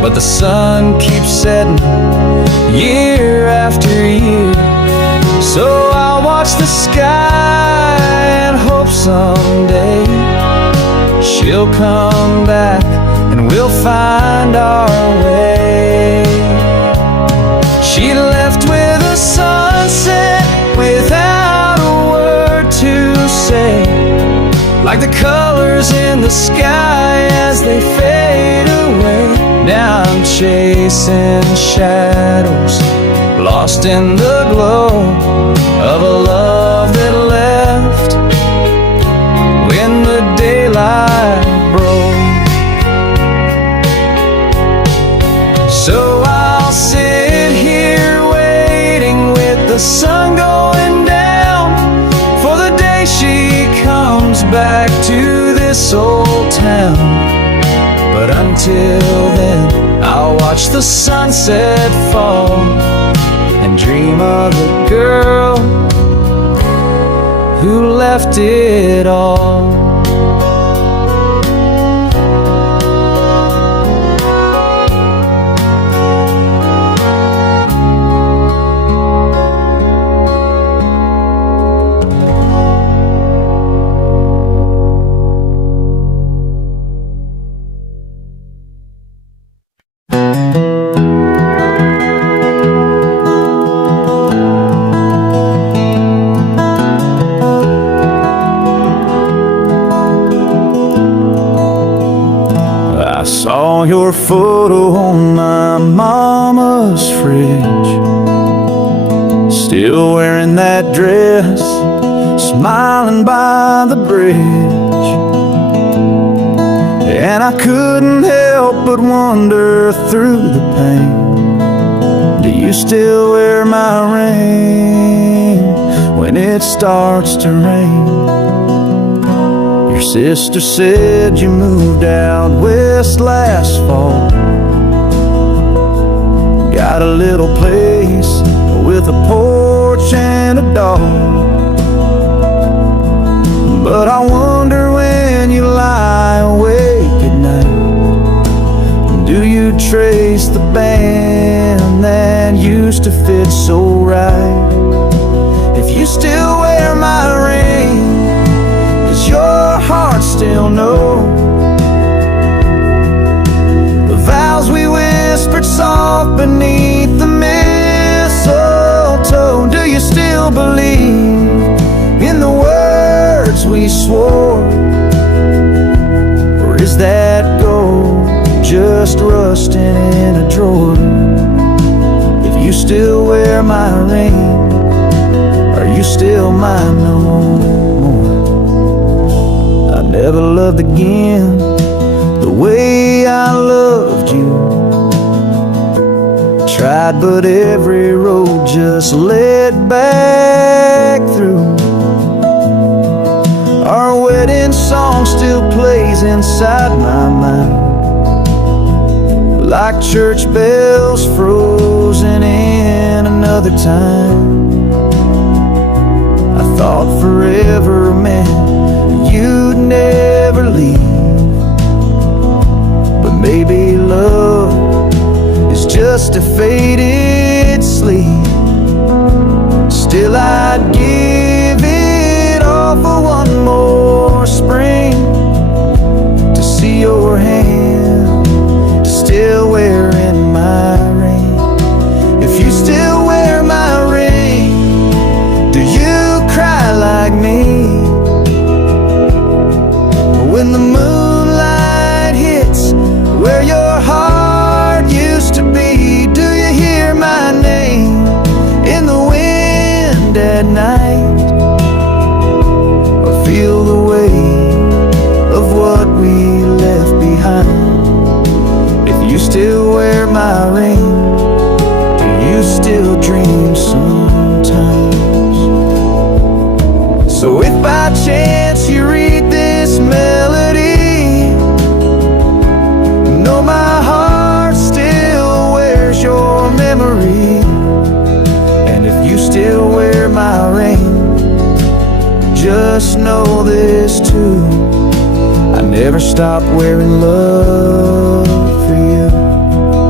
but the sun keeps setting year after year. So I'll watch the sky and hope someday she'll come back and we'll find our way. She left with a sunset without a word to say, like the colors in the sky as they fade away. Now I'm chasing shadows, lost in the glow of a love that left when the daylight broke. So I'll sit here waiting with the sun going down for the day she comes back to this old town. But until then, I'll watch the sunset fall and dream of the girl who left it all. I saw your photo on my mama's fridge, still wearing that dress, smiling by the bridge. And I couldn't help but wonder through the pain, do you still wear my ring when it starts to rain? Your sister said you moved out west last fall, got a little place with a porch and a dog. But I wonder when you lie awake at night, do you trace the band that used to fit so right? If you still wear my ring, does your heart still know the vows we whispered soft beneath the mistletoe? Do you still believe in the words we swore, or is that gold just rusting in a drawer? If you still wear my ring, are you still mine no more? I never loved again the way I loved you. Tried, but every road just led back through. Our wedding song still plays inside my mind, like church bells frozen in another time. I thought forever meant you'd never leave, but maybe love is just a faded sleep. Still I'd give it all for one more spring, to see your hand still wearing my ring. If you still wear my ring, do you cry like me when the moonlight hits where your heart used to be? Do you hear my name in the wind at night, or feel the weight of what we left behind? If you still wear my ring, do you still dream sometimes? So if by chance you read this melody, know my heart still wears your memory. And if you still wear my ring, just know this too, I never stopped wearing love for you.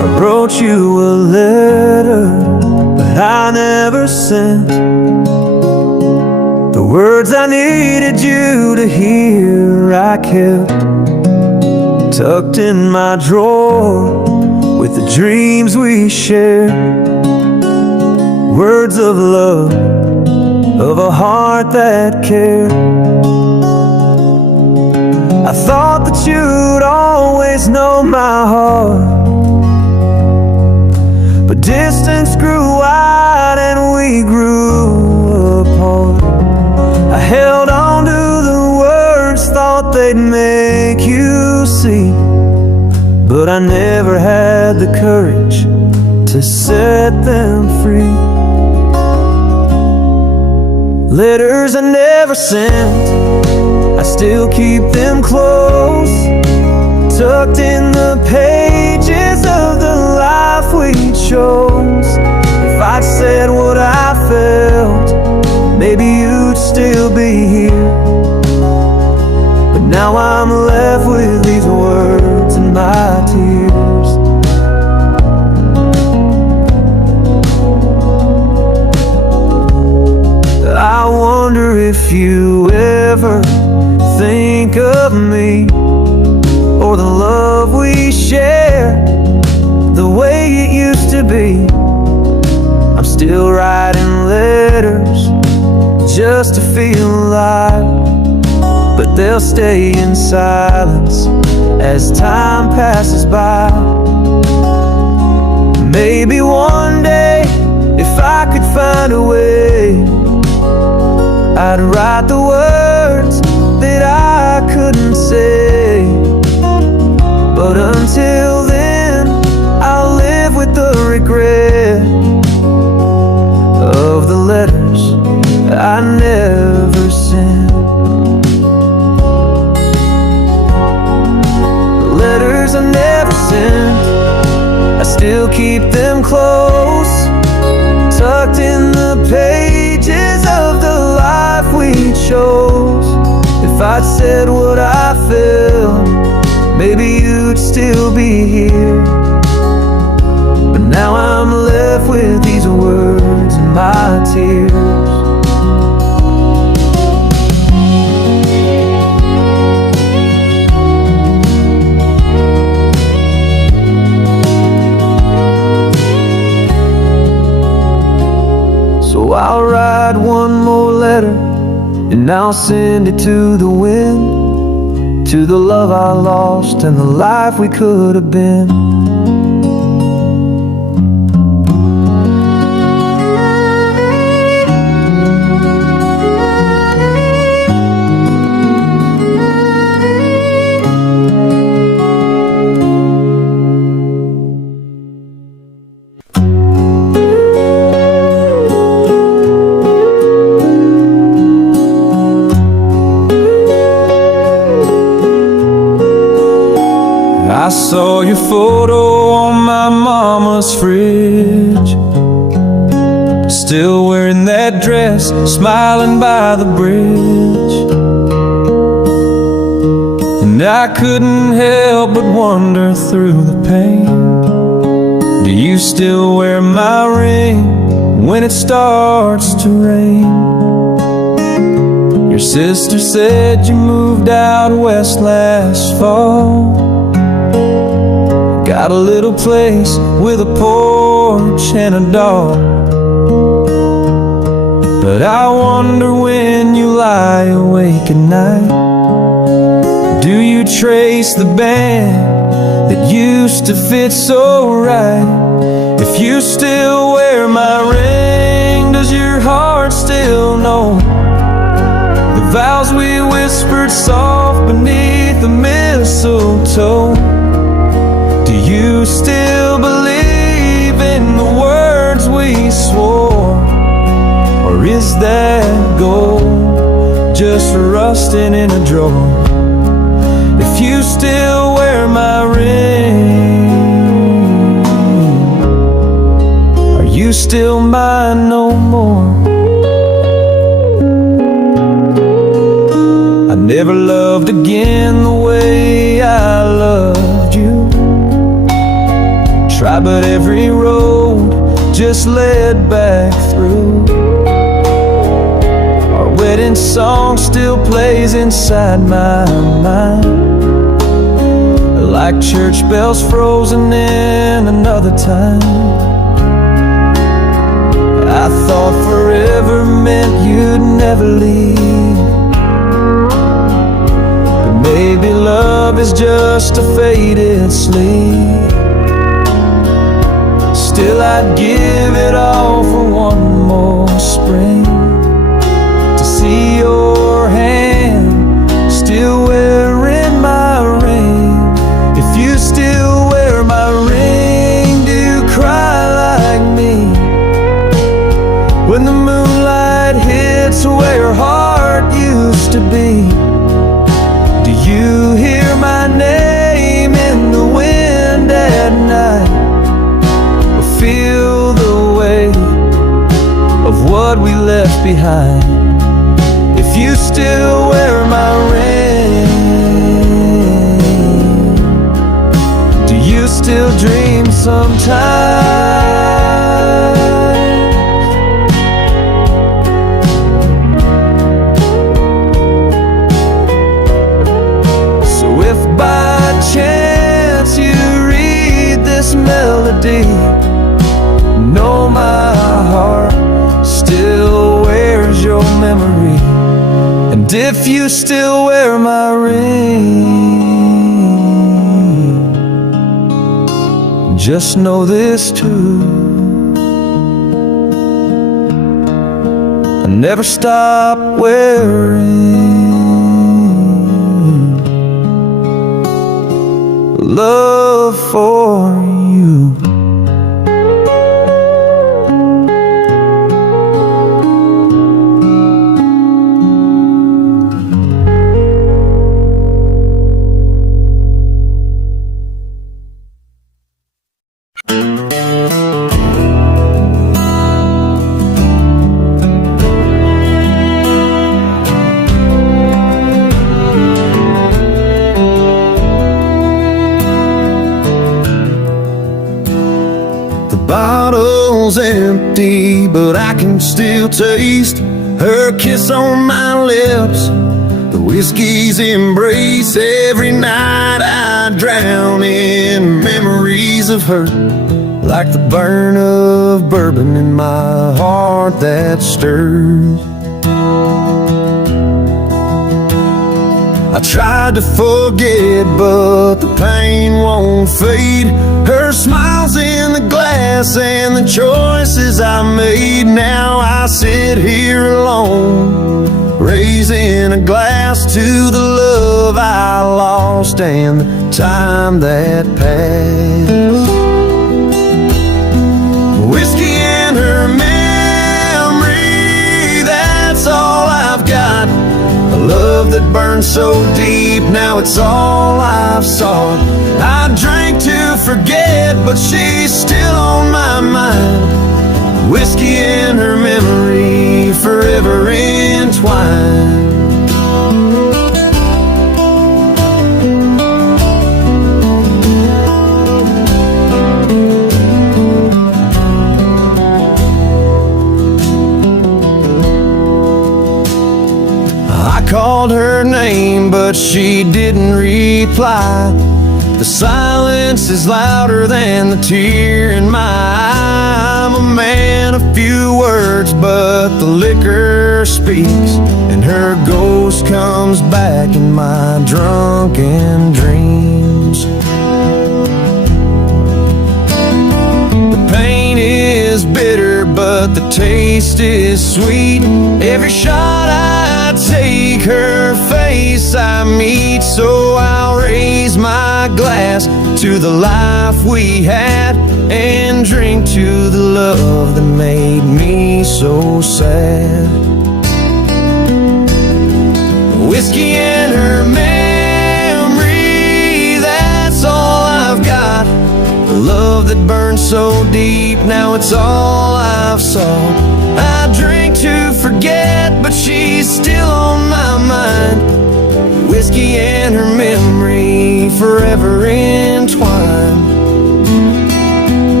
wrote you a letter, but I never sent the words I needed you to hear. I kept tucked in my drawer with the dreams we shared, words of love, of a heart that cared. I thought that you'd always know my heart, but distance grew wide and we grew apart. I held on to the words, thought they'd make you see, but I never had the courage to set them free. Letters I never sent, I still keep them close, tucked in the pages of the life we chose. If I'd said what I felt, maybe you'd still be here, but now I'm left with these words and my tears. I wonder if you ever think of me, or the love we share, the way it used to be. I'm still writing letters just to feel alive, but they'll stay in silence as time passes by. Maybe one day, if I could find a way, I'd write the words that I couldn't say. But until then, I'll live with the regret of the letters I never sent. The letters I never sent, I still keep them close, tucked in the pages of the life we chose. If I'd said what I felt, maybe you'd still be here, but now I'm left with these words and my tears. So I'll write one more letter, and I'll send it to the wind, to the love I lost and the life we could have been. I saw your photo on my mama's fridge, still wearing that dress, smiling by the bridge. And I couldn't help but wonder through the pain, do you still wear my ring when it starts to rain? Your sister said you moved out west last fall, got a little place with a porch and a dog. But I wonder when you lie awake at night, do you trace the band that used to fit so right? If you still wear my ring, does your heart still know the vows we whispered soft beneath the mistletoe? Do you still believe in the words we swore? Or is that gold just rusting in a drawer? If you still wear my ring, are you still mine no more? I never loved again the way I loved you. but every road just led back through. Our wedding song still plays inside my mind, like church bells frozen in another time. I thought forever meant you'd never leave, but maybe love is just a faded sleep. Still I'd give it all for one more spring, to see your hand still wearing my ring. If you still wear my ring, do you cry like me when the moonlight hits where your heart used to be? Do you hear my name in the wind at night, or feel the weight of what we left behind? If you still wear my ring, do you still dream sometimes? So if by chance you read this melody, know my heart still wears your memory. And if you still wear my ring, just know this too: I never stop wearing love for you. Bottle's empty, but I can still taste her kiss on my lips, the whiskey's embrace. Every night I drown in memories of her, like the burn of bourbon in my heart that stirs. I tried to forget, but the pain won't fade. Her smile's in the glass and the choices I made. Now I sit here alone, raising a glass to the love I lost and the time that passed. Whiskey and her memory, that's all I've got. A love that burned so deep, now it's all I've sought. I drank to forget, but she's still on my mind. Whiskey and her memory, forever entwined. I called her name, but she didn't reply. The silence is louder than the tear in my eye. I'm a man of few words, but the liquor speaks, and her ghost comes back in my drunken dreams. The pain is bitter, but the taste is sweet. Every shot I take, her face I meet. So I'll raise my glass to the life we had, and drink to the love that made me so sad. Whiskey and her memory, that's all I've got. The love that burned so deep, now it's all I've sought. I drink to forget, but she's still on my mind. Whiskey and her memory, forever entwined.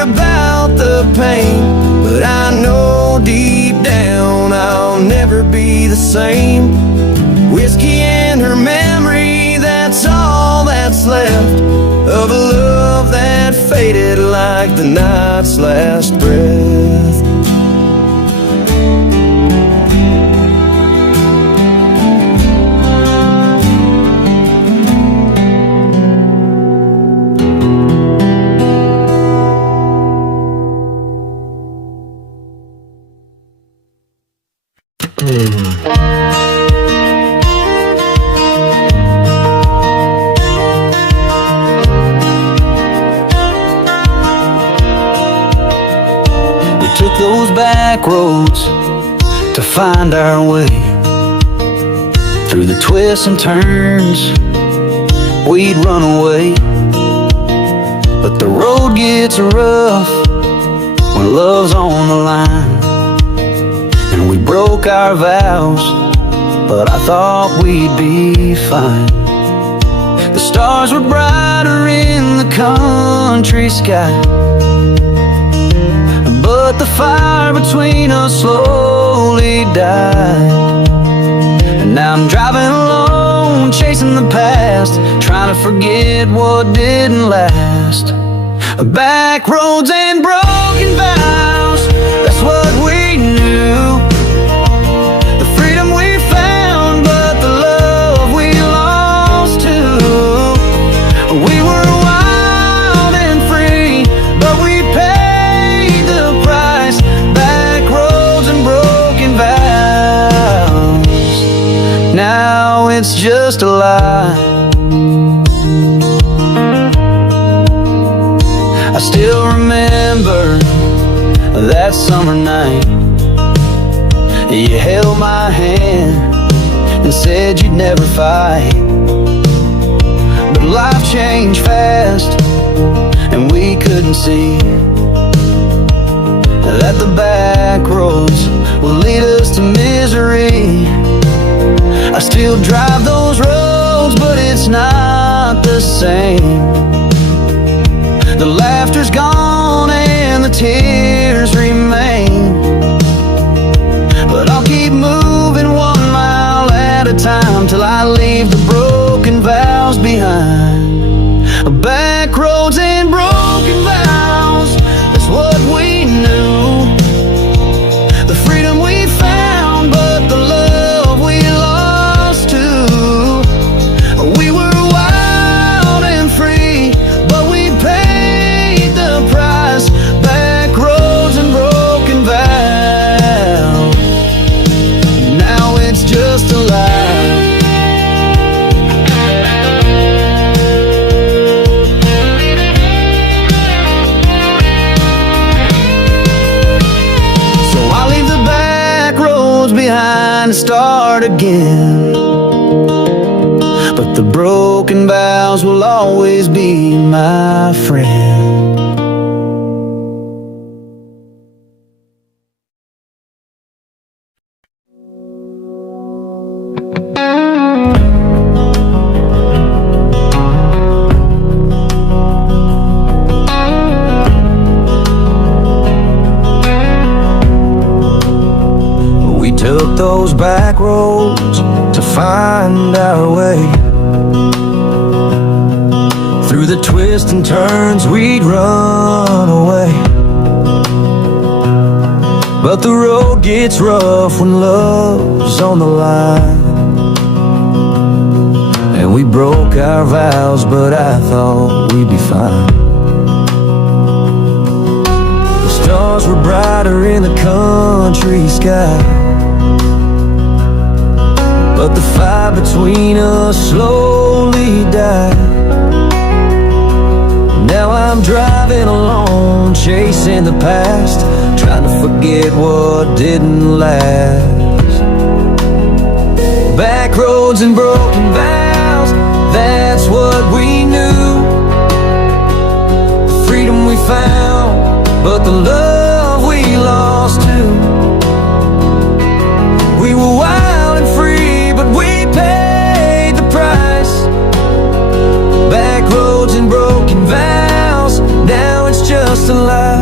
about the pain, but I know deep down I'll never be the same. Whiskey and her memory, that's all that's left of a love that faded like the night's last breath. Took those back roads to find our way. Through the twists and turns, we'd run away. But the road gets rough when love's on the line. And we broke our vows, but I thought we'd be fine. The stars were brighter in the country sky, but the fire between us slowly died. And now I'm driving alone, chasing the past, trying to forget what didn't last. Back roads and broken vows, that's what we knew. The freedom we found, but the love we lost too. We were wild and free, but we paid the price. Back roads and broken vows, now it's just a lie. I still remember that summer night. You held my hand and said you'd never fight. But life changed fast, and we couldn't see that the back roads will lead us to misery. I still drive those roads, but it's not the same. The laughter's gone and the tears remain, but I'll keep moving 1 mile at a time till I leave the broken vows behind. Back roads and broken vows, that's what we knew. The freedom we found, but the love we lost too. We were wild and free, but we paid the price. Back roads and broken vows, now it's just a lie. So I leave the back roads behind and start again, but the broken vows will always be my friend. We took those back roads to find our way. Through the twists and turns, we'd run away. But the road gets rough when love's on the line. And we broke our vows, but I thought we'd be fine. The stars were brighter in the country sky, but the fire between us slowly died. Now I'm driving alone, chasing the past, trying to forget what didn't last. Back roads and broken vows, that's what we knew. The freedom we found, but the love we lost too. We were wild and free, but we paid the price. Back roads and broken vows, now it's just a lie.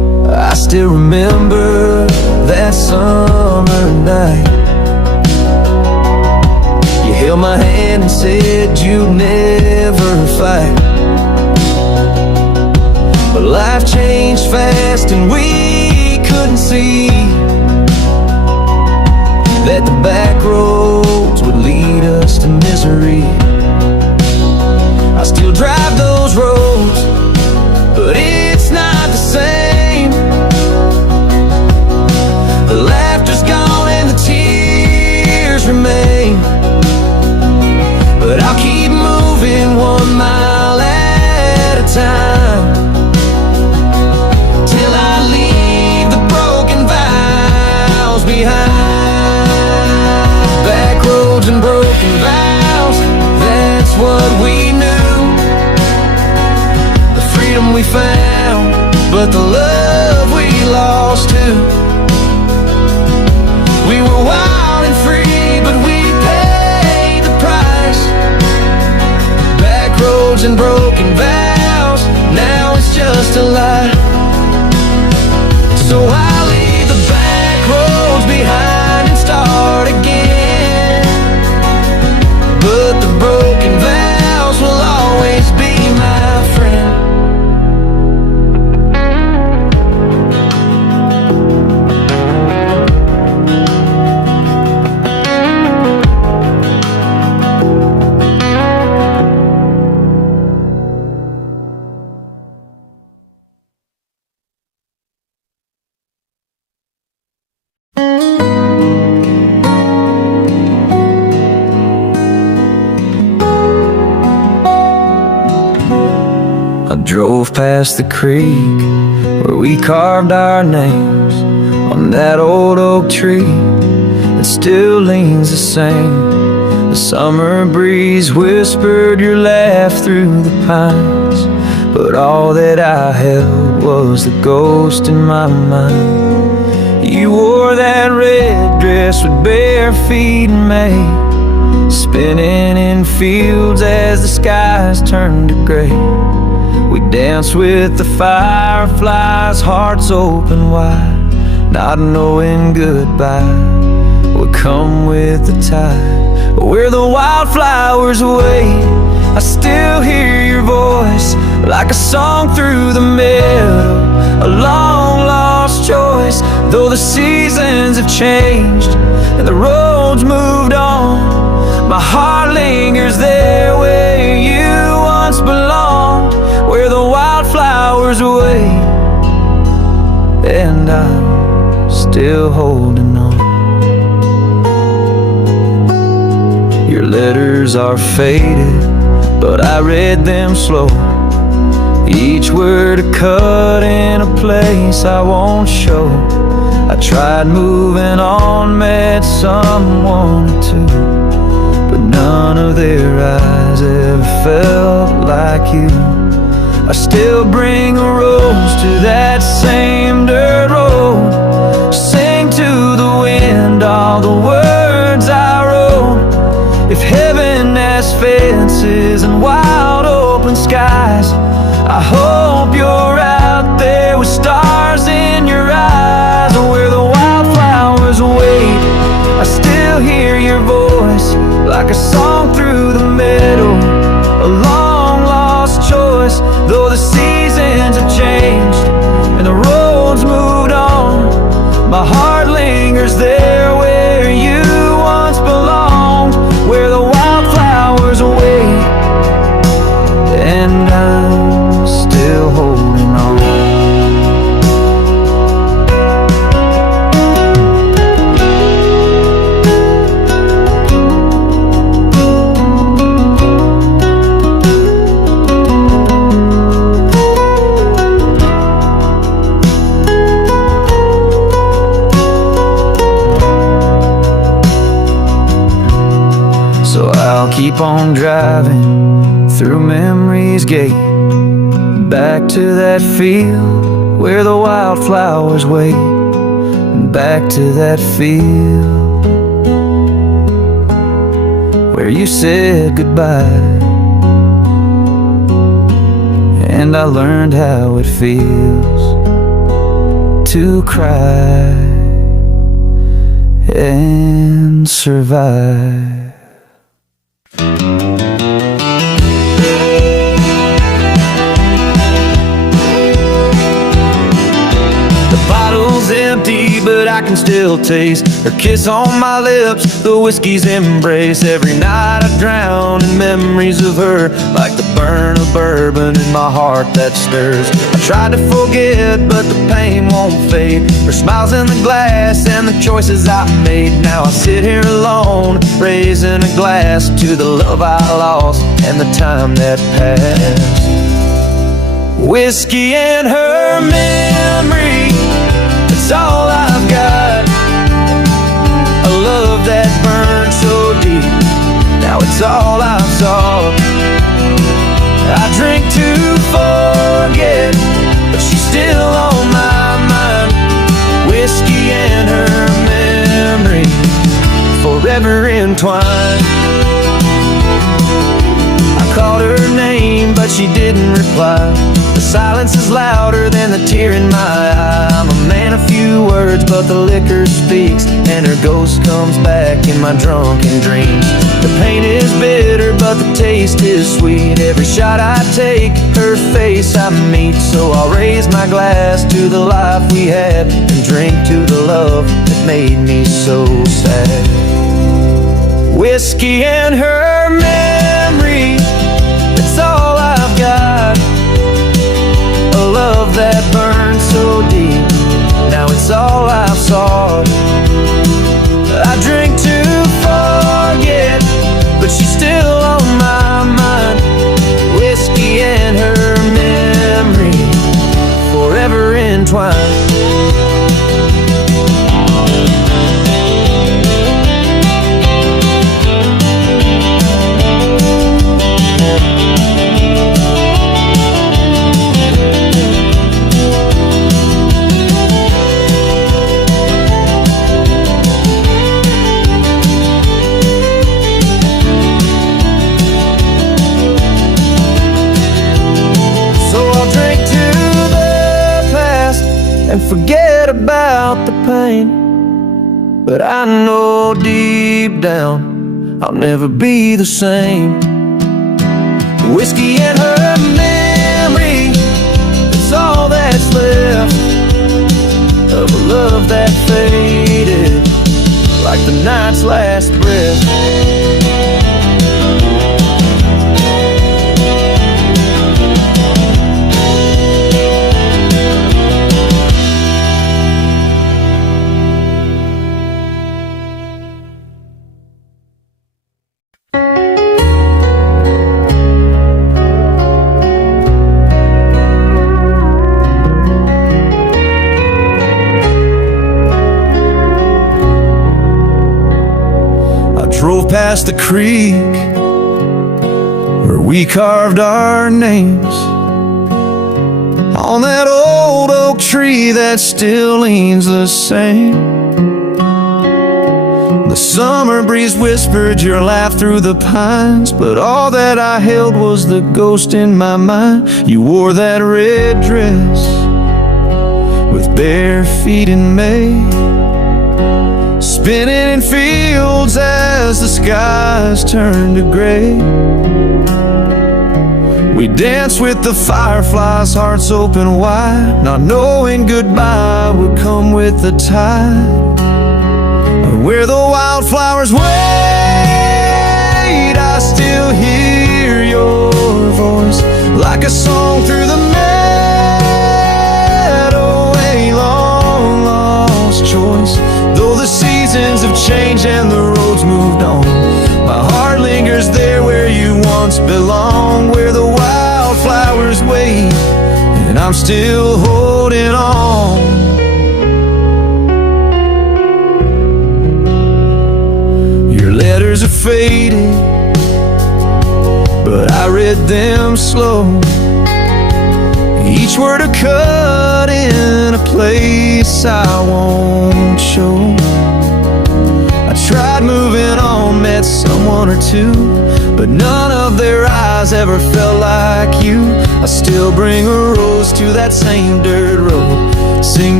still remember that summer night. You held my hand and said you'd never fight, but life changed fast and we couldn't see that the back roads would lead us to misery. I still drive those roads, but it's not the same. The laughter's gone and the tears remain, but I'll keep moving 1 mile at a time, till I leave the broken vows behind. Back roads and broken vows, that's what we knew. The freedom we found, but the love we lost too. We were wild and free, but we paid the price. Back roads and broken vows, now it's just a lie. So I leave the back roads behind and start again, but the broken vows will always be my friend. I drove past the creek where we carved our names on that old oak tree that still leans the same. The summer breeze whispered your laugh through the pines, but all that I held was the ghost in my mind. You wore that red dress with bare feet in May, spinning in fields as the skies turned to gray. We danced with the fireflies, hearts open wide, not knowing goodbye would come with the tide. But where the wildflowers wait, I still hear your voice like a song through the meadow, a long lost choice. Though the seasons have changed and the roads moved on, my heart lingers there where you once belonged, where the wildflowers wait, and I'm still holding on. Your letters are faded, but I read them slow, each word a cut in a place I won't show. I tried moving on, met someone or two, but none of their eyes ever felt like you. I still bring a rose to that same dirt road, sing to the wind all the words I wrote. If heaven has fences and wide open skies, I hope you're out there with stars in your eyes. Where the wildflowers wait, I still hear your voice like a song through the meadow, a long lost choice. Though the seasons have changed and the roads moved on, my heart lingers there where you once belonged, where the wildflowers wait, and I'm still holding on. I'll keep on driving through memory's gate, back to that field where the wildflowers wait, and back to that field where you said goodbye, and I learned how it feels to to cry and survive. Empty, but I can still taste her kiss on my lips, the whiskey's embrace. Every night I drown in memories of her, like the burn of bourbon in my heart that stirs. I tried to forget, but the pain won't fade. Her smiles in the glass and the choices I made. Now I sit here alone, raising a glass to the love I lost and the time that passed. Whiskey and her memory, it's all I've got. A love that burned so deep, now it's all I've sought. I drink to forget, but she's still on my mind. Whiskey and her memory, forever entwined. I called her name, but she didn't reply. The silence is louder than the tear in my eye. I'm a man of few words, but the liquor speaks, and her ghost comes back in my drunken dreams. The pain is bitter, but the taste is sweet. Every shot I take, her face I meet. So I'll raise my glass to the life we had, and drink to the love that made me so sad. Whiskey and her memory, it's all I've got. A love that burned so deep, now it's all I've sought. I drink to forget, but she's still on my mind. Whiskey and her memory, forever entwined. And forget about the pain, but I know deep down I'll never be the same. Whiskey and her memory, it's all that's left of a love that faded like the night's last breath. Drove past the creek where we carved our names on that old oak tree that still leans the same. The summer breeze whispered your laugh through the pines, but all that I held was the ghost in my mind. You wore that red dress with bare feet in May, spinning in fields as the skies turned to gray. We danced with the fireflies, hearts open wide, not knowing goodbye would come with the tide. Where the wildflowers wait, I still hear your voice like a song through the meadow, a long lost choice. Though the seasons have changed and the roads moved on, my heart lingers there where you once belonged. Where the wildflowers wait, and I'm still holding on. Your letters are faded, but I read them slow. Each word a cut in a place I won't show. I tried moving on, met someone or two, but none of their eyes ever felt like you. I still bring a rose to that same dirt road, sing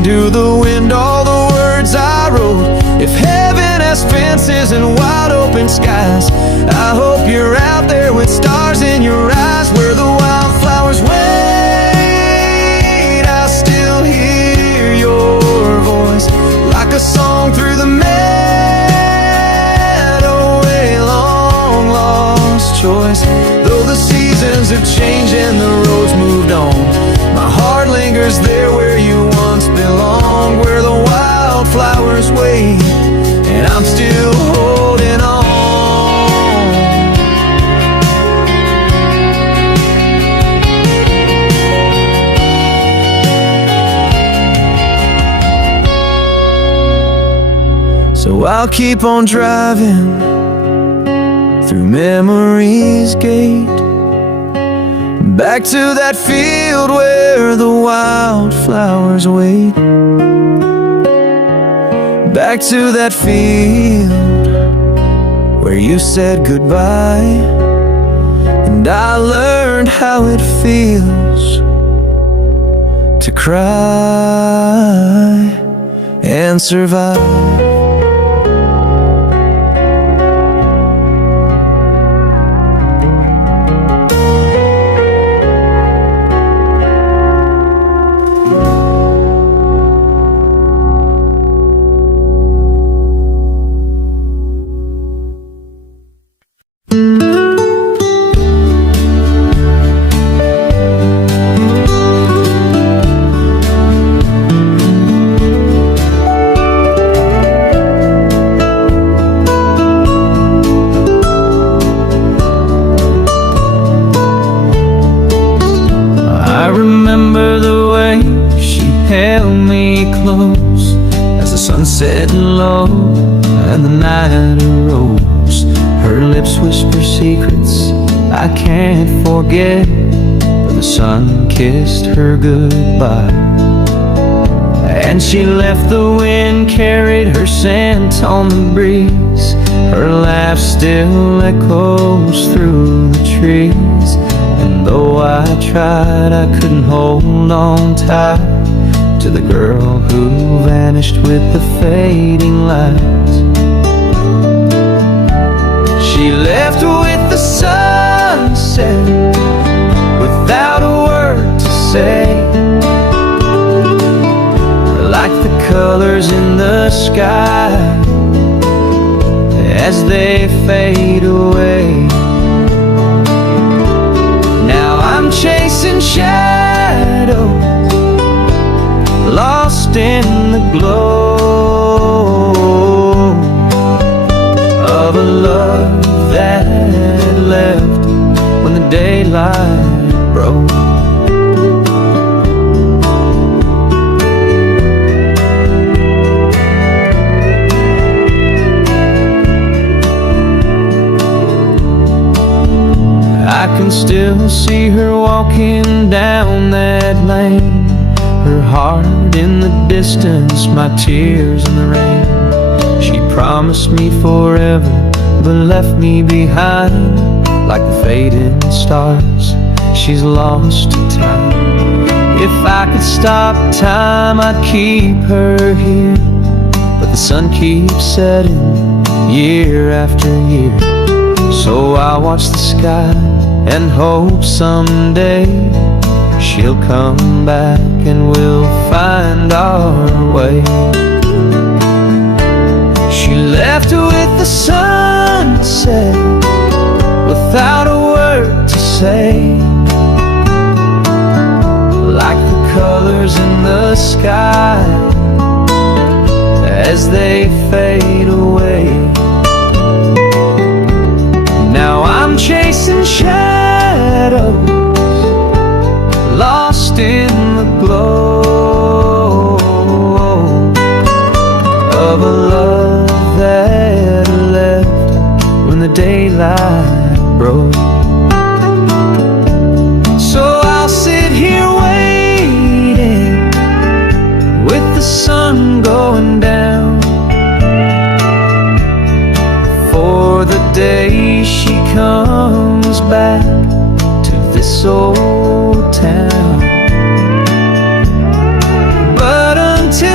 into the wind all the words I wrote. If heaven has fences and wide open skies, I hope you're out there with stars in your eyes. Where the wildflowers wait, I still hear your voice, like a song through the meadow, a long lost choice. Though the seasons have changed and the roads moved on, my heart lingers there where you once belonged. Where the wildflowers wait, and I'm still holding on. So I'll keep on driving through memory's gate, back to that field where the wildflowers wait. Back to that field where you said goodbye, and I learned how it feels to cry and survive. Set low and the night arose. Her lips whisper secrets I can't forget, but the sun kissed her goodbye, and she left. The wind carried her scent on the breeze. Her laugh still echoes through the trees, and though I tried, I couldn't hold on tight to the girl who vanished with the fading lights. She left with the sunset without a word to say, like the colors in the sky as they fade away. Now I'm chasing shadows, lost in the glow of a love that left when the daylight broke. I can still see her walking down that lane, her heart in the distance, my tears in the rain. She promised me forever, but left me behind like the fading stars. She's lost to time. If I could stop time, I'd keep her here, but the sun keeps setting year after year. So I watch the sky and hope someday she'll come back and we'll find our way. She left with the sunset without a word to say, like the colors in the sky as they fade away. Now I'm chasing shadows, lost in the glow of a love that left when the daylight broke. So I'll sit here waiting with the sun going down for the day she comes back to this old town. But until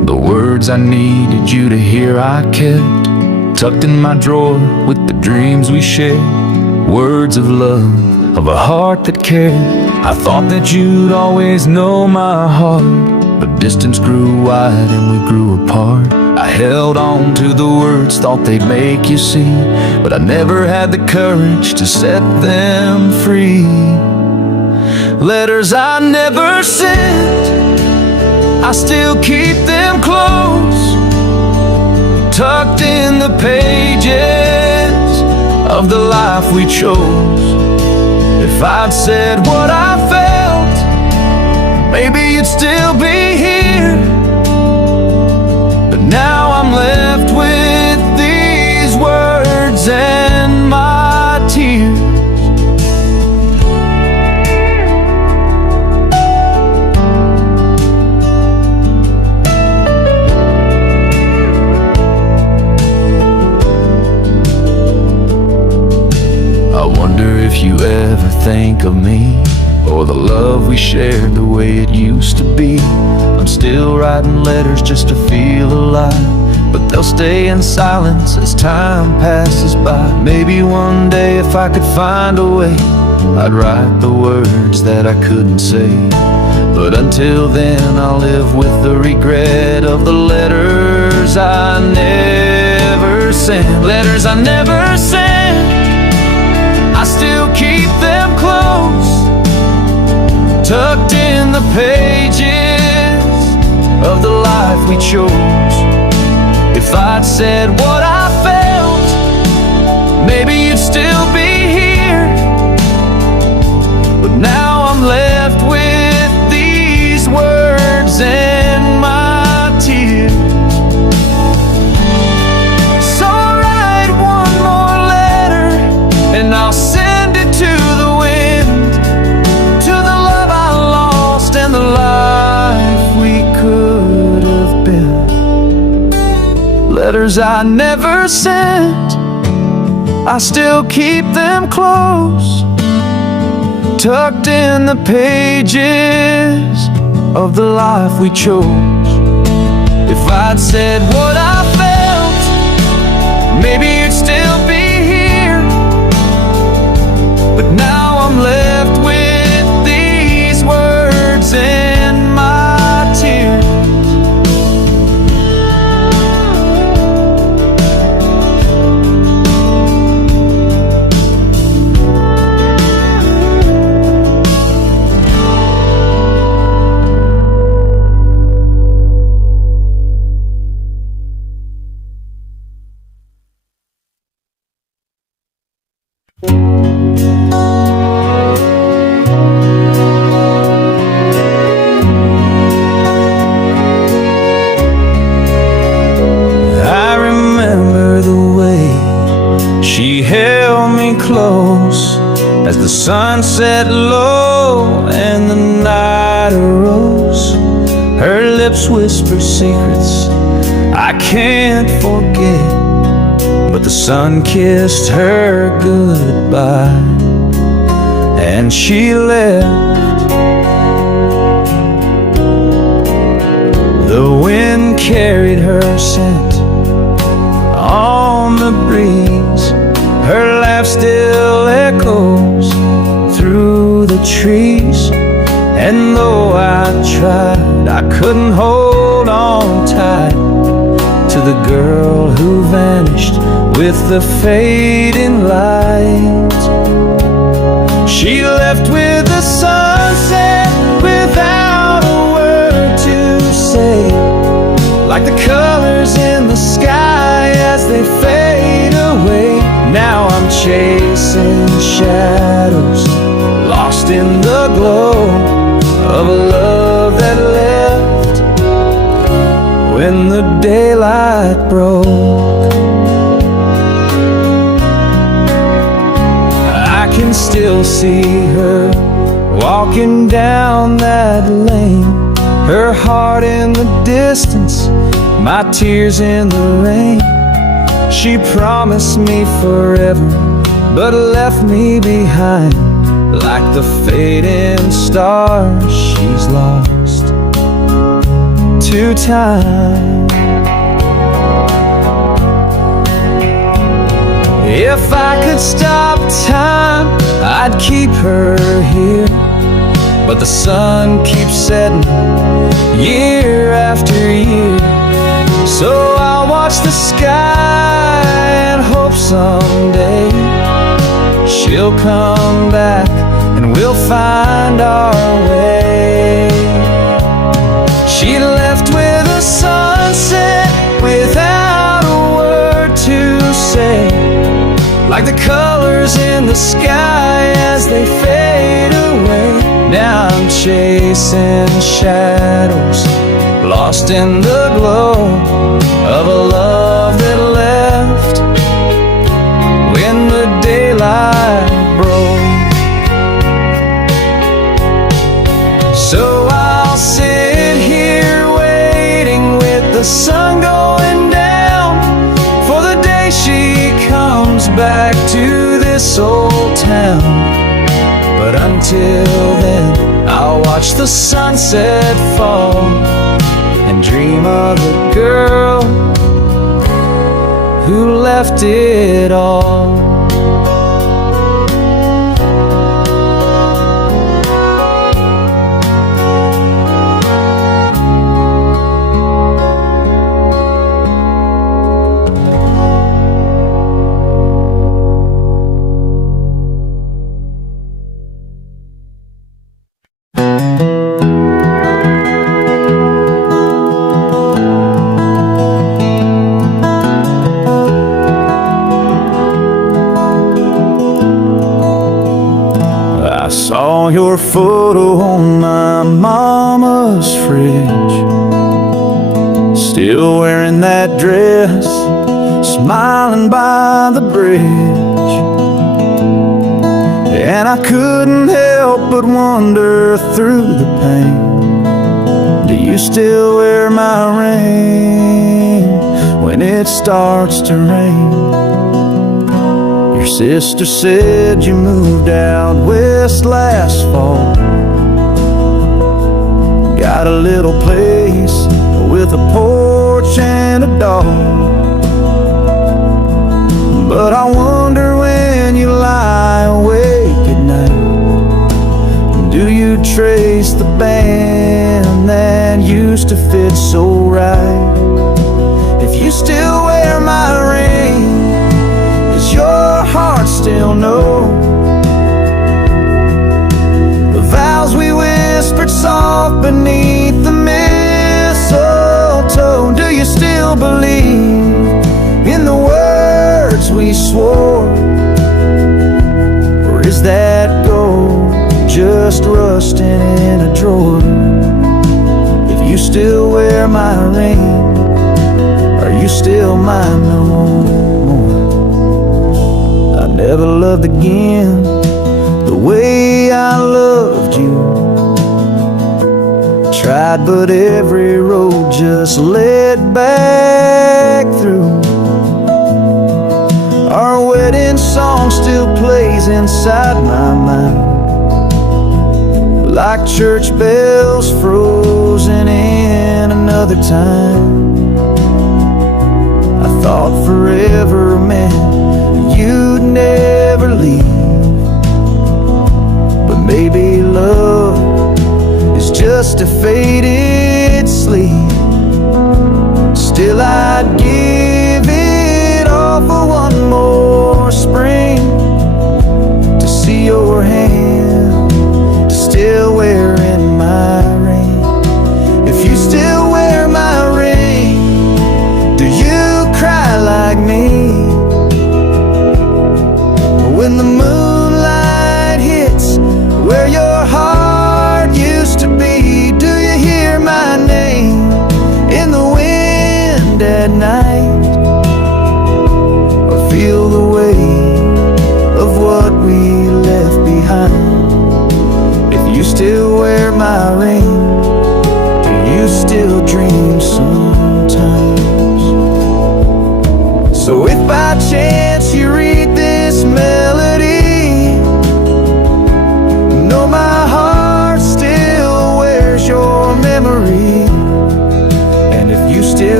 The words I needed you to hear I kept, tucked in my drawer with the dreams we shared. Words of love, of a heart that cared. I thought that you'd always know my heart, but distance grew wide and we grew apart. I held on to the words, thought they'd make you see, but I never had the courage to set them free. Letters I never sent, I still keep them close, tucked in the pages of the life we chose. If I'd said what I felt, maybe you'd still be here. But now I'm left with these words and my tears. I wonder if you ever think of me, or the love we shared the way it used to be. I'm still writing letters just to feel alive, but they'll stay in silence as time passes by. Maybe one day if I could find a way, I'd write the words that I couldn't say. But until then I'll live with the regret of the letters I never sent. Letters I never sent, I still keep them close, tucked in the pages of the life we chose. If I'd said what I felt, maybe you'd still be here. But now I'm left with these words and my tears. So I'll write one more letter and I'll send it to the wind, to the love I lost and the life we could have been. Letters I never sent, I still keep them close, tucked in the pages of the life we chose. If I'd said what I felt, maybe you'd still be here. But now I'm left with these words and my tears. I remember the way she held me close as the sun set low and the night arose. Her lips whisper secrets I can't forget, but the sun kissed her goodbye and she left. The wind carried her scent on the breeze. Her laugh still echoes through the trees. And though I tried, I couldn't hold on tight to the girl who vanished with the fading light. She left with the sunset without a word to say, like the colors in the sky as they fade away. Now I'm chasing shadows, lost in the glow of a love that left when the daylight broke. I can still see her walking down that lane, her heart in the distance, my tears in the rain. She promised me forever, but left me behind like the fading stars she's lost. to time. If I could stop time, I'd keep her here, but the sun keeps setting year after year. So I'll watch the sky and hope someday she'll come back and we'll find our way. She left with a sunset without a word to say, like the colors in the sky as they fade away. Now I'm chasing shadows, lost in the glow of a love that left when the daylight broke. So I'll sit here waiting with the sun going down for the day she comes back to this old town. But until then, I'll watch the sunset fall and dream of the girl who left it all. Saw your photo on my mama's fridge, still wearing that dress, smiling by the bridge. And I couldn't help but wonder through the pain, do you still wear my ring when it starts to rain? Your sister said you moved out west last fall, got a little place with a porch and a dog. But I wonder when you lie awake at night, do you trace the band that used to fit so right? If you still wear my ring, your heart still know the vows we whispered soft beneath the mistletoe. Do you still believe in the words we swore, or is that gold just rusting in a drawer? If you still wear my ring, are you still mine no more? Never loved again the way I loved you. Tried, but every road just led back through. Our wedding song still plays inside my mind, like church bells frozen in another time. I thought forever meant you'd never leave, but maybe love is just a faded sleep. Still I'd give it all for one more spring, to see your hand still wearing my ring. If you still wear my ring, do you cry like me when the moonlight hits where your heart used to be? Do you hear my name in the wind at night, or feel the weight of what we left behind? If you still wear my ring, do you still dream sometimes? So if by chance you read this melody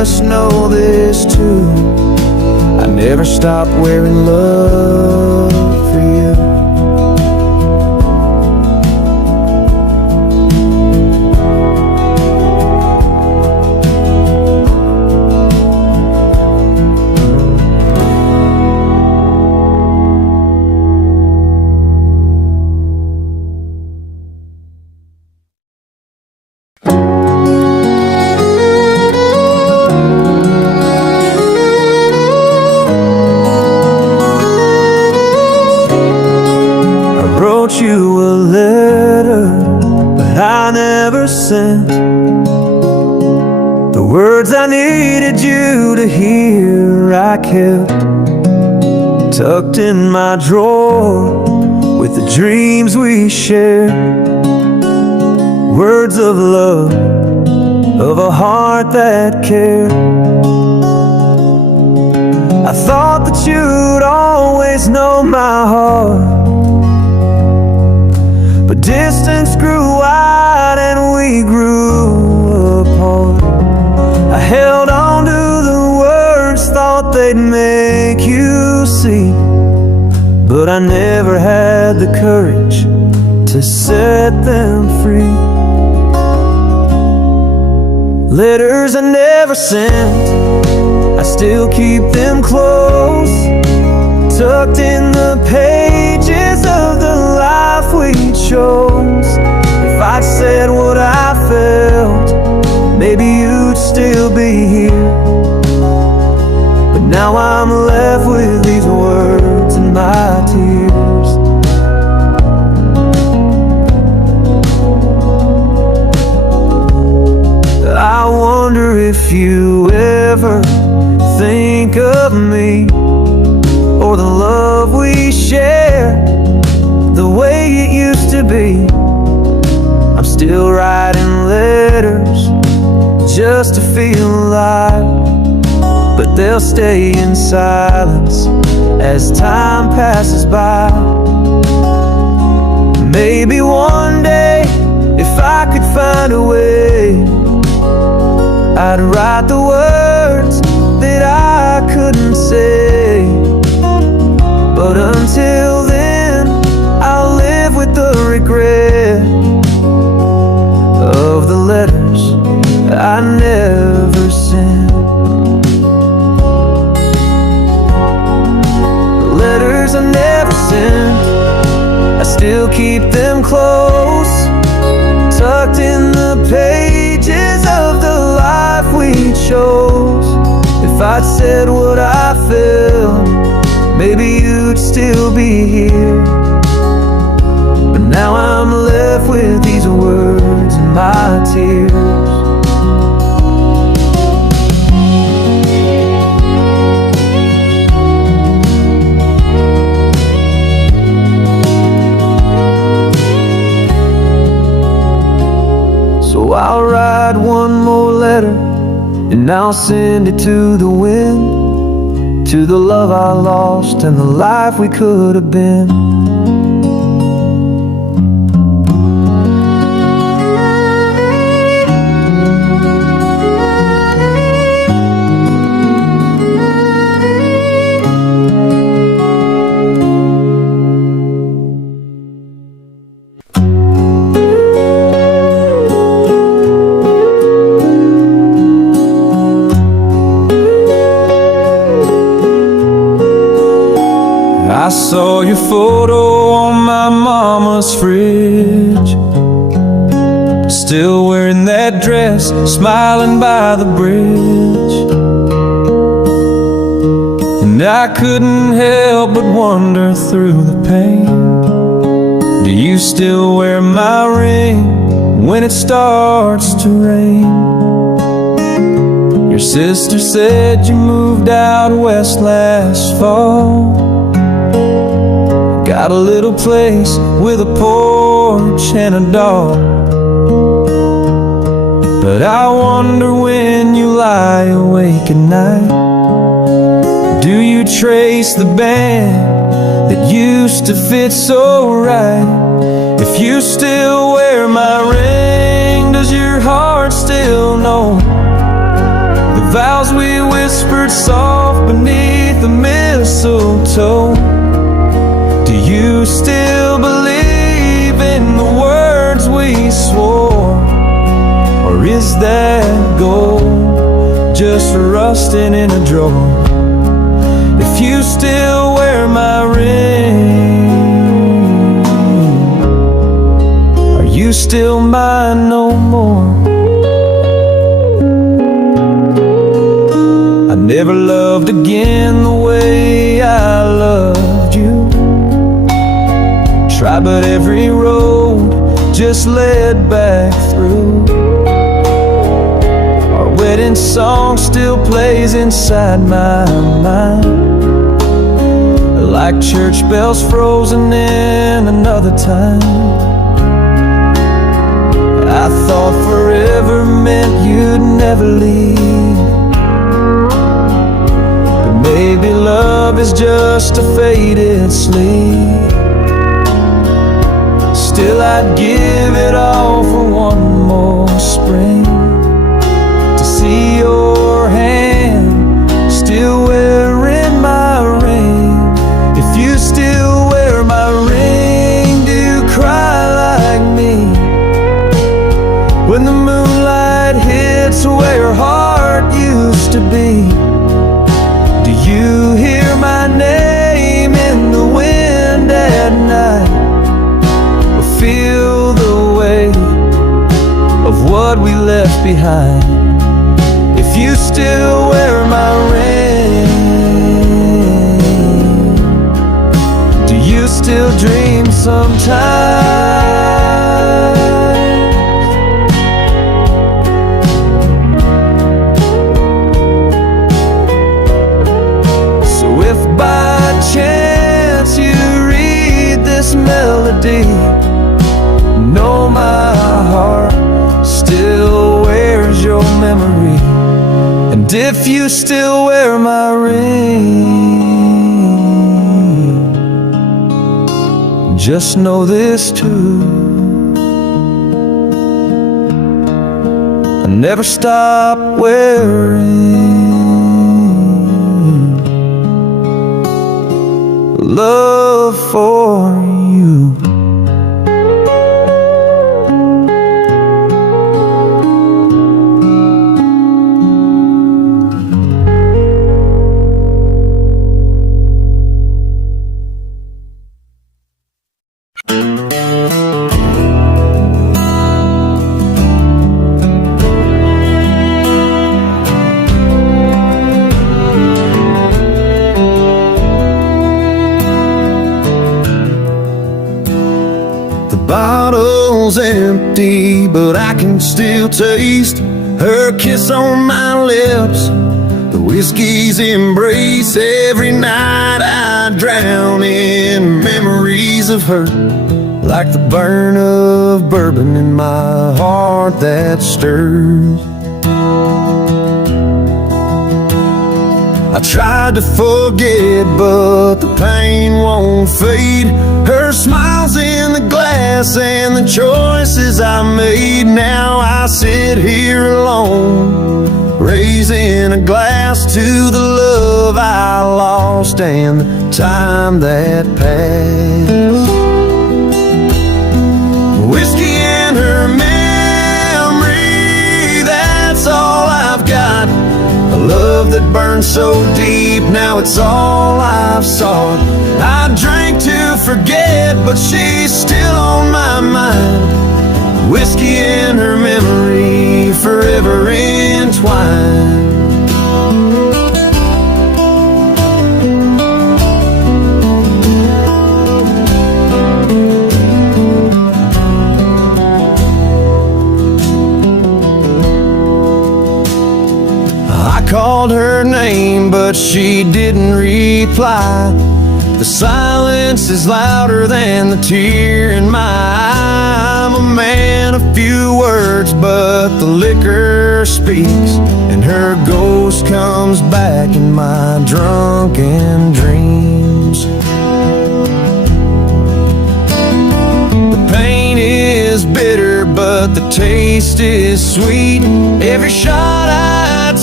must know this too. I never stopped wearing love for you. You a letter, but I never sent the words I needed you to hear. I kept tucked in my drawer with the dreams we shared. Words of love, of a heart that cared. I thought that you'd always know my heart, but distance grew wide and we grew apart. I held on to the words, thought they'd make you see, but I never had the courage to set them free. Letters I never sent, I still keep them close, tucked in the pages of the life we chose. If I'd said what I felt, maybe you'd still be here. But now I'm left with these words and my tears. I wonder if you ever think of me, or the love we share, the way it used to be. I'm still writing letters just to feel alive, but they'll stay in silence as time passes by. Maybe one day, if I could find a way, I'd write the words that I couldn't say. But until then, I'll live with the regret of the letters I never sent. The letters I never sent, I still keep them close, tucked in the pages of the life we chose. If I'd said what I felt, maybe you'd still be here. But now I'm left with these words and my tears. So I'll write one more letter, and I'll send it to the wind, to the love I lost and the life we could have been. I saw your photo on my mama's fridge, still wearing that dress, smiling by the bridge. And I couldn't help but wonder through the pain, do you still wear my ring when it starts to rain? Your sister said you moved out west last fall, got a little place with a porch and a dog. But I wonder when you lie awake at night, do you trace the band that used to fit so right? If you still wear my ring, does your heart still know the vows we whispered soft beneath the mistletoe. Do you still believe in the words we swore? Or is that gold just rusting in a drawer? If you still wear my ring, are you still mine no more? I never loved again the way I loved you. Try, but every road just led back through. Our wedding song still plays inside my mind, like church bells frozen in another time. I thought forever meant you'd never leave, but maybe love is just a faded sleep. Still I'd give it all for one more spring, to see your hand still wearing my ring. If you still wear my ring, do you cry like me when the moonlight hits where your heart used to be? Do you hear my name in the wind at night, or feel the weight of what we left behind? If you still wear my ring, do you still dream sometimes? So if by chance you read this melody, know my heart still wears your memory. And if you still wear my ring, just know this too: I never stop wearing love for you. Bottle's empty, but I can still taste her kiss on my lips, the whiskey's embrace. Every night I drown in memories of her, like the burn of bourbon in my heart that stirs. I tried to forget, but the pain won't fade. Her smile's in the glass and the choices I made. Now I sit here alone, raising a glass to the love I lost and the time that passed. Whiskey and her memory, that's all I've got. A love that burned so deep, now it's all I've sought. I drank to forget, but she's still on my mind. Whiskey and her memory, forever entwined. I called her name, but she didn't reply. The silence is louder than the tear in my eye. I'm a man of few words, but the liquor speaks, and her ghost comes back in my drunken dreams. The pain is bitter, but the taste is sweet. Every shot I take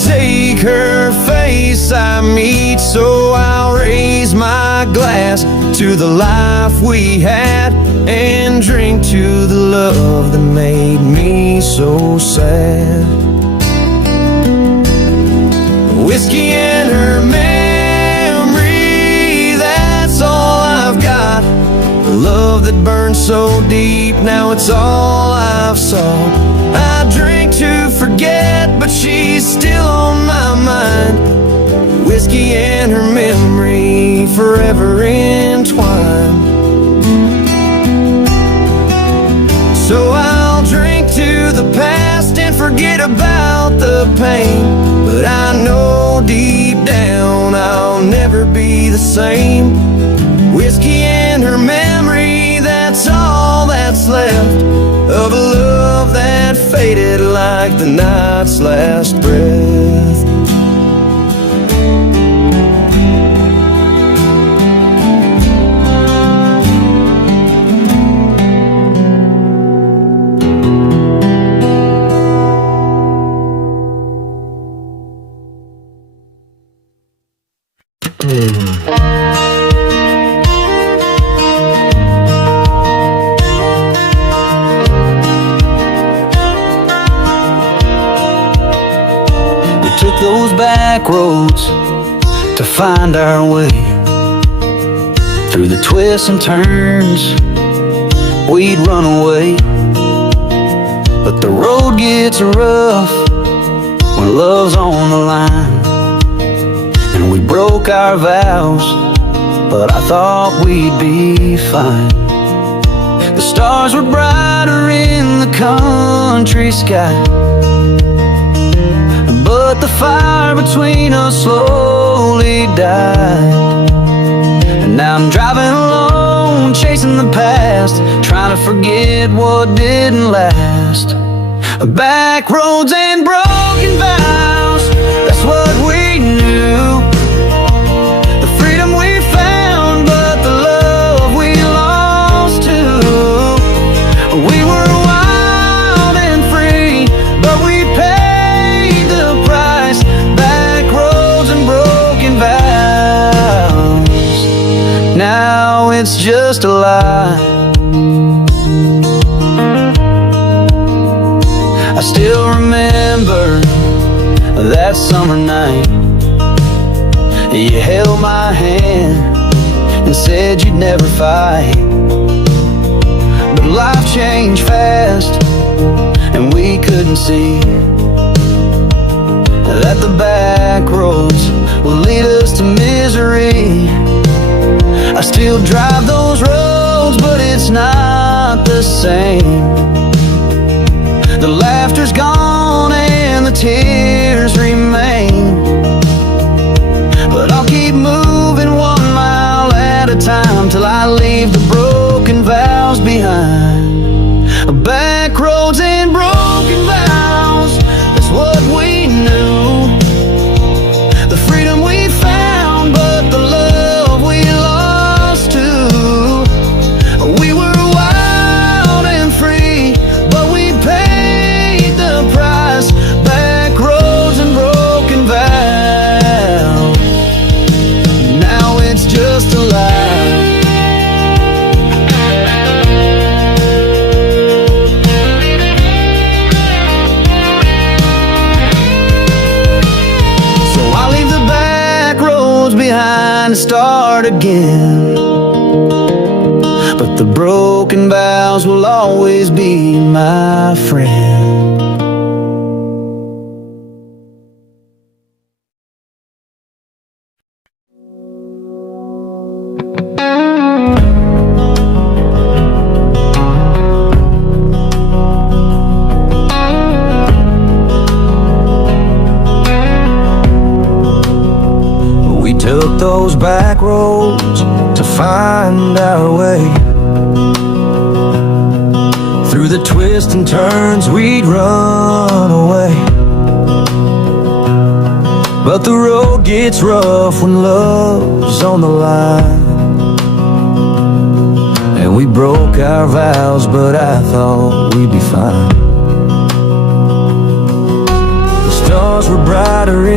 take her face I meet. So I'll raise my glass to the life we had, and drink to the love that made me so sad. Whiskey and her memory, that's all I've got. The love that burned so deep, now it's all I've sought. I drink to forget, but she's still on my mind. Whiskey and her memory, forever entwined. So I'll drink to the past and forget about the pain, but I know deep down I'll never be the same. Whiskey and her memory, that's all that's left of a love that faded like the night's last breath. Those back roads to find our way. Through the twists and turns we'd run away, but the road gets rough when love's on the line. And we broke our vows, but I thought we'd be fine. The stars were brighter in the country sky, but the fire between us slowly died. And now I'm driving alone, chasing the past, trying to forget what didn't last. Back roads and broken vows, that's what we knew. The freedom we found, but the love we lost too. We were wild and free, but we paid the price. Back roads and broken vows, now it's just a lie. I still remember that summer night. You held my hand and said you'd never fight, but life changed fast and we couldn't see that the back roads will lead us to misery. I still drive those roads, but it's not the same. The laughter's gone and the tears remain, but I'll keep moving 1 mile at a time till I leave the broken vows behind. Back roads and broken vows, that's what we knew. The freedom we found, but the love we lost too. We were wild and free, but we paid the price. Back roads and broken vows, now it's just a lie. So I leave the back roads behind and start again, but the broken vows will always be my friend. We took those back roads to find our way. Through the twists and turns we'd run away, but the road gets rough when love's on the line. And we broke our vows, but I thought we'd be fine. The stars were brighter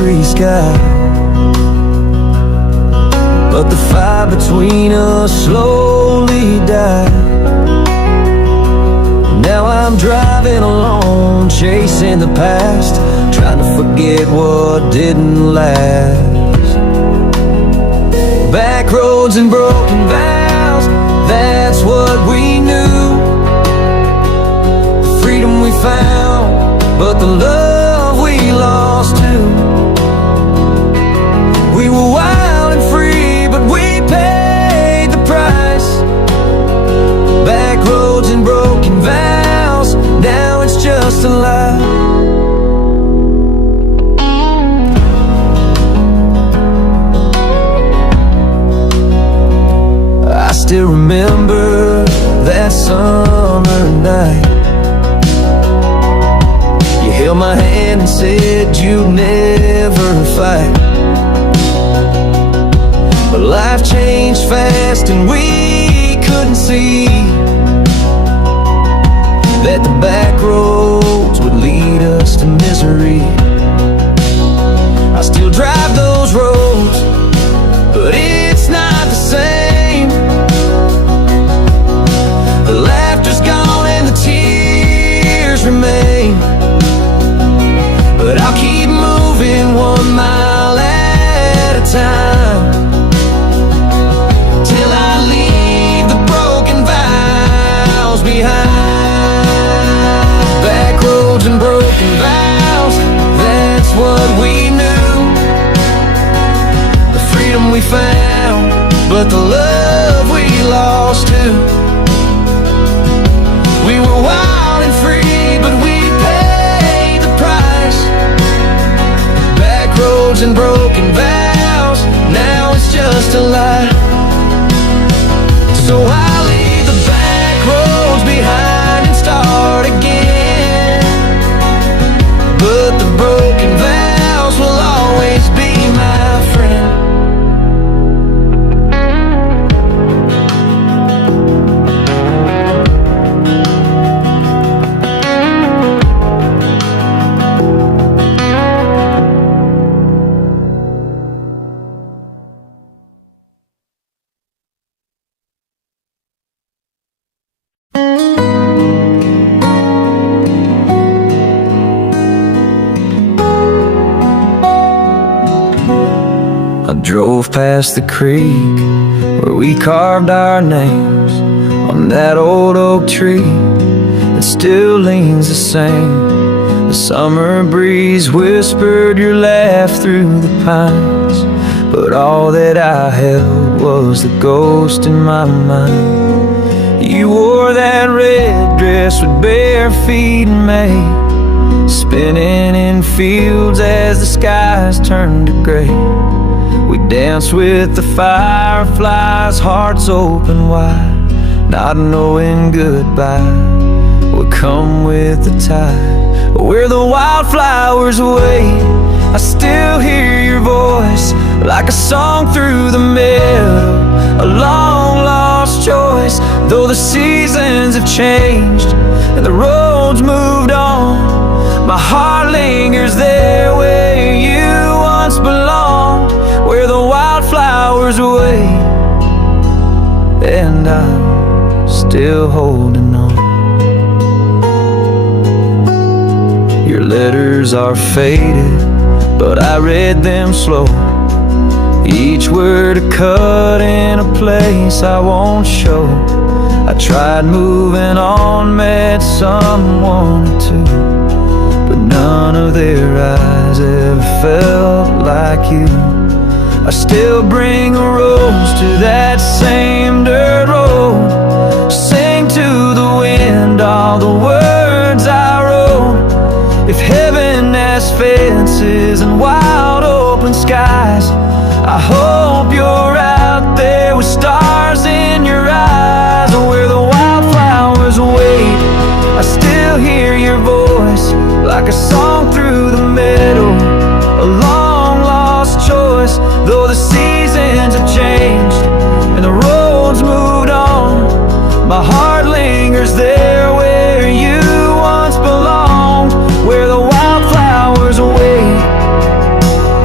wintry sky. But the fire between us slowly died. Now I'm driving alone, chasing the past, trying to forget what didn't last. Backroads and broken vows, that's what we knew. The freedom we found, but the love we lost too. We were wild and free, but we paid the price. Backroads and broken vows, now it's just a lie. I still remember that summer night. You held my hand and said you'd never fight. But life changed fast and we couldn't see that the back roads would lead us to misery. I still drive those roads, but it's not the same. The laughter's gone and the tears remain. But I'll keep moving 1 mile at a time, till I leave the broken vows behind. Backroads and broken vows, that's what we knew. The freedom we found, but the love we lost too. We were wild and free, but we paid the price. Backroads and broken vows, now it's just a lie. So I'll leave the back roads behind and start again. But the broken vows will always be my friend. I drove past the creek where we carved our names on that old oak tree that still leans the same. The summer breeze whispered your laugh through the pines, but all that I held was the ghost in my mind. You wore that red dress with bare feet in May, spinning in fields as the skies turned to gray. We danced with the fireflies, hearts open wide, not knowing goodbye would come with the tide. Where the wildflowers wait, I still hear your voice like a song through the meadow, a long lost choice. Though the seasons have changed and the roads moved on, my heart lingers there where you once belonged. Where the wildflowers wait, and I'm still holding on. Your letters are faded, but I read them slow, each word a cut in a place I won't show. I tried moving on, met someone or two, but none of their eyes ever felt like you. I still bring a rose to that same dirt road, sing to the wind all the words I wrote. If heaven has fences and wide open skies, I hope you're out there with stars in your eyes. Where the wildflowers wait, I still hear your voice like a song through the meadow, a long lost choice. Though the seasons have changed and the roads moved on, my heart lingers there where you once belonged. Where the wildflowers wait,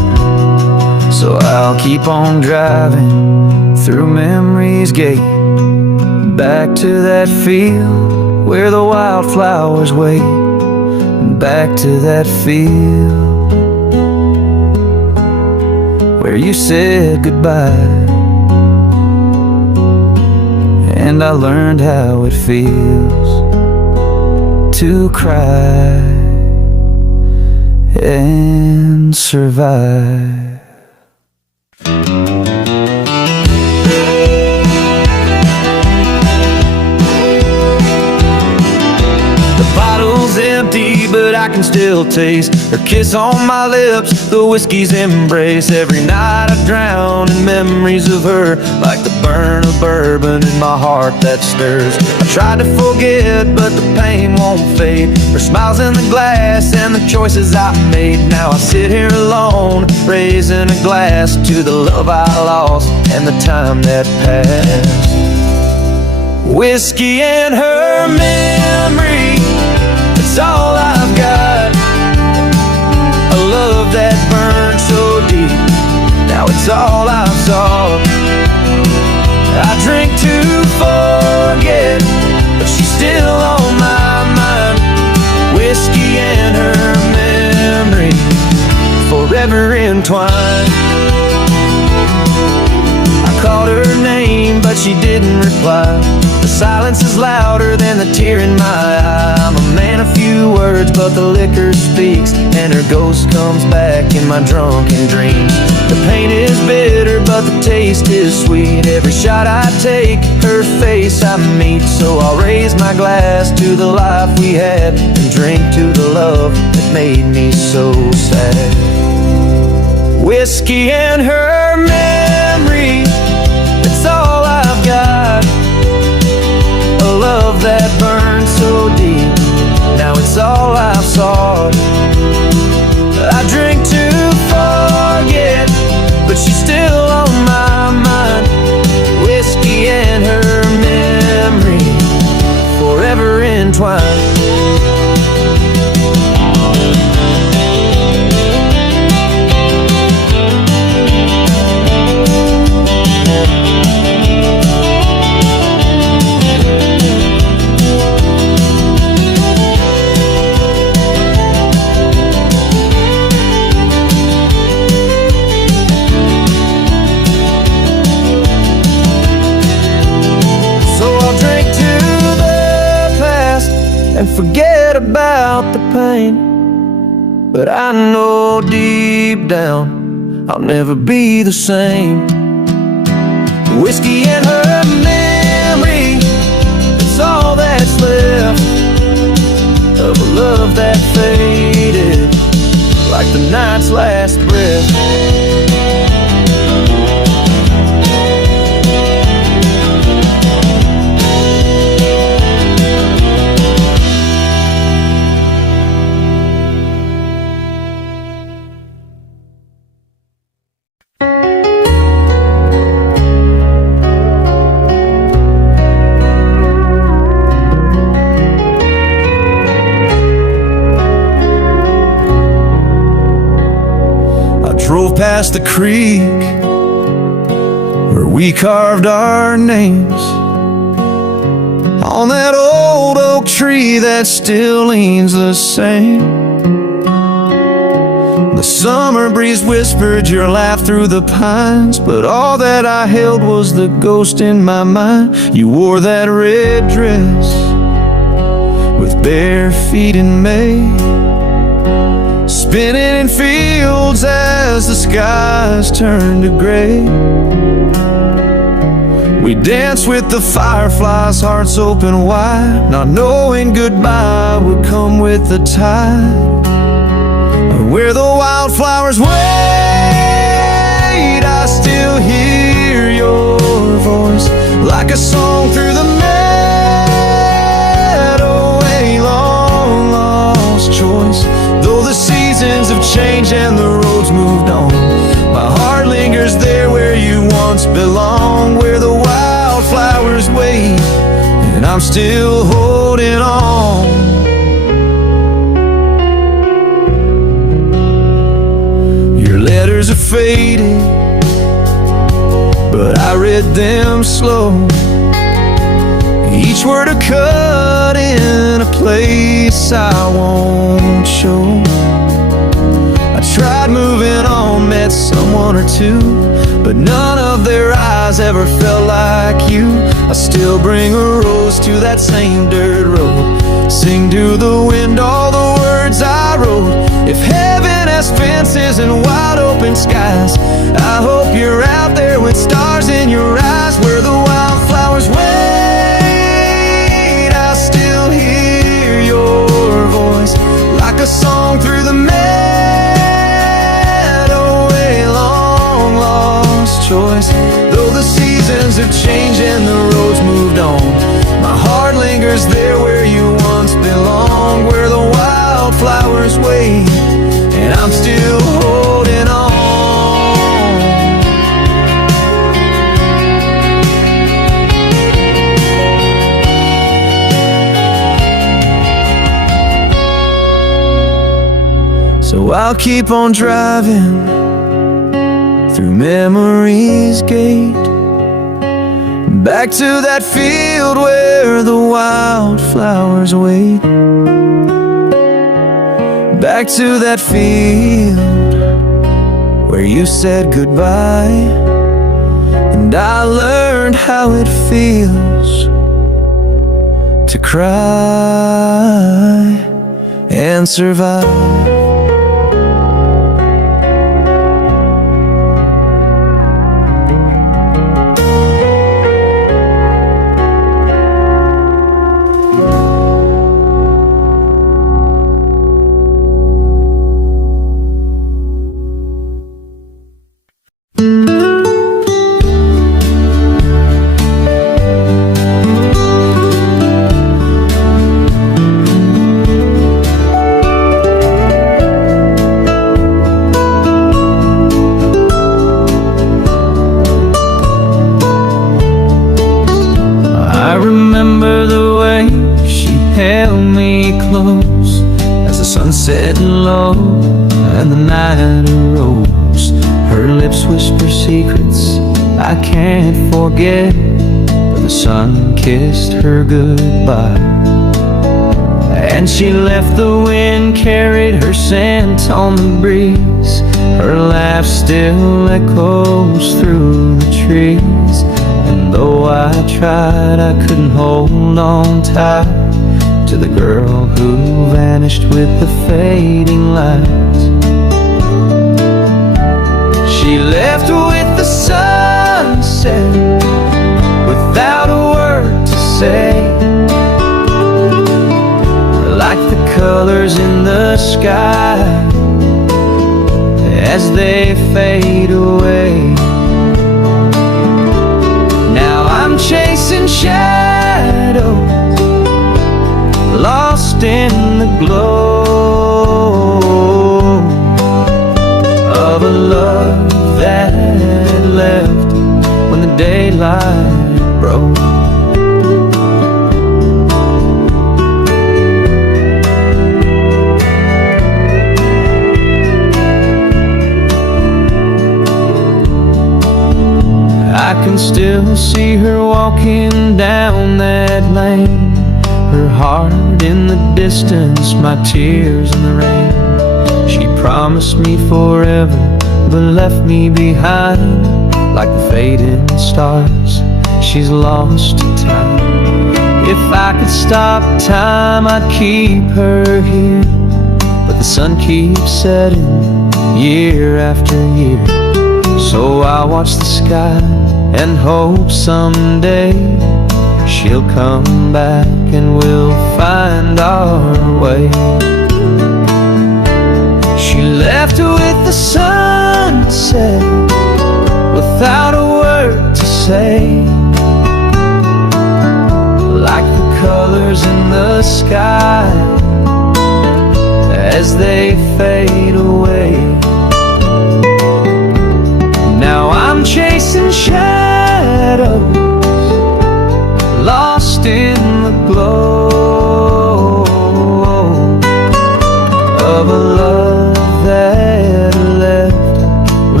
So I'll keep on driving through memory's gate, back to that field where the wildflowers wait, back to that field where you said goodbye, and I learned how it feels to cry and survive. Empty, but I can still taste her kiss on my lips, the whiskey's embrace. Every night I drown in memories of her, like the burn of bourbon in my heart that stirs. I tried to forget, but the pain won't fade. Her smiles in the glass and the choices I made. Now I sit here alone, raising a glass to the love I lost and the time that passed. Whiskey and her memory, it's all I've got. A love that burned so deep, now it's all I've sought. I drink to forget, but she's still on my mind. Whiskey and her memory, forever entwined. I called her name, but she didn't reply. The silence is louder than the tear in my eye. I'm a man of few words, but the liquor speaks, and her ghost comes back in my drunken dreams. The pain is bitter, but the taste is sweet. Every shot I take, her face I meet. So I'll raise my glass to the life we had, and drink to the love that made me so sad. Whiskey and her memory, it's all I've got. A love that burned so deep, now it's all I've sought. I drink to forget, but she's still on my mind. Whiskey and her memory, forever entwined. And forget about the pain, but I know deep down I'll never be the same. Whiskey and her memory, it's all that's left of a love that faded like the night's last breath. Drove past the creek where we carved our names on that old oak tree that still leans the same. The summer breeze whispered your laugh through the pines, but all that I held was the ghost in my mind. You wore that red dress with bare feet in May, spinning in fields as the skies turned to gray. We danced with the fireflies, hearts open wide, not knowing goodbye would come with the tide. Where the wildflowers wait, I still hear your voice like a song through the meadow, a long lost choice. Though the seasons have changed and the roads moved on, my heart lingers there where you once belonged. Where the wildflowers wait, and I'm still holding on. Your letter letters are faded, but I read them slow. Each word a cut in a place I won't show. I tried moving on, met someone or two, but none of their eyes ever felt like you. I still bring a rose to that same dirt road, sing to the wind all the words I wrote. If heaven has fences and wide open skies, I hope you're out there with stars in your eyes. Where the wildflowers wait, I still hear your voice, like a song through the meadow, a long lost choice. Though the seasons have changed and the roads moved on, my heart lingers there where you once belonged. Where the wildflowers wait, and I'm still holding on. So I'll keep on driving through memory's gate, back to that field where the wildflowers wait. Back to that field where you said goodbye, and I learned how it feels to cry and survive. I remember the way she held me close as the sun set low and the night arose. Her lips whisper secrets I can't forget, but the sun kissed her goodbye. And she left, the wind carried her scent on the breeze. Her laugh still echoes through the trees. And though I tried, I couldn't hold on tight to the girl who vanished with the fading lights. She left with the sunset without a word to say, like the colors in the sky as they fade away. Now I'm chasing shadows, lost in the glow of a love that left when the daylight broke. I can still see her walking down that lane, her heart in the distance, my tears in the rain. She promised me forever, but left me behind like the faded stars she's lost to time. If I could stop time, I'd keep her here, but the sun keeps setting year after year. So I watch the sky and hope someday she'll come back and we'll find our way. She left with the sunset without a word to say, like the colors in the sky as they fade away. Now I'm chasing shadows, lost in the glow of a love that left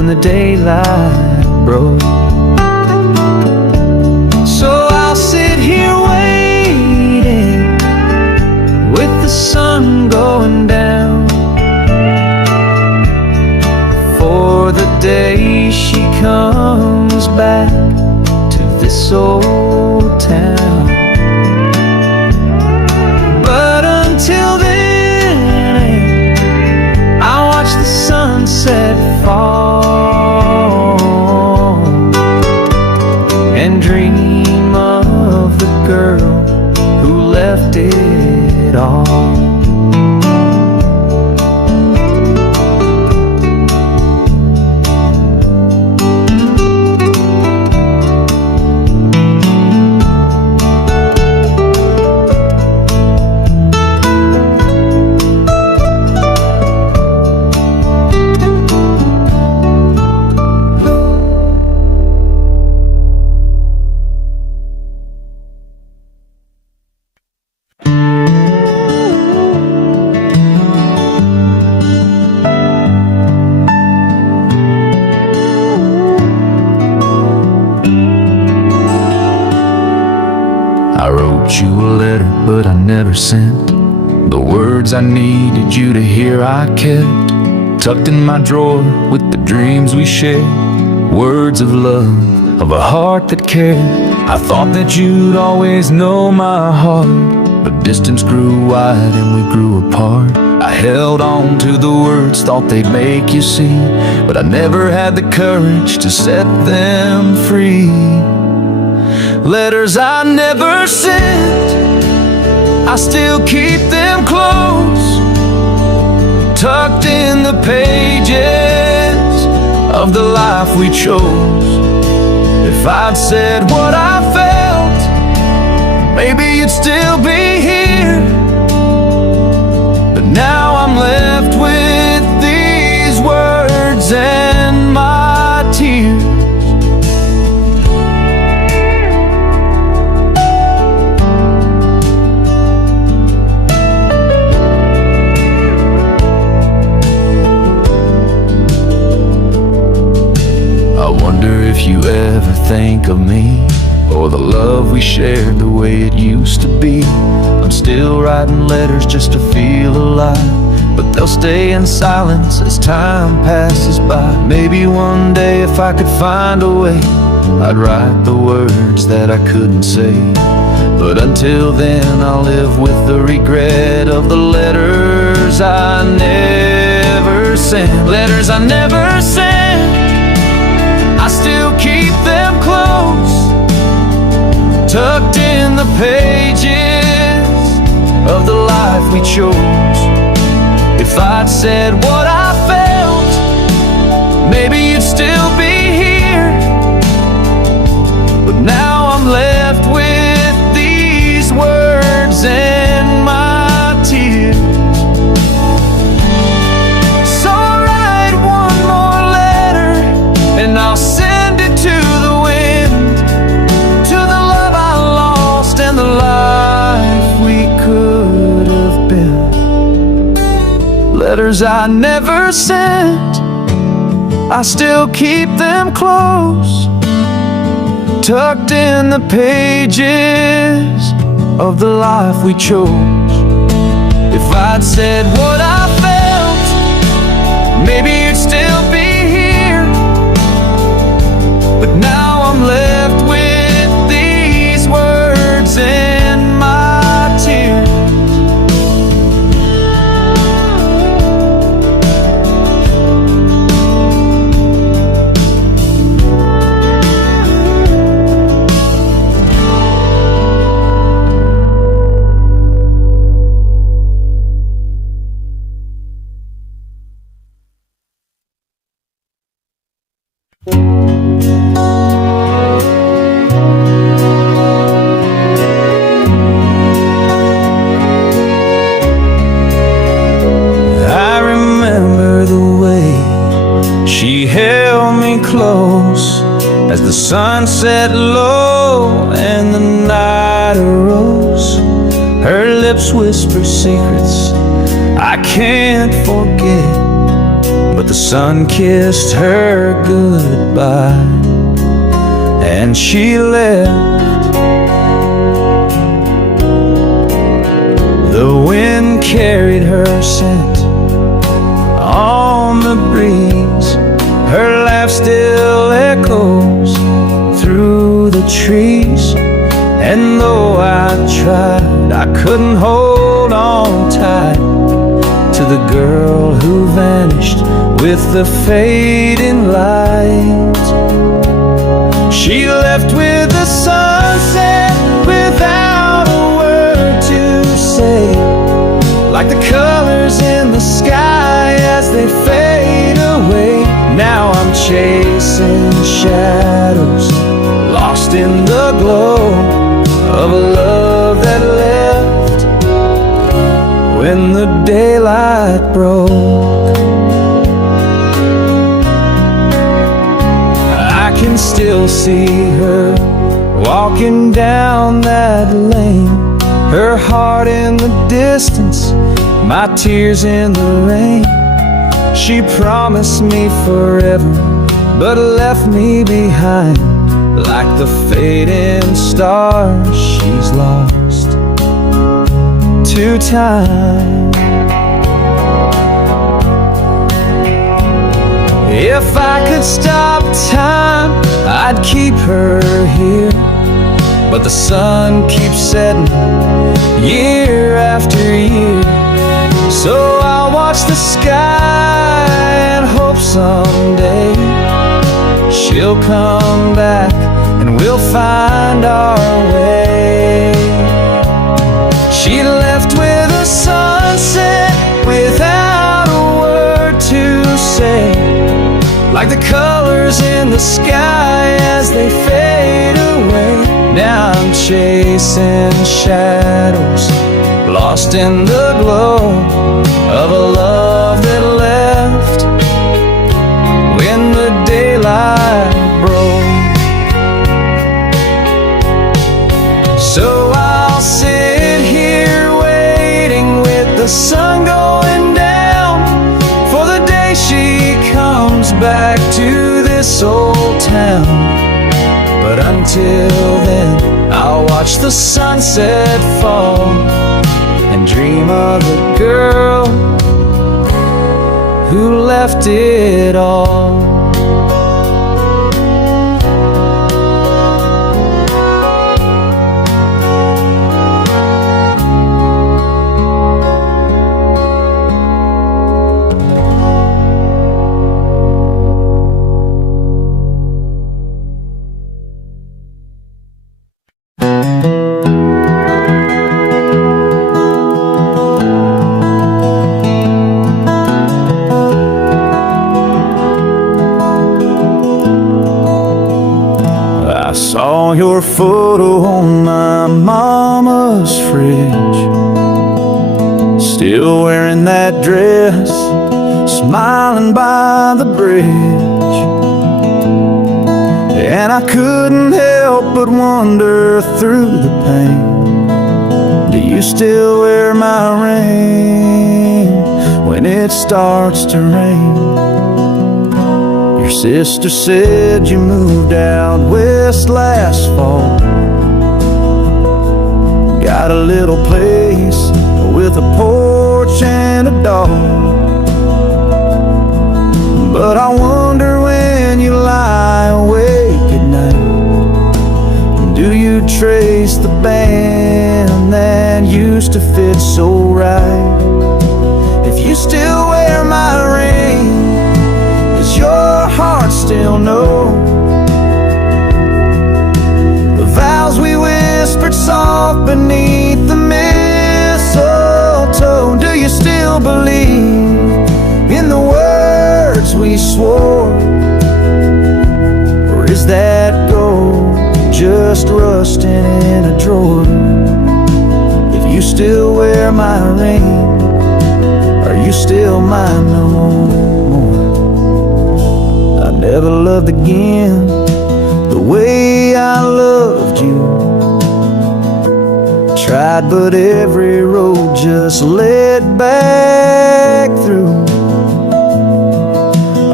the daylight broke. So I'll sit here waiting with the sun going down for the day she comes back to this old town. But until then, I watch the sunset fall and dream of the girl who left it all. You a letter, but I never sent the words I needed you to hear. I kept tucked in my drawer with the dreams we shared, words of love, of a heart that cared. I thought that you'd always know my heart, but distance grew wide and we grew apart. I held on to the words, thought they'd make you see, but I never had the courage to set them free. Letters I never sent, I still keep them close, tucked in the pages of the life we chose. If I'd said what I felt, maybe you'd still be here. But now I'm left with these words and my tears. If you ever think of me, or the love we shared the way it used to be, I'm still writing letters just to feel alive, but they'll stay in silence as time passes by. Maybe one day if I could find a way, I'd write the words that I couldn't say. But until then I'll live with the regret of the letters I never sent. Letters I never sent, I still keep them close, tucked in the pages of the life we chose. If I'd said what I felt, maybe you'd still be here. But now I'm left with these words and my tears. So I'll write one more letter and I'll send it to the wind, to the love I lost and the life we could have been. Letters I never sent, I still keep them close, tucked in the pages of the life we chose. If I'd said what I felt, maybe you'd still be here. But now I'm left with these words and my tears. As the sun set low and the night arose, her lips whisper secrets I can't forget. but the sun kissed her goodbye, and she left. The wind carried her scent on the breeze. Her laugh still echoes through the trees, and though I tried, I couldn't hold on tight to the girl who vanished with the fading light. She left with the sunset without a word to say, like the colors in the sky as they fade away. Now I'm chasing shadows, lost in the glow of a love that left when the daylight broke. I can still see her walking down that lane, her heart in the distance, my tears in the rain. She promised me forever, but left me behind like the fading stars she's lost to time. If I could stop time, I'd keep her here, but the sun keeps setting year after year. So I'll watch the sky and hope someday she'll come back and we'll find our way. She left with a sunset without a word to say, like the colors in the sky as they fade away. Now I'm chasing shadows, lost in the glow of a love that left when the daylight broke. So I'll sit here waiting with the sun going down for the day she comes back to this old town. But until then, I'll watch the sunset fall and dream of the girl who left it all. I saw your photo on my mama's fridge, still wearing that dress, smiling by the bridge. And I couldn't help but wonder through the pain, do you still wear my ring when it starts to rain? Your sister said you moved out west last fall, got a little place with a porch and a dog. But I wonder when you lie awake at night, do you trace the band that used to fit so right? If you still wear my ring, does your heart still know the vows we whispered soft beneath the mistletoe? Do you still believe in the words we swore, or is that gold just rusting in a drawer? If you still wear my ring, are you still mine no more? I never loved again the way I loved you. Tried, but every road just led back through.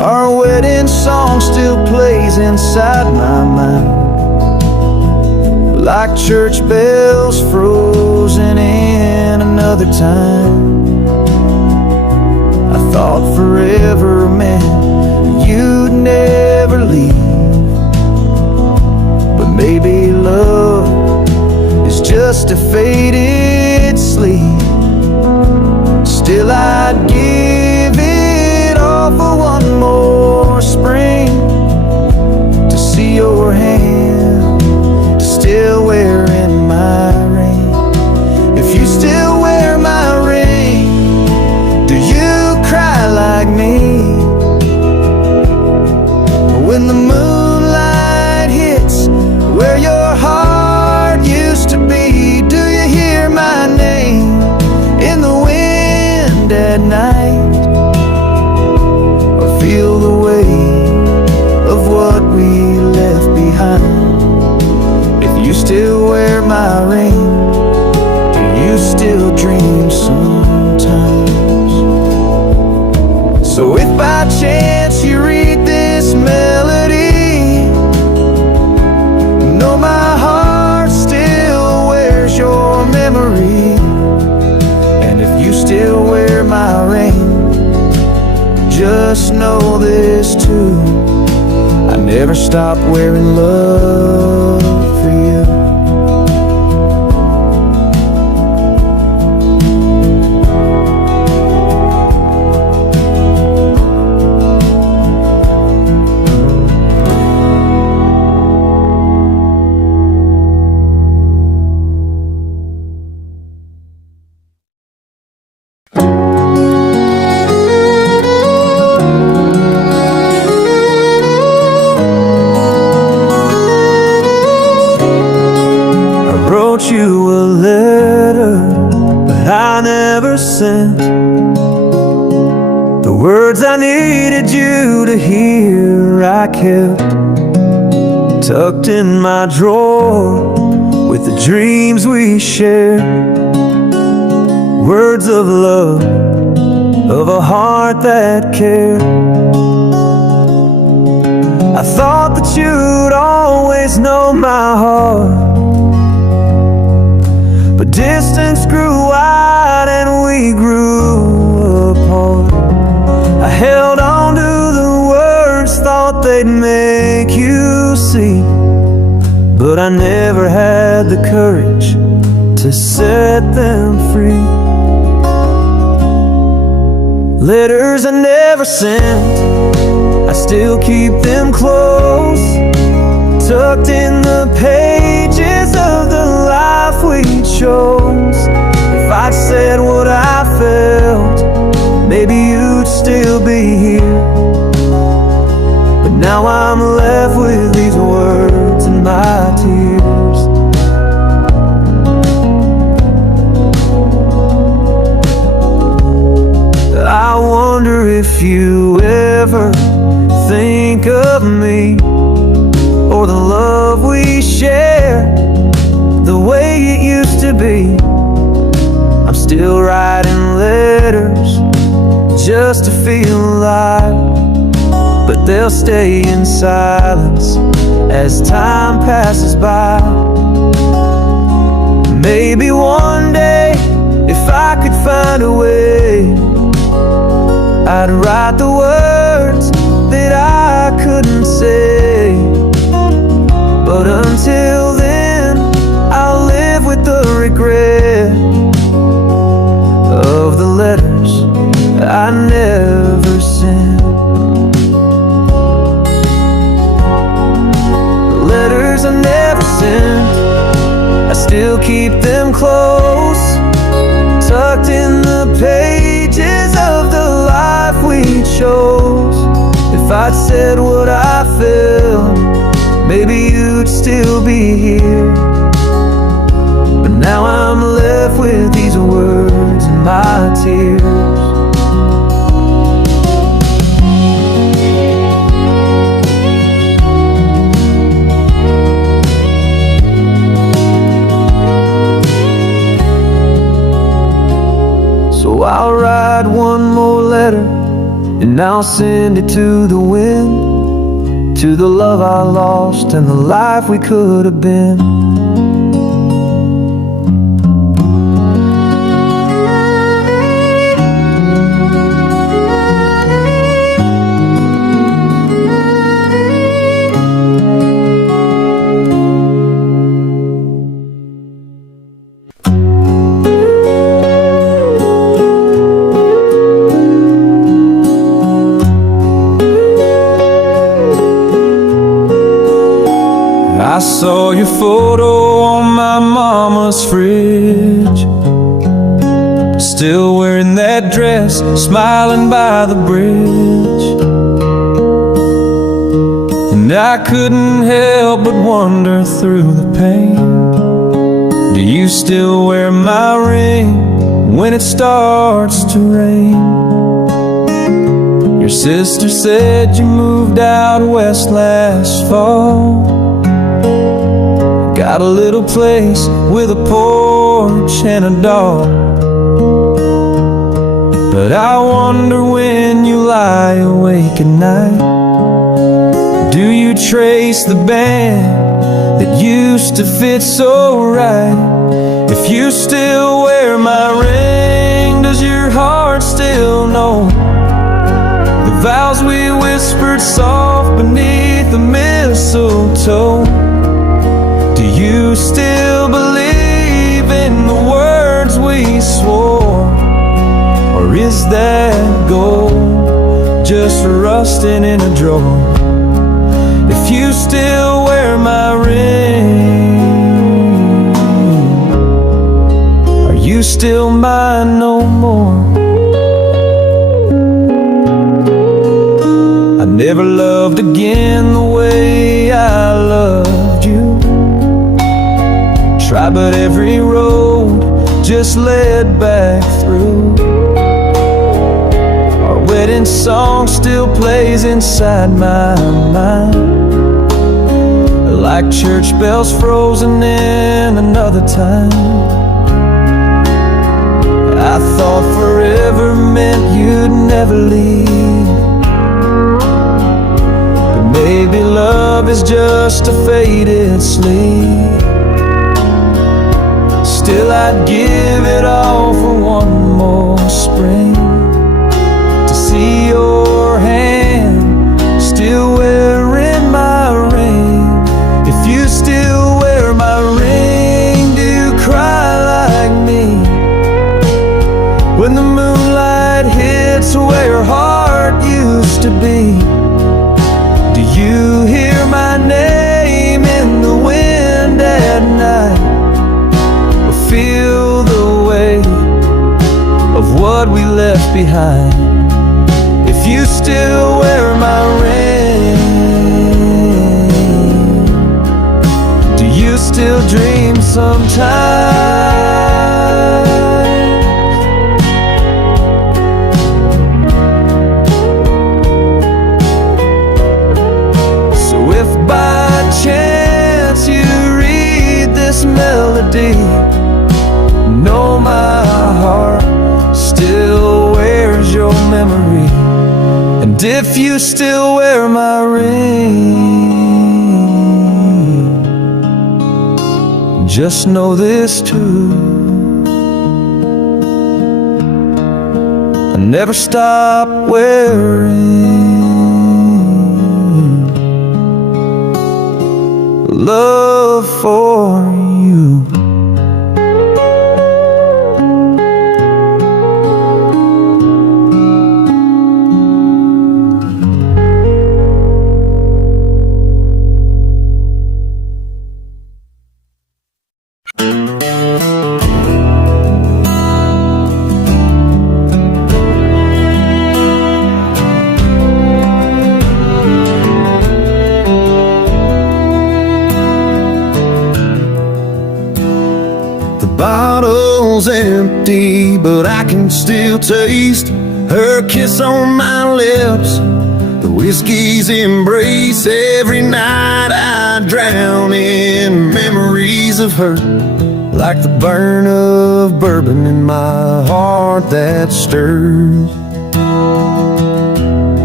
Our wedding song still plays inside my mind, like church bells frozen in another time. I thought forever meant you'd never leave, but maybe love is just a faded sleep. Still I'd give it all for one more spring, to see your hand still wearing my ring. If you still wear my ring, do you cry like me? When the moonlight hits where your heart used to be, do you hear my name in the wind at night? Or feel the weight of what we left behind? If you still wear my ring, do you still dream sometimes? So if by chance you read this melody, know my heart still wears your memory. And if you still wear my ring, just know this too: I never stopped wearing love for you. You a letter, but I never sent the words I needed you to hear. I kept tucked in my drawer with the dreams we shared, words of love, of a heart that cared. I thought that you'd always know my heart, but distance grew wide and we grew apart. I held on to the words, thought they'd make you see, but I never had the courage to set them free. Letters I never sent, I still keep them close, tucked in the pages of the life we chose. If I'd said what I felt, maybe you'd still be here, but now I'm left with these words and my tears. I wonder if you ever think of me, or the love we share, the way it used to be. I'm still writing letters just to feel alive, but they'll stay in silence as time passes by. Maybe one day, if I could find a way, I'd write the words that I couldn't say. But until then, I'll live with the regret of the letters I never sent. The letters I never sent, I still keep them close, tucked in the pages of the life we chose. If I'd said what I felt, maybe you'd still be here, but now I'm left with these words and my tears. So I'll write one more letter and And I'll send it to the wind, to the love I lost and the life we could have been. I saw your photo on my mama's fridge, still wearing that dress, smiling by the bridge. And I couldn't help but wonder through the pain, do you still wear my ring when it starts to rain? Your sister said you moved out west last fall, got a little place with a porch and a dog. But I wonder when you lie awake at night, do you trace the band that used to fit so right? If you still wear my ring, does your heart still know the vows we whispered soft beneath the mistletoe? Do you still believe in the words we swore? Or is that gold just rusting in a drawer? If you still wear my ring, are you still mine no more? I never loved again the way I loved you. Try, but every road just led back through. Our wedding song still plays inside my mind, like church bells frozen in another time. I thought forever meant you'd never leave, but maybe love is just a faded sleep. Still I'd give it all for one more spring, to see your hand still wearing my ring. If you still wear my ring, do you cry like me when the moonlight hits where your heart used to be? Do you hear my name in the wind at night, feel the weight of what we left behind? If you still wear my ring, do you still dream sometimes? So if by chance you read this melody, know my heart still wears your memory. And if you still wear my ring, just know this too, I never stop wearing love for you. Bottle's empty, but I can still taste her kiss on my lips, the whiskey's embrace. Every night I drown in memories of her, like the burn of bourbon in my heart that stirs.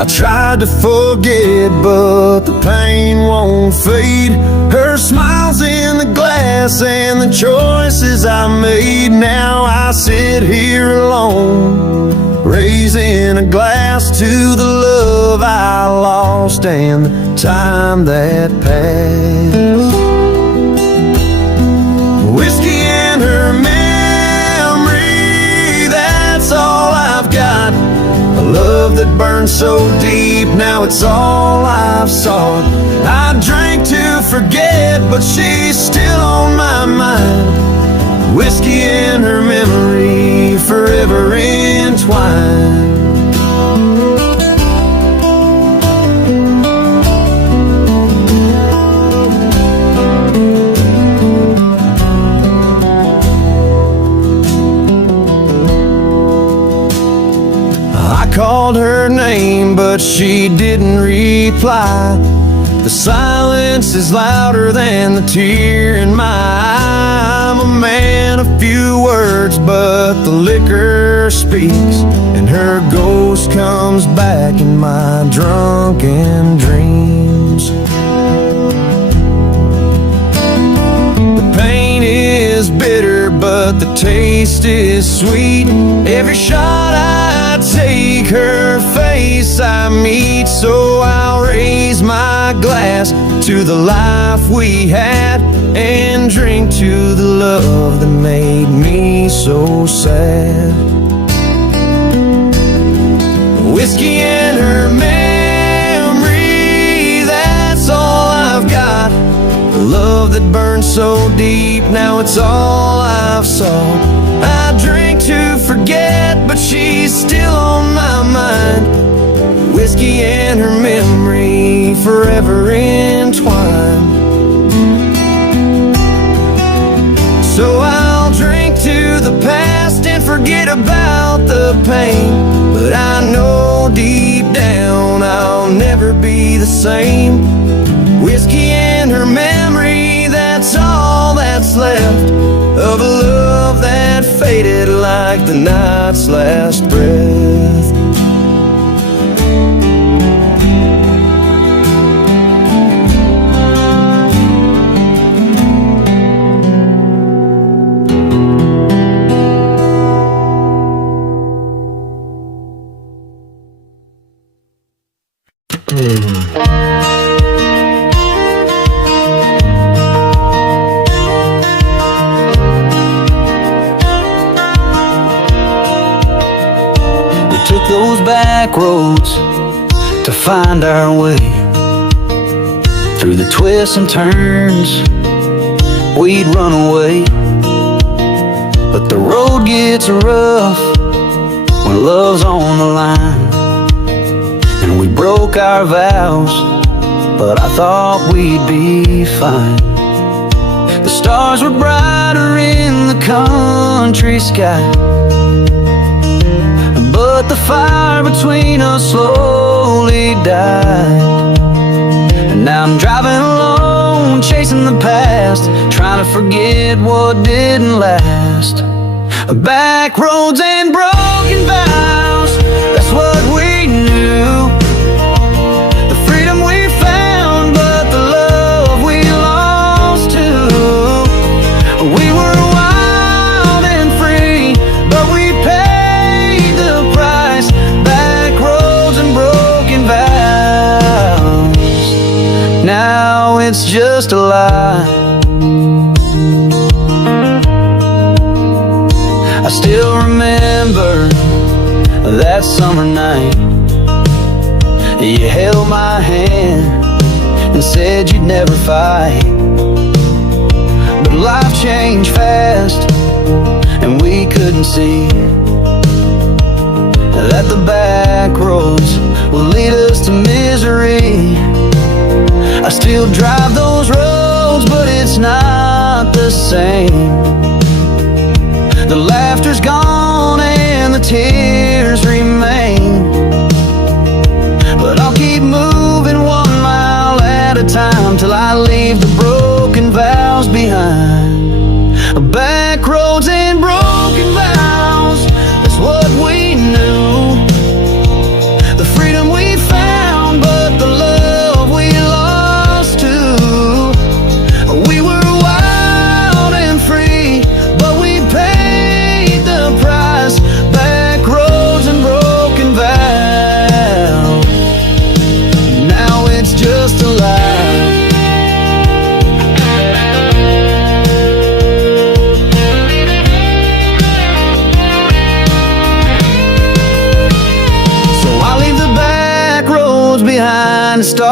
I tried to forget, but the pain won't fade. Her smile's in the glass and the choices I made. Now I sit here alone, raising a glass to the love I lost and the time that passed. Whiskey and her memory, that's all I've got. A love that burned so deep, now it's all I've sought. I drank to forget, but she's still on my mind. Whiskey and her memory, forever entwined. I called her name, but she didn't reply. The silence is louder than the tear in my eye. I'm a man of few words, but the liquor speaks, and her ghost comes back in my drunken dreams. The pain is bitter, but the taste is sweet. Every shot I take, her face I meet. So I'll raise my glass to the life we had, and drink to the love that made me so sad. Whiskey and her memory, that's all I've got. A love that burned so deep, now it's all I've sought. I drink to forget, but she's still on my mind. Whiskey and her memory, forever entwined. So I'll drink to the past and forget about the pain, but I know deep down I'll never be the same. Whiskey and her memory, that's all that's left of a love that faded like the night's last breath. Took those back roads to find our way. Through the twists and turns, we'd run away. But the road gets rough when love's on the line. And we broke our vows, but I thought we'd be fine. The stars were brighter in the country sky, but the fire between us slowly died. And now I'm driving alone, chasing the past, trying to forget what didn't last. Backroads and broken vows, that's what we knew. The freedom we found, but the love we lost too. We were wild and free, but we paid the price. Backroads and broken vows, now it's just a lie. I still remember that summer night. You held my hand and said you'd never fight. But life changed fast, and we couldn't see that the back roads will lead us to misery. I still drive those roads, but it's not the same. The laughter's gone and the tears remain, but I'll keep moving 1 mile at a time till I leave the broken vows behind. Backroads and broken vows, that's what we knew. The freedom we found,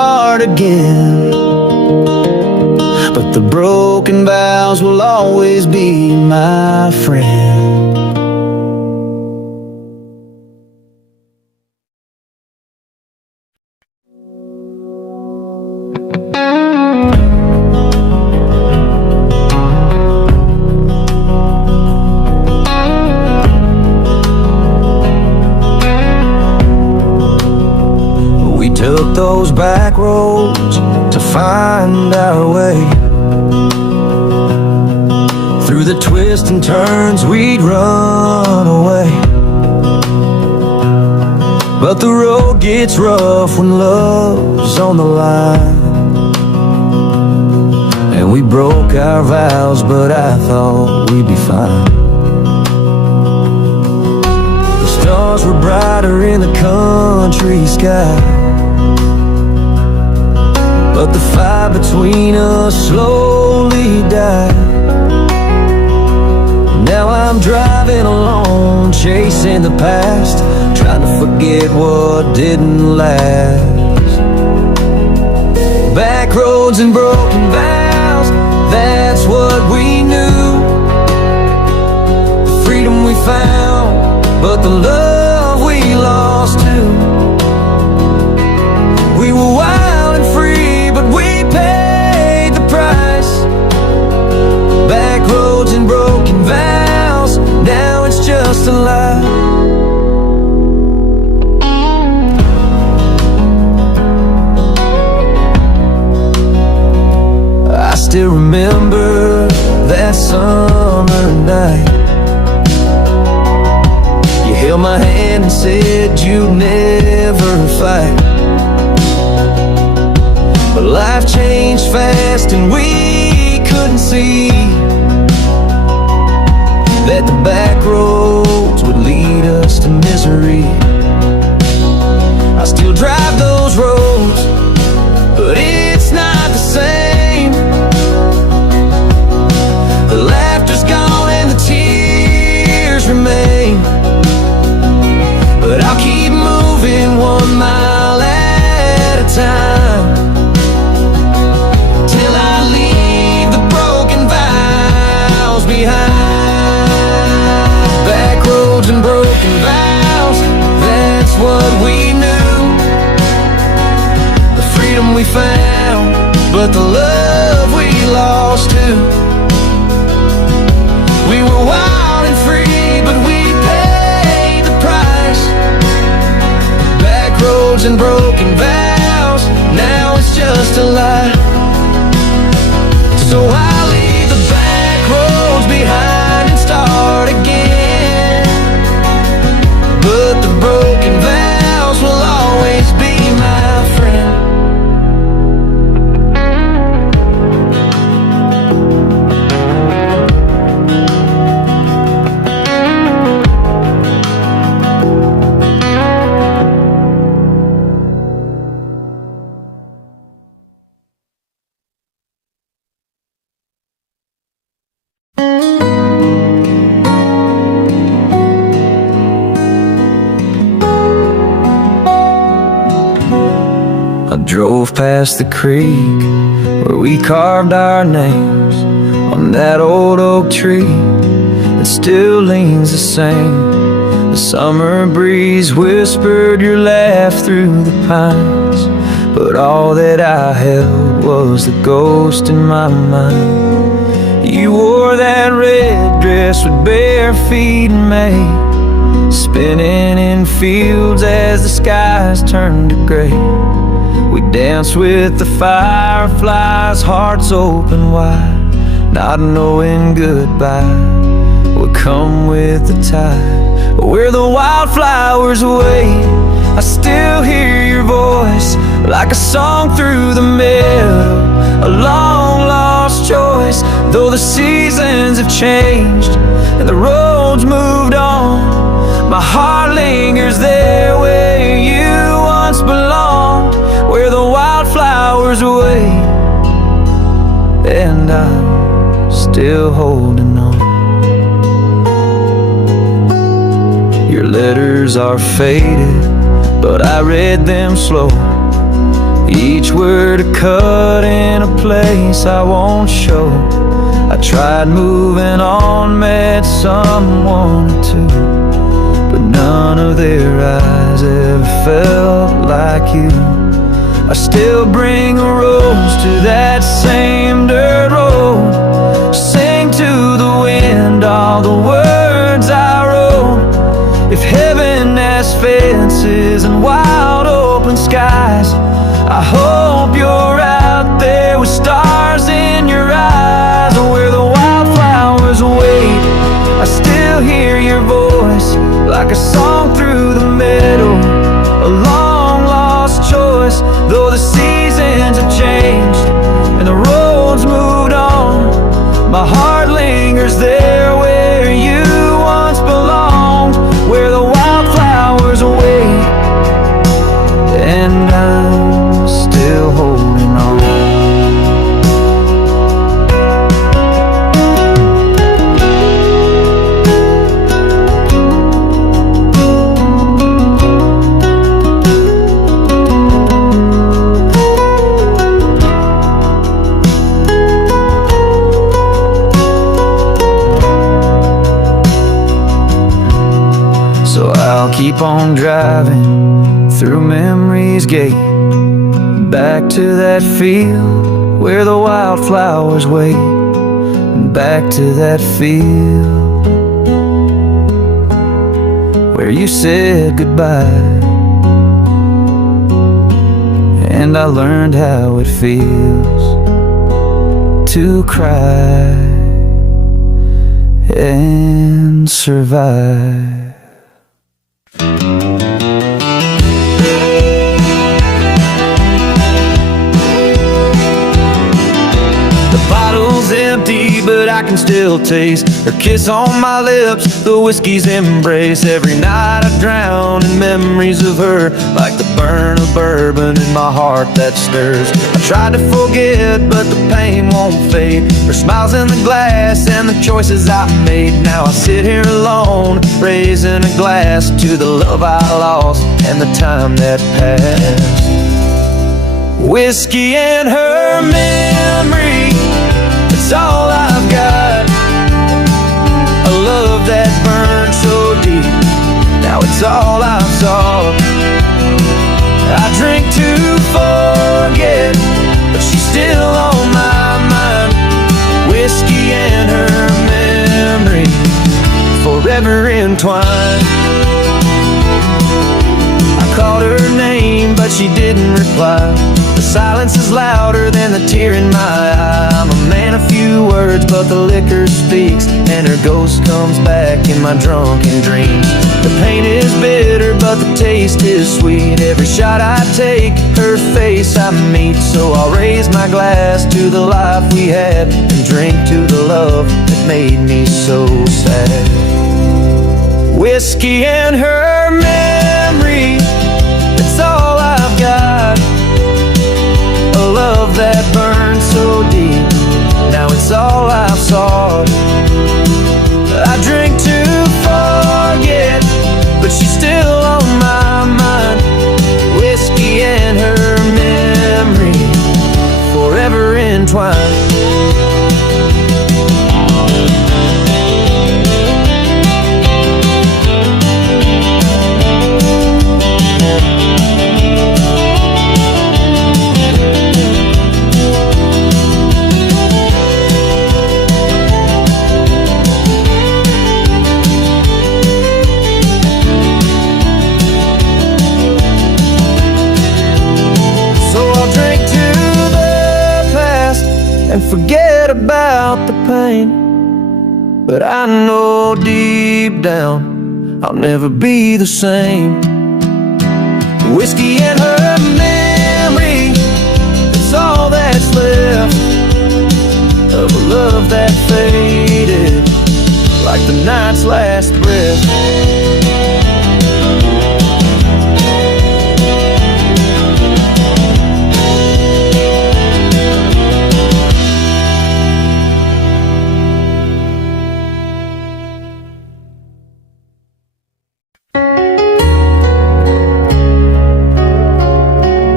start again. But the broken vows will always be my friend. We took those back roads to find our way. Through the twists and turns we'd run away. But the road gets rough when love's on the line. And we broke our vows, but I thought we'd be fine. The stars were brighter in the country sky, but the fire between us slowly died. Now I'm driving alone, chasing the past, trying to forget what didn't last. Back roads and broken vows, that's what we knew. The freedom we found, but the love we lost too. We were wild and free, but we paid the price. Back roads and broken vows, now it's just a lie. I still remember that summer night. You held my hand and said you'd never fight. But life changed fast and we couldn't see that the back roads would lead us to misery. I still drive those roads, but it's not the same. The laughter's gone and the tears remain. But I'll keep moving 1 mile at a time, till I leave the broken vows behind. Back roads and broken vows, that's what we knew. The freedom we found, but the love we lost too. We were wild and free, but we paid the price. Back roads and broken vows, now it's just a lie. So I'll leave the back roads behind and start again. But the broken vows will always be my friend. I drove past the creek where we carved our names on that old oak tree that still leans the same. The summer breeze whispered your laugh through the pines, but all that I held was the ghost in my mind. You wore that red dress with bare feet in May, spinning in fields as the skies turned to gray. We danced with the fireflies, hearts open wide, not knowing goodbye would come with the tide. But where the wildflowers wait, I still hear your voice like a song through the meadow, a long lost choice. Though the seasons have changed and the roads moved on, my heart lingers there where you once belonged, where the wildflowers wait, and I'm still holding on. Your letters are faded, but I read them slow, Each word a cut in a place I won't show. I tried moving on, met someone or two, but none of their eyes ever felt like you. I still bring a rose to that same dirt road, sing to the wind all the words I wrote. If heaven has fences and wide open skies, I hope you're out there with stars in your eyes. Where the wildflowers wait, I still hear your voice like a song through the meadow, a long lost choice. Though the seasons have changed and the roads moved on, my heart lingers there where you once belonged. Where the wildflowers wait, and I'm still holding on. So I'll keep on driving through memory's gate, back to that field where the wildflowers wait, back to that field where you said goodbye, and I learned how it feels to cry and survive. Empty, but I can still taste her kiss on my lips, the whiskey's embrace. Every night I drown in memories of her, like the burn of bourbon in my heart that stirs. I tried to forget, but the pain won't fade. Her smiles in the glass and the choices I made. Now I sit here alone, raising a glass to the love I lost and the time that passed. Whiskey and her memory, it's all I've got. A love that burned so deep, now it's all I've sought. I drink to forget, but she's still on my mind. Whiskey and her memory, forever entwined. I called her name, but she didn't reply. The silence is louder than the tear in my eye. I'm a man of few words, but the liquor speaks, and her ghost comes back in my drunken dreams. The pain is bitter, but the taste is sweet. Every shot I take, her face I meet. So I'll raise my glass to the life we had, and drink to the love that made me so sad. Whiskey and her memory, it's all I've got. A love that burned so deep, now it's all I've sought. I drink to forget, but she's still on my mind. Whiskey and her memory, forever entwined. And forget about the pain, but I know deep down I'll never be the same. Whiskey and her memory, it's all that's left of a love that faded like the night's last breath.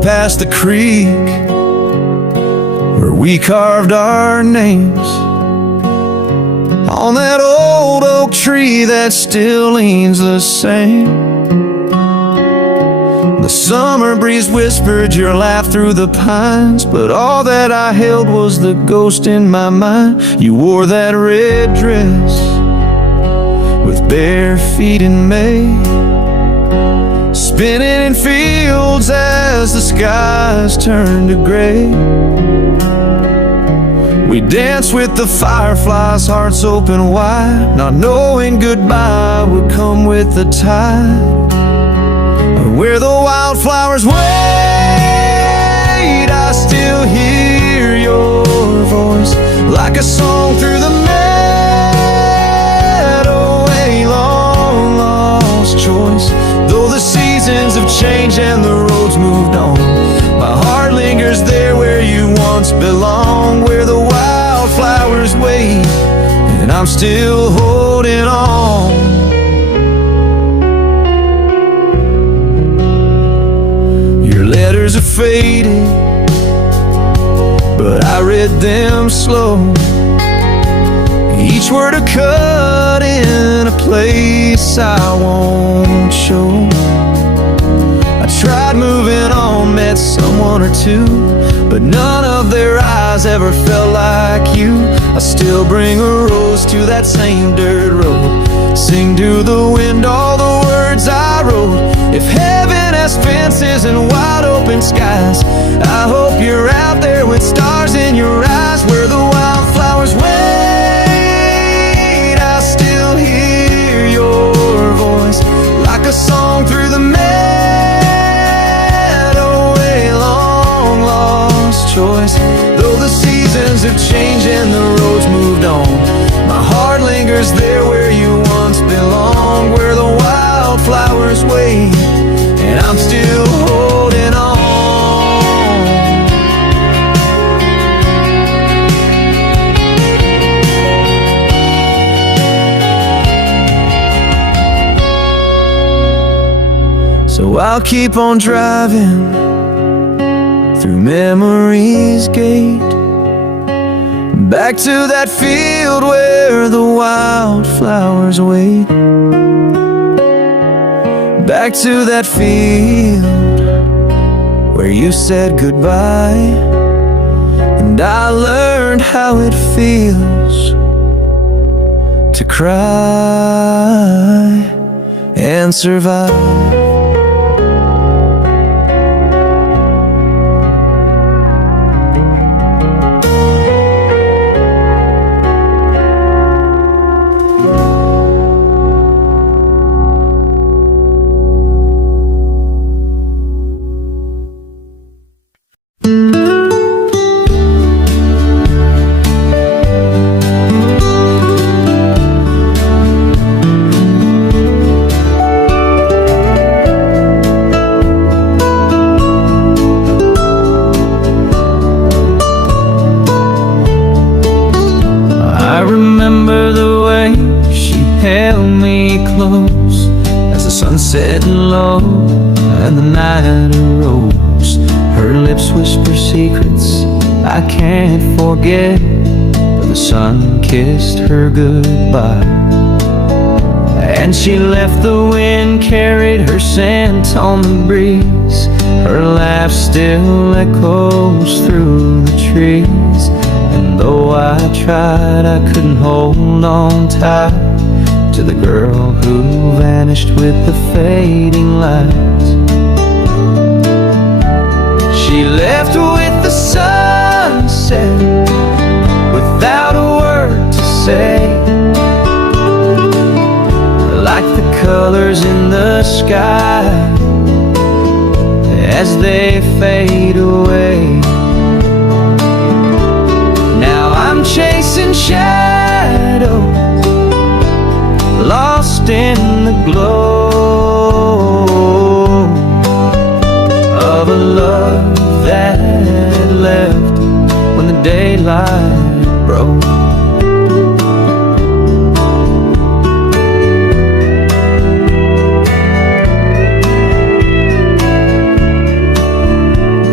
drove past the creek where we carved our names on that old oak tree that still leans the same. The summer breeze whispered your laugh through the pines, but all that I held was the ghost in my mind. You wore that red dress with bare feet in May, spinning in fields as the skies turned to gray. We danced with the fireflies, hearts open wide, not knowing goodbye would come with the tide. Where the wildflowers wait, I still hear your voice like a song through the meadow, a long lost choice. Though the seasons have changed and the roads moved on, my heart lingers there where you once belonged. Where the wildflowers wait and I'm still holding on. Letters are faded, but I read them slow. Each word a cut in a place I won't show. I tried moving on, met someone or two, but none of their eyes ever felt like you. I still bring a rose to that same dirt road, sing to the wind all the words I wrote. If heaven has fences and wide open skies, I hope you're out there with stars in your eyes. Where the wildflowers wait, I still hear your voice like a song through the meadow, a long lost choice. Though the seasons have changed and the roads moved on, my heart lingers there where you once belonged. Where the wildflowers wait and I'm still holding on. So I'll keep on driving through memory's gate, back to that field where the wildflowers wait. Back to that field where you said goodbye, and I learned how it feels to cry and survive. Set low and the night arose. Her lips whisper secrets I can't forget, but the sun kissed her goodbye, and she left. The wind carried her scent on the breeze. Her laugh still echoes through the trees, and though I tried I couldn't hold on tight to the girl who vanished with the fading lights. She left with the sunset without a word to say, like the colors in the sky as they fade away. Now I'm chasing shadows, lost in the glow of a love that left when the daylight broke.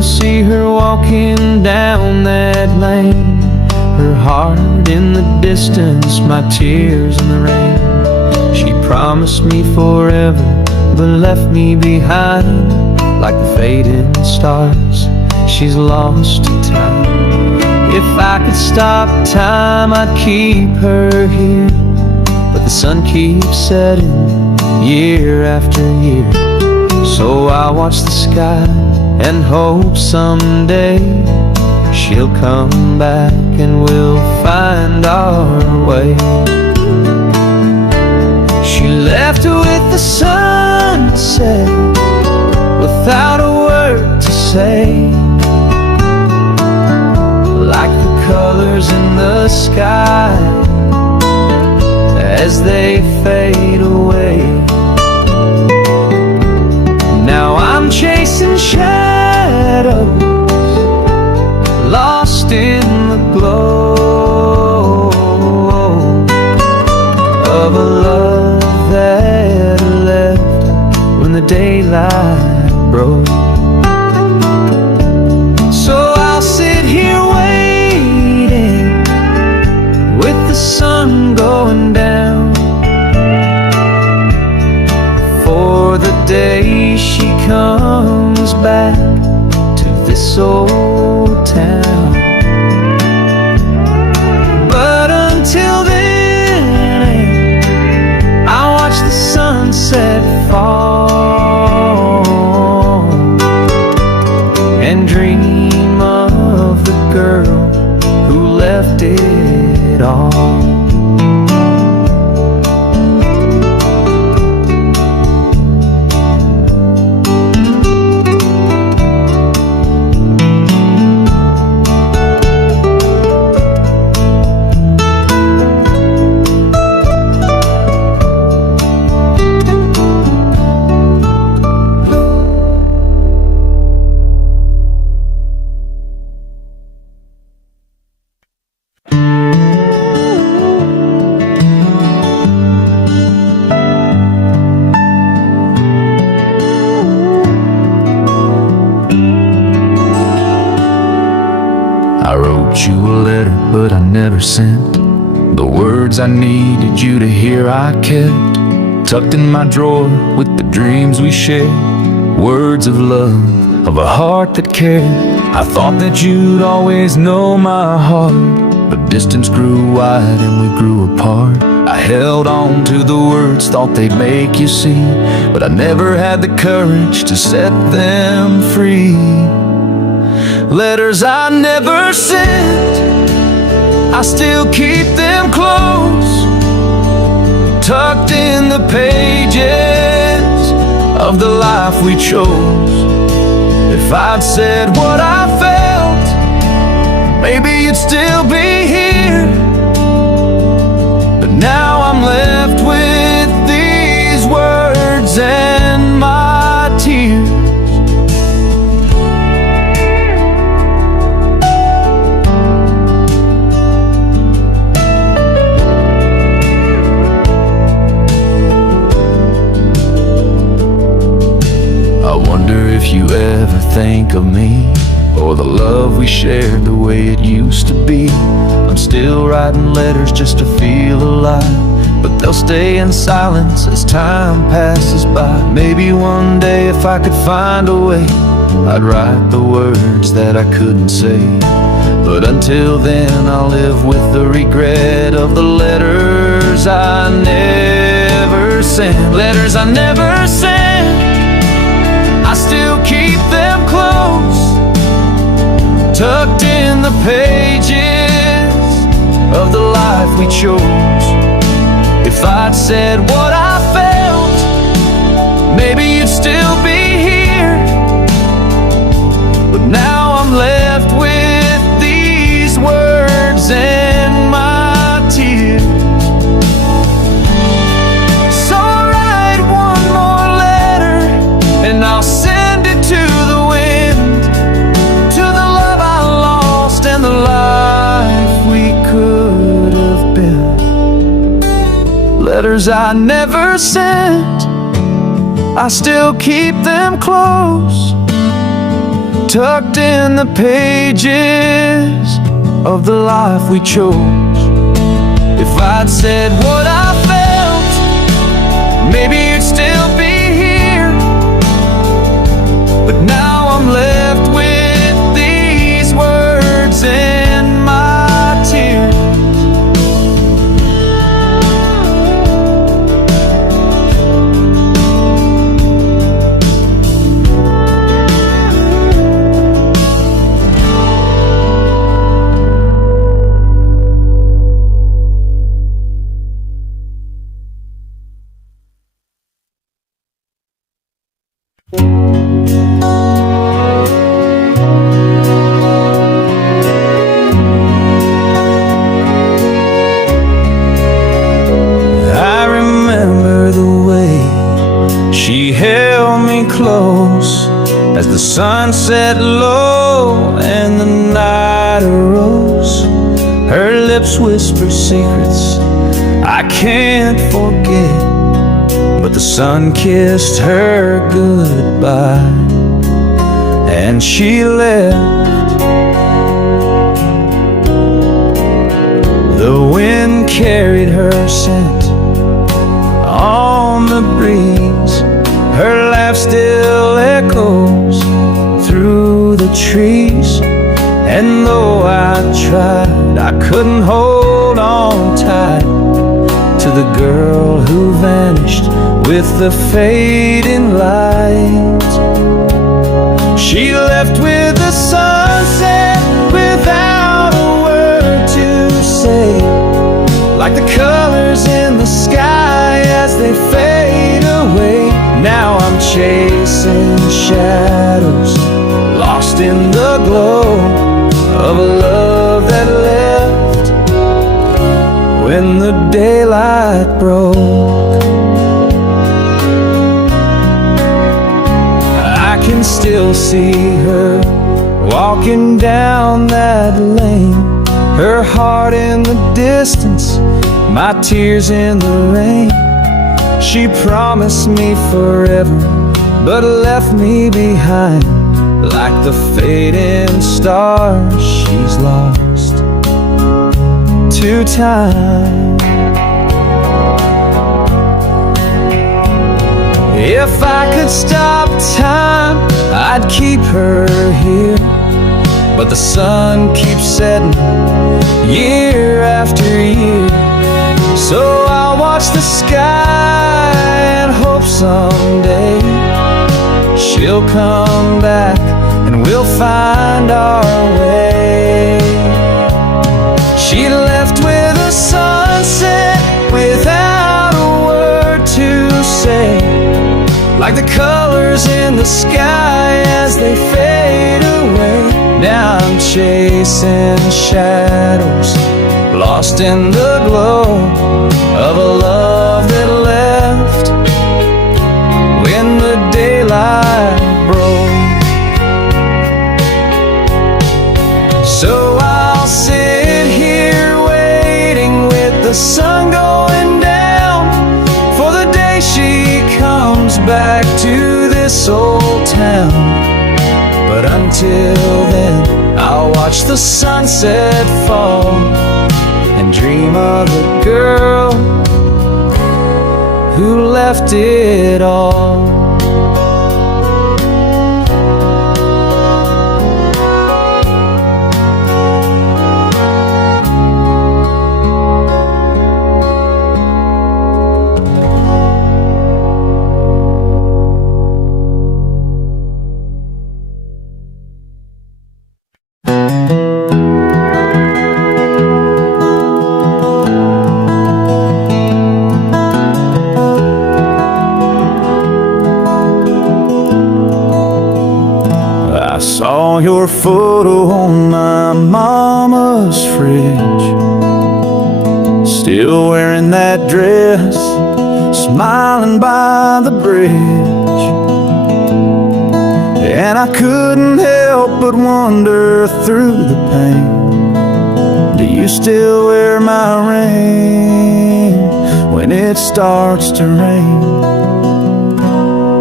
still see her walking down that lane, her heart in the distance, my tears in the rain. She promised me forever, but left me behind like the fading stars. She's lost to time. If I could stop time, I'd keep her here, but the sun keeps setting year after year. So I watch the sky and hope someday she'll come back and we'll find our way. She left with the sunset without a word to say, like the colors in the sky as they fade away. Now I'm chasing shadows, lost in the glow of a love that left when the daylight broke. So I'll sit here waiting with the sun going down for the day she comes back to this old town. But until then, I'll watch the sunset fall and dream of the girl who left it all. I wrote you a letter, but I never sent the words I needed you to hear. I kept tucked in my drawer with the dreams we shared, words of love, of a heart that cared. I thought that you'd always know my heart, but distance grew wide and we grew apart. I held on to the words, thought they'd make you see, but I never had the courage to set them free. Letters I never sent, I still keep them close, tucked in the pages of the life we chose. If I'd said what I felt, maybe you'd still be here, but now I'm left with these words and my tears. I wonder if you ever think of me, or the love we shared the way it used to be. I'm still writing letters just to feel alive, but they'll stay in silence as time passes by. Maybe one day if I could find a way, I'd write the words that I couldn't say. But until then I'll live with the regret of the letters I never sent. Letters I never sent, I still keep them close, tucked in the pages of the life we chose. If I'd said what I felt, maybe you'd still be here, but now I'm left with these words and my tears. So I'll write one more letter and I'll send it to the wind, to the love I lost and the life we could have been. Letters I never sent, I still keep them close, tucked in the pages of the life we chose. If I'd said what I felt, maybe you'd still be here. But now I'm left with these words and my tears. I remember the way she held me close as the sun set low and the night arose. Her lips whisper secrets I can't forget, but the sun kissed her goodbye and she left. The wind carried her scent on the breeze. Her laugh still echoes through the trees. And though I tried, I couldn't hold on tight to the girl who vanished with the fading light. She left with the sunset without a word to say, like the colors in the sky as they fade away. Now I'm chasing shadows, lost in the glow of a love that left when the daylight broke. I can still see her walking down that lane, her heart in the distance, my tears in the rain. She promised me forever, but left me behind like the fading stars she's lost to time. If I could stop time, I'd keep her here, but the sun keeps setting year after year. So I'll watch the sky and hope someday she'll come back and we'll find our way. She left with a sunset without a word to say, like the colors in the sky as they fade away. Now I'm chasing shadows, lost in the glow of a love that left when the daylight broke. So I'll sit here waiting with the sun going down for the day she comes back to this old town. But until then, I'll watch the sunset fall and dream of the girl who left it all. Saw your photo on my mama's fridge, still wearing that dress, smiling by the bridge. And I couldn't help but wonder through the pain, do you still wear my ring when it starts to rain?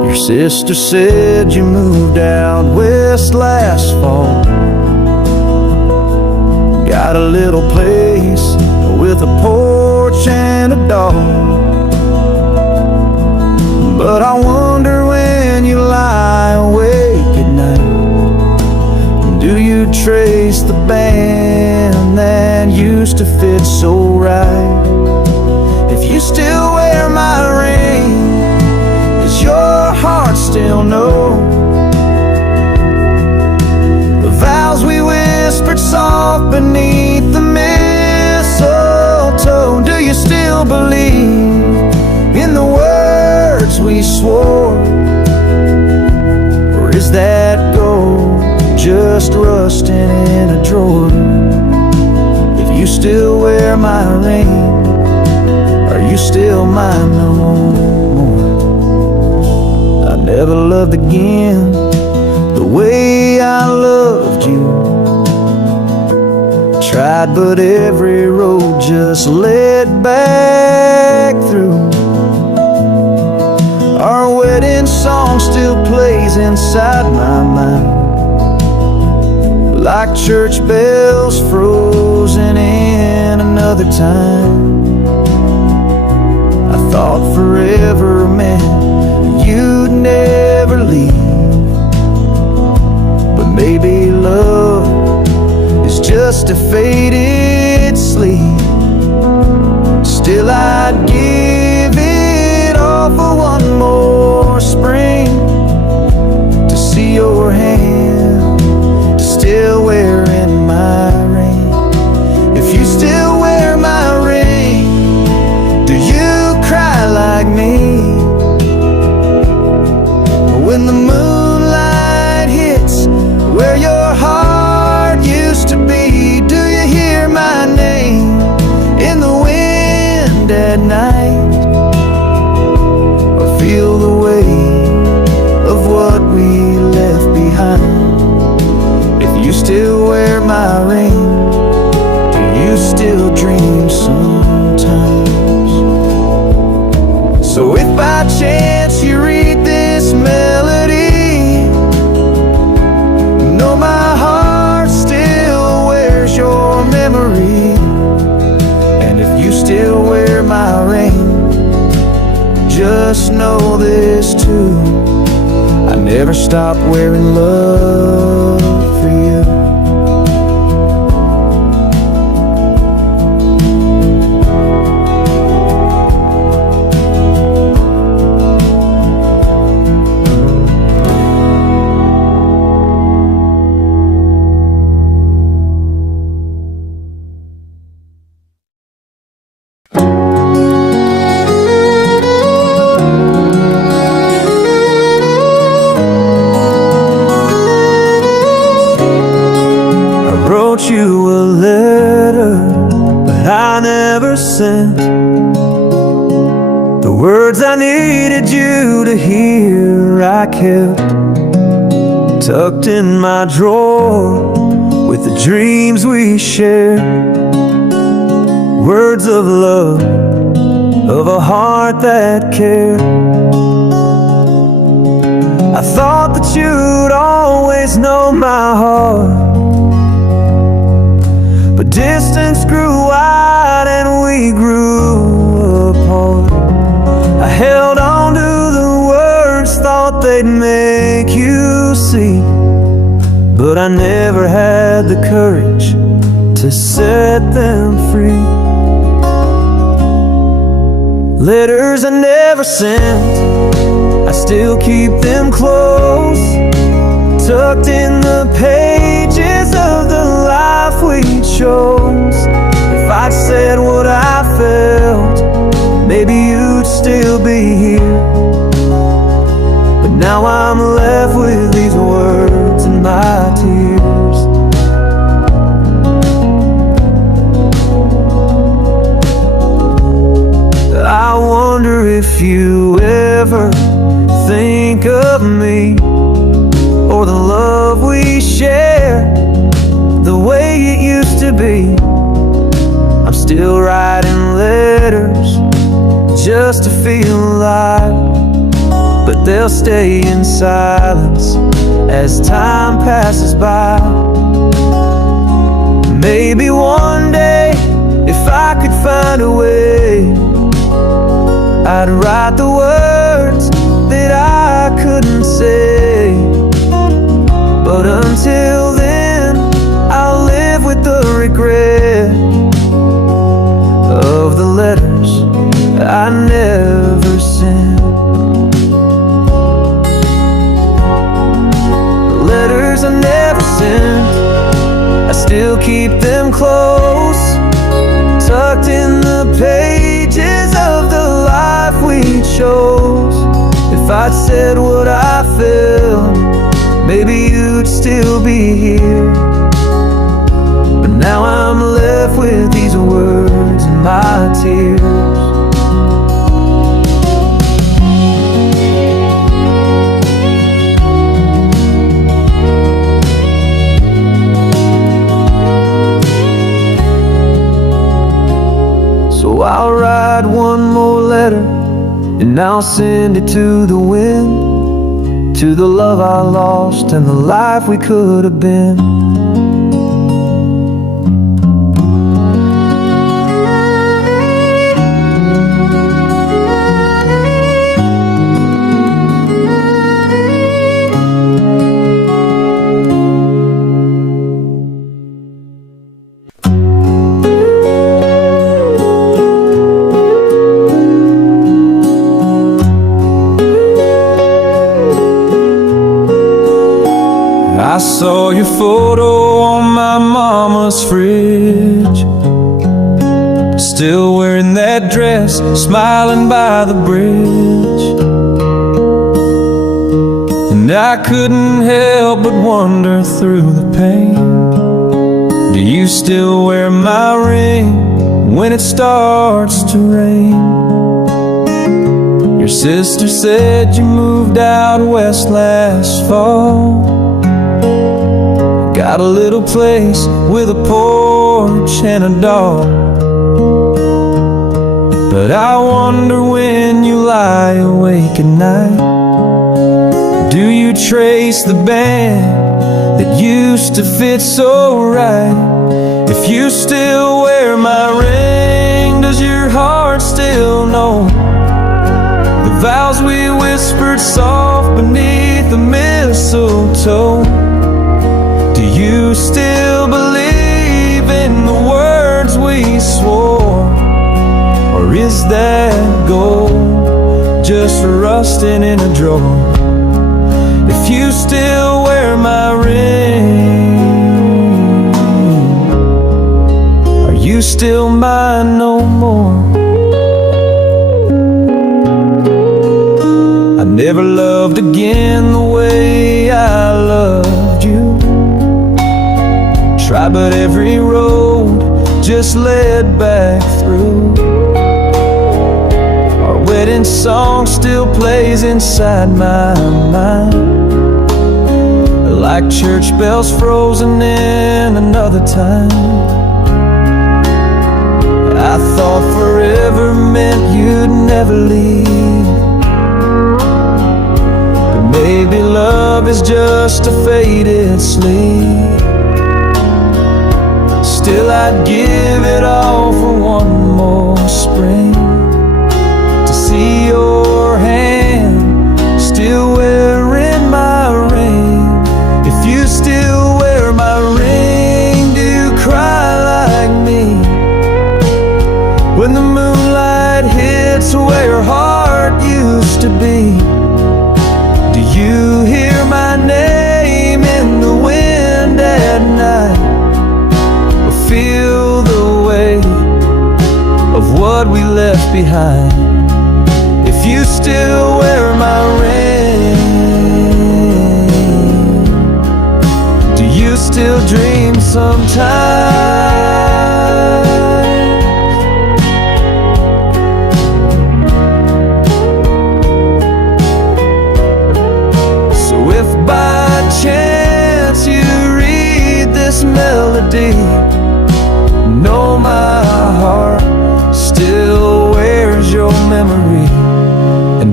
Your sister said you moved out west last fall. Got a little place with a porch and a dog. But I wonder when you lie awake at night, do you trace the band that used to fit so right? If you still wear my ring, does your heart still know the vows we whispered soft beneath the mistletoe? Do you still believe in the words we swore? Or is that gold just rusting in a drawer? If you still wear my ring, are you still mine no more? I never loved again the way I loved you. Tried, but every road just led back through. Our wedding song still plays inside my mind, like church bells frozen in another time. I thought forever meant you'd never leave, but maybe love is just a faded sleep. Still I'd give it all for one more spring, to see your hand still wearing my ring. If you still wear my ring, do you cry like me? When the moonlight hits where your heart used to be, do you hear my name in the wind at night? Or feel the weight of what we left behind? If you still wear my ring, do you still dream sometimes? So if by chance you read this melody, know my heart still wears your memory. And if you still wear my ring, just know this too, I never stopped wearing love for you. You a letter, but I never sent the words I needed you to hear. I kept tucked in my drawer with the dreams we shared, words of love, of a heart that cared. I thought that you'd always know my heart, but distance grew wide and we grew apart. I held on to the words, thought they'd make you see, but I never had the courage to set them free. Letters I never sent, I still keep them close, tucked in the pages of the life we chose. If I'd said what I felt, maybe you'd still be here. But now I'm left with these words and my tears. I wonder if you ever think of me, or the love we share, the way it used to be. I'm still writing letters just to feel alive, but but they'll stay in silence as time passes by. Maybe one day, if I could find a way, I'd write the words that I couldn't say. But until then, I'll live with the regret of the letters I never sent. The letters I never sent, I still keep them close, tucked in the pages of the life we chose. If I'd said what I felt, maybe you'd still be here. But now I'm left with these words and my tears. So I'll write one more letter, and I'll send it to the wind, to the love I lost and the life we could have been. I saw your photo on my mama's fridge, still wearing that dress, smiling by the bridge. And I couldn't help but wonder through the pain, do you still wear my ring when it starts to rain? Your sister said you moved out west last fall, got a little place with a porch and a dog. But I wonder when you lie awake at night, do you trace the band that used to fit so right? If you still wear my ring, does your heart still know the vows we whispered soft beneath the mistletoe? Do you still believe in the words we swore? Or is that gold just rusting in a drawer? If you still wear my ring, are you still mine no more? I never loved again the way I loved you. Try, but every road just led back through. Our wedding song still plays inside my mind, like church bells frozen in another time. I thought forever meant you'd never leave, but maybe love is just a faded sleep. Still I'd give it all for one more spring, to see your hand still wearing my ring. If you still wear my ring, do you cry like me when the moonlight hits where your heart used to be? Do you hear my name in the wind at night, feel the weight of what we left behind? If you still wear my ring, do you still dream sometimes? So if by chance you read this melody, know my heart still wears your memory. And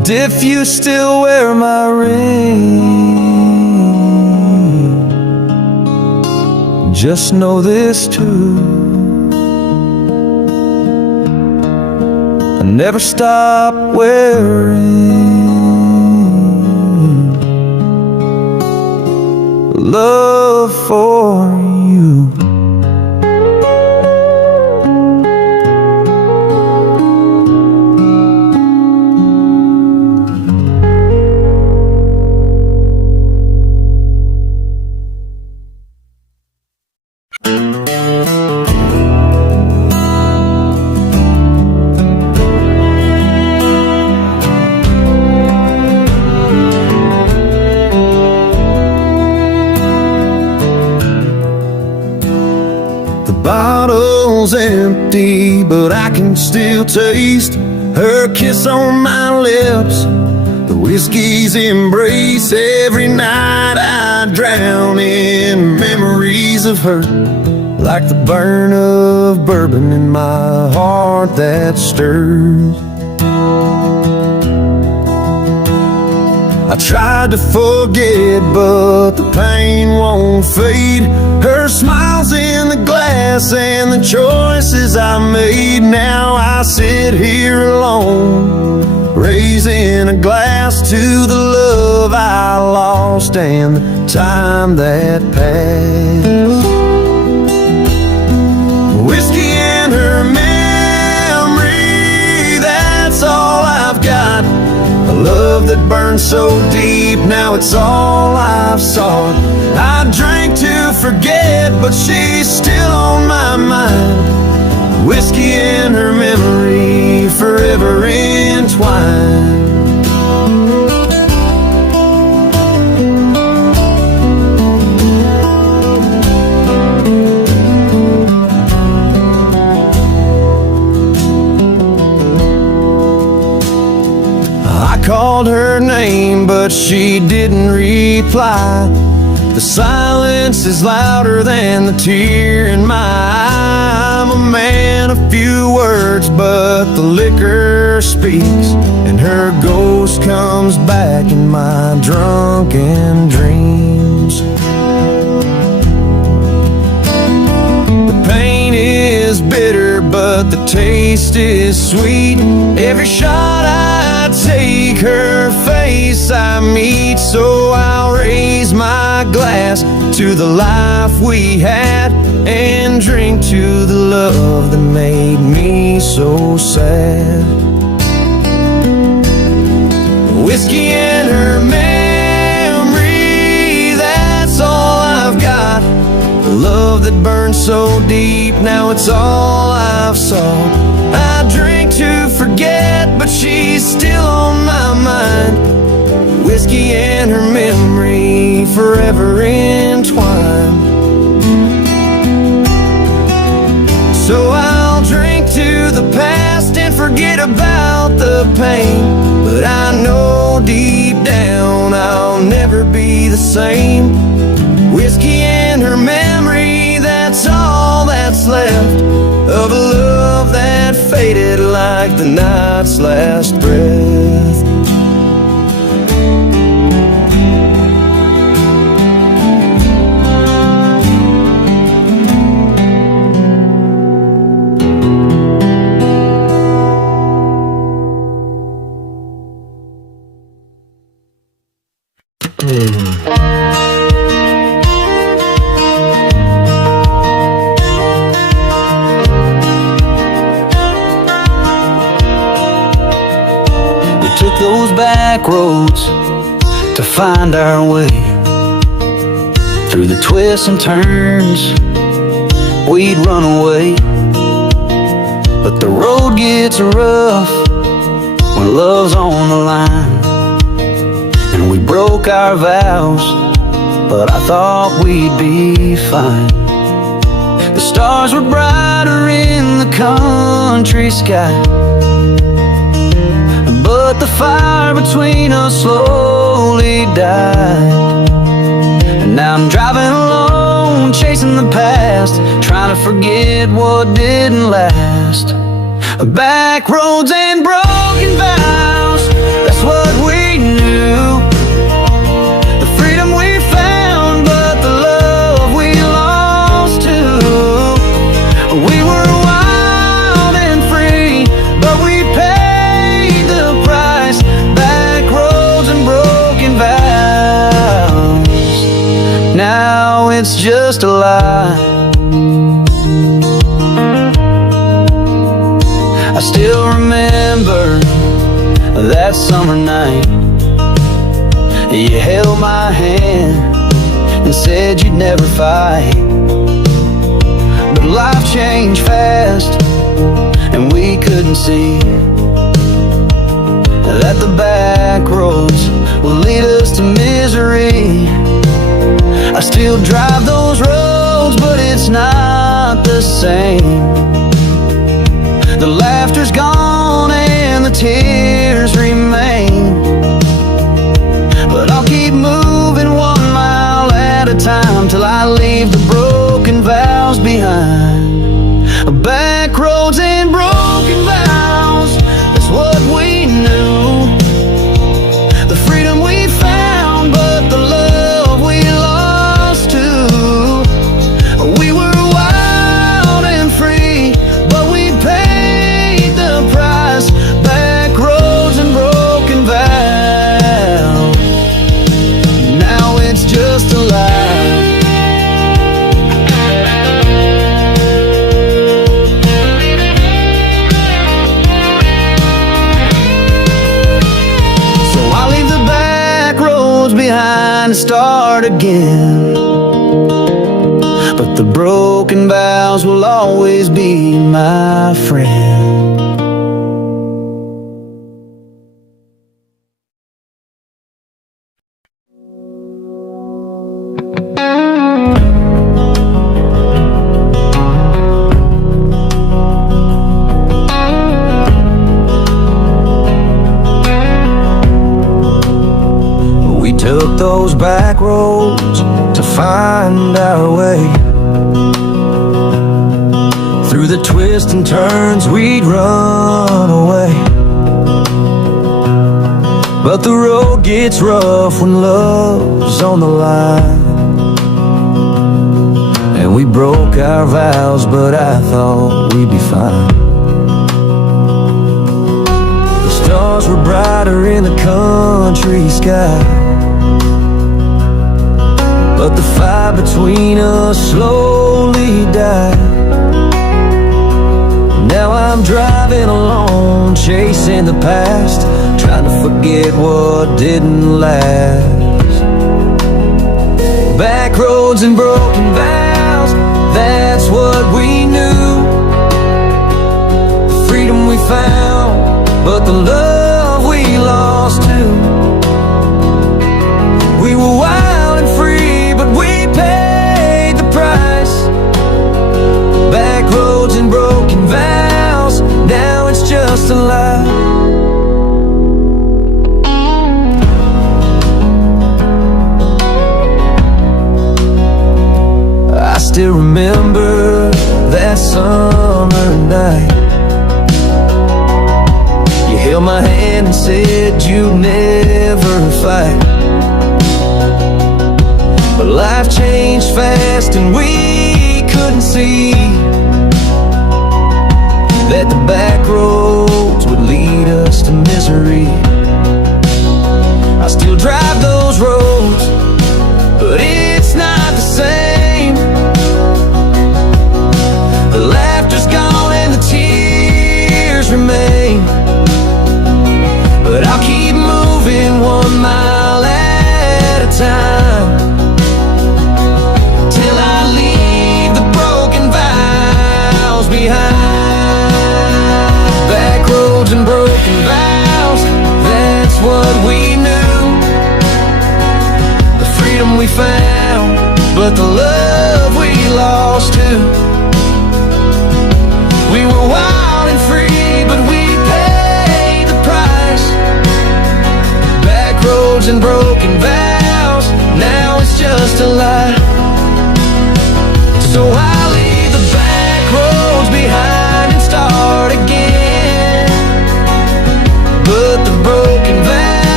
And if you still wear my ring, just know this too: I never stop wearing love for you. Bottle's empty, but I can still taste her kiss on my lips, the whiskey's embrace. Every night I drown in memories of her, like the burn of bourbon in my heart that stirs. I tried to forget, but the pain won't fade. Her smile's in the glass and the choices I made. Now I sit here alone, raising a glass to the love I lost and the time that passed. Whiskey and her memory, that's all I've got. A love that burned so deep, now it's all I've sought. I drank to forget, but she's still on my mind. Whiskey and her memory, forever entwined. I called her name, but she didn't reply. The silence is louder than the tear in my eye. I'm a man of few words, but the liquor speaks, and her ghost comes back in my drunken dreams. The pain is bitter, but the taste is sweet. Every shot I take, her face I meet. So I'll raise my glass to the life we had, and drink to the love that made me so sad. Whiskey and her memory, that's all I've got. The love that burned so deep, now it's all I've sought. I drink to forget, but she's still on my mind. Whiskey and her memory, forever entwined. So I'll drink to the past and forget about the pain, but I know deep down I'll never be the same. Whiskey and her memory, that's all that's left of a love that faded like the night's last breath. Those back roads to find our way, through the twists and turns we'd run away. But the road gets rough when love's on the line, and we broke our vows, but I thought we'd be fine. The stars were brighter in the country sky, but the fire between us slowly died. And now I'm driving alone, chasing the past, trying to forget what didn't last. Backroads and broken vows, that's what we knew. The freedom we found, but the love we lost too. We were wild and free, but we paid the price. Backroads and broken vows. Now it's just a lie. I still remember that summer night. You held my hand and said you'd never fight. But life changed fast, and we couldn't see that the back roads will lead us to misery. I still drive those roads, but it's not the same. The laughter's gone and the tears remain, but I'll keep moving 1 mile at a time till I leave the broken vows behind. Backroads and broken vows, that's what we knew. The freedom we found, but the love we lost too. We were wild and free, but we paid the price. Backroads and broken vows. Now it's just a lie. So I'll leave the back roads behind and start again. But the broken vows will always be my friend. We took those back roads to find our way. Through the twists and turns we'd run away. But the road gets rough when love's on the line. And we broke our vows, but I thought we'd be fine. The stars were brighter in the country sky, but the fire between us slowly died. Now I'm driving alone, chasing the past, trying to forget what didn't last. Back roads and broken vows, that's what we knew. The freedom we found, but the love we lost too. We were wild and free, but we paid the price. Back roads and broken vows, now it's just a lie. I still remember that summer night. You held my hand and said you'd never fight. But life changed fast and we couldn't see that the back roads would lead us to misery. I still drive those roads, but it's not the same. The laughter's gone and the tears remain, but I'll keep moving 1 mile at a time till I leave the broken vows behind. Backroads and broken vows, that's what we knew. The freedom we found, but the love we lost too. We were wild and free, but we paid the price. Backroads and broken vows, now it's just a lie. So I'll leave the back roads behind and start again. But the broken vows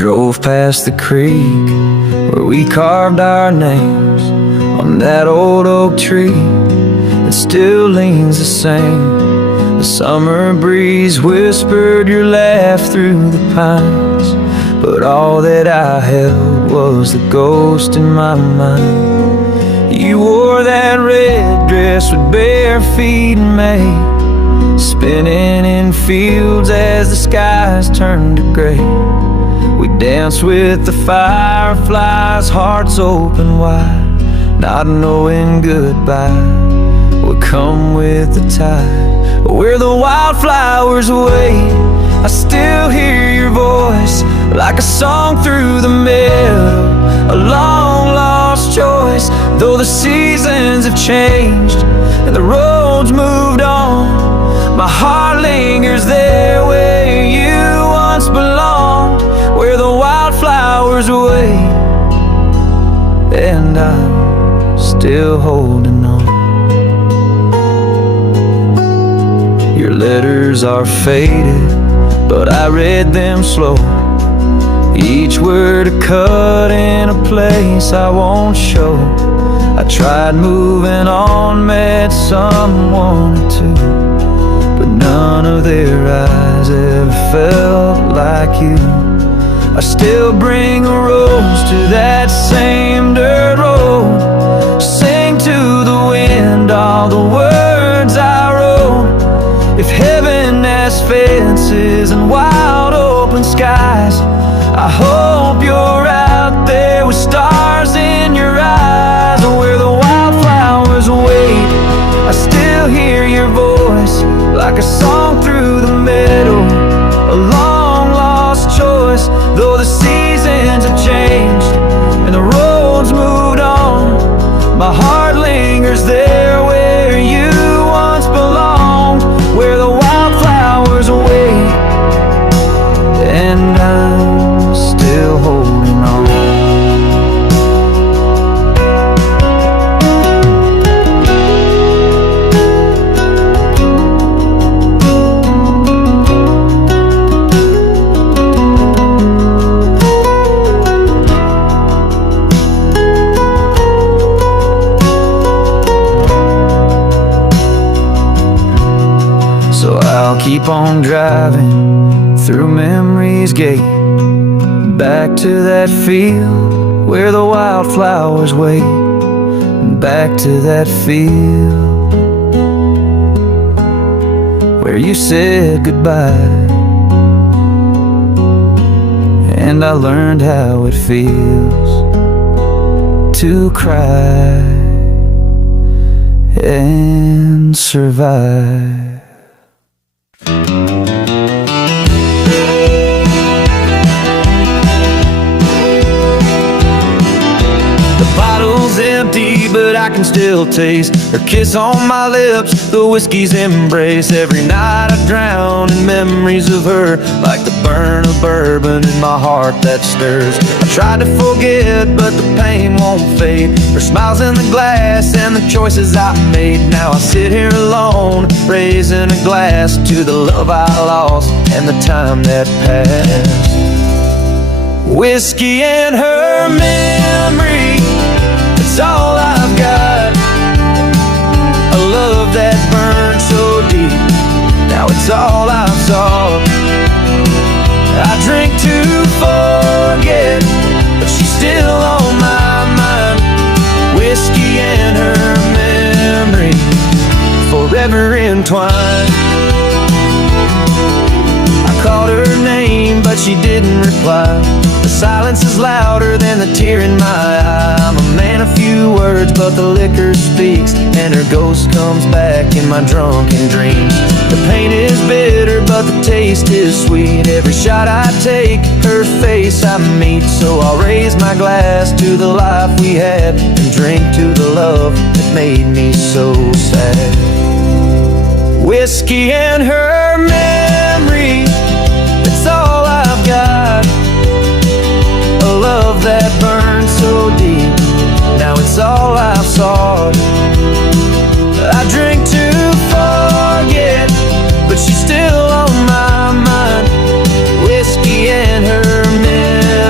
drove past the creek where we carved our names on that old oak tree that still leans the same. The summer breeze whispered your laugh through the pines, but all that I held was the ghost in my mind. You wore that red dress with bare feet in May, spinning in fields as the skies turned to gray. We danced with the fireflies, hearts open wide, not knowing goodbye would come with the tide. Where the wildflowers wait, I still hear your voice like a song through the meadow, a long lost choice. Though the seasons have changed and the roads moved on, my heart lingers there where you once belonged. Where the wildflowers wait, and I'm still holding on. Your letters are faded, but I read them slow, each word a cut in a place I won't show. I tried moving on, met someone or two, but none of their eyes ever felt like you. I still bring a rose to that same dirt road, sing to the wind all the words I wrote. If heaven has fences and wide open skies, I hope you're out there with stars in your eyes. Where the wildflowers wait, I still hear your voice like a song through the meadow, a long lost choice. Though the seasons have changed and the roads moved on, my heart lingers there where you once belonged. Where the wildflowers wait, and I'm still holding on. So I'll keep on driving through memory's gate, back to that field where the wildflowers wait, back to that field where you said goodbye, and I learned how it feels to cry and survive. Empty, but I can still taste her kiss on my lips, the whiskey's embrace. Every night I drown in memories of her, like the burn of bourbon in my heart that stirs. I tried to forget, but the pain won't fade. Her smiles in the glass and the choices I made. Now I sit here alone, raising a glass to the love I lost and the time that passed. Whiskey and her memory, it's all I've got. A love that burned so deep, now it's all I've sought. I drink to forget, but she's still on my mind. Whiskey and her memory, forever entwined. I called her name, but she didn't reply. The silence is louder than the tear in my eye. I'm a man of few words, but the liquor speaks, and her ghost comes back in my drunken dreams. The pain is bitter, but the taste is sweet. Every shot I take, her face I meet. So I'll raise my glass to the life we had, and drink to the love that made me so sad. Whiskey and her memory, that's all I've got. A love that burned so deep, now it's all I've sought. I drink to forget, but she's still on my mind. Whiskey and her memory.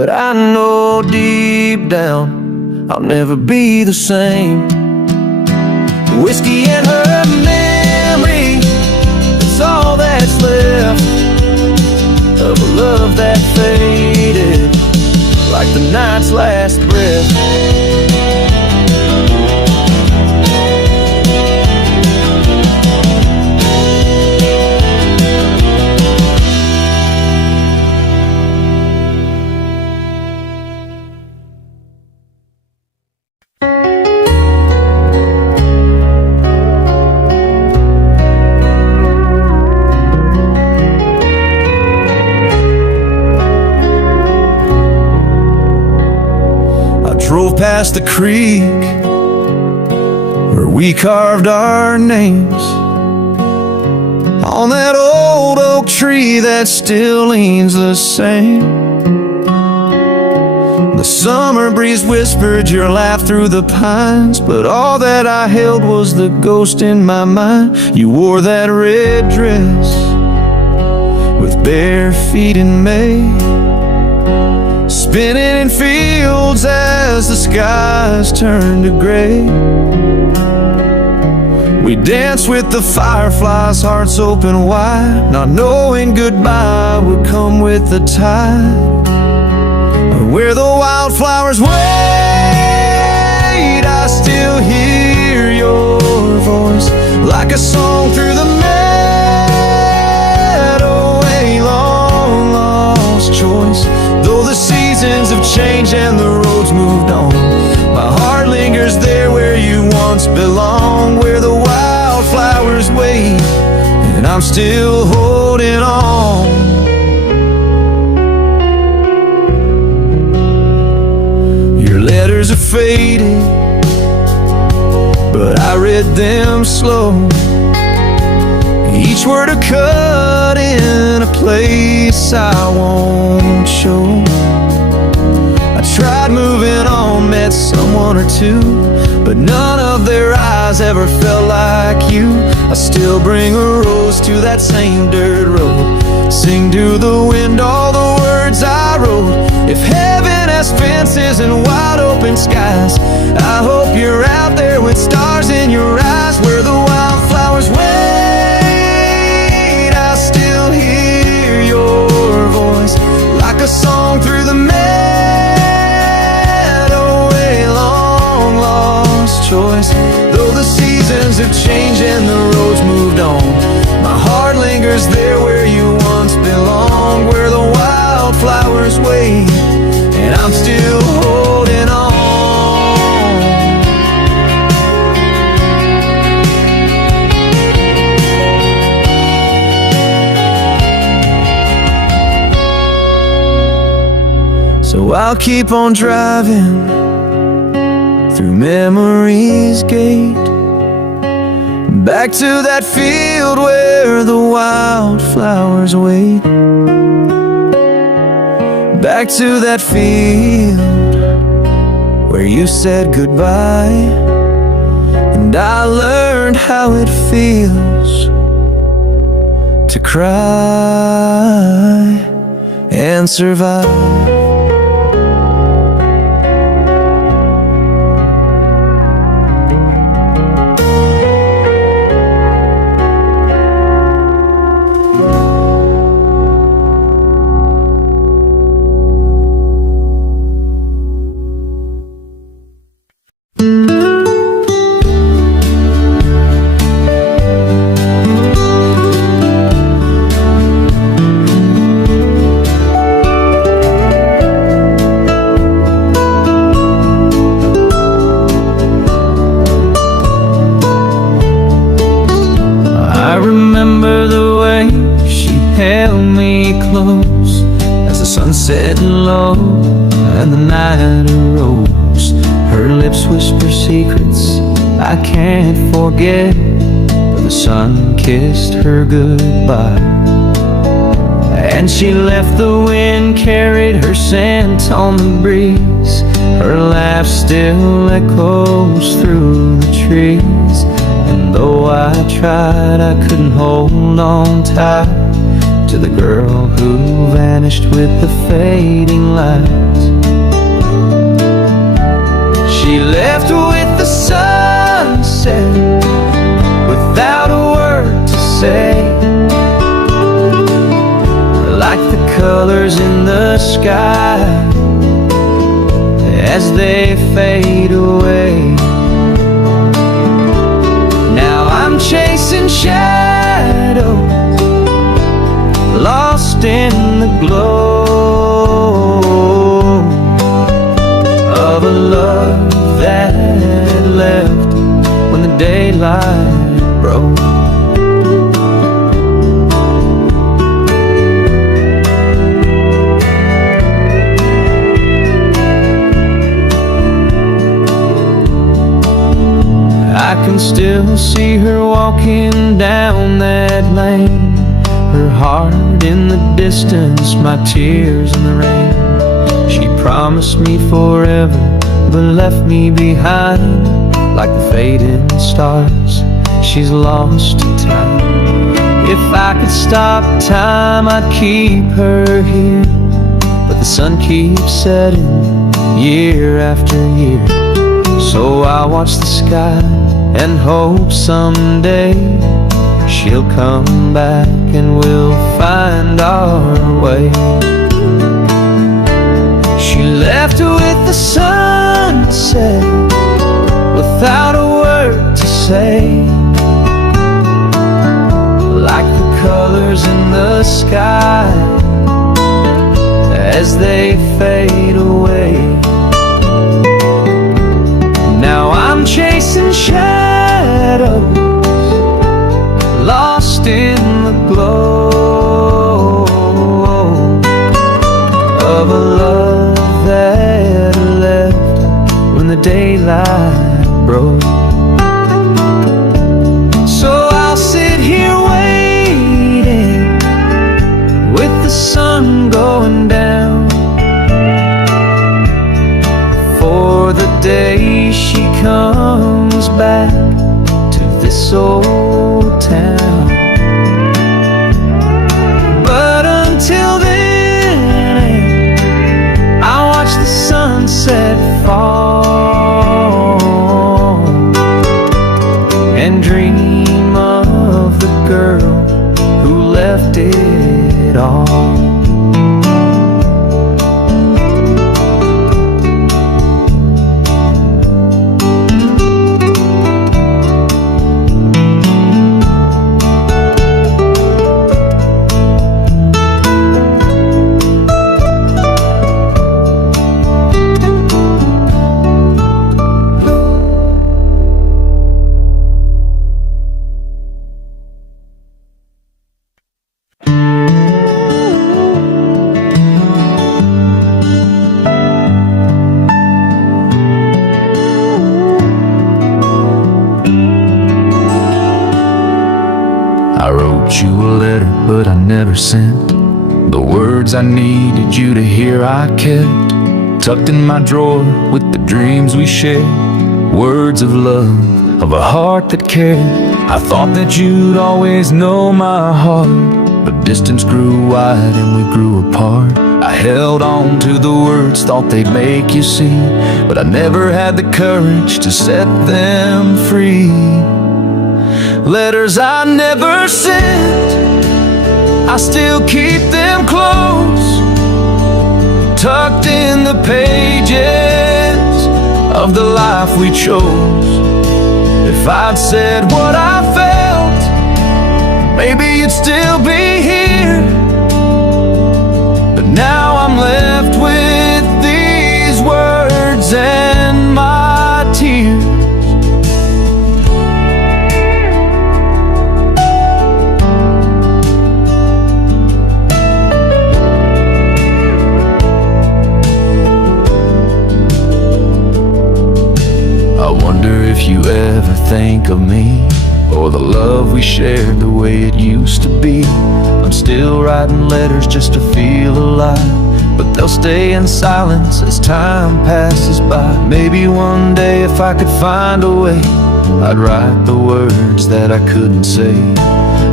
but I know deep down I'll never be the same. Whiskey and her memory, that's all that's left of a love that faded like the night's last breath. Drove past the creek where we carved our names on that old oak tree that still leans the same. The summer breeze whispered your laugh through the pines, but all that I held was the ghost in my mind. You wore that red dress with bare feet in May, spinning in fields as the skies turned to gray. We danced with the fireflies, hearts open wide, not knowing goodbye would come with the tide. Where the wildflowers wait, I still hear your voice like a song through the meadow, a long lost choice. Though the seasons have changed and the roads moved on, my heart lingers there where you once belonged. Where the wildflowers wait, and I'm still holding on. Your letters are faded, but I read them slow, each word a cut in a place I won't show. I tried moving on, met someone or two, but none of their eyes ever felt like you. I still bring a rose to that same dirt road, sing to the wind all the words I wrote. If heaven has fences and wide open skies, I hope you're out there with stars in your eyes. Where the wildflowers wait, I still hear your voice like a song through the meadow, a long lost choice. Though the seasons have changed and the roads moved on, my heart lingers there where you once belonged. Where the wildflowers wait, and I'm still holding on. So I'll keep on driving through memory's gate, back to that field where the wildflowers wait, back to that field where you said goodbye, and I learned how it feels to cry and survive. Sunset low and the night arose. Her lips whisper secrets I can't forget, but the sun kissed her goodbye, and she left. The wind carried her scent on the breeze. Her laugh still echoes through the trees, and though I tried, I couldn't hold on tight to the girl who vanished with the fading lights. She left with the sunset without a word to say, like the colors in the sky as they fade away. Now I'm chasing shadows, lost in the glow of a love that left when the daylight broke. I can still see her walking down that lane, her heart in the distance, my tears in the rain. She promised me forever, but left me behind like the fading stars. She's lost to time. If I could stop time, I'd keep her here, but the sun keeps setting year after year. So I watch the sky and hope someday she'll come back and we'll find our way. She left with the sunset without a word to say, like the colors in the sky as they fade away. Now I'm chasing shadows, lost in the glow of a love that left when the daylight broke. So I'll sit here waiting with the sun going down for the day she comes back to this old town. But until then, I watch the sunset fall and dream of the girl who left it all. But I never sent the words I needed you to hear. I kept tucked in my drawer with the dreams we shared, words of love, of a heart that cared. I thought that you'd always know my heart, but distance grew wide and we grew apart. I held on to the words, thought they'd make you see, but I never had the courage to set them free. Letters I never sent, I still keep them close, tucked in the pages of the life we chose. If I'd said what I felt, maybe you'd still be here. But now I'm left with these words and my tears. If you ever think of me, or the love we shared the way it used to be, I'm still writing letters just to feel alive, but they'll stay in silence as time passes by. Maybe one day if I could find a way, I'd write the words that I couldn't say.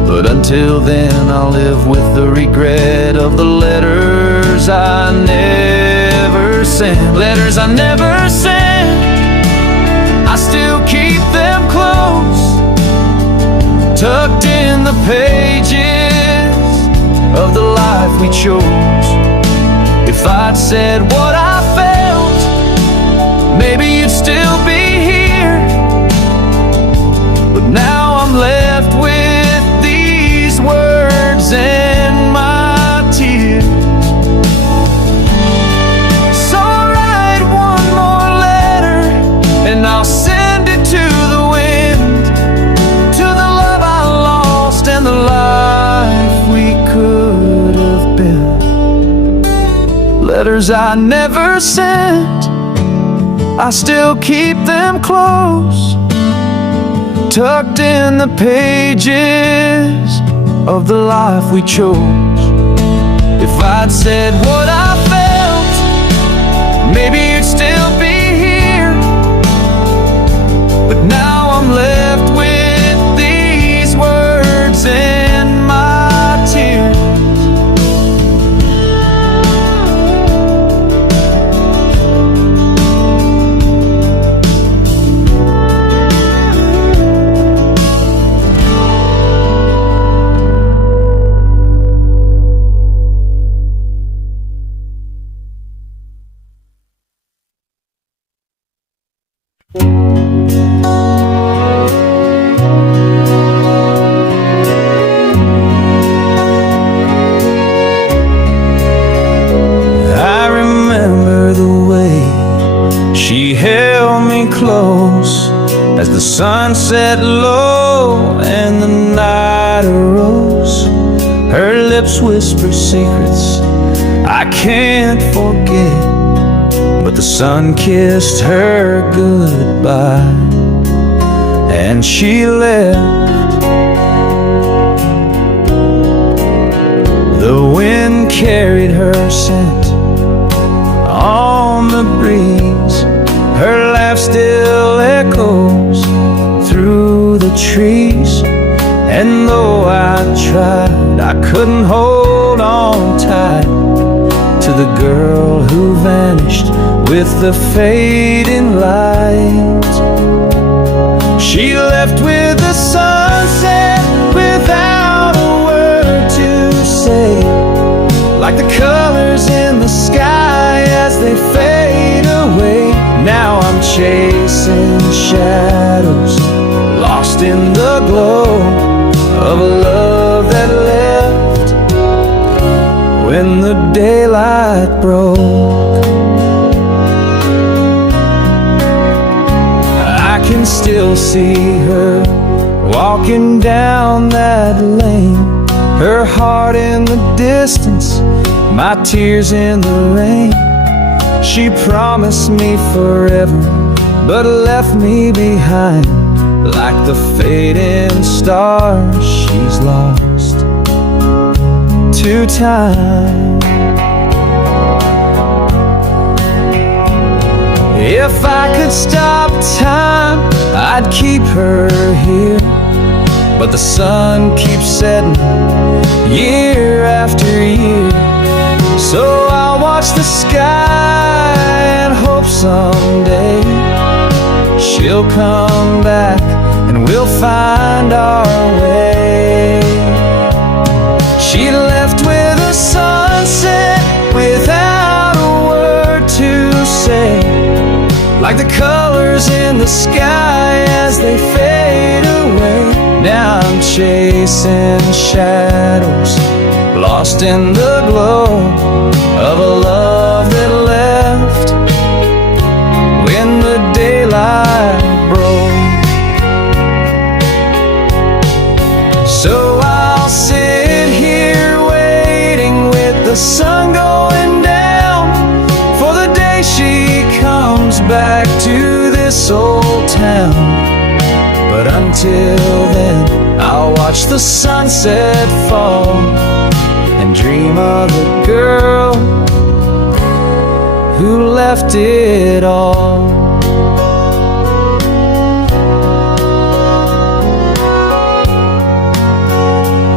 But until then, I'll live with the regret of the letters I never sent. Letters I never sent, I still keep them close, tucked in the pages of the life we chose. If I'd said what I felt, maybe you'd still be here. But now I'm left with these words and my tears. So I'll write one more letter, and I'll send it to the wind, to the love I lost and the life we could have been. Letters I never sent, I still keep them close, tucked in the pages of the life we chose. If I'd said what I felt, maybe you'd still be here. But now I'm left with these words and my tears. I remember the way she held me close as the sun set low and the night arose. Her lips whisper secrets I can't forget, but the sun kissed her goodbye and she left. The wind carried her scent on the breeze. Her laugh still echoes through the trees. And though I tried, I couldn't hold on tight to the girl who vanished with the fading light. She left with the sunset without a word to say, like the colors in the sky as they fade away. Now I'm chasing shadows, lost in the glow of a love that left when the daylight broke. I can still see her walking down that lane, her heart in the distance, my tears in the rain. She promised me forever, but left me behind like the fading stars she's lost to time. If I could stop time, I'd keep her here, but the sun keeps setting year after year. So I'll watch the sky and hope someday she'll come back and we'll find our way. She left with a sunset without a word to say, like the colors in the sky as they fade away. Now I'm chasing shadows, lost in the glow of a love that left when the daylight broke. So I'll sit here waiting with the sun going down for the day she comes back to this old town. But until then, I'll watch the sunset fall and dream of the girl who left it all.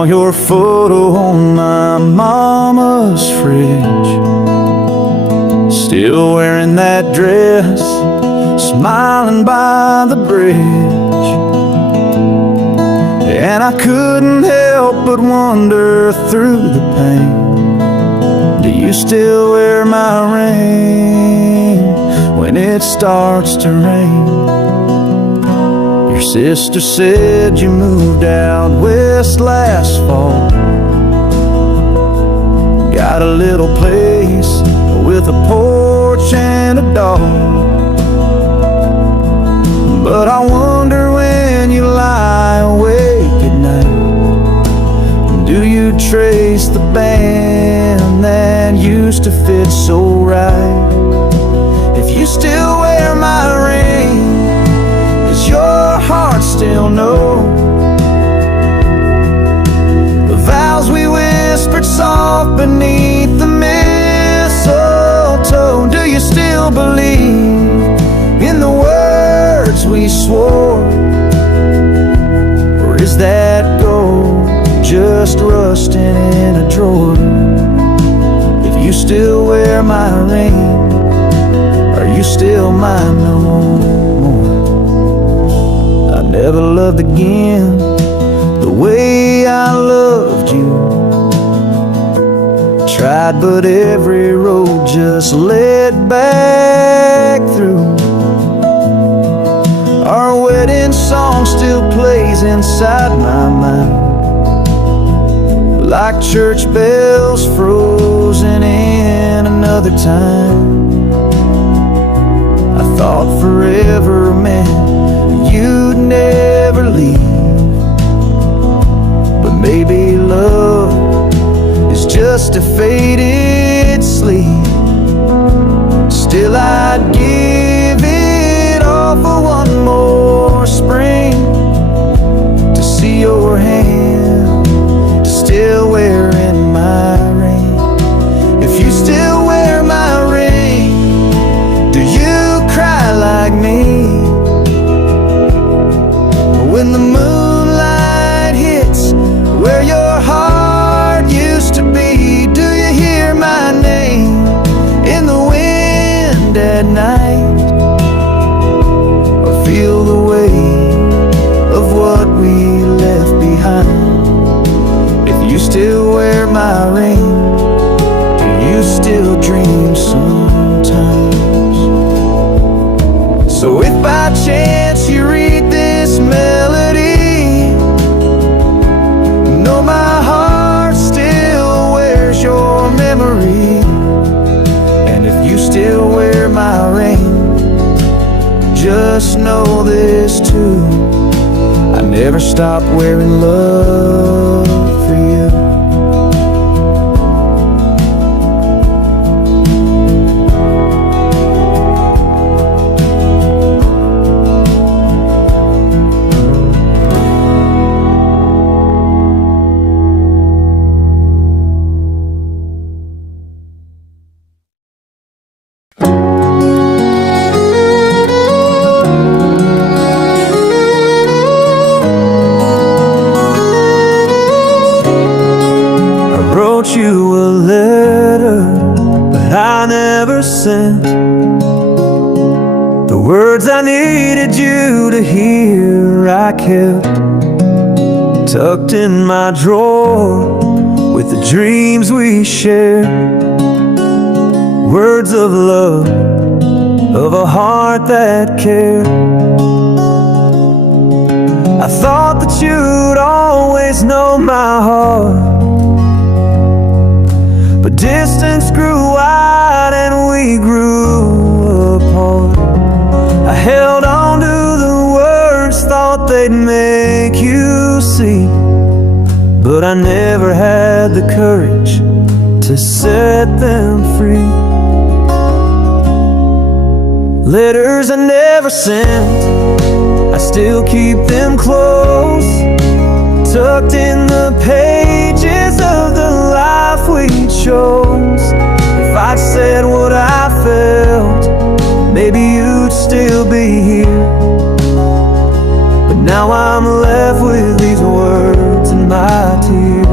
saw your photo on my mama's fridge, still wearing that dress, smiling by the bridge. And I couldn't help but wonder through the pain, do you still wear my ring when it starts to rain? Your sister said you moved out west last fall, got a little place with a porch and a dog. But I wonder when you lie awake at night, do you trace the band that used to fit so right? If you still wear my ring, does your heart still know the vows we whispered soft beneath the mistletoe? Do you still believe in the words we swore, or is that gold just rusting in a drawer? If you still wear my ring, are you still mine no more? I never loved again the way I loved you. Tried, but every road just led back through. Our wedding song still plays inside my mind, like church bells frozen in another time. I thought forever meant you'd never leave, but maybe love is just a faded sleep. Still I'd give it all for one more spring, to see your hand still wearing my ring. If you still wear my ring, do you cry like me when the moonlight hits where your heart used to be? Do you hear my name in the wind at night, or feel the weight of what we left behind? If you still wear my ring, do you still dream sometimes? So if by chance you read this melody, know my heart still wears your memory. And if you still wear my ring, just know this too, I never stopped wearing love for you. You a letter that I never sent, the words I needed you to hear I kept tucked in my drawer with the dreams we shared. Words of love, of a heart that cared. I thought that you'd always know my heart, but distance grew wide and we grew apart. I held on to the words, thought they'd make you see, but I never had the courage to set them free. Letters I never sent, I still keep them close, tucked in the pages of the life we chose. If I'd said what I felt, maybe you'd still be here, but now I'm left with these words and my tears.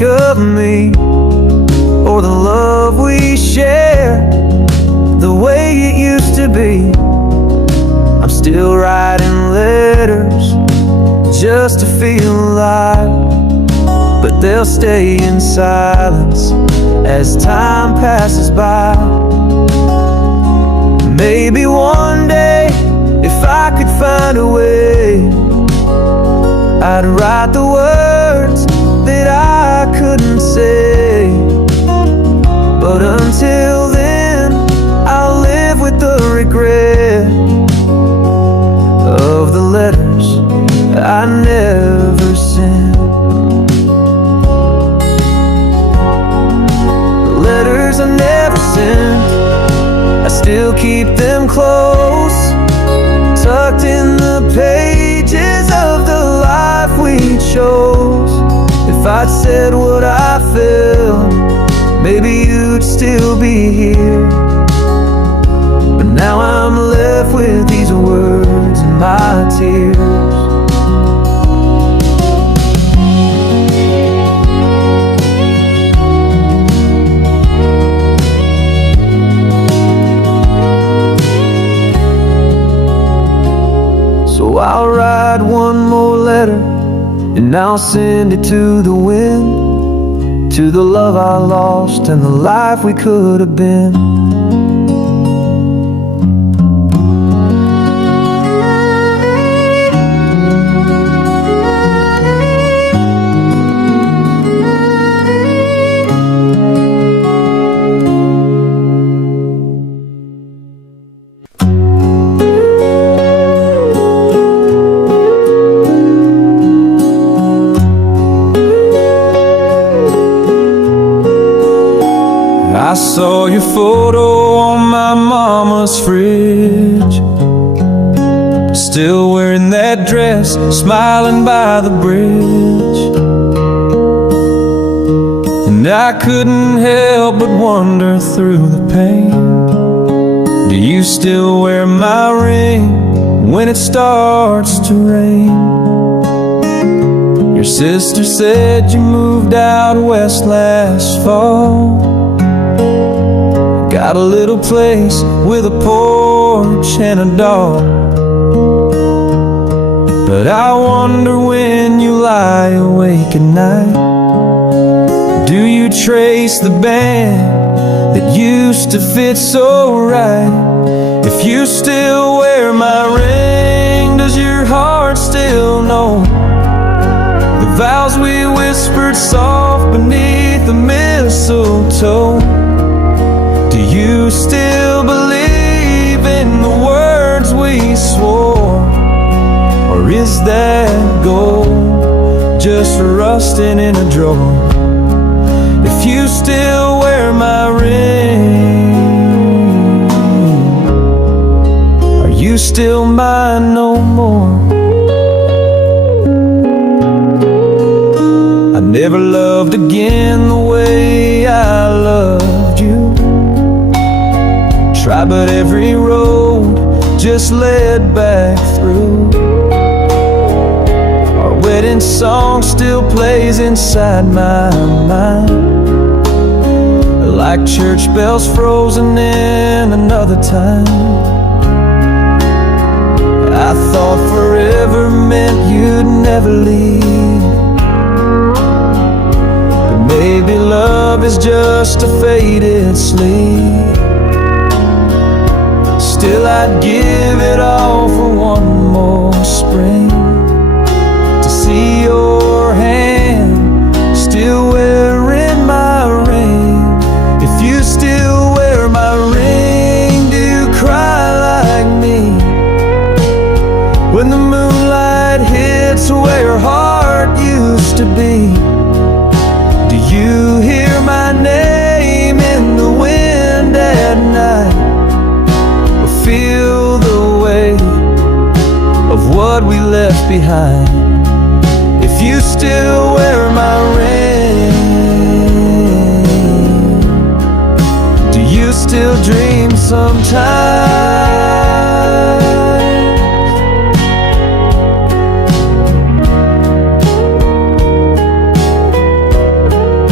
think of me or the love we share the way it used to be. I'm still writing letters just to feel alive, but they'll stay in silence as time passes by. Maybe one day, if I could find a way, I'd write the words that I couldn't say. But until then, I'll live with the regret of the letters I never sent. The letters I never sent, I still keep them close, tucked in the pages of the life we chose. If I'd said what I felt, maybe you'd still be here. But now I'm left with these words and my tears. So I'll write one more letter, and I'll send it to the wind, to the love I lost and the life we could have been. I saw your photo on my mama's fridge, still wearing that dress, smiling by the bridge. And I couldn't help but wonder through the pain, do you still wear my ring when it starts to rain? Your sister said you moved out west last fall, got a little place with a porch and a dog. But I wonder when you lie awake at night, do you trace the band that used to fit so right? If you still wear my ring, does your heart still know the vows we whispered soft beneath the mistletoe? Do you still believe in the words we swore? Or is that gold just rusting in a drawer? If you still wear my ring, are you still mine no more? I never loved again the way I loved you. Try, but every road just led back through. Our wedding song still plays inside my mind, like church bells frozen in another time. I thought forever meant you'd never leave, but maybe love is just a faded sleep. Still I'd give it all for one more spring, to see your hand still wearing my ring. If you still wear my ring, do you cry like me when the moonlight hits where your heart used to be? Do you hear my name in the wind at night, feel the weight of what we left behind? If you still wear my ring, do you still dream sometimes?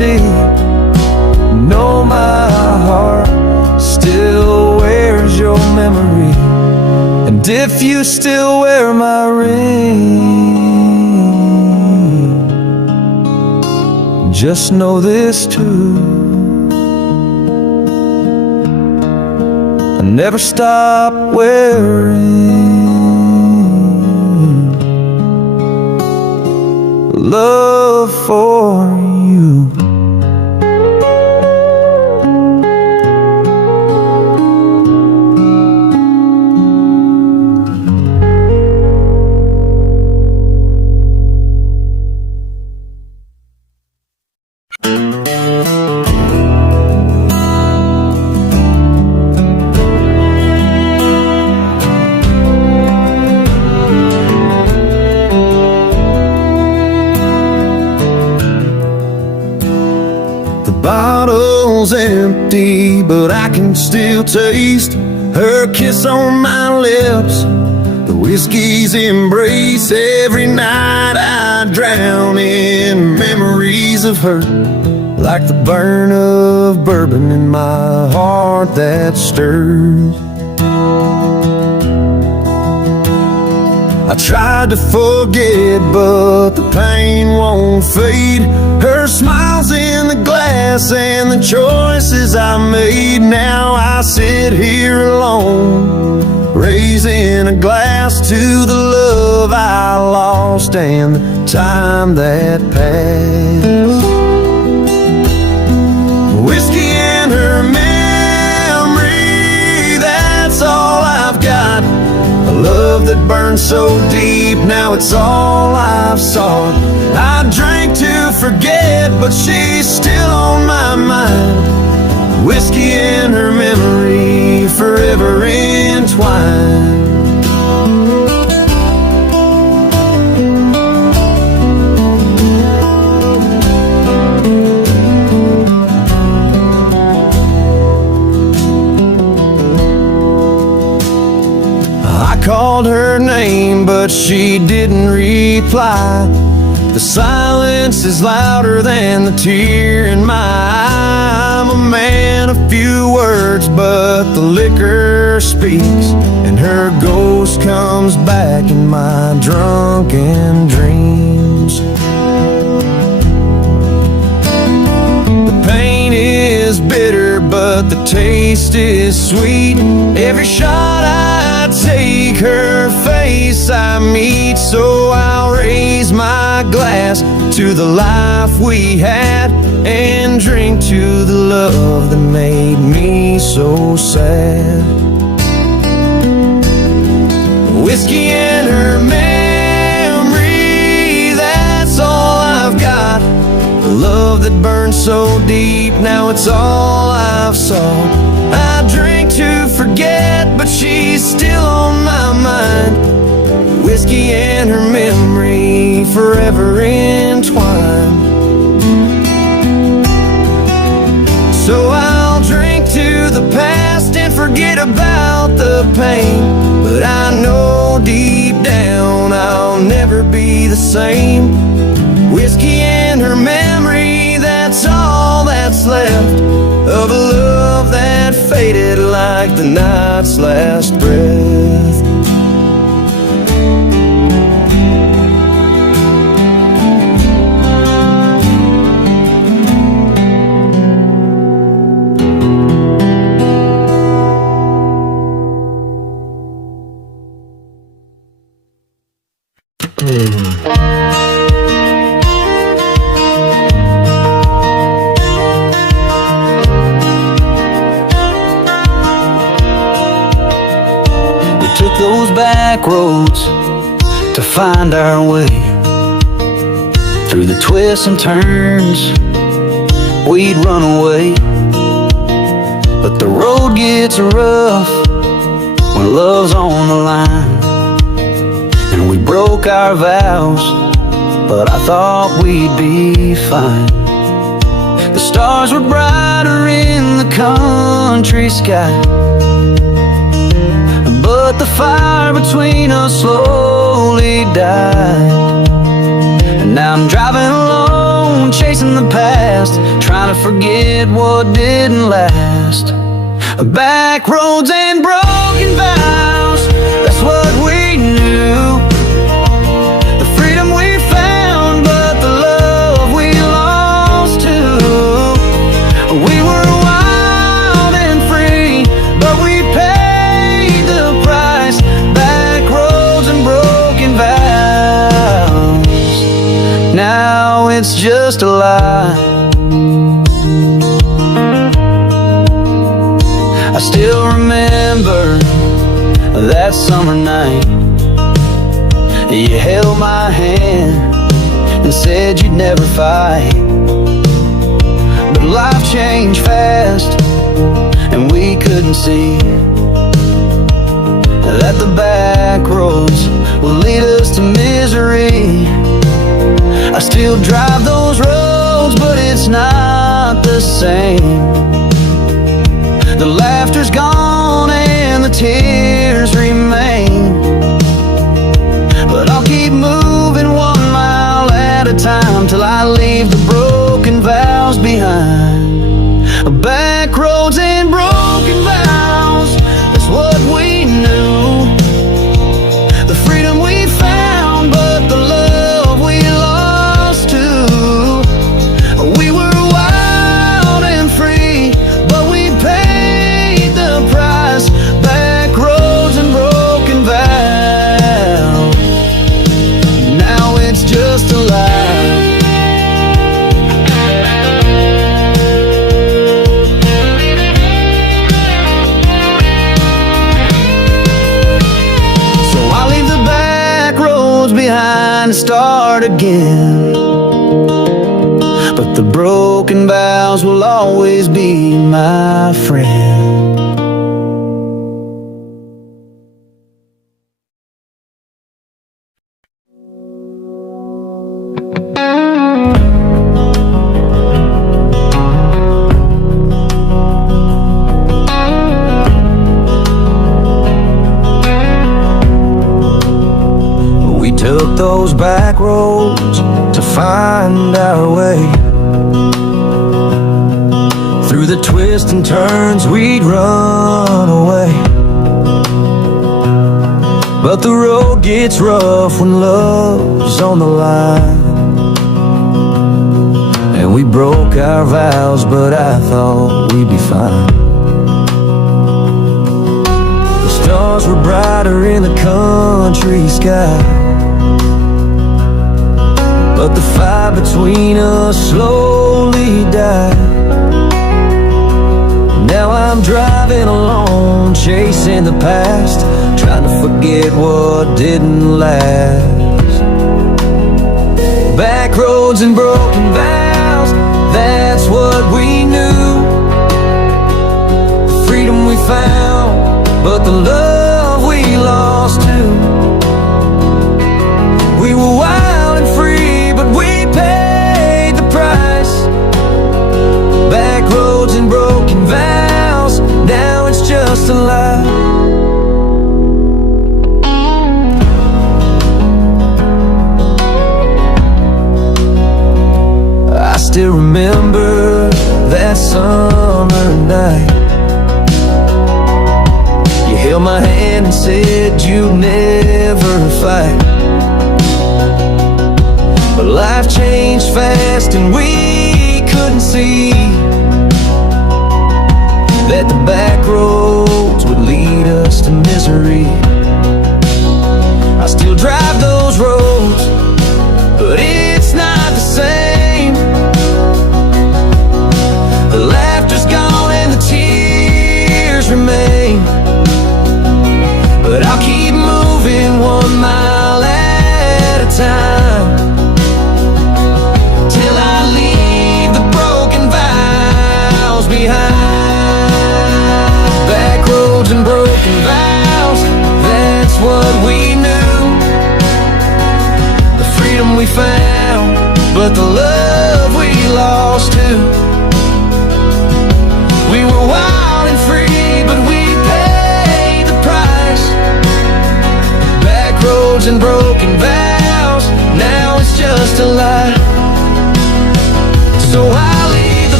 deep. Know my heart still wears your memory, and if you still wear my ring, just know this too: I never stop wearing love for you. Bottle's empty, but I can still taste her kiss on my lips, the whiskey's embrace. Every night I drown in memories of her, like the burn of bourbon in my heart that stirs. I tried to forget, but the pain won't fade. Her smile's in the glass and the choices I made. Now I sit here alone, raising a glass to the love I lost and the time that passed. Whiskey and her memory, that's all I've got. A love that burned so deep, now it's all I've sought. I drank to forget, but she's still on my mind. Whiskey and her memory, forever entwined. I called her name, but she didn't reply. The silence is louder than the tear in my eye. I'm a man of few words, but the liquor speaks, and her ghost comes back in my drunken dreams. The pain is bitter, but the taste is sweet. Every shot I take, her face I meet. So I'll raise my glass to the life we had, and drink to the love that made me so sad. Whiskey and her memory, that's all I've got. A love that burned so deep, now it's all I've sought. I drink to forget, but she's still on my mind. Whiskey and her memory, forever entwined. So I'll drink to the past and forget about the pain, but I know deep down I'll never be the same. Whiskey and her memory, that's all that's left of a love that faded like the night's last breath. Took those back roads to find our way. Through the twists and turns, we'd run away. But the road gets rough when love's on the line. And we broke our vows, but I thought we'd be fine. The stars were brighter in the country sky, but the fire between us slowly died. And now I'm driving alone, chasing chasing the past, trying to forget what didn't last. Backroads and broken vows, that's what we knew. The freedom we found, but the love we lost too. We were wild and free, but we paid the price. Backroads and broken vows, now it's just a lie. I still remember that summer night. You held my hand and said you'd never fight. But life changed fast, and we couldn't see that the back roads will lead us to misery. I still drive those roads, but it's not the same. The laughter's gone and the tears remain, but I'll keep moving 1 mile at a time till I leave the broken vows behind. Backroads and broken vows, that's what we knew. The freedom we found, but the love we lost too. We were wild and free, but we paid the price. Backroads and broken vows, now it's just a lie. So I leave the back roads behind and start again, but the broken vows will always be my friend. We took those back roads to find our way. Through the twists and turns we'd run away, but the road gets rough when love's on the line. And we broke our vows, but I thought we'd be fine. The stars were brighter in the country sky, but the fire between us slowly died. Now I'm driving alone, chasing the past, trying to forget what didn't last. Backroads and broken vows, that's what we knew. The freedom we found, but the love we lost too. We were wild and free, but we paid the price. Backroads and broken vows, now it's just a lie. I still remember that summer night. You held my hand and said you'd never fight. But life changed fast and we couldn't see that the back roads would lead us to misery. I still drive those roads, but it's not the same. The laughter's gone and the tears remain, but I'll keep moving 1 mile at a time till I leave the broken vows behind. Backroads and broken vows, that's what we knew. The freedom we found, but the love we lost too. We were wild and free, but we paid the price. Backroads and broken vows, now it's just a lie.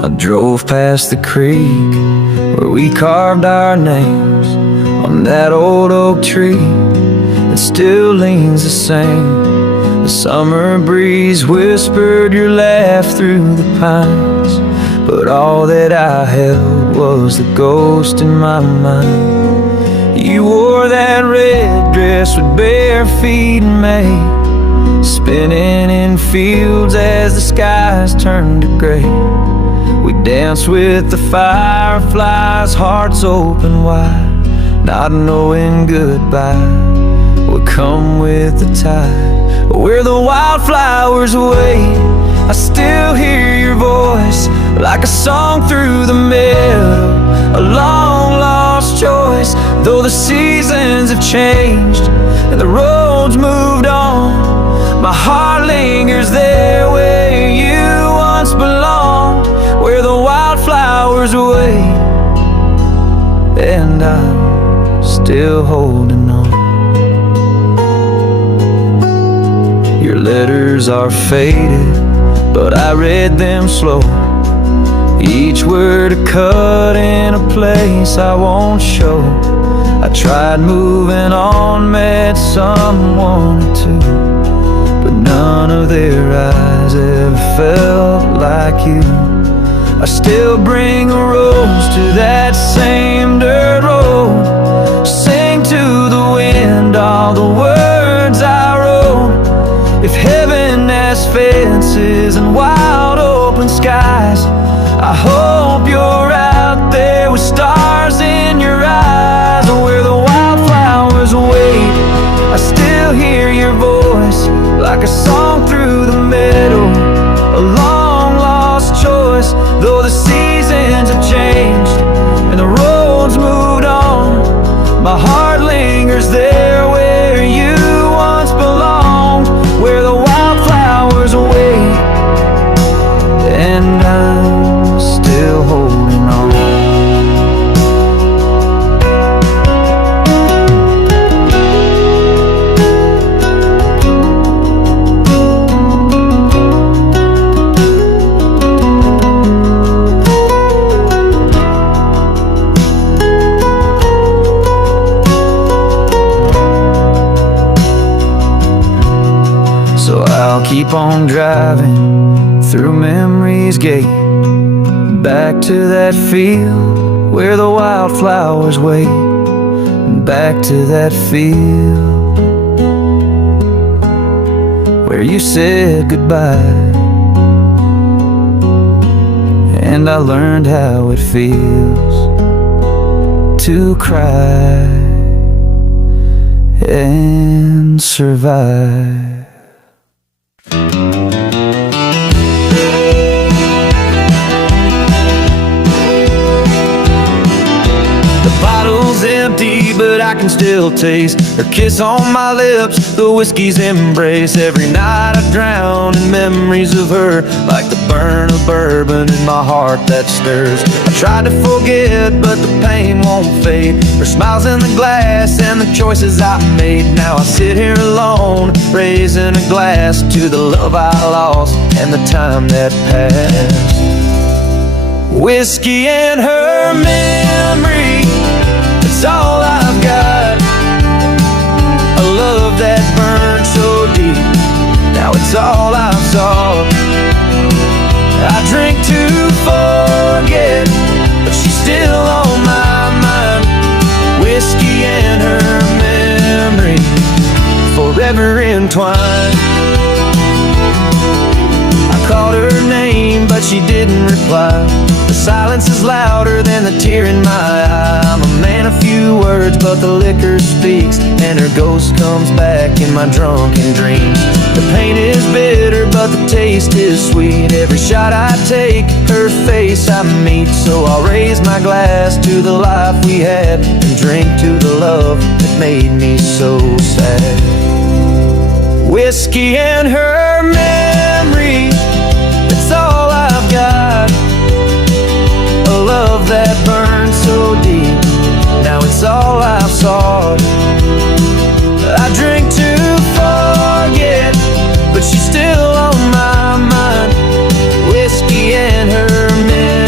I drove past the creek where we carved our names on that old oak tree that still leans the same. The summer breeze whispered your laugh through the pines, but all that I held was the ghost in my mind. You wore that red dress with bare feet in May, spinning in fields as the skies turned to gray. We danced with the fireflies, hearts open wide, not knowing goodbye would come with the tide. But where the wildflowers wait, I still hear your voice like a song through the meadow, a long lost choice. Though the seasons have changed and the roads moved on, my heart lingers there where you once belonged, where the wildflowers wait, and I'm still holding on. Your letters are faded, but I read them slow, each word a cut in a place I won't show. I tried moving on, met someone or two, but none of their eyes ever felt like you. I still bring a rose to that same dirt road, sing to the wind all the words I wrote. If heaven has fences and wide open skies, I hope you're out there with stars in your eyes. Where the wildflowers wait, I still hear your voice like a song through the meadow, a long lost choice. Though the seasons have changed and the roads moved on, my heart lingers there where you once belonged, where the wildflowers wait, and I'm still holding on. So I'll keep on driving through memory's gate, back to that field where the wildflowers wait, back to that field where you said goodbye, and I learned how it feels to cry and survive. Empty, but I can still taste her kiss on my lips, the whiskey's embrace. Every night I drown in memories of her, like the burn of bourbon in my heart that stirs. I tried to forget, but the pain won't fade. Her smiles in the glass and the choices I made. Now I sit here alone, raising a glass to the love I lost and the time that passed. Whiskey and her memory, it's all I've got. A love that burned so deep, now it's all I've sought. I drink to forget, but she's still on my mind. Whiskey and her memory, forever entwined. I called her name, but she didn't reply. The silence is louder than the tear in my eye. I'm a man of few words, but the liquor speaks, and her ghost comes back in my drunken dreams. The pain is bitter, but the taste is sweet. Every shot I take, her face I meet. So I'll raise my glass to the life we had, and drink to the love that made me so sad. Whiskey and her memory, it's all I've got. A love that burned so deep, now it's all I've sought. I drink to forget, but she's still on my mind. Whiskey and her memory.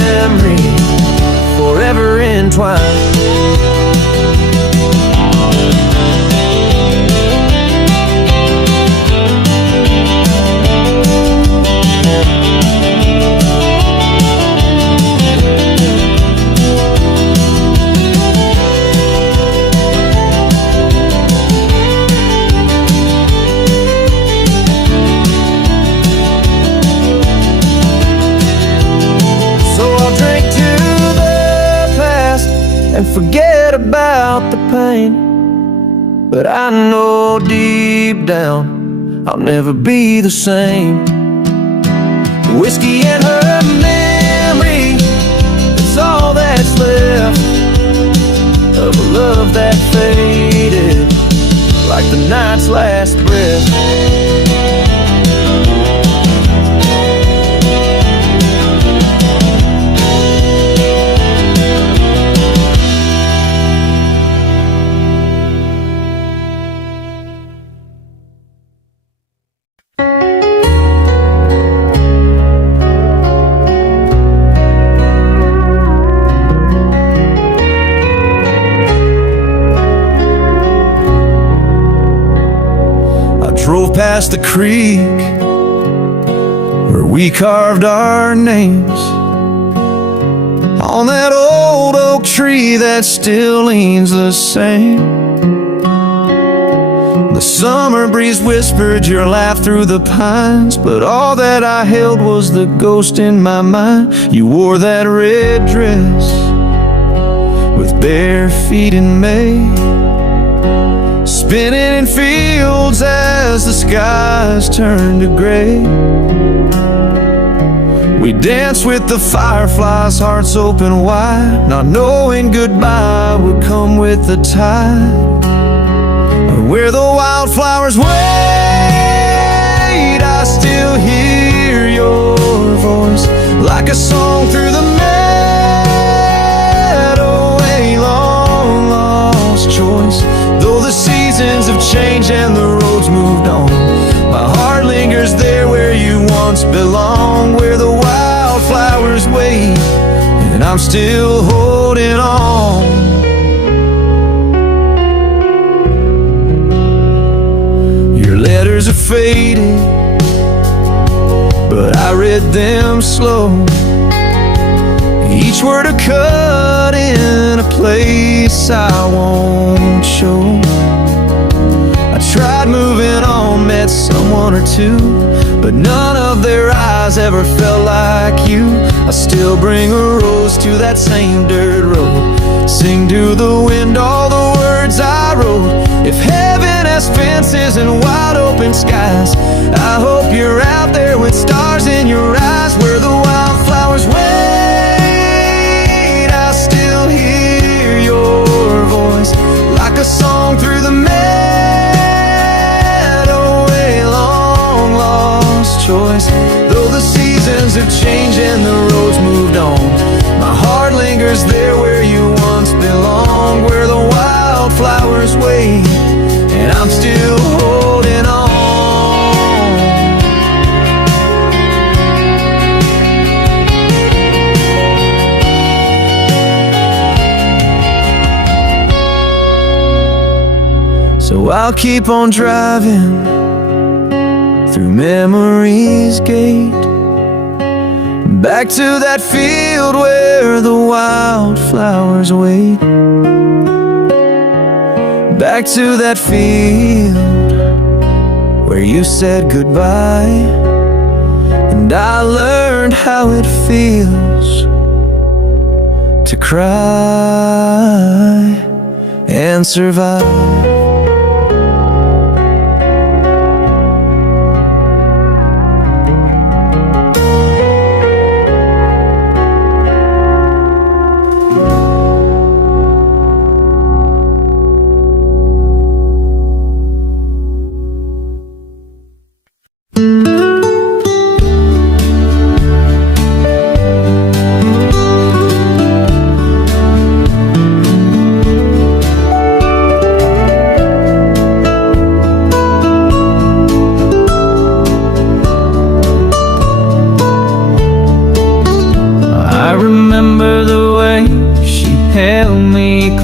intertwined. And forget about the pain, but I know deep down I'll never be the same. Whiskey and her memory, it's all that's left of a love that faded like the night's last breath. Drove past the creek where we carved our names on that old oak tree that still leans the same. The summer breeze whispered your laugh through the pines, but all that I held was the ghost in my mind. You wore that red dress with bare feet in May, spinning in fields as the skies turned to gray. We danced with the fireflies, hearts open wide, not knowing goodbye would come with the tide. Where the wildflowers wait, I still hear your voice like a song through the meadow, a long lost choice. Though the seasons have changed and the roads moved on, my heart lingers there where you once belonged. Where the wildflowers wait, and I'm still holding on. Your letters are faded, but I read them slow, each word a cut in a place I won't show. I tried moving on, met someone or two, but none of their eyes ever felt like you. I still bring a rose to that same dirt road, sing to the wind all the words I wrote. If heaven has fences and wide open skies, I hope you're out there with stars in your eyes. Where the wildflowers wait, I still hear your voice like a song through the meadow, a long lost choice. Though the seasons have changed and the roads moved on, my heart lingers there where you once belonged. Where the wildflowers wait, and I'm still holding on. So I'll keep on driving through memory's gate, back to that field where the wildflowers wait, back to that field where you said goodbye, and I learned how it feels to cry and survive.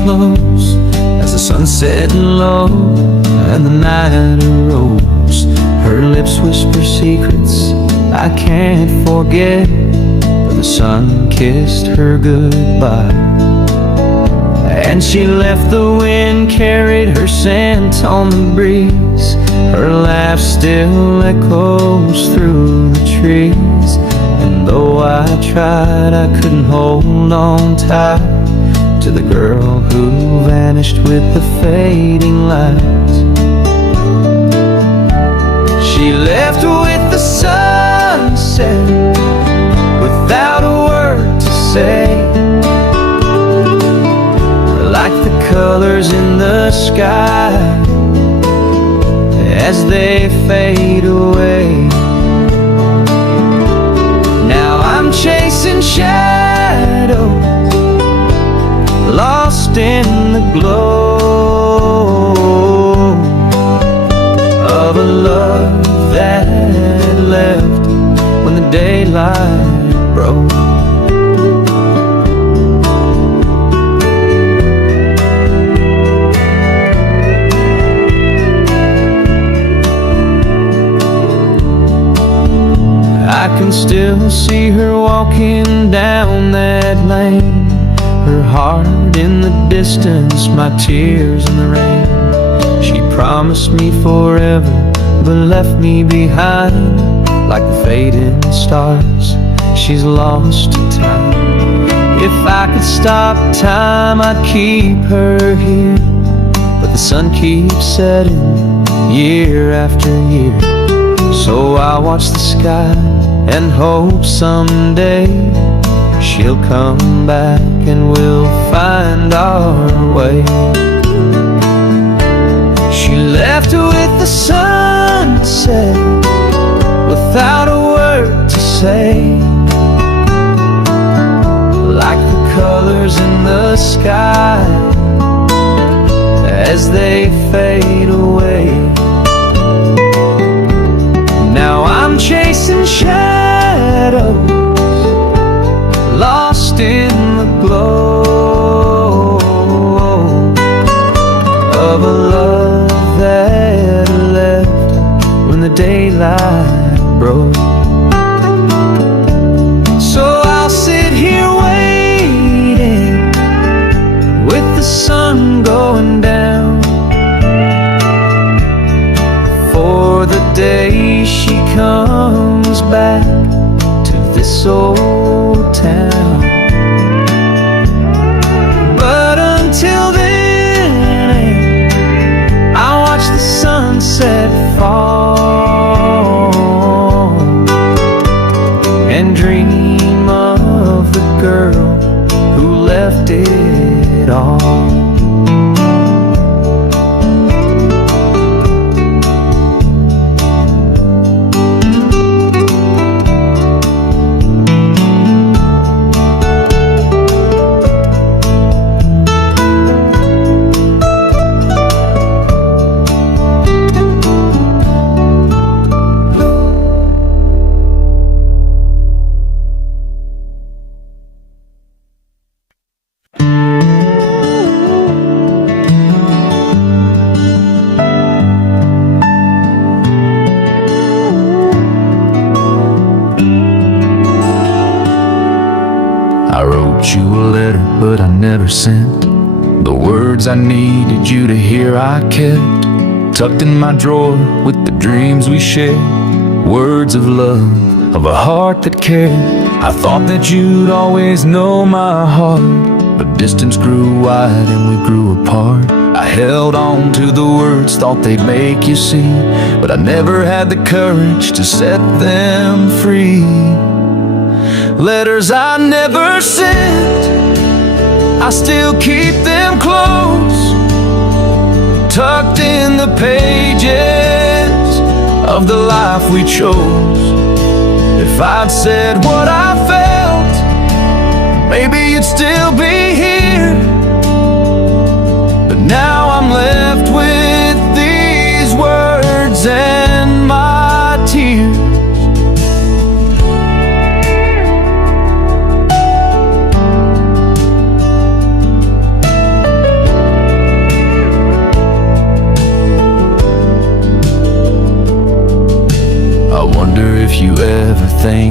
close as the sun set low and the night arose. Her lips whisper secrets I can't forget, but the sun kissed her goodbye. And she left, the wind carried her scent on the breeze. Her laugh still echoes through the trees. And though I tried, I couldn't hold on tight to the girl who vanished with the fading lights. She left with the sunset without a word to say, like the colors in the sky as they fade away. Now I'm chasing shadows, lost in the glow of a love that left when the daylight broke. I can still see her walking down that lane, her heart in the distance, my tears in the rain. She promised me forever, but left me behind like the fading stars. She's lost to time. If I could stop time, I'd keep her here, but the sun keeps setting year after year. So I watch the sky and hope someday she'll come back and we'll find our way. She left with the sunset without a word to say, like the colors in the sky as they fade away. Now I'm chasing shadows, lost in the glow of a love that left when the daylight broke. So I'll sit here waiting with the sun going down for the day she comes back to this old town. But until then, I watch the sunset fall and dream of the girl who left it all. But I never sent the words I needed you to hear. I kept tucked in my drawer with the dreams we shared, words of love, of a heart that cared. I thought that you'd always know my heart, but distance grew wide and we grew apart. I held on to the words, thought they'd make you see, but I never had the courage to set them free. Letters I never sent, I still keep them close, tucked in the pages of the life we chose. If I'd said what I felt, maybe you'd still be here. But now I'm left with these words and my tears.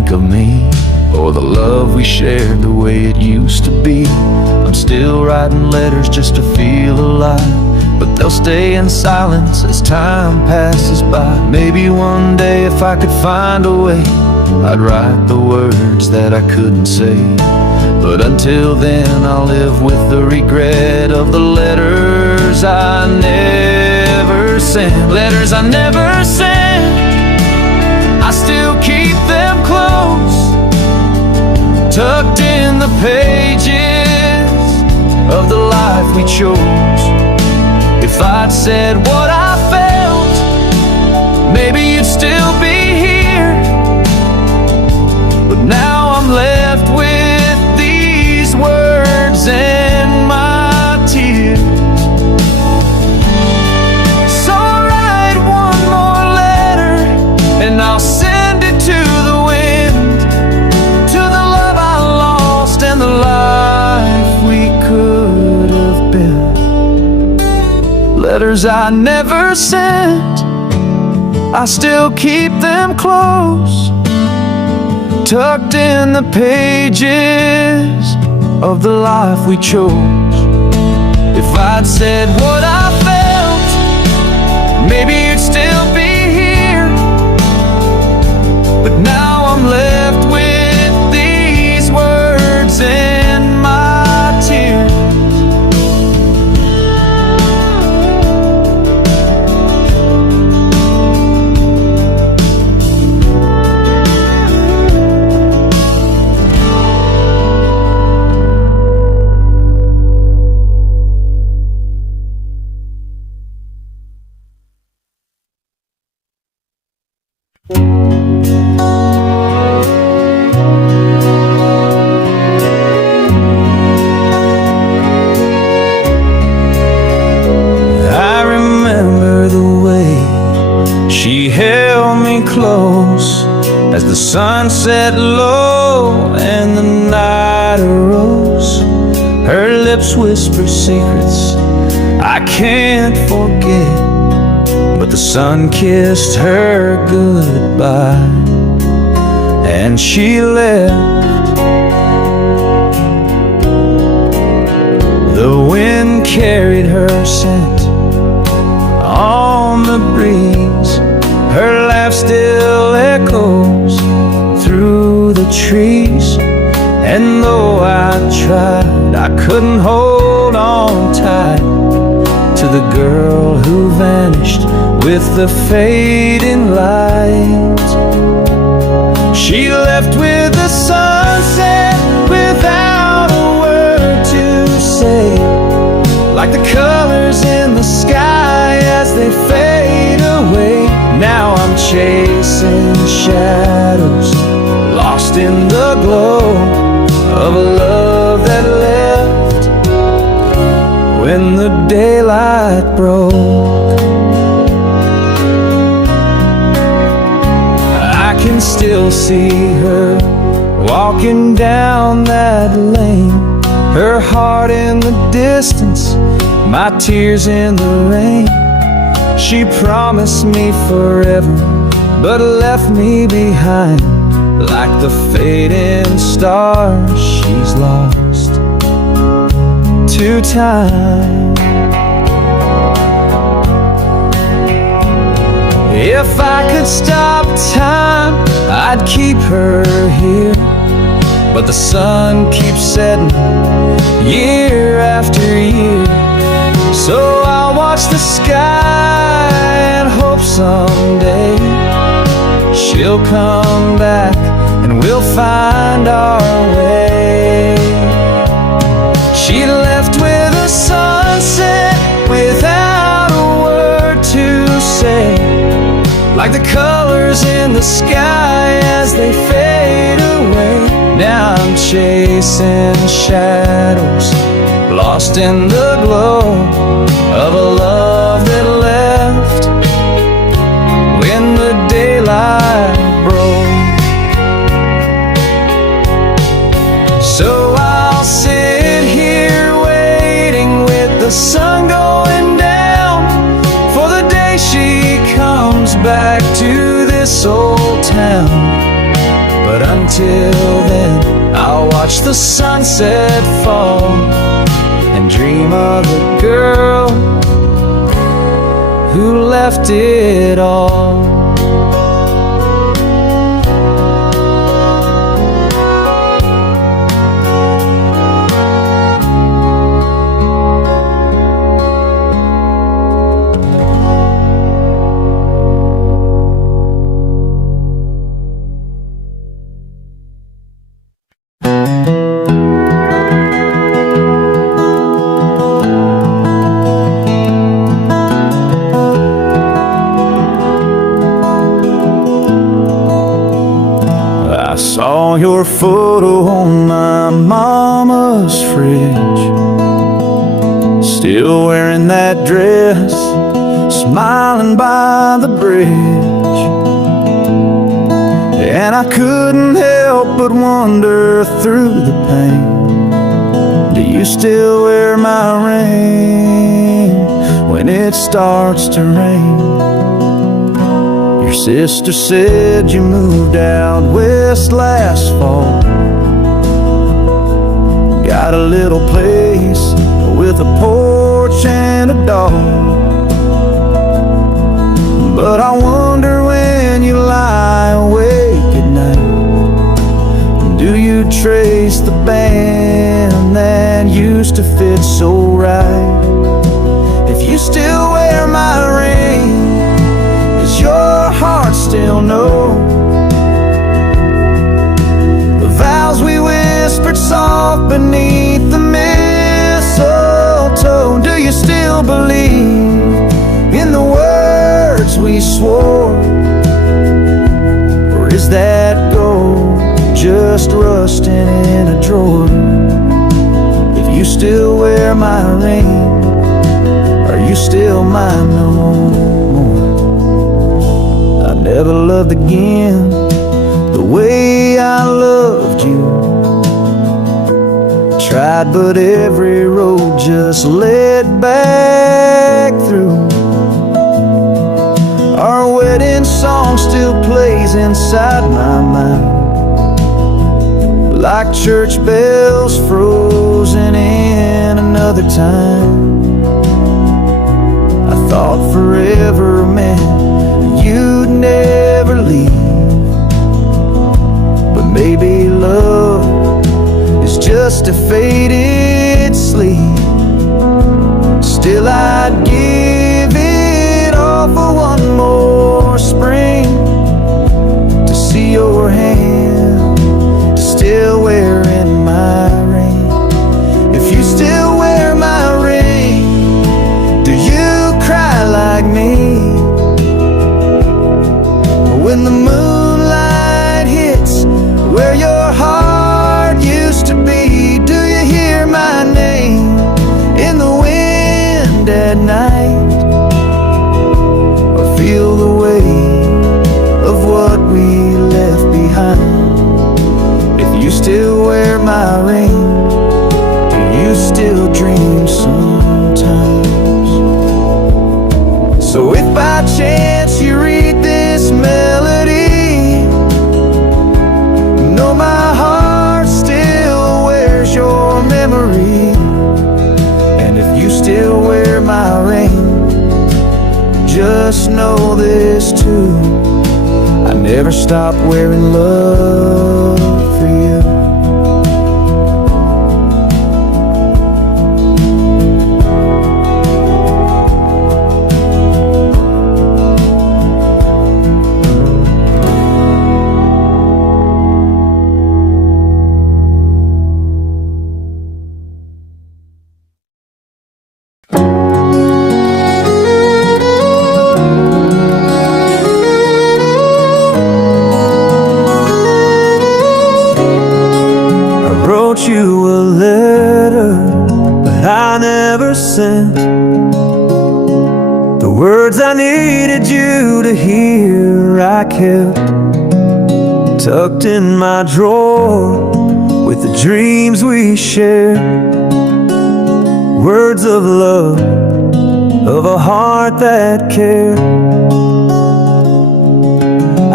think of me or the love we shared the way it used to be. I'm still writing letters just to feel alive, but they'll stay in silence as time passes by. Maybe one day if I could find a way, I'd write the words that I couldn't say. But until then I'll live with the regret of the letters I never sent. Letters I never sent, I still keep them close, tucked in the pages of the life we chose. If I'd said what I felt, maybe you'd still be here. But now I'm left with these words and my tears. So I'll write one more letter and I'll send it to the wind, to the love I lost and the life we could have been. Letters I never sent, I still keep them close, tucked in the pages of the life we chose. If I'd said what I felt, maybe you'd still be here. But now I'm left with these words and my tears. I remember the way she held me close as the sun set low and the night arose. Her lips whisper secrets I can't forget, but the sun kissed her goodbye and she left. The wind carried her scent on the breeze. Her laugh still echoes through the trees. And though I tried, I couldn't hold on tight to the girl who vanished with the fading light. She left with the sunset without a word to say, like the colors in the sky as they fade away. Now I'm chasing shadows, lost in the glow of a love that left when the daylight broke. I can still see her walking down that lane, her heart in the distance, my tears in the rain. She promised me forever, but left me behind like the fading stars she's lost to time. If I could stop time, I'd keep her here, but the sun keeps setting year after year. So I'll watch the sky and hope someday she'll come back and we'll find our way. She left with a sunset without a word to say, like the colors in the sky as they fade away. Now I'm chasing shadows, lost in the glow of a love that left when the daylight broke. So I'll sit here waiting with the sun going down for the day she comes back to this old town. But until then, I'll watch the sunset fall and dream of the girl who left it all. Saw your photo on my mama's fridge, still wearing that dress, smiling by the bridge. And I couldn't help but wonder through the pain, do you still wear my ring when it starts to rain? Your sister said you moved out west last fall, got a little place with a porch and a dog. But I wonder when you lie awake at night, do you trace the band that used to fit so right? If you still wear my ring, your heart still know the vows we whispered soft beneath the mistletoe. Do you still believe in the words we swore, or is that gold just rusting in a drawer? If you still wear my ring, are you still mine no more? Never loved again the way I loved you. Tried, but every road just led back through. Our wedding song still plays inside my mind, like church bells frozen in another time. I thought forever meant you'd never leave, but maybe love is just a faded sleep. Still I'd give it all for one more spring, to see your hand still wearing my ring. If you still wear my ring, do you cry like me? When the moonlight hits where your heart used to be, do you hear my name in the wind at night, or feel the weight of what we left behind? If you still wear my ring, do you still dream sometimes? So if by chance you read this melody, know my heart still wears your memory. And if you still wear my ring, just know this too, I never stopped wearing love for you. You a letter that I never sent, the words I needed you to hear I kept tucked in my drawer with the dreams we shared. Words of love, of a heart that cared.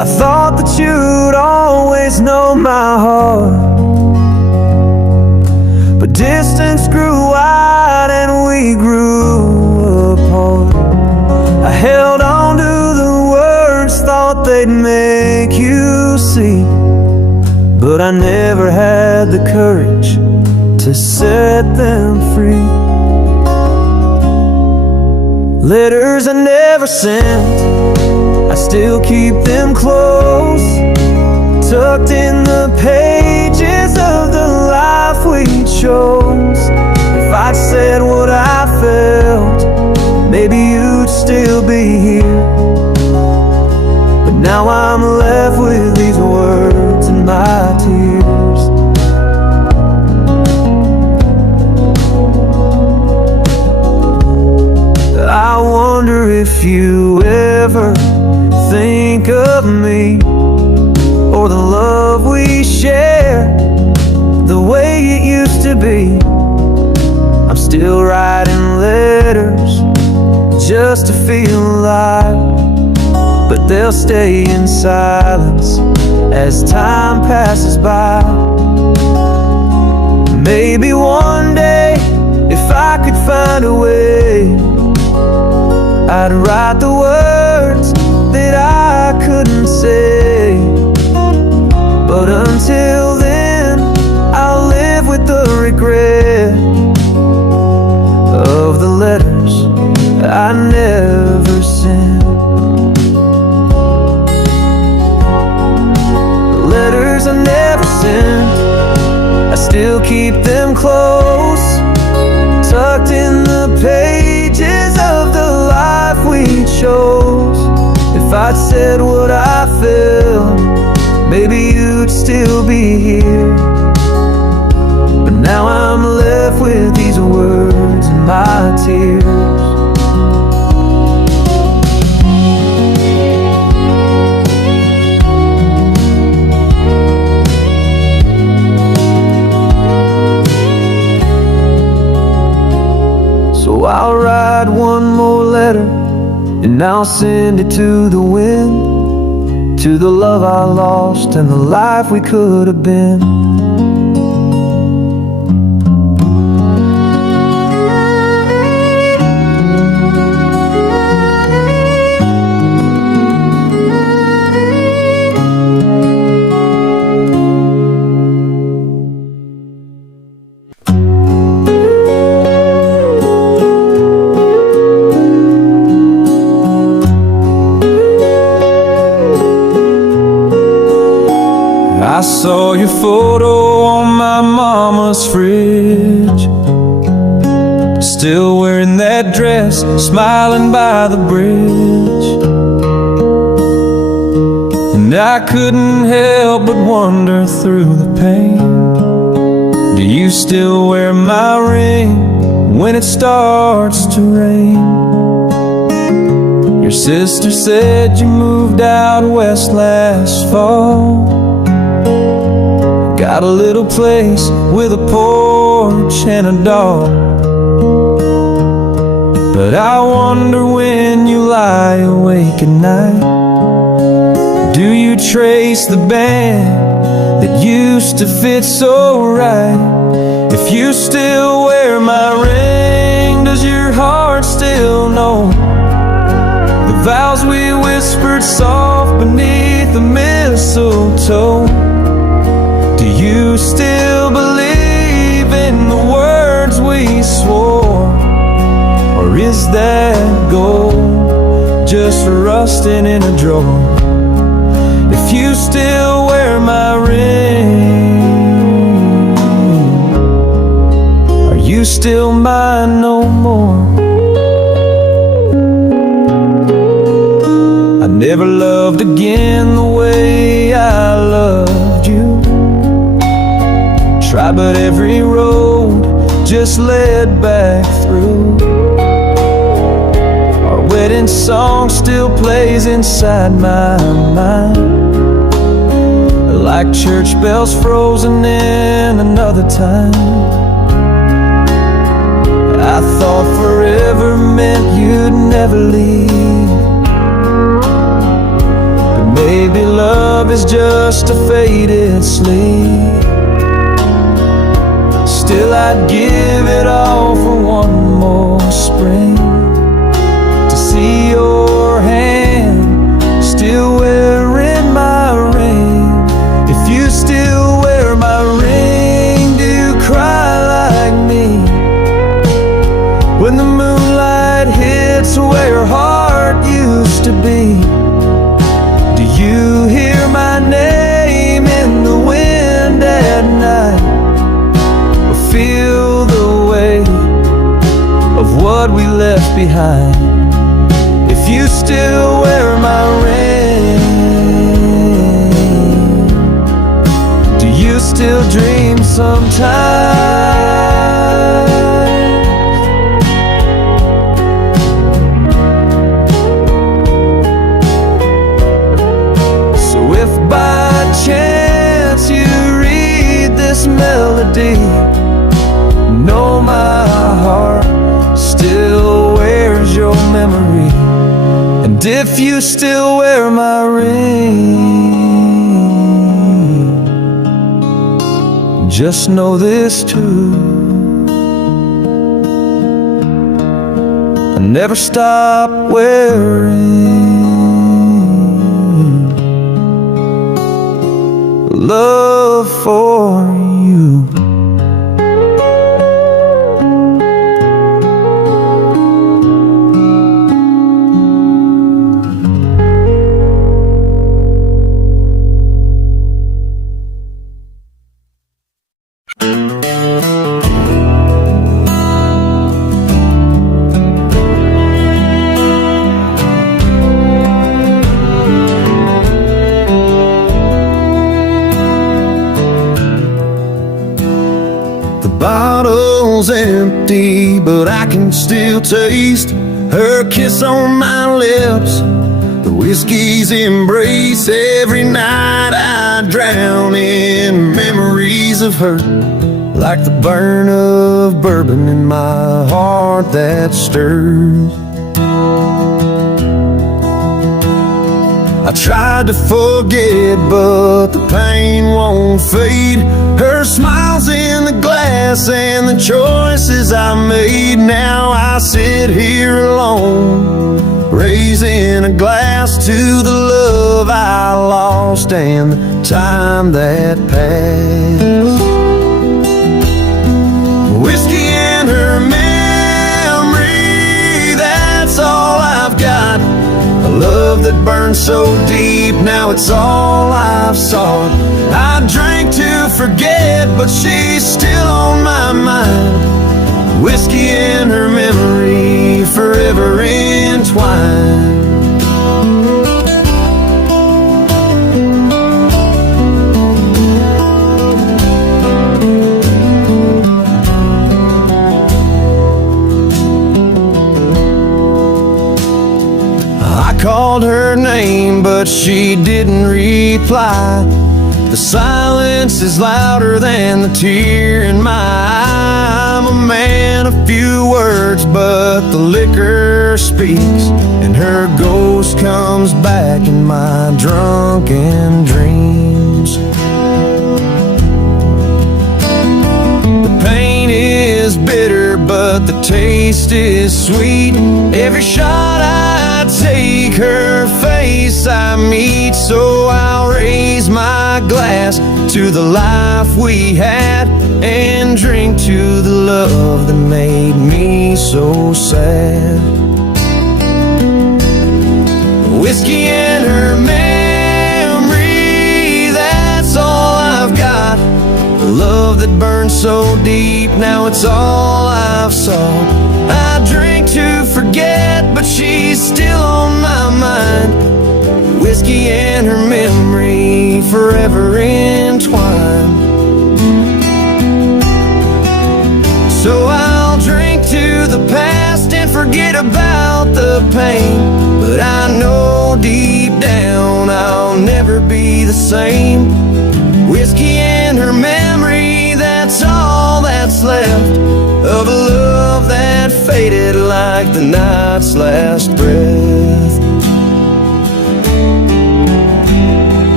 I thought that you'd always know my heart, but distance grew wide and we grew apart. I held on to the words, thought they'd make you see, but I never had the courage to set them free. Letters I never sent, I still keep them close, tucked in the pages of the life we chose. If I'd said what I felt, maybe you'd still be here, but now I'm left with these words and my tears. I wonder if you ever think of me, or the love we share, the way it used to be. I'm still writing letters just to feel alive, but they'll stay in silence as time passes by. Maybe one day, if I could find a way, I'd write the words that I couldn't say. But until then, I'll live with the regret of the letters I never sent. The letters I never sent, I still keep them close, tucked in the pages of the life we chose. If I'd said what I felt, maybe you'd still be here, but now I'm left with these words and my tears. So I'll write one more letter, and I'll send it to the wind, to the love I lost and the life we could have been. I saw your photo on my mama's fridge, still wearing that dress, smiling by the bridge. And I couldn't help but wonder through the pain, do you still wear my ring when it starts to rain? Your sister said you moved out west last fall, got a little place with a porch and a dog. But I wonder when you lie awake at night, do you trace the band that used to fit so right? If you still wear my ring, does your heart still know the vows we whispered soft beneath the mistletoe? Do you still believe in the words we swore? Or is that gold just rusting in a drawer? If you still wear my ring, are you still mine no more? I never loved again the way I loved you. Try, but every road just led back through. Our wedding song still plays inside my mind, like church bells frozen in another time. I thought forever meant you'd never leave, but maybe maybe love is just a faded sleep. Still I'd give it all for one more spring, to see your hand still wearing my ring. If you still wear my ring, do you cry like me? When the moonlight hits where your heart used to be, do you hear my name in the wind at night? Or feel the weight of what we left behind? If you still wear my ring, do you still dream sometimes? So if by chance you read this melody, know my heart still wears your memory. And if you still wear my ring, just know this too: I never stop wearing love for you. Bottle's empty, but I can still taste her kiss on my lips, the whiskey's embrace. Every night I drown in memories of her, like the burn of bourbon in my heart that stirs. I tried to forget, but the pain won't fade. Her smile's in the glass and the choices I made. Now I sit here alone, raising a glass to the love I lost and the time that passed. Whiskey and her memory, that's all I've got. A love that burned so deep, now it's all I've sought. I drank to forget, but she's still on my mind. Whiskey and her memory, forever entwined. I called her name, but she didn't reply. The silence is louder than the tear in my eye. I'm a man of few words, but the liquor speaks, and her ghost comes back in my drunken dreams. The pain is bitter, but the taste is sweet. Every shot I take, her face I meet. So I'll raise my glass to the life we had, and drink to the love that made me so sad. Whiskey and her memory, that's all I've got. The love that burned so deep, now it's all I've sought. I drink to forget, but she's still on my mind. Whiskey and her memory, forever entwined. So I'll drink to the past and forget about the pain, but I know deep down I'll never be the same. Whiskey and her memory, that's all that's left of a love that faded like the night's last breath.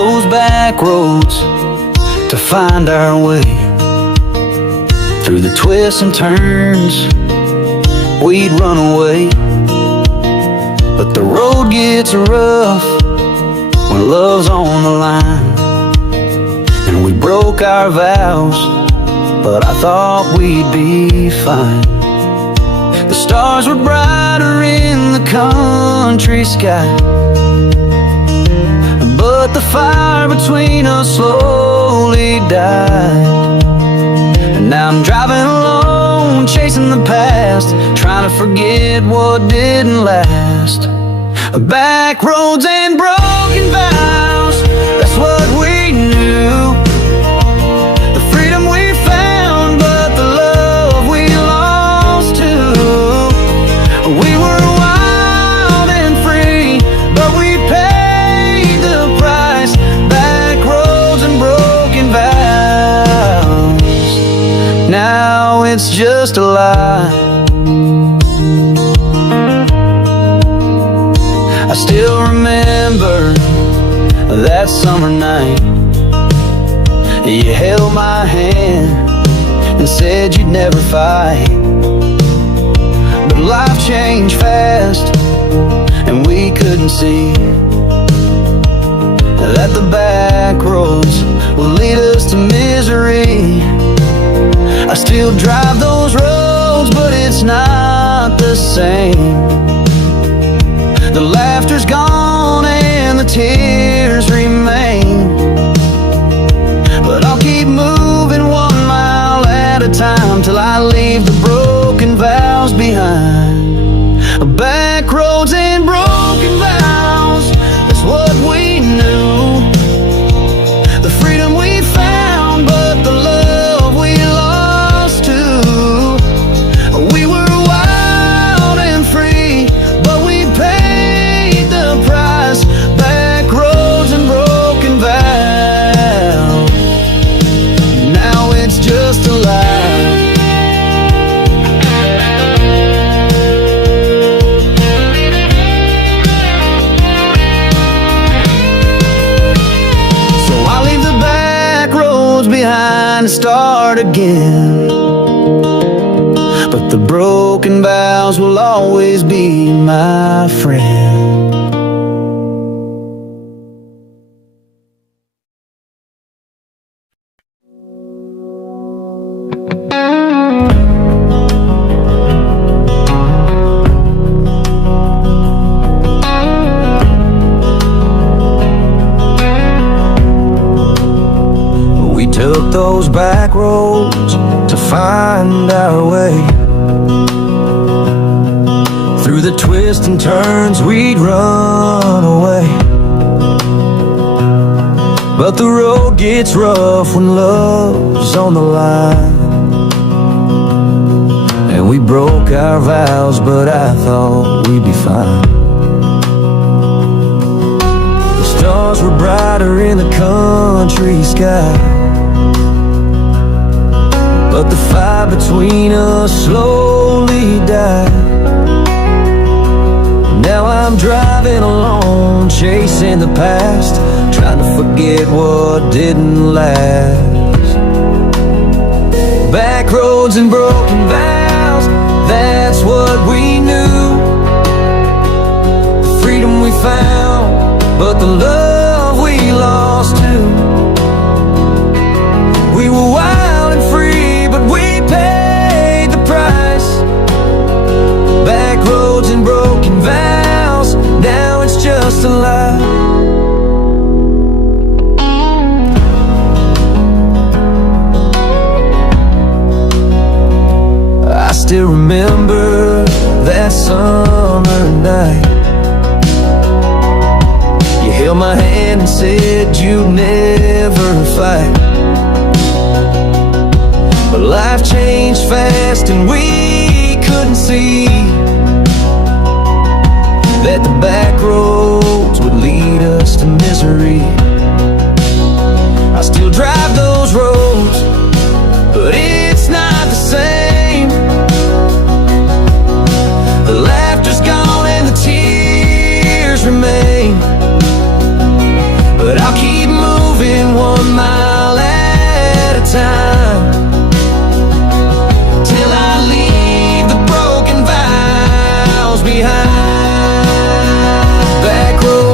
those back roads to find our way. Through the twists and turns, we'd run away. But the road gets rough when love's on the line. And we broke our vows, but I thought we'd be fine. The stars were brighter in the country sky, but the fire between us slowly died. And now I'm driving alone, chasing the past, trying to forget what didn't last. Back roads and broken vows, that's what we knew. The freedom we found, but the love we lost too. We were wild and free, but we paid the price. Back roads and broken vows, now it's just a lie. I still remember that summer night. You held my hand and said you'd never fight. But life changed fast and we couldn't see that the back roads will lead us to misery. I still drive those roads, but it's not the same. The laughter's gone and the tears remain, but I'll keep moving 1 mile at a time till I leave the broken vows behind. Back roads and broken vows, that's what we knew. The freedom we found, but the love we lost too. We were wild and free, but we paid the price. Back roads and broken vows, now it's just a lie. So I leave the back roads behind and start again, but the broken vows will always be my friend. We took those back roads to find our way. Through the twists and turns we'd run away. But the road gets rough when love's on the line. And we broke our vows, but I thought we'd be fine. The stars were brighter in the country sky, but the fire between us slowly died. Now I'm driving alone, chasing the past, trying to forget what didn't last. Back roads and broken vows, that's what we knew. The freedom we found, but the love we lost too. We were wild and free, but we paid the price. Back roads and broken vows, now it's just a lie. I still remember that summer night. You held my hand and said you'd never fight. But life changed fast and we couldn't see that the back roads would lead us to misery. I still drive those roads, but it's not the same. The laughter's gone and the tears remain, but I'll keep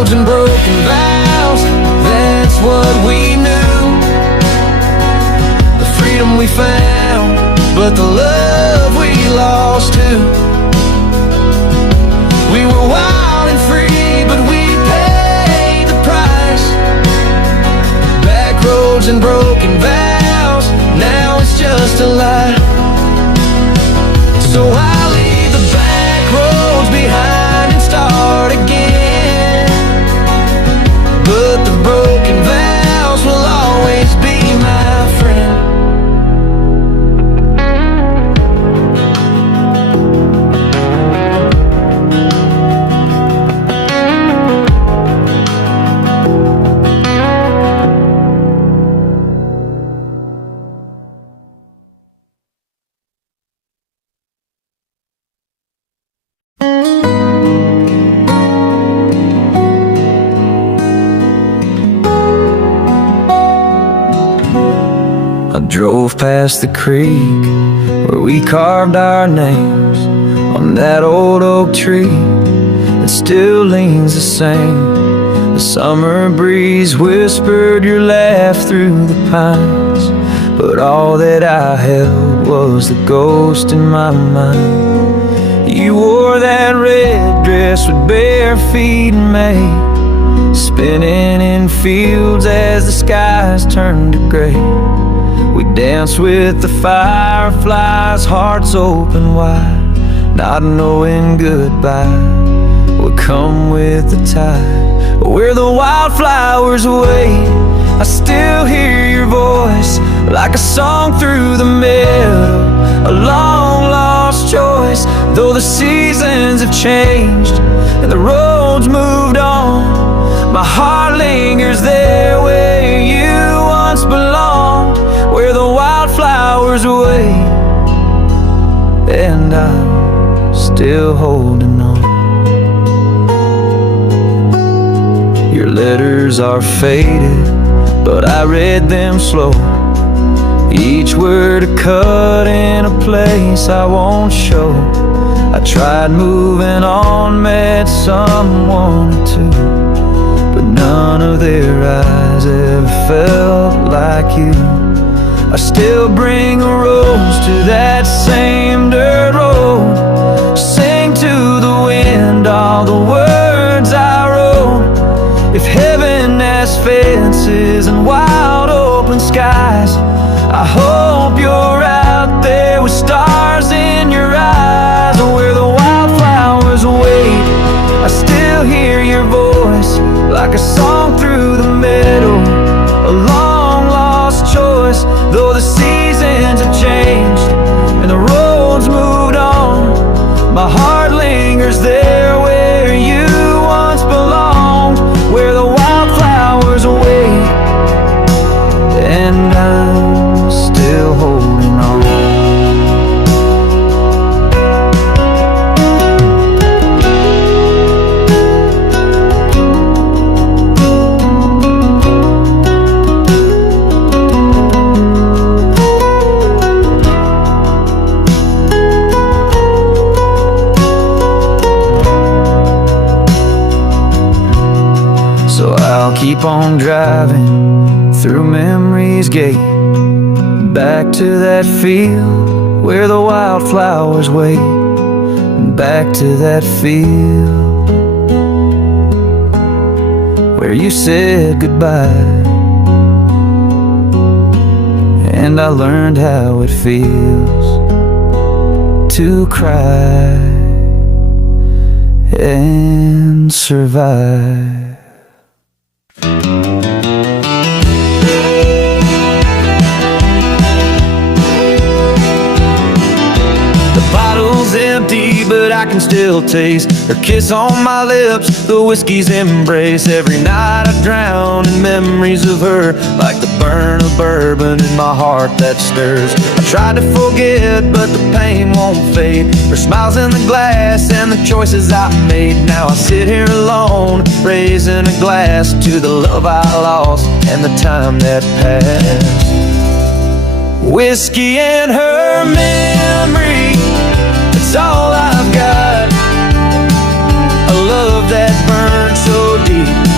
Backroads and broken vows, that's what we knew. The freedom we found, but the love we lost too. We were wild and free, but we paid the price. Backroads and broken vows, now it's just a lie. So I'll leave the back roads behind and start again. But the broken vows will always be my friend. I drove past the creek where we carved our names on that old oak tree that still leans the same. The summer breeze whispered your laugh through the pines, but all that I held was the ghost in my mind. You wore that red dress with bare feet in May, spinning in fields as the skies turned to gray. We danced with the fireflies, hearts open wide, not knowing goodbye would come with the tide. Where the wildflowers wait, I still hear your voice like a song through the meadow, a long lost choice. Though the seasons have changed and the roads moved on, my heart lingers there where you once belonged. Where the wildflowers wait, and I'm still holding on. Your letters are faded, but I read them slow, each word a cut in a place I won't show. I tried moving on, met someone or two, but none of their eyes ever felt like you. I still bring a rose to that same dirt road, sing to the wind all the words I wrote. If heaven has fences and wide open skies, I hope you're out there with stars in your eyes. Where the wildflowers wait, I still hear your voice like a song through the meadow, a long lost choice. Though the seasons have changed and the roads moved on, my heart lingers there where you once belonged. Where the wildflowers wait, and I'm still holding on. So I'll keep on driving through memory's gate, back to that field where the wildflowers wait, and back to that field where you said goodbye, and I learned how it feels to cry and survive. Empty, but I can still taste her kiss on my lips, the whiskey's embrace. Every night I drown in memories of her, like the burn of bourbon in my heart that stirs. I tried to forget, but the pain won't fade. Her smiles in the glass and the choices I made. Now I sit here alone, raising a glass to the love I lost and the time that passed. Whiskey and her memory, it's all I've got. A love that burned so deep,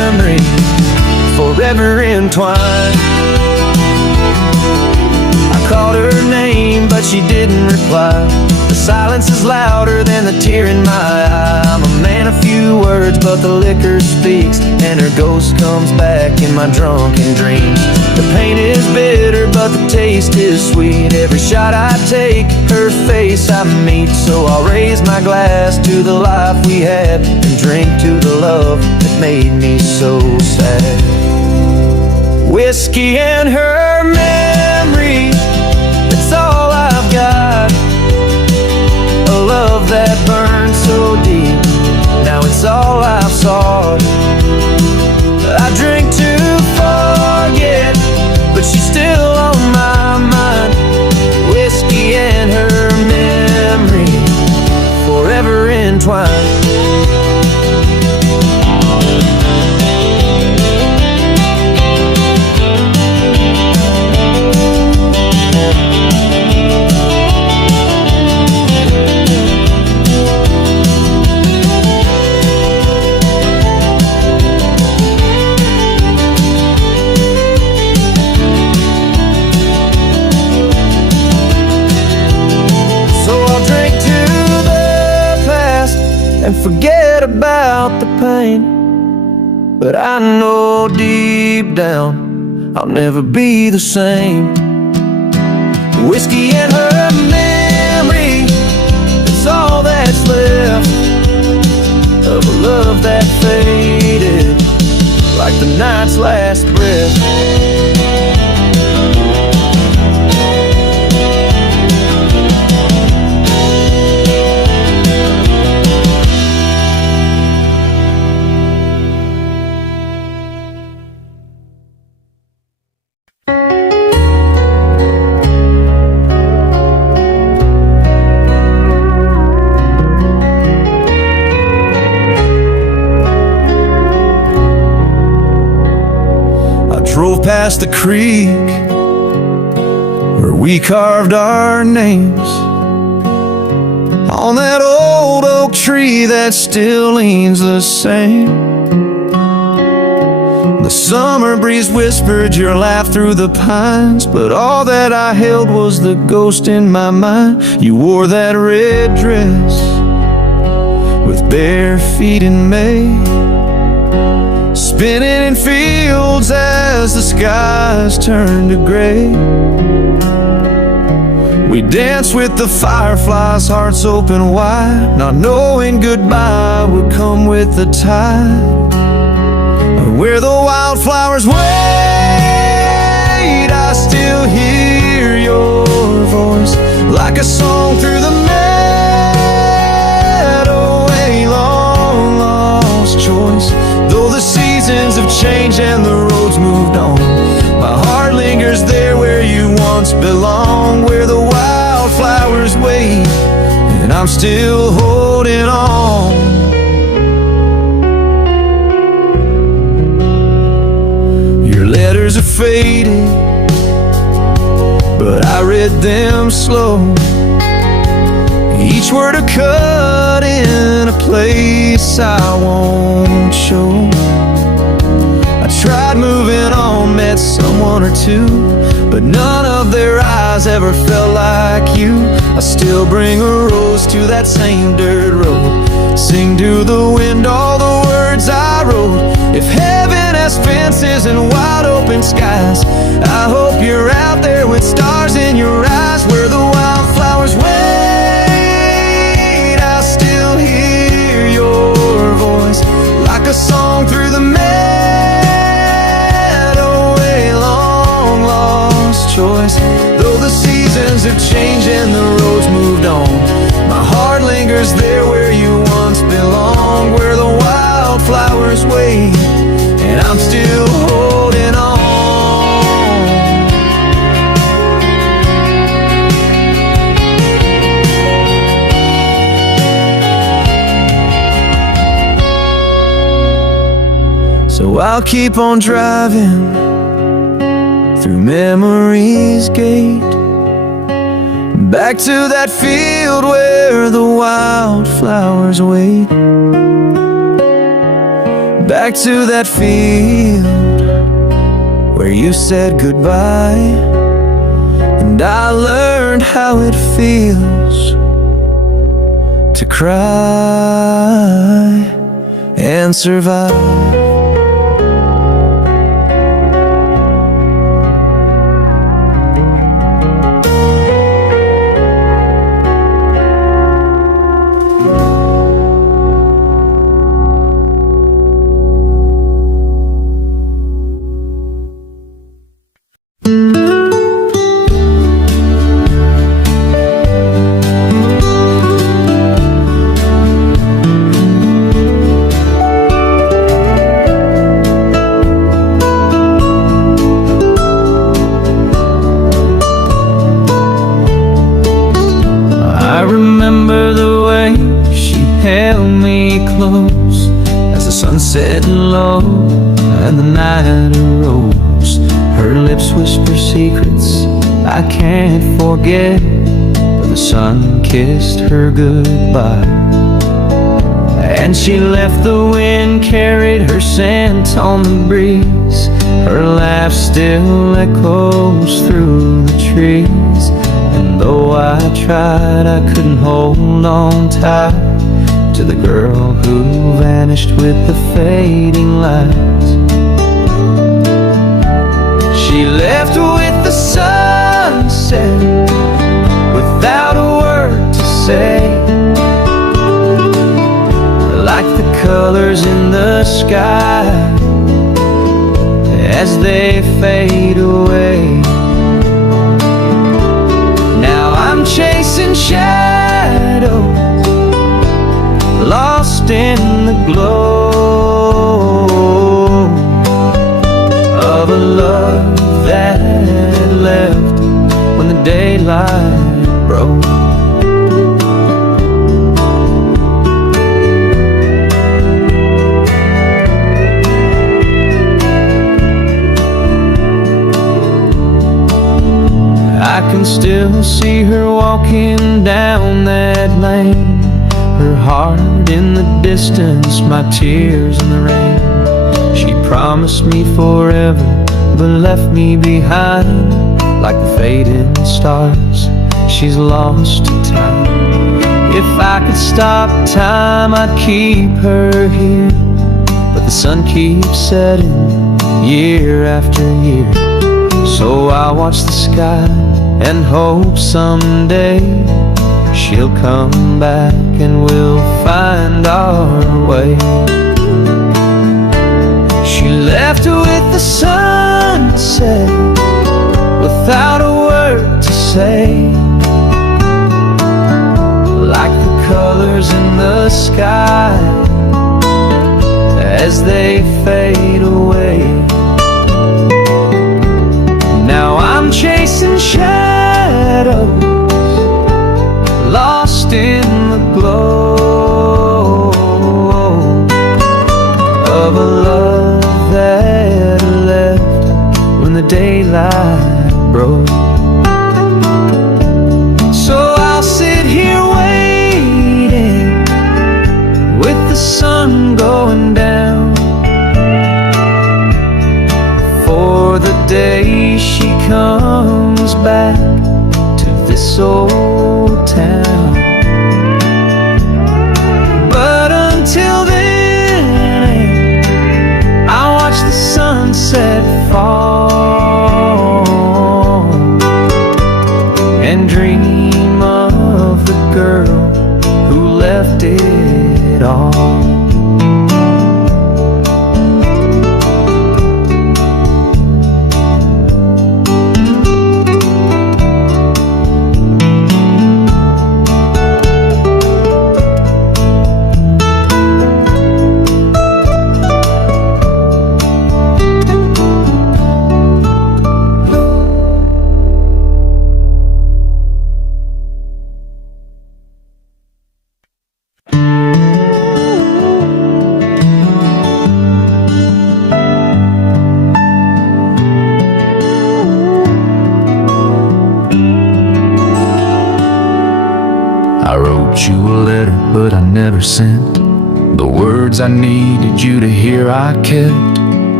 entwined. I called her name, but she didn't reply. The silence is louder than the tear in my eye. I'm a man of few words, but the liquor speaks, and her ghost comes back in my drunken dreams. The pain is bitter, but the taste is sweet. Every shot I take, her face I meet. So I'll raise my glass to the life we had, and drink to the love that made me so sad. Whiskey and her memory, that's all I've got. A love that burned so deep, now it's all I've sought. I drink to forget, but she's still on my mind. Whiskey and her memory, forever entwined. And forget about the pain, but I know deep down I'll never be the same. Whiskey and her memory, it's all that's left of a love that faded like the night's last breath. Drove past the creek where we carved our names on that old oak tree that still leans the same. The summer breeze whispered your laugh through the pines, but all that I held was the ghost in my mind. You wore that red dress with bare feet in May, spinning in fields as the skies turned to gray. We danced with the fireflies, hearts open wide, not knowing goodbye would come with the tide. Where the wildflowers wait, I still hear your voice like a song through the meadow, a long lost choice. Though the seasons have changed and the roads moved on, my heart lingers there where you once belonged. Where the wildflowers wait, and I'm still holding on. Your letters are faded, but I read them slow, each word a cut in a place I won't show. I tried moving on, met someone or two, but none of their eyes ever felt like you. I still bring a rose to that same dirt road, sing to the wind all the words I wrote. If heaven has fences and wide open skies, I hope you're out there with stars in your eyes. Where the wildflowers wait, I still hear your voice like a song through the meadow, a long lost choice. Though the seasons have changed and the roads moved on, my heart lingers there where you once belonged. Where the wildflowers wait, and I'm still holding on. So I'll keep on driving through memory's gate, back to that field where the wildflowers wait. Back to that field where you said goodbye, and I learned how it feels to cry and survive. I remember the way she held me close as the sun set low and the night arose. Her lips whisper secrets I can't forget, but the sun kissed her goodbye. And she left, the wind carried her scent on the breeze. Her laugh still echoes through the trees. And though I tried, I couldn't hold on tight to the girl who vanished with the fading lights. She left with the sunset without a word to say, like the colors in the sky as they fade away. Now I'm chasing shadows, lost in the glow of a love that left when the daylight broke. I can still see her walking down that lane, her heart in the distance, my tears in the rain. She promised me forever, but left me behind like the faded stars she's lost to time. If I could stop time, I'd keep her here, but the sun keeps setting year after year. So I watch the sky and hope someday she'll come back and we'll find our way. She left with the sunset without a word to say, like the colors in the sky as they fade away. Now I'm chasing shadows, lost in the glow of a love that left when the daylight broke. So I'll sit here waiting with the sun going down for the day she comes back to this old town. But until then, I watch the sunset fall and dream of the girl who left it all. You a letter, but I never sent the words I needed you to hear. I kept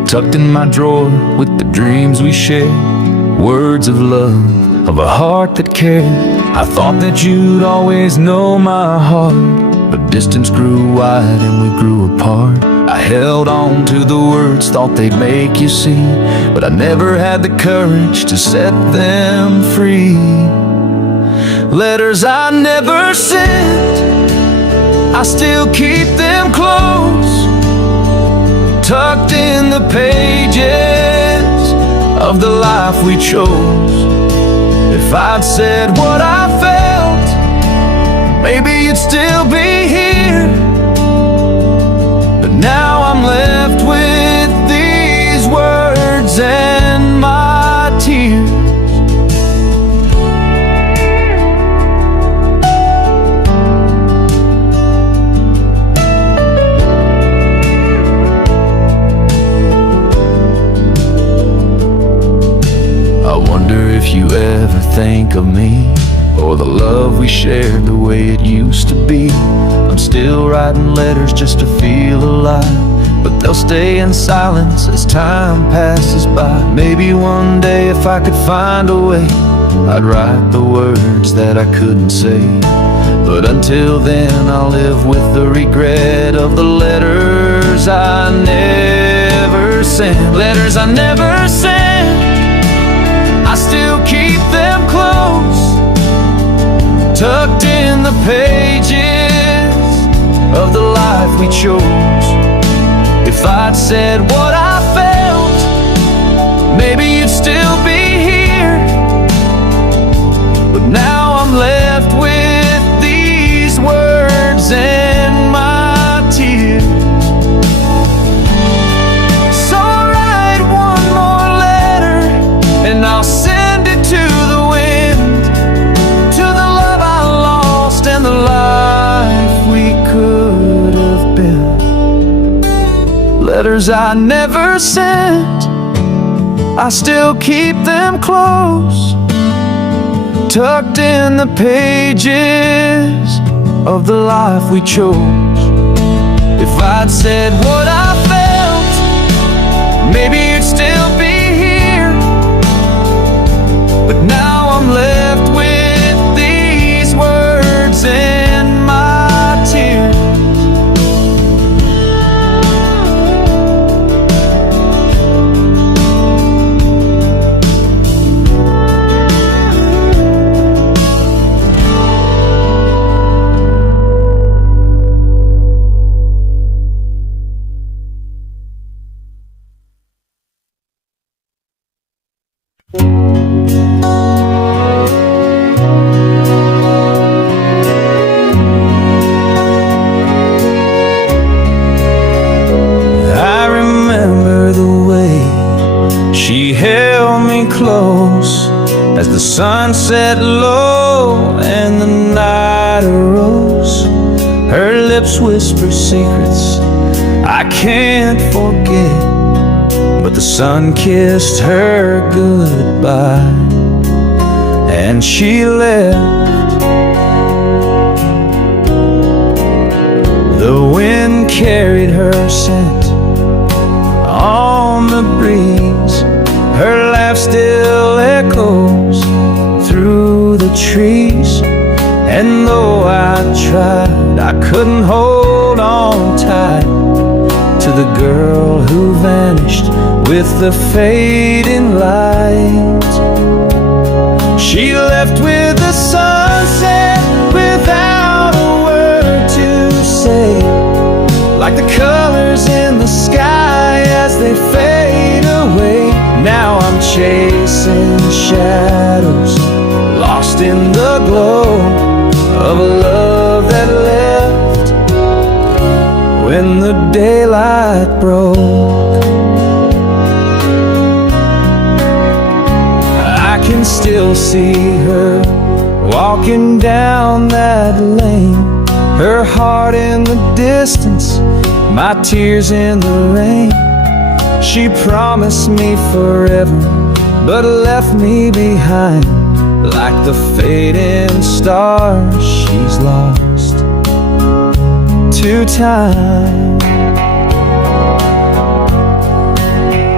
tucked in my drawer with the dreams we shared, words of love, of a heart that cared. I thought that you'd always know my heart, but distance grew wide and we grew apart. I held on to the words, thought they'd make you see, but I never had the courage to set them free. Letters I never sent, I still keep them close, tucked in the pages of the life we chose. If I'd said what I felt, maybe you'd still be here. But now I'm left with these words and my tears. I wonder if you ever think of me, or the love we shared the way it used to be. I'm still writing letters just to feel alive, but they'll stay in silence as time passes by. Maybe one day if I could find a way, I'd write the words that I couldn't say. But until then I'll live with the regret of the letters I never sent. Letters I never sent, I still keep them close, tucked in the pages of the life we chose. If I'd said what I felt, maybe you'd still be here. But now I'm left with these words and my tears. So I'll write one more letter and I'll send it to the wind, to the love I lost and the life we could have been. Letters I never sent, I still keep them close, tucked in the pages of the life we chose. If I'd said what I felt, maybe you'd still be here. But now I'm left with these words and my tears. I remember the way she held me close as the sun set low and the night arose. Her lips whisper secrets I can't forget, but the sun kissed her goodbye and she left. The wind carried her scent on the breeze. Her laugh still echoes through the trees, and though I tried, I couldn't hold on tight to the girl who vanished with the fading light. She left with the sunset without a word to say, like the colors in the sky as they fade away. Now I'm chasing shadows, lost in the glow of a love that left when the daylight broke. I can still see her walking down that lane, her heart in the distance, my tears in the rain. She promised me forever, but left me behind like the fading stars she's lost to time.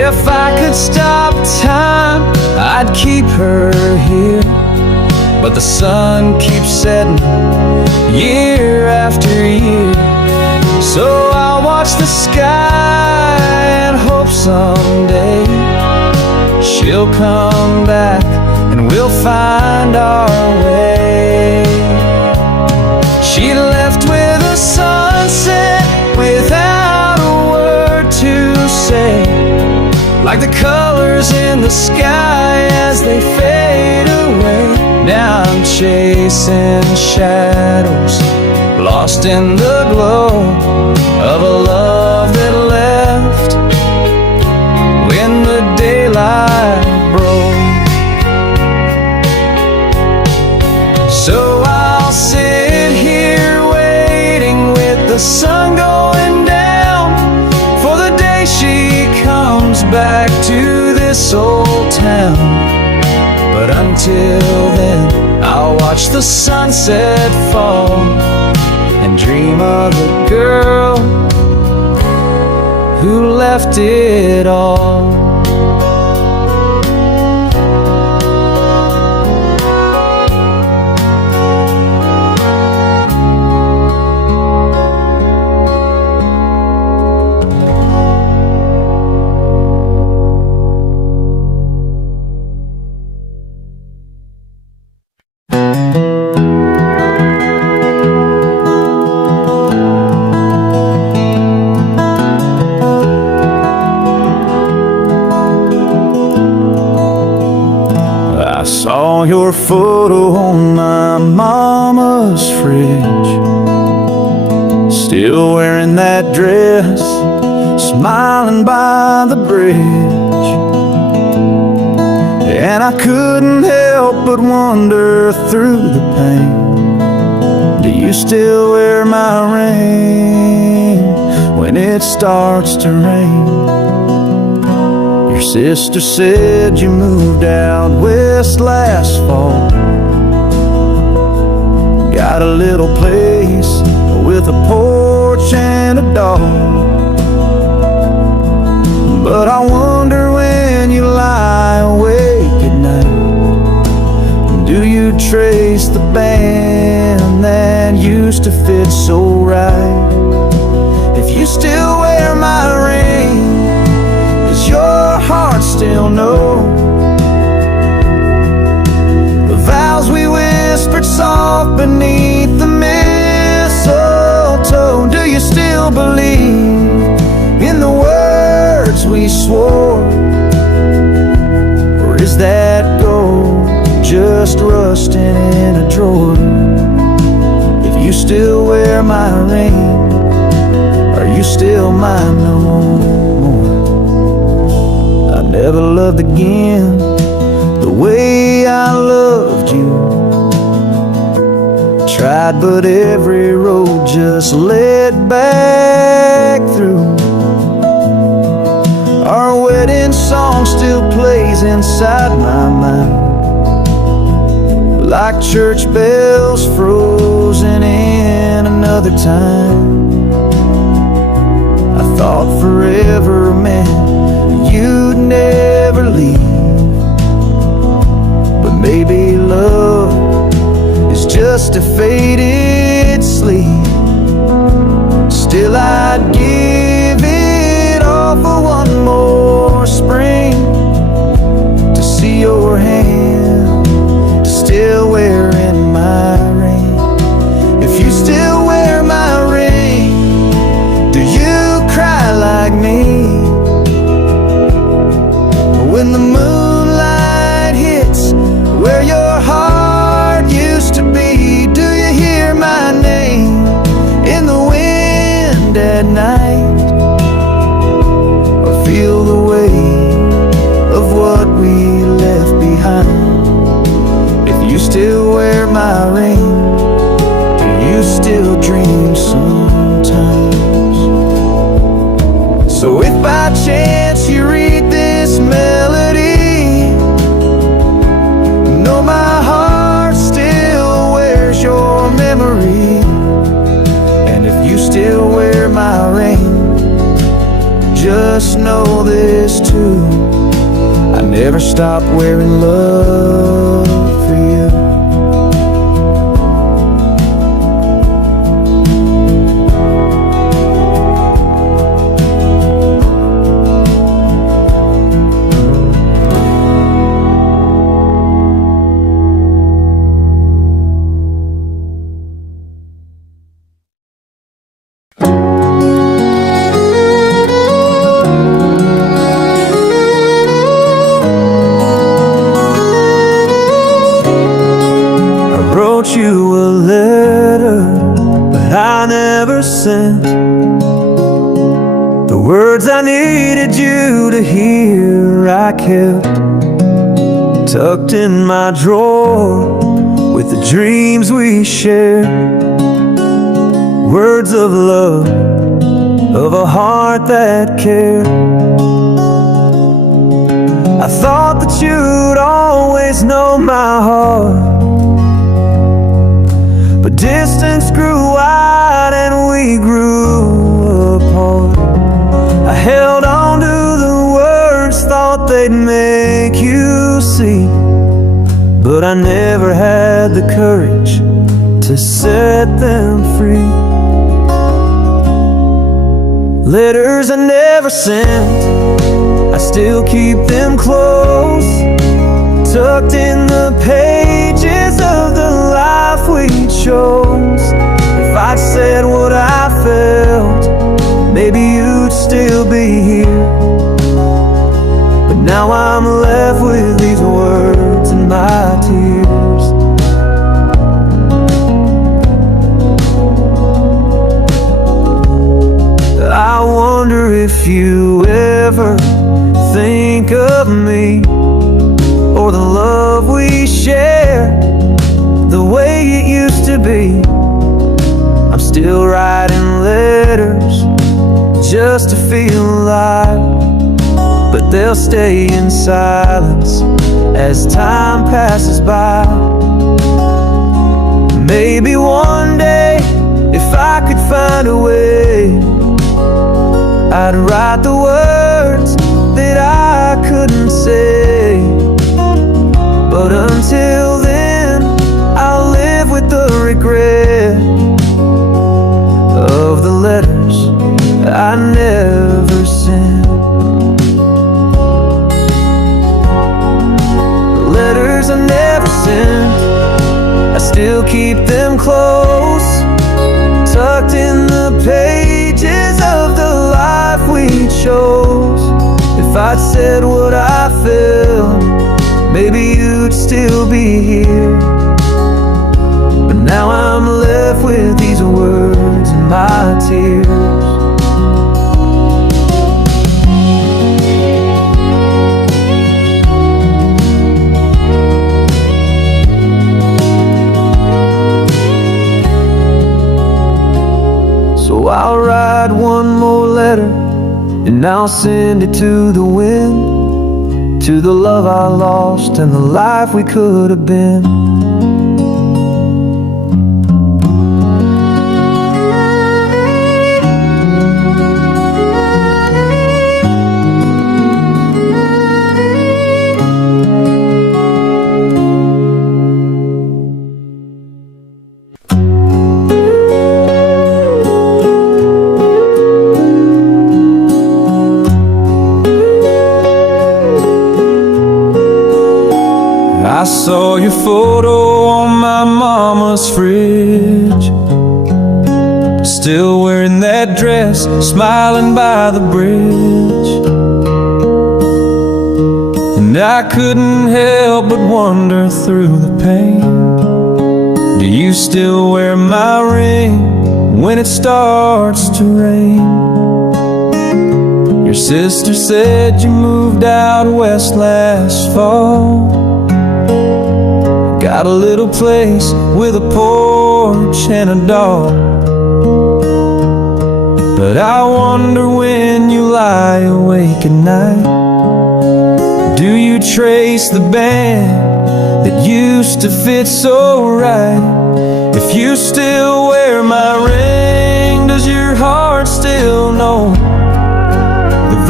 If I could stop time, I'd keep her here. But the sun keeps setting year after year. So I'll watch the sky and hope someday she'll come back and we'll find our way. She left with a sunset without a word to say, like the colors in the sky as they fade away. Now I'm chasing shadows, lost in the glow of a love that left when the daylight broke. So I'll sit here waiting with the sun going down for the day she comes back to this old town. But until then, I'll watch the sunset fall and dream of the girl who left it all. I saw your photo on my mama's fridge, still wearing that dress, smiling by the bridge. And I couldn't help but wonder through the pain, do you still wear my ring when it starts to rain? Your sister said you moved out west last fall, got a little place with a porch and a dog. But I wonder when you lie awake at night, do you trace the band that used to fit so right? If you still wear my ring, does your heart still know the vows we whispered soft beneath the mistletoe? Do you still believe in the words we swore, or is that gold just rusting in a drawer? If you still wear my ring, are you still mine no more? I never loved again the way I loved you. Tried, but every road just led back through. Our wedding song still plays inside my mind, like church bells frozen in another time. I thought forever meant you'd never leave, but maybe love is just a faded sleep. Still I'd give it all for one more spring, to see your hand still wearing my ring. If you still wear my ring, do you cry like me when the moonlight hits where your heart used to be? Do you hear my name in the wind at night, or feel the weight of what we left behind? If you still wear my ring, do you still dream sometimes? So if by chance you read this melody, know my heart still wears your memory. And if you still wear my ring, just just know this too, I never stopped wearing love for you. You a letter, but I never sent the words I needed you to hear. I kept tucked in my drawer with the dreams we shared, words of love, of a heart that cared. I thought that you'd always know my heart, but distance grew wide and we grew apart. I held on to the words, thought they'd make you see, but I never had the courage to set them free. Letters I never sent, I still keep them close, tucked in the pages of the life we chose. If I'd said what I felt, maybe you'd still be here, but now I'm left with these words and my tears. I wonder if you ever think of me, or the love we share, the way it used to be. I'm still writing letters just to feel alive, but they'll stay in silence as time passes by. Maybe one day, if I could find a way, I'd write the words that I couldn't say. But until then, I'll live with the regret of the letters I never sent. The letters I never sent, I still keep them close, tucked in the pages of the life we chose. If I'd said what I felt, maybe you'd still be here, but now I'm left with these words and my tears. So I'll write one more letter, and I'll send it to the wind, to the love I lost and the life we could have been. I saw your photo on my mama's fridge, still wearing that dress, smiling by the bridge. And I couldn't help but wonder through the pain, do you still wear my ring when it starts to rain? Your sister said you moved out west last fall, got a little place with a porch and a dog. But I wonder when you lie awake at night, do you trace the band that used to fit so right? If you still wear my ring, does your heart still know the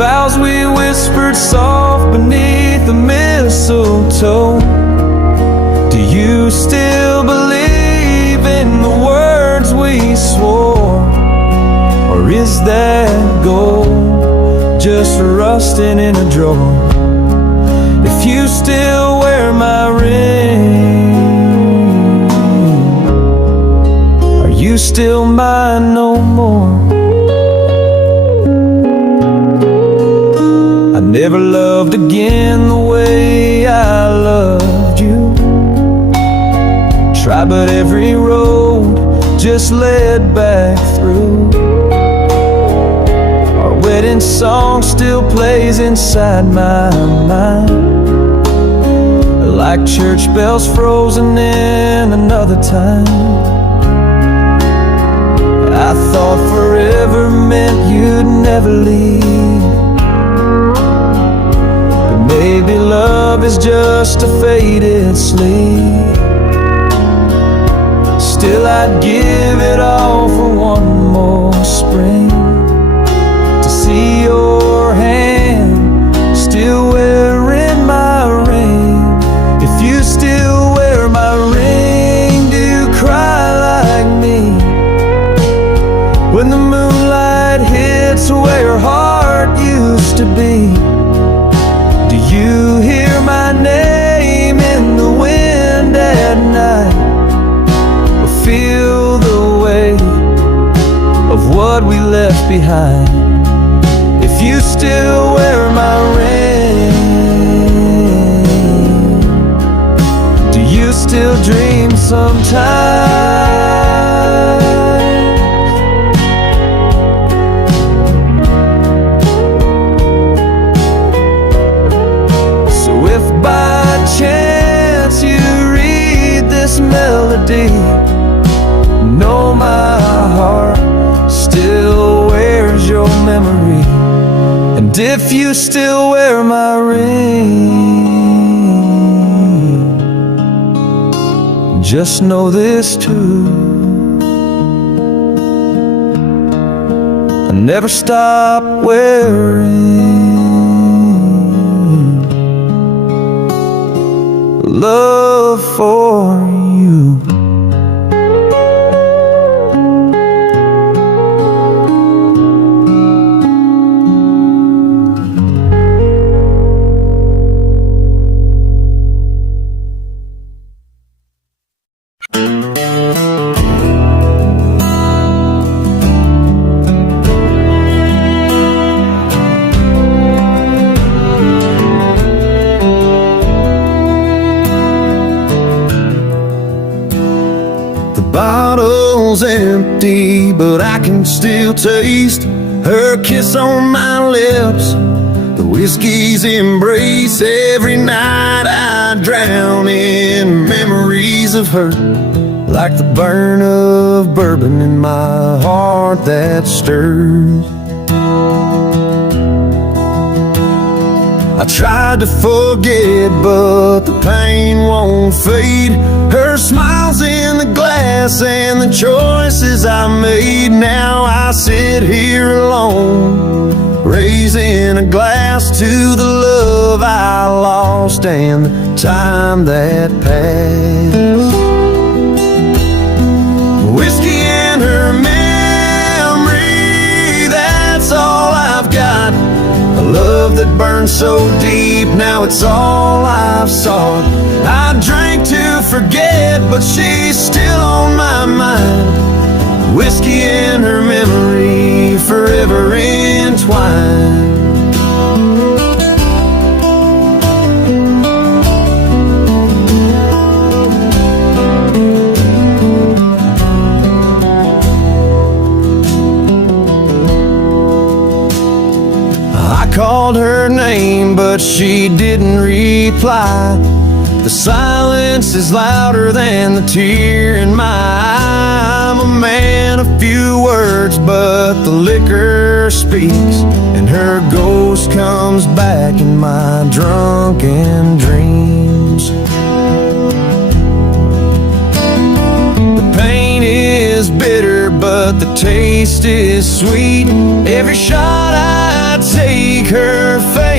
vows we whispered soft beneath the mistletoe. Do you still believe in the words we swore? Or is that gold just rusting in a drawer? If you still wear my ring, are you still mine no more? I never loved again the way I loved you. Tried, but every road just led back through. Our wedding song still plays inside my mind, like church bells frozen in another time. I thought forever meant you'd never leave, but maybe love is just a faded sleep. Still I'd give it all for one more spring, to see your hand still wearing my ring. If you still wear my ring, do you cry like me when the moonlight hits where your heart used to be? Do you hear my name in the wind at night, or feel the weight of what we left behind? If you still wear my ring, do you still dream sometimes? So if by chance you read this melody, know my heart still wears your memory. And if you still wear my ring, just know this too: I never stop wearing love for you. Bottle's empty, but I can still taste her kiss on my lips, the whiskey's embrace. Every night I drown in memories of her, like the burn of bourbon in my heart that stirs. I tried to forget, but the pain won't fade. Her smile's in the glass and the choices I made. Now I sit here alone, raising a glass to the love I lost and the time that passed. Whiskey and her memory, that's all I've got. A love that burned so deep, now it's all I've sought. I drank to forget, but she's still on my mind. Whiskey and her memory, forever entwined. I called her name, but she didn't reply. The silence is louder than the tear in my eye. I'm a man of few words, but the liquor speaks, and her ghost comes back in my drunken dreams. The pain is bitter, but the taste is sweet. Every shot I take,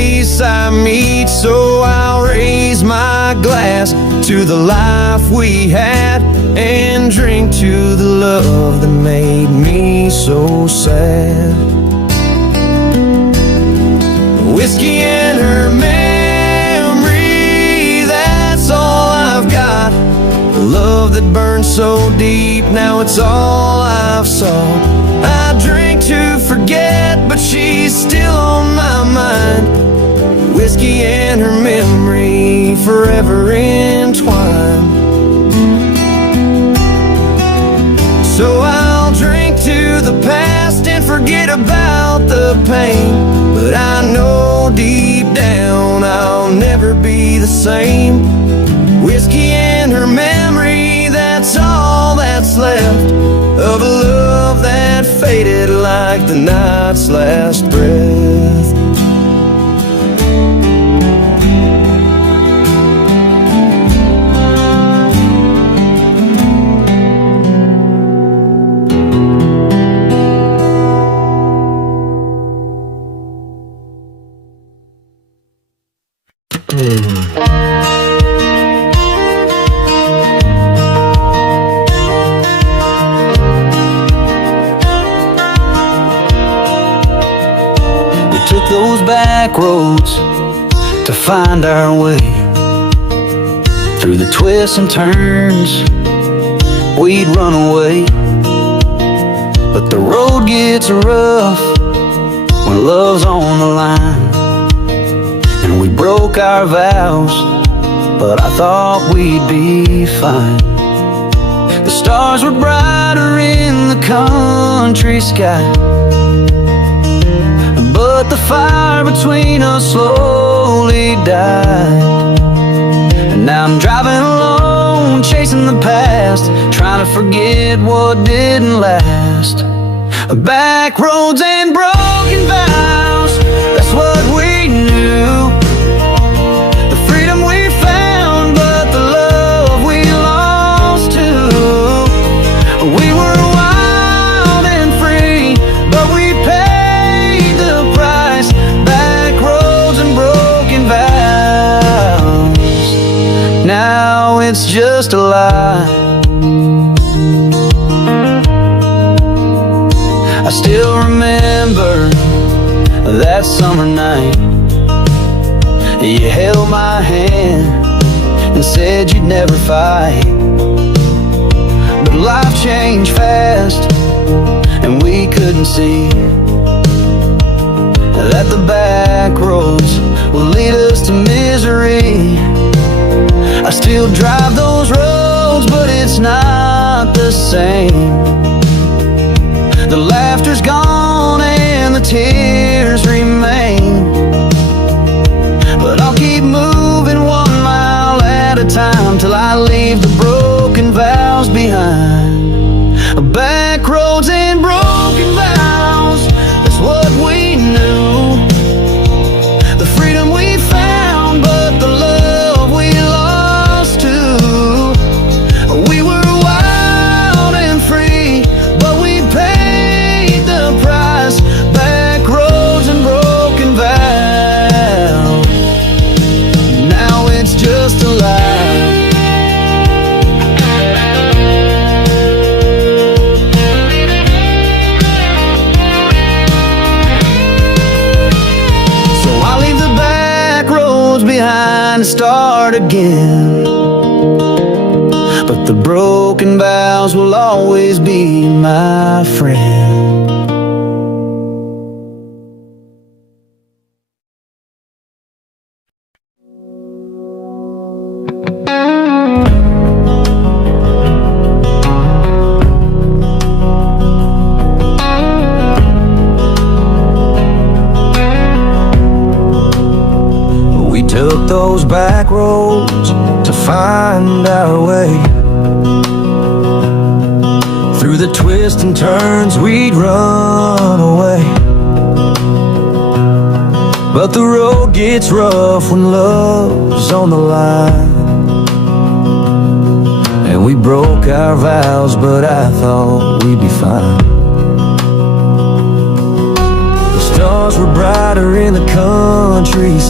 place I meet. So I'll raise my glass to the life we had and drink to the love that made me so sad. Whiskey and her memory, that's all I've got. The love that burned so deep, now it's all I've sought. I drink to forget, but she's still on my mind. Whiskey and her memory, forever entwined. So I'll drink to the past and forget about the pain, but I know deep down I'll never be the same. Whiskey and her memory, that's all that's left of a love that faded like the night's last breath. Took those back roads to find our way. Through the twists and turns, we'd run away. But the road gets rough when love's on the line. And we broke our vows, but I thought we'd be fine. The stars were brighter in the country sky, but the fire between us slowly died. And now I'm driving alone, chasing the past, trying to forget what didn't last. Back roads and broken vows, that's what we knew. The freedom we found, but the love we lost too. We were wild and free, but we paid the price. Back roads and broken vows, now it's just a lie. I still remember that summer night. You held my hand and said you'd never fight. But life changed fast and we couldn't see that the back roads will lead us to misery. I still drive those roads, but it's not the same. The laughter's gone and the tears remain, but I'll keep moving 1 mile at a time till I leave the broken vows behind. Back roads and broken vows, that's what we knew. The freedom we found, but the love we lost too. We were wild and free, but we paid the price. Back roads and broken vows, now it's just a lie. So I'll leave the back roads behind and start again, but the broken vows will always be my friend. We took those back roads to find our way. Through the twists and turns, we'd run away. But the road gets rough when love's on the line. And we broke our vows, but I thought we'd be fine. The stars were brighter in the country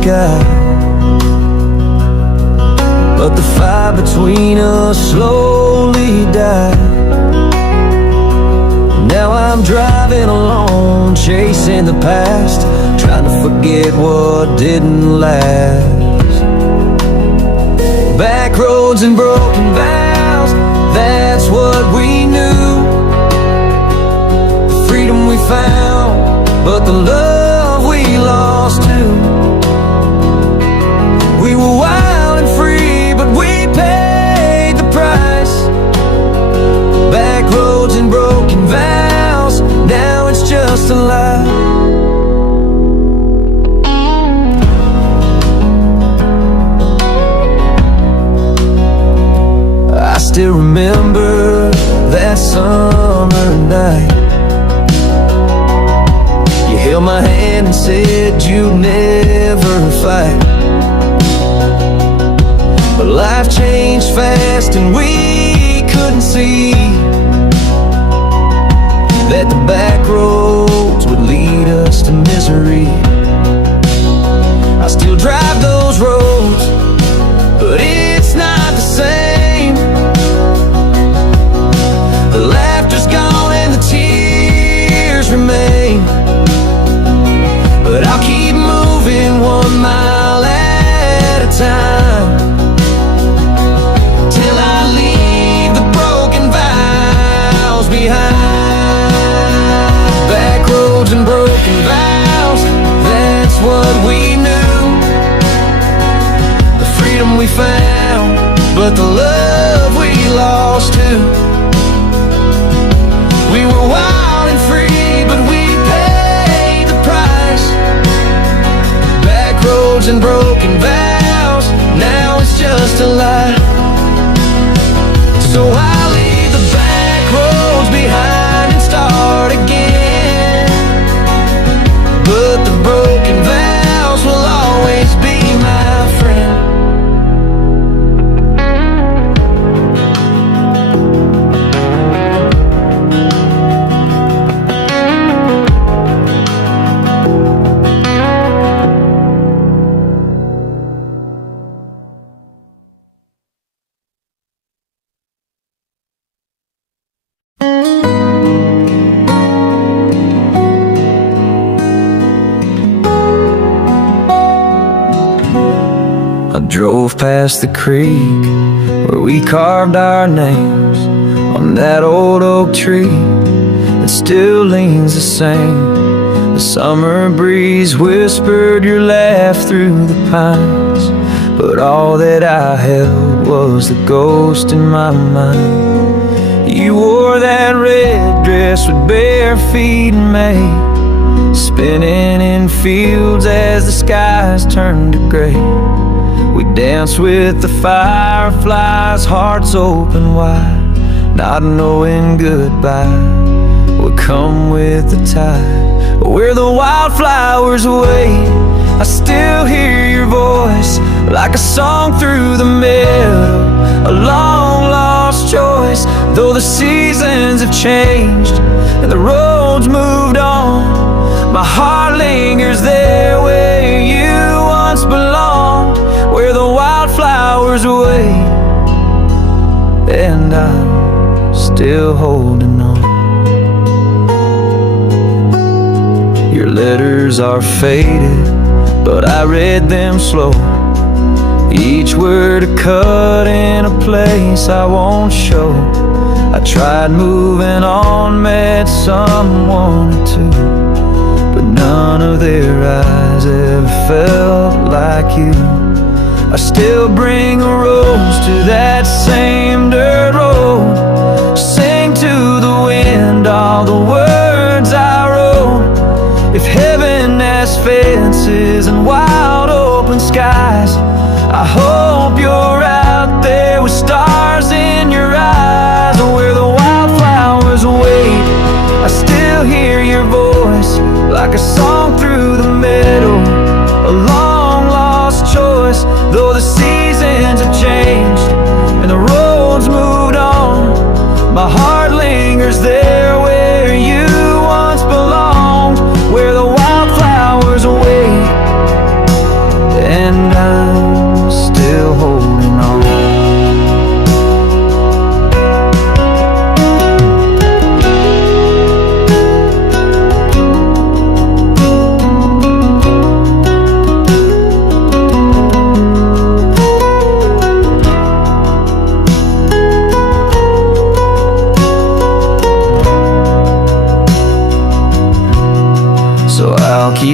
sky. But the fire between us slowly died. Now I'm driving alone, chasing the past, trying to forget what didn't last. Backroads and broken vows, that's what we knew. The freedom we found, but the love we lost too. We were wild and free, but we paid the price. Backroads and broken vows, now it's just a lie. I still remember that summer night. You held my hand and said you'd never fight. But life changed fast and we couldn't see that the back roads would lead us to misery. I still drive those roads, but it's not the same. The laughter's gone and the tears remain. But I'll keep moving 1 mile at a time, till I leave the broken vows behind. Backroads and broken vows, that's what we knew. The freedom we found, but the love we lost too. We were wild and free, but we paid the price. Backroads and broken vows, now it's just a lie. So I'll leave the back roads behind and start again. But the broken vows will always be my friend. I drove past the creek where we carved our names on that old oak tree that still leans the same. The summer breeze whispered your laugh through the pines, but all that I held was the ghost in my mind. You wore that red dress with bare feet in May, spinning in fields as the skies turned to gray. We danced with the fireflies, hearts open wide, not knowing goodbye would come with the tide. But where the wildflowers wait, I still hear your voice like a song through the meadow, a long lost choice. Though the seasons have changed and the roads moved on, my heart lingers there where you once belonged. Where the wildflowers wait, and I'm still holding on. Your letters are faded, but I read them slow, each word a cut in a place I won't show. I tried moving on, met someone or two, but none of their eyes ever felt like you. I still bring a rose to that same dirt road, sing to the wind all the words I wrote. If heaven has fences and wide open skies, I hope you're out there with stars in your eyes. Where the wildflowers wait, I still hear your voice like a song through the meadow, a long lost choice. Though the seasons have changed and the roads moved on, my heart lingers there where you once belonged. Where the wildflowers wait,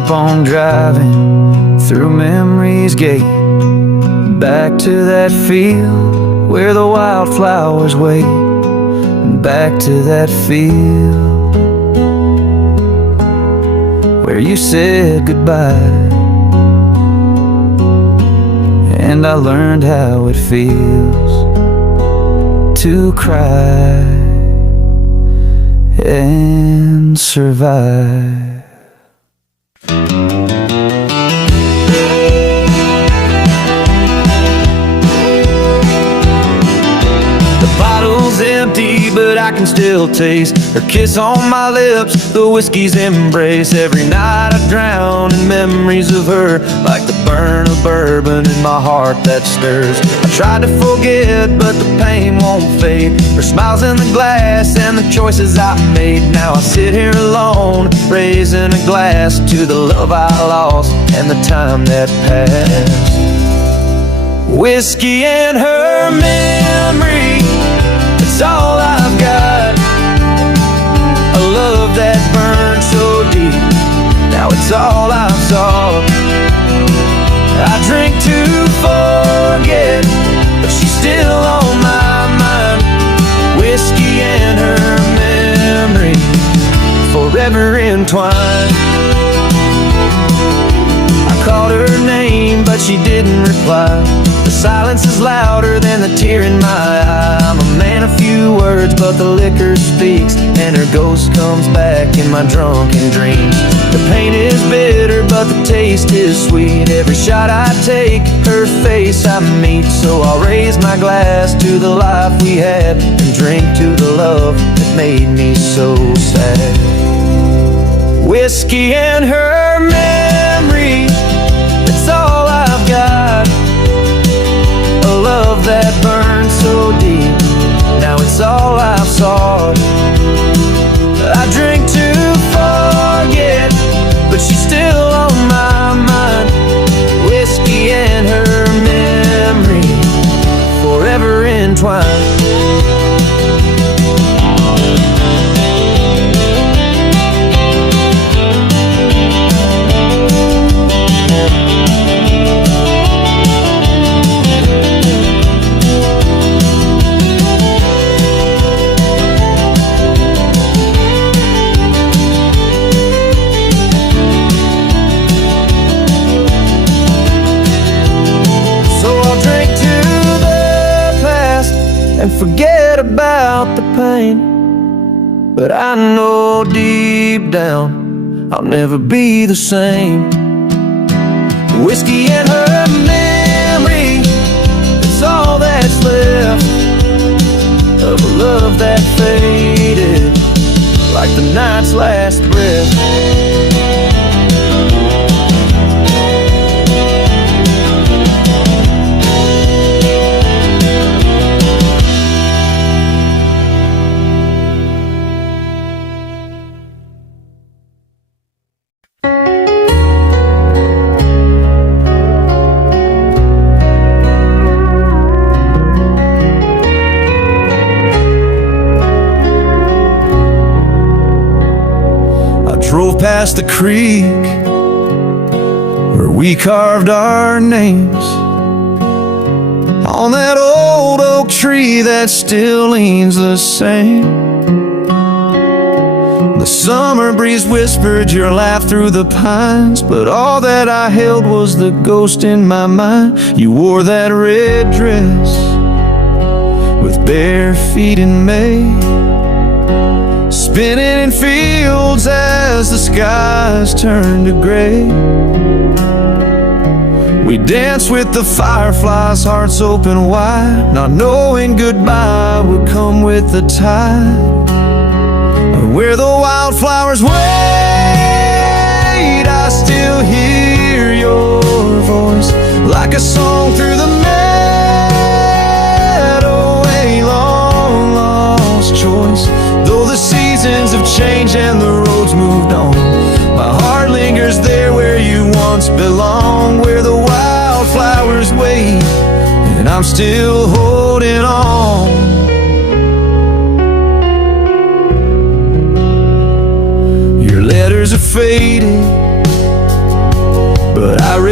keep on driving through memory's gate, back to that field where the wildflowers wait, back to that field where you said goodbye, and I learned how it feels to cry and survive. Empty, but I can still taste her kiss on my lips, the whiskey's embrace. Every night I drown in memories of her, like the burn of bourbon in my heart that stirs. I tried to forget, but the pain won't fade. Her smiles in the glass and the choices I made. Now I sit here alone, raising a glass to the love I lost and the time that passed. Whiskey and her memory, it's all I've got. A love that burned so deep, now it's all I've sought. I drink to forget, but she's still on my mind. Whiskey and her memory, forever entwined. I called her name, but she didn't reply. The silence is louder than the tear in my eye. I'm a man of few words, but the liquor speaks, and her ghost comes back in my drunken dreams. The pain is bitter, but the taste is sweet. Every shot I take, her face I meet. So I'll raise my glass to the life we had, and drink to the love that made me so sad. Whiskey and her memory, it's all I've got. A love that burned so deep, now it's all I've sought. I drink to forget, but she's still on my mind. Whiskey and her memory, forever entwined. And forget about the pain, but I know deep down I'll never be the same. Whiskey and her memory, it's all that's left of a love that faded like the night's last breath. Drove past the creek where we carved our names on that old oak tree that still leans the same. The summer breeze whispered your laugh through the pines, but all that I held was the ghost in my mind. You wore that red dress with bare feet in May, spinning in fields as the skies turned to gray. We danced with the fireflies, hearts open wide, not knowing goodbye would come with the tide. Where the wildflowers wait, I still hear your voice like a song through the meadow, a long lost choice. Though the seasons have changed and the roads moved on, my heart lingers there where you once belonged. Where the wildflowers wait, and I'm still holding on. Your letters are faded,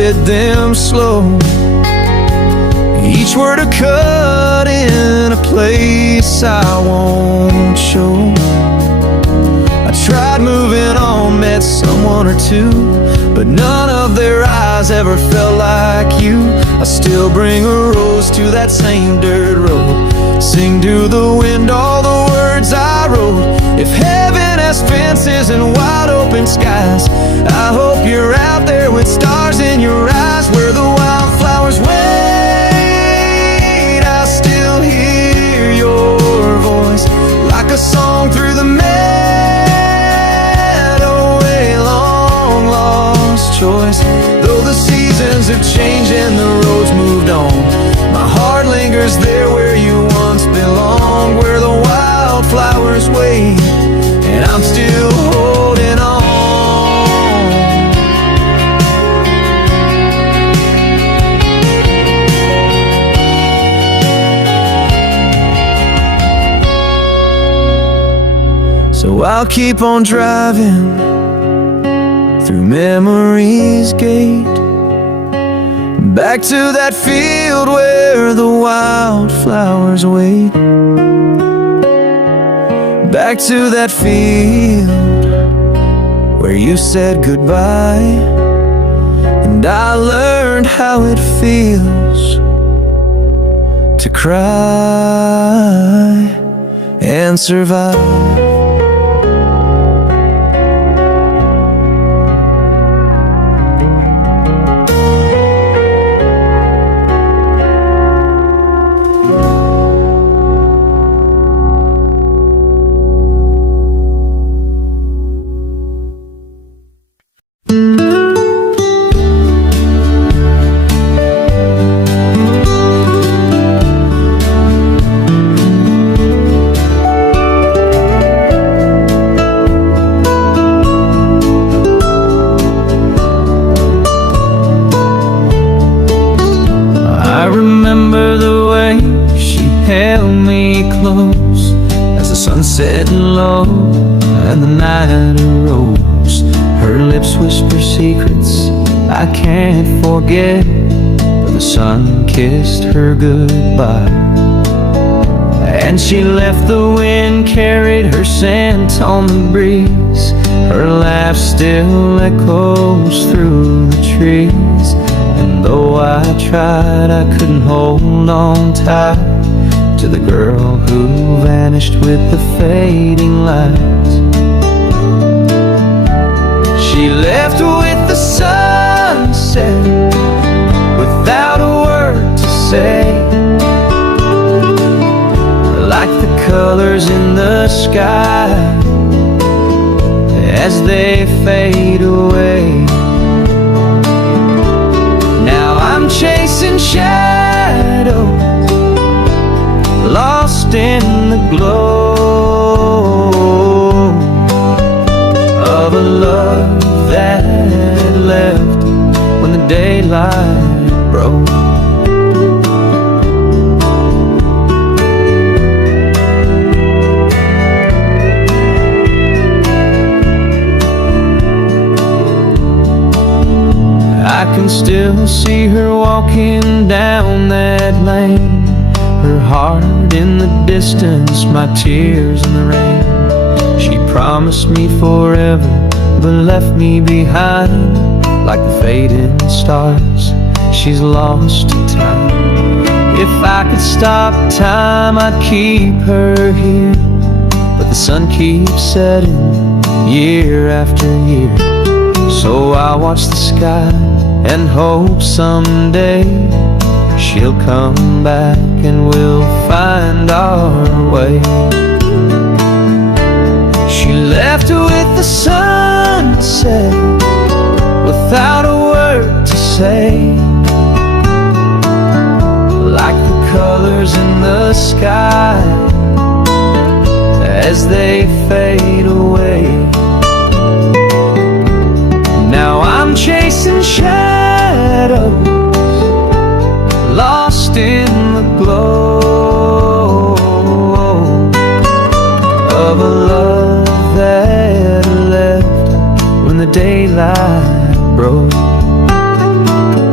said them slow. Each word a cut in a place I won't show. I tried moving on, met someone or two, but none of their eyes ever felt like you. I still bring a rose to that same dirt road, sing to the wind all the words I wrote. If heaven has fences and wide open skies, I hope you're out there with stars in your eyes. Where the wildflowers wait, I still hear your voice, like a song through the meadow, a long lost choice. Though the seasons have changed and the roads moved on, my heart lingers there where you once belonged. Where the wildflowers wait, and I'm still holding on. So I'll keep on driving through memory's gate, back to that field where the wildflowers wait. Back to that field where you said goodbye, and I learned how it feels to cry and survive. Set low and the night arose. Her lips whisper secrets I can't forget, but the sun kissed her goodbye, and she left. The wind carried her scent on the breeze. Her laugh still echoes through the trees, and though I tried, I couldn't hold on tight to the girl who vanished with the fading lights. She left with the sunset without a word to say, like the colors in the sky as they fade away. Now I'm chasing shadows, lost in the glow of a love that left when the daylight broke. I can still see her walking down that lane, her heart in the distance, my tears in the rain. She promised me forever, but left me behind like the fading stars. She's lost to time. If I could stop time, I'd keep her here, but the sun keeps setting year after year. So I watch the sky and hope someday she'll come back and we'll find our way. She left with the sunset without a word to say, like the colors in the sky as they fade away. Now I'm chasing shadows, lost in the glow of a love that left when the daylight broke.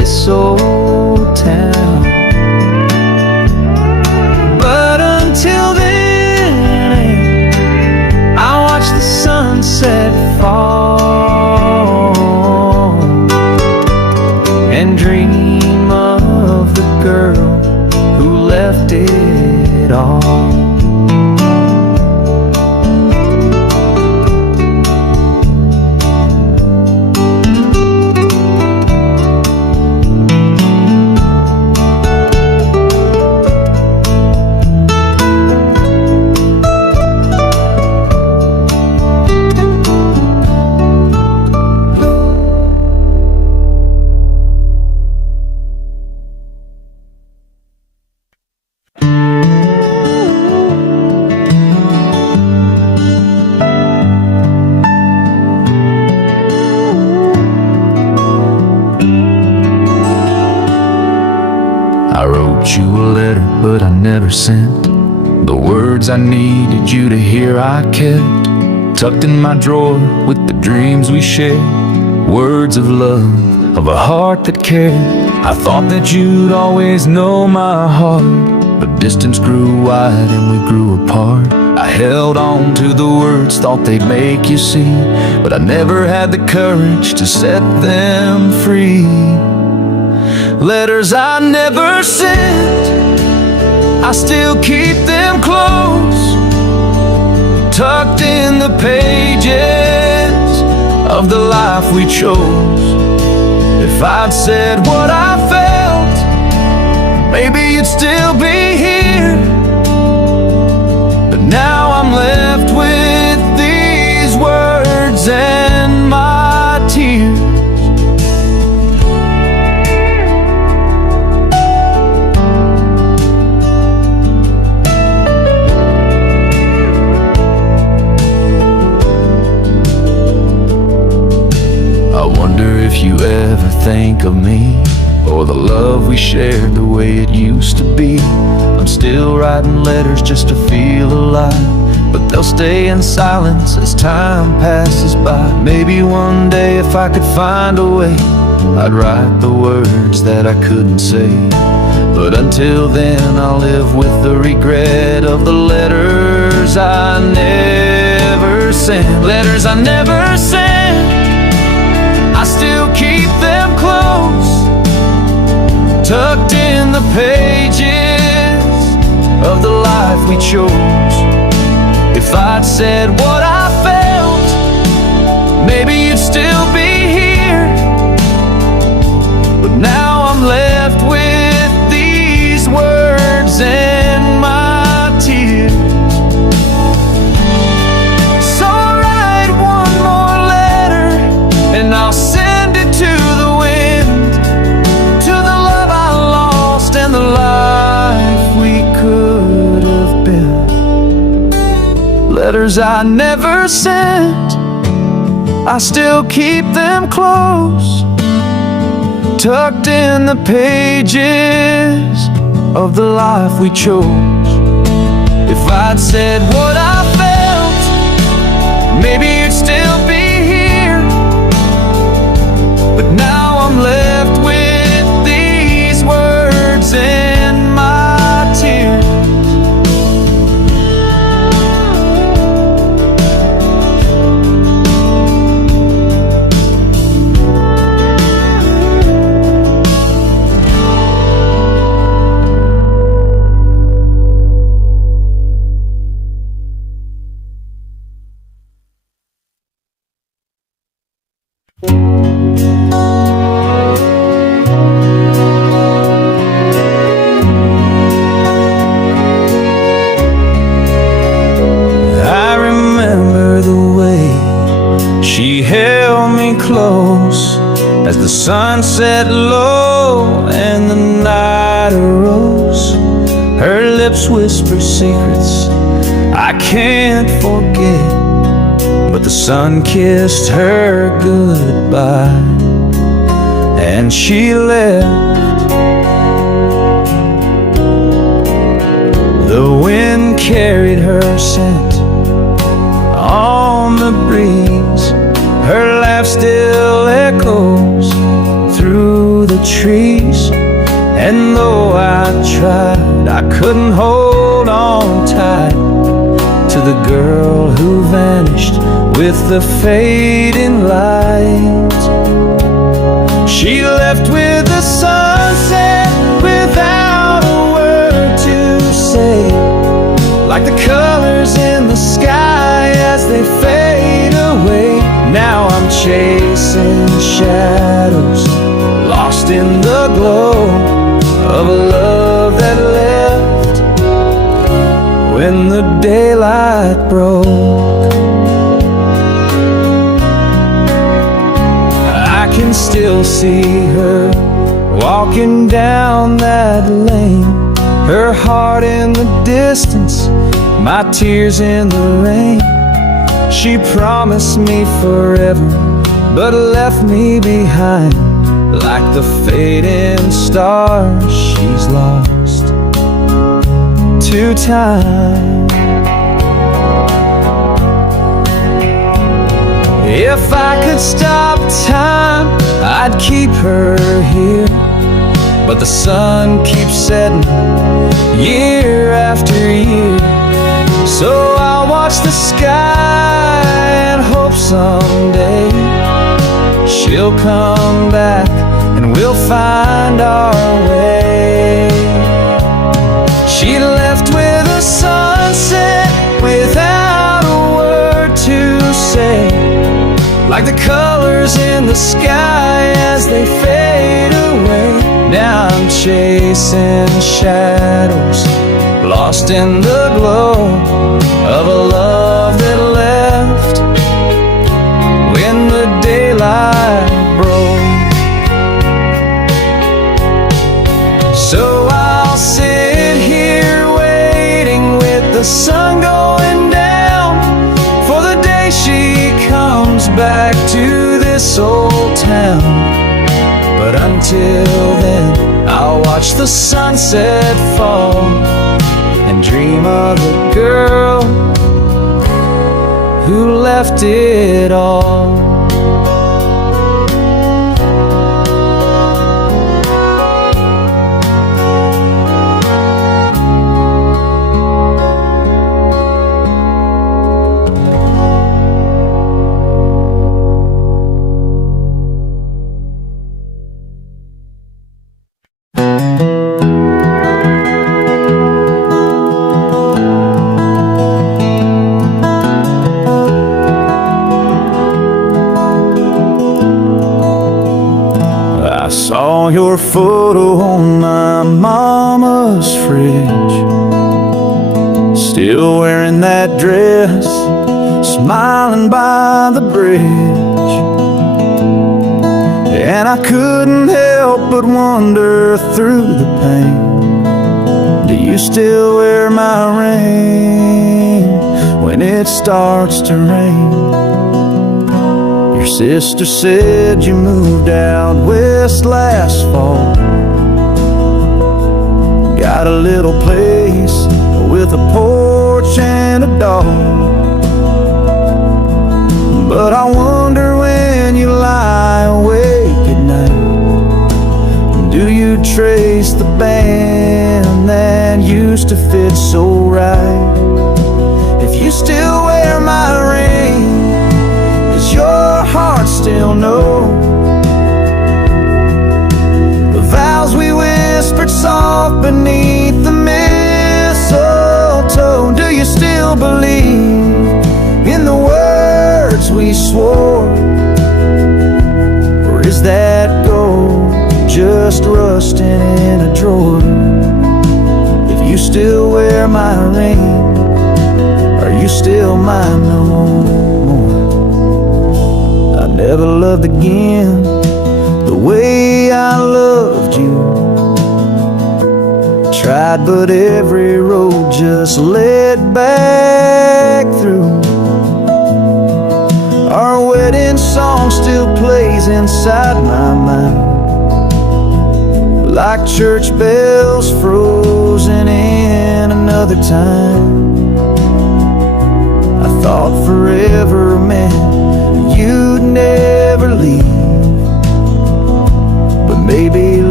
this old town. But until then, I watch the sunset fall and dream of the girl who left it all. I wrote you a letter, but I never sent the words I needed you to hear. I kept tucked in my drawer with the dreams we shared, words of love, of a heart that cared. I thought that you'd always know my heart, but distance grew wide and we grew apart. I held on to the words, thought they'd make you see, but I never had the courage to set them free. Letters I never sent, I still keep them close, tucked in the pages of the life we chose. If I'd said what I felt, maybe you'd still be here. But now I'm left with these words and my tears. I wonder if you ever think of me, or the love we shared the way it used to be. I'm still writing letters just to feel alive, but they'll stay in silence as time passes by. Maybe one day if I could find a way, I'd write the words that I couldn't say. But until then I'll live with the regret of the letters I never sent. Letters I never sent, I still keep them close, tucked in the pages of the life we chose. If I'd said what I felt, maybe you'd still be here. But now I'm left with these words and my tears. So I'll write one more letter and I'll send it to the wind, to the love I lost and the life we could have been. Letters I never sent, I still keep them close, tucked in the pages of the life we chose. If I'd said what I felt, maybe you'd still be here. But now I'm left with these words and my tears. I remember the way she held me close as the sun set low and the night arose. Her lips whisper secrets I can't forget, but the sun kissed her goodbye and she left. The wind carried her scent on the breeze. Her laugh still echoes through the trees. And though I tried, I couldn't hold on tight to the girl who vanished with the fading light. She left with the sunset without a word to say, like the colors in the sky as they fade away. Now I'm chasing shadows, lost in the glow of a love that left when the daylight broke. I can still see her walking down that lane, her heart in the distance, my tears in the rain. She promised me forever, but left me behind like the fading stars she's lost to time. If I could stop time, I'd keep her here, but the sun keeps setting year after year. So I'll watch the sky and hope someday she'll come back and we'll find our way. She left with a sunset without a word to say, like the colors in the sky as they fade away. Now I'm chasing shadows, lost in the glow of a love that left when the daylight broke. So I'll sit here waiting with the sun going down for the day she comes back to this old town. But until then, I'll watch the sunset fall and dream of the girl who left it all. Saw your photo on my mama's fridge, still wearing that dress, smiling by the bridge. And I couldn't help but wonder through the pain, do you still wear my ring when it starts to rain? Your sister said you moved out west last fall, got a little place with a porch and a dog. But I wonder when you lie awake at night, do you trace the band that used to fit so right? If you still wear my ring, does your heart still know the vows we whispered soft beneath the mistletoe? Do you still believe in the words we swore, or is that gold just rusting in a drawer? If you still wear my ring, are you still mine no more? I never loved again the way I loved you. Tried, but every road just led back through. Our wedding song still plays inside my mind, like church bells frozen in another time. I thought forever meant you'd never leave, but maybe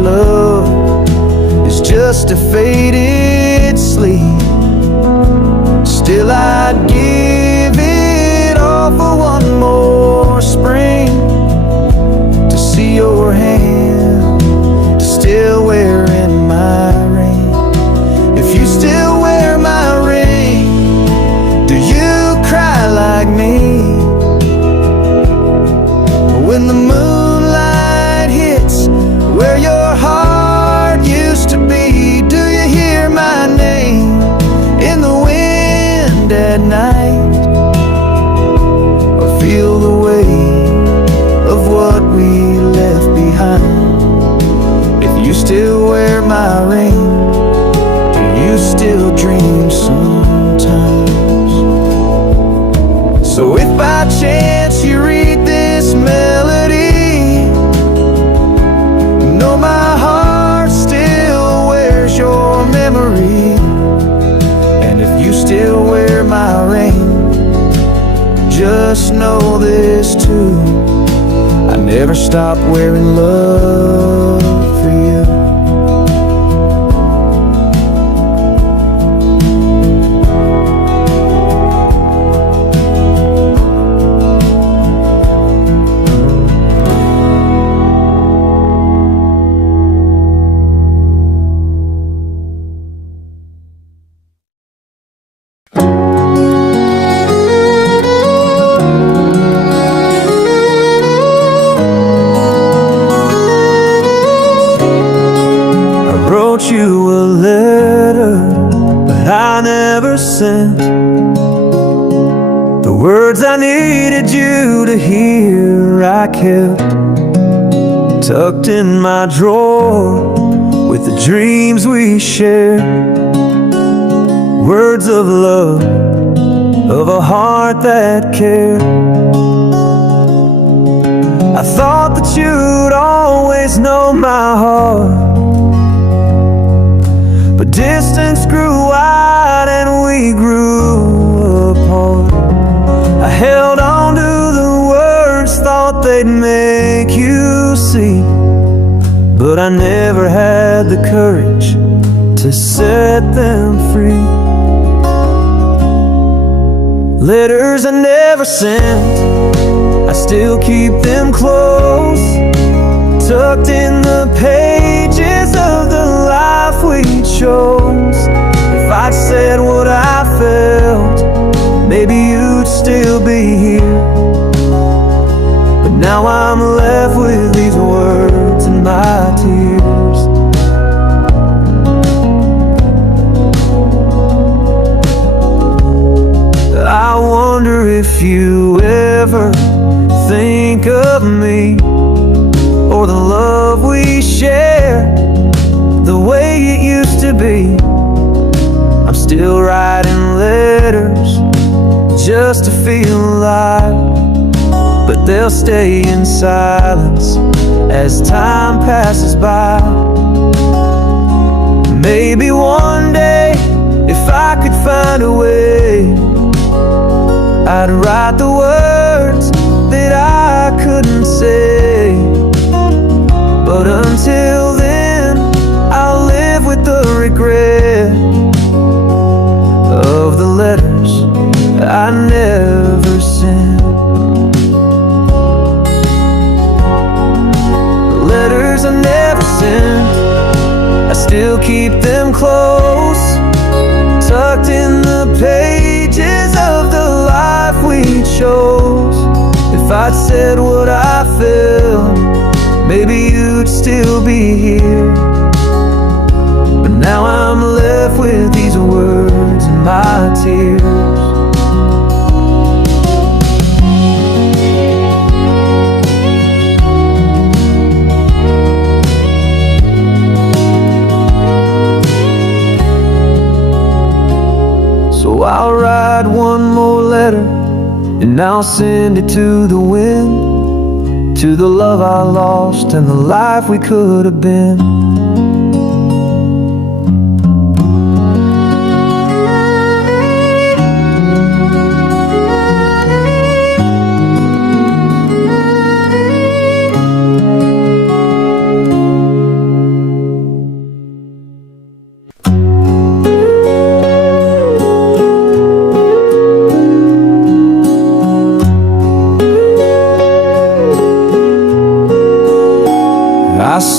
just a faded sleep. Still I'd give it all for one more spring, to see your hand still wearing my ring. If you still wear my ring, do you cry like me? When the moonlight hits where your heart used to be, do you hear my name in the wind at night? Or feel the weight of what we left behind? If you still wear my ring, do you still dream sometimes? So if by chance you read this melody, know my heart still wears your memory. And if you still wear my ring, just know this too: I never stopped wearing love for you. You a letter, but I never sent the words I needed you to hear. I kept tucked in my drawer with the dreams we shared, words of love, of a heart that cared. I thought that you'd always know my heart, but distance grew wide and we grew apart. I held on to the words, thought they'd make you see, but I never had the courage to set them free. Letters I never sent, I still keep them close, tucked in the pages of the life we chose. If I'd said what I felt, maybe you'd still be here. But now I'm left with these words and my tears. I wonder if you ever think of me, or the love we share, the way it used to be. I'm still writing letters just to feel alive, but they'll stay in silence as time passes by. Maybe one day, if I could find a way, I'd write the words that I couldn't say. But until then, I'll live with the regret of the letters I never sent. The letters I never sent, I still keep them close, tucked in the pages of the life we chose. If I'd said what I felt, maybe you'd still be here. But now I'm left with these words and my tears. So I'll write one more letter, and I'll send it to the wind, to the love I lost and the life we could have been.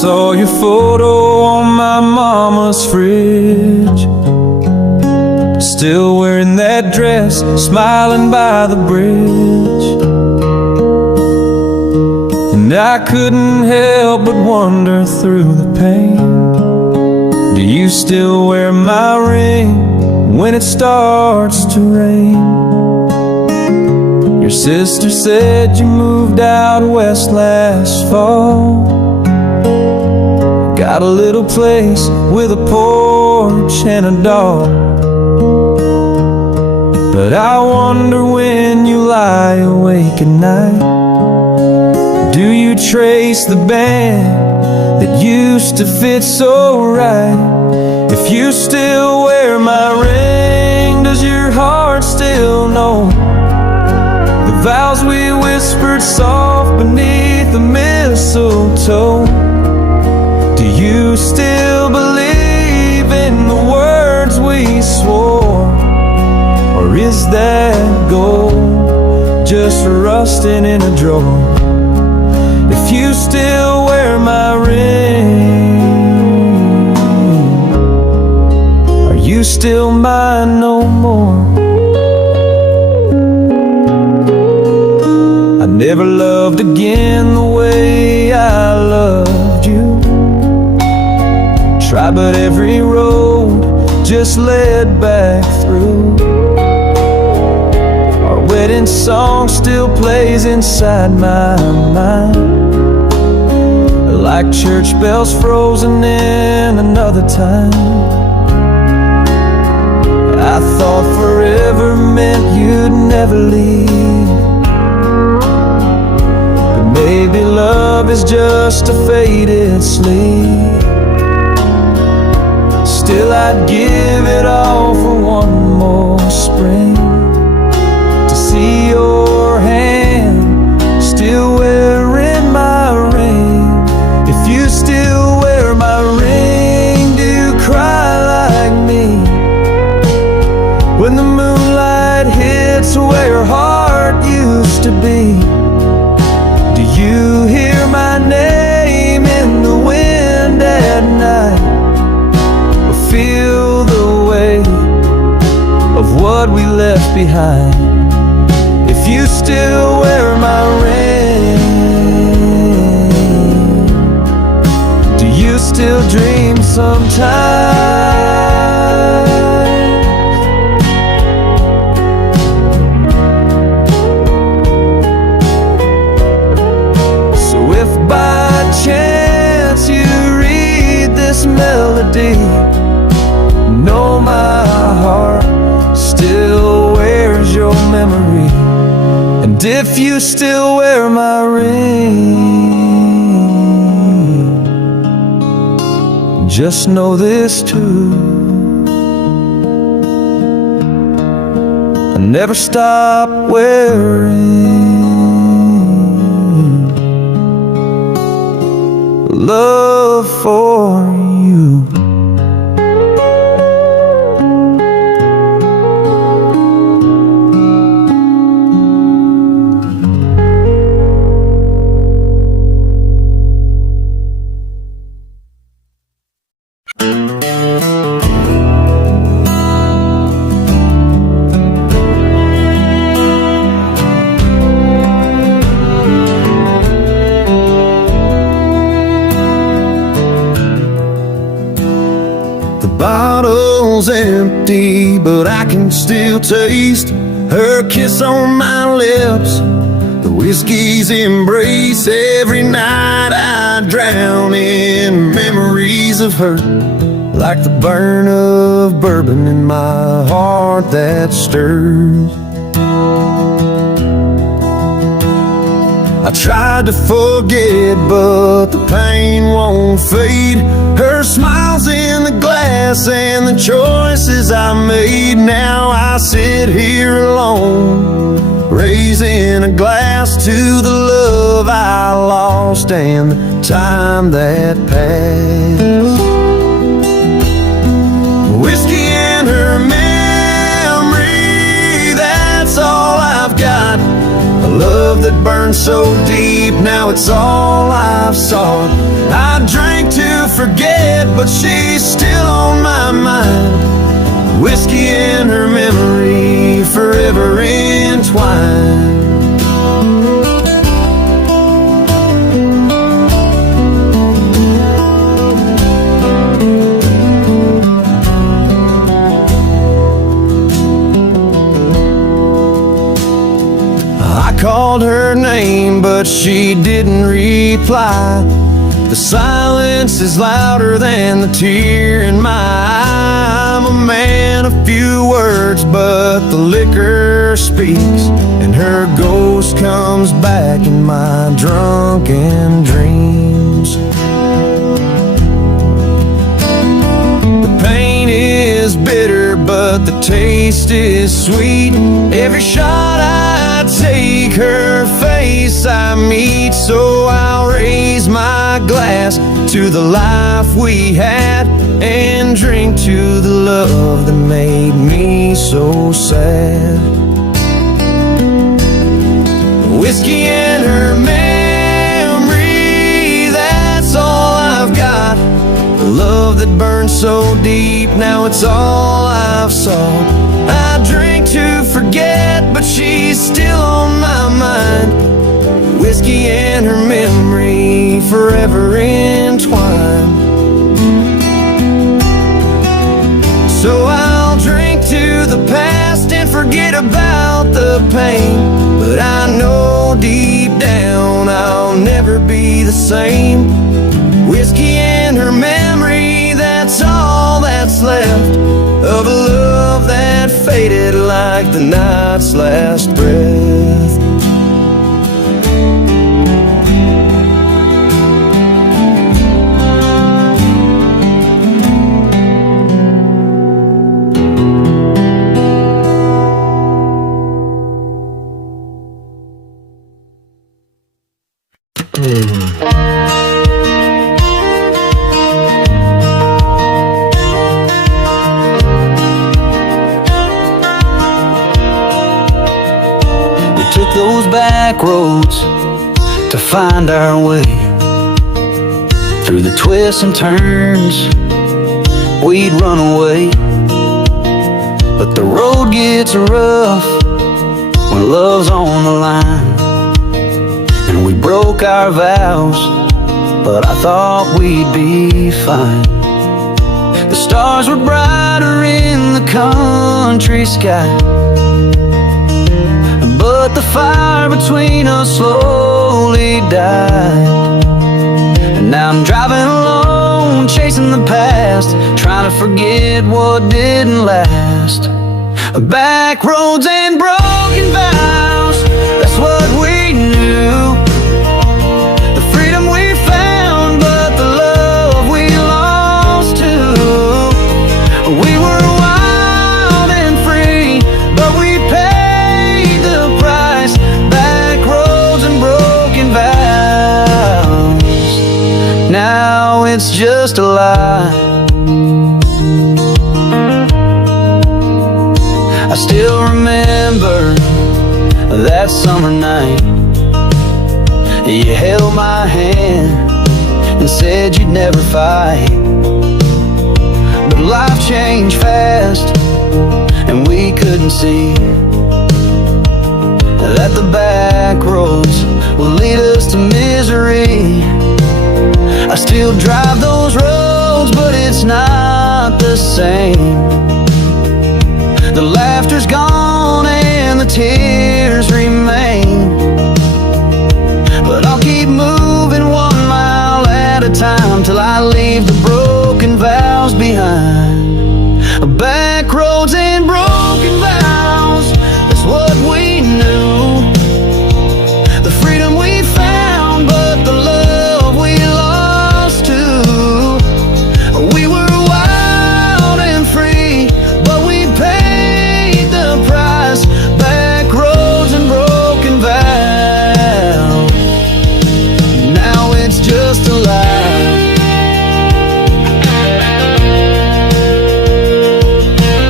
saw your photo on my mama's fridge, still wearing that dress, smiling by the bridge. And I couldn't help but wonder through the pain, do you still wear my ring when it starts to rain? Your sister said you moved out west last fall, got a little place with a porch and a dog. But I wonder when you lie awake at night, do you trace the band that used to fit so right? If you still wear my ring, does your heart still know the vows we whispered soft beneath the mistletoe? Do you still believe in the words we swore? Or is that gold just rusting in a drawer? If you still wear my ring, are you still mine no more? I never loved again the way I loved you. Tried, but every road just led back through. Our wedding song still plays inside my mind, like church bells frozen in another time. I thought forever meant you'd never leave, but maybe love is just a faded sleep. Still I'd give it all for one more spring, to see your hand still wearing my ring. If you still wear my ring, do you cry like me when the moonlight hits where your heart used to be? Do you hear my name in the wind at night, or feel the weight of what we left behind? If you still wear my ring, do you still dream sometimes? So if by chance you read this melody, know my heart still wears your memory. And if you still wear my ring, just know this too, I never stop wearing love for you. Bottle's empty, but I can still taste her kiss on my lips, the whiskey's embrace. Every night I drown in memories of her, like the burn of bourbon in my heart that stirs. I tried to forget, but the pain won't fade. Her smile's in the glass and the choices I made. Now I sit here alone, raising a glass to the love I lost and the time that passed. Whiskey and her memory, that's all I've got. A love that that burned so deep, now it's all I've sought. I drank to forget, but she's still on my mind. Whiskey in her memory, forever entwined. I called her name, but she didn't reply. The silence is louder than the tear in my eye. I'm a man of few words, but the liquor speaks, and her ghost comes back in my drunken dreams. The pain is bitter, but the taste is sweet. Every shot I take, her face I meet. So I'll raise my glass to the life we had, and drink to the love that made me so sad. Whiskey in her memory, that's all I've got. The love that burned so deep, now it's all I've sought. I drink to forget, but she's still on my mind. Whiskey in her memory, forever entwined. So I'll drink to the past and forget about the pain, but I know deep down I'll never be the same. Whiskey in her memory, that's all that's left of a love that faded like the night's last breath. Those back roads to find our way. Through the twists and turns we'd run away, but the road gets rough when love's on the line. And we broke our vows, but I thought we'd be fine. The stars were brighter in the country sky, but the fire between us slowly died. And now I'm driving alone, chasing the past, trying to forget what didn't last. Back roads and broken vows, that's what we knew. The freedom we found, but the love we lost too. We were wild and free, but we paid the price. Back roads and broken vows, now it's just a lie. I still remember that summer night. You held my hand and said you'd never fight, but life changed fast and we couldn't see that the back roads will lead us to misery. I still drive those roads, but it's not the same. The laughter's gone and the tears remain, but I'll keep moving 1 mile at a time till I leave the broken vows behind. Back roads and broken vows, that's what we knew. The freedom we found, but the love we lost too. We were wild and free, but we paid the price. Back roads and broken vows, now it's just a lie.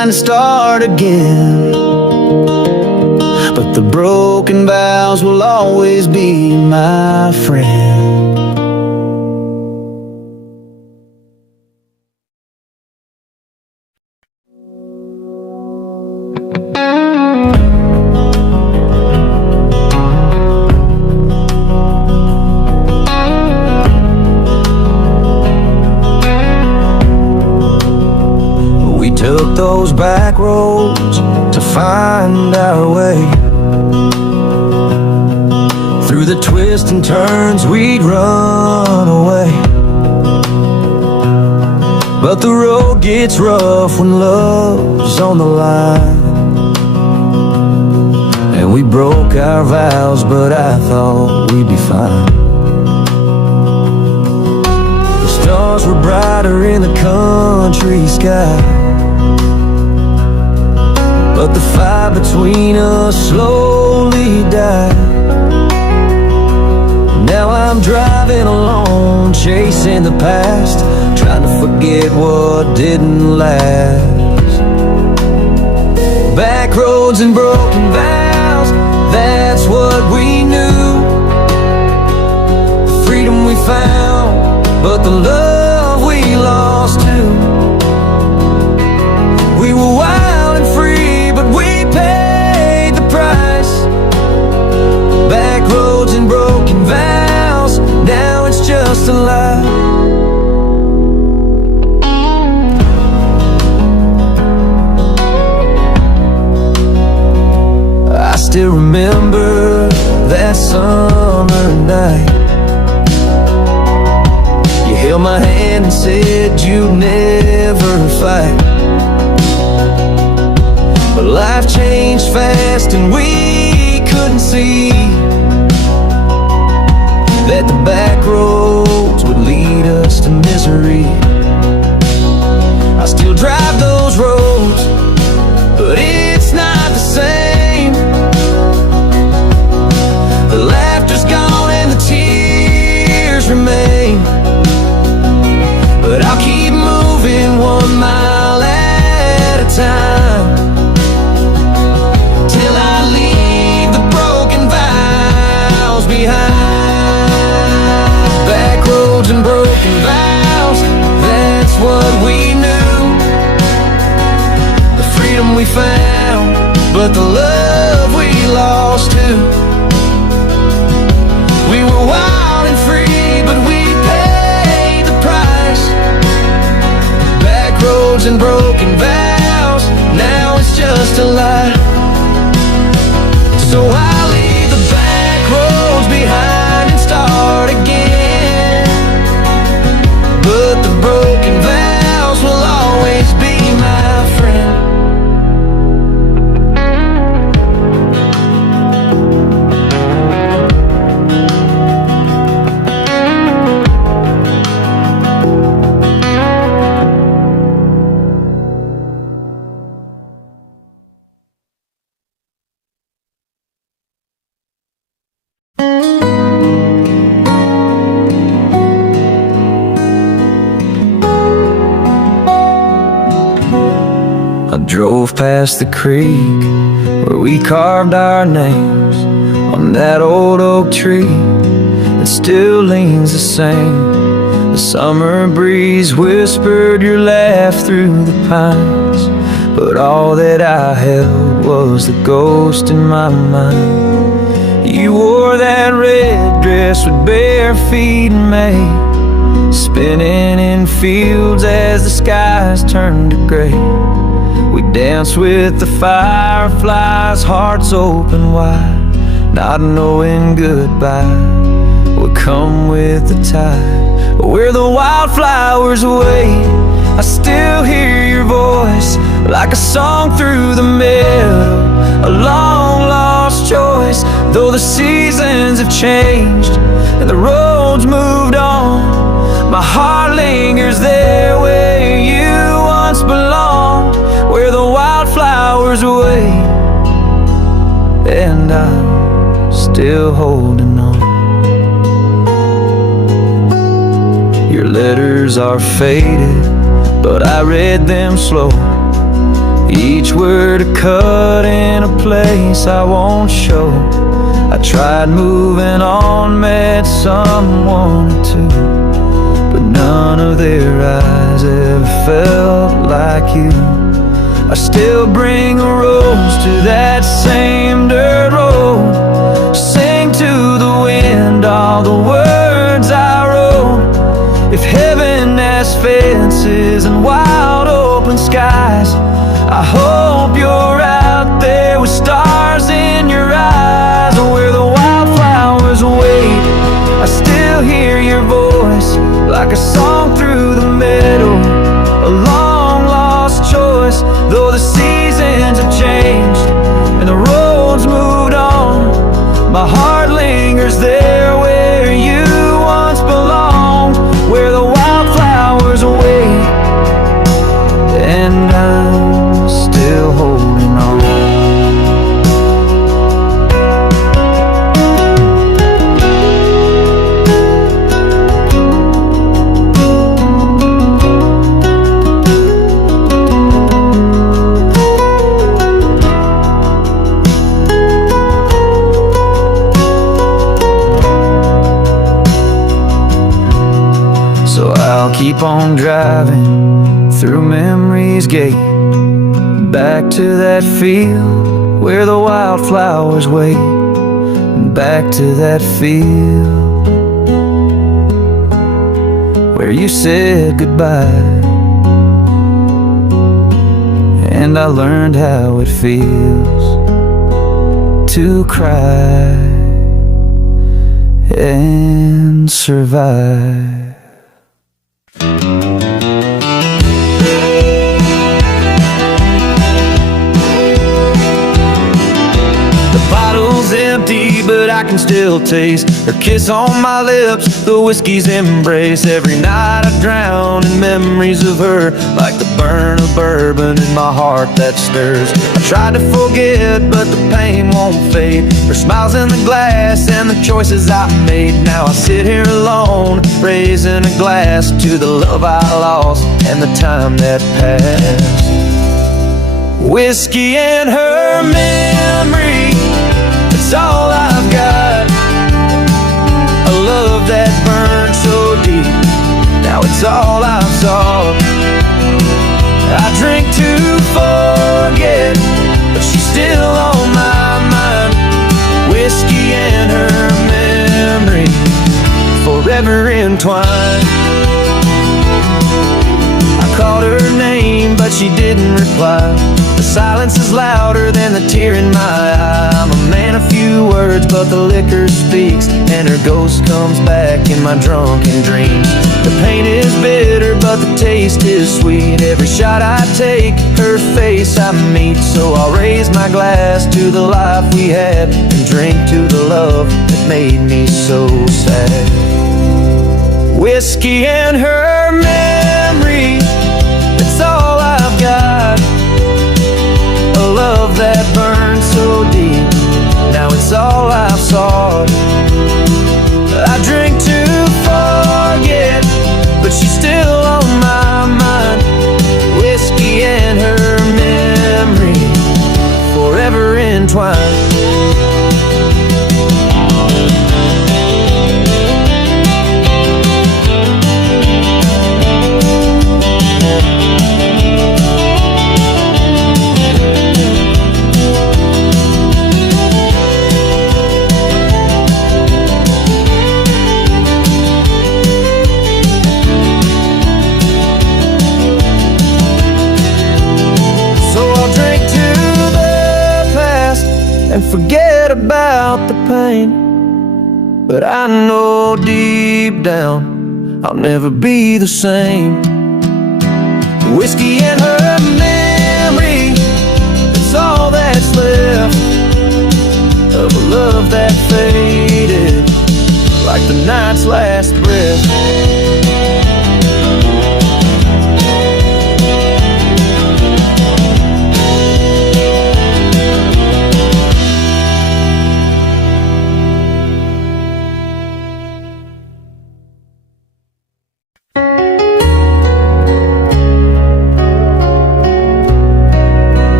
start again. But the broken vows will always be my friend. Took those back roads to find our way. Through the twists and turns we'd run away. But the road gets rough when love's on the line. And we broke our vows, but I thought we'd be fine. The stars were brighter in the country sky, but the fire between us slowly died. Now I'm driving alone, chasing the past, trying to forget what didn't last. Back roads and broken vows, that's what we knew. The freedom we found, but the love we lost too. We were wild and free, but we paid the price. Back roads and broken vows, now it's just a lie. I still remember that summer night. You held my hand and said you'd never fight. But life changed fast and we couldn't see that the back roads would lead us to misery. I still drive those roads, but it's not the same. The laughter's gone and the tears remain. But I'll keep moving 1 mile at a time, till I leave the broken vows behind. Back roads and broken vows, that's what we knew. The freedom we found, but the love we lost too. We were wild and free, but we paid the price. Back roads and broken vows, now it's just a lie. So I'll leave the back roads behind and start again. But the broken vows will always be my friend. I drove past the creek where we carved our names on that old oak tree that still leans the same. The summer breeze whispered your laugh through the pines, but all that I held was the ghost in my mind. You wore that red dress with bare feet in May, spinning in fields as the skies turned to gray. We danced with the fireflies, hearts open wide, not knowing goodbye would come with the tide. Where the wildflowers wait, I still hear your voice like a song through the meadow, a long lost choice. Though the seasons have changed and the roads moved on, my heart lingers there where you once belonged. Where the wildflowers wait, and I'm still holding on. Your letters are faded, but I read them slow. Each word a cut in a place I won't show. I tried moving on, met someone or two, but none of their eyes ever felt like you. I still bring a rose to that same dirt road, sing to the wind all the words I wrote. If heaven has fences and wide open skies, I hope you're out there with stars in your eyes. Where the wildflowers wait, I still hear your voice like a song through the meadow, a long lost choice. Though the seasons have changed and the roads moved on, my heart lingers there where you once belonged. Where the wildflowers wait, and I'm still holding on. So I'll keep on driving through memory's gate, back to that field where the wildflowers wait, and back to that field where you said goodbye, and I learned how it feels to cry and survive. Empty, but I can still taste her kiss on my lips, the whiskey's embrace. Every night I drown in memories of her, like the burn of bourbon in my heart that stirs. I tried to forget, but the pain won't fade. Her smiles in the glass and the choices I made. Now I sit here alone, raising a glass to the love I lost and the time that passed. Whiskey and her memory, it's all I've got. A love that burned so deep, now it's all I've sought. I drink to forget, but she's still on my mind. Whiskey and her memory, forever entwined. I called her name, but she didn't reply. The silence is louder than the tear in my eye. I'm a man of few words, but the liquor speaks, and her ghost comes back in my drunken dreams. The pain is bitter, but the taste is sweet. Every shot I take, her face I meet. So I'll raise my glass to the life we had, and drink to the love that made me so sad. Whiskey and her memory, it's all I've got. A love that burned so deep, now it's all I've sought. I drink to forget, but she's still on my mind. Whiskey and her memory, forever entwined. And forget about the pain, but I know deep down I'll never be the same. Whiskey and her memory, it's all that's left of a love that faded like the night's last breath.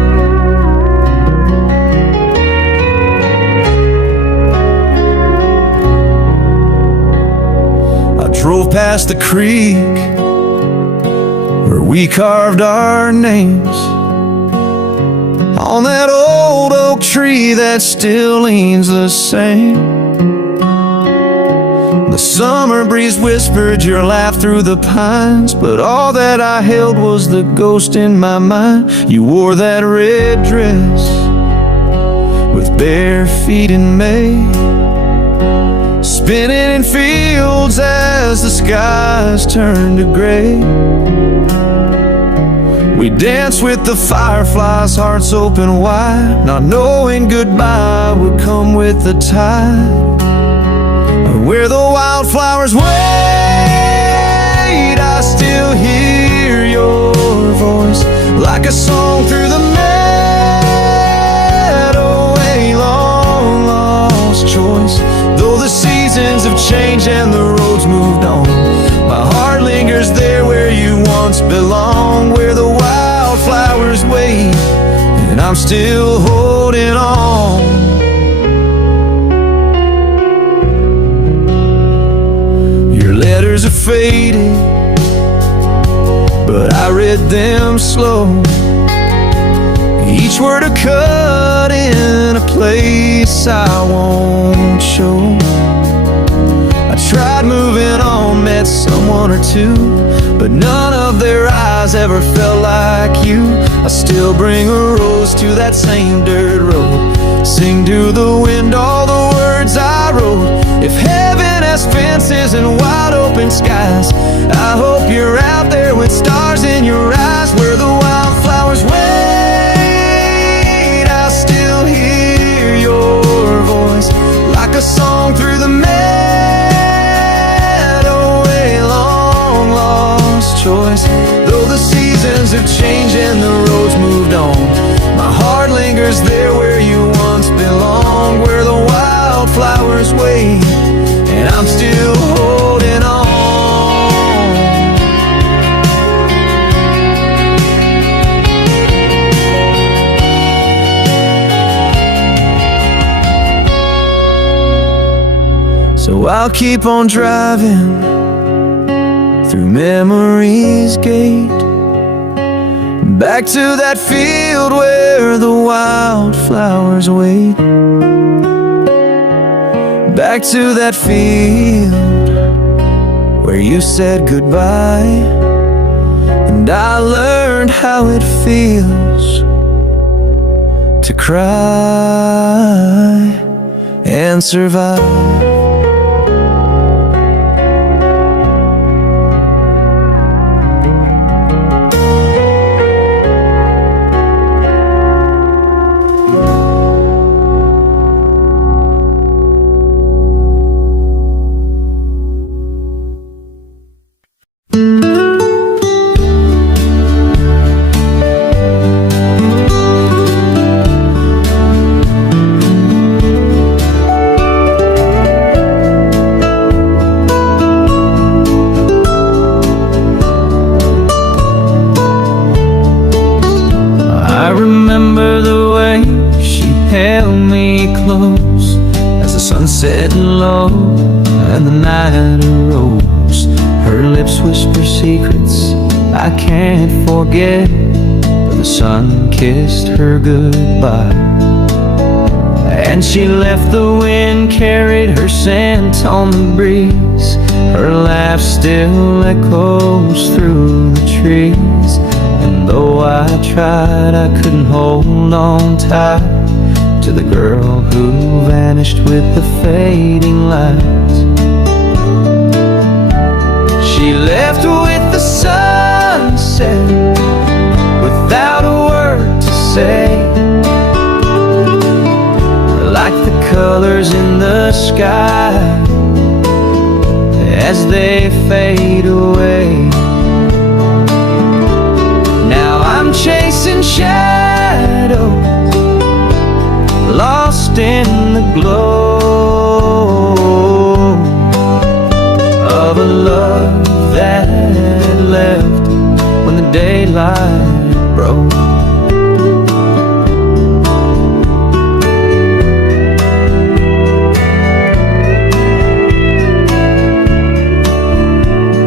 past the creek where we carved our names on that old oak tree that still leans the same. The summer breeze whispered your laugh through the pines, but all that I held was the ghost in my mind. You wore that red dress with bare feet in May, spinning in fields as the skies turned to gray. We danced with the fireflies, hearts open wide, not knowing goodbye would come with the tide. Where the wildflowers wait, I still hear your voice like a song through the meadow, a long lost choice. Though the seasons have changed and the roads moved on, my heart lingers there where you once belonged. Where the wildflowers wait, and I'm still holding on. Letters are faded, but I read them slow, each word a cut in a place I won't show. I tried moving on, met someone or two, but none of their eyes ever felt like you. I still bring a rose to that same dirt road, sing to the wind all the words I wrote. If heaven has fences and wide open skies, I hope you're out there with stars in your eyes. Where the wildflowers wait, I still hear your voice like a song through the meadow, a long lost choice. Though the seasons have changed and the roads moved on, my heart lingers there where you once belonged. Where the wildflowers wait, and I'm still holding on. So I'll keep on driving through memory's gate, back to that field where the wildflowers wait, back to that field where you said goodbye, and I learned how it feels to cry and survive. Set low and the night arose. Her lips whisper secrets I can't forget, but the sun kissed her goodbye, and she left. The wind carried her scent on the breeze. Her laugh still echoes through the trees, and though I tried I couldn't hold on tight to the girl who vanished with the fading lights. She left with the sunset without a word to say, like the colors in the sky as they fade away. Now I'm chasing shadows, lost in the glow of a love that left when the daylight broke.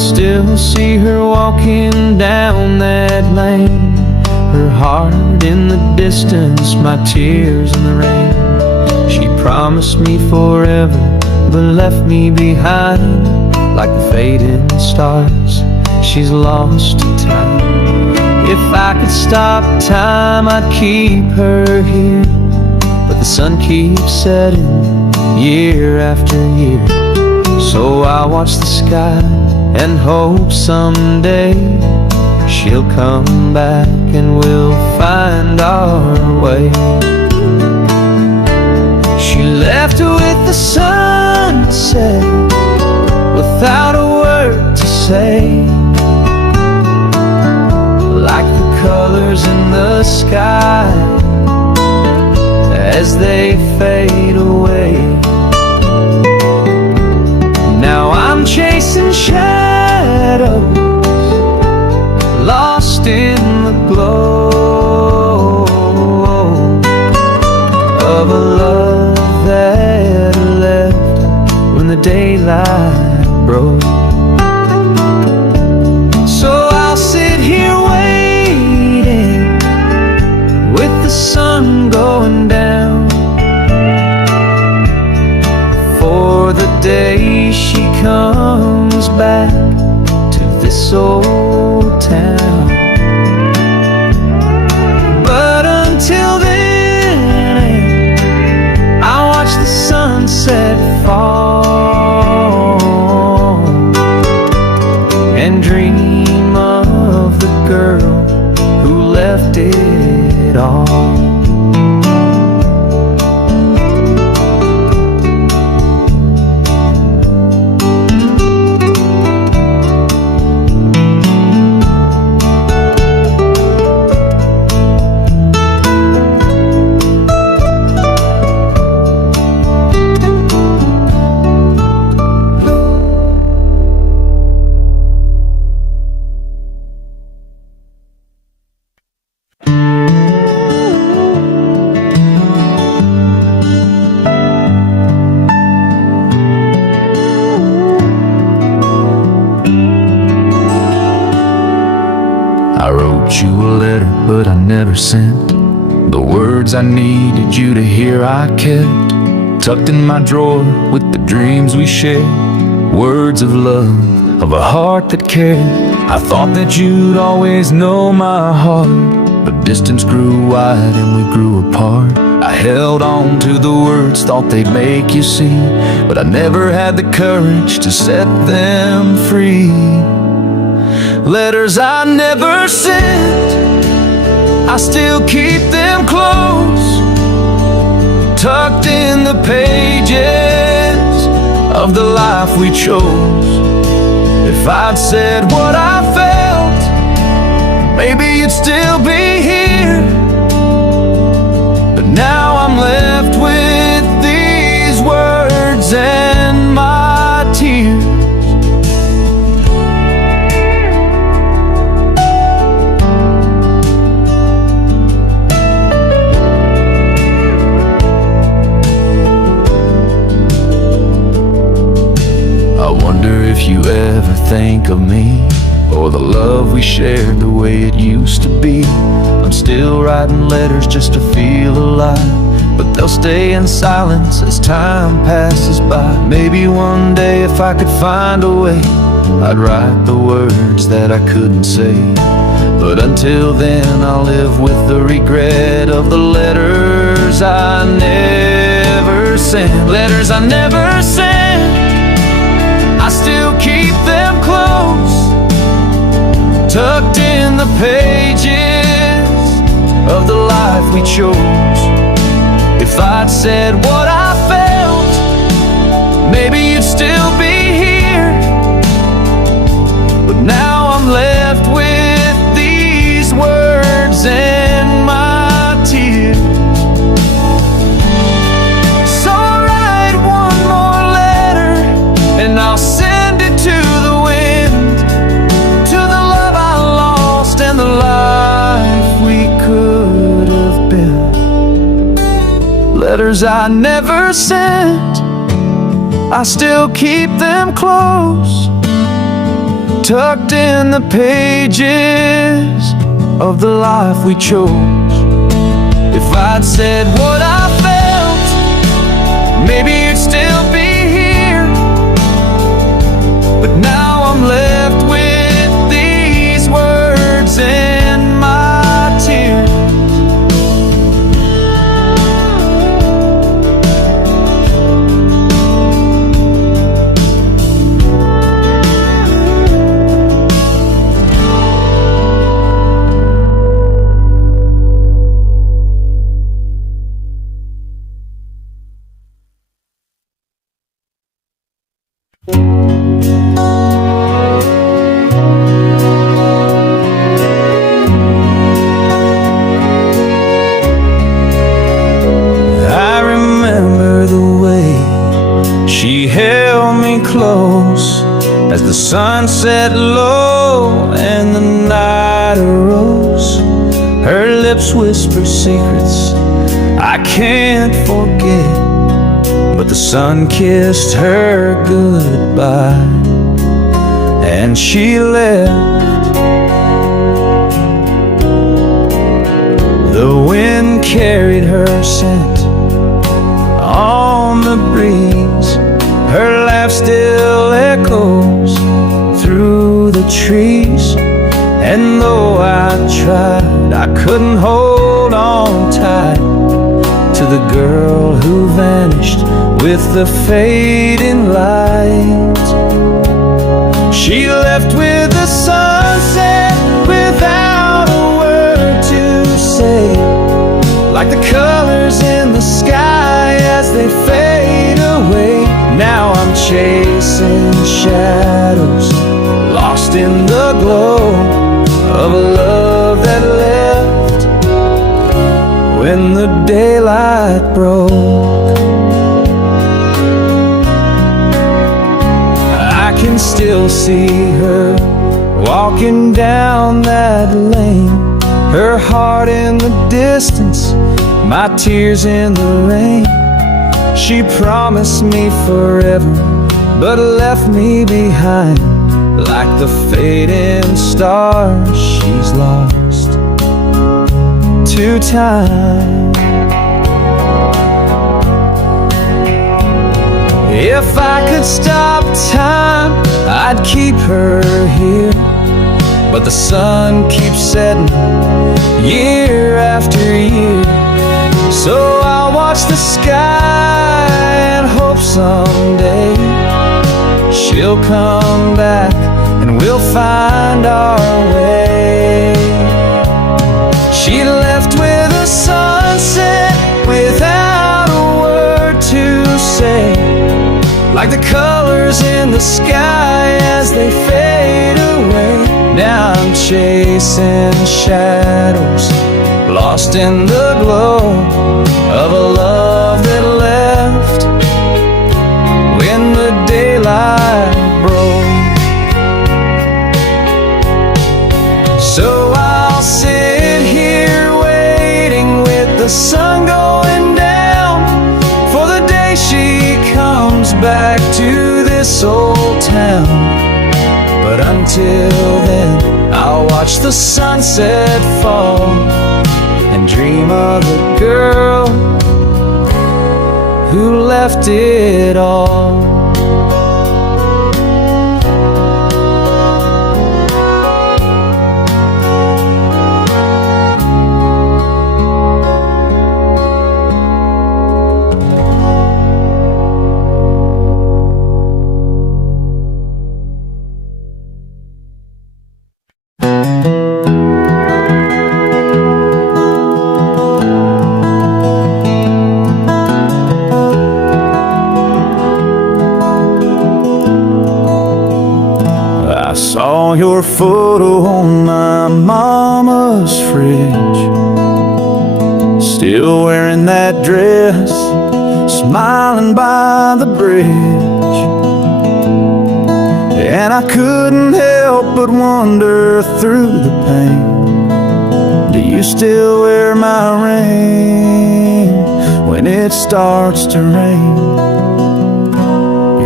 still see her walking down that lane, her heart in the distance, my tears in the rain. She promised me forever, but left me behind like the faded stars. She's lost to time. If I could stop time, I'd keep her here, but the sun keeps setting year after year. So I watch the sky and hope someday she'll come back and we'll find our way. She left with the sunset without a word to say, like the colors in the sky as they fade away. Now I'm chasing shadows, lost in the glow of a love that left when the daylight broke. So I'll sit here waiting with the sun going down for the day she comes back to this old town. But until then, I watch the sunset fall and dream of the girl who left it all. But I never sent the words I needed you to hear. I kept tucked in my drawer with the dreams we shared, words of love, of a heart that cared. I thought that you'd always know my heart, but distance grew wide and we grew apart. I held on to the words, thought they'd make you see, but I never had the courage to set them free. Letters I never sent, I still keep them close, tucked in the pages of the life we chose. If I'd said what I felt, maybe you'd still be here. But now I'm left with these words and my tears. If you ever think of me, or the love we shared the way it used to be, I'm still writing letters just to feel alive, but they'll stay in silence as time passes by. Maybe one day if I could find a way, I'd write the words that I couldn't say. But until then I'll live with the regret of the letters I never sent. Letters I never sent, I still keep them close, tucked in the pages of the life we chose. If I'd said what I felt, maybe you'd still be here. But now I'm left with these words and my tears. So write one more letter and I'll send it to the wind, to the love I lost and the life we could have been. Letters I never sent, I still keep them close, tucked in the pages of the life we chose. If I'd said what I felt, maybe you'd still be here. But now I'm left with these words in my tears. I remember the way she held me close as the sun set low and the night arose. Her lips whisper secrets I can't forget, but the sun kissed her goodbye and she left. The wind carried her scent on the breeze. Her laugh still echoes through the trees. And though I tried, I couldn't hold on tight to the girl who vanished with the fading light. She left with the sunset without a word to say, like the colors in the sky as they fade away. Now I'm chasing shadows, lost in the glow of a love that left when the daylight broke. I can still see her walking down that lane, her heart in the distance, my tears in the rain. She promised me forever, but left me behind like the fading stars she's lost to time. If I could stop time, I'd keep her here, but the sun keeps setting year after year. So I'll watch the sky and hope someday she'll come back and we'll find our way. She left with a sunset without a word to say, like the colors in the sky as they fade away. Now I'm chasing shadows, lost in the glow of a love that left when the daylight broke. So I'll sit here waiting with the sun going down for the day she comes back to this old town. But until then, I'll watch the sunset fall and dream of the girl who left it all. I saw your photo on my mama's fridge, still wearing that dress, smiling by the bridge. And I couldn't help but wonder through the pain, do you still wear my ring when it starts to rain? Your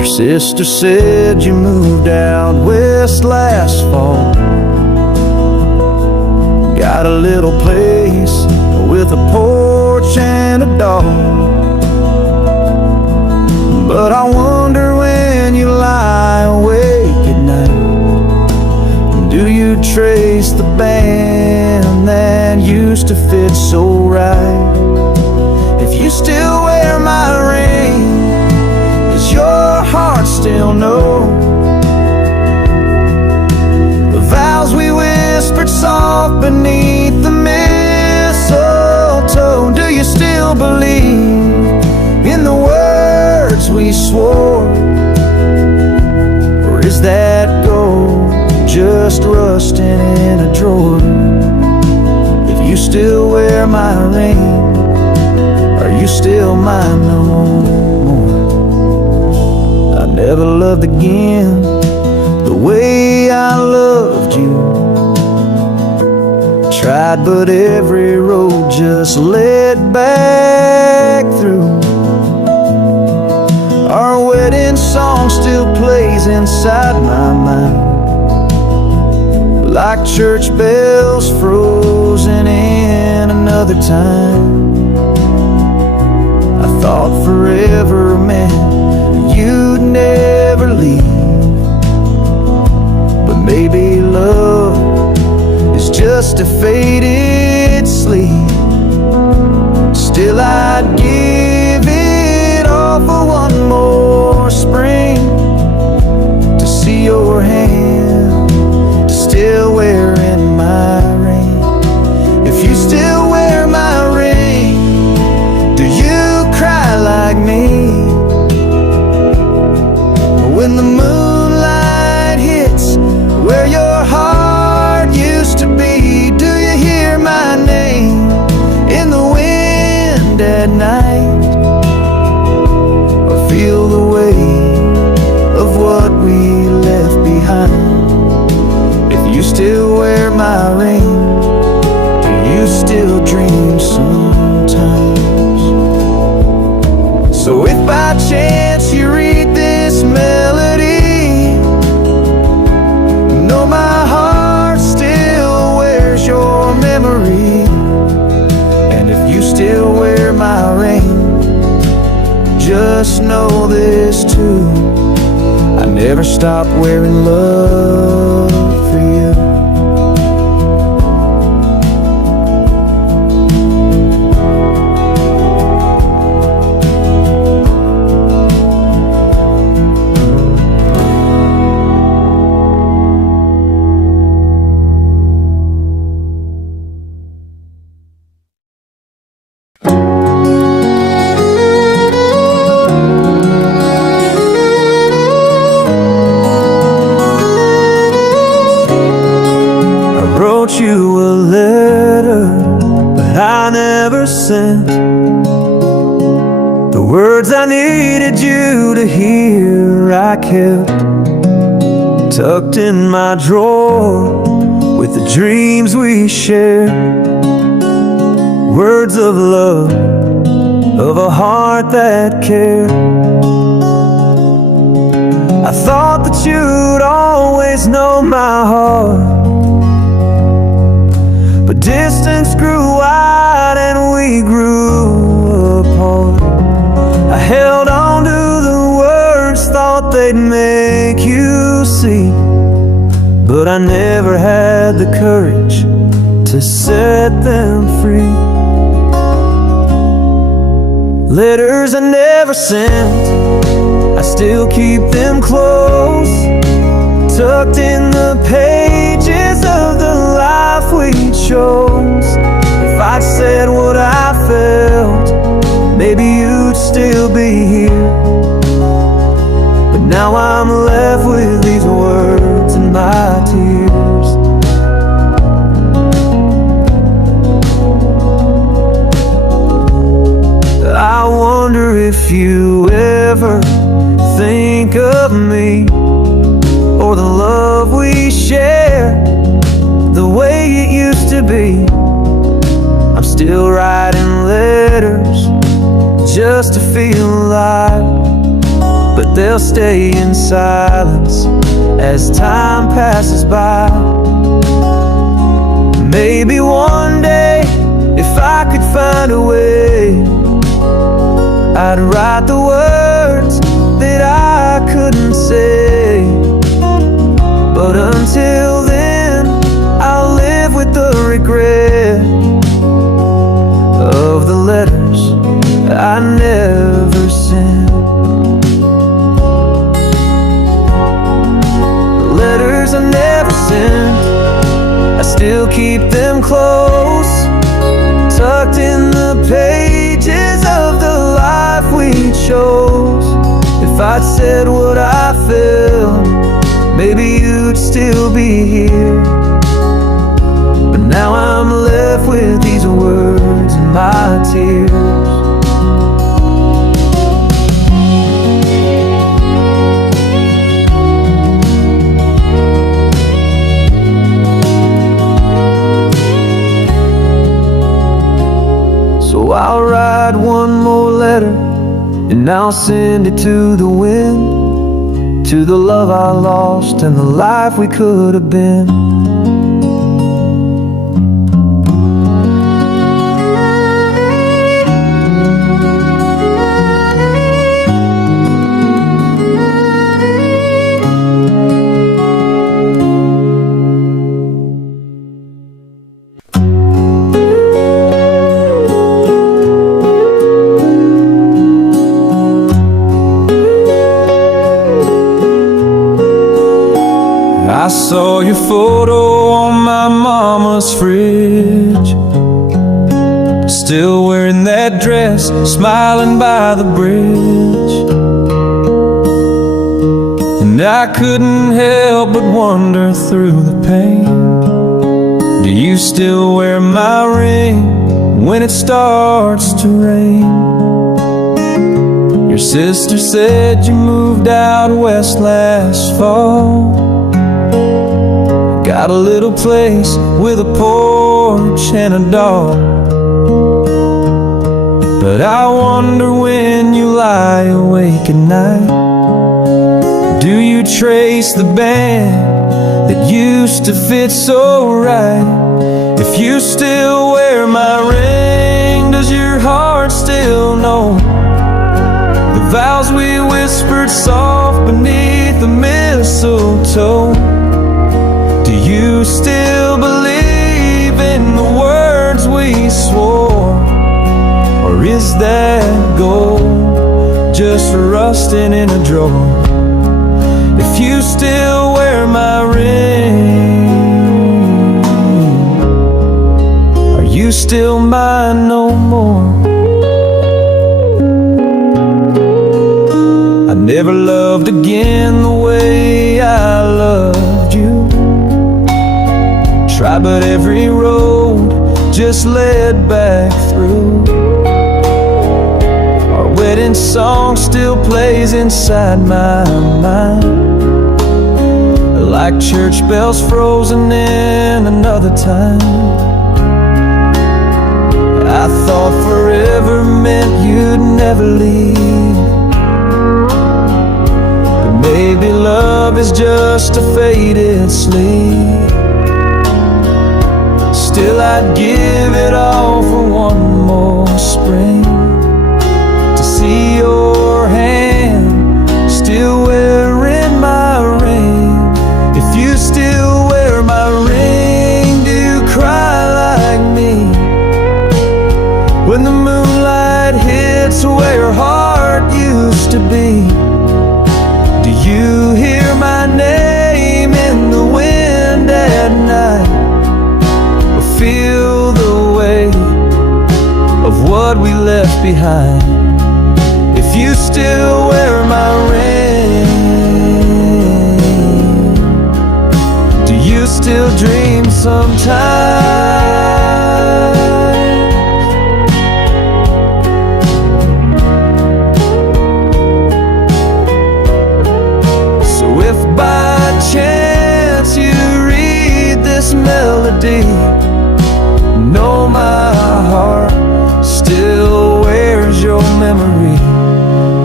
Your sister said you moved out west last fall. Got a little place with a porch and a dog. But I wonder when you lie awake at night, do you trace the band that used to fit so right? If you still wear my ring, does your heart still know the vows we whispered soft beneath the mistletoe? Do you still believe in the words we swore? Or is that gold just rusting in a drawer? If you still wear my ring, are you still mine no more? I never loved again the way I loved you. Tried, but every road just led back through. Our wedding song still plays inside my mind, like church bells frozen in another time. I thought forever meant you'd never leave, but maybe love is just a faded sleep. Still I'd give it all for one more spring, to see your hand, to still wearing my ring. If you still wear my ring, do you cry like me? When the moonlight hits where your heart used to be, do you hear my name in the wind at night? Or feel the weight of what we left behind? If you still wear my ring, do you still dream sometimes? So if by chance you read this melody, know my heart still wears your memory. And if you still wear my ring, just know this too, I never stopped wearing love for you. You a letter, but I never sent the words I needed you to hear. I kept tucked in my drawer with the dreams we shared. Words of love, of a heart that cared. I thought that you'd always know my heart, but distance grew wide and we grew apart. I held on to the words, thought they'd make you see, but I never had the courage to set them free. Letters I never sent, I still keep them close, tucked in the pages of the life we chose. If I'd said what I felt, maybe you'd still be here. But now I'm left with these words and my tears. I wonder if you ever think of me, or the love we share, the way it used to be. I'm still writing letters just to feel alive. but they'll stay in silence as time passes by. Maybe one day, if I could find a way, I'd write the words that I couldn't say. But until then, I'll live with the regret of the letters I never sent. The letters I never sent, I still keep them close, tucked in the pages of the life we chose. If I'd said what I felt, maybe you'd still be here. But now I'm left with these words and my tears. So I'll write one more letter, and I'll send it to the wind, to the love I lost and the life we could have been. I saw your photo on my mama's fridge, still wearing that dress, smiling by the bridge. And I couldn't help but wonder through the pain, do you still wear my ring when it starts to rain? Your sister said you moved out west last fall, got a little place with a porch and a dog. But I wonder when you lie awake at night, do you trace the band that used to fit so right? If you still wear my ring, does your heart still know the vows we whispered soft beneath the mistletoe? Do you still believe in the words we swore? Or is that gold just rusting in a drawer? If you still wear my ring, are you still mine no more? I never loved again the way I loved you. Tried, but every road just led back through. Our wedding song still plays inside my mind, like church bells frozen in another time. I thought forever meant you'd never leave, but maybe love is just a faded sleep. Still I'd give it all for one more spring, to see your hand still wearing my ring. If you still wear my ring, do you cry like me when the moonlight hits where your heart used to be? Do you hear my name in the wind at night, feel the weight of what we left behind? If you still wear my ring, do you still dream sometimes? So if by chance you read this melody, know my heart still wears your memory,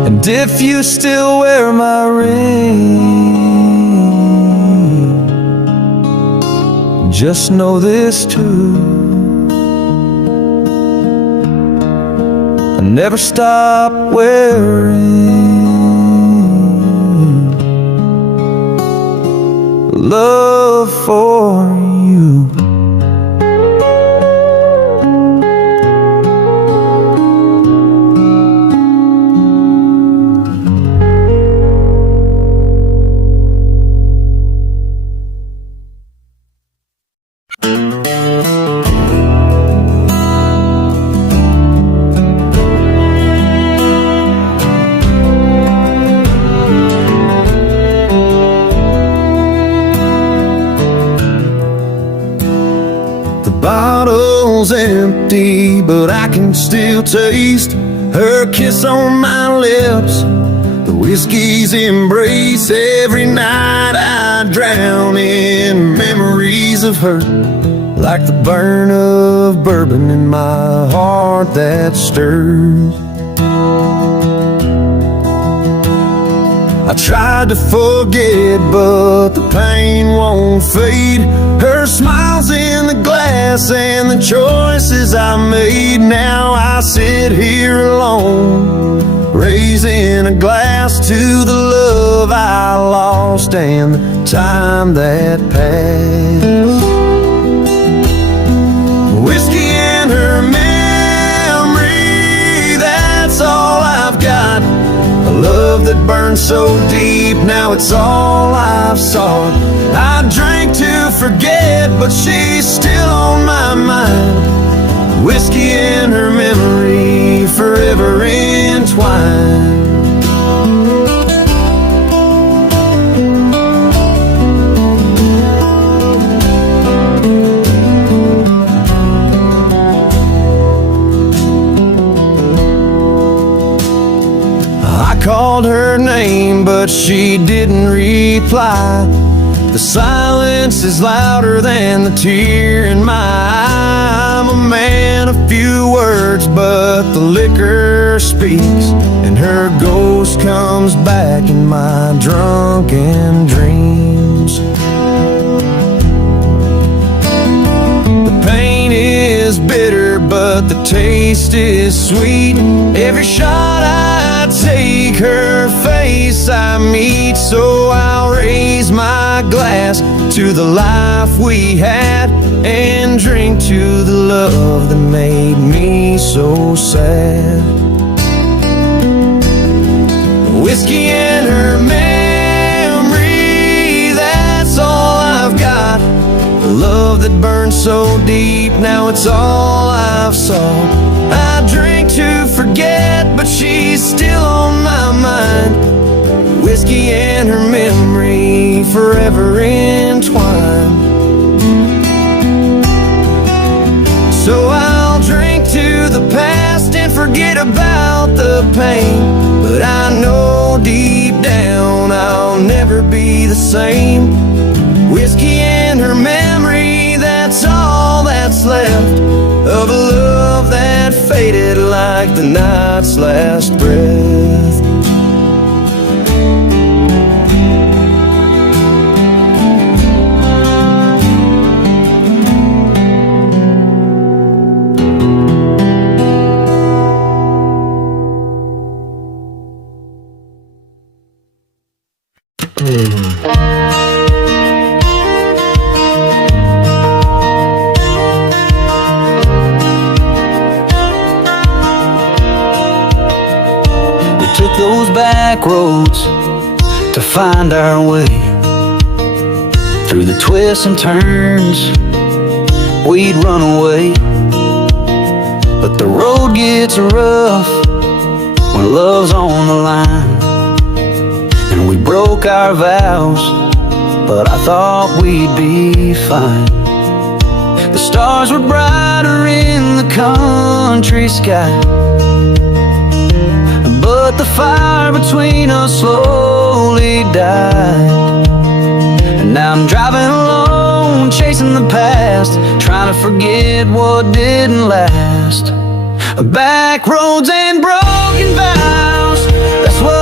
And if you still wear my ring, just know this too: I never stop wearing love for you. Bottle's empty, but I can still taste her kiss on my lips, the whiskey's embrace. Every night I drown in memories of her, like the burn of bourbon in my heart that stirs. I tried to forget, but the pain won't fade. Her smile's in the glass and the choices I made. Now I sit here alone, raising a glass to the love I lost and the time that passed. Whiskey and her memory, that's all I've got. A love that burned so deep, now it's all I've sought. I drank to forget, but she's still on my mind. Whiskey and her memory, forever entwined. I called her name, but she didn't reply. The silence is louder than the tear in my eye. I'm a man of few words, but the liquor speaks, and her ghost comes back in my drunken dreams. The pain is bitter, but the taste is sweet. Every shot I take, her face I meet. So I'll raise my glass to the life we had, and drink to the love that made me so sad. Whiskey and her memory, that's all I've got. The love that burned so deep, now it's all I've sought. I drink to forget, but she's still on my mind. Whiskey and her memory, forever entwined. So I'll drink to the past and forget about the pain, but I know deep down I'll never be the same. Whiskey and her memory, that's all that's left of a love that faded like the night's last breath. Took those back roads to find our way. Through the twists and turns, we'd run away. But the road gets rough when love's on the line. And we broke our vows, but I thought we'd be fine. The stars were brighter in the country sky, but the fire between us slowly died. And now I'm driving alone, chasing the past, trying to forget what didn't last. Backroads and broken vows, that's what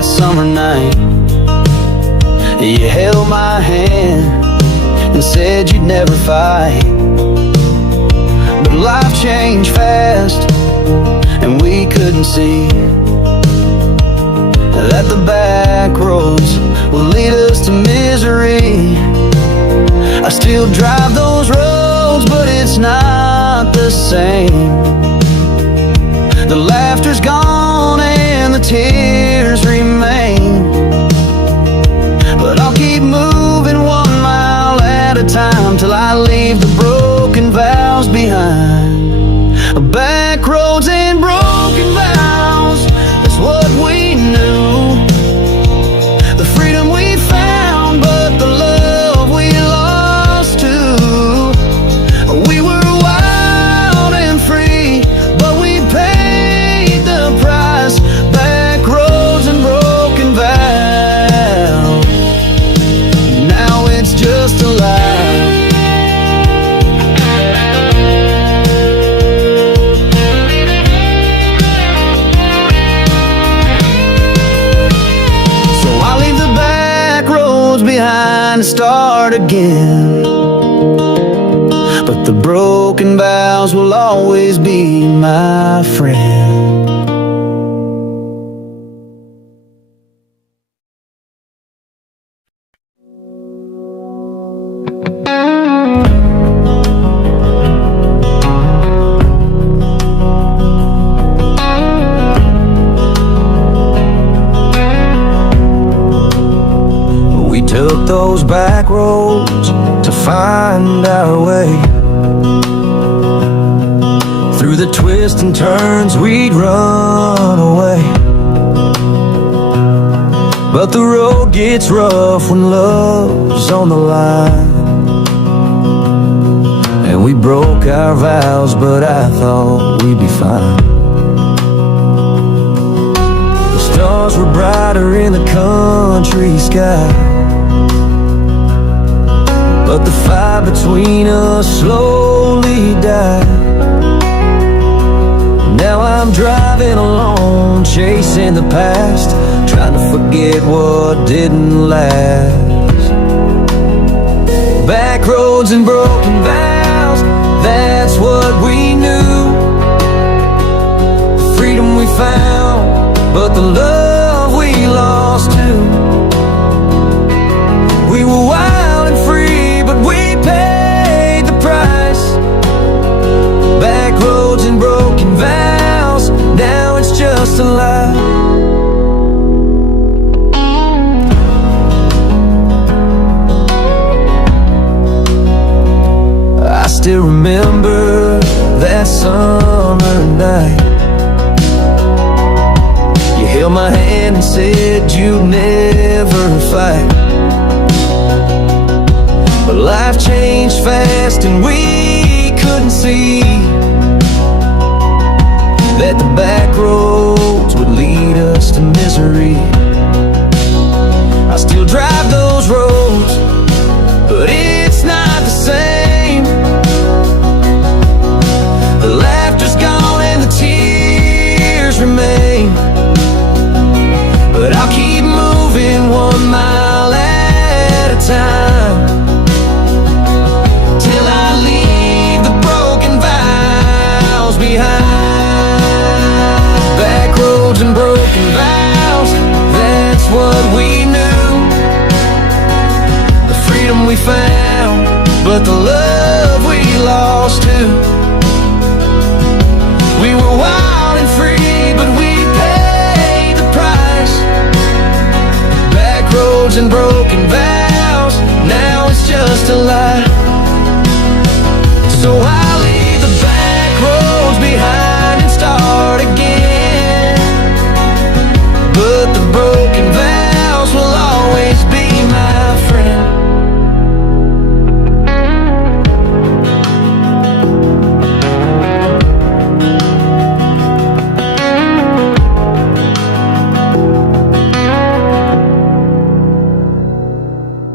that summer night. You held my hand and said you'd never fight. But life changed fast and we couldn't see that the back roads will lead us to misery. I still drive those roads, but it's not the same. The laughter's gone and the tears remain. But I'll keep moving 1 mile at a time till I leave the broken vows behind. Back roads and broken vows, that's what we knew. The freedom we found, but the love we lost too. We were wild and free, but we paid the price. Back roads and broken vows, now it's just a lie. And start again. But the broken vows will always be my friend. Took those back roads to find our way. Through the twists and turns we'd run away. But the road gets rough when love's on the line. And we broke our vows, but I thought we'd be fine. The stars were brighter in the country sky, but the fire between us slowly died. Now I'm driving alone, chasing the past, trying to forget what didn't last. Back roads and broken vows, that's what we knew. The freedom we found, but the love we lost too. We were wild and free, but we paid the price. Back roads and broken vows, now it's just a lie. I still remember that summer night. You held my hand and said you'd never fight. But life changed fast and we couldn't see that the back roads would lead us to misery. I still drive those roads, but it's not the same. The laughter's gone and the tears remain. But I'll keep moving 1 mile at a time till I leave the broken vows behind. Back roads and broken vows, that's what we knew. The freedom we found, but the love we lost too. We were wild and free, but we paid the price. Back roads and broken vows, now it's just a lie. So I'll leave the back roads behind and start again. But the broken vows will always be my friend.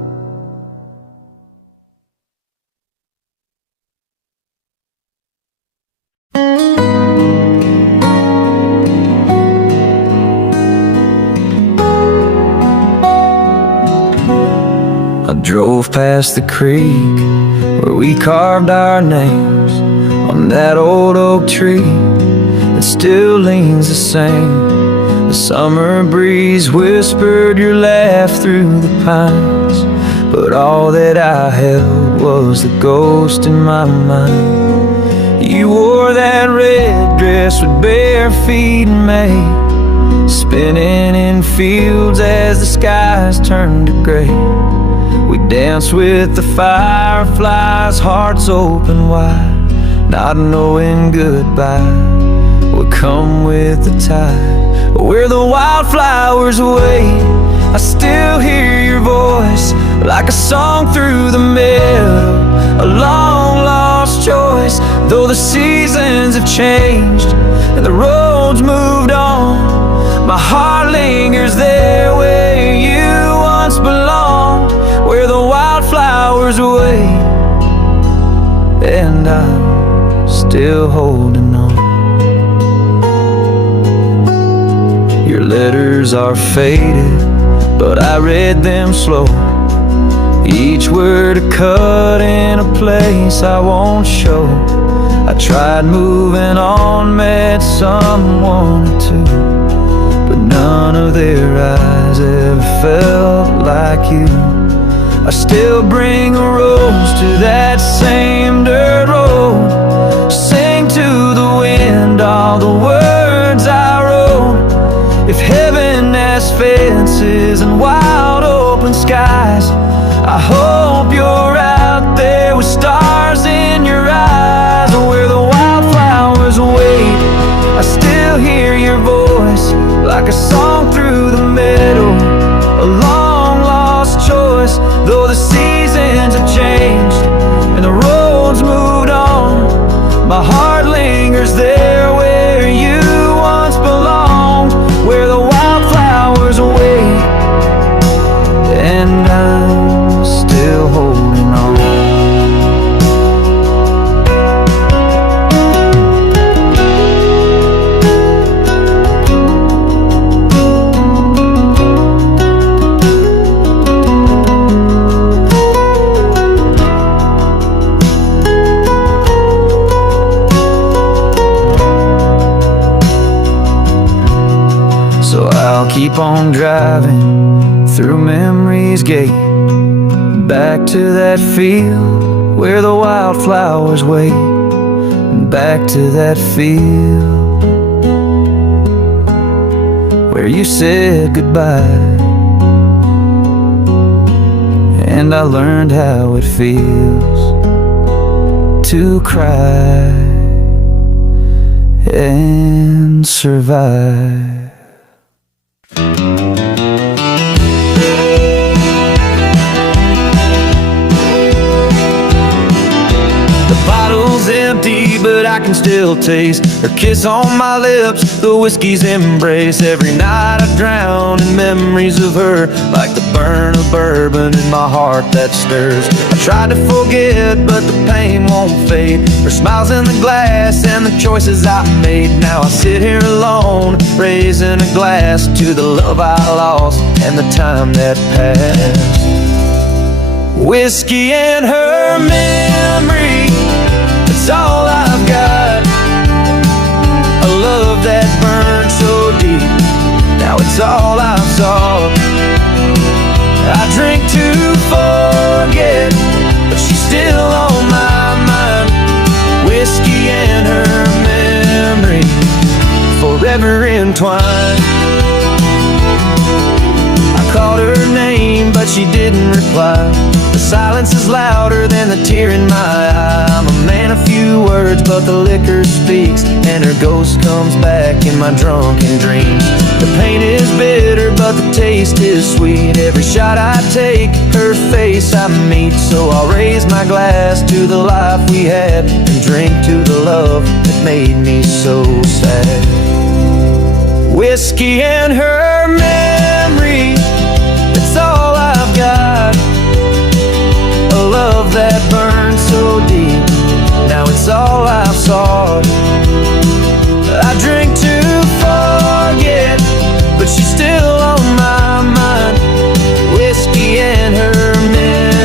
drove past the creek where we carved our names on that old oak tree that still leans the same. The summer breeze whispered your laugh through the pines, but all that I held was the ghost in my mind. You wore that red dress with bare feet in May, spinning in fields as the skies turned to gray. We danced with the fireflies, hearts open wide, not knowing goodbye would come with the tide. But where the wildflowers wait, I still hear your voice like a song through the meadow, a long lost choice. Though the seasons have changed and the roads moved on, my heart lingers there where you once belonged, where the wildflowers wait, and I'm still holding on. Your letters are faded, but I read them slow, each word a cut in a place I won't show. I tried moving on, met someone or two, but none of their eyes ever felt like you. I still bring a rose to that same dirt road, sing to the wind all the words I wrote. If heaven has fences and wide open skies, I hope you're out there with stars in your eyes. Where the wildflowers wait, I still hear your voice like a song through the meadow, a long lost choice. Though the seasons have changed and the roads moved on, my heart lingers there where you once belonged, where the wildflowers wait, and I'm still holding on. So I'll keep on driving through memory's gate, back to that field where the wildflowers wait, and back to that field where you said goodbye, and I learned how it feels to cry and survive. Empty, but I can still taste her kiss on my lips, the whiskey's embrace. Every night I drown in memories of her, like the burn of bourbon in my heart that stirs. I tried to forget, but the pain won't fade. Her smiles in the glass and the choices I made. Now I sit here alone, raising a glass to the love I lost and the time that passed. Whiskey and her memory, it's all I've got. A love that burned so deep, now it's all I've sought. I drink to forget, but she's still on my mind. Whiskey and her memory, forever entwined. I called her name, but she didn't reply. The silence is louder than the tear in my eye. I'm a man of few words, but the liquor speaks, and her ghost comes back in my drunken dreams. The pain is bitter, but the taste is sweet. Every shot I take, her face I meet. So I'll raise my glass to the life we had, and drink to the love that made me so sad. Whiskey and her memory, it's all I've got. A love that burned so deep, now it's all I've sought. I drink to forget, but she's still on my mind. Whiskey and her memory.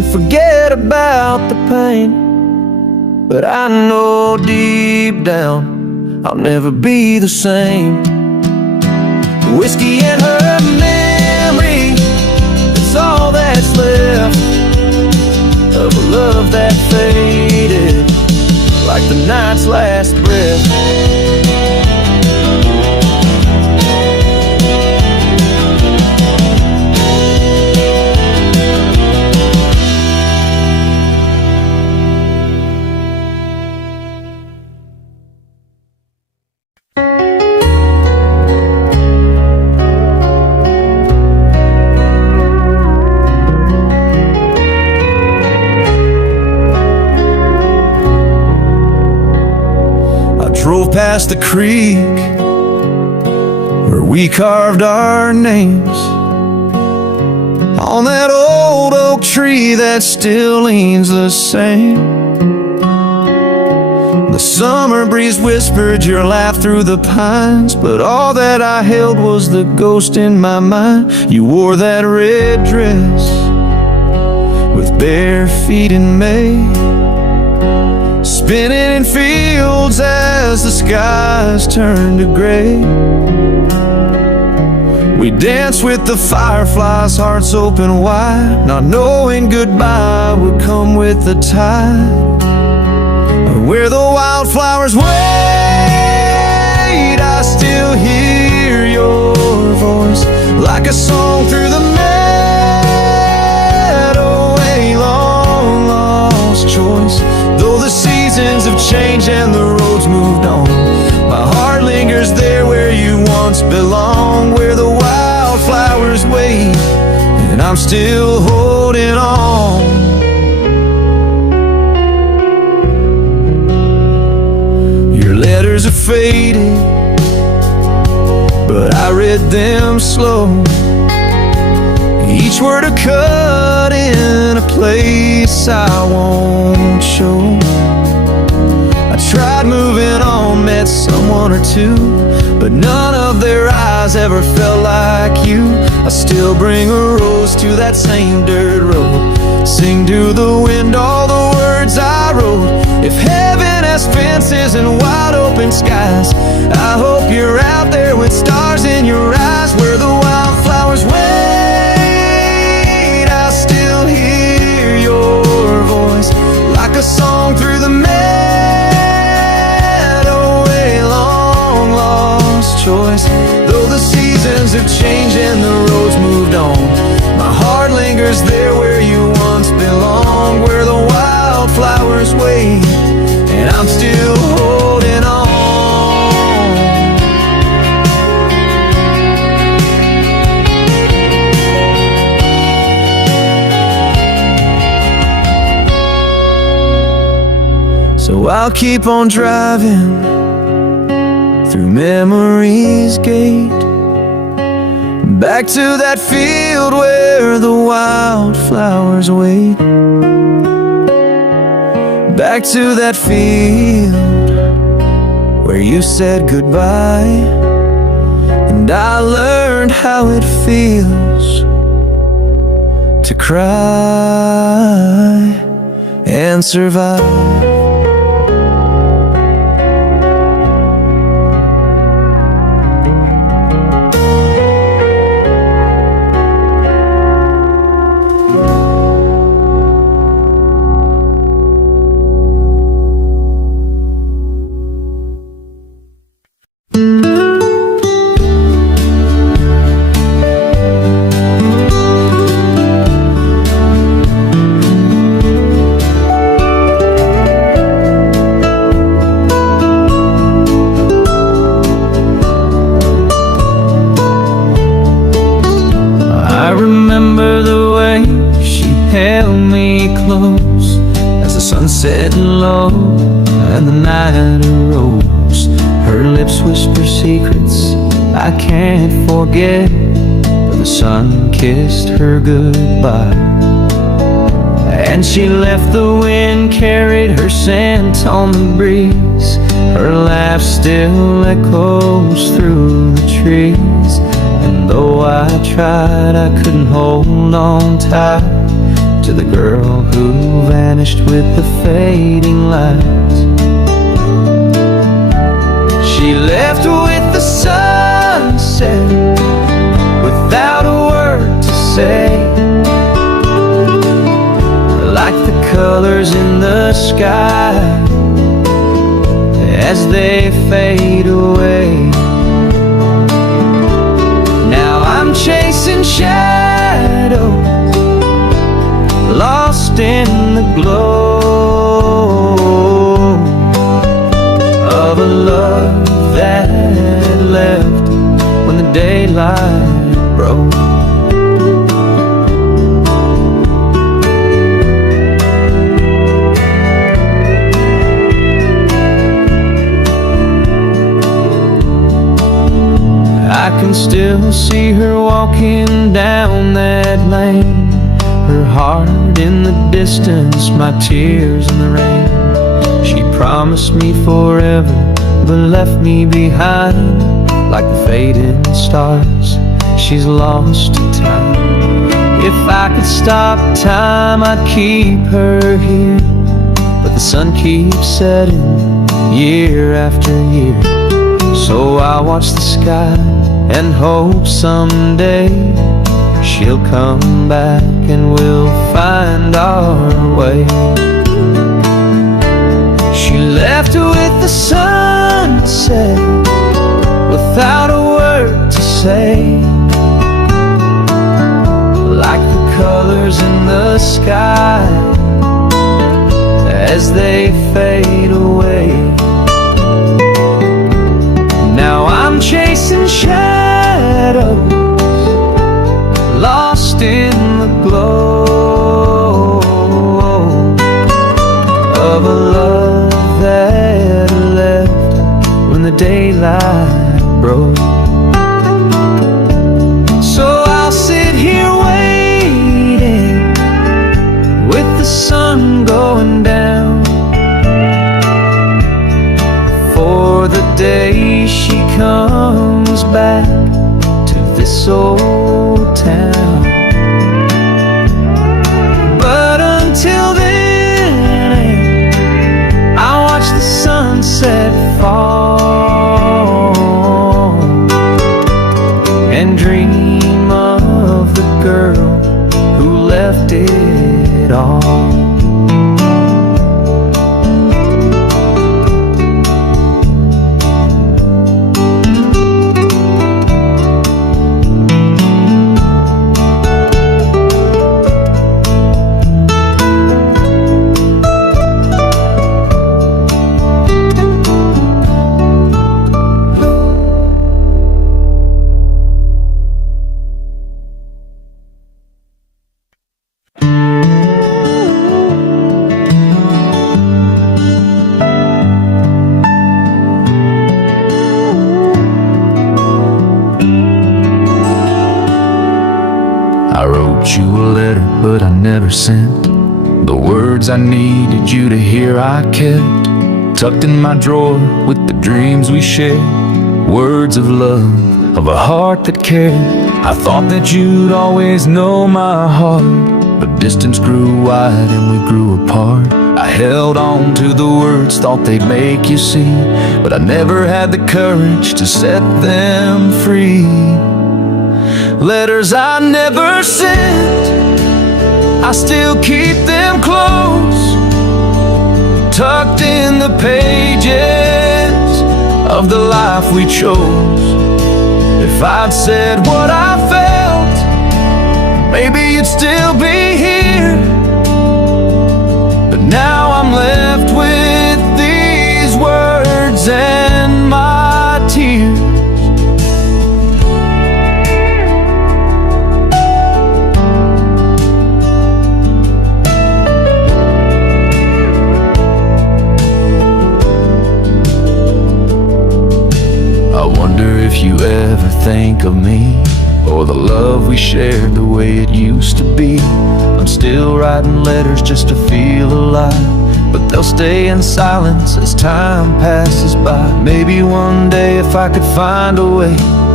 and forget about the pain. But I know deep down I'll never be the same. Whiskey and her memory, it's all that's left of a love that faded like the night's last breath. Drove past the creek where we carved our names on that old oak tree that still leans the same. The summer breeze whispered your laugh through the pines, but all that I held was the ghost in my mind. You wore that red dress with bare feet in May, spinning in fields as the skies turned to gray. We danced with the fireflies, hearts open wide, not knowing goodbye would come with the tide. Where the wildflowers wait, I still hear your voice like a song through the meadow. A long lost choice. Though the seasons have changed and the roads moved on, my heart lingers there where you once belonged. Where the wildflowers wait and I'm still holding on. Your letters are faded, but I read them slow. Each word a cut in a place I won't show. I tried moving on, met someone or two, but none of their eyes ever felt like you. I still bring a rose to that same dirt road, sing to the wind all the words I wrote. If heaven has fences and wide open skies, I hope you're out there with stars in your eyes. Where the wildflowers wait, I still hear your voice like a song through the meadow. A long lost choice. Though the seasons have changed and the roads moved on, my heart lingers there where you once belonged. Where the wildflowers wait and I'm still holding on. So I'll keep on driving through memory's gate, back to that field where the wildflowers wait. Back to that field where you said goodbye, and I learned how it feels to cry and survive. Set low and the night arose. Her lips whisper secrets I can't forget, but the sun kissed her goodbye, and she left. The wind carried her scent on the breeze. Her laugh still echoes through the trees, and though I tried I couldn't hold on tight. to the girl who vanished with the fading lights. She left with the sunset without a word to say, like the colors in the sky as they fade away. Now I'm chasing shadows, lost in the glow of a love that left when the daylight broke. I can still see her walking down that lane, her heart in the distance, my tears in the rain. She promised me forever, but left me behind like the fading stars. She's lost to time. If I could stop time, I'd keep her here, but the sun keeps setting year after year. So I watch the sky and hope someday she'll come back and we'll find our way. She left with the sunset without a word to say, like the colors in the sky as they fade away. Now I'm chasing shadows, lost in the glow of a love that left when the daylight broke. So I'll sit here waiting with the sun going down for the day she comes back to this old town. But until then, I watch the sunset fall and dream of the girl who left it all. I wrote you a letter, but I never sent the words I needed you to hear. I kept tucked in my drawer with the dreams we shared, words of love, of a heart that cared. I thought that you'd always know my heart, but distance grew wide and we grew apart. I held on to the words, thought they'd make you see, but I never had the courage to set them free. Letters I never sent, I still keep them close, tucked in the pages of the life we chose. If I'd said what I felt, maybe you'd still be here. But now I'm left with these words and my tears. I wonder if you ever think of me, or the love we shared the way it used to be. I'm still writing letters just to feel alive, but they'll stay in silence as time passes by. Maybe one day if I could find a way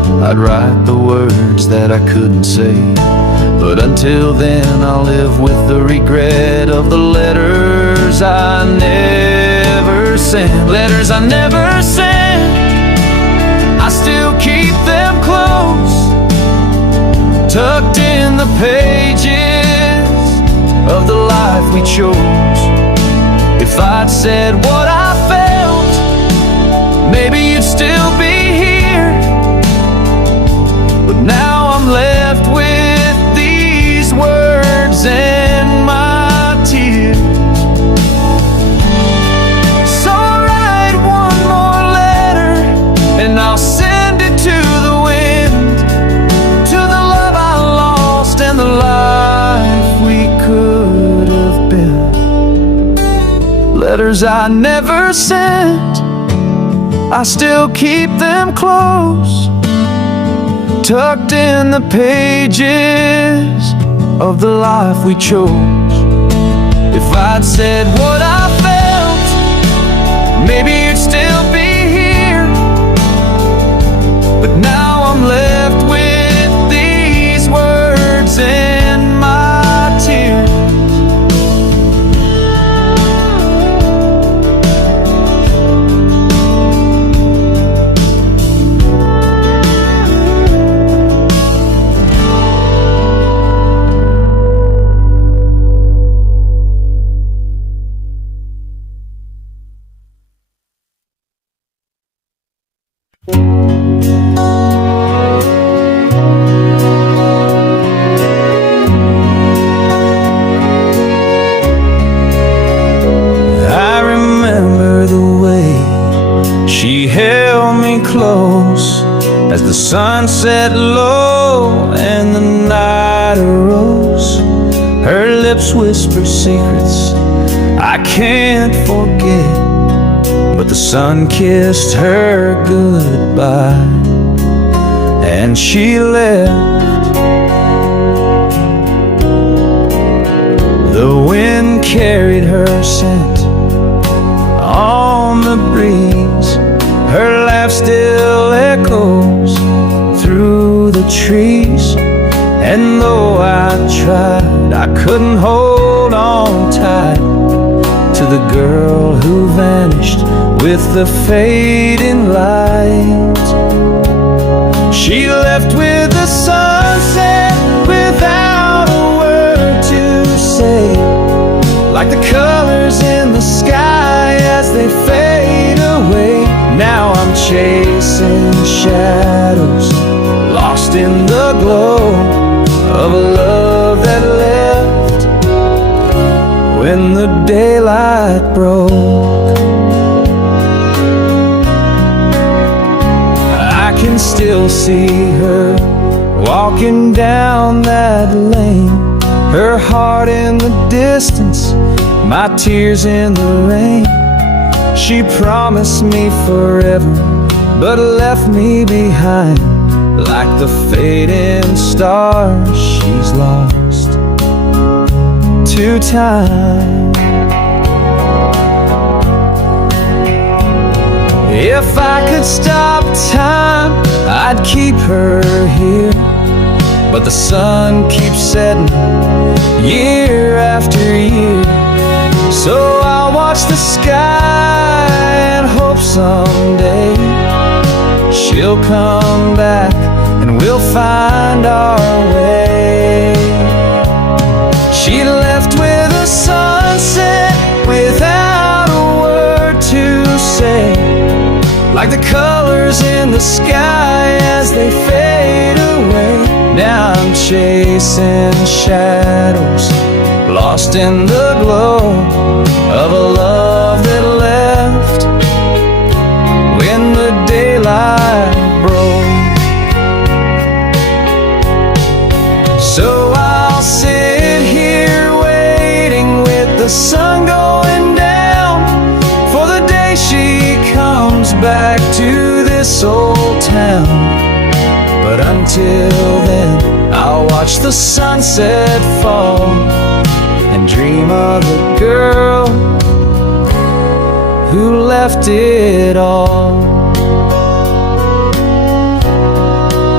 I'd write the words that I couldn't say. But until then, I'll live with the regret of the letters I never sent. Letters I never sent, I still keep them close, tucked in the pages of the life we chose. If I'd said what I felt, maybe you'd still be here. But now I'm left with these words and my tears. So write one more letter and I'll send it to the wind, to the love I lost and the life we could have been. Letters I never sent, I still keep them close, tucked in the pages of the life we chose. If I'd said what I felt, maybe you'd still be here. But now I'm left with these words and my tears. I remember the way she held me close as the sun set low and the night arose. Her lips whisper secrets I can't forget, but the sun kissed her goodbye and she left. The wind carried her scent on the breeze. Her laugh still echoes through the trees. And though I tried, I couldn't hold on tight to the girl who vanished with the fading light. She left with the sunset without a word to say, like the colors in the sky as they fade away. Now I'm chasing shadows, lost in the glow of a love that left when the daylight broke. I can still see her walking down that lane, her heart in the distance, my tears in the rain. She promised me forever, but left me behind like the fading stars she's lost to time. If I could stop time, I'd keep her here, but the sun keeps setting year after year. So I'll watch the sky and hope someday she'll come back and we'll find our way. She left with a sunset without a word to say, like the colors in the sky as they fade away. Now I'm chasing shadows, lost in the glow of a love that left when the daylight broke. So I'll sit here waiting with the sun going down for the day she comes back to this old town. But until then, I'll watch the sunset fall and dream of the girl who left it all.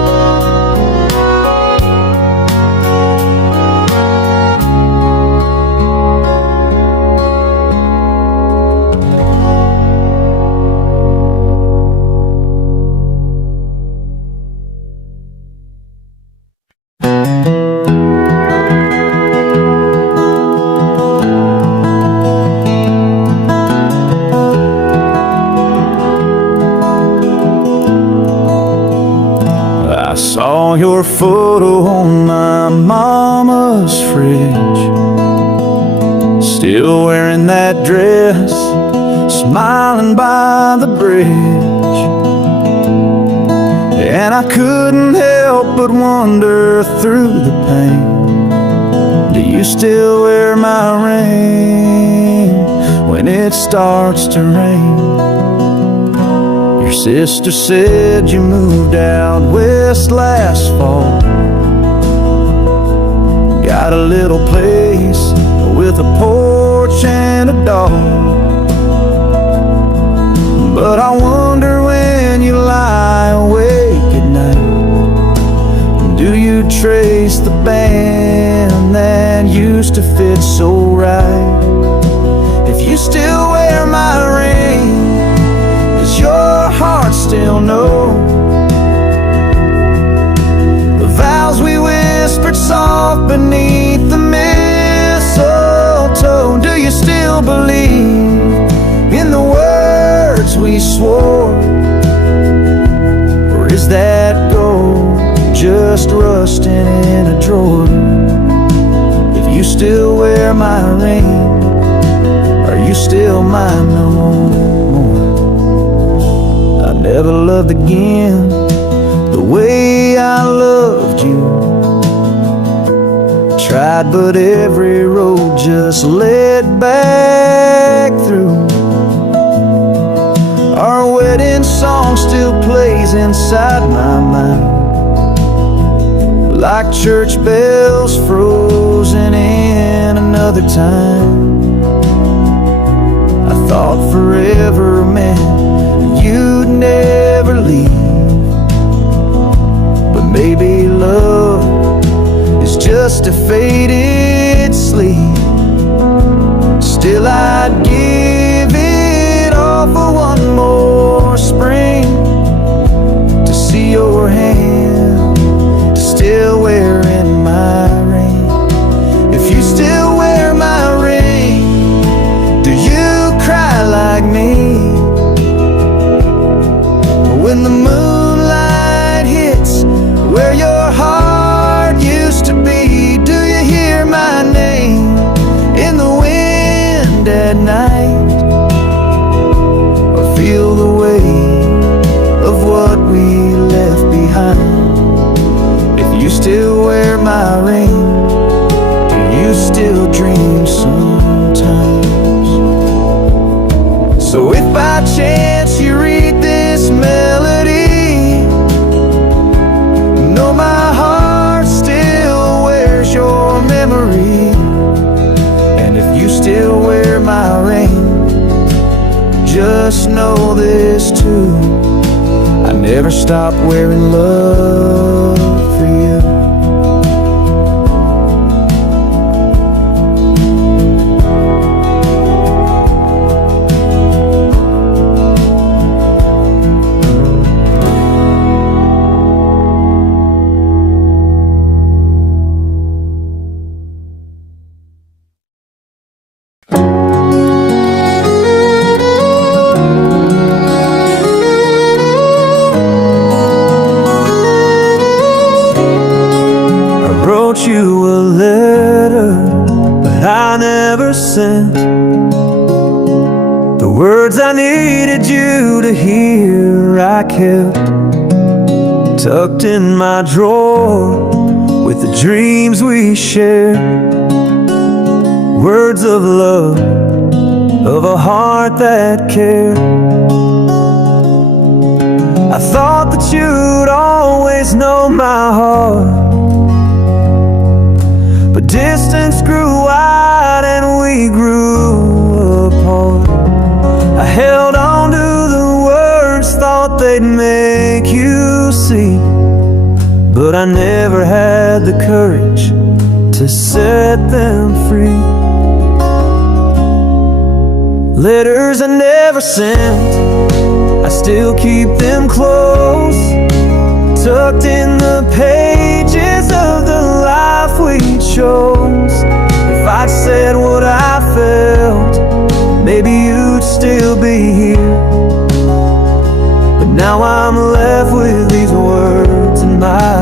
saw your photo on my mama's fridge, still wearing that dress, smiling by the bridge. And I couldn't help but wonder through the pain, do you still wear my ring when it starts to rain? Your sister said you moved out west last fall, got a little place with a porch and a dog. But I wonder when you lie awake at night, do you trace the band that used to fit so right? If you still wear my ring, does your heart still know the vows we whispered soft beneath the mistletoe? Do you still believe in the words we swore, or is that gold just rusting in a drawer? If you still wear my ring, are you still mine no more? I never loved again the way I loved you. Tried, but every road just led back through. Our wedding song still plays inside my mind, like church bells frozen in another time. I thought forever meant you'd never leave, but maybe love is just a faded sleep. Still I'd give it all for one more spring, to see your hand still wearing my ring. If you still wear my ring, do you cry like me when the moonlight hits where your heart used to be? Do you hear my name in the wind at night, or feel the weight of what we left behind? If you still wear my ring, do you still dream sometimes? So if by chance you read this melody, know my heart still wears your memory. And if you still wear my ring, just know this too, I never stopped wearing love for you. You a letter, but I never sent the words I needed you to hear. I kept tucked in my drawer with the dreams we shared, words of love, of a heart that cared. I thought that you'd always know my heart, but distance grew wide and we grew apart. I held on to the words, thought they'd make you see, but I never had the courage to set them free. Letters I never sent, I still keep them close, tucked in the pages of the life we chose. If I'd said what I felt, maybe you'd still be here, but now I'm left with these words in my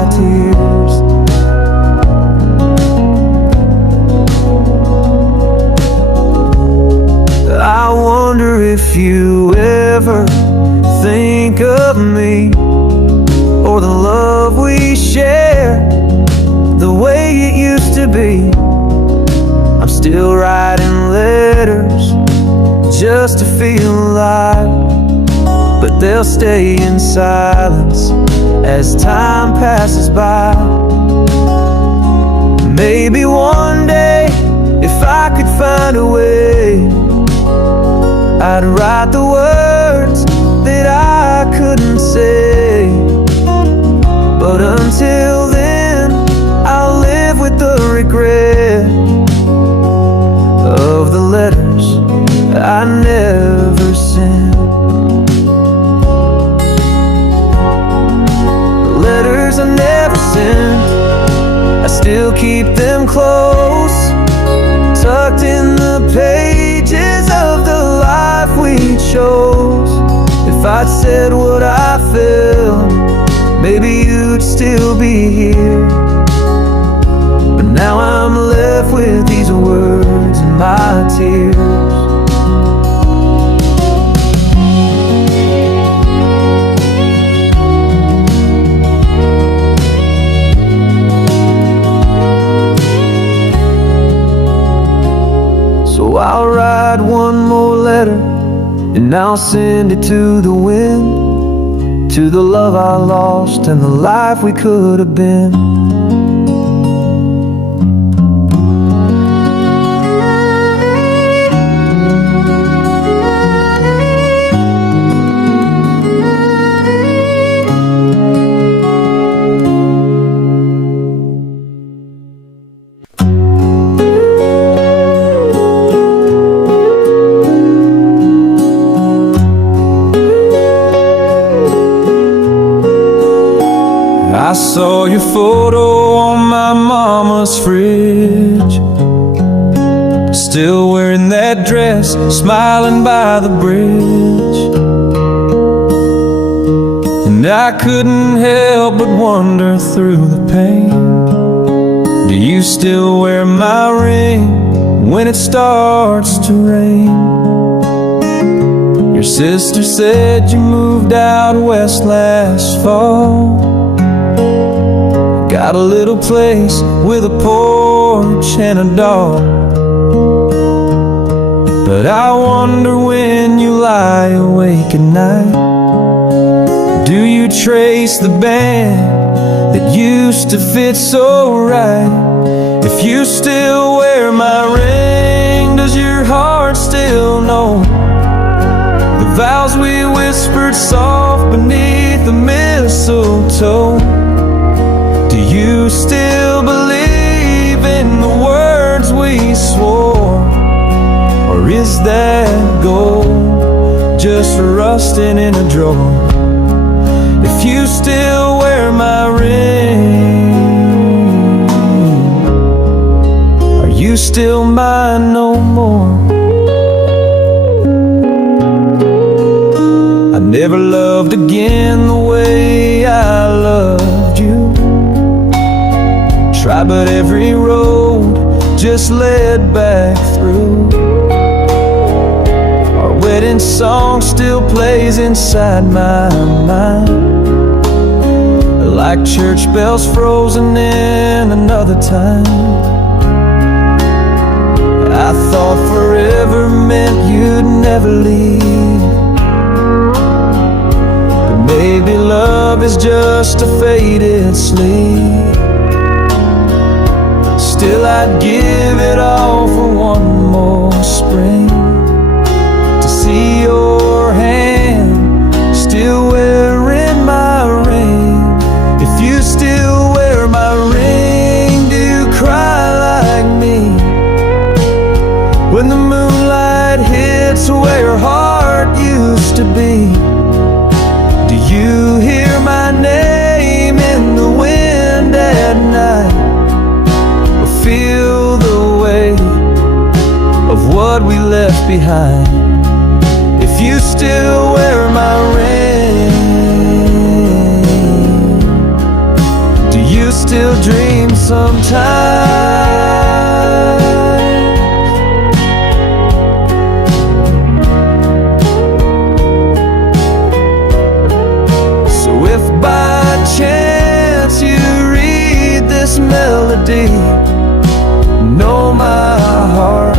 still writing letters just to feel alive, but they'll stay in silence as time passes by. Maybe one day, if I could find a way, I'd write the words that I couldn't say. But until then, I'll live with the regret of the letters I never sent. The letters I never sent, I still keep them close, tucked in the pages of the life we chose. If I'd said what I felt, maybe you'd still be here. But now I'm left with these words and my tears. So I'll write one more letter, and I'll send it to the wind, to the love I lost and the life we could have been. I saw your photo on my mama's fridge, still wearing that dress, smiling by the bridge. And I couldn't help but wonder through the pain, do you still wear my ring when it starts to rain? Your sister said you moved out west last fall, got a little place with a porch and a dog. But I wonder when you lie awake at night, do you trace the band that used to fit so right? If you still wear my ring, does your heart still know the vows we whispered soft beneath the mistletoe? Do you still believe in the words we swore? Or is that gold just rusting in a drawer? If you still wear my ring, are you still mine no more? I never loved again the way I loved you. Try, but every road just led back through. Our wedding song still plays inside my mind, like church bells frozen in another time. I thought forever meant you'd never leave, but maybe love is just a faded sleep. Still I'd give it all for one more spring, to see your hand still wearing my ring. If you still wear my ring, do you cry like me when the moonlight hits where your heart used to be? Do you hear my name in the wind at night, feel the weight of what we left behind? If you still wear my ring, do you still dream sometimes? So if by chance you read this melody, know my heart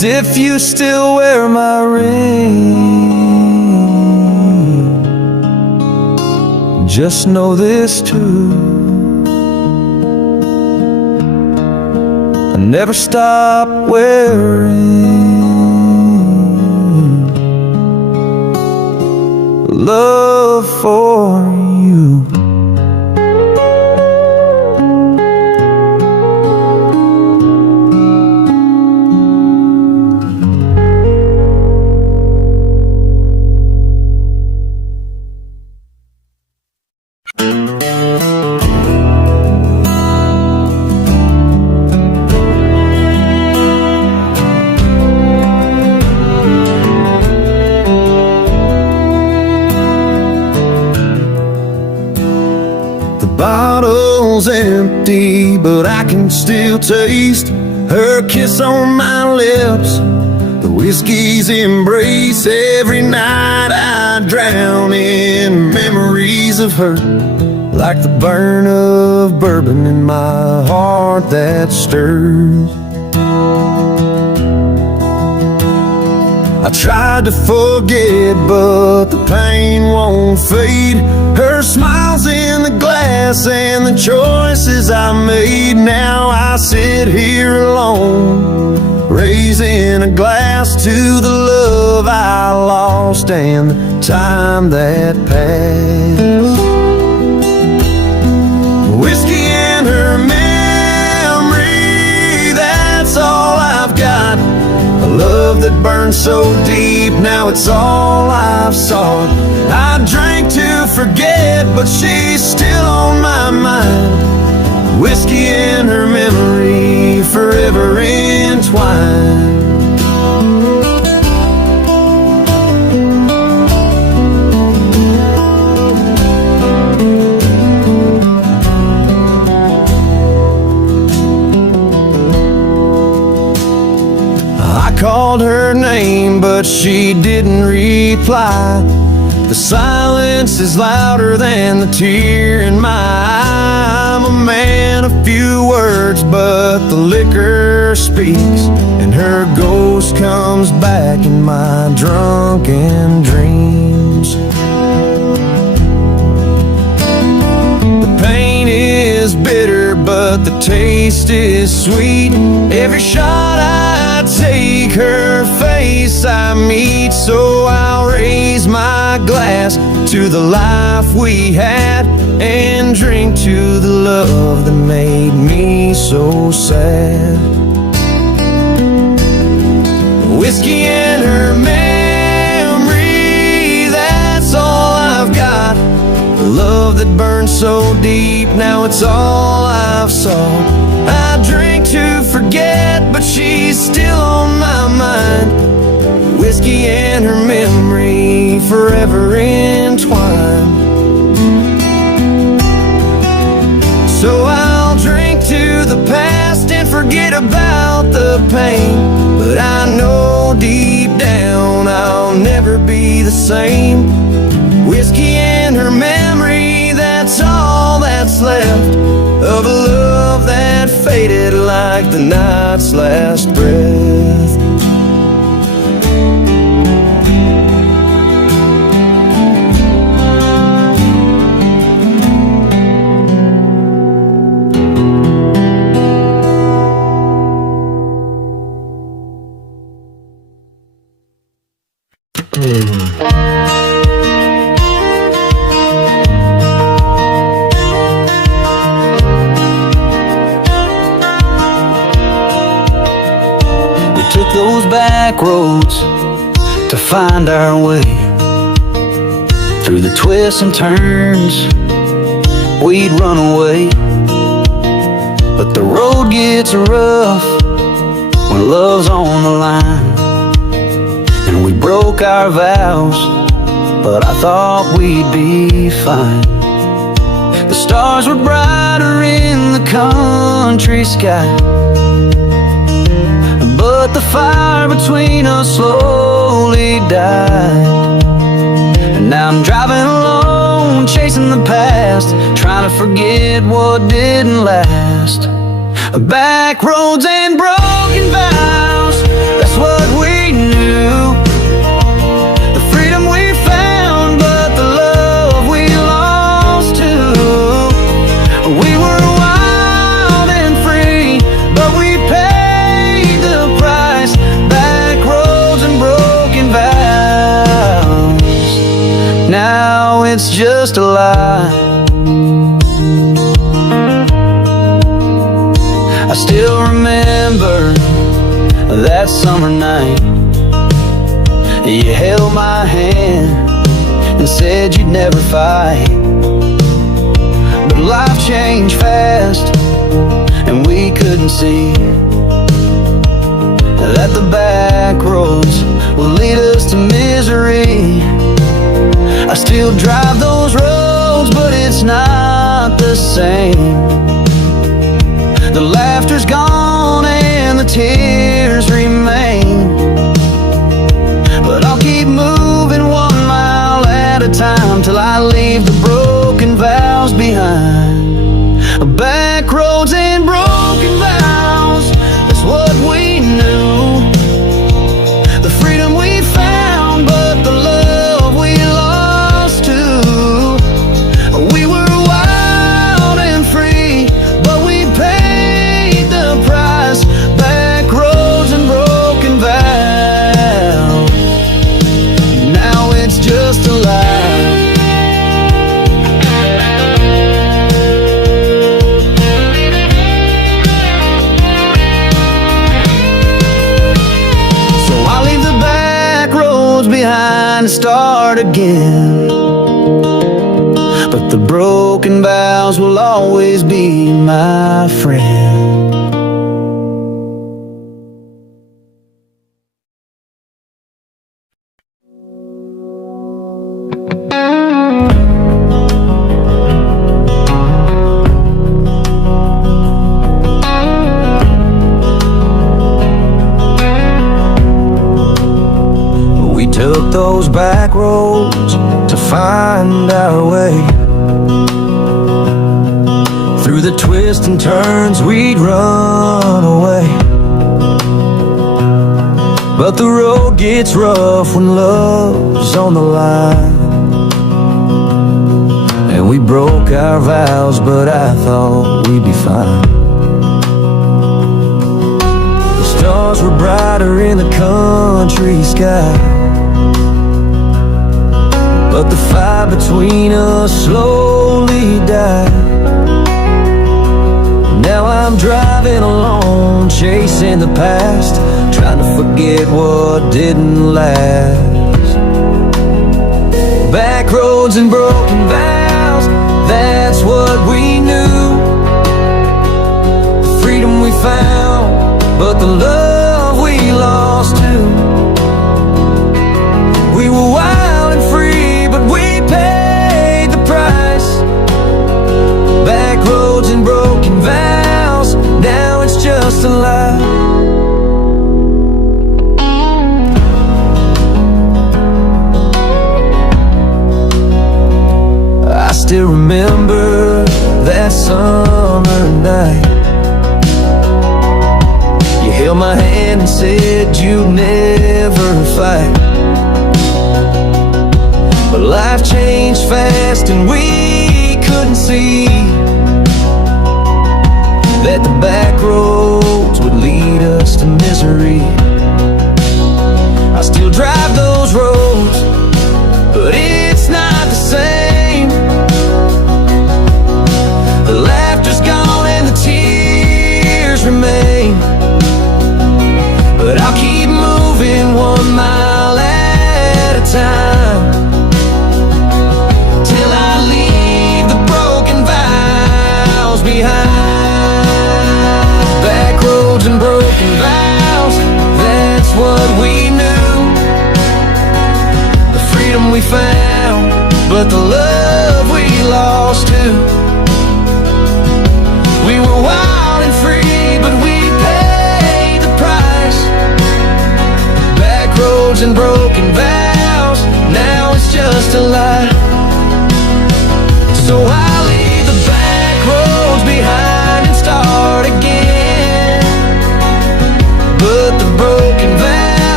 And if you still wear my ring, just know this too: I never stop wearing love for you. Bottle's empty, but I can still taste her kiss on my lips, the whiskey's embrace. Every night I drown in memories of her, like the burn of bourbon in my heart that stirs. I tried to forget, but the pain won't fade. Her smile's in the glass and the choices I made. Now I sit here alone, raising a glass to the love I lost and the time that passed. Whiskey and her memory, that's all I've got. A love that burned so deep, now it's all I've sought. I drank to forget, but she's still on my mind. Whiskey and her memory, forever entwined. I called her name, but she didn't reply. The silence is louder than the tear in my eye. I'm a man of few words, but the liquor speaks, and her ghost comes back in my drunken dreams. The pain is bitter, but the taste is sweet. Every shot I take, her face I meet. So I'll raise my glass to the life we had, and drink to the love that made me so sad. Whiskey and her memory, that's all I've got. The love that burned so deep, now it's all I've sought. I drink to forget, but she's still on my mind. Whiskey and her memory, forever entwined. So I'll drink to the past and forget about the pain, but I know deep down I'll never be the same. Whiskey and her memory, that's all that's left of a love that faded like the night's last breath. Those back roads to find our way, through the twists and turns we'd run away. But the road gets rough when love's on the line, and we broke our vows, but I thought we'd be fine. The stars were brighter in the country sky, but the fire between us slowly died. And now I'm driving alone, chasing the past, trying to forget what didn't last. Backroads and broken vows, that's what we knew. The freedom we found, but the love we lost too. We were wild and free, but we paid the price. Backroads and broken vows. Now it's just a lie. I still remember that summer night. You held my hand and said you'd never fight. But life changed fast, and we couldn't see that the back roads will lead us to misery. I still drive those roads, but it's not the same. The laughter's gone and the tears remain. But I'll keep moving 1 mile at a time till I leave the broken vows behind. Backroads and broken vows, that's what we knew. The freedom we found, but the love we lost too. We were wild and free, but we paid the price. Backroads and broken vows. Now it's just a lie. So I'll leave the back roads behind and start again. But the broken vows will always be my friend. We took those back roads to find our way. Through the twists and turns we'd run away. But the road gets rough when love's on the line. And we broke our vows, but I thought we'd be fine. The stars were brighter in the country sky, but the fire between us slowly died. Now I'm driving alone, chasing the past, trying to forget what didn't last. Back roads and broken vows, that's what we knew. The freedom we found, but the love we lost too. We were wild and free, but we paid the price. Back roads and broken vows, now it's just a lie. I still remember that summer night. You held my hand and said you'd never fight. But life changed fast and we couldn't see that the back roads would lead us to misery. I still drive those roads, but it's not the same. The laughter's gone and the tears remain. But I'll keep moving 1 mile at a time till I leave the broken vows behind. Back roads and broken vows, that's what we knew. The freedom we found, but the love we lost too. We were wild and free, but we paid the price. Back roads and broken vows, now it's just a lie. So I'll leave the back roads behind and start again. But the broken vows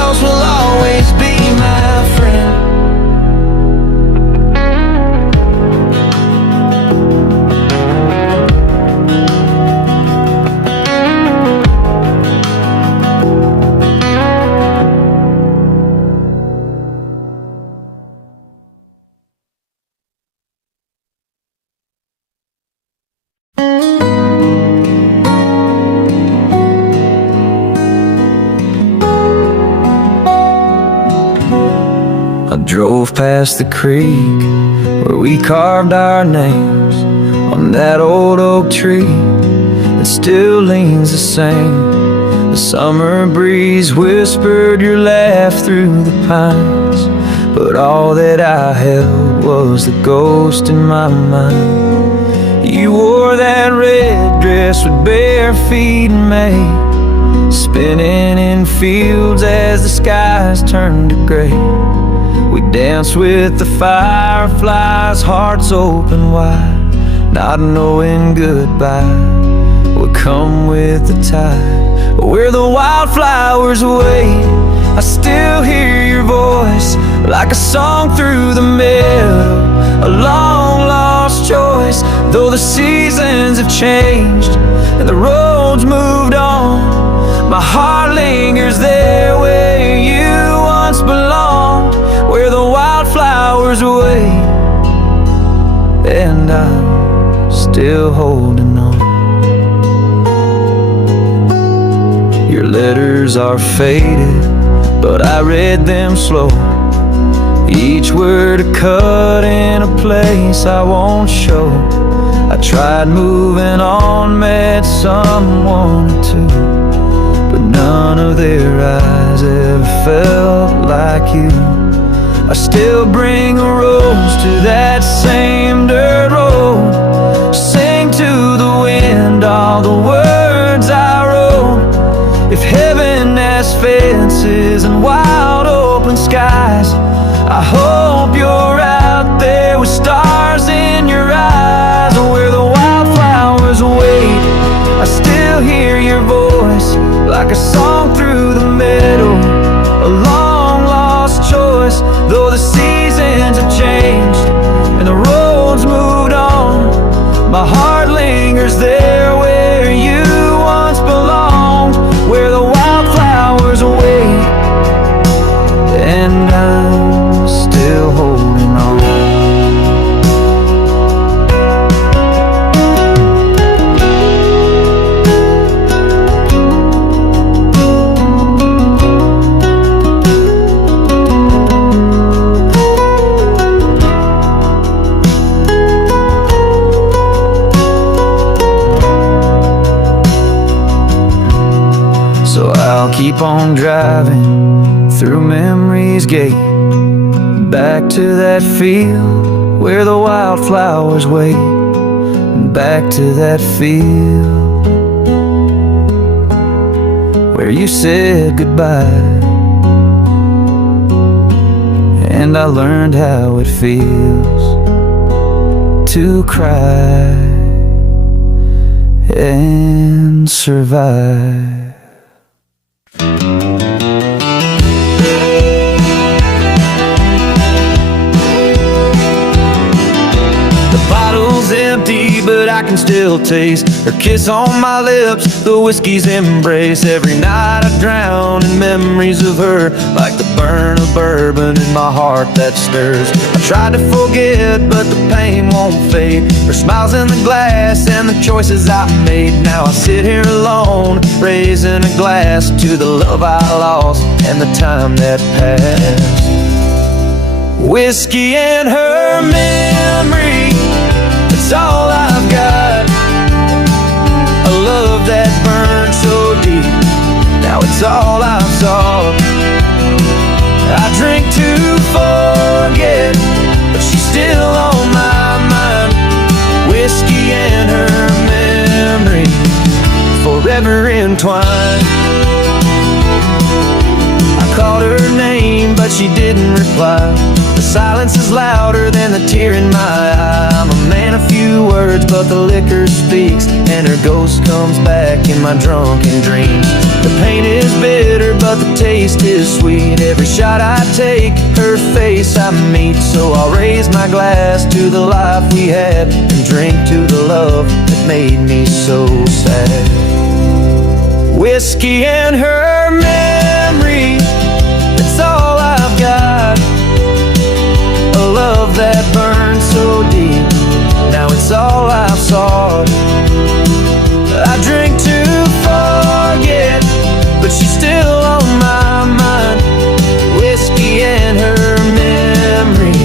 drove past the creek where we carved our names on that old oak tree that still leans the same. The summer breeze whispered your laugh through the pines, but all that I held was the ghost in my mind. You wore that red dress with bare feet in May, spinning in fields as the skies turned to gray. We danced with the fireflies, hearts open wide, not knowing goodbye would come with the tide. Where the wildflowers wait, I still hear your voice like a song through the meadow, a long lost choice. Though the seasons have changed and the roads moved on, my heart lingers there where you once belonged. Where the wildflowers wait, and I'm still holding on. Your letters are faded, but I read them slow, each word a cut in a place I won't show. I tried moving on, met someone or two, but none of their eyes ever felt like you. I still bring a rose to that same dirt road, sing to the wind all the words I wrote. If heaven has fences and wide open skies, I hope you're out there with stars in your eyes. Where the wildflowers wait, I still hear your voice like a song through the meadow, a long lost choice. Though the seasons have changed and the roads moved on, my heart lingers there where you once belonged. Where the wildflowers wait, and I'm still holding on. So I'll keep on driving through memory's gate, back to that field where the wildflowers wait, and back to that field where you said goodbye, and I learned how it feels to cry and survive. Empty, but I can still taste her kiss on my lips, the whiskey's embrace. Every night I drown in memories of her, like the burn of bourbon in my heart that stirs. I tried to forget, but the pain won't fade. Her smiles in the glass and the choices I made. Now I sit here alone, raising a glass to the love I lost and the time that passed. Whiskey and her memory, it's all I've got. A love that burned so deep, now it's all I've sought. I drink to forget, but she's still on my mind. Whiskey and her memory, forever entwined. I called her name, but she didn't reply. The silence is louder than the tear in my eye. I'm a man of few words, but the liquor speaks, and her ghost comes back in my drunken dreams. The pain is bitter, but the taste is sweet. Every shot I take, her face I meet. So I'll raise my glass to the life we had, and drink to the love that made me so sad. Whiskey and her memory, that's all I've got. A love that burned so deep, now it's all I've sought. I drink to forget, but she's still on my mind. Whiskey and her memory,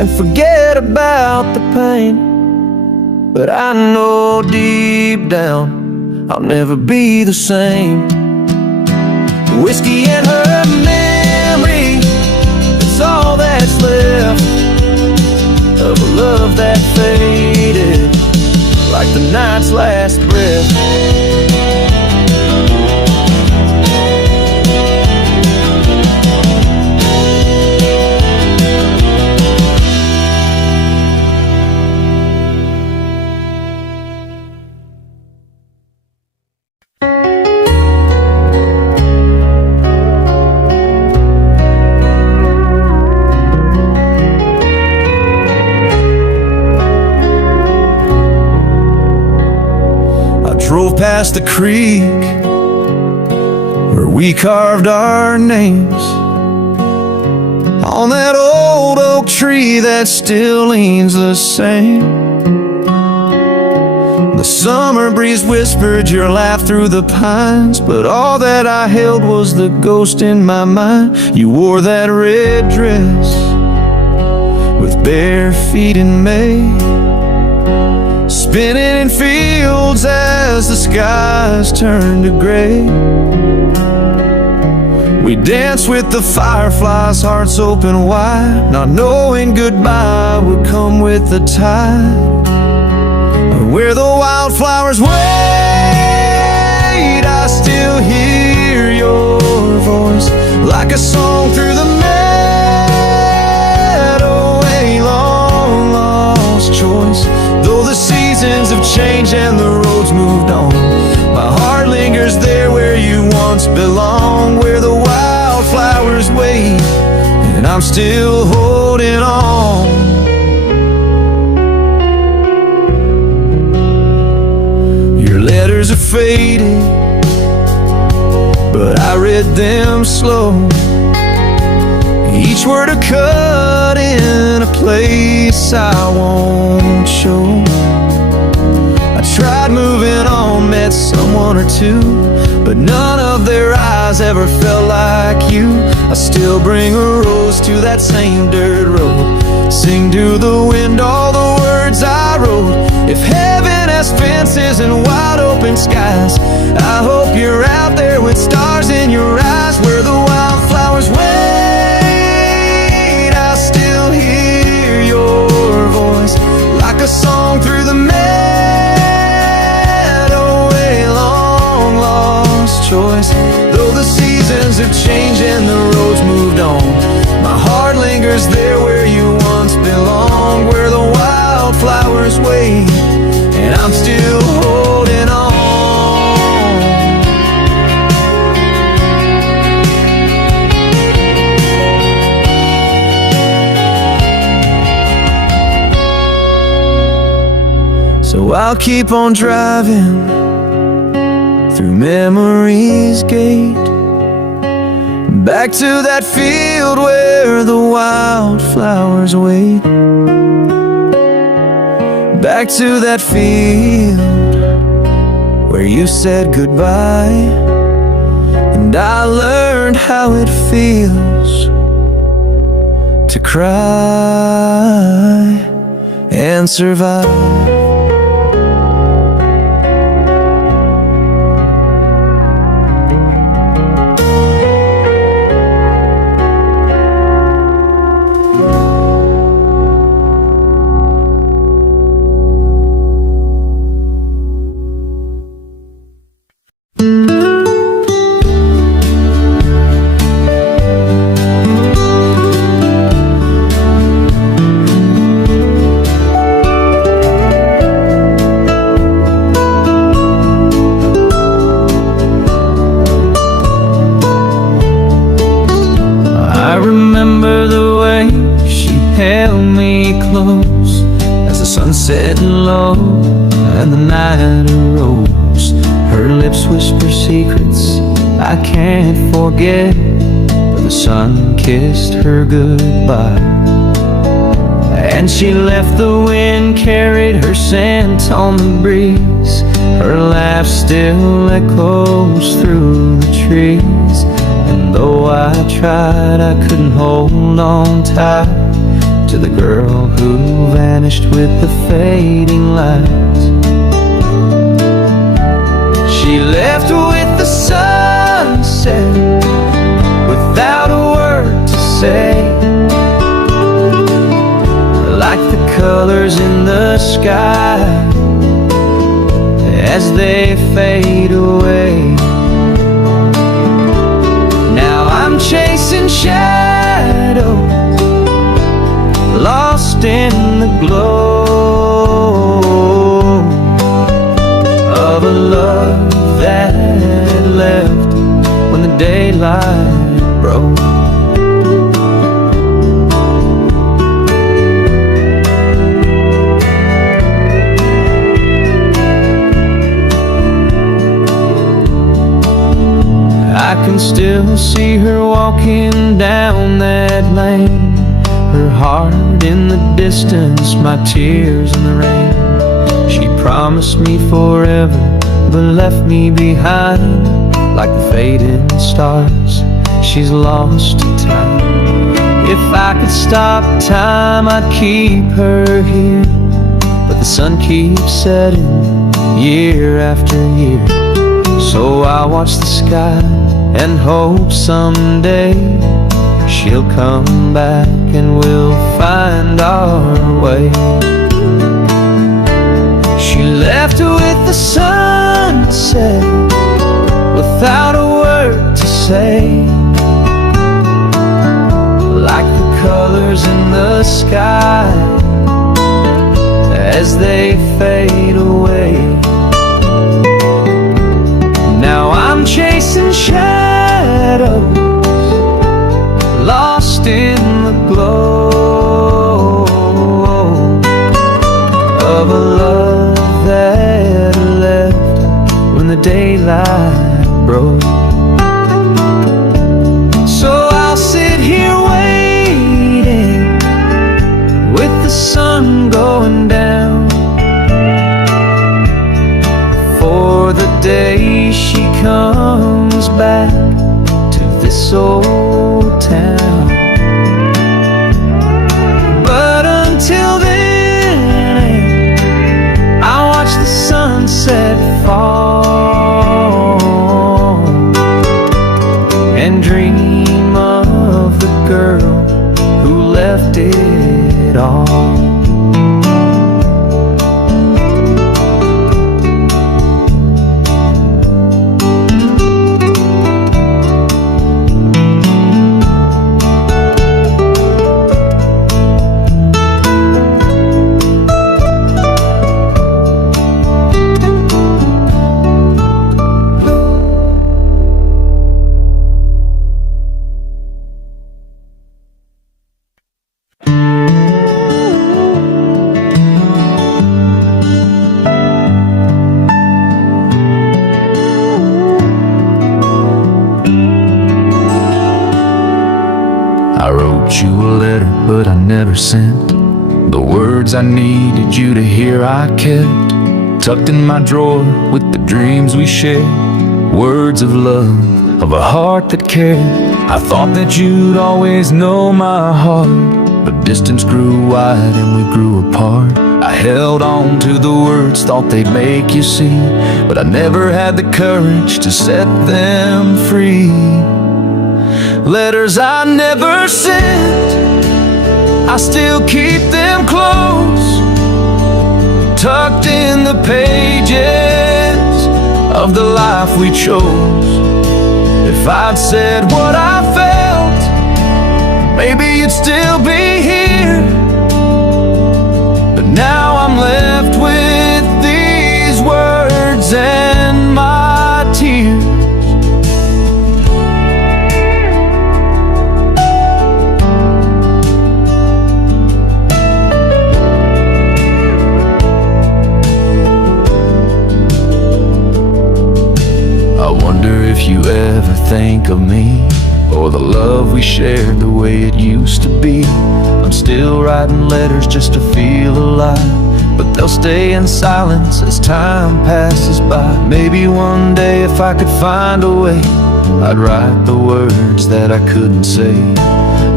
and forget about the pain. But I know deep down I'll never be the same. Whiskey and her memory, it's all that's left of a love that faded like the night's last breath. Drove past the creek where we carved our names on that old oak tree that still leans the same. The summer breeze whispered your laugh through the pines, but all that I held was the ghost in my mind. You wore that red dress with bare feet in May, spinning in fields as the skies turned to gray. We danced with the fireflies, hearts open wide, not knowing goodbye would come with the tide. Where the wildflowers wait, I still hear your voice like a song through the meadow, a long lost choice. Though the seasons have changed and the roads moved on, my heart lingers there where you once belonged. Where the wildflowers wait, and I'm still holding on. Your letters are faded, but I read them slow, each word a cut in a place I won't show. I tried moving on, met someone or two, but none of their eyes ever felt like you. I still bring a rose to that same dirt road, sing to the wind all the words I wrote. If heaven has fences and wide open skies, I hope you're out there with stars in your eyes. Where the wildflowers wait, I still hear your voice like a song through the meadow, a long lost choice. Though the seasons have changed and the roads moved on, my heart lingers there where you once belonged. Where the wildflowers wait, and I'm still holding on. So I'll keep on driving through memory's gate, back to that field where the wildflowers wait, back to that field where you said goodbye, and I learned how it feels to cry and survive. Set low and the night arose. Her lips whisper secrets I can't forget, where the sun kissed her goodbye, and she left. The wind carried her scent on the breeze. Her laugh still echoes through the trees, and though I tried I couldn't hold on tight to the girl who vanished with the fading lights. She left with the sunset without a word to say, like the colors in the sky as they fade away. Now I'm chasing shadows, lost in the glow of a love that left when the daylight broke. I can still see her walking down that lane, her heart in the distance, my tears in the rain. She promised me forever, but left me behind like the faded stars she's lost to time. If I could stop time, I'd keep her here, but the sun keeps setting year after year. So I watch the sky and hope someday she'll come back and we'll find our way. She left with the sunset without a word to say, like the colors in the sky as they fade away. Now I'm chasing shadows, lost in the glow of a love that left when the daylight broke. So I'll sit here waiting with the sun going down for the day she comes back to this old town. But until then, I watch the sunset fall and dream of the girl who left it all. But I never sent the words I needed you to hear. I kept tucked in my drawer with the dreams we shared, words of love, of a heart that cared. I thought that you'd always know my heart, but distance grew wide and we grew apart. I held on to the words, thought they'd make you see, but I never had the courage to set them free. Letters I never sent, I still keep them close, tucked in the pages of the life we chose. If I'd said what I felt, maybe you'd still be here. But now I'm left with these words and my tears. If you ever think of me, or the love we shared the way it used to be, I'm still writing letters just to feel alive, but they'll stay in silence as time passes by. Maybe one day if I could find a way, I'd write the words that I couldn't say,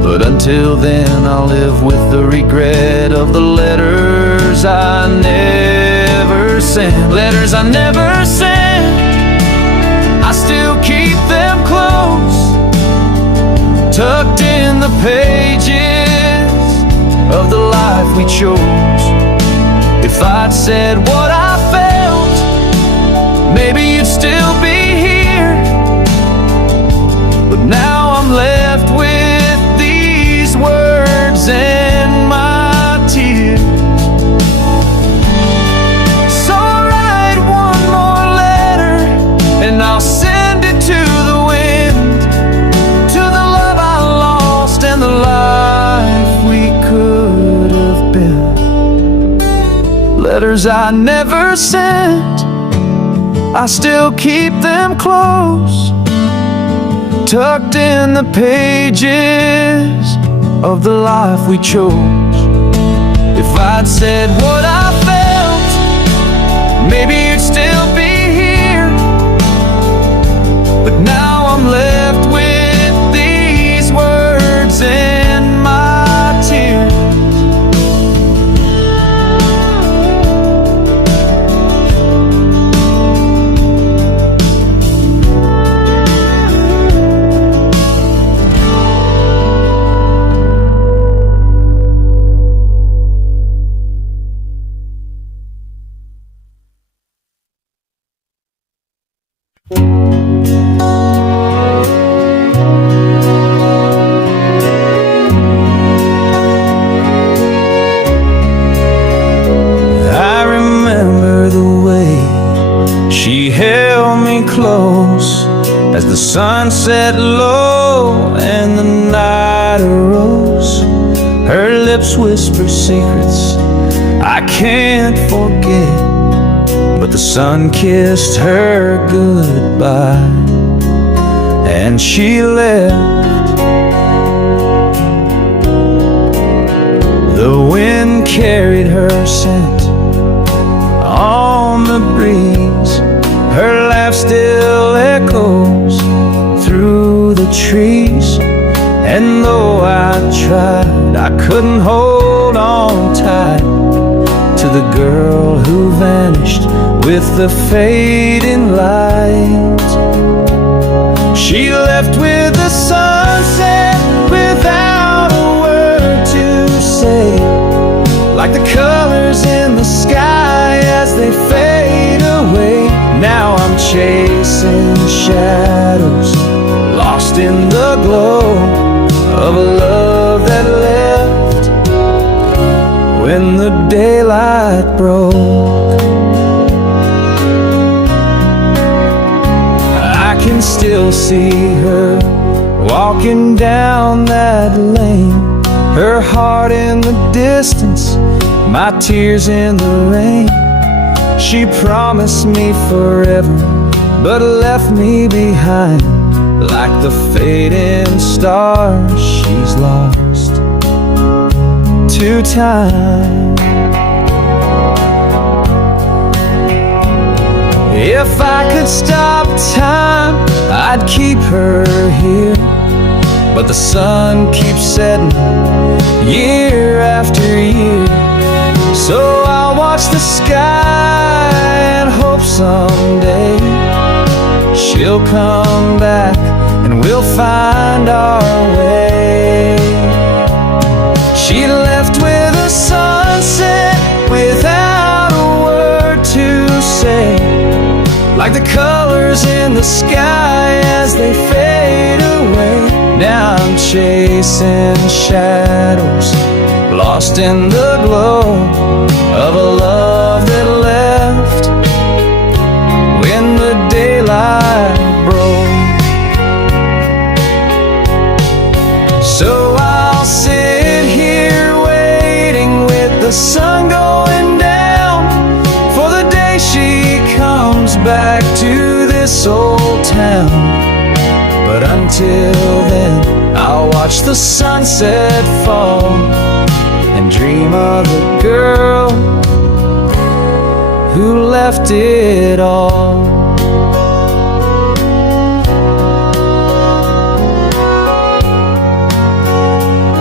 But until then, I'll live with the regret of the letters I never sent. Letters I never sent, I still keep them close, tucked in the pages of the life we chose. If I'd said what I felt, maybe you'd still be here. But now I'm left with these words and my tears. So I'll write one more letter, and I'll send it to the wind, to the love I lost and the life we could have been. Letters I never sent, I still keep them close, tucked in the pages of the life we chose. If I'd said what I felt, maybe you'd still be here. But now I'm left with these words and my tears. I remember the way she held me close as the sun set low and the night arose. Her lips whisper secrets I can't forget, but the sun kissed her goodbye and she left. The wind carried her scent on the breeze. Her laugh still echoes through the trees. And though I tried, I couldn't hold on tight to the girl who vanished with the fading light. She left with the sunset without a word to say, like the colors in the sky as they fade away. Now I'm chasing shadows, lost in the glow of a love that left when the daylight broke. I can still see her walking down that lane, her heart in the distance, my tears in the rain. She promised me forever, but left me behind like the fading stars she's lost to time. If I could stop time, I'd keep her here, but the sun keeps setting year after year. So I'll watch the sky and hope someday she'll come back and we'll find our way. She left with a sunset without a word to say, like the colors in the sky as they fade away. Now I'm chasing shadows, lost in the glow of a love that left when the daylight broke. So I'll sit here waiting with the sun going down for the day she comes back to this old town. But until then, I'll watch the sunset fall and dream of the girl who left it all.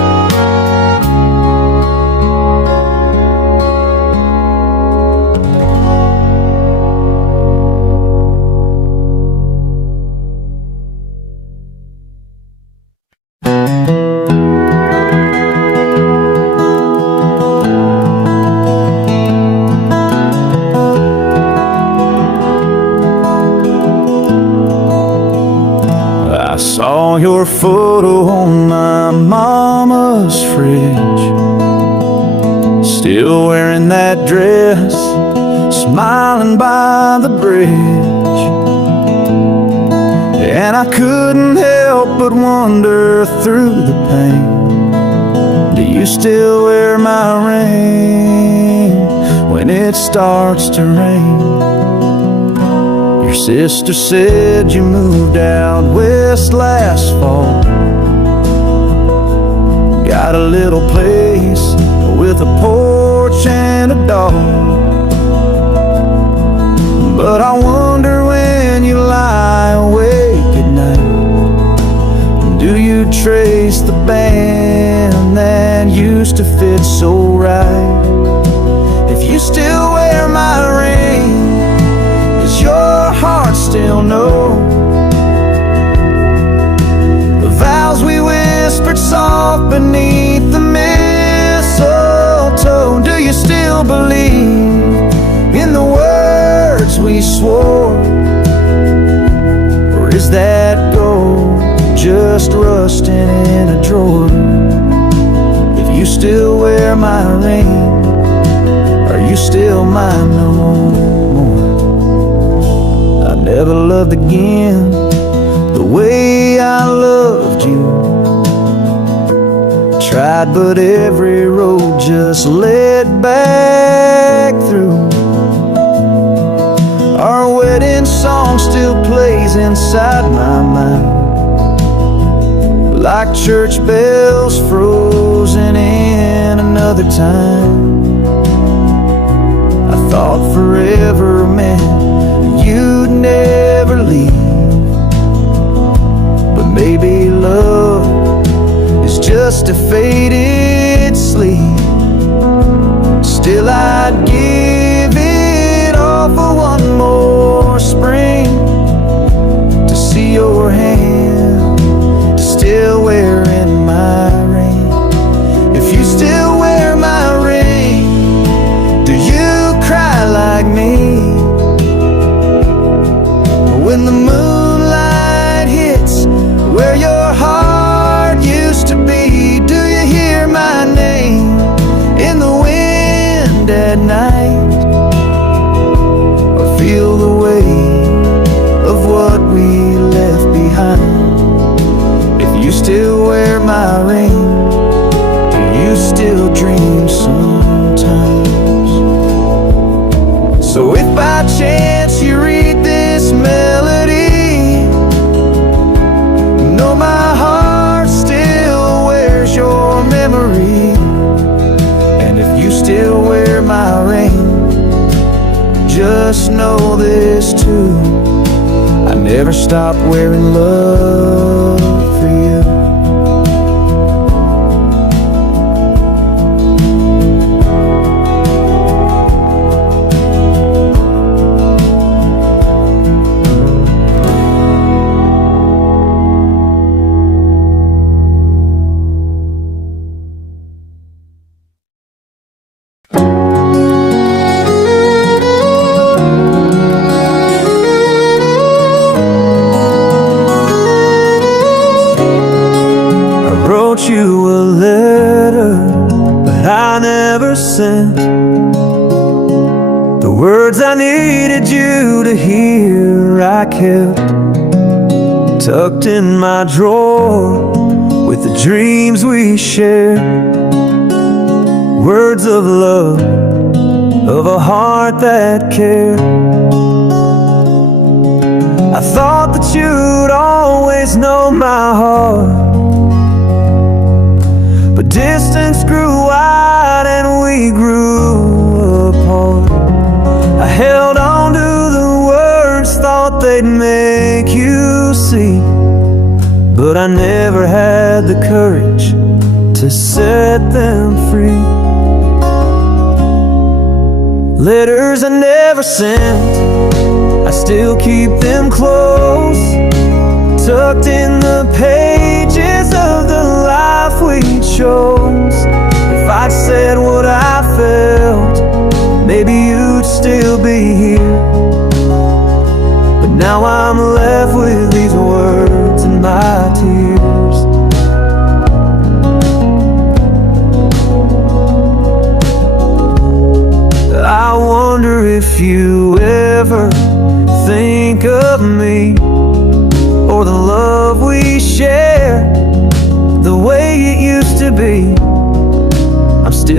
your photo on my mama's fridge. Still wearing that dress, smiling by the bridge. And I couldn't help but wonder through the pain, do you still wear my ring when it starts to rain? Your sister said you moved out west last fall, got a little place with a porch and a dog. But I wonder when you lie awake at night, do you trace the band that used to fit so right? If you still wear my ring, does your heart still know the vows we whispered soft beneath the mistletoe? Do you still believe in the words we swore? Or is that gold just rusting in a drawer? If you still wear my ring, are you still mine no more? I never loved again the way I loved you. Tried, but every road just led back through. Our wedding song still plays inside my mind, like church bells frozen in another time. I thought forever meant you'd never leave, but maybe love is just a faded sleep. Still I'd give it all for one more spring, to see your hand still wearing my ring. If you still wear my ring, do you cry like me when the moonlight hits where your heart used to be? Do you hear my name in the wind at night, or feel the weight of what we left behind? If you still wear my ring, do you still dream sometimes? So if by chance you read this melody, know my heart still wears your memory. And if you still wear my ring, just know this too, I never stopped wearing love for you. You a letter, but I never sent the words I needed you to hear. I kept tucked in my drawer with the dreams we shared, words of love, of a heart that cared. I thought that you'd always know my heart, but distance grew wide and we grew apart. I held on to the words, thought they'd make you see, but I never had the courage to set them free. Letters I never sent, I still keep them close, tucked in the pages of the life we chose. If I'd said what I felt, maybe you'd still be here, but now I'm left with these words and my tears.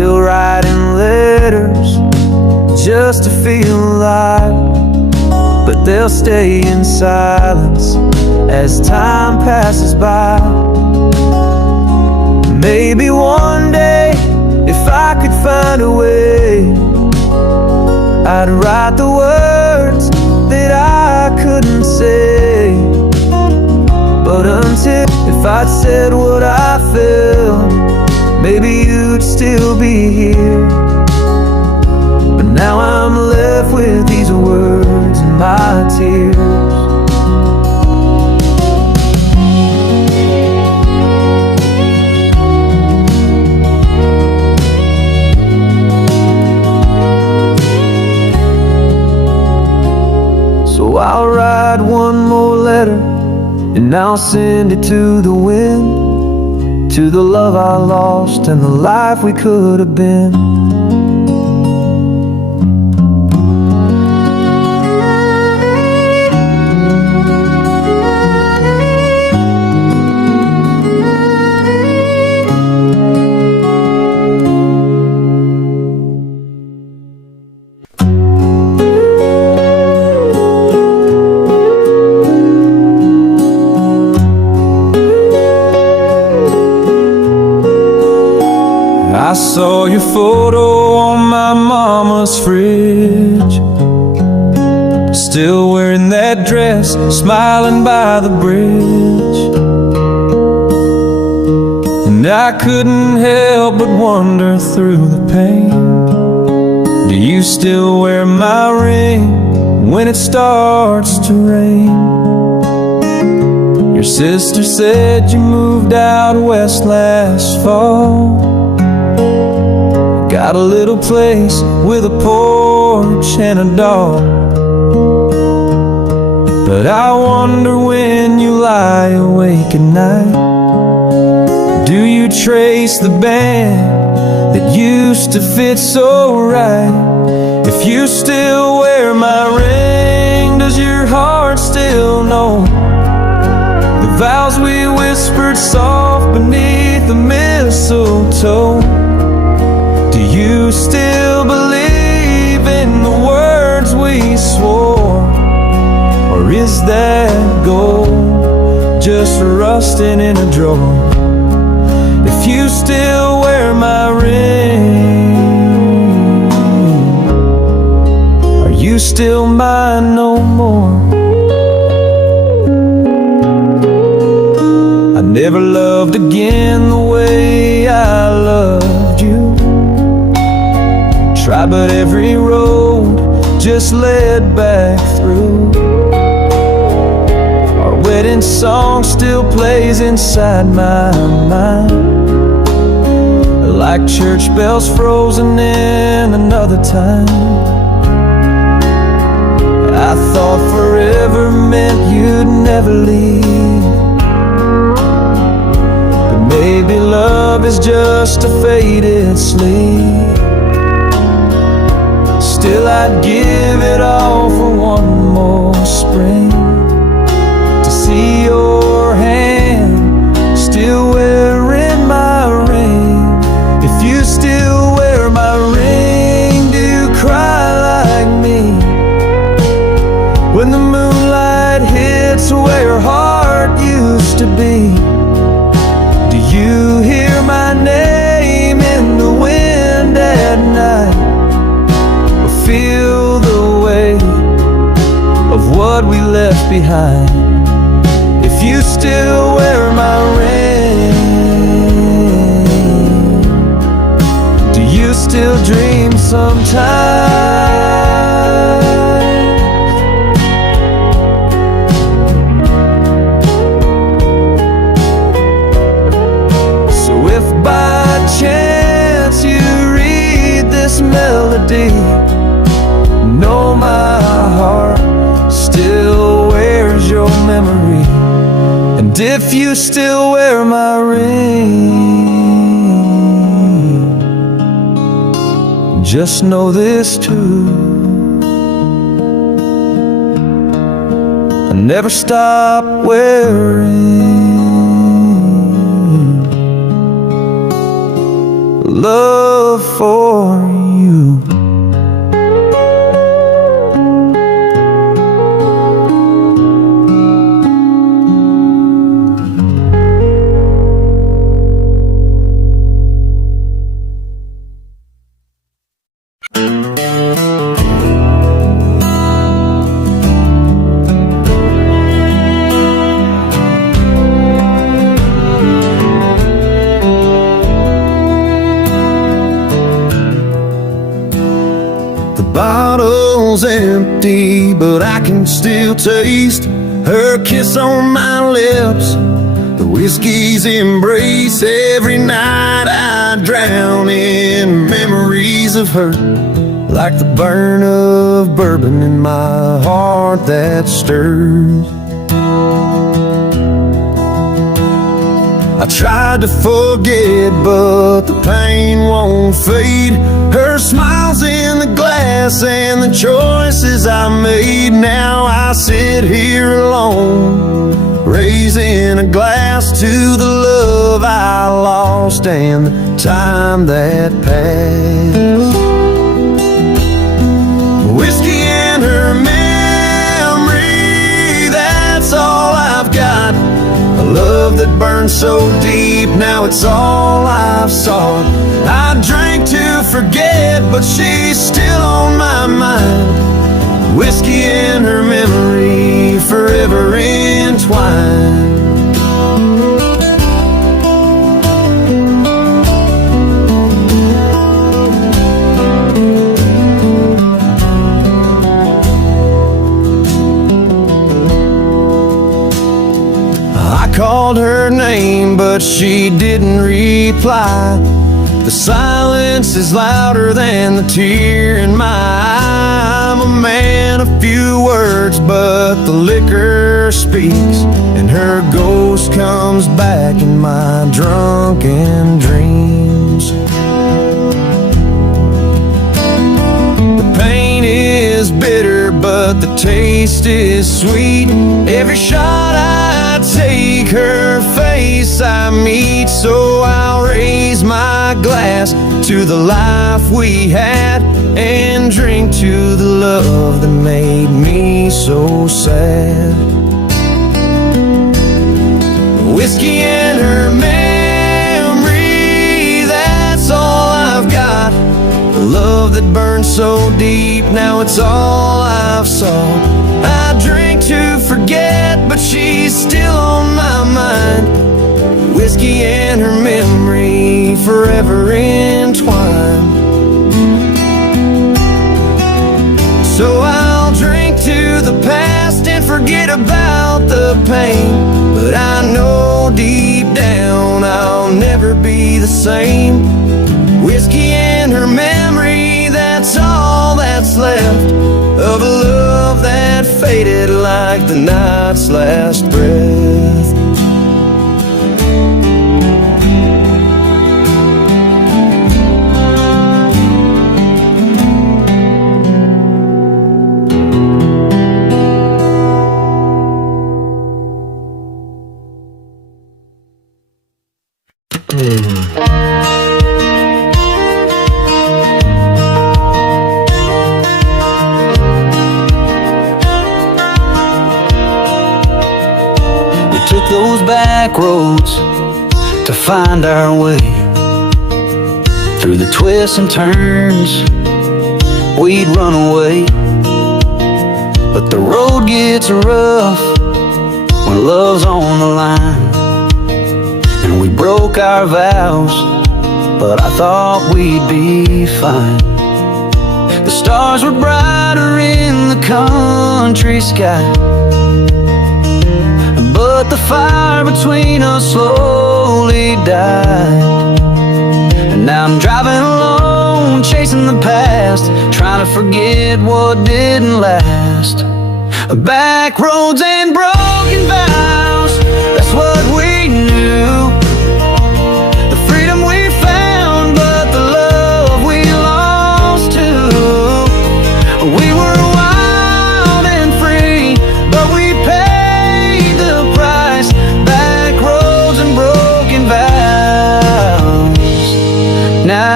still writing letters just to feel alive, but they'll stay in silence as time passes by. Maybe one day, if I could find a way, I'd write the words that I couldn't say. But until, if I'd said what I felt, maybe you'd still be here. But now I'm left with these words and my tears. So I'll write one more letter, and I'll send it to the wind, to the love I lost and the life we could have been. I saw your photo on my mama's fridge, still wearing that dress, smiling by the bridge. And I couldn't help but wonder through the pain, do you still wear my ring when it starts to rain? Your sister said you moved out west last fall, got a little place with a porch and a dog. But I wonder when you lie awake at night, do you trace the band that used to fit so right? If you still wear my ring, does your heart still know the vows we whispered soft beneath the mistletoe? Do you still believe in the words we swore? Or is that gold just rusting in a drawer? If you still wear my ring, are you still mine no more? I never loved again the way I loved you. Try, but every road just led back through. Our wedding song still plays inside my mind, like church bells frozen in another time. I thought forever meant you'd never leave, but maybe love is just a faded sleep. Still I'd give it all for one more spring, to see your hand still wearing my ring. If you still wear my ring, do you cry like me when the moonlight hits where your heart used to be? Do you hear my name in the wind at night? Feel the weight of what we left behind? If you still wear my ring, do you still dream sometimes? So if by chance you read this melody, know my heart still wears your memory. And if you still wear my ring, just know this too, I never stop wearing love for you. Bottle's empty, but I can still taste her kiss on my lips, the whiskey's embrace. Every night I drown in memories of her, like the burn of bourbon in my heart that stirs. I tried to forget, but the pain won't fade. Her smile's in the glass and the choices I made. Now I sit here alone, raising a glass to the love I lost and the time that passed. Whiskey and her memory, that's all I've got. A love that burned so deep, now it's all I've sought. I drank to forget, but she's still on my mind. Whiskey and her memory, forever entwined. I called her name, but she didn't reply. The silence is louder than the tear in my eye. I'm a man of few words, but the liquor speaks, and her ghost comes back in my drunken dreams. The pain is bitter, but the taste is sweet. Every shot I take, her face I meet. So I'll raise my glass to the life we had, and drink to the love that made me so sad. Whiskey and her memory, that's all I've got. The love that burned so deep, now it's all I've sought. I drink to forget, but she's still on my mind. Whiskey and her memory, forever entwined. So I'll drink to the past and forget about the pain, but I know deep down I'll never be the same. Whiskey and her memory, that's all that's left of a love that faded like the night's last breath. Those back roads to find our way, through the twists and turns we'd run away. But the road gets rough when love's on the line, and we broke our vows, but I thought we'd be fine. The stars were brighter in the country sky, but the fire between us slowly died. And now I'm driving alone, chasing the past, trying to forget what didn't last. Backroads and broken vows, that's what we knew. The freedom we found, but the love we lost too. We were wild and free, but we paid the price. Backroads and broken vows. Now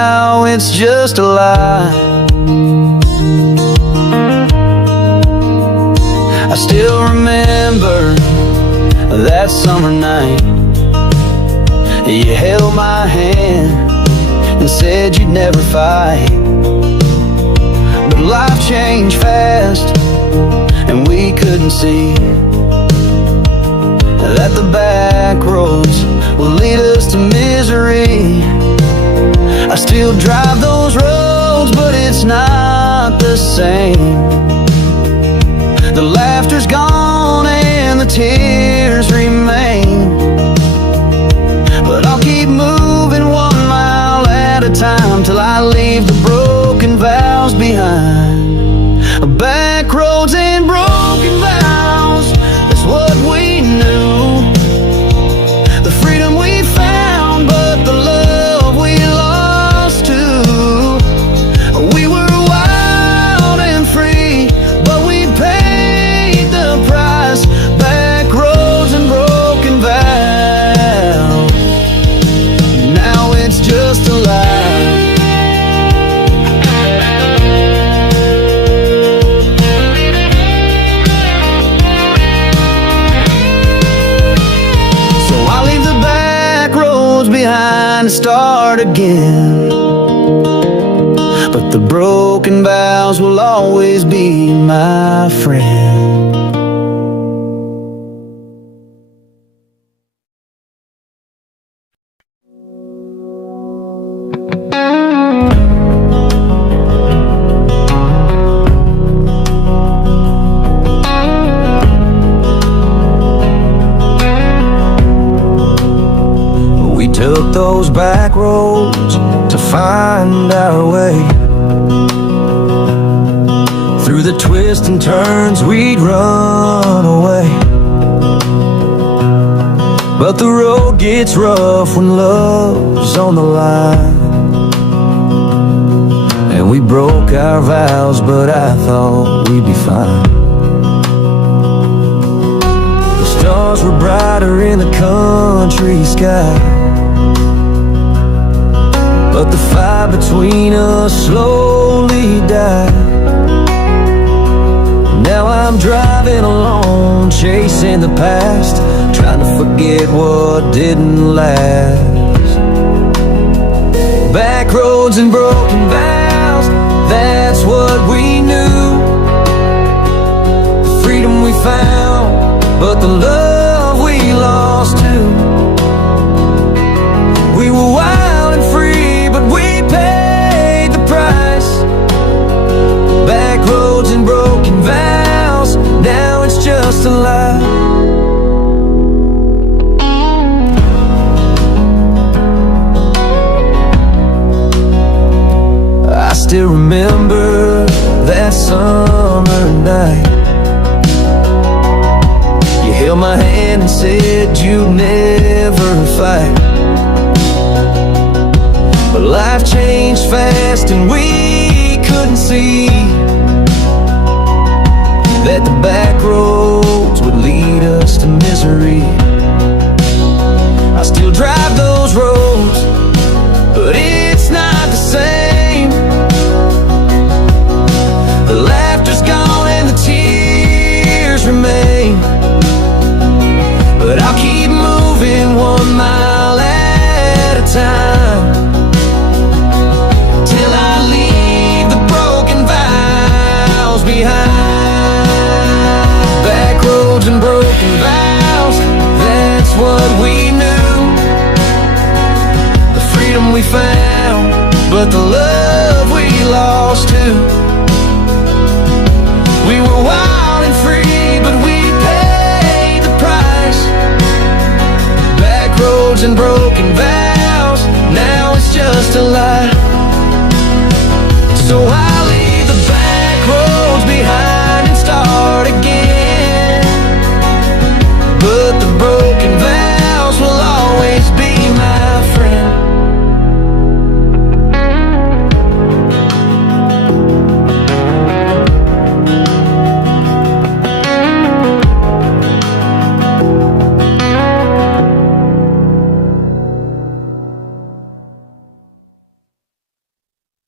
it's just a lie. I still remember that summer night. You held my hand and said you'd never fight. But life changed fast, and we couldn't see that the back roads will lead us to misery. I still drive those roads, but it's not the same. The laughter's gone and the tears remain, but I'll keep moving 1 mile at a time till I leave the broken vows behind. Back roads and broken vows, that's what we knew. The freedom we found, but the love we lost too. We were wild and free, but we paid the price. Back roads and broken vows, now it's just a lie. So I leave the back roads behind and start again, but the broken vows will always be my friend. We took those back roads to find our way. Through the twists and turns we'd run away, but the road gets rough when love's on the line. And we broke our vows, but I thought we'd be fine. The stars were brighter in the country sky, but the fire between us slowly died. Now I'm driving alone, chasing the past, trying to forget what didn't last. Back roads and broken vows, that's what we knew. The freedom we found, but the love we lost too. We were wild and free, but we paid the price. Back roads and broken vows, now it's just a lie. I still remember that summer night. You held my hand and said you'd never fight. But life changed fast and we couldn't see that the back roads would lead us to misery. I still drive those roads, but it's not the same. The laughter's gone and the tears remain, but I'll keep moving 1 mile at a time till I leave the broken vows behind. Back roads and broken vows, that's what we knew. The freedom we found, but the love we lost too. We were wild and free, but we paid the price. Back roads and broken vows, now it's just a lie. So I leave the back roads behind and start again, but the broken vows will always be my friend.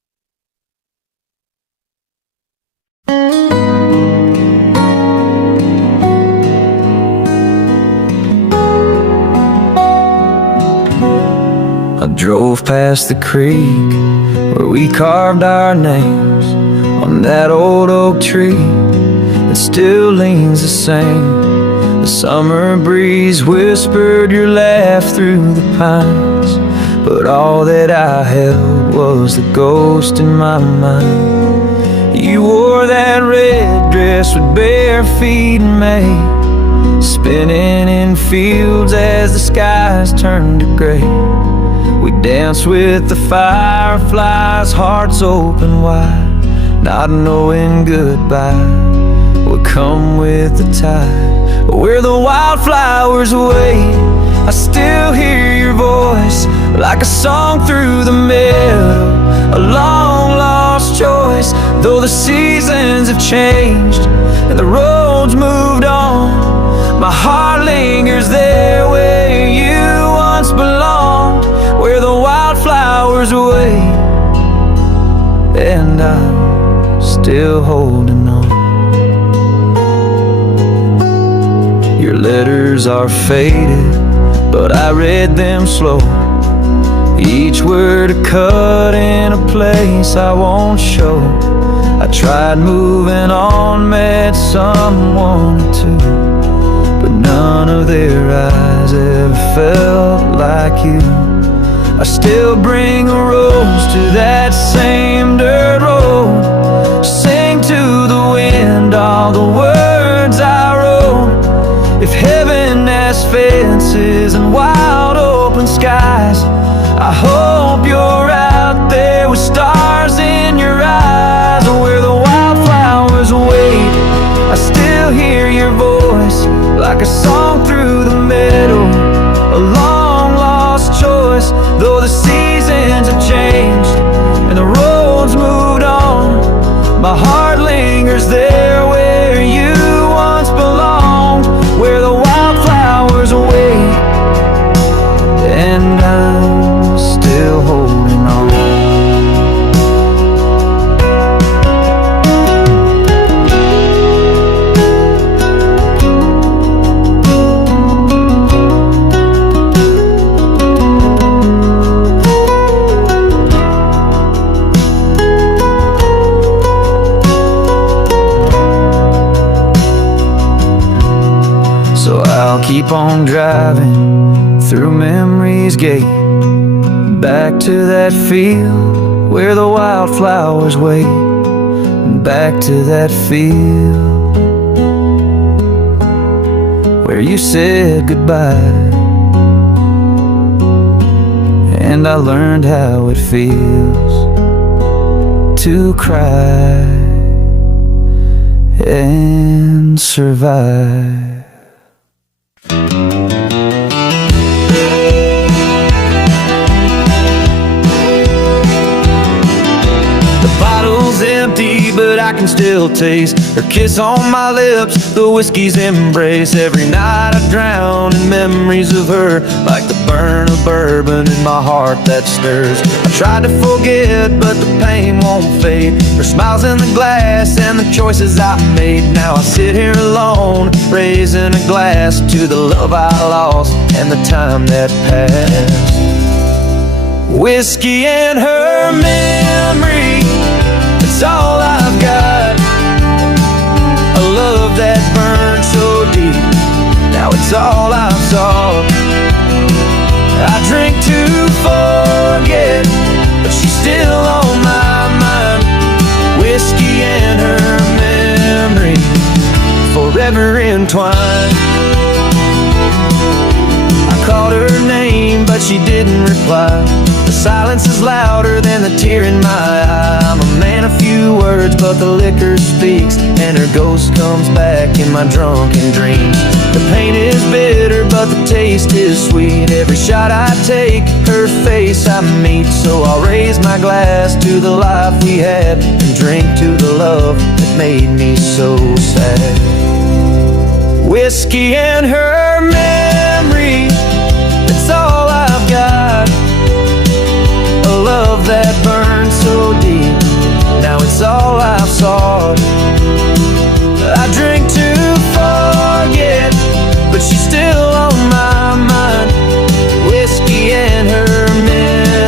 drove past the creek where we carved our names on that old oak tree that still leans the same. The summer breeze whispered your laugh through the pines, but all that I held was the ghost in my mind. You wore that red dress with bare feet in May, spinning in fields as the skies turned to gray. We danced with the fireflies, hearts open wide, not knowing goodbye would come with the tide. Where the wildflowers wait, I still hear your voice like a song through the meadow, a long lost choice. Though the seasons have changed and the roads moved on, my heart lingers there where you once belonged. Where the wildflowers wait, and I'm still holding on. Your letters are faded, but I read them slow, each word a cut in a place I won't show. I tried moving on, met someone or two, but none of their eyes ever felt like you. I still bring a rose to that same dirt road, sing to the wind all the words I wrote. If heaven has fences and wide open skies, I hope you're out there with stars in your eyes. Where the wildflowers wait, I still hear your voice like a song through the meadow, a long lost choice. Though the seasons have changed and the roads moved on, my heart lingers there where you once belonged. Where the wildflowers wait, and I'm still holding on. So I'll keep on driving through memory's gate, back to that field where the wildflowers wait, back to that field where you said goodbye, and I learned how it feels to cry and survive. Empty, but I can still taste her kiss on my lips, the whiskey's embrace. Every night I drown in memories of her, like the burn of bourbon in my heart that stirs. I tried to forget, but the pain won't fade. Her smiles in the glass and the choices I made. Now I sit here alone, raising a glass to the love I lost and the time that passed. Whiskey and her memory, it's all I've got. A love that burned so deep, now it's all I've sought. I drink to forget, but she's still on my mind. Whiskey and her memory, forever entwined. I called her name, but she didn't reply. The silence is louder than the tear in my eye. I'm a man of few words, but the liquor speaks, and her ghost comes back in my drunken dreams. The pain is bitter, but the taste is sweet. Every shot I take, her face I meet. So I'll raise my glass to the life we had, and drink to the love that made me so sad. Whiskey and her memory, that's all I've got. A love that burned so deep, now it's all I've sought. I drink to forget, but she's still on my mind. Whiskey and her memory.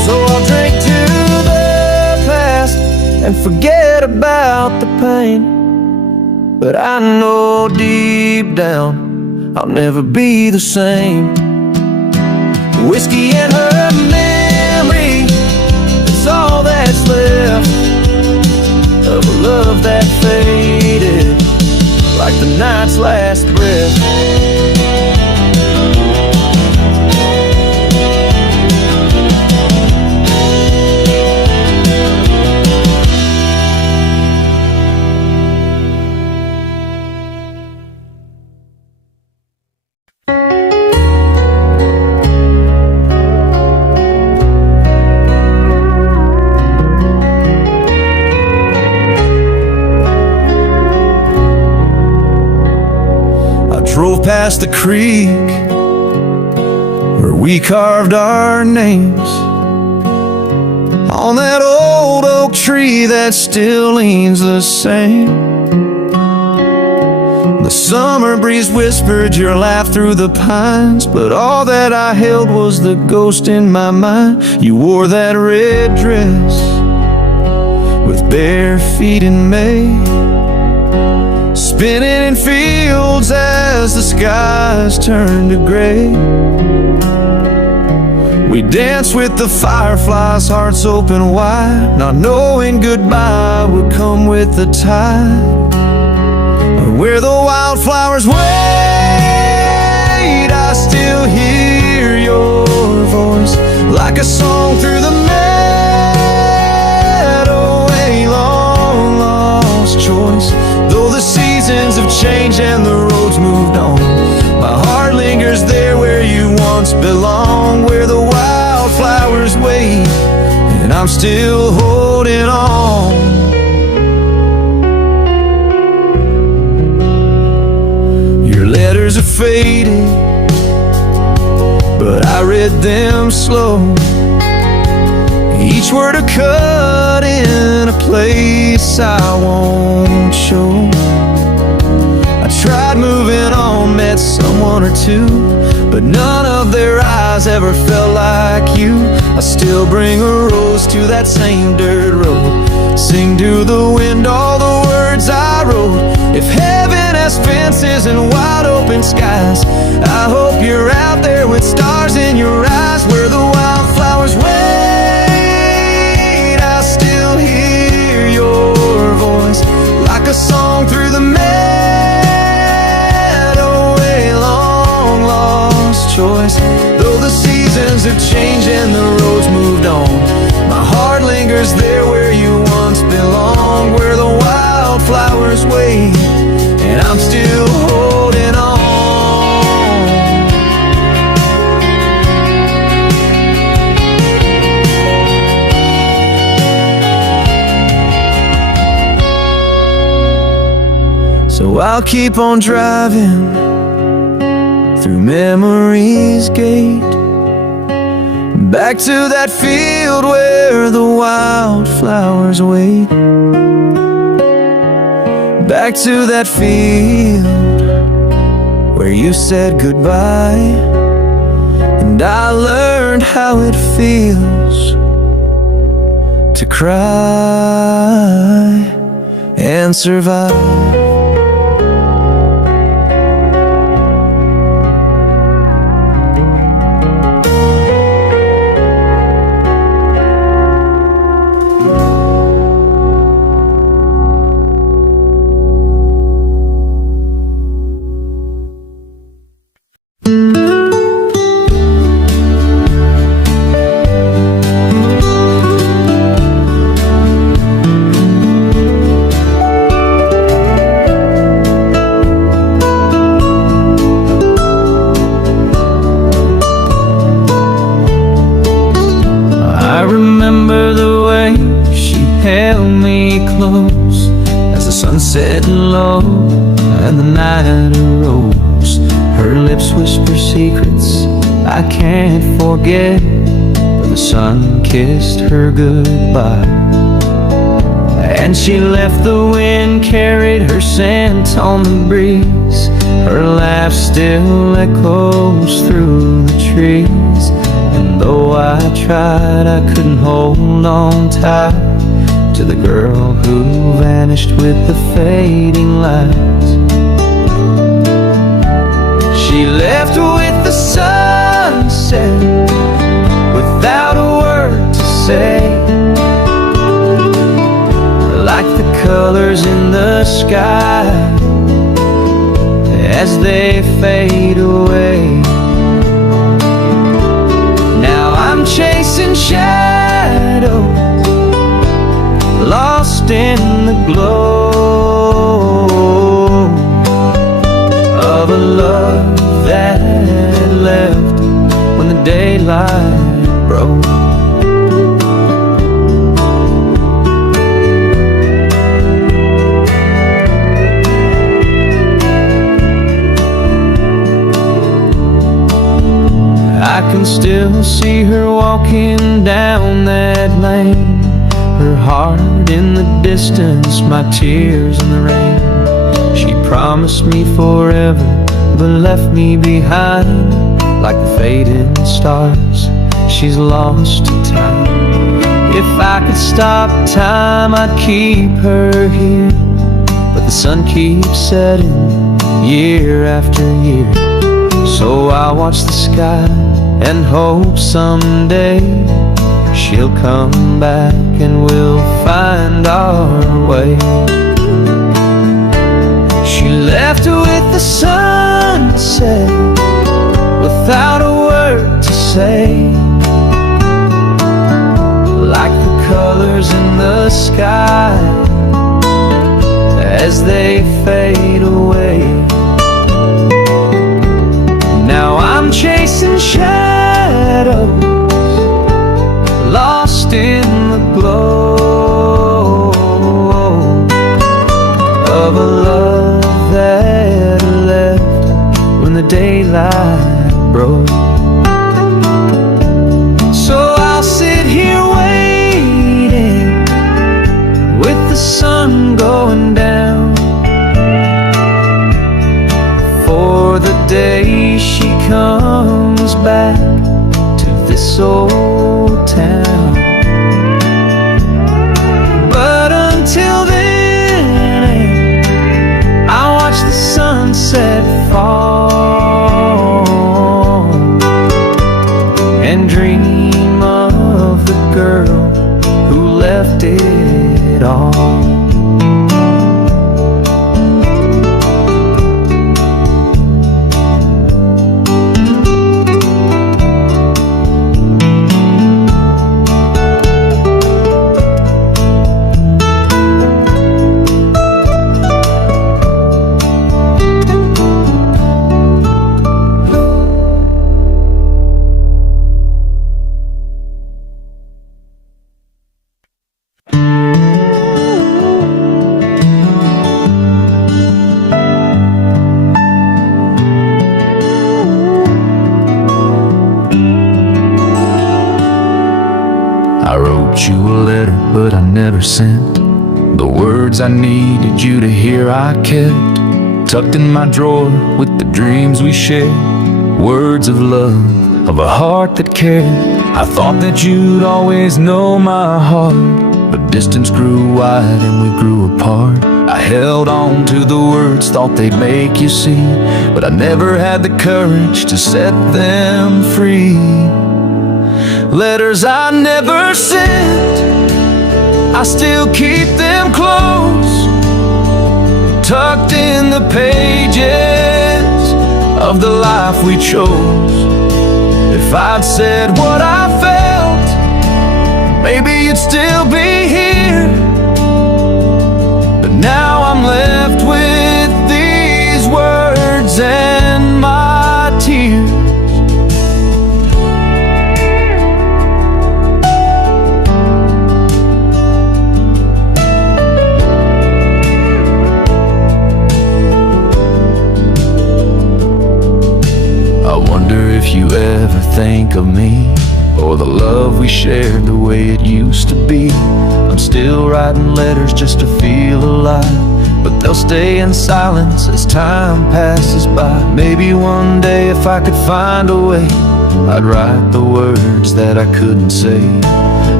forget about the pain, but I know deep down I'll never be the same. Whiskey and her memory, it's all that's left of a love that faded like the night's last breath. Drove past the creek where we carved our names on that old oak tree that still leans the same. The summer breeze whispered your laugh through the pines, but all that I held was the ghost in my mind. You wore that red dress with bare feet in May, spinning in fields as the skies turned to gray. We danced with the fireflies, hearts open wide, not knowing goodbye would come with the tide. Where the wildflowers wait, I still hear your voice like a song through the meadow. A long lost choice. Though the seasons have changed and the roads moved on, my heart lingers there where you once belonged. Where the wildflowers wait, and I'm still holding on. Your letters are faded, but I read them slow. Each word a cut in a place I won't show. I tried moving on, met someone or two, but none of their eyes ever felt like you. I still bring a rose to that same dirt road, sing to the wind all the words I wrote. If heaven has fences and wide open skies, I hope you're out there with stars in your eyes. Where the wildflowers wait, I still hear your voice like a song through the meadow. A long lost choice. Though the seasons have changed and the roads moved on, my heart lingers there where you once belonged. Where the wildflowers wait, and I'm still holding on. So I'll keep on driving through memory's gate, back to that field where the wildflowers wait. Back to that field where you said goodbye, and I learned how it feels to cry and survive. Set low and the night arose. Her lips whisper secrets I can't forget, but the sun kissed her goodbye, and she left. The wind carried her scent on the breeze. Her laugh still echoes through the trees, and though I tried, I couldn't hold on tight to the girl who vanished with the fading lights. She left with the sunset without a word to say, like the colors in the sky as they fade away. Now I'm chasing shadows, lost in the glow of a love that left when the daylight broke. I can still see her walking down that lane, her heart in the distance, my tears in the rain. She promised me forever, but left me behind like the fading stars. She's lost to time. If I could stop time, I'd keep her here, but the sun keeps setting year after year. So I watch the sky and hope someday she'll come back and we'll find our way. She left with the sunset without a word to say, like the colors in the sky as they fade away. Now I'm chasing shadows, lost in the glow of a love that left when the daylight broke. So I'll sit here waiting with the sun going down for the day she comes back to this old town. But until then, I watch the sunset fall and dream of the girl who left it all. I wrote you a letter, but I never sent the words I needed you to hear. I kept tucked in my drawer with the dreams we shared, words of love, of a heart that cared. I thought that you'd always know my heart, but distance grew wide and we grew apart. I held on to the words, thought they'd make you see, but I never had the courage to set them free. Letters I never sent, I still keep them close, tucked in the pages of the life we chose. If I'd said what I felt, maybe you'd still be here. But now I'm left with these words and my tears. I wonder if you ever think of me, or the love we shared the way it used to be. I'm still writing letters just to feel alive, but they'll stay in silence as time passes by. Maybe one day if I could find a way, I'd write the words that I couldn't say.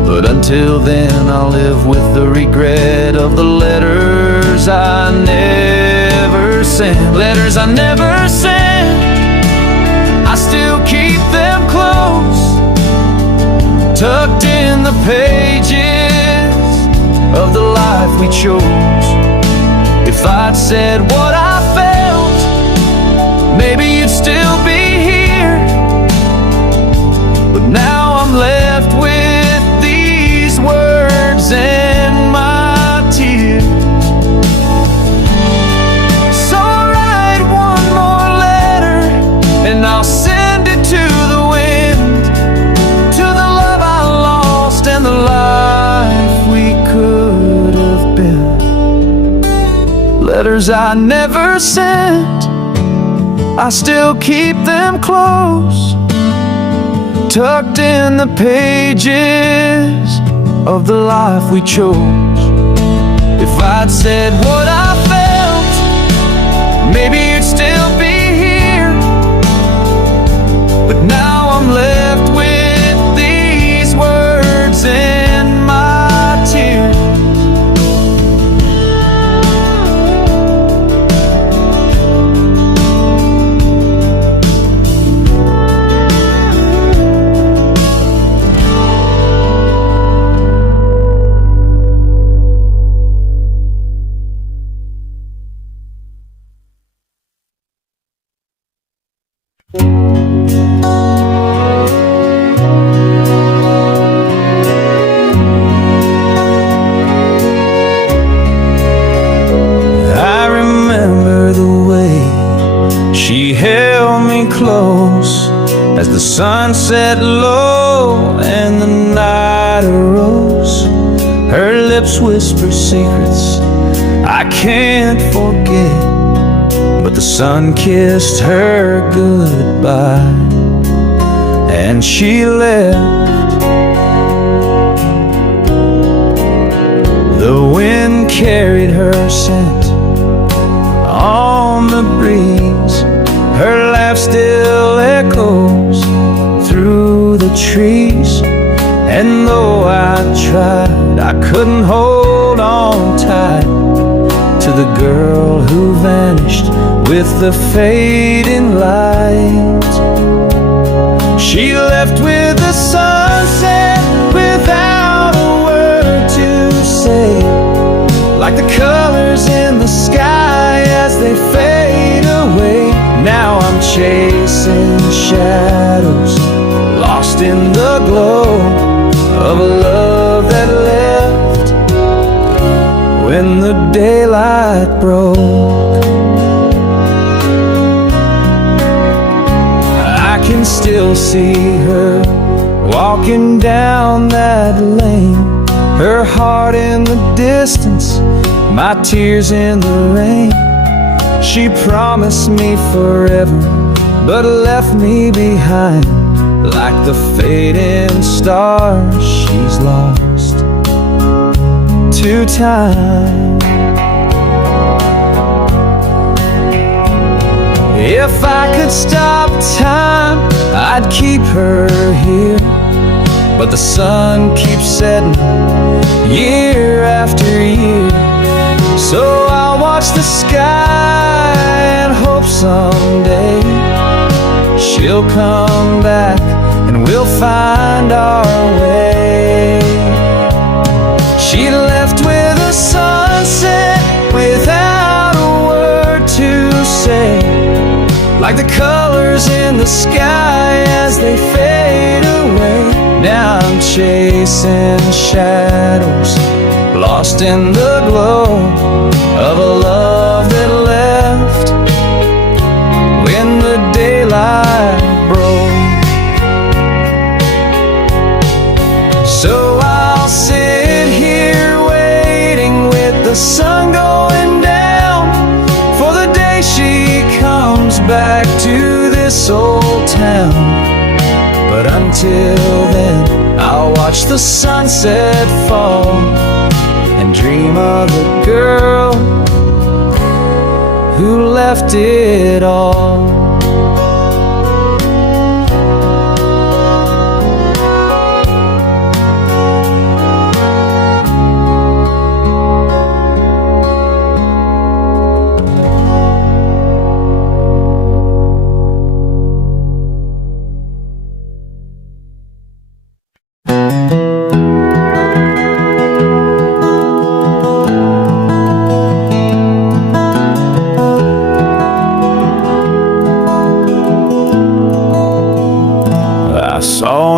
But until then, I'll live with the regret of the letters I never sent. Letters I never sent, I still keep them close, tucked in the pages of the life we chose. If I'd said what I felt, maybe you'd still be here. But now I'm left with these words and my tears. So I'll write one more letter, and I'll send it to the wind, to the love I lost and the life we could have been. Letters I never sent, I still keep them close, tucked in the pages of the life we chose. If I'd said what I felt, maybe you'd still be here. But now I'm left with these words in my tears. I remember the way she held me close as the sun set low and the night arose. Her lips whisper secrets I can't forget, but the sun kissed her goodbye and she left. The wind carried her scent on the breeze. Her laugh still echoes through the trees. And though I tried, I couldn't hold on tight to the girl who vanished with the fading light. She left with the sunset without a word to say, like the colors in the sky as they fade away. Now I'm chasing shadows, lost in the glow of a love that left when the daylight broke. I can still see her walking down that lane, her heart in the distance, my tears in the rain. She promised me forever, but left me behind like the fading stars she's lost to time. If I could stop time, I'd keep her here, but the sun keeps setting year after year. So I'll watch the sky and hope someday she'll come back and we'll find our way. She left with a sunset without a word to say, like the colors in the sky as they fade away. Now I'm chasing shadows, lost in the glow of a love that left when the daylight broke. So I'll sit here waiting with the sun going down for the day she comes back to this old town. But until then, I'll watch the sunset fall and dream of the girl who left it all.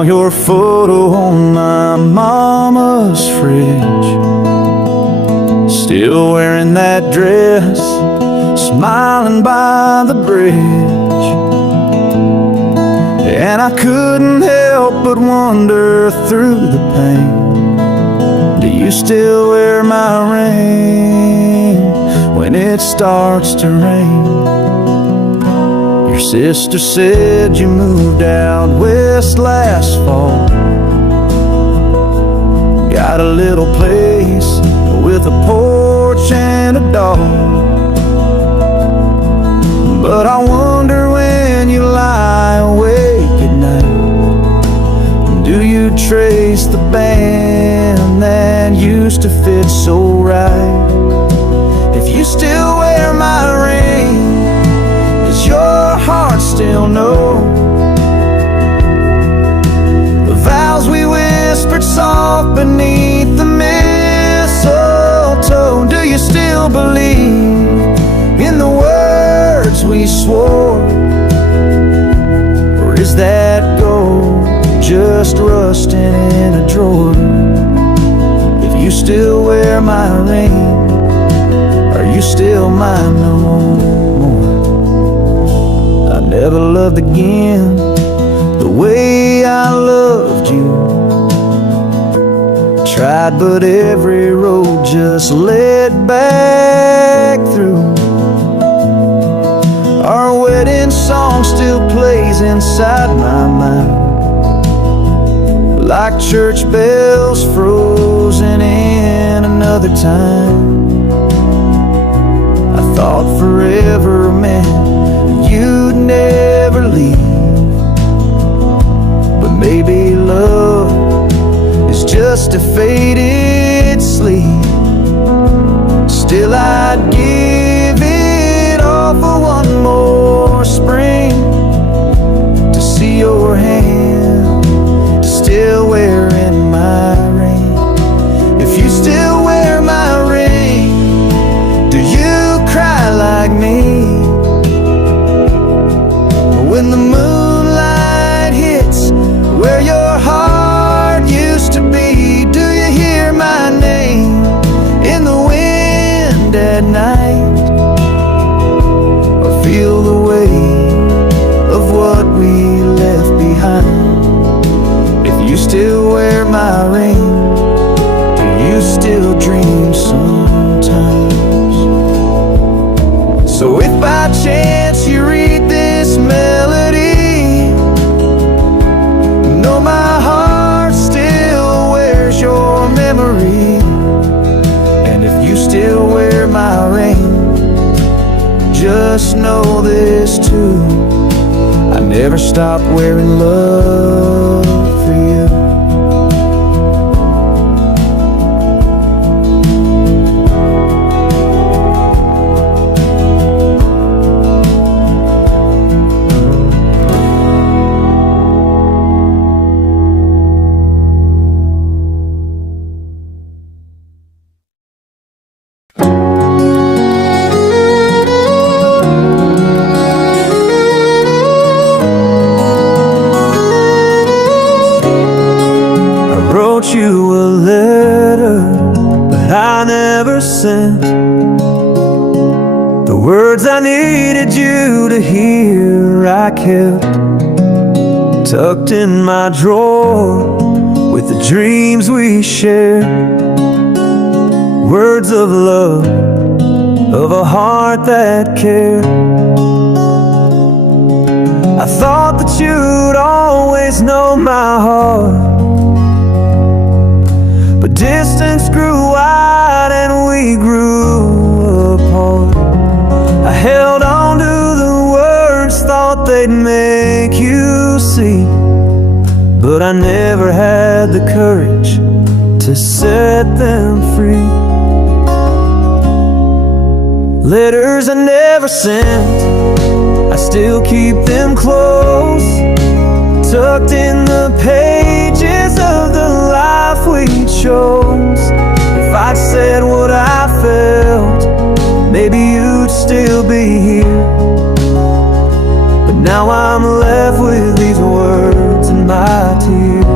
your photo on my mama's fridge. Still wearing that dress, smiling by the bridge. And I couldn't help but wonder through the pain, do you still wear my ring when it starts to rain? Your sister said you moved out west last fall. Got a little place with a porch and a dog. But I wonder when you lie awake at night, do you trace the band that used to fit so right? If you still wear my ring, does your heart still know the vows we whispered soft beneath the mistletoe? Do you still believe in the words we swore? Or is that gold just rusting in a drawer? If you still wear my ring, are you still mine no more? I never loved again the way I loved you. Tried, but every road just led back through. Our wedding song still plays inside my mind, like church bells frozen in another time. I thought forever meant you'd never leave, but maybe love is just a faded sleep. Still I'd give it all for one more spring, to see your hand still wearing my ring. If you still wear my ring, do you cry like me when the moonlight hits where your heart used to be? Do you hear my name in the wind at night, or feel the weight of what we left behind? If you still wear my ring, do you still dream sometimes? So if by chance you read this melody, know my heart still wears your memory. And if you still wear my ring, just know this too, I never stopped wearing love for you. Wrote you a letter, but I never sent the words I needed you to hear. I kept tucked in my drawer with the dreams we shared, words of love, of a heart that cared. I thought that you'd always know my heart, but distance grew wide and we grew apart. I held on to the words, thought they'd make you see, but I never had the courage to set them free. Letters I never sent, I still keep them close, tucked in the pages of the life we chose. If I'd said what I felt, maybe you'd still be here, but now I'm left with these words and my tears.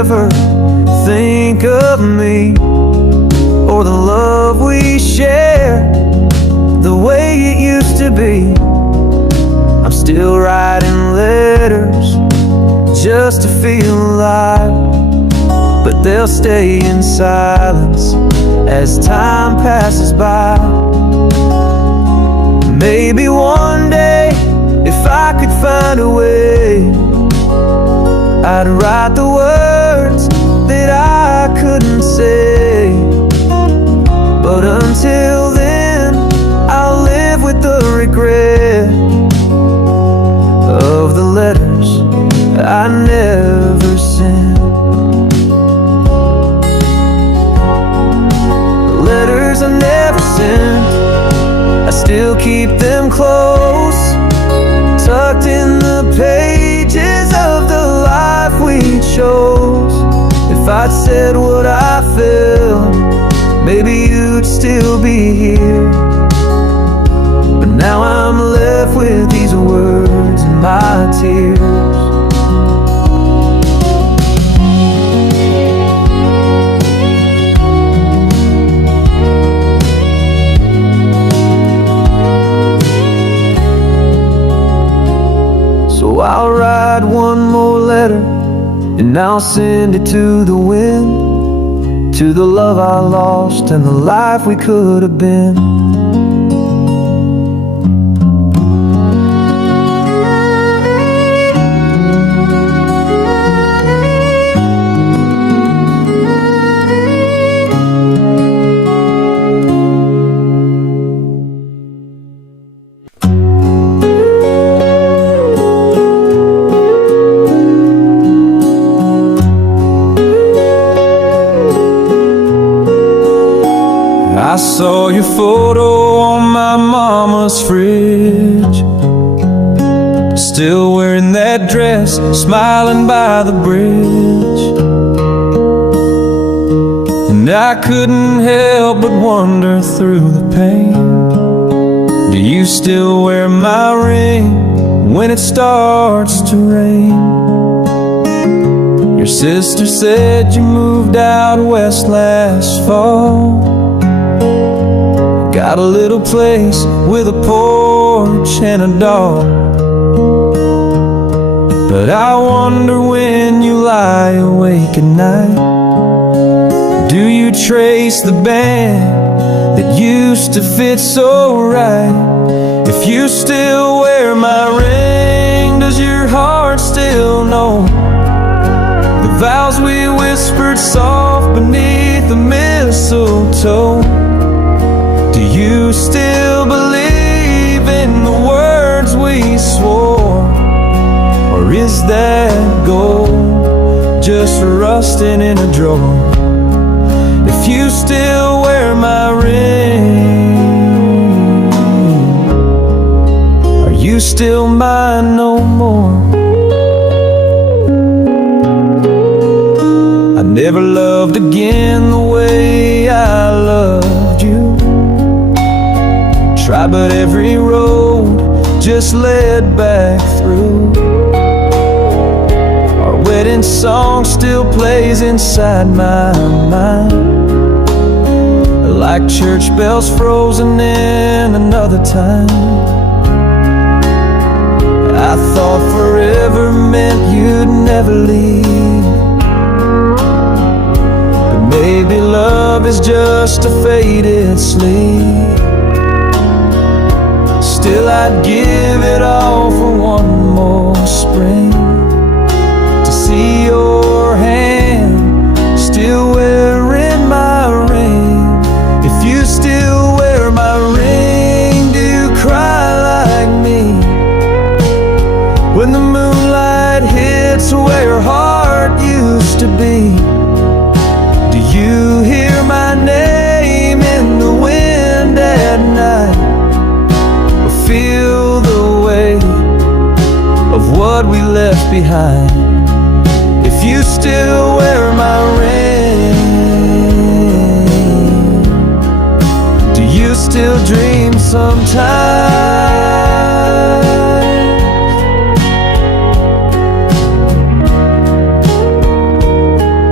ever think of me or the love we share the way it used to be. I'm still writing letters just to feel alive, but they'll stay in silence as time passes by. Maybe one day, if I could find a way, I'd write the words that I couldn't say. But until then, I'll live with the regret of the letters I never sent. The letters I never sent, I still keep them close, tucked in the pages of the life we chose. If I'd said what I felt, maybe you'd still be here. But now I'm left with these words and my tears. I'll write one more letter and I'll send it to the wind, to the love I lost and the life we could have been. I saw your photo on my mama's fridge, still wearing that dress, smiling by the bridge. And I couldn't help but wonder through the pain, do you still wear my ring when it starts to rain? Your sister said you moved out west last fall, got a little place with a porch and a dog. But I wonder when you lie awake at night, do you trace the band that used to fit so right? If you still wear my ring, does your heart still know the vows we whispered soft beneath the mistletoe? Do you still believe in the words we swore? Or is that gold just rusting in a drawer? If you still wear my ring, are you still mine no more? I never loved again the way I loved you. Tried, but every road just led back through. Our wedding song still plays inside my mind, like church bells frozen in another time. I thought forever meant you'd never leave, but maybe love is just a faded sleep. Still I'd give it all for one more spring, to see your hand still wearing my ring. If you still wear my ring, do you cry like me when the moonlight hits where your heart used to be? Do you hear my name in the wind at night, feel the weight of what we left behind? If you still wear my ring, do you still dream sometimes?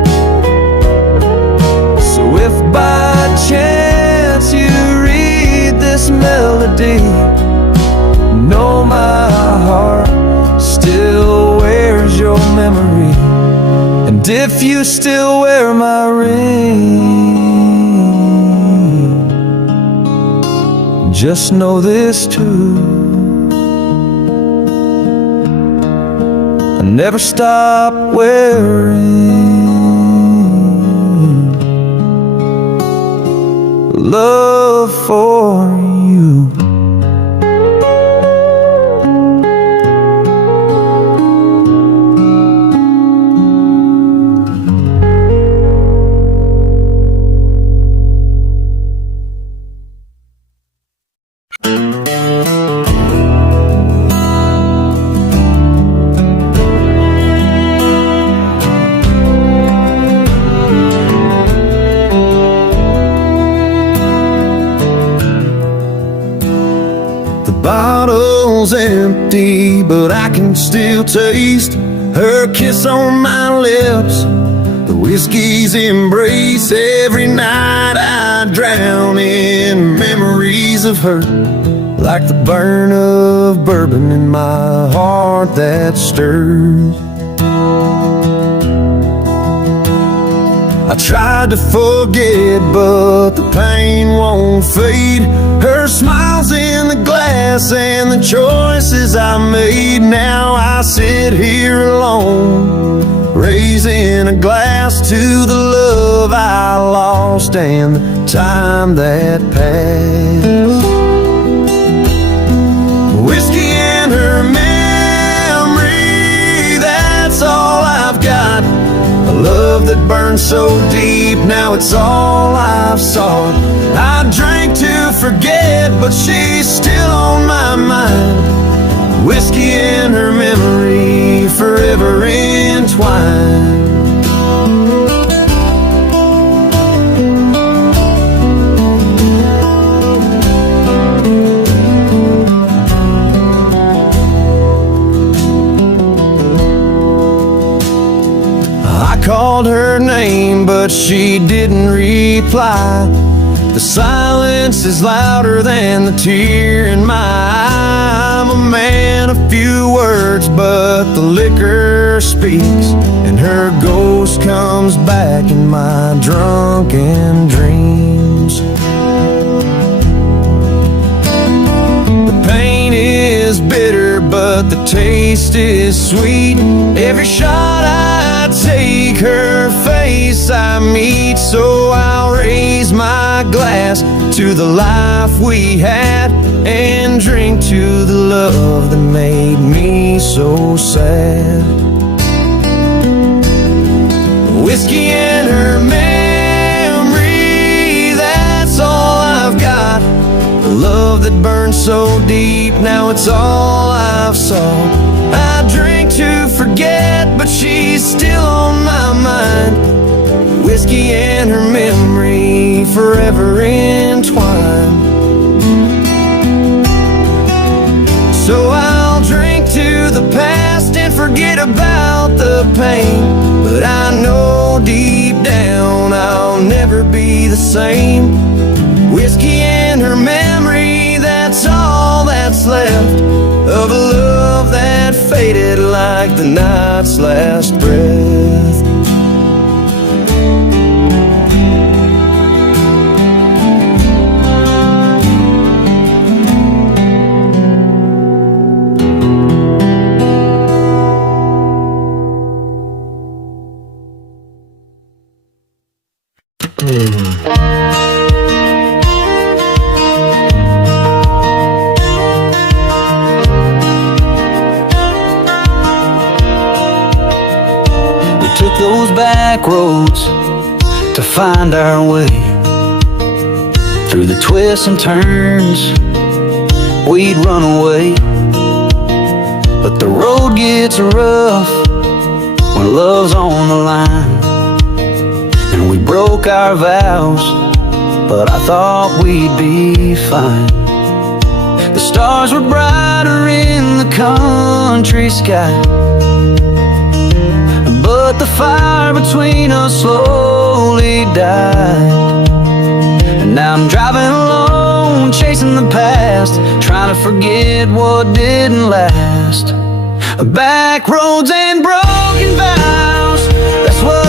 if you still wear my ring, just know this too: I never stop wearing love for you. Bottle's empty, but I can still taste her kiss on my lips, the whiskey's embrace. Every night I drown in memories of her, like the burn of bourbon in my heart that stirs. I tried to forget, but the pain won't fade. Her smile's in the glass and the choices I made. Now I sit here alone, raising a glass to the love I lost and the time that passed. Whiskey and her memory, that's all I've got. A love that burned so deep, now it's all I've sought. I drank to forget, but she's still on my mind. Whiskey and her memory, forever entwined. Called her name, but she didn't reply. The silence is louder than the tear in my eye. I'm a man of few words, but the liquor speaks, and her ghost comes back in my drunken dreams. The pain is bitter, but the taste is sweet. Every shot I take, her face I meet. So I'll raise my glass to the life we had, and drink to the love that made me so sad. Whiskey and her memory, that's all I've got. The love that burned so deep, now it's all I've sought. I drink to forget, but she's still on my mind. Whiskey and her memory, forever entwined. So I'll drink to the past and forget about the pain, but I know deep down I'll never be the same. Whiskey and her memory, that's all that's left of a love that faded like the night's last breath. Those back roads to find our way, through the twists and turns we'd run away. But the road gets rough when love's on the line, and we broke our vows, but I thought we'd be fine. The stars were brighter in the country sky, but the fire between us slowly died. And now I'm driving alone, chasing the past, trying to forget what didn't last. Backroads and broken vows, that's what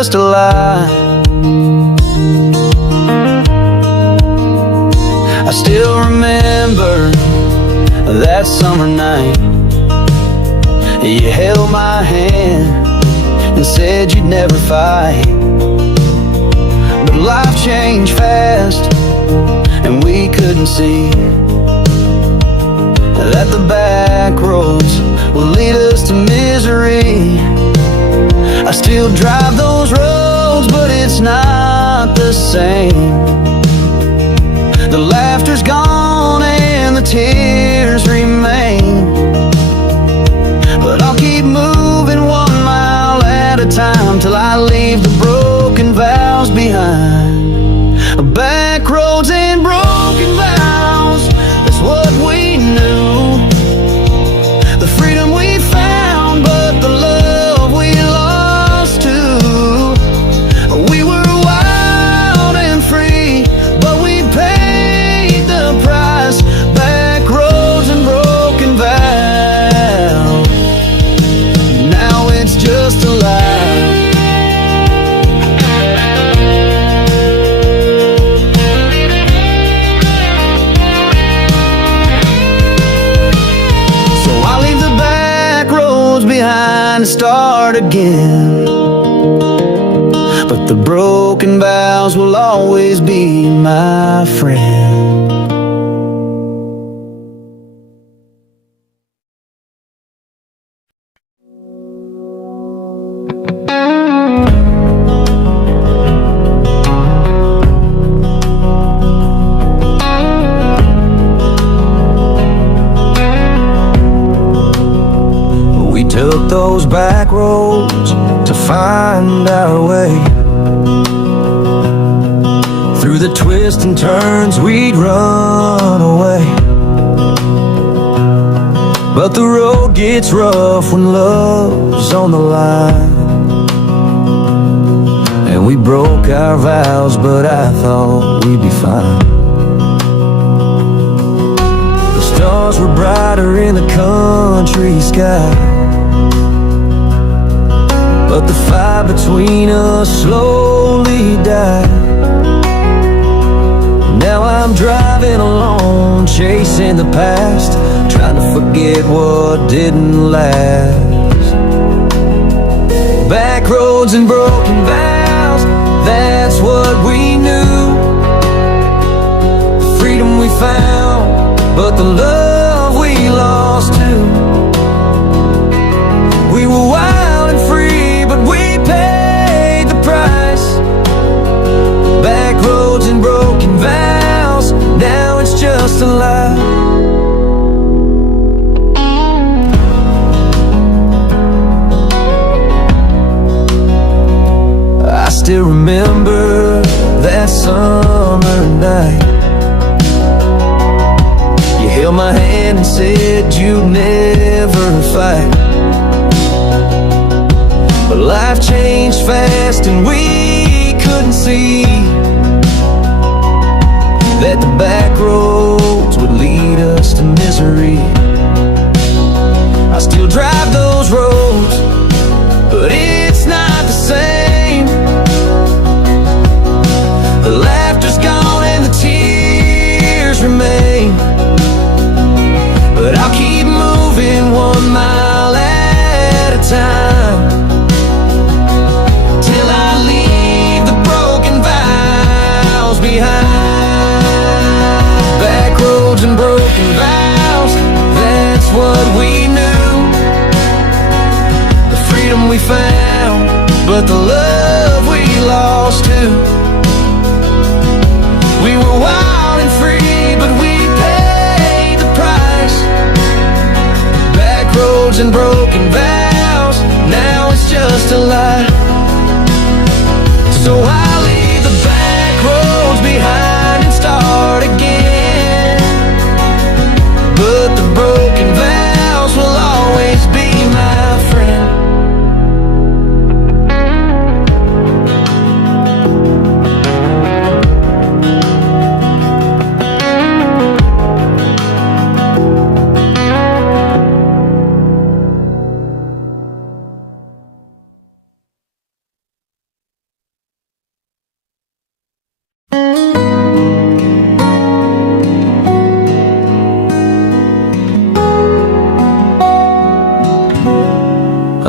just a lie. I still remember that summer night. You held my hand and said you'd never fight. But life changed fast, and we couldn't see that the back roads will lead us to misery. I still drive those roads, but it's not the same. The laughter's gone and the tears remain, but I'll keep moving 1 mile at a time till I leave the broken vows behind. Back roads and broken vows, that's what we knew. The freedom we found, but the love we lost too. We were wild and free, but we paid the price. Back roads and broken vows, now it's just a lie. Behind and start again, but the broken vows will always be my friend. Took those back roads to find our way. Through the twists and turns we'd run away, but the road gets rough when love's on the line. And we broke our vows, but I thought we'd be fine. The stars were brighter in the country sky, but the fire between us slowly died. Now I'm driving alone, chasing the past, trying to forget what didn't last. Back roads and broken vows, that's what we knew. The freedom we found, but the love we lost too. We were wild and free, but we paid the price. Back roads and broken vows, now it's just a lie. I still remember that summer night. You held my hand and said you'd never fight. But life changed fast and we couldn't see that the back roads would lead us to misery. I still drive those roads, but it's not the same. The laughter's gone and the tears remain, but I'll keep moving 1 mile at a time till I leave the broken vows behind. Back roads and broken vows, that's what we knew. The freedom we found, but the love we lost too. We were wild and free, but we paid the price. Back roads and broken vows, now it's just a lie. So I'll leave the back roads behind and start again, but the broken vows will always be my friend.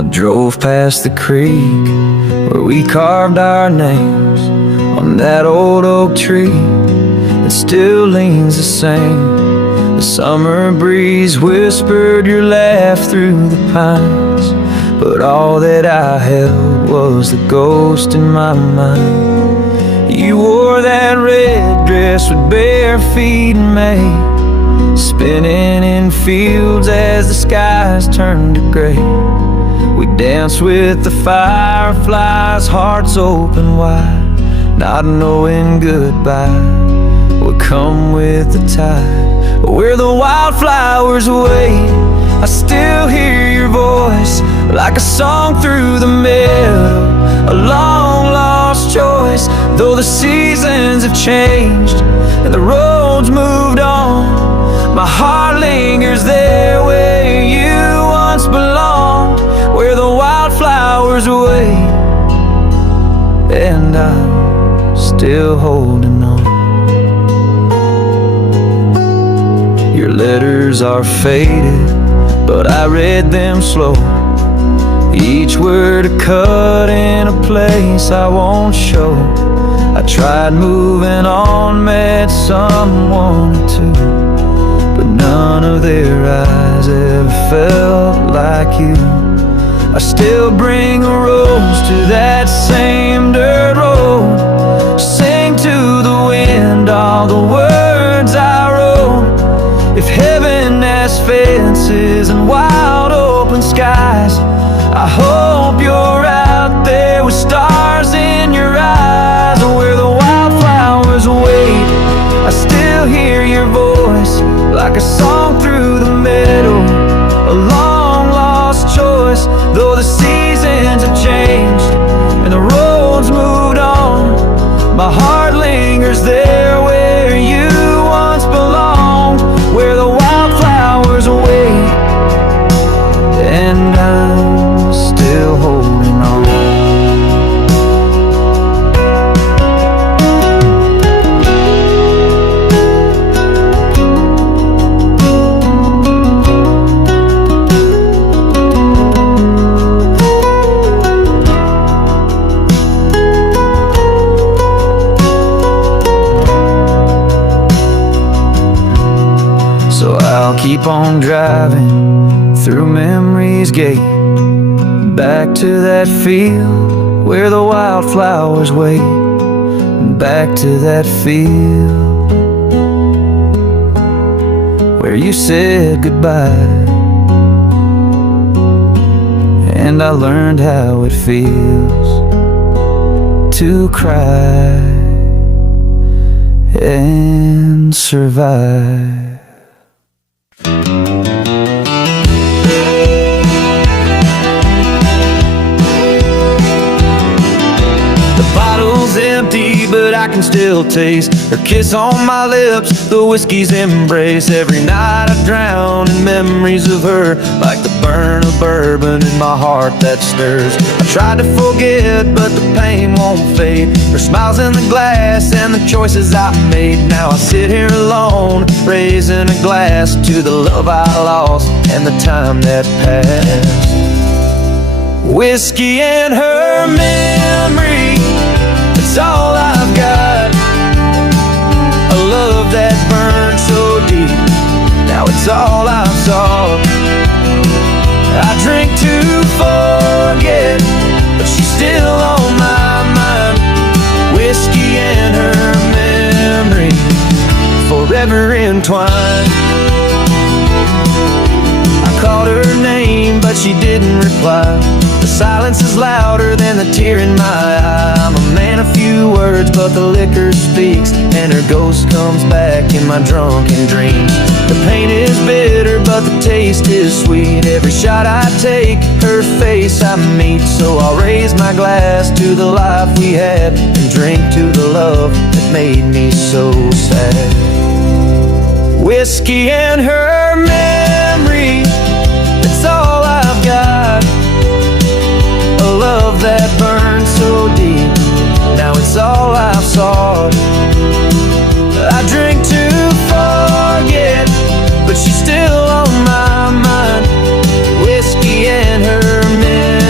I drove past the creek where we carved our names on that old oak tree that still leans the same. The summer breeze whispered your laugh through the pines, but all that I held was the ghost in my mind. You wore that red dress with bare feet in May, spinning in fields as the skies turned to gray. We danced with the fireflies, hearts open wide, not knowing goodbye would come with the tide. Where the wildflowers wait, I still hear your voice like a song through the meadow, a long lost choice. Though the seasons have changed and the roads moved on, my heart lingers there where you once belonged. Where the wildflowers wait, and I'm still holding on. Your letters are faded, but I read them slow, each word a cut in a place I won't show. I tried moving on, met someone or two, but none of their eyes ever felt like you. I still bring a rose to that same dirt road, sing to the wind all the words I wrote. If heaven has fences and wide open skies, I hope you're out there with stars in your eyes. Where the wildflowers wait, I still hear your voice like a song through the meadow, a long lost choice. Though the seasons have changed and the roads moved on, my heart lingers there where you once belonged. Where the wildflowers wait, and I'm still holding on. So I'll keep on driving through memory's gate, back to that field where the wildflowers wait, back to that field where you said goodbye, and I learned how it feels to cry and survive. Empty, but I can still taste her kiss on my lips, the whiskey's embrace. Every night I drown in memories of her, like the burn of bourbon in my heart that stirs. I tried to forget, but the pain won't fade. Her smiles in the glass and the choices I made. Now I sit here alone, raising a glass to the love I lost and the time that passed. Whiskey and her memory, it's all I've got. A love that burned so deep, now it's all I've sought. I drink to forget, but she's still on my mind. Whiskey and her memory, forever entwined. I called her name, but she didn't reply. The silence is louder than the tear in my eye. I'm a man of few words, but the liquor speaks, and her ghost comes back in my drunken dreams. The pain is bitter, but the taste is sweet. Every shot I take, her face I meet. So I'll raise my glass to the life we had, and drink to the love that made me so sad. Whiskey and her memory, that's all I've got. A love that burned so deep, now it's all I've sought. I drink to forget, but she's still on my mind. Whiskey and her memory.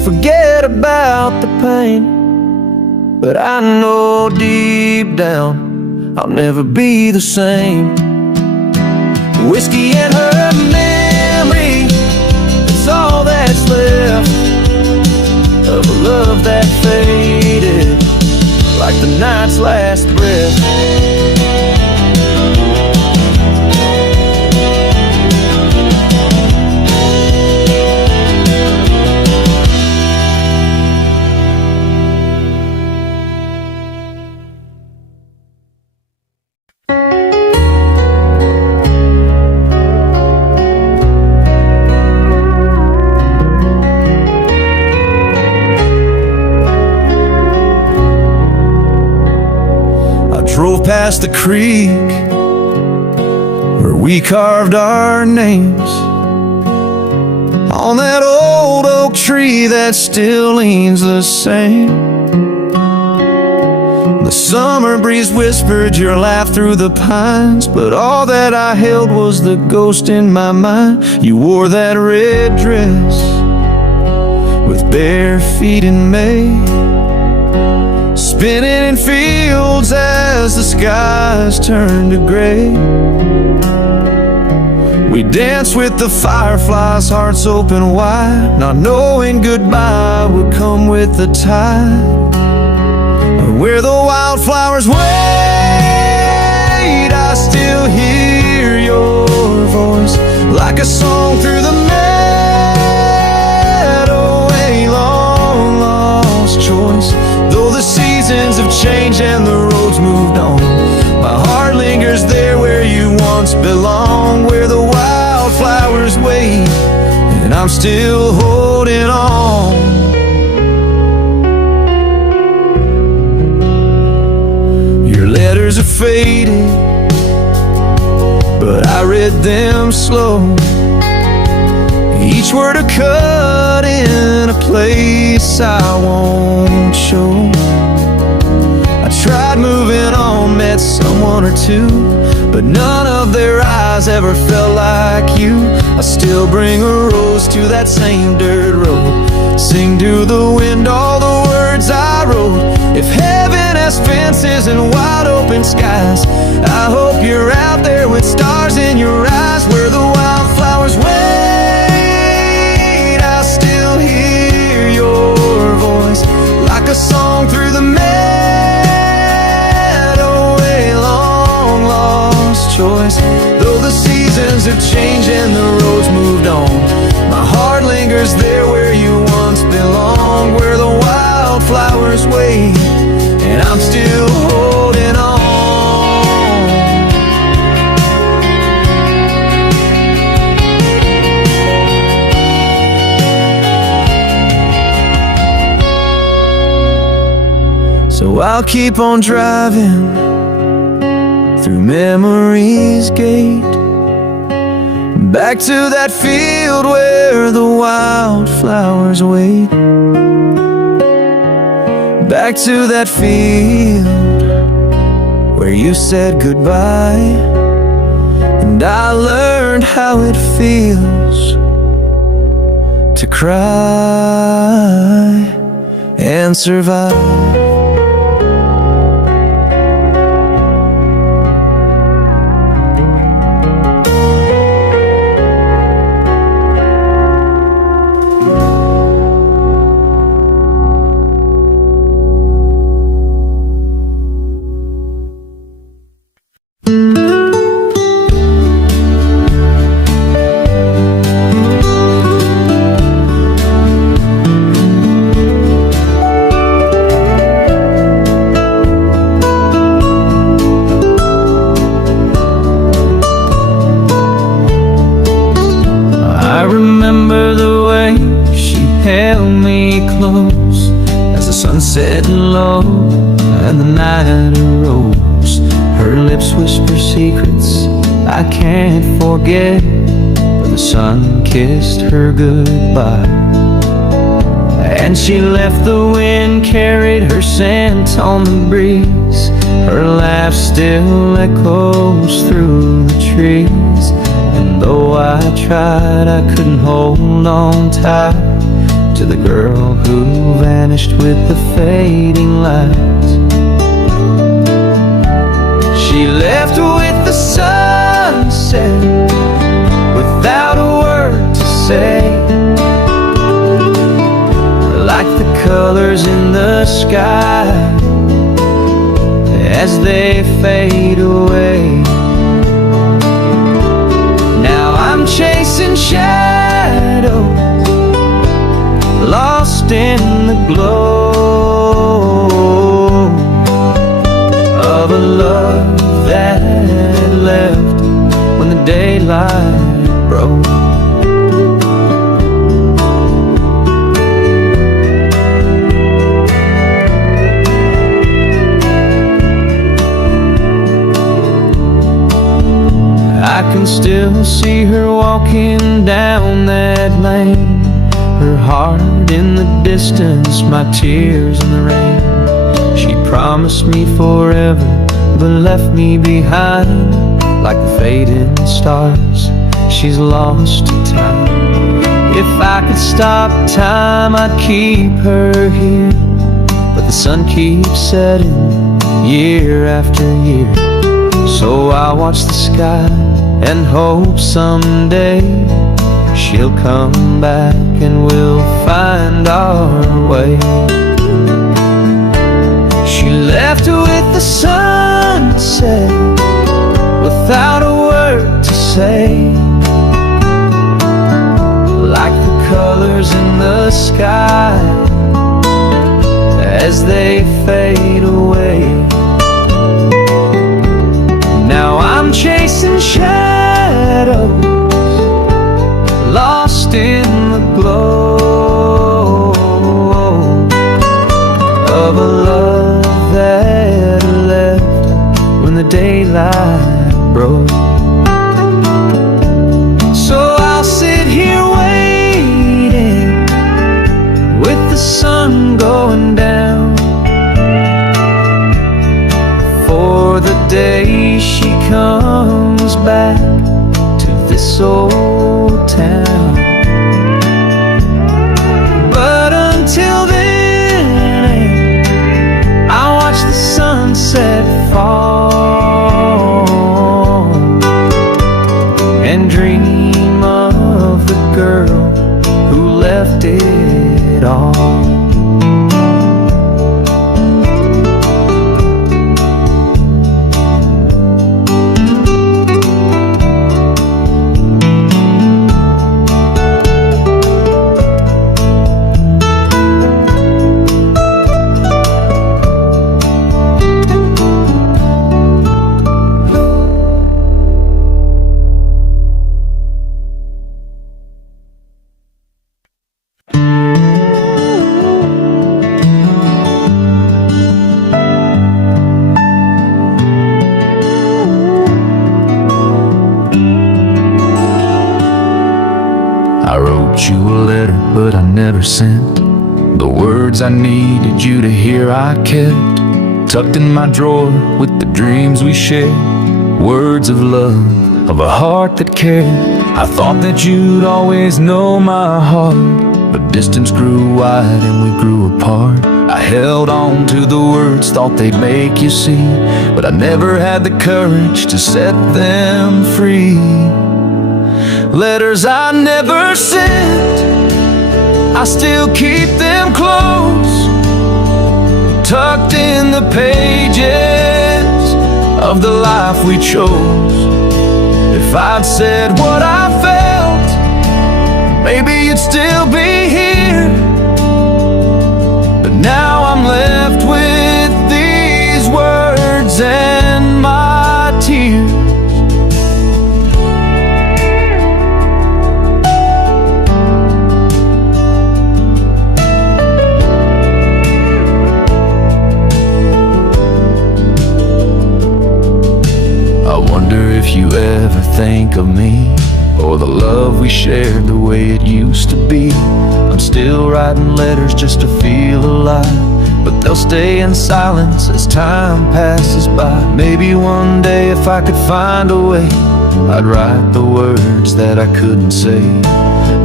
forget about the pain, but I know deep down I'll never be the same. Whiskey and her memory, it's all that's left of a love that faded like the night's last breath. Drove past the creek where we carved our names on that old oak tree that still leans the same. The summer breeze whispered your laugh through the pines, but all that I held was the ghost in my mind. You wore that red dress with bare feet in May, spinning in fields as the skies turned to gray. We danced with the fireflies, hearts open wide, not knowing goodbye would come with the tide. Where the wildflowers wait, I still hear your voice like a song through the meadow, a long lost choice. Though the seasons have changed and the roads moved on, my heart lingers there where you once belonged, where the wildflowers wait and I'm still holding on. Your letters are faded, but I read them slow, each word a cut in a place I won't show. I tried moving on, met someone or two, but none of their eyes ever felt like you. I still bring a rose to that same dirt road, sing to the wind all the words I wrote. If heaven has fences and wide open skies, I hope you're out there with stars in your eyes, where the wildflowers wait. I still hear your voice like a song through the meadow, a long lost choice. Though the seasons have changed and the roads moved on, my heart lingers there where you once belonged, where the wildflowers wait and I'm still holding on. So I'll keep on driving through memory's gate, back to that field where the wildflowers wait, back to that field where you said goodbye, and I learned how it feels to cry and survive. I remember the way she held me close as the sun set low and the night arose. Her lips whisper secrets I can't forget, but the sun kissed her goodbye, and she left. The wind carried her scent on the breeze, her laugh still echoes through the trees. And though I tried, I couldn't hold on tight to the girl who vanished with the fading lights. She left with the sunset without a word to say, like the colors in the sky as they fade away. Now I'm chasing shadows, lost in the glow of a love that left when the daylight broke. I can still see her walking down that lane, her heart in the distance, my tears in the rain. She promised me forever, but left me behind like the fading stars. She's lost to time. If I could stop time, I'd keep her here, but the sun keeps setting year after year. So I watch the sky and hope someday she'll come back and we'll find our way. She left with the sunset without a word to say, like the colors in the sky as they fade away. Now I'm chasing shadows, lost in the glow of a love that left when the daylight broke. So I'll sit here waiting with the sun going down for the day she comes back to this old town. But until then, I watch the sunset fall and dream of the girl who left it all. But I never sent the words I needed you to hear. I kept tucked in my drawer with the dreams we shared, words of love, of a heart that cared. I thought that you'd always know my heart, but distance grew wide and we grew apart. I held on to the words, thought they'd make you see, but I never had the courage to set them free. Letters I never sent, I still keep them close, tucked in the pages of the life we chose. If I'd said what I felt, maybe you'd still be here. But now I'm left with these words and my tears. If you ever think of me, or the love we shared the way it used to be, I'm still writing letters just to feel alive, but they'll stay in silence as time passes by. Maybe one day if I could find a way, I'd write the words that I couldn't say,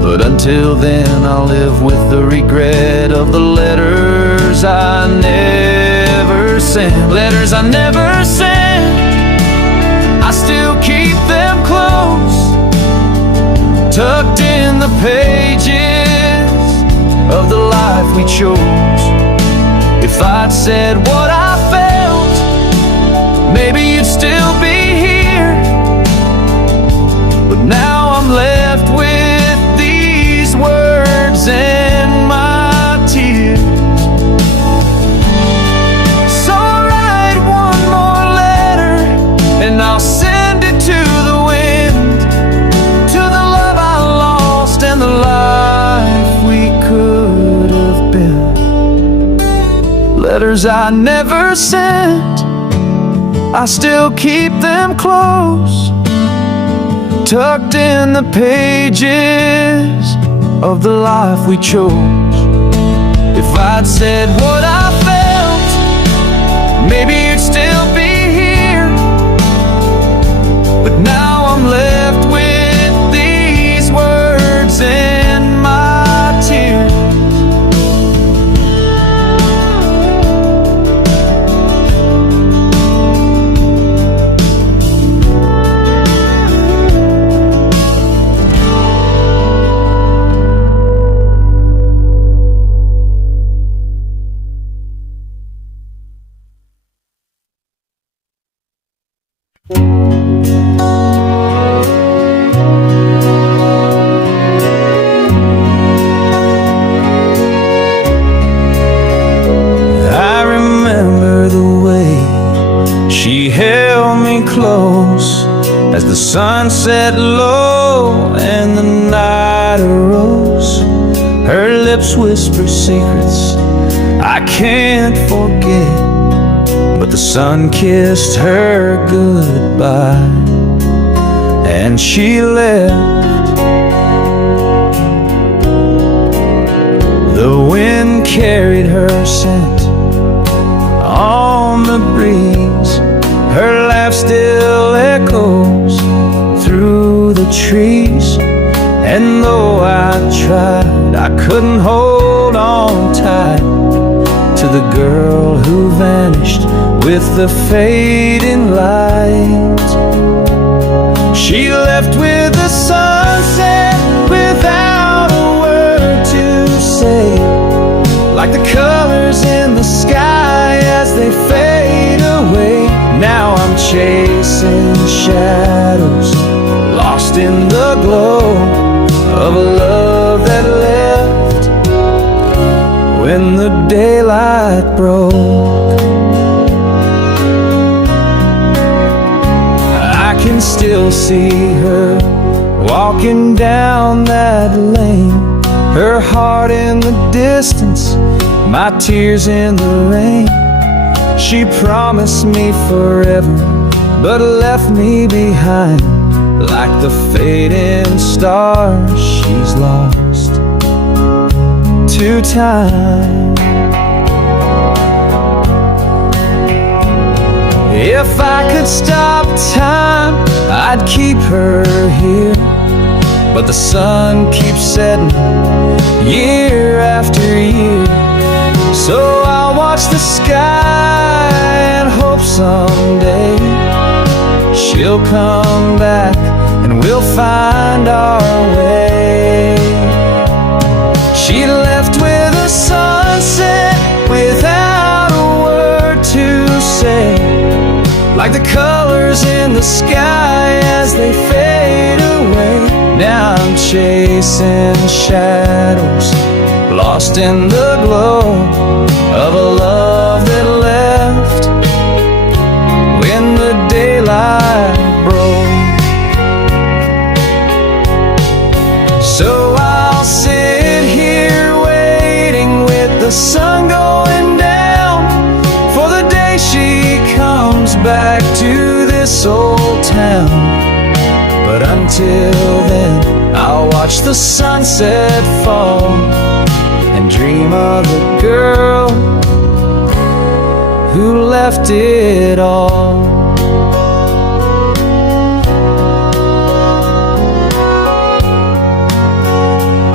But until then, I'll live with the regret of the letters I never sent. Letters I never sent, I still keep them close, tucked in the pages of the life we chose. If I'd said what I felt, maybe you'd still be here. But now I'm left with these words and my tears. So I'll write one more letter, and I'll send it to the wind, to the love I lost and the life we could have been. Letters I never sent, I still keep them close, tucked in the pages of the life we chose. If I'd said what I felt, maybe you'd still be here. But now I'm left with these words and my tears. I remember the way she held me close as the sun set low and the night arose. Her lips whisper secrets I can't forget, but the sun kissed her goodbye and she left. The wind carried her scent on the breeze. Her laugh still echoes through the trees. And though I tried, I couldn't hold on tight to the girl who vanished with the fading light. She left with the sunset without a word to say, like the colors in the sky as they fade away. Now I'm chasing shadows, lost in the glow of a love that left when the daylight broke. I can still see her walking down that lane, her heart in the distance, my tears in the rain. She promised me forever, but left me behind like the fading stars she's lost to time. If I could stop time, I'd keep her here, but the sun keeps setting year after year. So I'll watch the sky and hope someday she'll come back and we'll find our way. She left with a sunset without a word to say, like the colors in the sky as they fade away. Now I'm chasing shadows, lost in the glow of a love that left when the daylight broke. So I'll sit here waiting with the sun going down for the day she comes back to this old town. But until then, I'll watch the sunset fall and dream of the girl who left it all.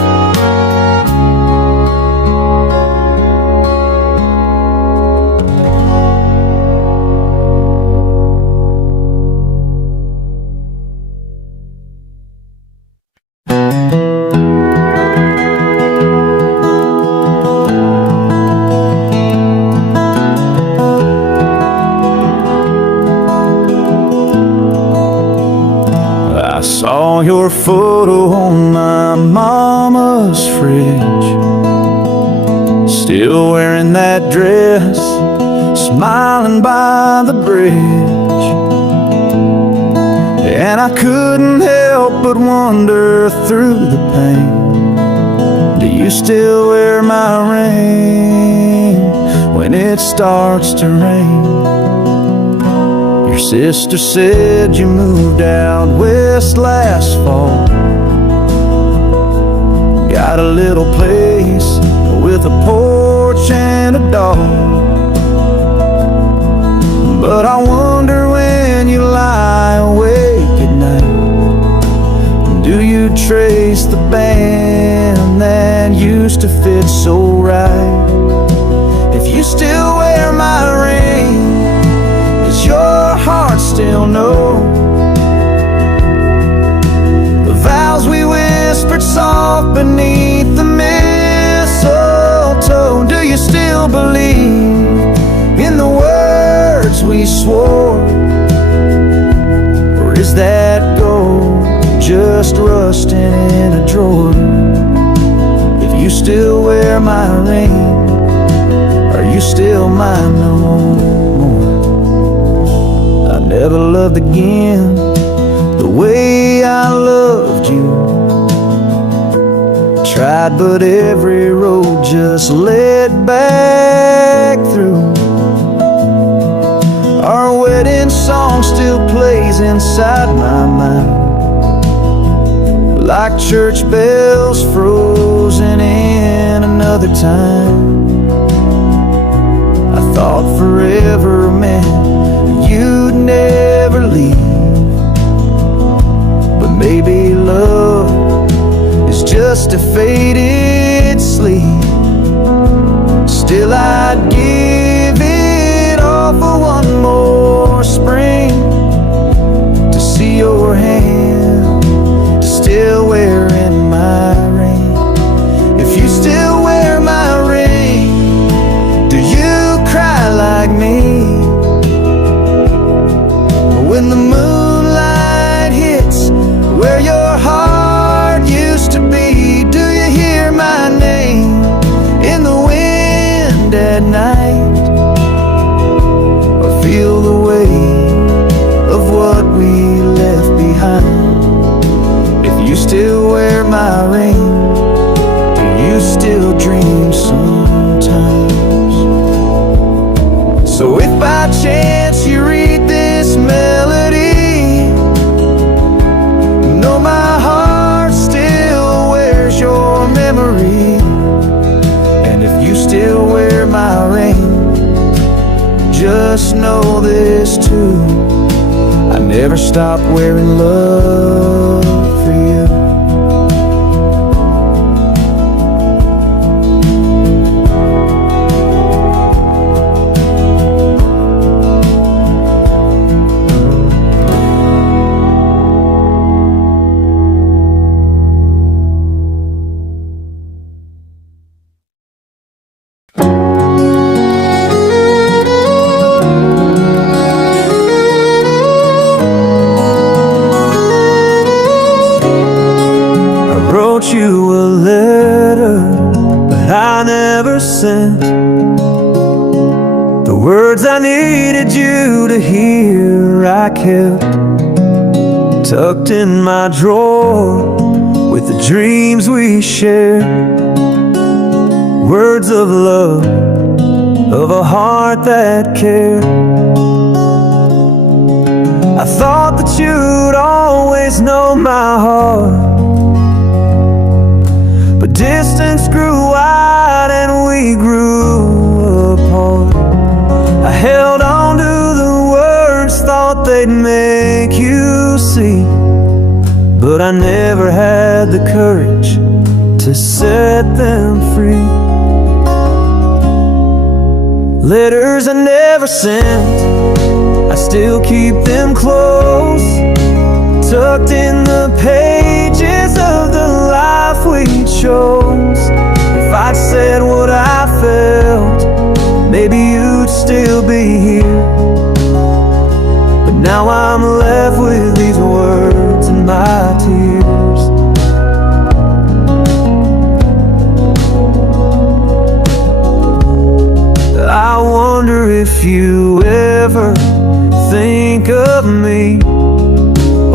I saw your photo on my mama's fridge, still wearing that dress, smiling by the bridge. And I couldn't help but wonder through the pain, do you still wear my ring when it starts to rain? Your sister said you moved out west last fall, got a little place with a porch and a dog. But I wonder when you lie awake at night, do you trace the band that used to fit so right? If you still wear my ring, does your heart still know the vows we whispered soft beneath the mistletoe? Do you still believe in the words we swore, or is that gold just rusting in a drawer? If you still wear my ring, are you still mine no more? I never loved again the way I loved you. Tried, but every road just led back through. Our wedding song still plays inside my mind, like church bells frozen in another time. I thought forever meant you'd never leave, but maybe love is just a faded sleep. Still I'd give it all for one more spring, to see your hand still wearing my ring. If you still wear my ring, do you cry like me when the moonlight hits where your heart used to be? Do you hear my name in the wind at night, or feel the weight of what we left behind? If you still wear my ring, do you still dream sometimes? So if by chance you read this melody, know my heart still wears your memory. And if you still wear my ring, just know this too, I never stopped wearing love for you. You a letter, but I never sent the words I needed you to hear. I kept tucked in my drawer with the dreams we shared, words of love, of a heart that cared. I thought that you'd always know my heart, but distance grew wide and we grew apart. I held on to the words, thought they'd make you see, but I never had the courage to set them free. Letters I never sent, I still keep them close, tucked in the pages of the life we chose. If I'd said what I felt, maybe you'd still be here, but now I'm left with these words in my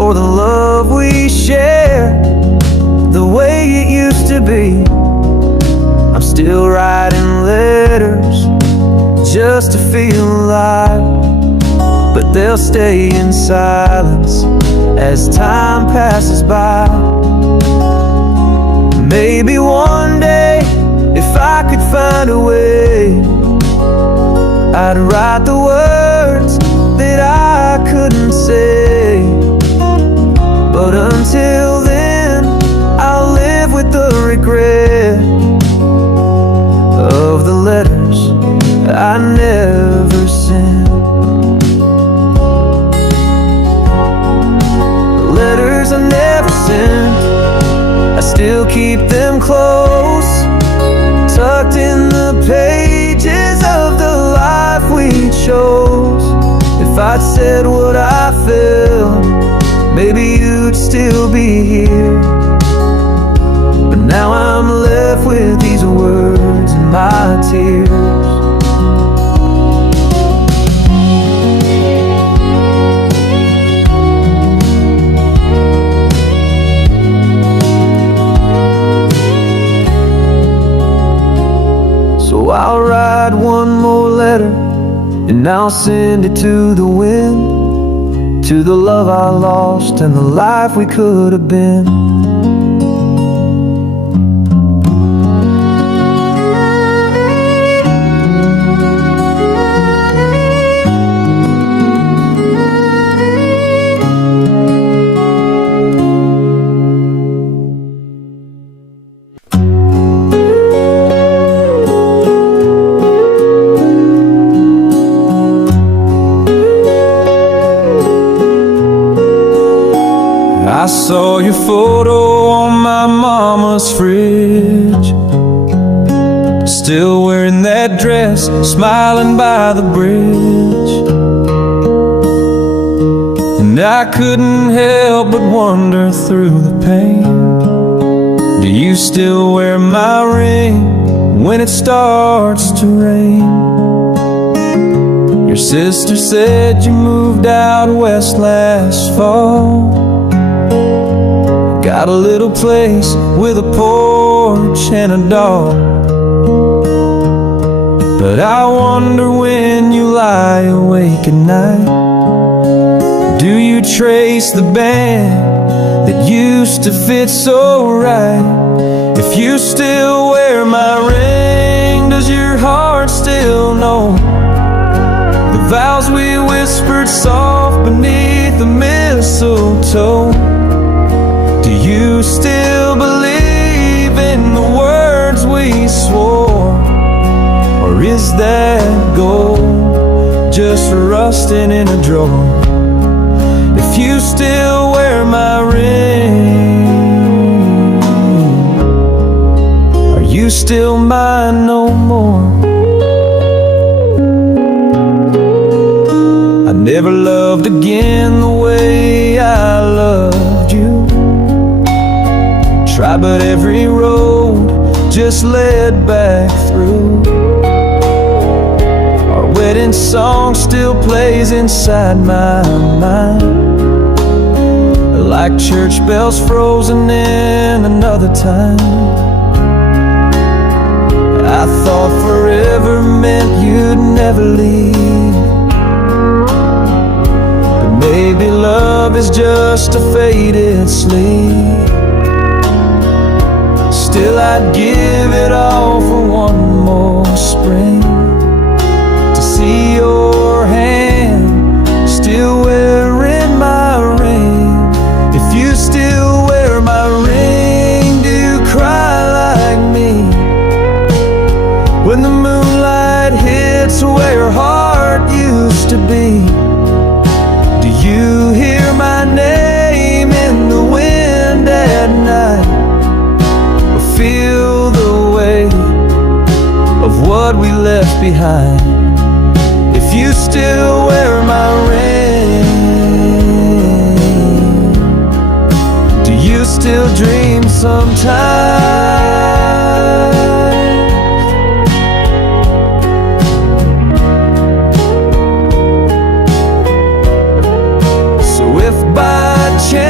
for the love we share, the way it used to be. I'm still writing letters just to feel alive, but they'll stay in silence as time passes by. Maybe one day, if I could find a way, I'd write the words that I couldn't say. But until then, I'll live with the regret of the letters I never sent. The letters I never sent, I still keep them close, tucked in the pages of the life we chose. If I'd said what I felt, maybe you'd still be here. But now I'm left with these words and my tears. So I'll write one more letter, and I'll send it to the wind, to the love I lost and the life we could have been. I saw your photo on my mama's fridge, still wearing that dress, smiling by the bridge. And I couldn't help but wonder through the pain, do you still wear my ring when it starts to rain? Your sister said you moved out west last fall, got a little place with a porch and a dog. But I wonder when you lie awake at night, do you trace the band that used to fit so right? If you still wear my ring, does your heart still know the vows we whispered soft beneath the mistletoe? Do you still believe in the words we swore? Or is that gold just rusting in a drawer? If you still wear my ring, are you still mine no more? I never loved again the way I loved you. Try, but every road just led back through. Our wedding song still plays inside my mind, like church bells frozen in another time. I thought forever meant you'd never leave, but maybe love is just a faded sleep. Still I'd give it all for one more spring, to see your hand still wearing my ring. If you still wear my ring, do you cry like me when the moonlight hits where your heart used to be? Do you hear my name in the wind at night, feel the weight of what we left behind? If you still wear my ring, do you still dream sometimes? So if by chance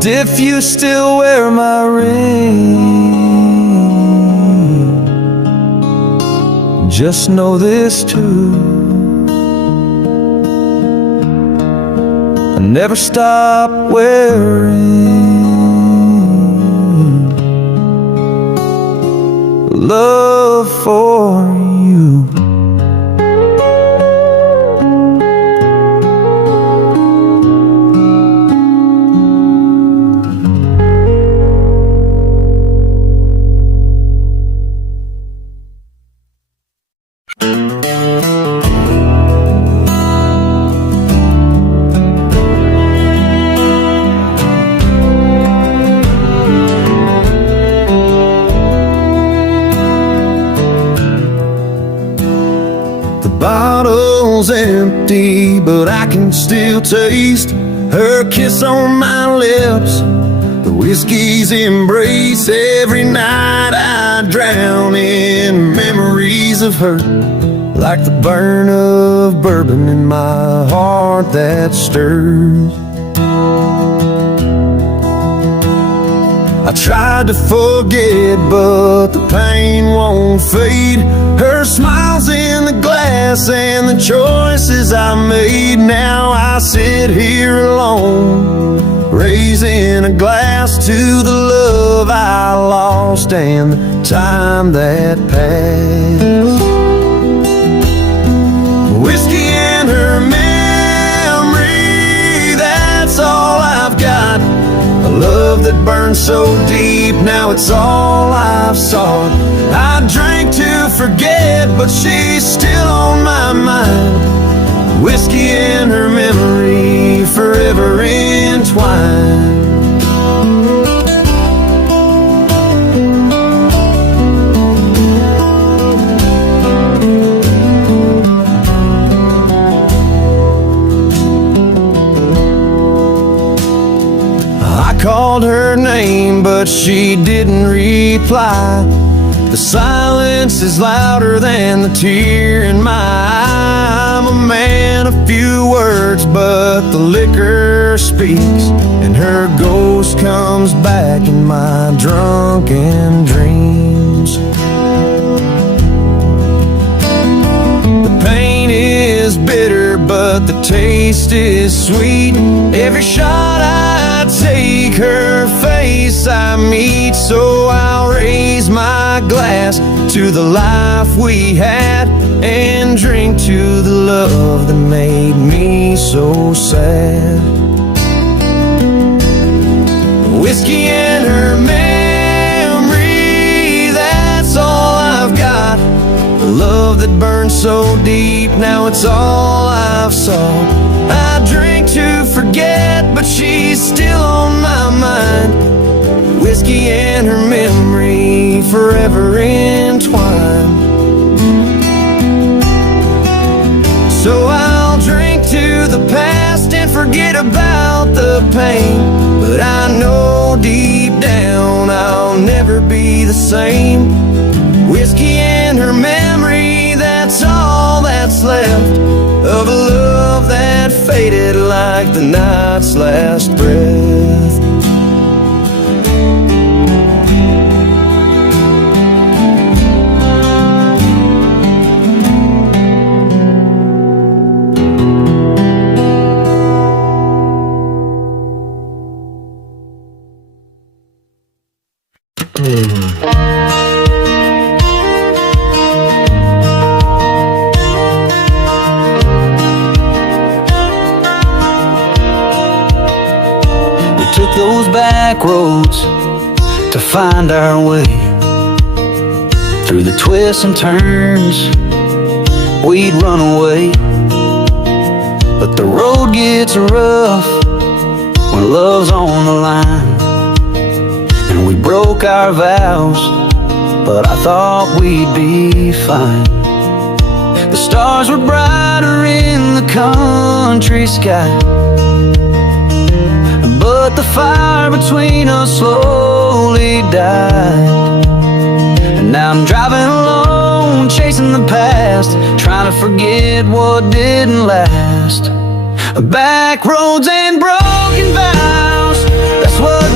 And if you still wear my ring, just know this too: I never stop wearing love for you. Bottle's empty, but I can still taste her kiss on my lips, the whiskey's embrace. Every night I drown in memories of her, like the burn of bourbon in my heart that stirs. I tried to forget, but the pain won't fade. Her smile's in the glass and the choices I made. Now I sit here alone, raising a glass to the love I lost and the time that passed. Whiskey and her memory, that's all I've got. A love that burned so deep, now it's all I've sought. I drank to forget, but she's still on my mind. Whiskey and her memory, forever entwined. I called her name, but she didn't reply. The silence is louder than the tear in my eye. I'm a man of few words, but the liquor speaks, and her ghost comes back in my drunken dreams. The pain is bitter, but the taste is sweet. Every shot I take, her face I meet. So I'll raise my glass to the life we had, and drink to the love that made me so sad. Whiskey and her memory, that's all I've got. A love that burned so deep, now it's all I've sought. I drink to forget, but she's still on my mind. Whiskey and her memory, forever entwined. So I'll drink to the past and forget about the pain, but I know deep down I'll never be the same. Whiskey and her memory, that's all that's left of a love that faded like the night's last breath. Those back roads to find our way, through the twists and turns we'd run away. But the road gets rough when love's on the line, and we broke our vows, but I thought we'd be fine. The stars were brighter in the country sky, but the fire between us slowly died. And now I'm driving alone, chasing the past, trying to forget what didn't last. Backroads and broken vows, that's what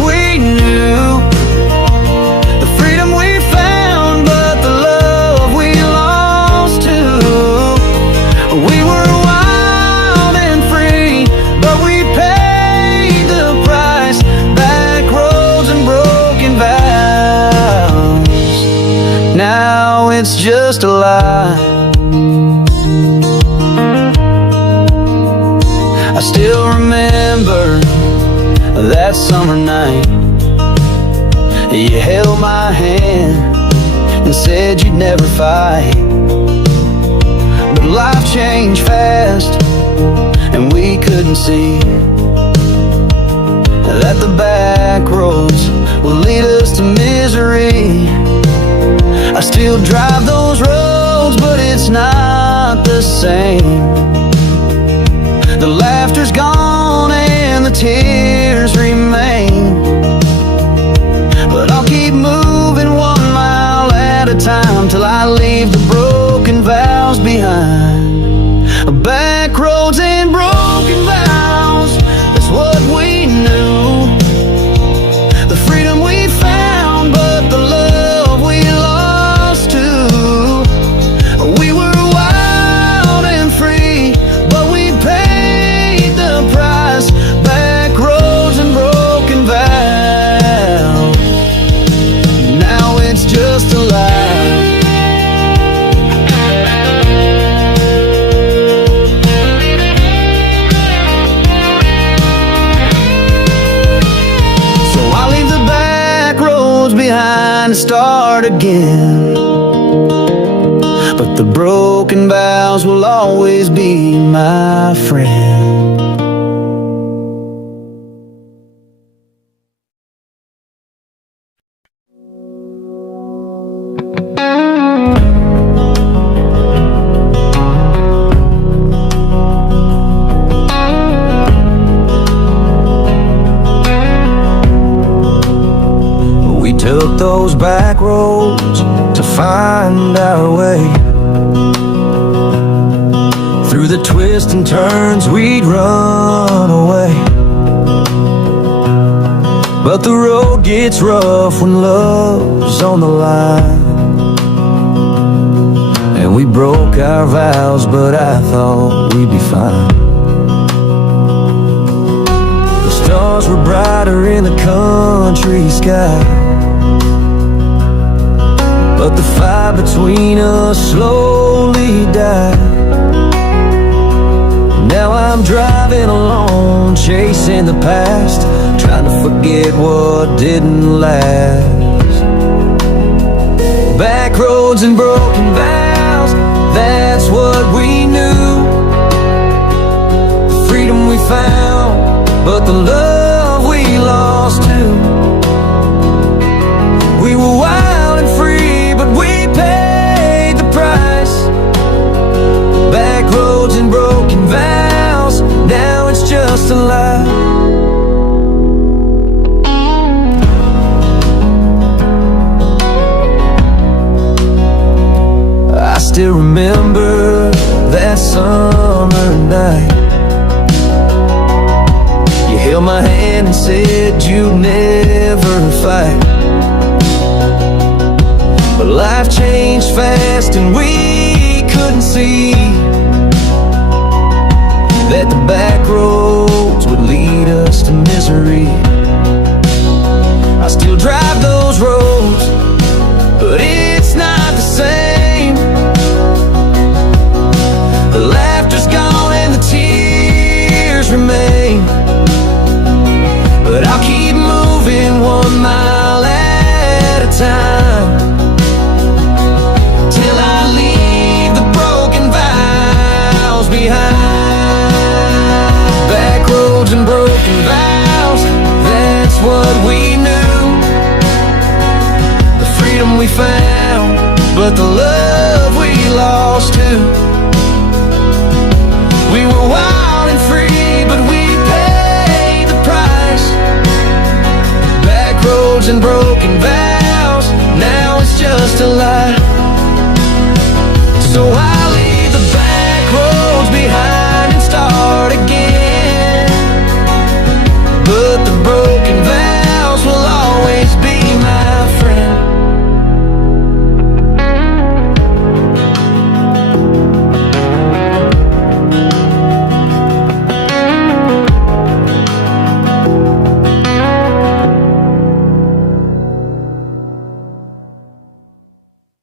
now it's just a lie. I still remember that summer night. You held my hand and said you'd never fight. But life changed fast, and we couldn't see that the back roads will lead us to misery. I still drive those roads, but it's not the same. The laughter's gone and the tears remain, but I'll keep moving 1 mile at a time till I leave the broken vows behind. Back roads and broken vows, that's what we knew. The freedom we found, but the love we lost too. We were wild and free, but we paid the price. Back roads and broken vows, now it's just a lie. So I leave the back roads behind and start again, but the broken vows will always be my friend. We took those back roads to find our way. Through the twists and turns we'd run away, but the road gets rough when love's on the line. And we broke our vows, but I thought we'd be fine. The stars were brighter in the country sky, but the fire between us slowly died. Now I'm driving alone, chasing the past, trying to forget what didn't last. Back roads and broken vows, that's what we knew. The freedom we found, but the love we lost too. We were wild and free, but we paid the price. Back roads and broken vows, now it's just a lie. I still remember that summer night. You held my hand and said you'd never fight. But life changed fast and we couldn't see that the back roads would lead us to misery. I still drive those roads, but it's not the same. The laughter's gone and the tears remain, but I'll keep moving 1 mile at a time till I leave the broken vows behind. Back roads and broken vows, that's what we knew. The freedom we found, but the love we lost too. We were wild and free, but we paid the price. Back roads and broken vows, now it's just a lie. So I leave the back roads behind and start again, but the broken vows will always be my friend.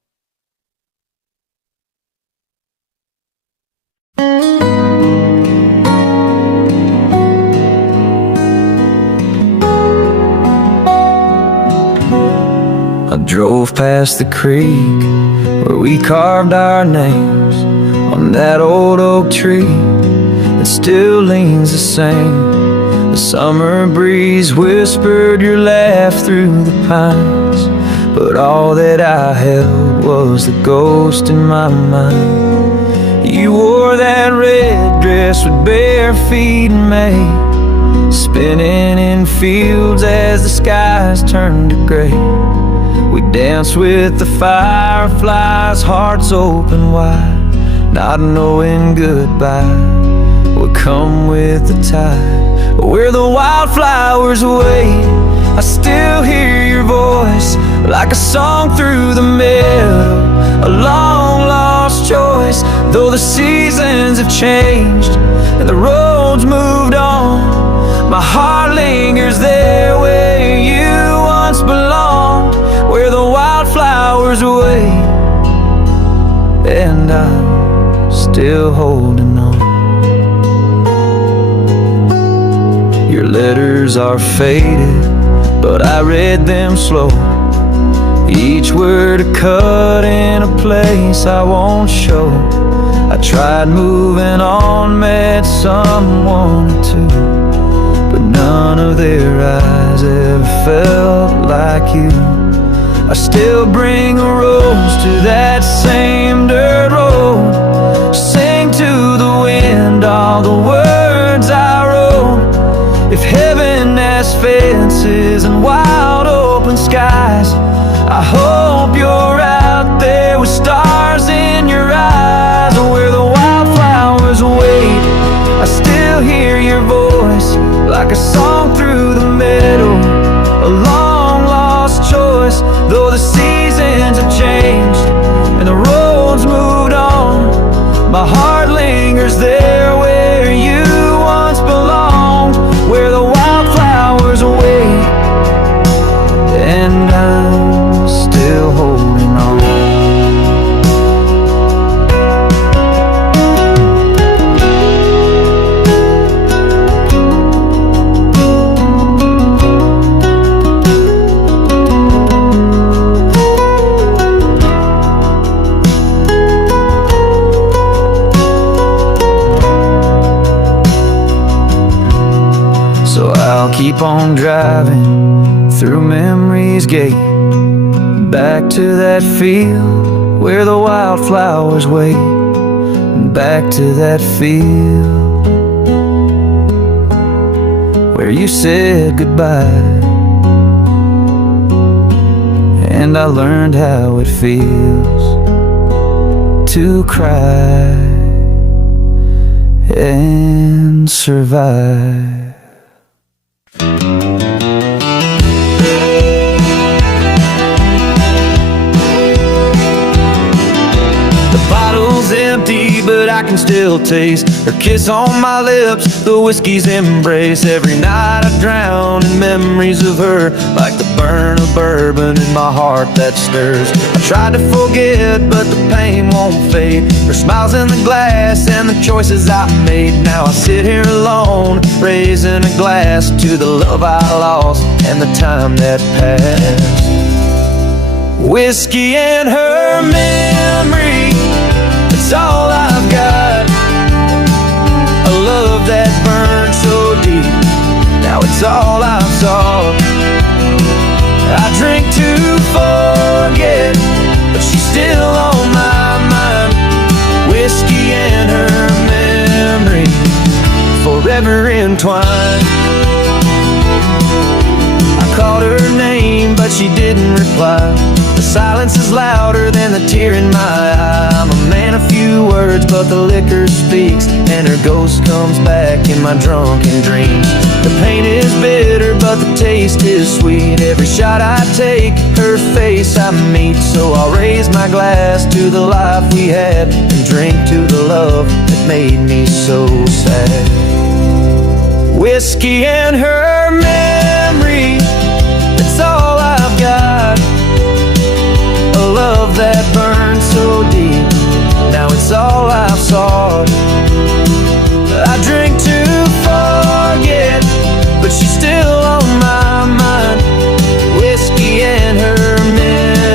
drove past the creek where we carved our names on that old oak tree that still leans the same. The summer breeze whispered your laugh through the pines, but all that I held was the ghost in my mind. You wore that red dress with bare feet in May, spinning in fields as the skies turned to gray. We danced with the fireflies, hearts open wide, not knowing goodbye would come with the tide. Where the wildflowers wait, I still hear your voice like a song through the meadow, a long lost choice. Though the seasons have changed and the roads moved on, my heart lingers there where you once belonged. Where the wildflowers wait, and I'm still holding on. Your letters are faded, but I read them slow, each word a cut in a place I won't show. I tried moving on, met someone or two, but none of their eyes ever felt like you. I still bring a rose to that same dirt road, sing to the wind all the words I wrote. If heaven has fences and wide open skies, I hope you're out there with stars in your eyes. Where the wildflowers wait, I still hear your voice like a song through the meadow, a long lost choice. Though the seasons have changed and the roads moved on, my heart lingers there where you once belonged. Where the wildflowers wait, and I'm still holding on. So I'll keep on driving through memory's gate, back to that field where the wildflowers wait, back to that field where you said goodbye, and I learned how it feels to cry and survive. Empty, but I can still taste her kiss on my lips, the whiskey's embrace. Every night I drown in memories of her, like the burn of bourbon in my heart that stirs. I tried to forget, but the pain won't fade. Her smiles in the glass and the choices I made. Now I sit here alone, raising a glass to the love I lost and the time that passed. Whiskey and her memory, it's all I've got. A love that burned so deep, now it's all I've sought. I drink to forget, but she's still on my mind. Whiskey and her memory, forever entwined. I called her name, but she didn't reply. The silence is louder than the tear in my eye. I'm a man of few words, but the liquor speaks, and her ghost comes back in my drunken dreams. The pain is bitter, but the taste is sweet. Every shot I take, her face I meet. So I'll raise my glass to the life we had, and drink to the love that made me so sad. Whiskey and her memory, that's all I've got. A love that burned so deep, now it's all I've sought. I drink to forget, but she's still on my mind. Whiskey and her memory.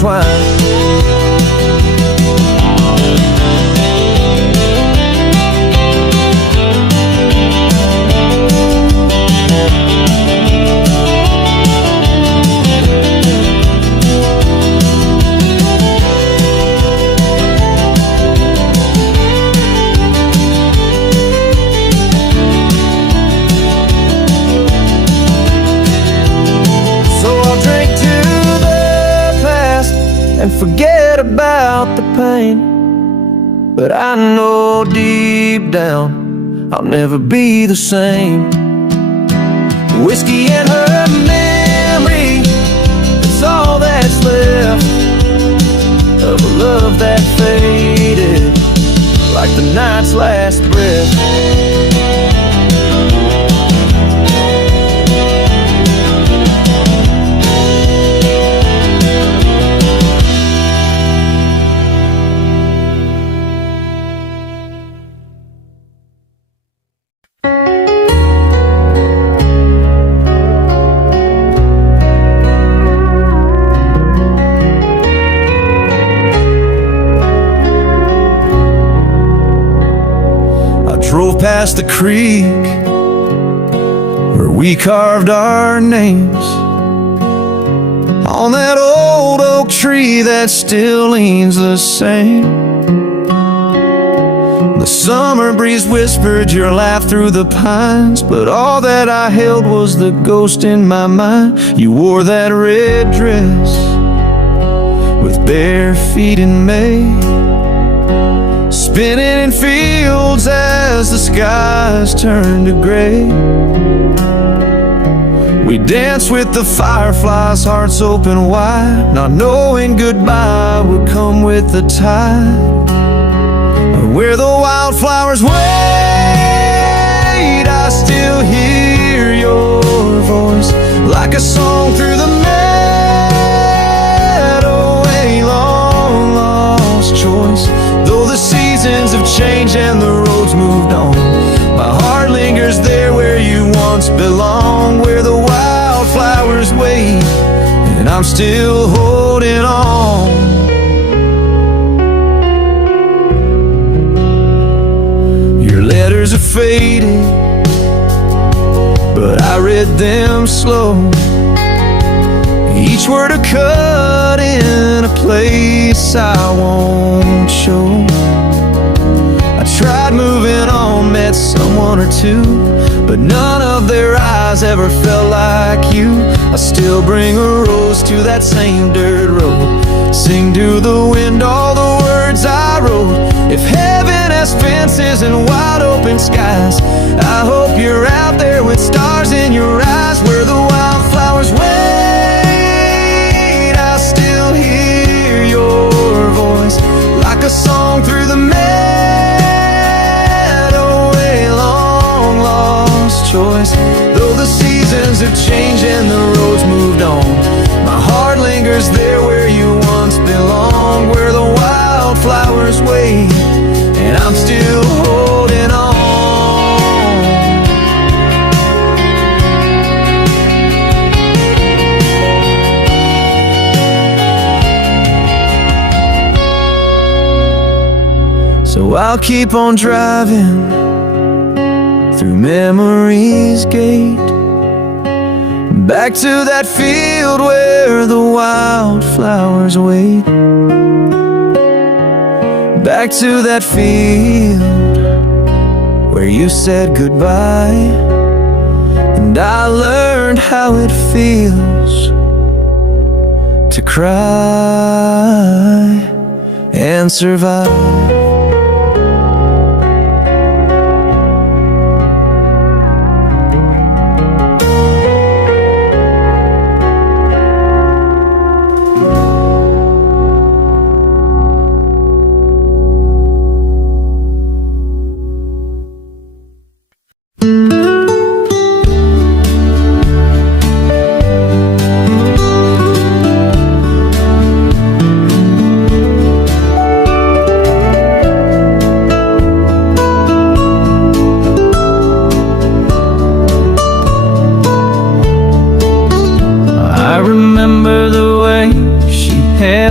intertwined. And forget about the pain, but I know deep down I'll never be the same. Whiskey and her memory, it's all that's left of a love that faded like the night's last breath. Drove past the creek where we carved our names on that old oak tree that still leans the same. The summer breeze whispered your laugh through the pines, but all that I held was the ghost in my mind. You wore that red dress with bare feet in May, spinning in fields as the skies turned to gray. We danced with the fireflies, hearts open wide, not knowing goodbye would come with the tide. Where the wildflowers wait, I still hear your voice like a song through the meadow. A long lost choice. Though the seasons have changed and the roads moved on, my heart lingers there where you once belonged. Where the wildflowers wait, and I'm still holding on. Your letters are faded, but I read them slow. Each word a cut in a place I won't show. I tried moving on, met someone or two, but none of their eyes ever felt like you. I still bring a rose to that same dirt road, sing to the wind all the words I wrote. If heaven has fences and wide open skies, I hope you're out there with stars in your eyes. Where the wildflowers wait, I still hear your voice like a song through the meadow. A long lost choice. Though the seasons have changed and the roads moved on, my heart lingers there where you once belonged. Where the wildflowers wait, and I'm still holding on. So I'll keep on driving through memory's gate, back to that field where the wildflowers wait. Back to that field where you said goodbye, and I learned how it feels to cry and survive.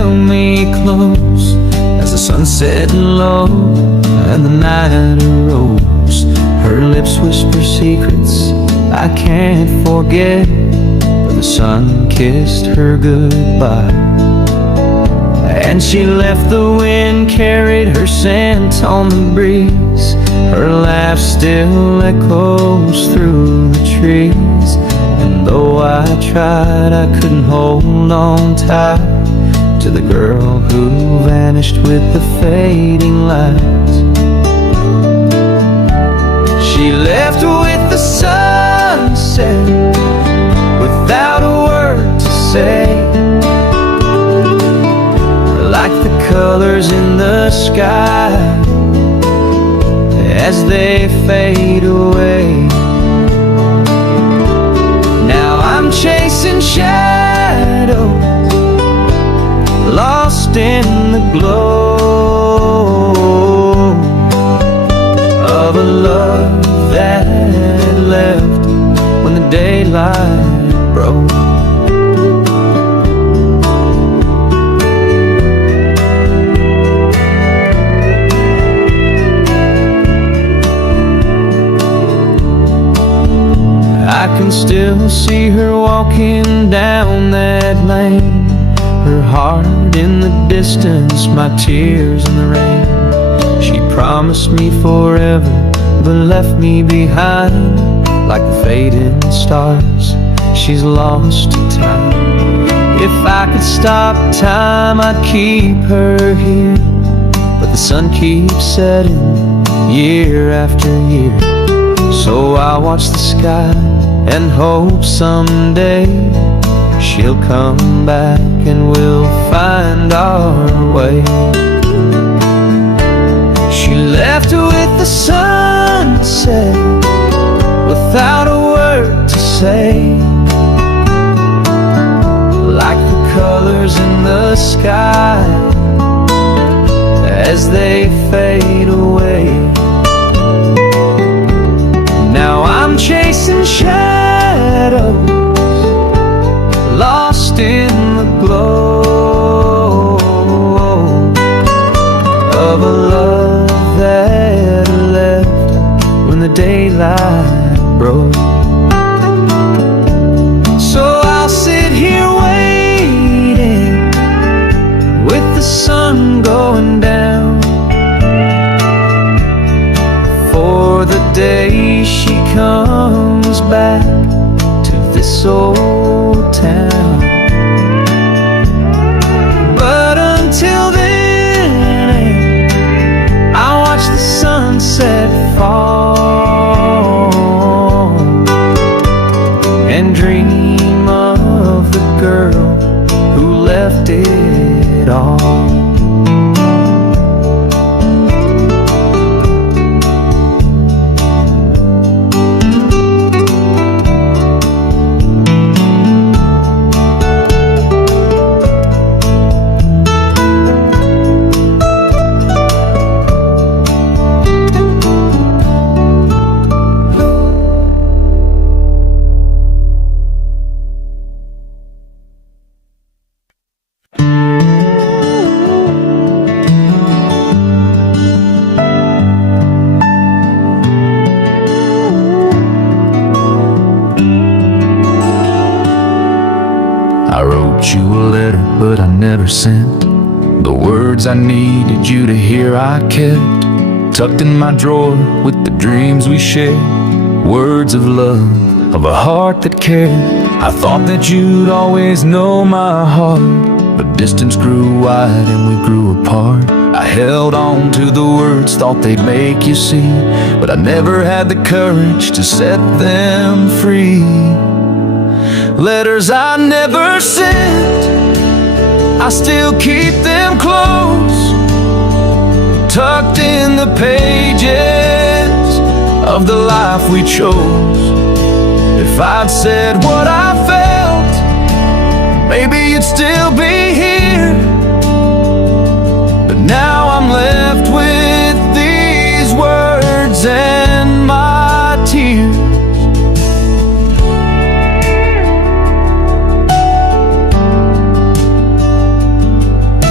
held me close as the sun set low and the night arose. Her lips whisper secrets I can't forget, but the sun kissed her goodbye. And she left, the wind carried her scent on the breeze. Her laugh still echoes through the trees. And though I tried, I couldn't hold on tight to the girl who vanished with the fading lights. She left with the sunset without a word to say, like the colors in the sky as they fade away. Now I'm chasing shadows, lost in the glow of a love that left when the daylight broke. I can still see her walking down that lane, her heart in the distance, my tears in the rain. She promised me forever, but left me behind like the fading stars. She's lost to time. If I could stop time, I'd keep her here, but the sun keeps setting year after year. So I watch the sky and hope someday she'll come back and we'll find our way. She left with the sunset without a word to say, like the colors in the sky as they fade away. Now I'm chasing shadows, lost in the glow of a love that left when the daylight broke. So I'll sit here waiting with the sun going down for the day she comes back to this old town. But until then, I watch the sunset fall and dream of the girl who left it all. But I never sent the words I needed you to hear. I kept tucked in my drawer with the dreams we shared, words of love, of a heart that cared. I thought that you'd always know my heart, but distance grew wide and we grew apart. I held on to the words, thought they'd make you see, but I never had the courage to set them free. Letters I never sent, I still keep them close, tucked in the pages of the life we chose. If I'd said what I felt, maybe you'd still be here. But now I'm left with these words and my tears.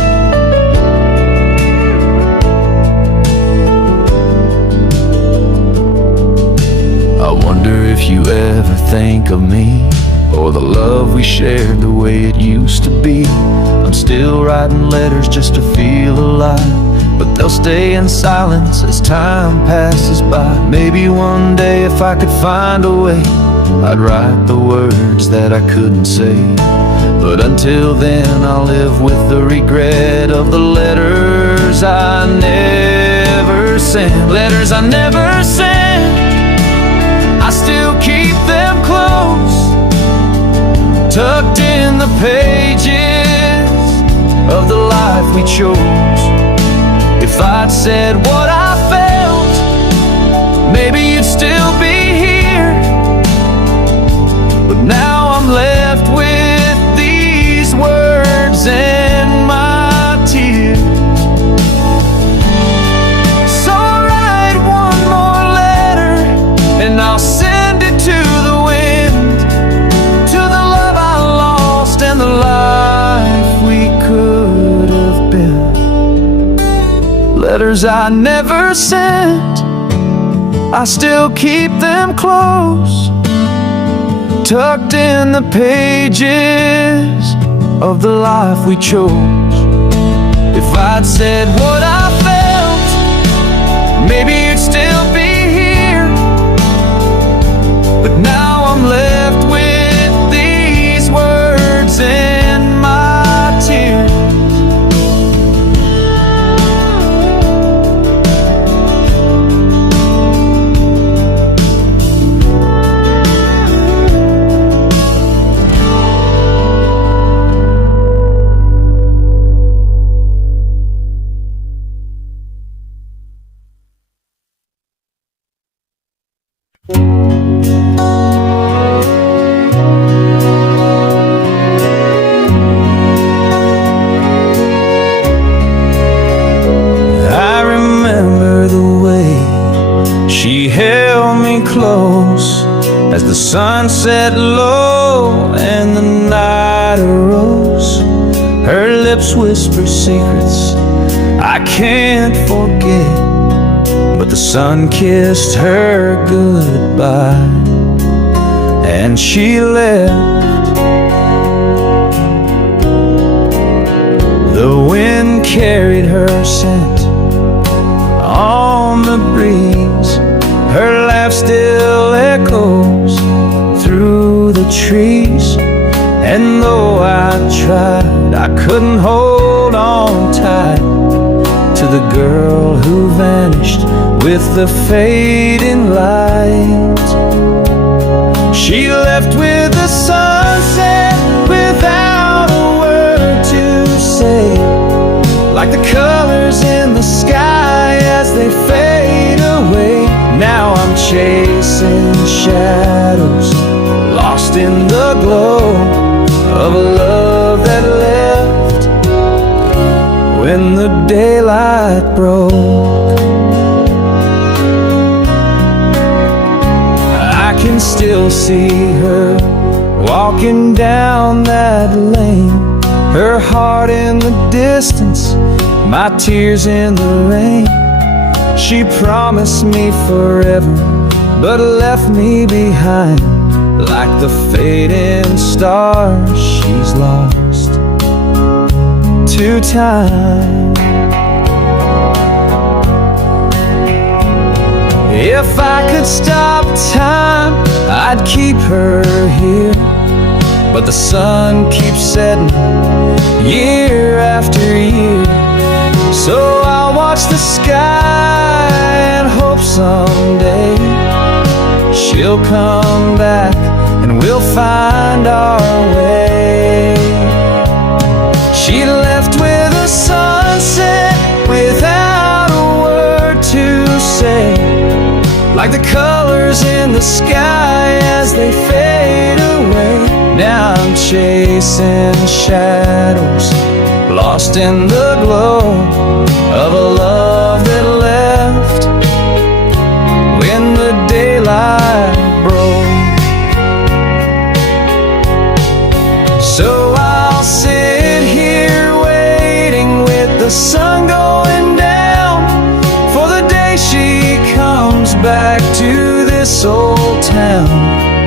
you ever think of me or the love we shared the way it used to be. I'm still writing letters just to feel alive, but they'll stay in silence as time passes by. Maybe one day if I could find a way, I'd write the words that I couldn't say. But until then I'll live with the regret of the letters I never sent. Letters I never sent, I still keep them close, tucked in the pages of the life we chose. If I'd said what I felt, maybe you'd still be here. But now I'm left with these words and my tears. So I'll write one more letter and I'll send it to the wind, to the love I lost and the life we could have been. Letters I never sent, I still keep them close, tucked in the pages of the life we chose. If I'd said what I felt, maybe you'd still be here. But now I'm left with these words and my tears. I remember the way she held me close as the sun set low and the night arose. Her lips whisper secrets I can't forget, but the sun kissed her goodbye and she left. The wind carried her scent on the breeze. Her laugh still echoes through the trees. And though I tried, I couldn't hold on tight to the girl who vanished with the fading light. She left with the sunset without a word to say, like the colors in the sky as they fade away. Now I'm chasing shadows, lost in the glow of a love that left when the daylight broke. I can still see her walking down that lane, her heart in the distance, my tears in the rain. She promised me forever, but left me behind like the fading stars she's lost to time. If I could stop time, I'd keep her here, but the sun keeps setting year after year. So I'll watch the sky and hope someday she'll come back and we'll find our way. She left with a sunset without a word to say, like the colors in the sky as they fade away. Now I'm chasing shadows, lost in the glow of a love that left when the daylight broke. So I'll sit here waiting with the sun going down for the day she comes back to this old town.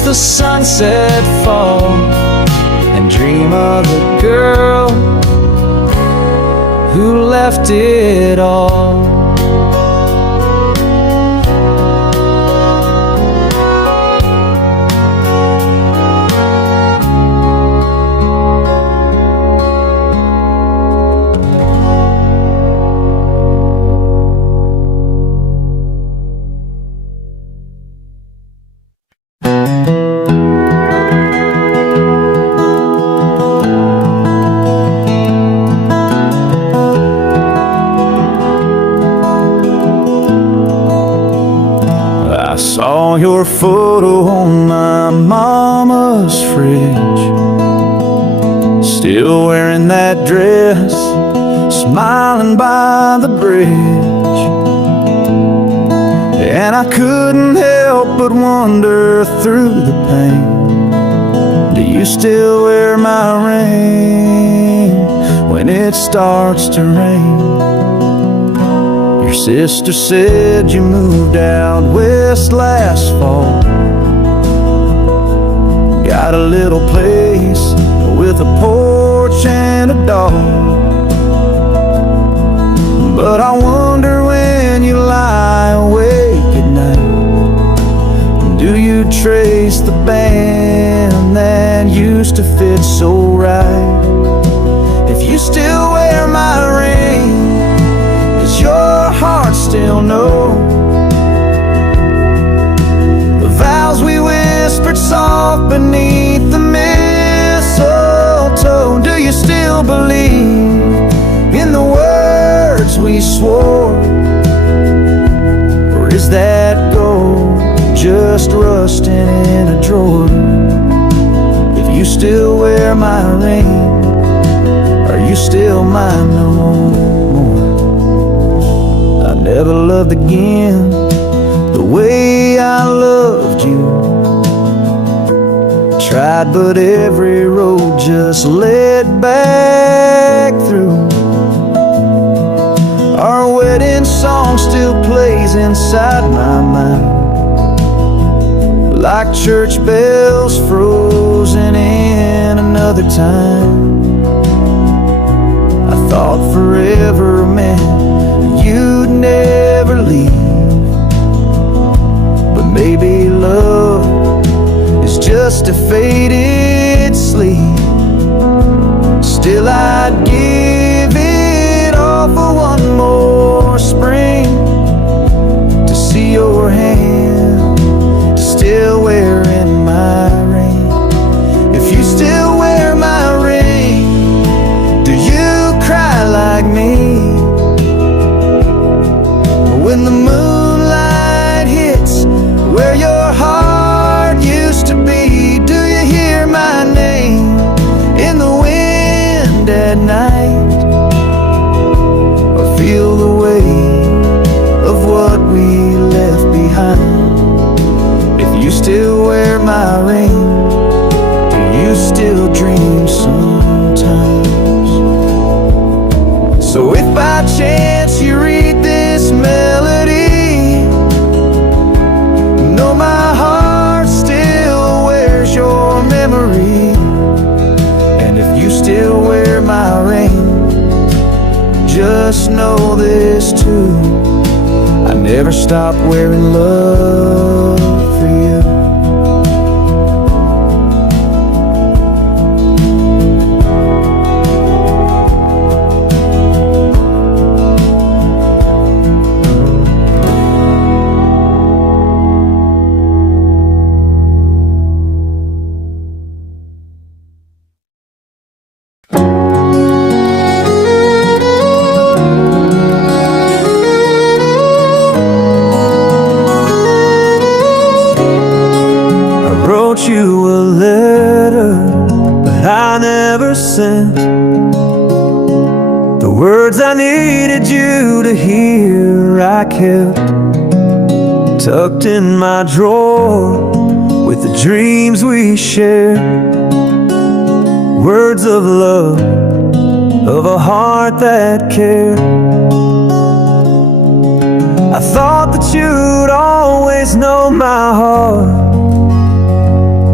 watch the sunset fall and dream of the girl who left it all. I saw your photo on my mama's fridge, still wearing that dress, smiling by the bridge. And I couldn't help but wonder through the pain, do you still wear my ring when it starts to rain? Your sister said you moved out west last fall, got a little place with a porch and a dog. But I wonder when you lie awake at night, do you trace the band that used to fit so right? If you still wear my ring, does your heart still know the vows we whispered soft beneath the mistletoe? Do you still believe in the words we swore, or is that gold just rusting in a drawer? If you still wear my ring, are you still mine no more? I never loved again the way I loved you. Tried, but every road just led back through. Our wedding song still plays inside my mind, like church bells frozen in another time. I thought forever meant you'd never leave, but maybe love is just a faded sleep. Still I'd give it all for one more spring, to see your hand still wearing my ring. If you still wear my ring, do you cry like me when the moonlight hits where your heart used to be? Do you hear my name in the wind at night, or feel the weight of what we left behind? If you still wear my ring, do you still dream sometimes? So if by chance you read this melody, know my heart still wears your memory. And if you still wear my ring, just know this too, I never stopped wearing love for you. Wrote you a letter, but I never sent the words I needed you to hear. I kept tucked in my drawer with the dreams we shared, words of love, of a heart that cared. I thought that you'd always know my heart,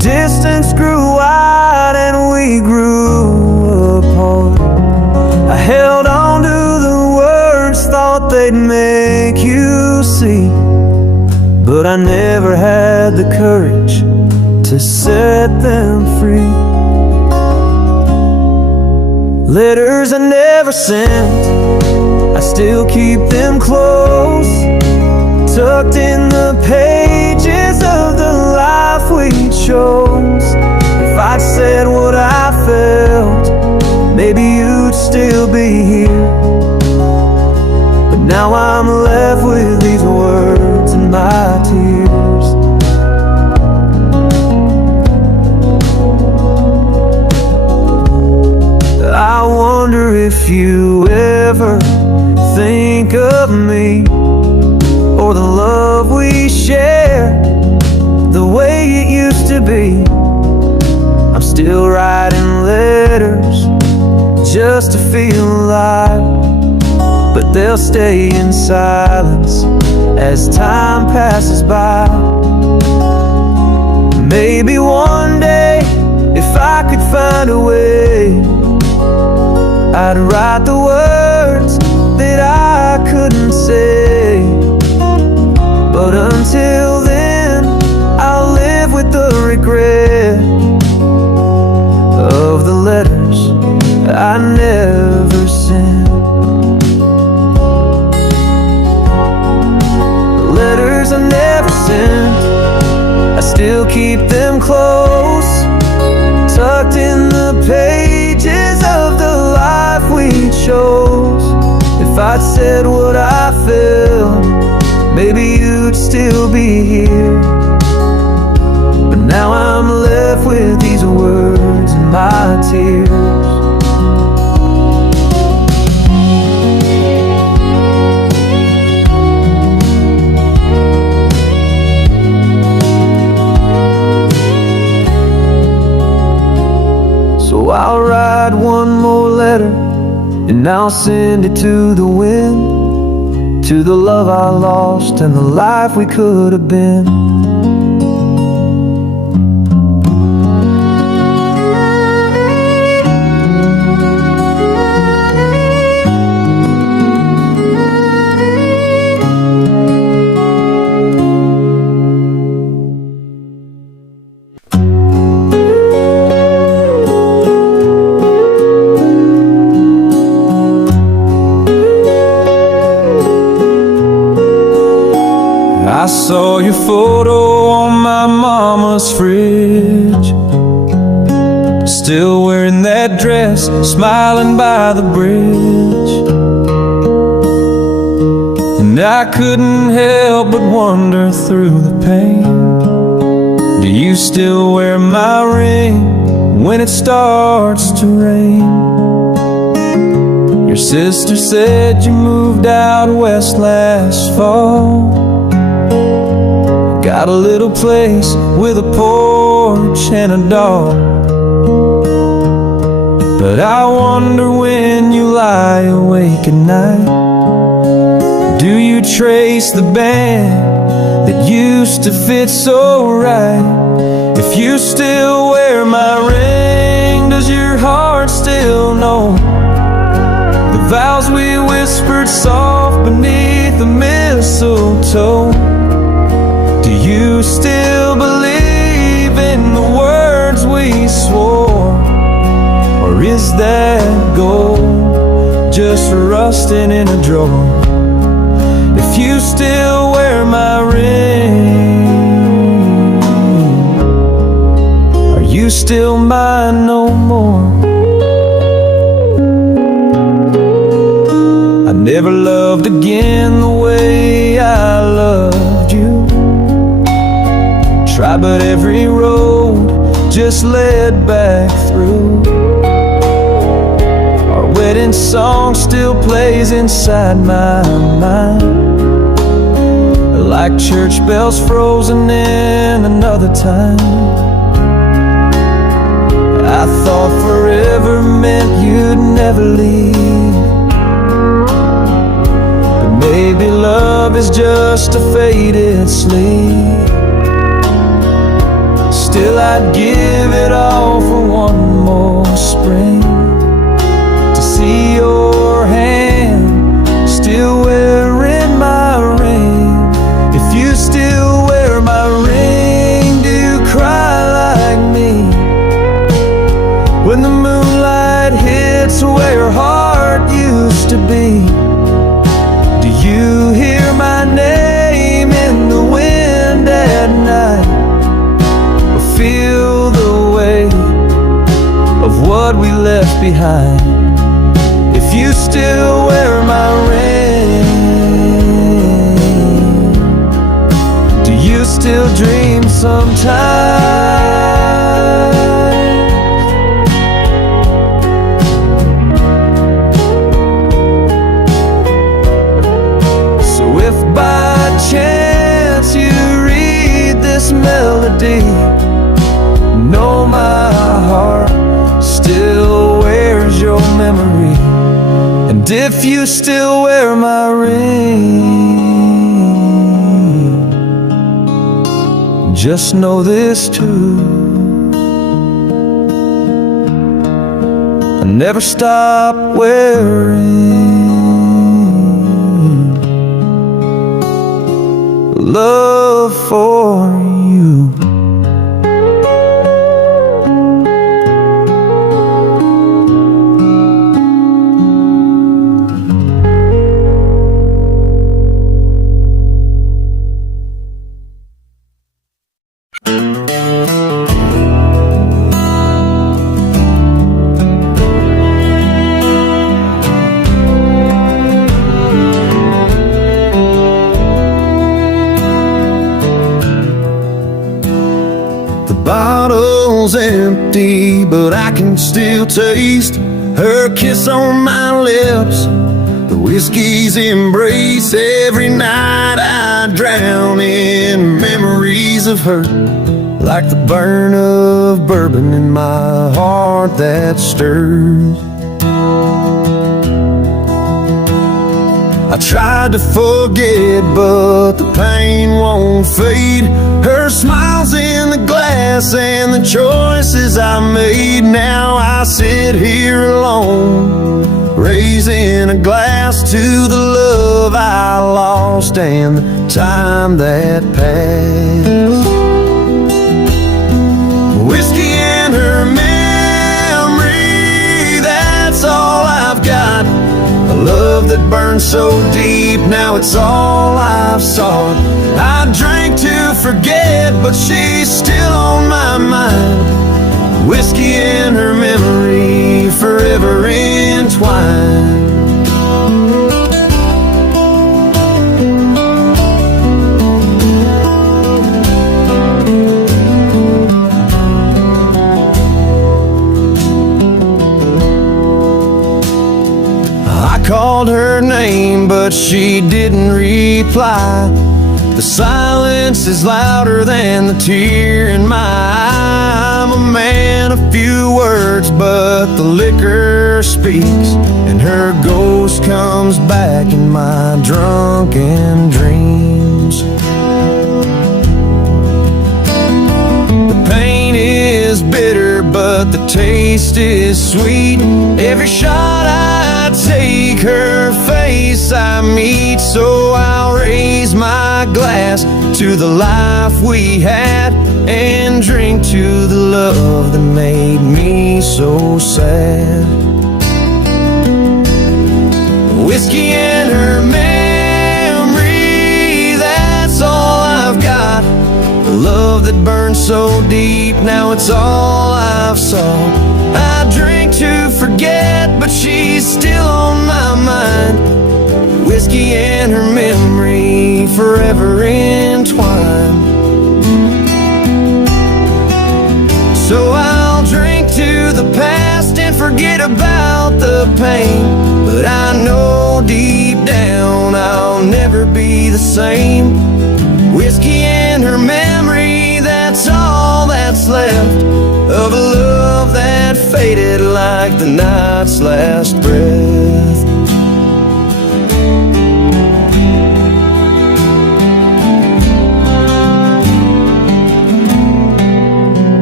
distance grew wide and we grew apart. I held on to the words, thought they'd make you see, but I never had the courage to set them free. Letters I never sent, I still keep them close, tucked in the pages of the life we chose. If I'd said what I felt, maybe you'd still be here, but now I'm left with these words and my tears. I wonder if you ever think of me, or the love we share, the way it used to be. I'm still writing letters just to feel alive, but they'll stay in silence as time passes by. Maybe one day, if I could find a way, I'd write the words that I couldn't say. But until then, I'll live with the regret of the letters I never sent. The letters I never sent, I still keep them close, tucked in the pages of the life we chose. If I'd said what I felt, maybe you'd still be here, but now I'm left with these words and my tears. So I'll write one more letter, and I'll send it to the wind, to the love I lost and the life we could have been. I saw your photo on my mama's fridge, still wearing that dress, smiling by the bridge. And I couldn't help but wonder through the pain, do you still wear my ring when it starts to rain? Your sister said you moved out west last fall, got a little place with a porch and a dog. But I wonder when you lie awake at night, do you trace the band that used to fit so right? If you still wear my ring, does your heart still know the vows we whispered soft beneath the mistletoe? Do you still believe in the words we swore? Or is that gold just rusting in a drawer? If you still wear my ring, are you still mine no more? I never loved again the way I loved you. Try, but every road just led back through. Our wedding song still plays inside my mind, like church bells frozen in another time. I thought forever meant you'd never leave, but maybe love is just a faded sleep. Still I'd give it all for one more spring, to see your hand still wearing my ring. If you still wear my ring, do you cry like me? When the moonlight hits where your heart used to be, do you hear my name in the wind at night? Or feel the weight of what we left behind? If you still wear my ring, do you still dream sometimes? So if by chance you read this melody, know my heart still wears your memory. And if you still wear my ring, just know this too: I never stop wearing love for you. Bottle's empty, but I can still taste her kiss on my lips, the whiskey's embrace. Every night I drown in memories of her, like the burn of bourbon in my heart that stirs. I tried to forget, but the pain won't fade. Her smile's in the glass and the choices I made. Now I sit here alone, raising a glass to the love I lost and the time that passed. Whiskey and her memory, that's all I've got. A love that burned so deep, now it's all I've sought. I drank to forget, but she's still on my mind. Whiskey and her memory, forever entwined. Called her name, but she didn't reply. The silence is louder than the tear in my eye. I'm a man of few words, but the liquor speaks, and her ghost comes back in my drunken dreams. The pain is bitter, but the taste is sweet. Every shot I take, her face I meet. So I'll raise my glass to the life we had, and drink to the love that made me so sad. Whiskey and her memory, that's all I've got. The love that burned so deep, now it's all I've sought. I drink to forget, but she's still on my mind. Whiskey and her memory, forever entwined. So I'll drink to the past and forget about the pain, but I know deep down I'll never be the same. Whiskey and her memory, that's all that's left of a love that faded like the night's last breath.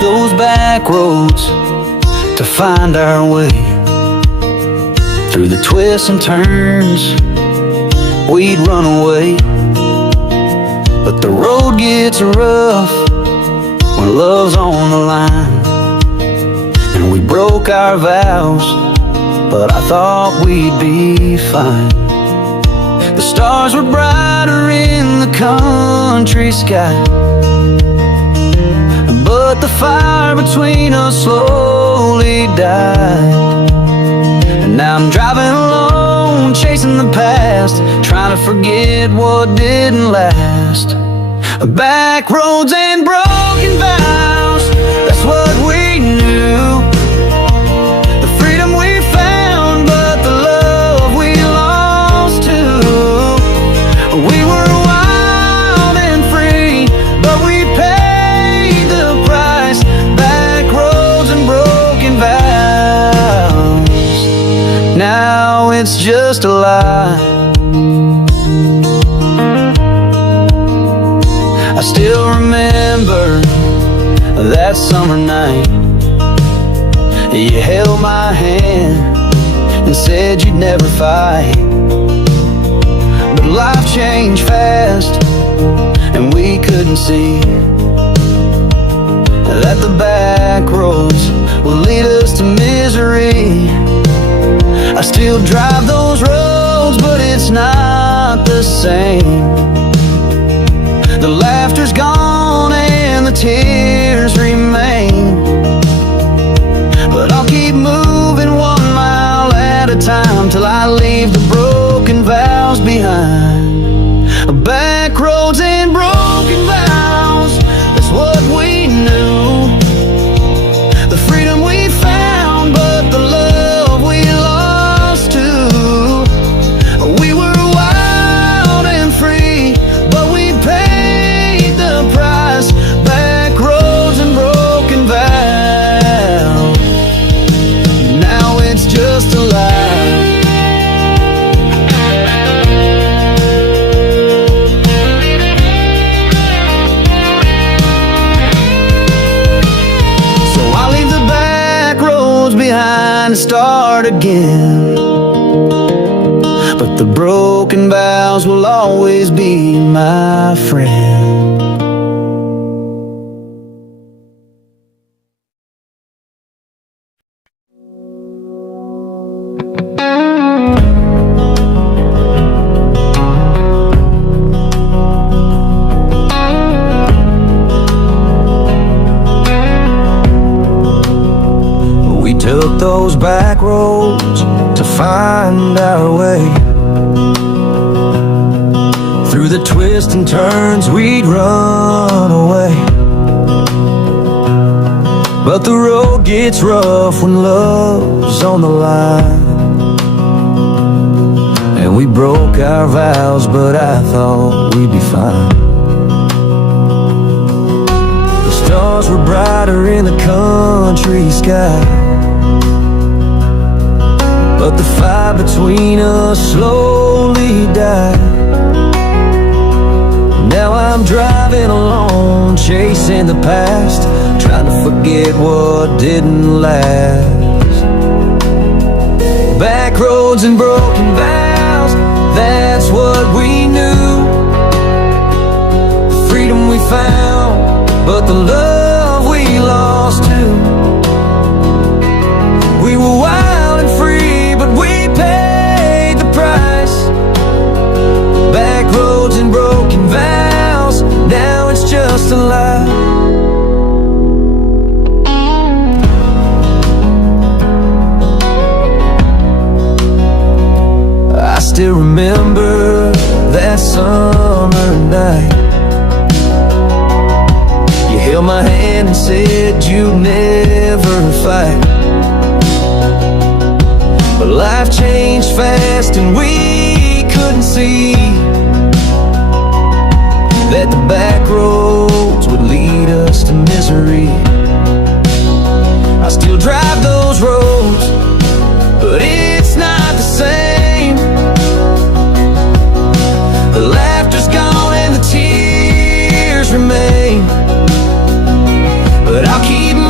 those back roads to find our way. Through the twists and turns, we'd run away. But the road gets rough when love's on the line. And we broke our vows, but I thought we'd be fine. The stars were brighter in the country sky, but the fire between us slowly died. And now I'm driving alone, chasing the past, trying to forget what didn't last. Back roads and broken vows, that's what we knew. The freedom we found, but the love we lost too. We were wild and free, but we paid the price. Back roads and broken vows, now it's just a lie. I still remember that summer night. You held my hand and said you'd never fight. But life changed fast and we couldn't see that the back roads will lead us to misery. I still drive those roads, but it's not the same. The laughter's gone and the tears remain, but I'll keep moving 1 mile at a time till I leave the broken vows behind. Back roads and broken vows, that's what we knew. The freedom we found, but the love we lost too. We were wild and free, but we paid the price. Back roads and broken vows, now it's just a lie. So I leave the back roads behind and start again, but the broken vows will always be my friend. We took those back roads to find our way. Through the twists and turns we'd run away. But the road gets rough when love's on the line. And we broke our vows, but I thought we'd be fine. The stars were brighter in the country sky, but the fire between us slowly died. Now I'm driving alone, chasing the past, trying to forget what didn't last. Back roads and broken vows, that's what we knew. The freedom we found, but the love we lost too. We were wild and free, but we paid the price. Back roads and broken vows, now it's just a lie. I still remember that summer night. You held my hand and said you'd never fight. But life changed fast and we couldn't see that the back roads would lead us to misery. I still drive those roads, but it's not the same. The laughter's gone and the tears remain, but I'll keep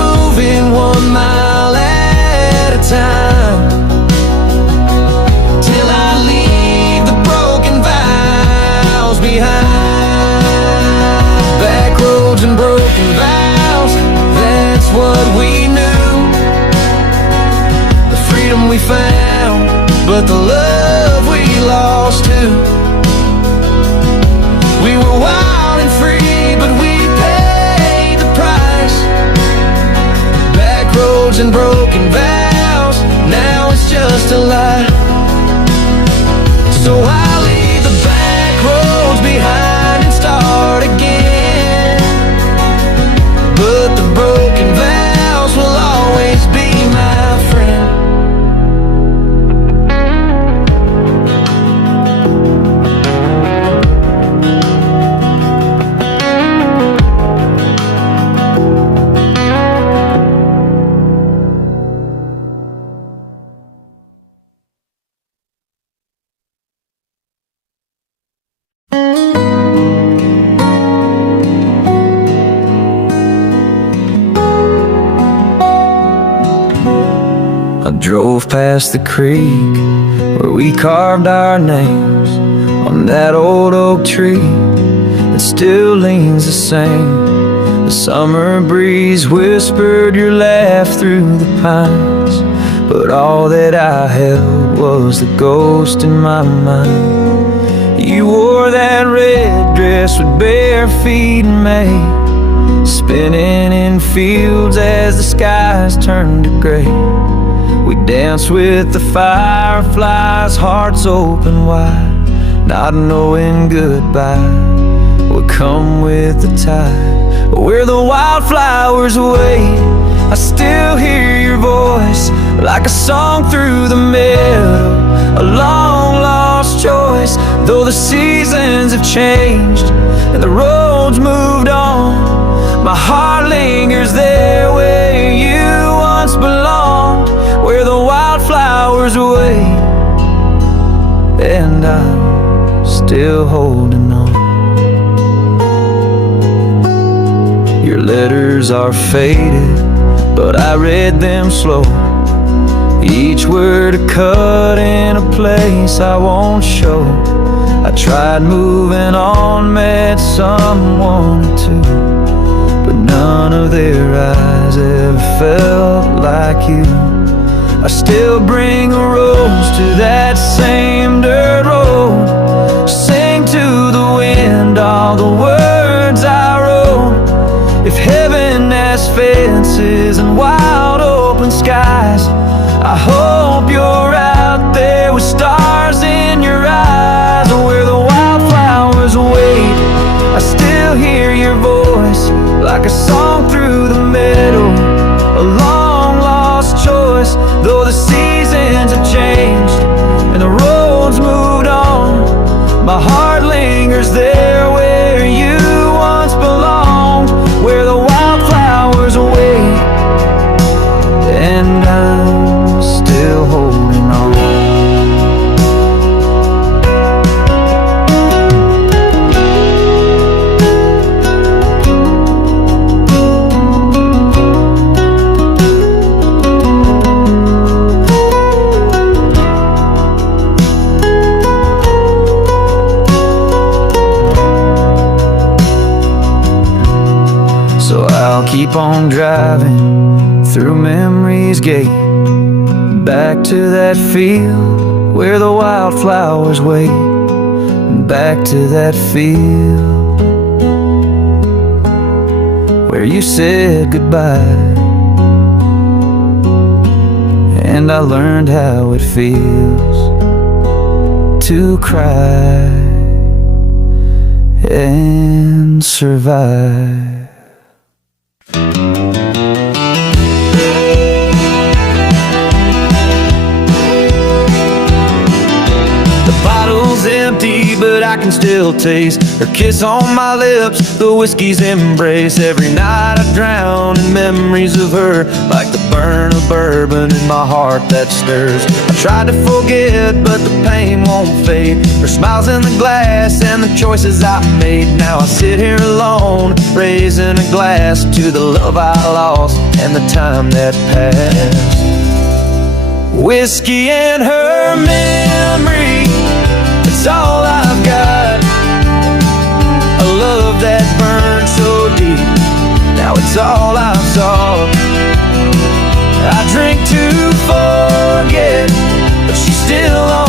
but the love we lost too. We were wild and free, but we paid the price. Backroads and broken vows, now it's just a lie. So I'll leave the back roads behind and start again. But the broken vows will always be my friend. I drove past the creek where we carved our names on that old oak tree that still leans the same. The summer breeze whispered your laugh through the pines, but all that I held was the ghost in my mind. You wore that red dress with bare feet in May, spinning in fields as the skies turned to gray. We danced with the fireflies, hearts open wide, not knowing goodbye would come with the tide. Where the wildflowers wait, I still hear your voice like a song through the meadow, a long lost choice. Though the seasons have changed and the roads moved on, my heart lingers there where you once belonged. Where the wildflowers wait, and I'm still holding on. Your letters are faded, but I read them slow, each word a cut in a place I won't show. I tried moving on, met someone or two, but none of their eyes ever felt like you. I still bring a rose to that same dirt road, sing to the wind all the words I wrote. If heaven has fences and wide open skies, I hope you're out there with stars in your eyes. Where the wildflowers wait, I still hear your voice like a song through the meadow, a long lost choice. Though the seasons have changed and the roads moved on, my heart lingers there where you once belonged. Where the wildflowers wait, and I'm still holding on. I'll keep on driving through memory's gate, back to that field where the wildflowers wait, back to that field where you said goodbye, and I learned how it feels to cry and survive. Empty, but I can still taste her kiss on my lips, the whiskey's embrace. Every night I drown in memories of her, like the burn of bourbon in my heart that stirs. I tried to forget, but the pain won't fade. Her smiles in the glass and the choices I made. Now I sit here alone, raising a glass to the love I lost and the time that passed. Whiskey and her memory, it's all I've got. A love that burned so deep, now it's all I've sought. I drink to forget, but she's still on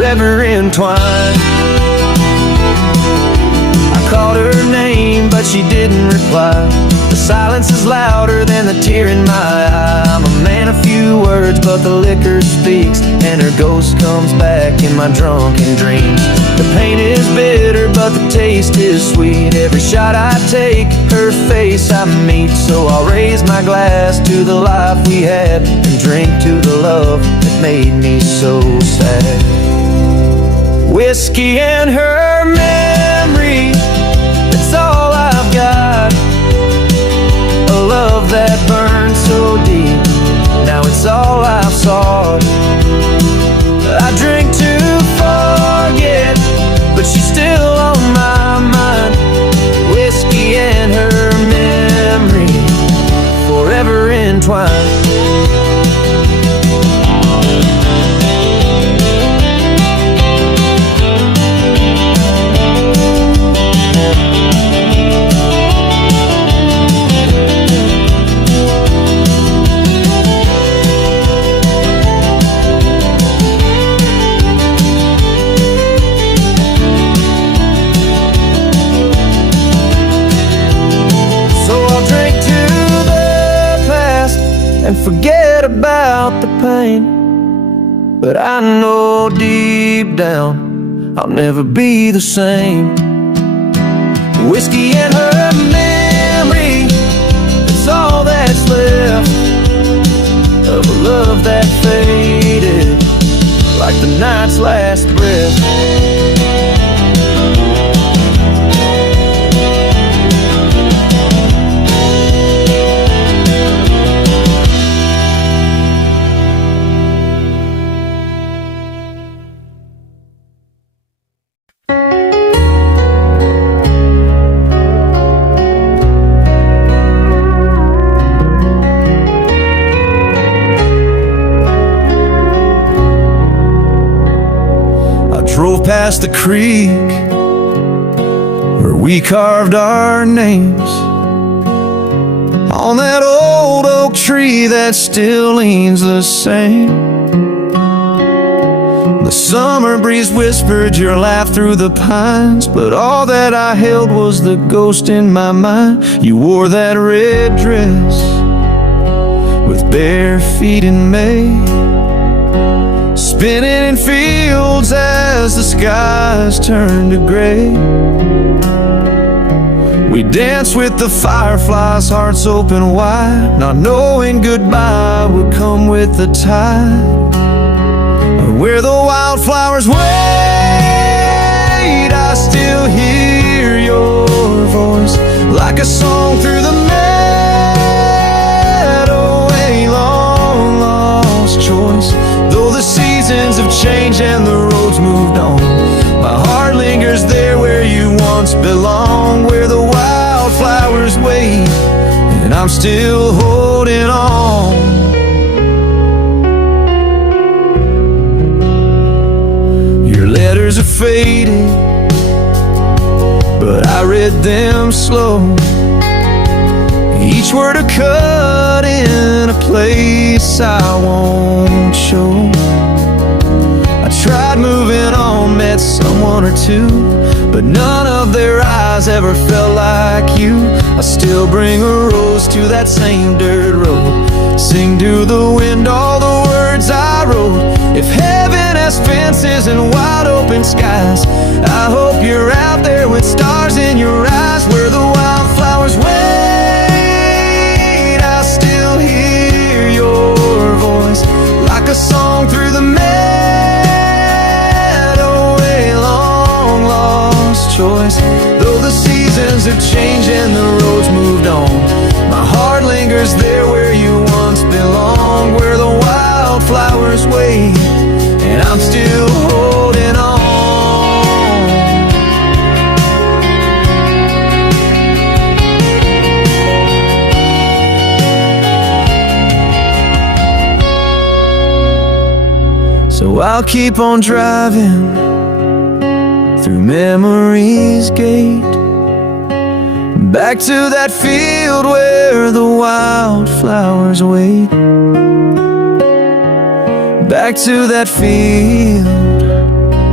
forever entwined. I called her name, but she didn't reply. The silence is louder than the tear in my eye. I'm a man of few words, but the liquor speaks, and her ghost comes back in my drunken dreams. The pain is bitter, but the taste is sweet. Every shot I take, her face I meet. So I'll raise my glass to the life we had, and drink to the love that made me so sad. Whiskey and her memory, that's all I've got. A love that burned so deep, now it's all I've sought. I drink to forget, but she's still on my mind. Whiskey and her memory, forever entwined. And forget about the pain, but I know deep down I'll never be the same. Whiskey and her memory, it's all that's left of a love that faded like the night's last breath. Drove past the creek where we carved our names on that old oak tree that still leans the same. The summer breeze whispered your laugh through the pines, but all that I held was the ghost in my mind. You wore that red dress with bare feet in May, spinning in fields as the skies turned to gray. We danced with the fireflies, hearts open wide, not knowing goodbye would come with the tide. Where the wildflowers wait, I still hear your voice like a song through the meadow, a long lost choice. Though the seasons have changed and the roads moved on, my heart lingers there where you once belonged. Where the wildflowers wait, and I'm still holding on. Your letters are faded, but I read them slow. Each word a cut in a place I won't show. I tried moving on, met someone or two, but none of their eyes ever felt like you. I still bring a rose to that same dirt road, sing to the wind all the words I wrote. If heaven has fences and wide open skies, I hope you're out there with stars in your eyes. Where the wildflowers wait, I still hear your voice like a song through the meadow, a long lost choice. Though the seasons have changed and the roads moved on, my heart lingers there where you once belonged. Where the wildflowers wait, and I'm still holding on. So I'll keep on driving through memory's gate, back to that field where the wildflowers wait. Back to that field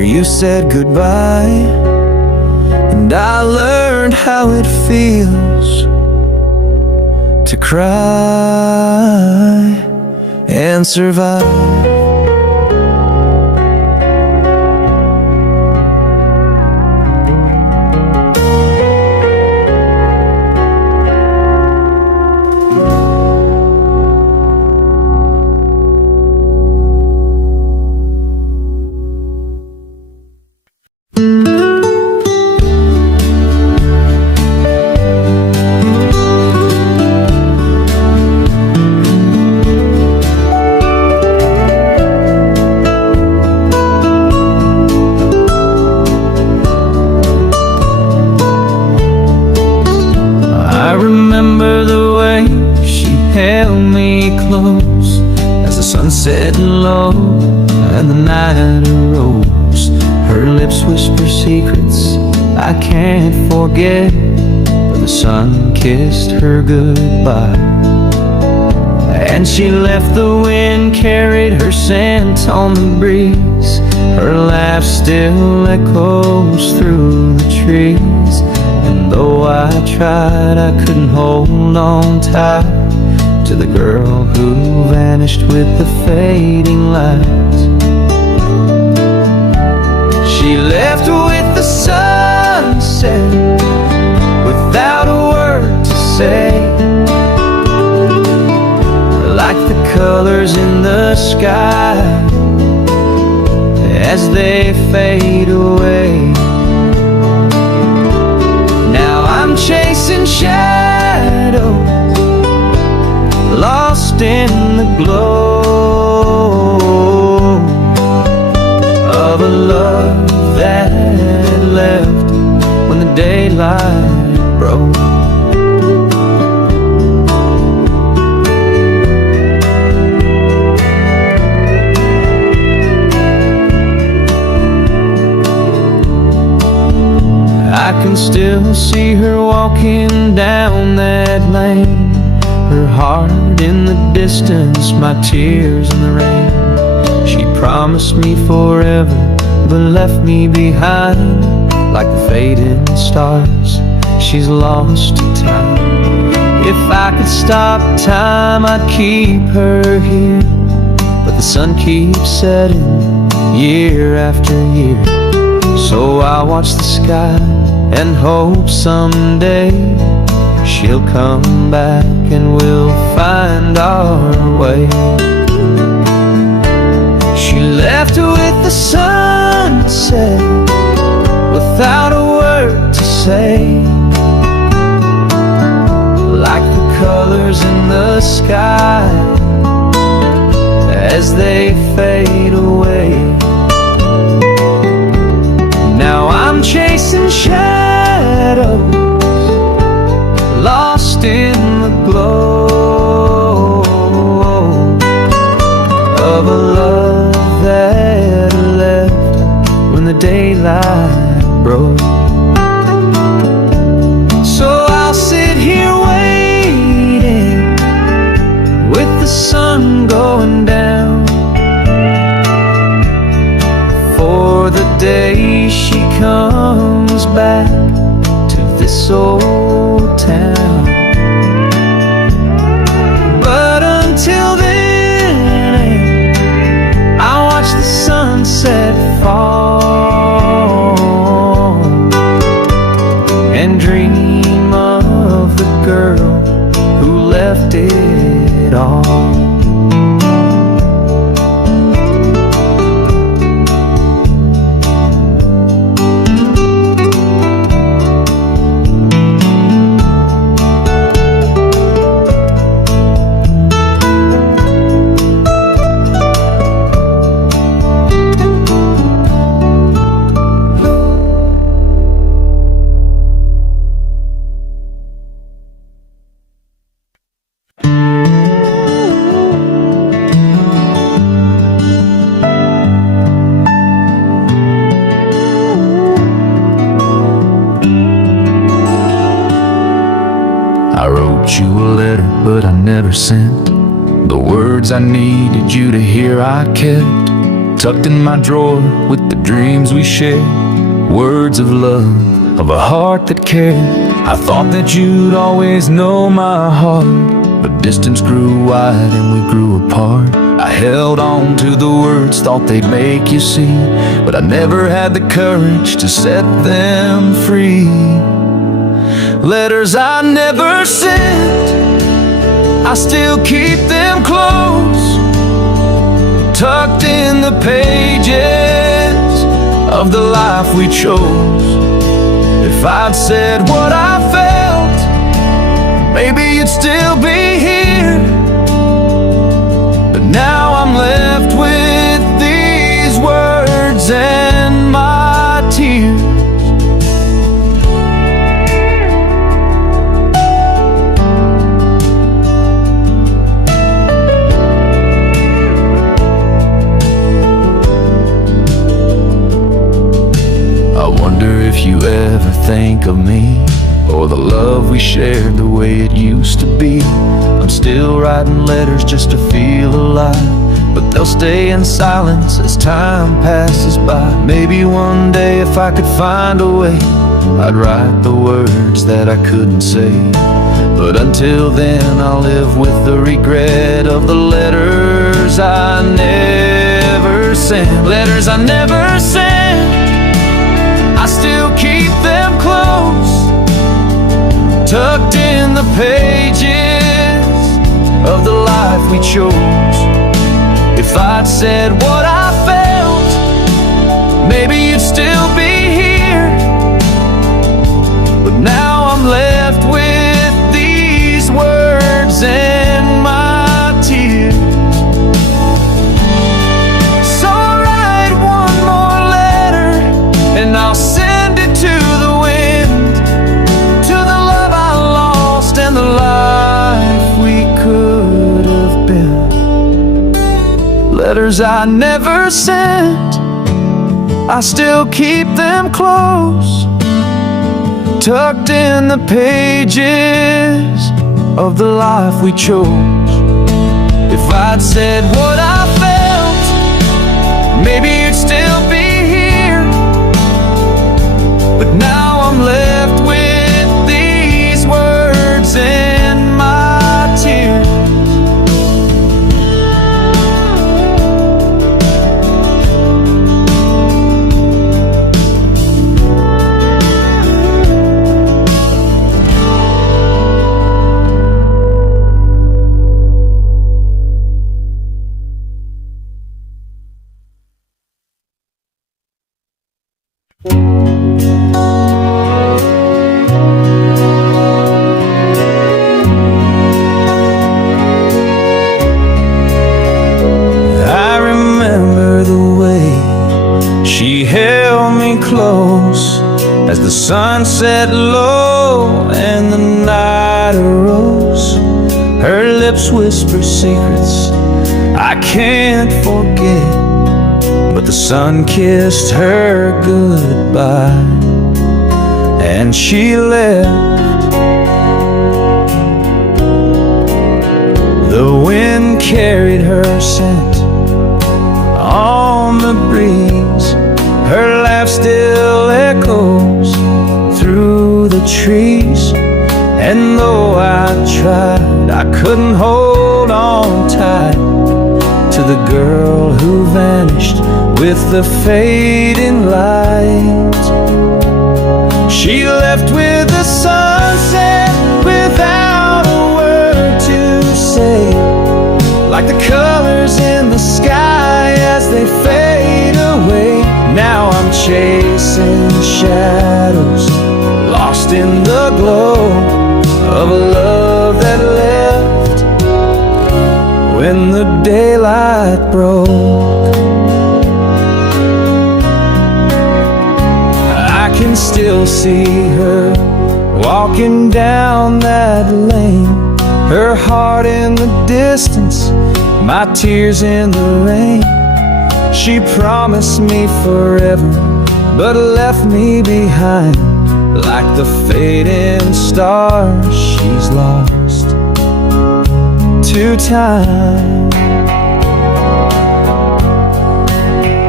where you said goodbye, and I learned how it feels to cry and survive. I remember the way she held me close as the sun set low and the night arose. Her lips whisper secrets I can't forget, but the sun kissed her goodbye. And she left, the wind carried her scent on the breeze. Her laugh still echoes through the trees. And though I tried, I couldn't hold on tight to the girl who vanished with the fading lights. She left with the sunset without a word to say, like the colors in the sky as they fade away. Now I'm chasing shadows, lost in the glow of a love that left when the daylight broke. I can still see her walking down that lane, her heart in the distance, my tears in the rain. She promised me forever, but left me behind like the fading stars. She's lost to time. If I could stop time, I'd keep her here, but the sun keeps setting year after year. So I watch the sky and hope someday she'll come back and we'll find our way. She left with the sunset without a word to say, like the colors in the sky as they fade away. Now I'm chasing shadows, lost in the glow of a love that left when the daylight broke. So I'll sit here waiting with the sun going down for the day she comes back to this old town. But until then, I watch the sunset fall and dream of the girl who left it all. You a letter, but I never sent the words I needed you to hear. I kept tucked in my drawer with the dreams we shared, words of love, of a heart that cared. I thought that you'd always know my heart, but distance grew wide and we grew apart. I held on to the words, thought they'd make you see, but I never had the courage to set them free. Letters I never sent, I still keep them close, tucked in the pages of the life we chose. If I'd said what I felt, maybe you'd still be here. But now I'm left with these words and my tears. I wonder if you ever think of me, or the love we shared the way it used to be. I'm still writing letters just to feel alive, but they'll stay in silence as time passes by. Maybe one day if I could find a way, I'd write the words that I couldn't say. But until then I'll live with the regret of the letters I never sent. Letters I never sent, I still keep them close, tucked in the pages of the life we chose. If I'd said what I felt, maybe you'd still be here. But now I'm left with these words and my tears. So I'll write one more letter and I'll send it to the wind, to the love I lost and the life we could have been. Letters I never sent, I still keep them close, tucked in the pages of the life we chose. If I'd said what I felt, maybe you'd still be here. But now I'm left with these words and my tears. I remember the way she held me close as the sun set low and the night arose. Her lips whisper secrets I can't forget, but the sun kissed her goodbye and she left. The wind carried her scent on the breeze. Her laugh still echoes through the trees, and though I tried, I couldn't hold on tight to the girl who vanished with the fading light. She left with the sunset without a word to say, like the colors in the sky as they fade away. Now I'm chasing shadows, lost in the glow of a love that left when the daylight broke. I can still see her walking down that lane, her heart in the distance, my tears in the rain. She promised me forever, but left me behind like the fading stars she's lost to time.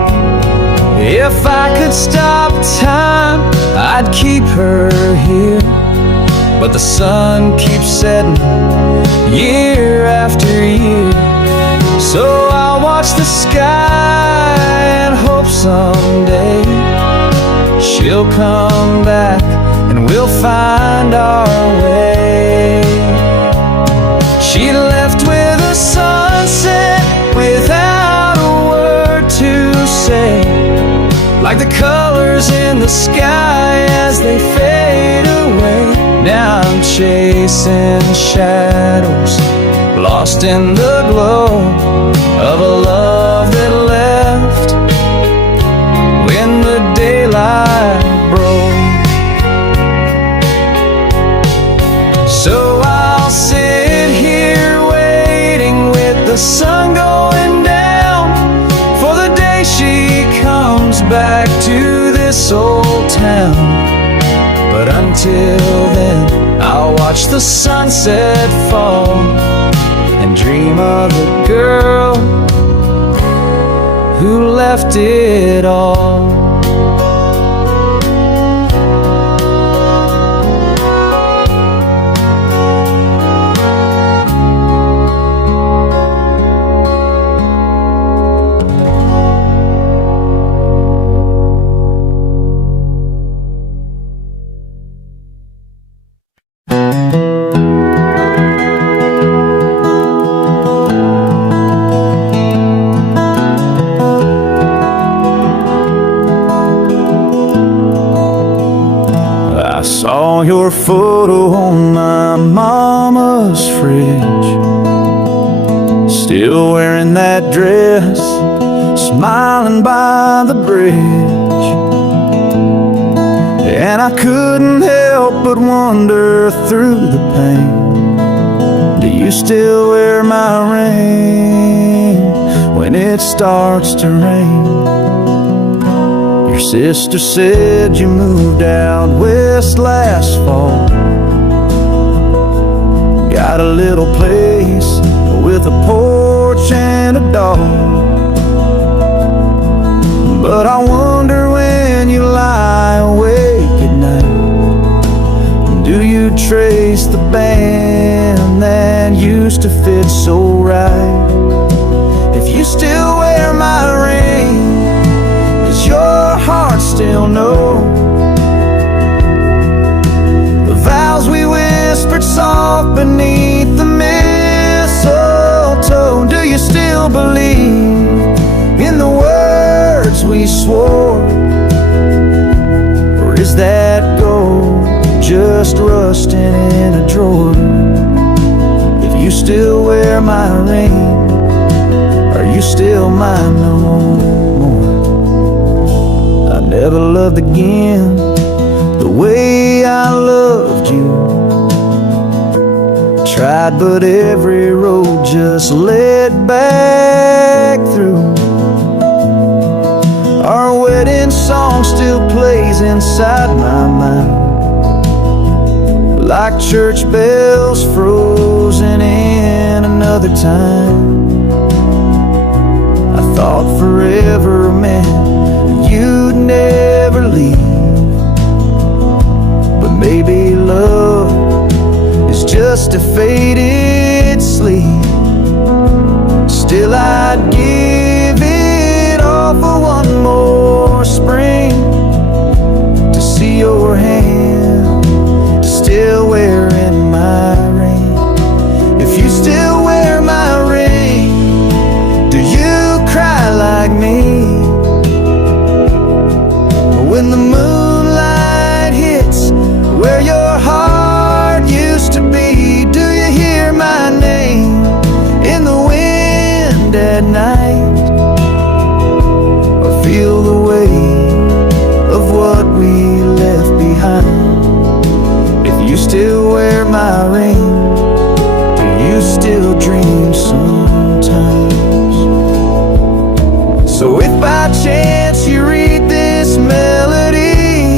If I could stop time, I'd keep her here. But the sun keeps setting year after year. So I'll watch the sky and hope someday she'll come back and we'll find our way. She left with a sunset without a word to say, like the colors in the sky as they fade away. Now I'm chasing shadows, lost in the glow of a love that left when the daylight broke. So I'll sit here waiting with the sun going down for the day she comes back to this old town. But until then, I'll watch the sunset fall and dream of the girl who left it all. Saw your photo on my mama's fridge, still wearing that dress, smiling by the bridge. And I couldn't help but wonder through the pain, do you still wear my ring when it starts to rain? Your sister said you moved out west last fall, got a little place with a porch and a dog. But I wonder when you lie awake at night, do you trace the band that used to fit so right? If you still wear my ring, does your heart still know the vows we whispered soft beneath the mistletoe? Do you still believe in the words we swore, or is that gold just rusting in a drawer? If you still wear my ring, are you still mine no more? I never loved again the way I loved you. Tried, but every road just led back through. Our wedding song still plays inside my mind, like church bells frozen in another time. I thought forever meant you'd never leave, but maybe love is just a faded sleep. Still I'd give it all for one more spring, to see your hand still wearing my ring. If you still wear my ring, do you cry like me when the moonlight hits where your heart used to be? Do you hear my name in the wind at night, or feel the weight of what we left behind? If you still wear my ring, do you still dream sometimes? So if by chance you read this melody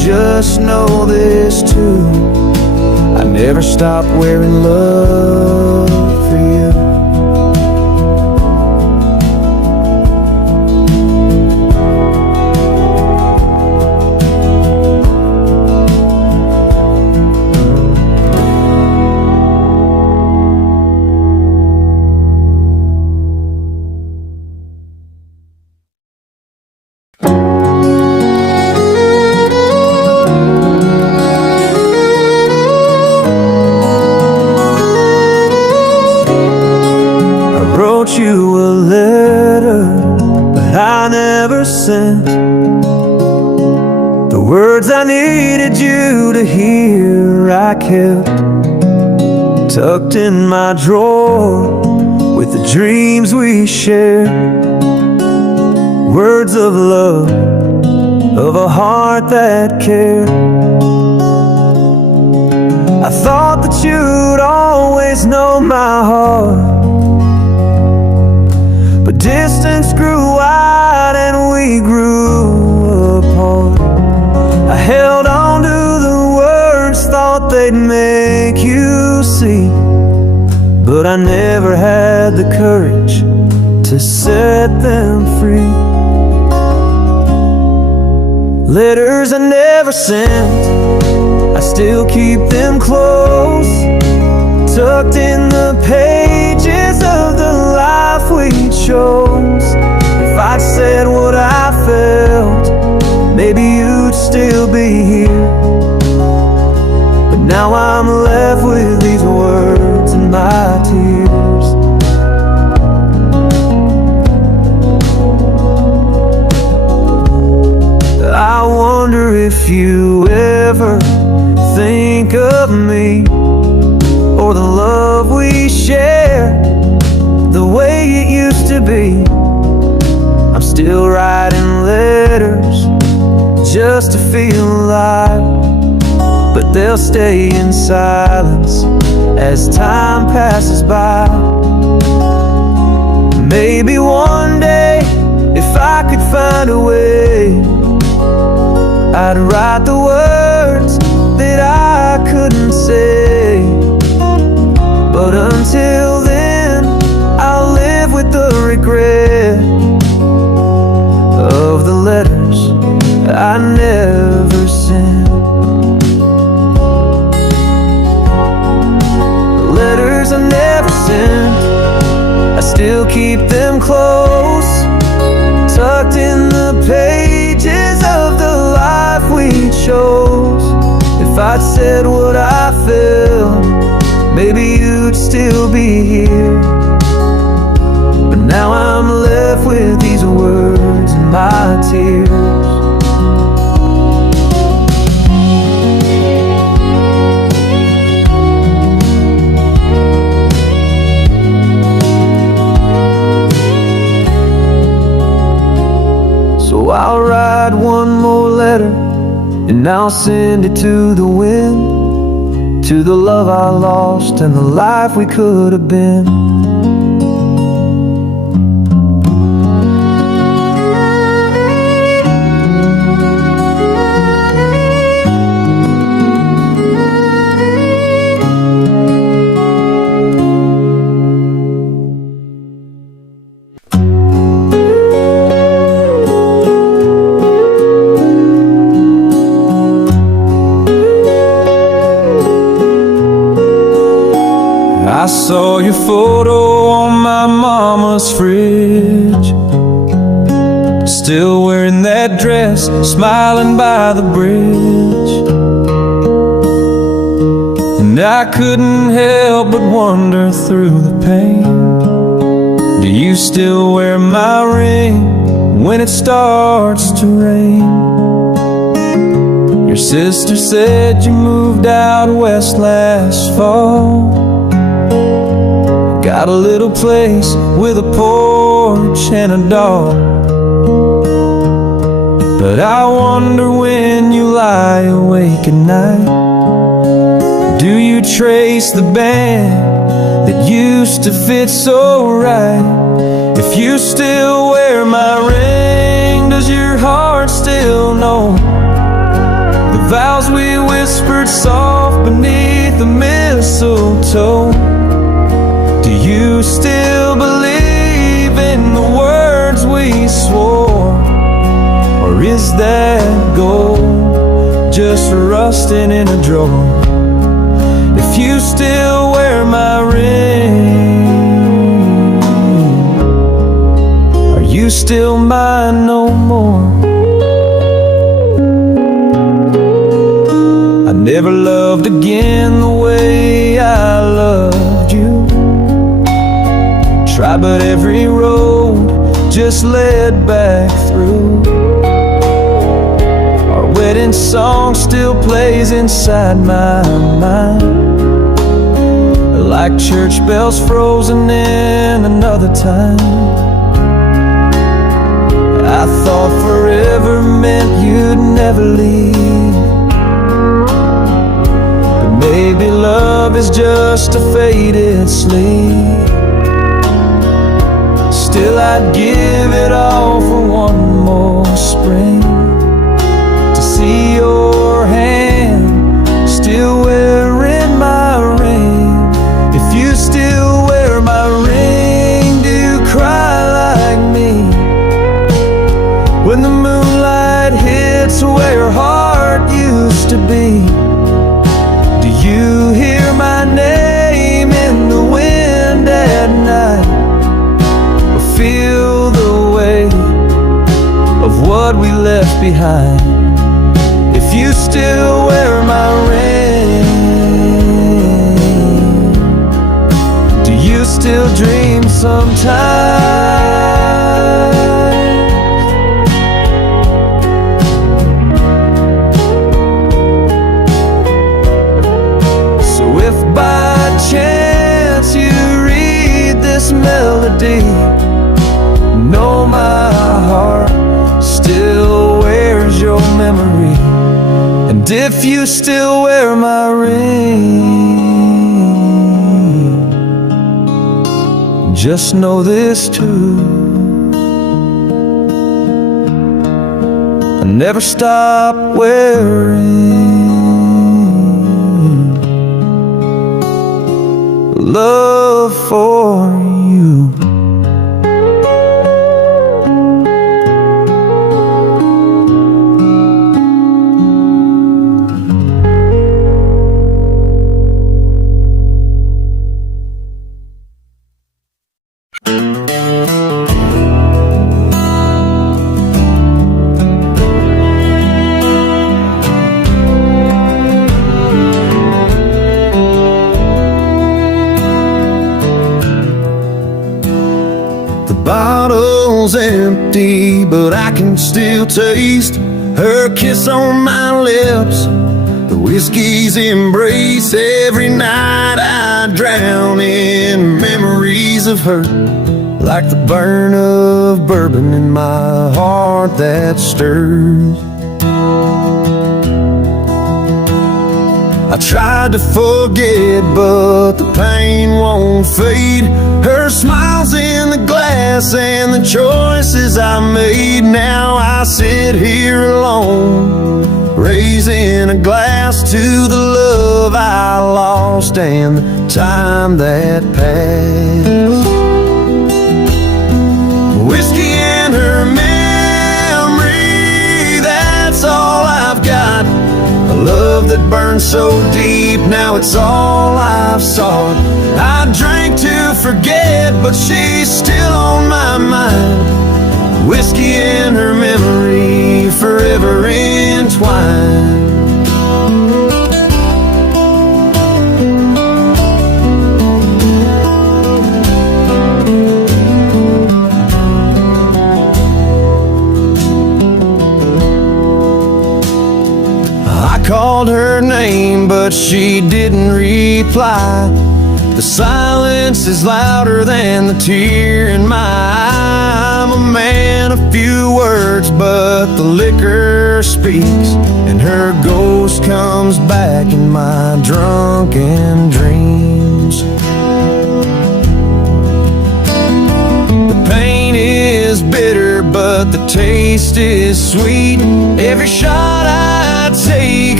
never stop wearing love for you. You a letter, but I never sent the words I needed you to hear. I kept tucked in my drawer with the dreams we shared, words of love, of a heart that cared. I thought that you'd always know my heart, but distance grew wide and we grew apart. I held on to the words, thought they'd make you see, but I never had the courage to set them free. Letters I never sent, I still keep them close, tucked in the pages of the life we chose. If I'd said what I felt, maybe you'd still be here, but now I'm left with these words and my tears. I wonder if you ever think of me, or the love we share, the way it used to be. I'm still writing letters just to feel alive, but they'll stay in silence as time passes by. Maybe one day, if I could find a way, I'd write the words that I couldn't say. But until then, I'll live with the regret of the letters I never sent. The letters I never sent, I still keep them close, tucked in the pages of the life we chose. If I'd said what I felt, maybe you'd still be here, but now I'm left with these words and my tears. So I'll write one more letter, and I'll send it to the wind, to the love I lost and the life we could have been. I saw your photo on my mama's fridge, still wearing that dress, smiling by the bridge. And I couldn't help but wonder through the pain, do you still wear my ring when it starts to rain? Your sister said you moved out west last fall, got a little place with a porch and a dog. But I wonder when you lie awake at night, do you trace the band that used to fit so right? If you still wear my ring, does your heart still know the vows we whispered soft beneath beneath the mistletoe. Do you still believe in the words we swore? Or is that gold just rusting in a drawer? If you still wear my ring, are you still mine no more? I never loved again the way I loved you. Tried, but every road just led back through. Our wedding song still plays inside my mind, like church bells frozen in another time. I thought forever meant you'd never leave, but maybe love is just a faded sleep. Still I'd give it all for one more spring, to see your hand still wearing my ring. If you still wear my ring, do you cry like me when the moonlight hits where your heart used to be? Do you hear my name in the wind at night, or feel the weight of what we left behind? If you still wear my ring, do you still dream sometimes? So if by chance you read this melody, know my heart still wears your memory. And if you still wear my ring, just know this too: I never stop wearing love for you. Bottle's empty, but I can still taste her kiss on my lips, the whiskey's embrace. Every night I drown in memories of her, like the burn of bourbon in my heart that stirs. I tried to forget, but the pain won't fade. Her smile's in the glass and the choices I made. Now I sit here alone, raising a glass to the love I lost and the time that passed. Whiskey and her memory, that's all I've got. A love that burned so deep, now it's all I've sought. I drank to forget, but she's still on my mind. Whiskey and her memory, forever entwined. I called her name, but she didn't reply. The silence is louder than the tear in my eye. I'm a man of few words, but the liquor speaks, and her ghost comes back in my drunken dreams. The pain is bitter, but the taste is sweet. Every shot I take,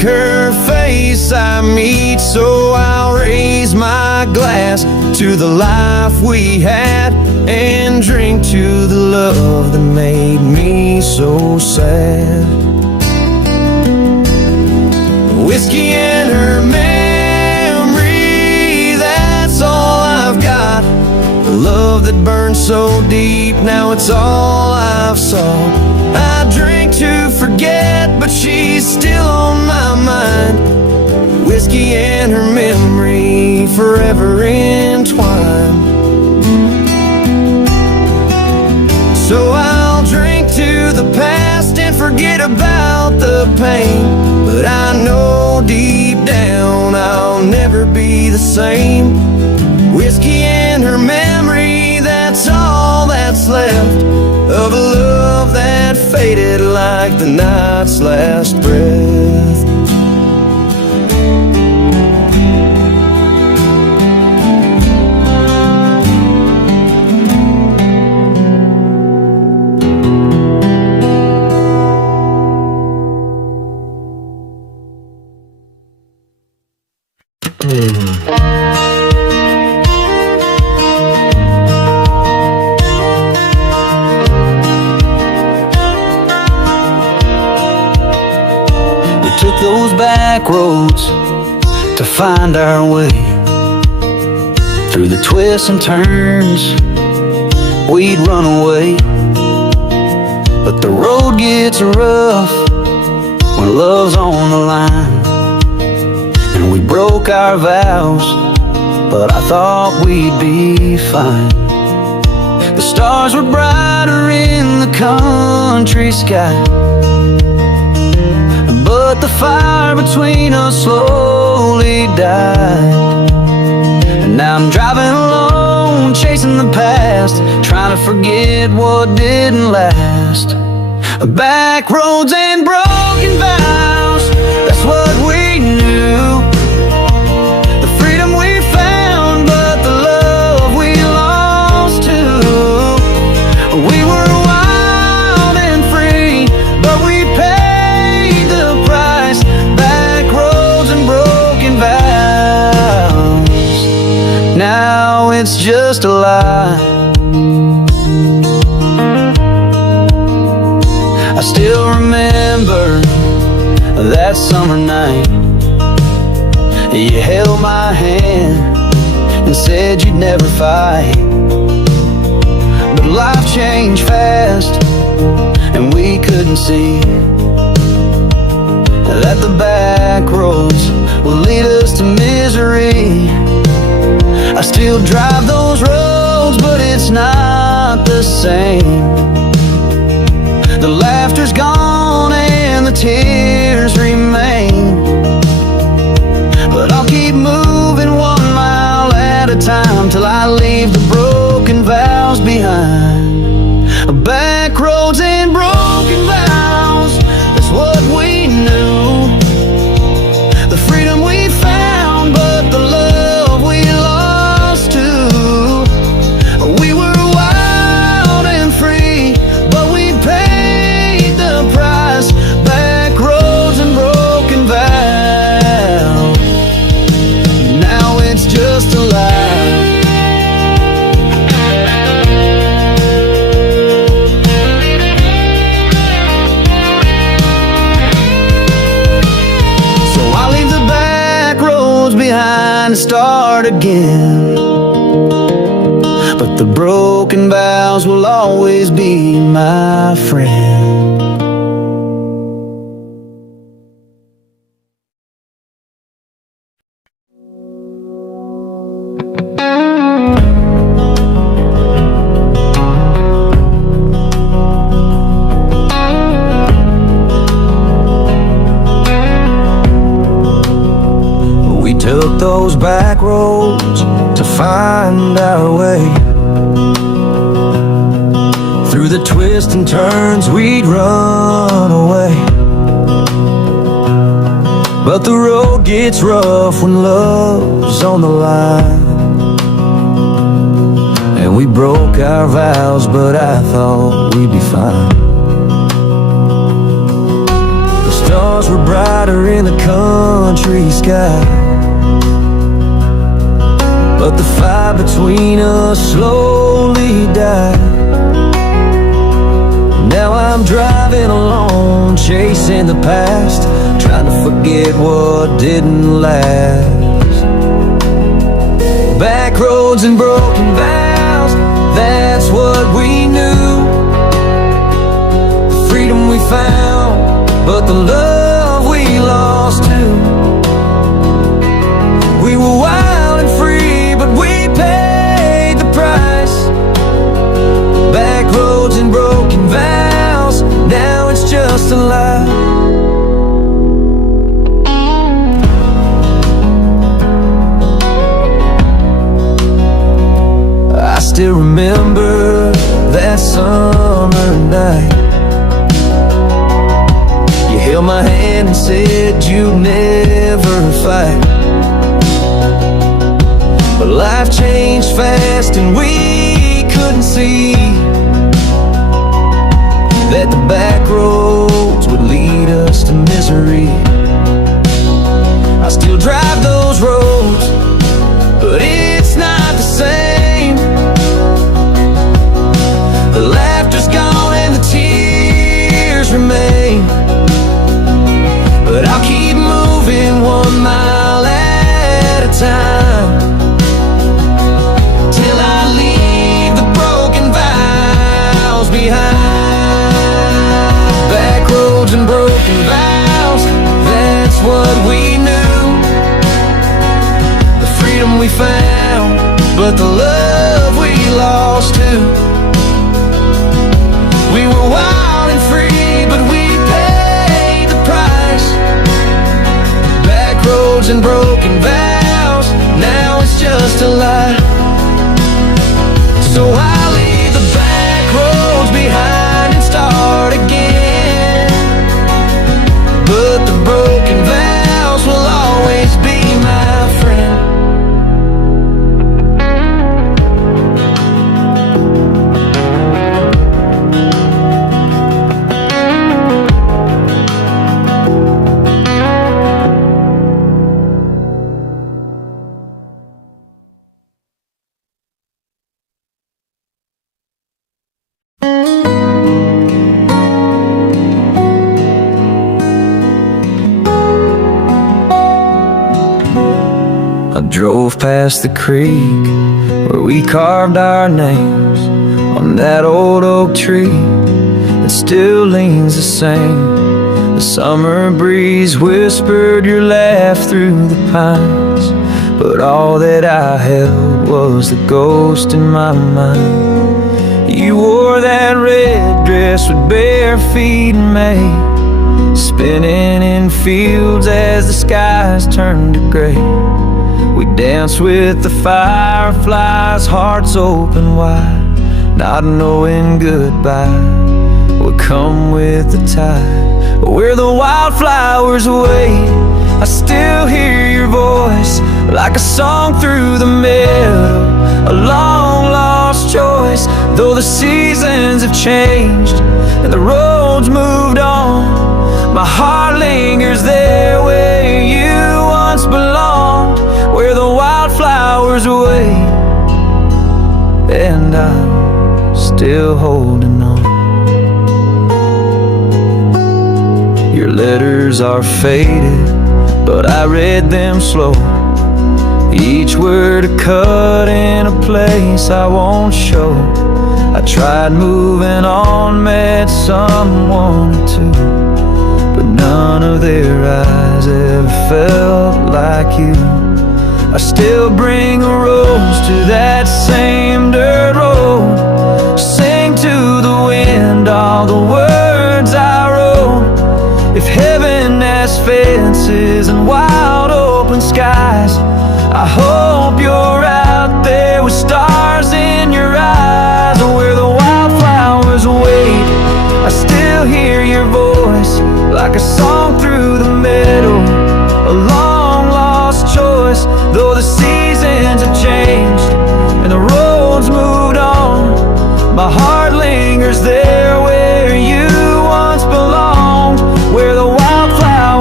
her face I meet. So I'll raise my glass to the life we had, and drink to the love that made me so sad. Whiskey and her memory, that's all I've got. The love that burned so deep, now it's all I've saw. I drink to forget, but she's still on my mind. Whiskey and her memory, forever entwined. So I'll drink to the past and forget about the pain, but I know deep down I'll never be the same. Whiskey and her memory, that's all that's left of a love that faded like the night's last breath. Those back roads to find our way. Through the twists and turns we'd run away, but the road gets rough when love's on the line. And we broke our vows, but I thought we'd be fine. The stars were brighter in the country sky, but the fire between us slowly died. And now I'm driving alone, chasing the past, trying to forget what didn't last. Back roads and broken vows, that's what we knew. The freedom we found, but the love we lost too. We were wild and free, but we paid the price. Back roads and broken vows, now it's just a lie. I still remember that summer night. You held my hand and said you'd never fight, but life changed fast and we couldn't see that the back roads will lead us to misery. I still drive those roads, but it's not the same. The laughter's gone and the tears remain, but I'll keep moving 1 mile at a time till I leave the broken vows behind. Back roads and broken vows, that's what we knew. The freedom we found, but the love we lost too. We were wild and free, but we paid the price. Back roads and broken vows, now it's just a lie. So I leave the back roads behind and start again, but the broken vows will always be my friend. We took those back roads to find our way. Through the twists and turns we'd run away, but the road gets rough when love's on the line. And we broke our vows, but I thought we'd be fine. The stars stars were brighter in the country sky, but the fire between us slowly died. Now I'm driving alone, chasing the past, trying to forget what didn't last. Backroads and broken vows, that's what we knew. The freedom we found, but the love we lost too. We were wild and free, but we paid the price. Backroads and broken vows, now it's just a lie. I still remember that summer night. You held my hand and said you'd never fight, but life changed fast and we couldn't see that the back roads would lead us to misery. I still drive those roads, but it's not the same. The laughter's gone and the tears remain, but I'll keep moving 1 mile at a time, till I leave the broken vows behind. Backroads and broken vows, that's what we knew. The freedom we found, but the love we lost too. We were wild and free, but we paid the price. Backroads and broken vows, now it's just a lie. So I leave the back roads behind and start again, but the broken vows will always be my friend. I drove past the creek where we carved our names on that old oak tree that still leans the same. The summer breeze whispered your laugh through the pines, but all that I held was the ghost in my mind. You wore that red dress with bare feet in May, spinning in fields as the skies turned to gray. We danced with the fireflies, hearts open wide, not knowing goodbye would come with the tide. Where the wildflowers wait, I still hear your voice like a song through the meadow, a long lost choice. Though the seasons have changed and the roads moved on, my heart lingers there where you once belonged. Where the wildflowers wait, and I'm still holding on. Your letters are faded, but I read them slow, each word a cut in a place I won't show. I tried moving on, met someone or two, but none of their eyes ever felt like you. I still bring a rose to that same dirt road, sing to the wind all the words I wrote. If heaven has fences and wide open skies, I hope you're out there with stars in your eyes. Where the wildflowers wait, I still hear your voice like a song through the meadow, a long lost choice. Though the seasons have changed and the roads moved on, my heart lingers there where you once belonged. Where the wildflowers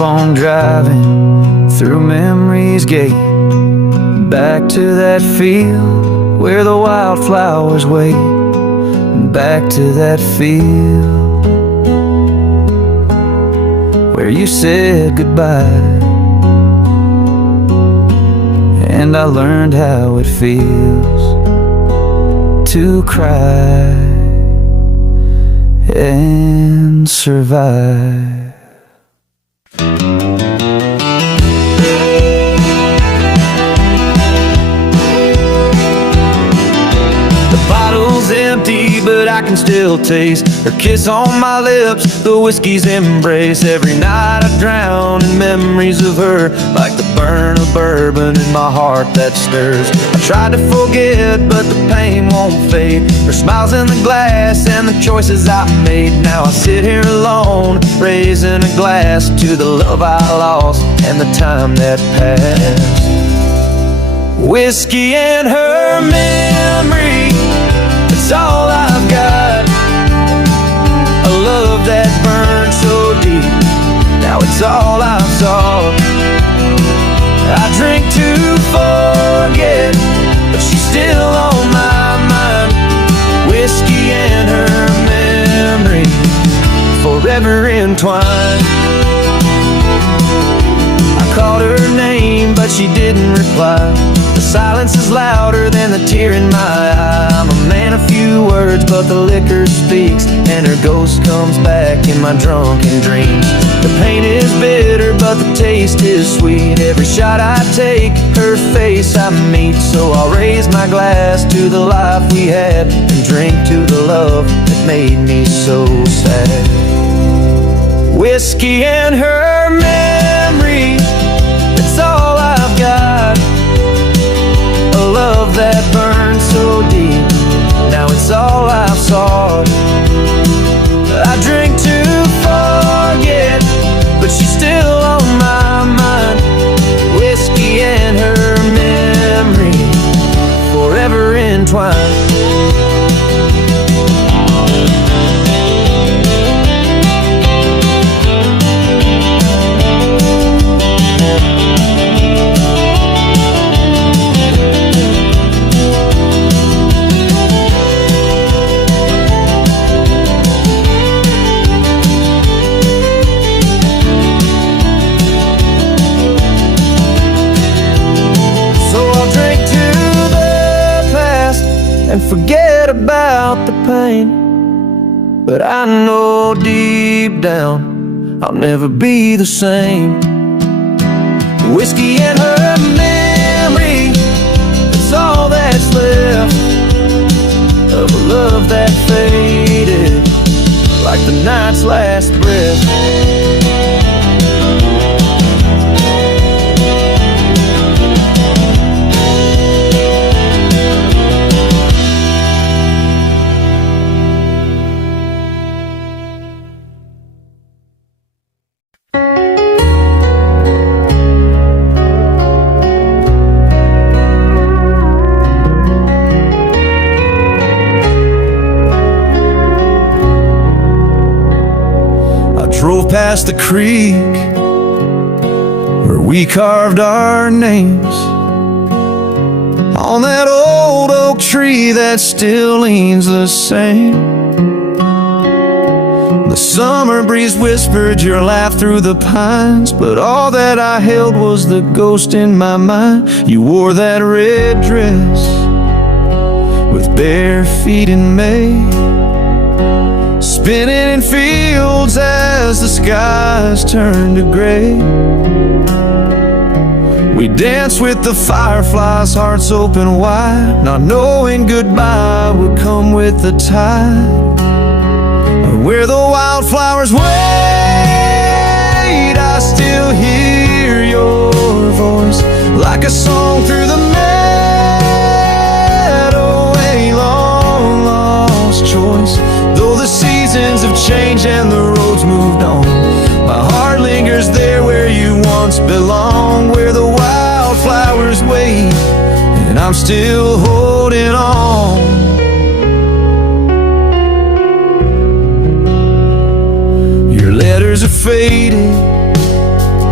on driving through memory's gate, back to that field where the wildflowers wait, back to that field where you said goodbye, and I learned how it feels to cry and survive. Empty, but I can still taste her kiss on my lips, the whiskey's embrace. Every night I drown in memories of her, like the burn of bourbon in my heart that stirs. I tried to forget, but the pain won't fade. Her smiles in the glass and the choices I made. Now I sit here alone, raising a glass to the love I lost and the time that passed. Whiskey and her memory, it's all I've got. A love that burned so deep, now it's all I've sought. I drink to forget, but she's still on my mind. Whiskey and her memory, forever entwined. I called her name, but she didn't reply. The silence is louder than the tear in my eye. I'm a man of few words, but the liquor speaks, and her ghost comes back in my drunken dreams. The pain is bitter, but the taste is sweet. Every shot I take, her face I meet. So I'll raise my glass to the life we had, and drink to the love that made me so sad. Whiskey and her memory, it's all I've got. A love that burned so deep, now it's all I've sought. I drink to forget, but she's still on my mind. Whiskey and her memory, forever entwined. And forget about the pain, but I know deep down I'll never be the same. Whiskey and her memory, it's all that's left of a love that faded like the night's last breath. Drove past the creek where we carved our names on that old oak tree that still leans the same. The summer breeze whispered your laugh through the pines, but all that I held was the ghost in my mind. You wore that red dress with bare feet in May, spinning in fields as the skies turned to gray. We danced with the fireflies, hearts open wide, not knowing goodbye would come with the tide. Where the wildflowers wait, I still hear your voice like a song through the meadow, a long lost choice. Though the seasons have changed and the roads moved on, my heart lingers there where you once belonged. Where the wildflowers wait, and I'm still holding on. Your letters are faded,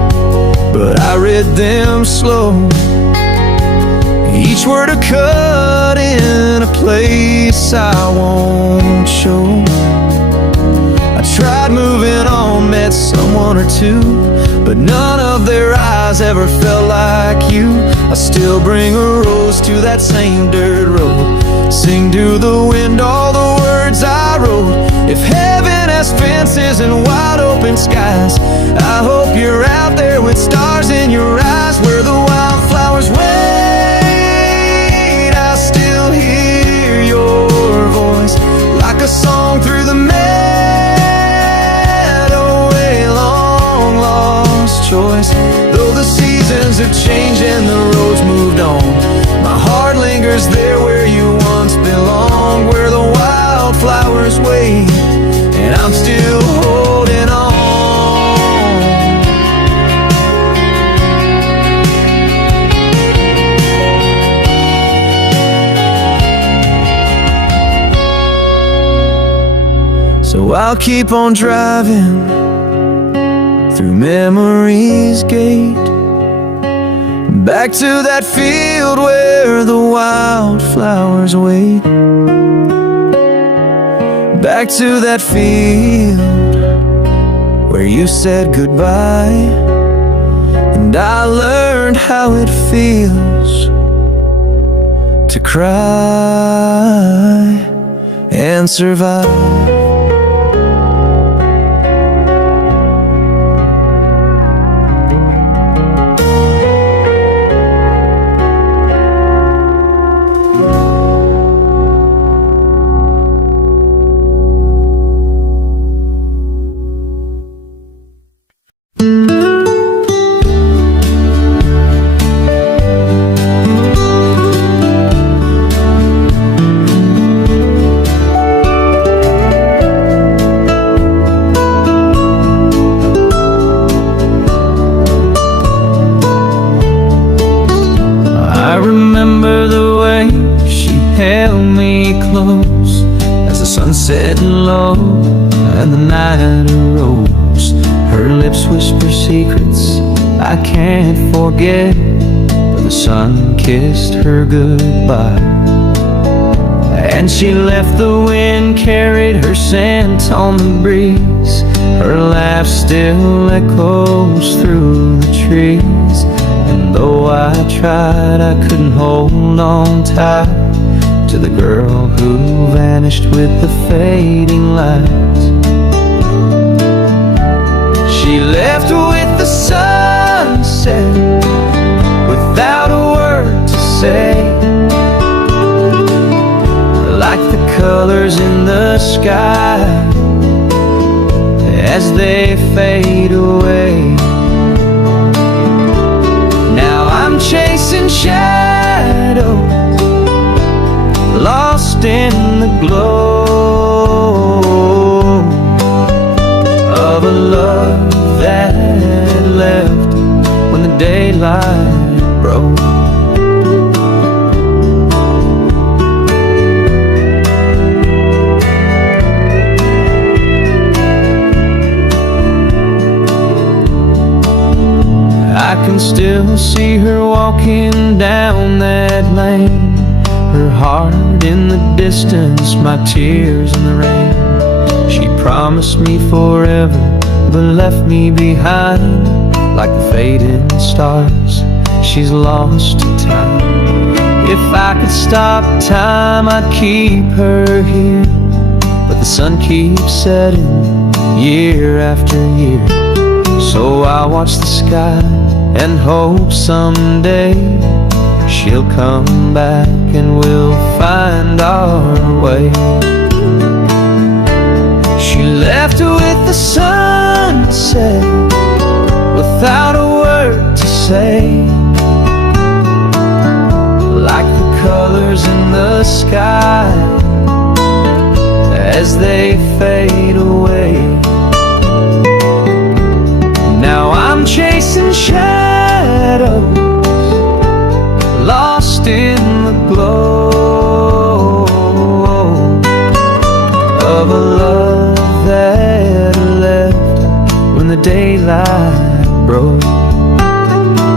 I read them slow, each word a cut in a place I won't show. I tried moving on, met someone or two, but none of their eyes ever felt like you. I still bring a rose to that same dirt road, sing to the wind all the words I wrote. If heaven has fences and wide open skies, I hope you're out there with stars in your eyes. Where the wildflowers wait, I still hear your voice, like a song through the meadow, a long lost choice. Though the seasons have changed and the roads moved on, my heart lingers there where you once belonged. Where the wildflowers wait, and I'm still holding on. So I'll keep on driving through memory's gate, back to that field where the wildflowers wait. Back to that field where you said goodbye, and I learned how it feels to cry and survive. I remember the way she held me close as the sun set low and the night arose. Her lips whisper secrets I can't forget, but the sun kissed her goodbye, and she left. The wind carried her scent on the breeze. Her laugh still echoes through the trees, and though I tried, I couldn't hold on tight to the girl who vanished with the fading lights. She left with the sunset without a word to say, like the colors in the sky as they fade away. I'm chasing shadows, lost in the glow of a love that left when the daylight broke. I can still see her walking down that lane, her heart in the distance, my tears in the rain. She promised me forever, but left me behind like the fading stars. She's lost to time. If I could stop time, I'd keep her here, but the sun keeps setting year after year. So I watch the sky and hope someday she'll come back and we'll find our way. She left with the sunset without a word to say, like the colors in the sky as they fade away. Now I'm chasing shadows, lost in the glow of a love that left when the daylight broke.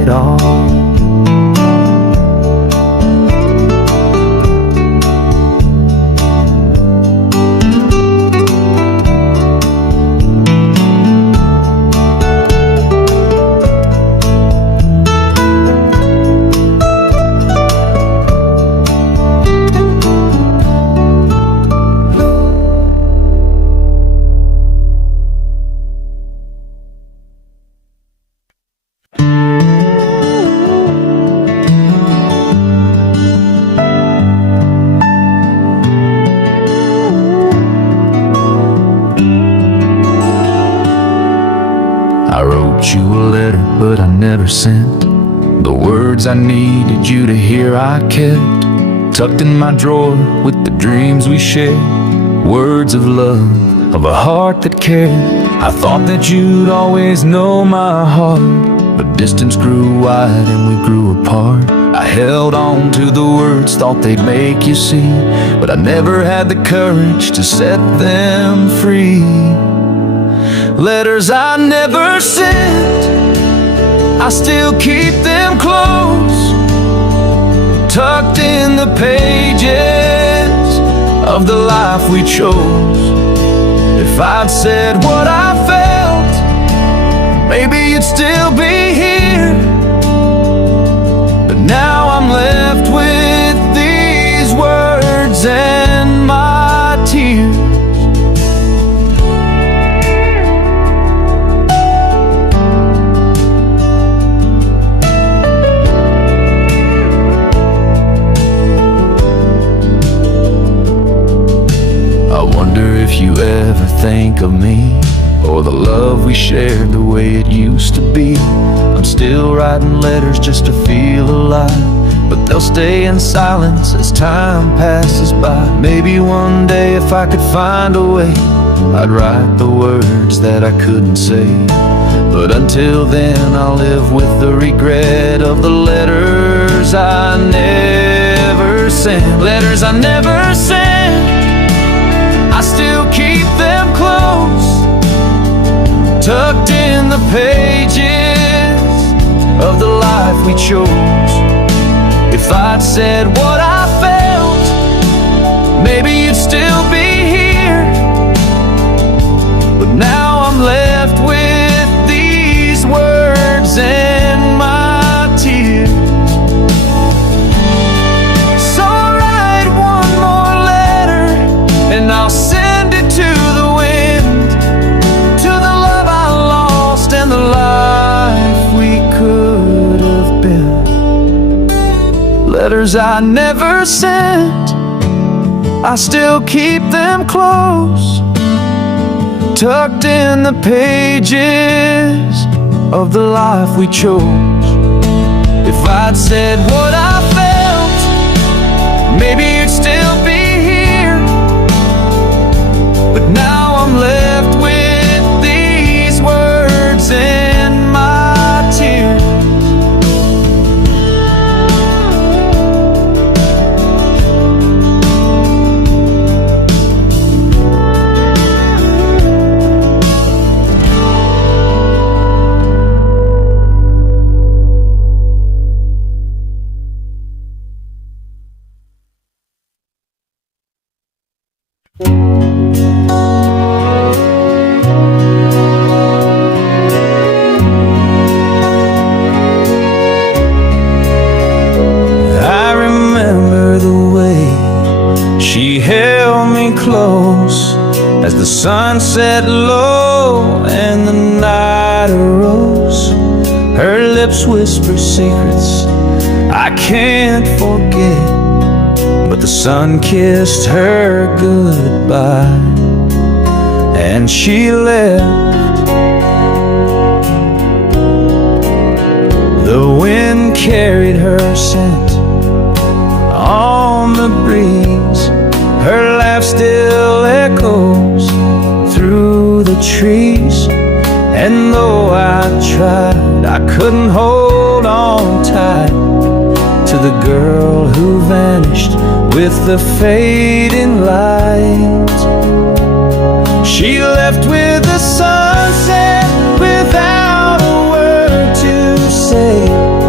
it all. I wrote you a letter, but I never sent the words I needed you to hear. I kept tucked in my drawer with the dreams we shared, words of love, of a heart that cared. I thought that you'd always know my heart, but distance grew wide and we grew apart. I held on to the words, thought they'd make you see, but I never had the courage to set them free. Letters I never sent, I still keep them close, tucked in the pages of the life we chose. If I'd said what I felt, maybe you'd still be here, but now I'm left with these words and my tears. I wonder if you ever think of me, or the love we shared the way it used to be. I'm still writing letters just to feel alive, but they'll stay in silence as time passes by. Maybe one day if I could find a way, I'd write the words that I couldn't say. But until then I'll live with the regret of the letters I never sent. Letters I never sent, I still keep them close, tucked in the pages of the life we chose. If I'd said what I felt, maybe you'd still be here, but now I'm left with these words and my tears. So I'll write one more letter and I'll send it to the wind, to the love I lost and the life we could have been. Letters I never sent, I still keep them close, tucked in the pages of the life we chose. If I'd said what I felt, maybe you'd still be here, but now I'm left with these words and my tears. I remember the way she held me close as the sun set low and the night arose. Her lips whisper secrets I can't forget, but the sun kissed her goodbye and she left. The wind carried her scent on the breeze, her laugh still echoes through the trees. And though I tried, I couldn't hold on tight to the girl who vanished with the fading light. She left with the sunset without a word to say.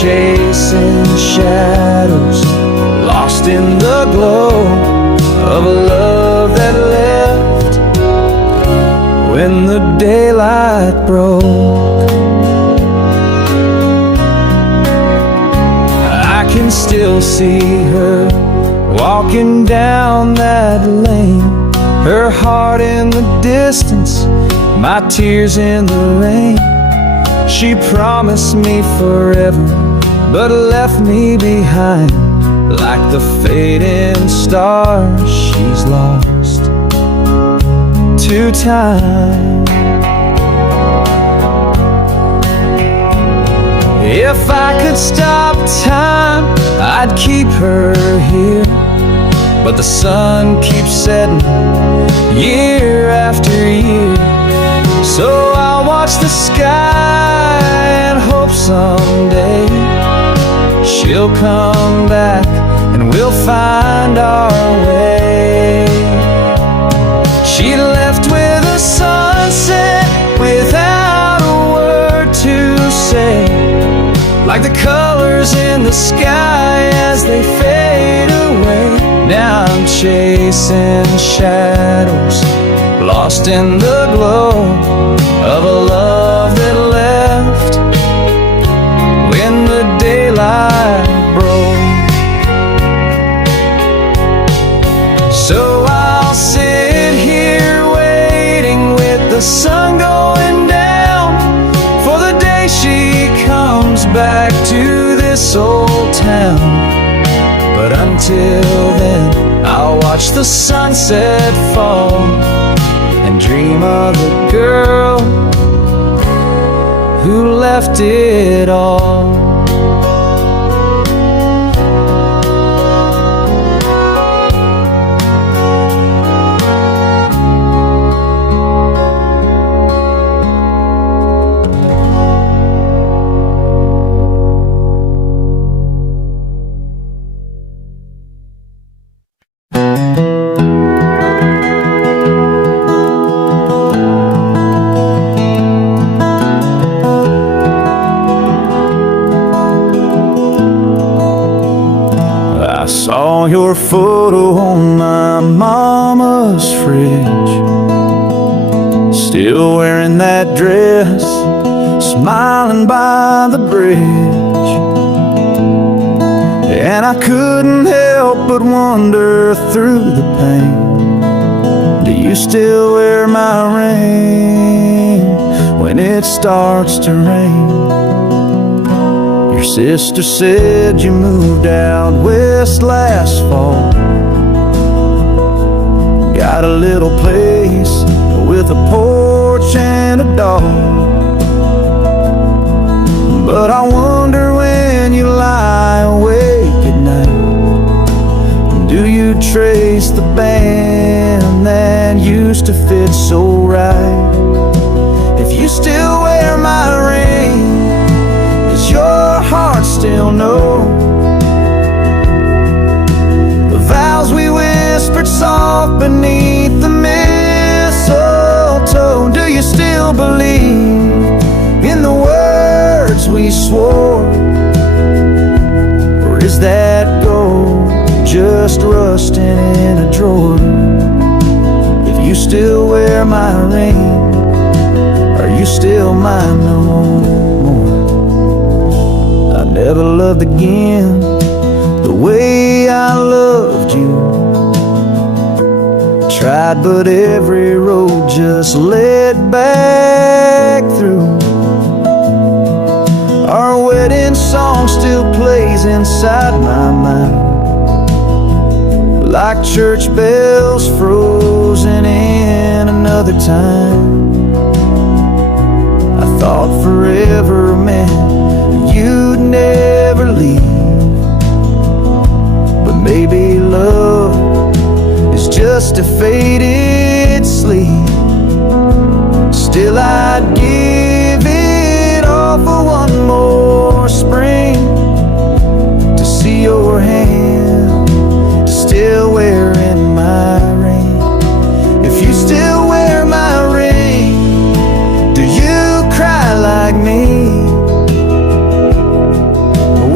chasing shadows, lost in the glow of a love that left when the daylight broke. I can still see her walking down that lane, her heart in the distance, my tears in the rain. She promised me forever, but left me behind. Like the fading stars, she's lost to time. If I could stop time, I'd keep her here, but the sun keeps setting year after year. So I'll watch the sky and hope someday she'll come back and we'll find our way. She left with a sunset without a word to say, like the colors in the sky as they fade away. Now I'm chasing shadows, lost in the glow of a love that left when the daylight broke. So I'll sit here waiting with the sun going down for the day she comes back to this old town. But until then, I'll watch the sunset fall and dream of the girl who left it all. Saw your photo on my mama's fridge, still wearing that dress, smiling by the bridge. And I couldn't help but wonder through the pain, do you still wear my ring when it starts to rain? Your sister said you moved out west last fall, got a little place with a porch and a dog. But I wonder when you lie awake at night, do you trace the band that used to fit so right? If you still wear my ring, your heart still know the vows we whispered soft beneath the mistletoe? Do you still believe in the words we swore, or is that gold just rusting in a drawer? If you still wear my ring, are you still mine no more? Never loved again the way I loved you. Tried, but every road just led back through. Our wedding song still plays inside my mind, like church bells frozen in another time. I thought forever meant you'd never leave, but maybe love is just a faded sleep. Still I'd give it all for one more spring, to see your hand still wearing my ring. If you still wear my ring, do you cry like me?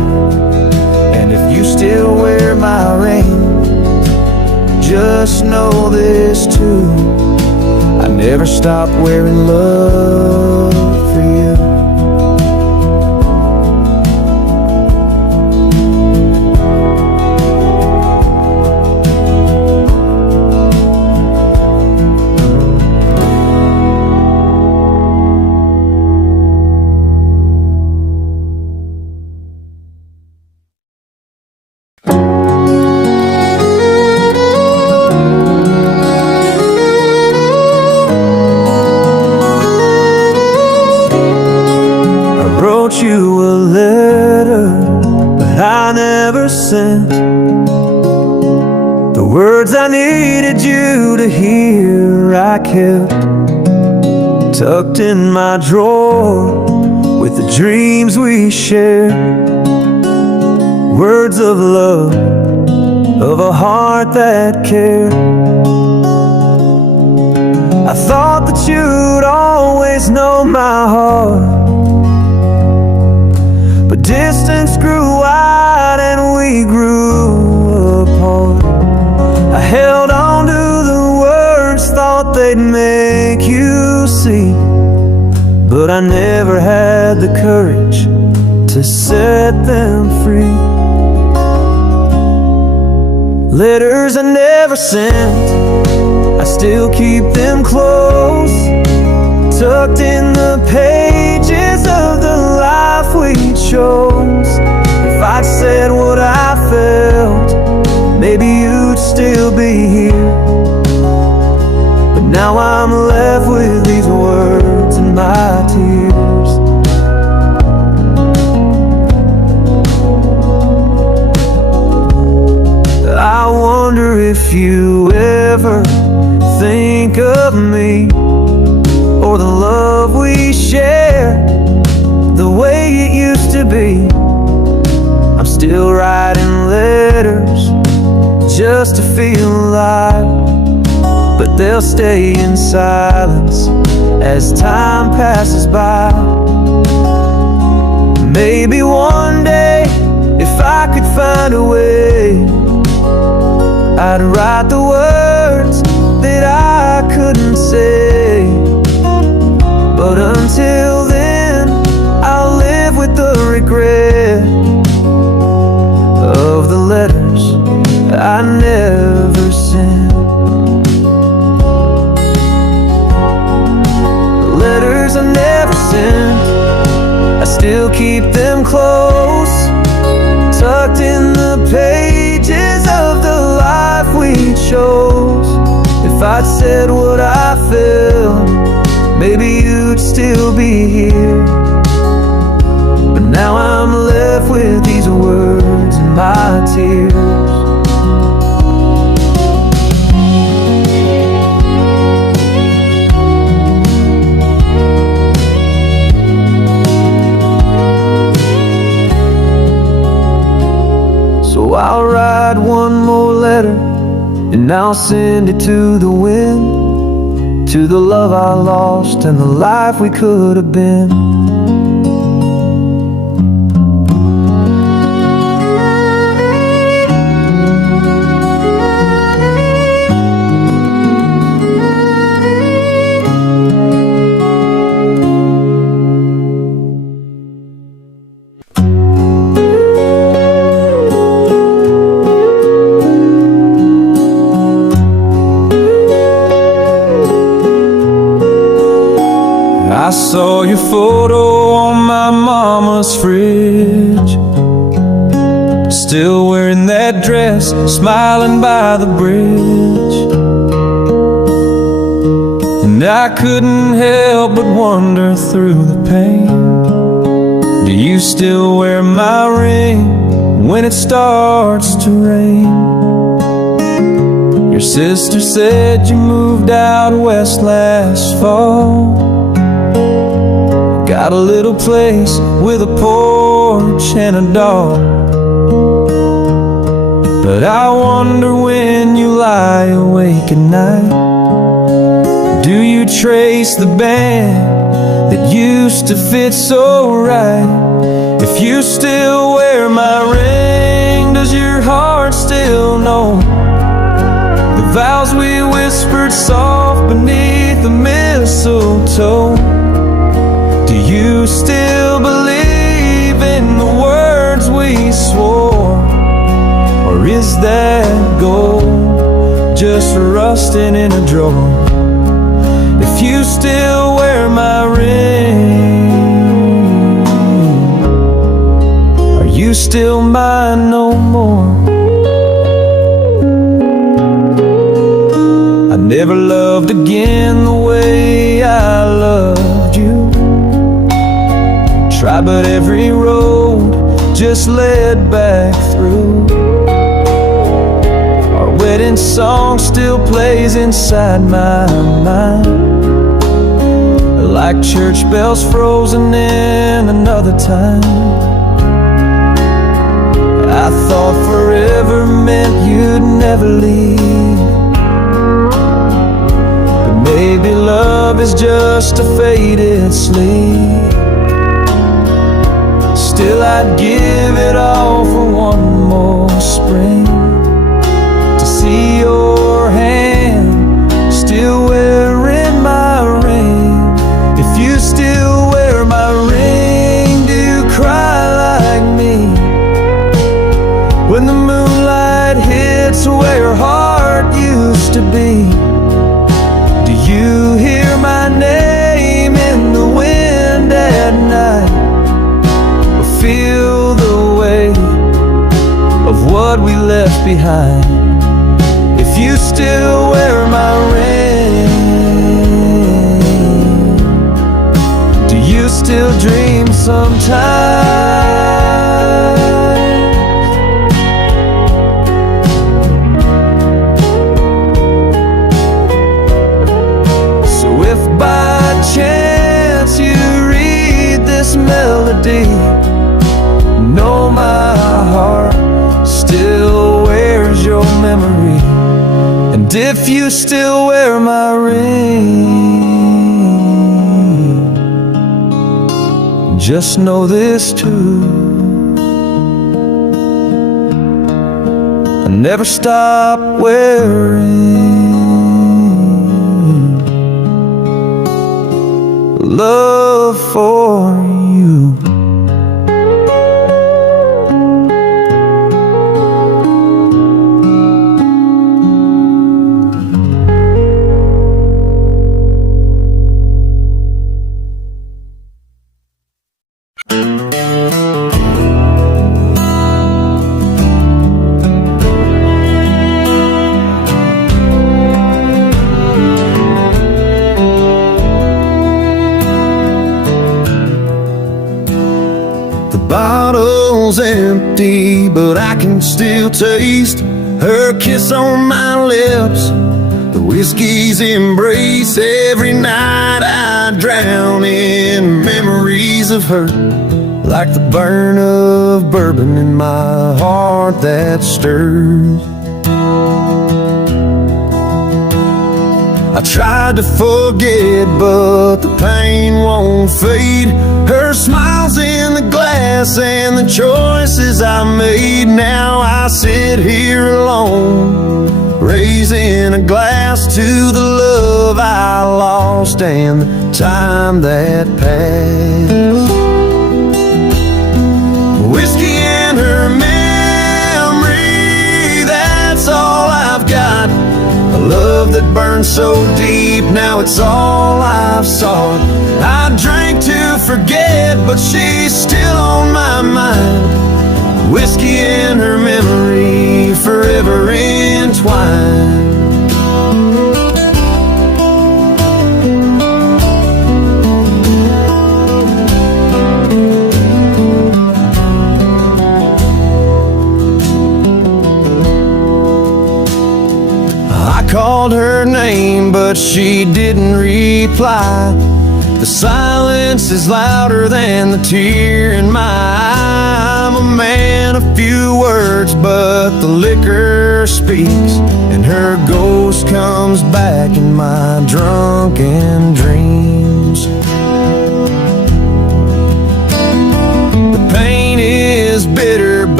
never stop wearing love for you. Wrote you a letter, but I never sent the words I needed you to hear. I kept tucked in my drawer with the dreams we shared. Words of love, of a heart that cared. I thought that you'd always know my heart, but distance grew wide and we grew apart. I held on to the words, thought they'd make you see, but I never had the courage to set them free. Letters I never sent, I still keep them close, tucked in the pages of the life we chose. If I'd said what I felt, maybe you'd still be here, but now I'm left with these words and my tears. I wonder if you ever think of me, or the love we share, the way it used to be. I'm still writing letters just to feel alive, but they'll stay in silence as time passes by. Maybe one day, if I could find a way, I'd write the words that I couldn't say. But until then, I'll live with the regret of the letters I never sent. The letters I never sent, I still keep them close, tucked in the pages of the life we chose. If I'd said what I felt, maybe you'd still be here, but now I'm left with these words and my tears. So I'll write one more letter, and I'll send it to the wind, to the love I lost and the life we could have been. I saw your photo on my mama's fridge, still wearing that dress, smiling by the bridge. And I couldn't help but wonder through the pain, do you still wear my ring when it starts to rain? Your sister said you moved out west last fall, got a little place with a porch and a dog. But I wonder when you lie awake at night, do you trace the band that used to fit so right? If you still wear my ring, does your heart still know the vows we whispered soft beneath the midnight? mistletoe. Do you still believe in the words we swore? Or is that gold just rusting in a drawer? If you still wear my ring, are you still mine no more? I never loved again the way I loved you. Tried, but every road just led back through. Our wedding song still plays inside my mind, like church bells frozen in another time. I thought forever meant you'd never leave, but maybe love is just a faded sleep. Still I'd give it all for one more spring, to see your hand still wearing my ring. If you still wear my ring, do you cry like me when the moonlight hits where your heart used to be? Do you hear my name in the wind at night, or feel the weight of what we left behind? If you still wear my ring, do you still dream sometimes? So if by chance you read this melody, know my heart still wears your memory. And if you still wear my ring, just know this too: I never stop wearing love for you. Bottle's empty, but I can still taste her kiss on my lips, the whiskey's embrace. Every night I drown in memories of her, like the burn of bourbon in my heart that stirs. I tried to forget, but the pain won't fade. Her smile's in the glass and the choices I made. Now I sit here alone, raising a glass to the love I lost and the time that passed. Whiskey and her memory, that's all I've got. A love that burned so deep, now it's all I've sought. I drank to forget, but she's still on my mind. Whiskey and her memory, forever entwined. Called her name, but she didn't reply. The silence is louder than the tear in my eye. I'm a man of few words, but the liquor speaks, and her ghost comes back in my drunken dreams. The pain is bitter, but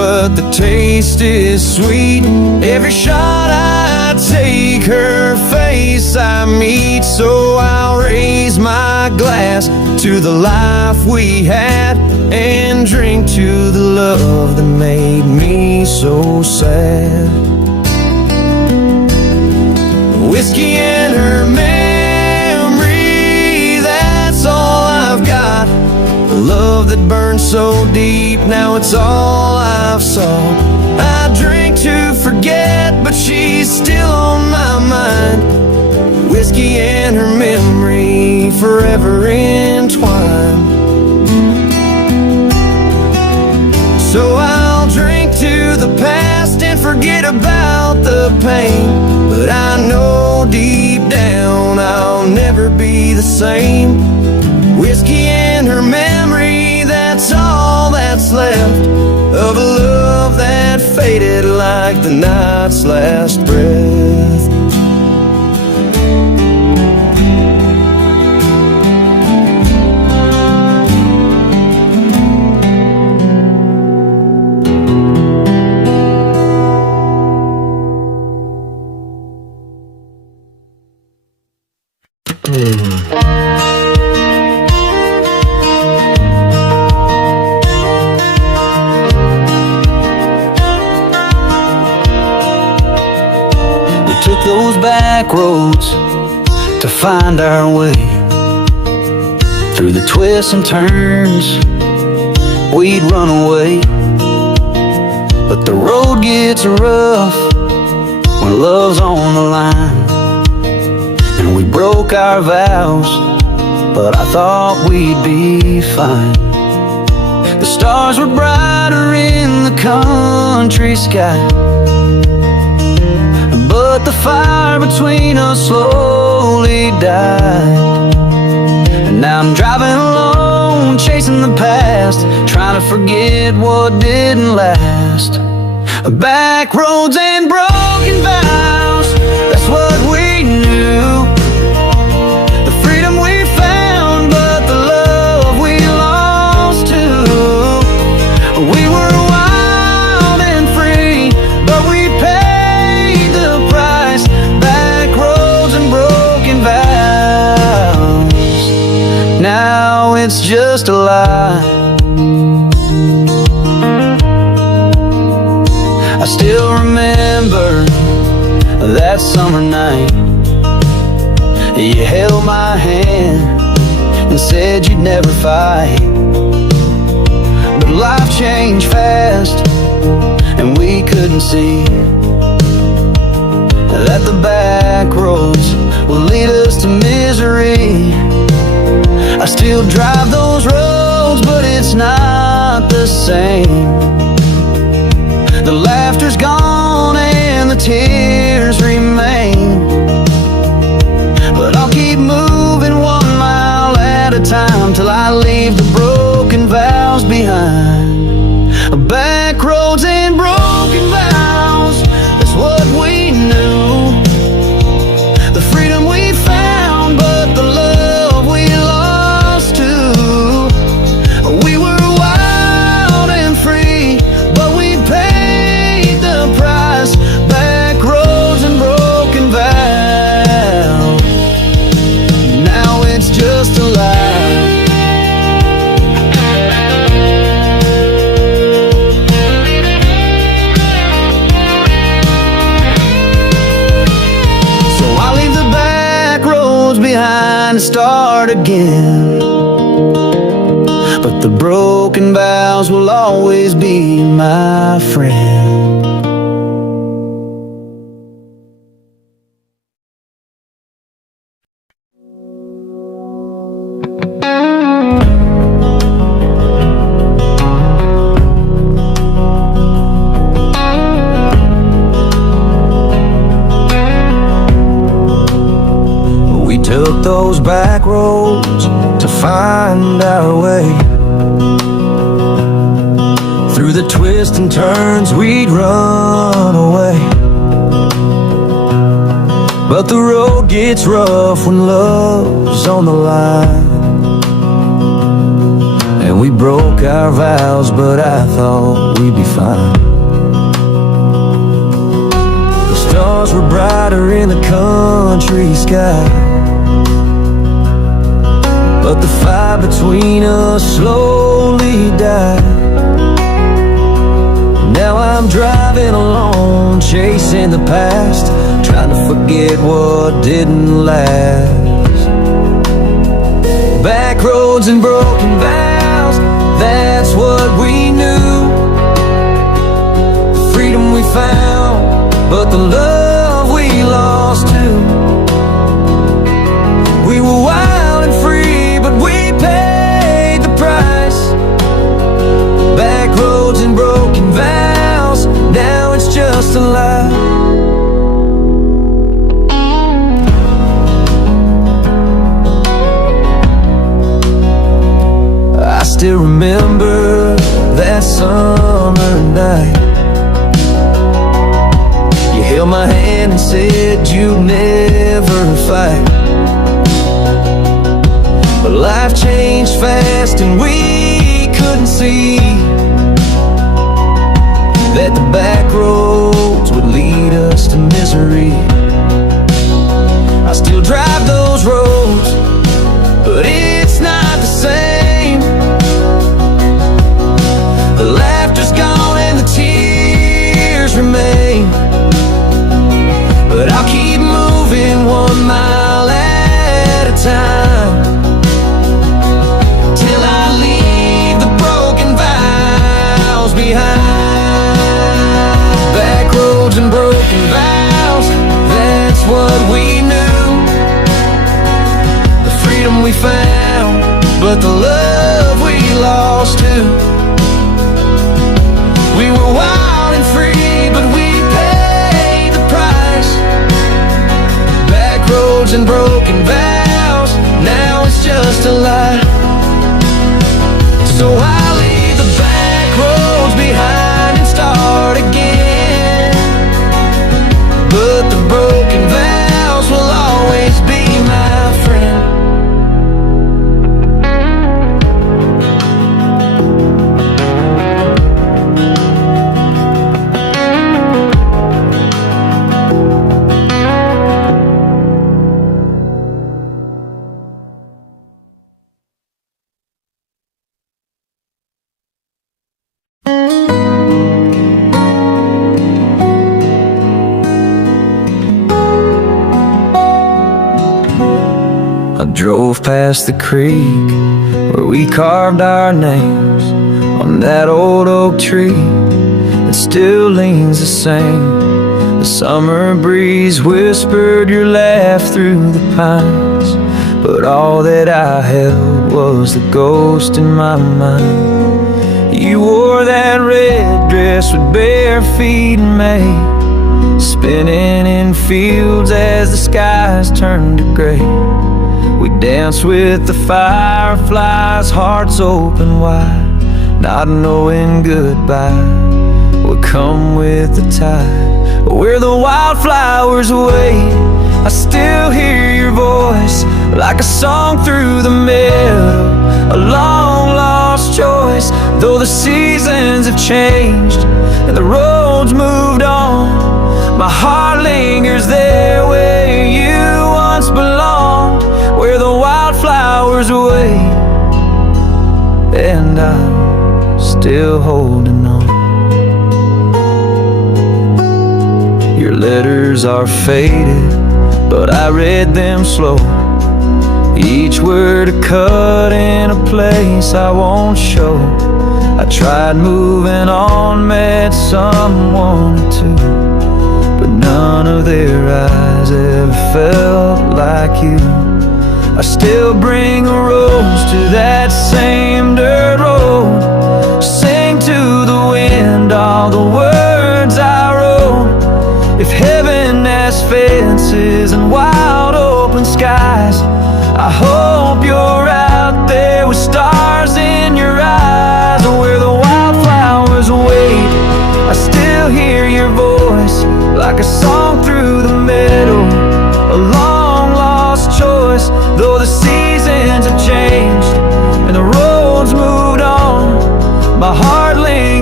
but the taste is sweet. Every shot I take, her face I meet. So I'll raise my glass to the life we had, and drink to the love that made me so sad. Whiskey and her memory, that's all I've got. The love that burned so deep, now it's all I've sought. I drink to forget, but she's still on my mind. Whiskey and her memory, forever entwined. So I'll drink to the past and forget about the pain, but I know deep down I'll never be the same. Whiskey and her memory, that's all that's left of a love that faded like the night's last breath. Took those back roads to find our way. Through the twists and turns, we'd run away. But the road gets rough when love's on the line. And we broke our vows, but I thought we'd be fine. The stars were brighter in the country sky, but the fire between us slowly died. And now I'm driving alone, chasing the past, trying to forget what didn't last. Backroads and broken vows, that's what we knew. The freedom we found, but the love we lost too. We were wild and free, but we paid the price. Backroads and broken vows, now it's just a lie. I still remember that summer night. You held my hand and said you'd never fight. But life changed fast, and we couldn't see that the back roads will lead us to misery. I still drive those roads, but it's not the same. The laughter's gone and the tears remain, but I'll keep moving 1 mile at a time till I leave the broken vows behind. Backroads and broken vows, that's what we knew. The freedom we found, but the love we lost too. We were wild and free, but we paid the price. Backroads and broken vows, now it's just a lie. So I leave the back roads behind and start again, but the broken vows will always be my friend. We took those back roads to find our way. Through the twists and turns, we'd run away. But the road gets rough when love's on the line, and And we broke our vows, but I thought we'd be fine. The stars were brighter in the country sky, but the fire between us slowly died. Now I'm driving alone, chasing the past, trying to forget what didn't last. Backroads and broken vows, that's what we knew. The freedom we found, but the love we lost too. We were wild and free, but we paid the price. Backroads and broken vows, now it's just a lie. I still remember that summer night. You held my hand and said you'd never fight. But life changed fast and we couldn't see that the back roads would lead us to misery. I still drive those roads, but it's not the same. The laughter's gone and the tears remain. But I'll keep moving 1 mile at a time, till I leave the broken vows behind. Backroads and broken vows, that's what we knew. The freedom we found, but the love we lost too. We were wild and free, but we paid the price. Backroads and broken vows, now it's just a lie. So I'll leave the back roads behind and start again. But the broken vows will always be my friend. I drove past the creek where we carved our names on that old oak tree that still leans the same. The summer breeze whispered your laugh through the pines, but all that I held was the ghost in my mind. You wore that red dress with bare feet in May, spinning in fields as the skies turned to gray. We danced with the fireflies, hearts open wide, not knowing goodbye would come with the tide. Where the wildflowers wait, I still hear your voice, like a song through the meadow, a long lost choice. Though the seasons have changed and the roads moved on, my heart lingers there where you once belonged. Where the wildflowers wait, and I'm still holding on. Your letters are faded, but I read them slow, each word a cut in a place I won't show. I tried moving on, met someone or two, but none of their eyes ever felt like you. I still bring a rose to that same dirt road, sing to the wind all the words I wrote. If heaven has fences and wide open skies, I hope you're out there with stars in your eyes. Where the wildflowers wait, I still hear your voice, like a song through the meadow, a long lost choice. Though the seasons have changed and the roads moved on,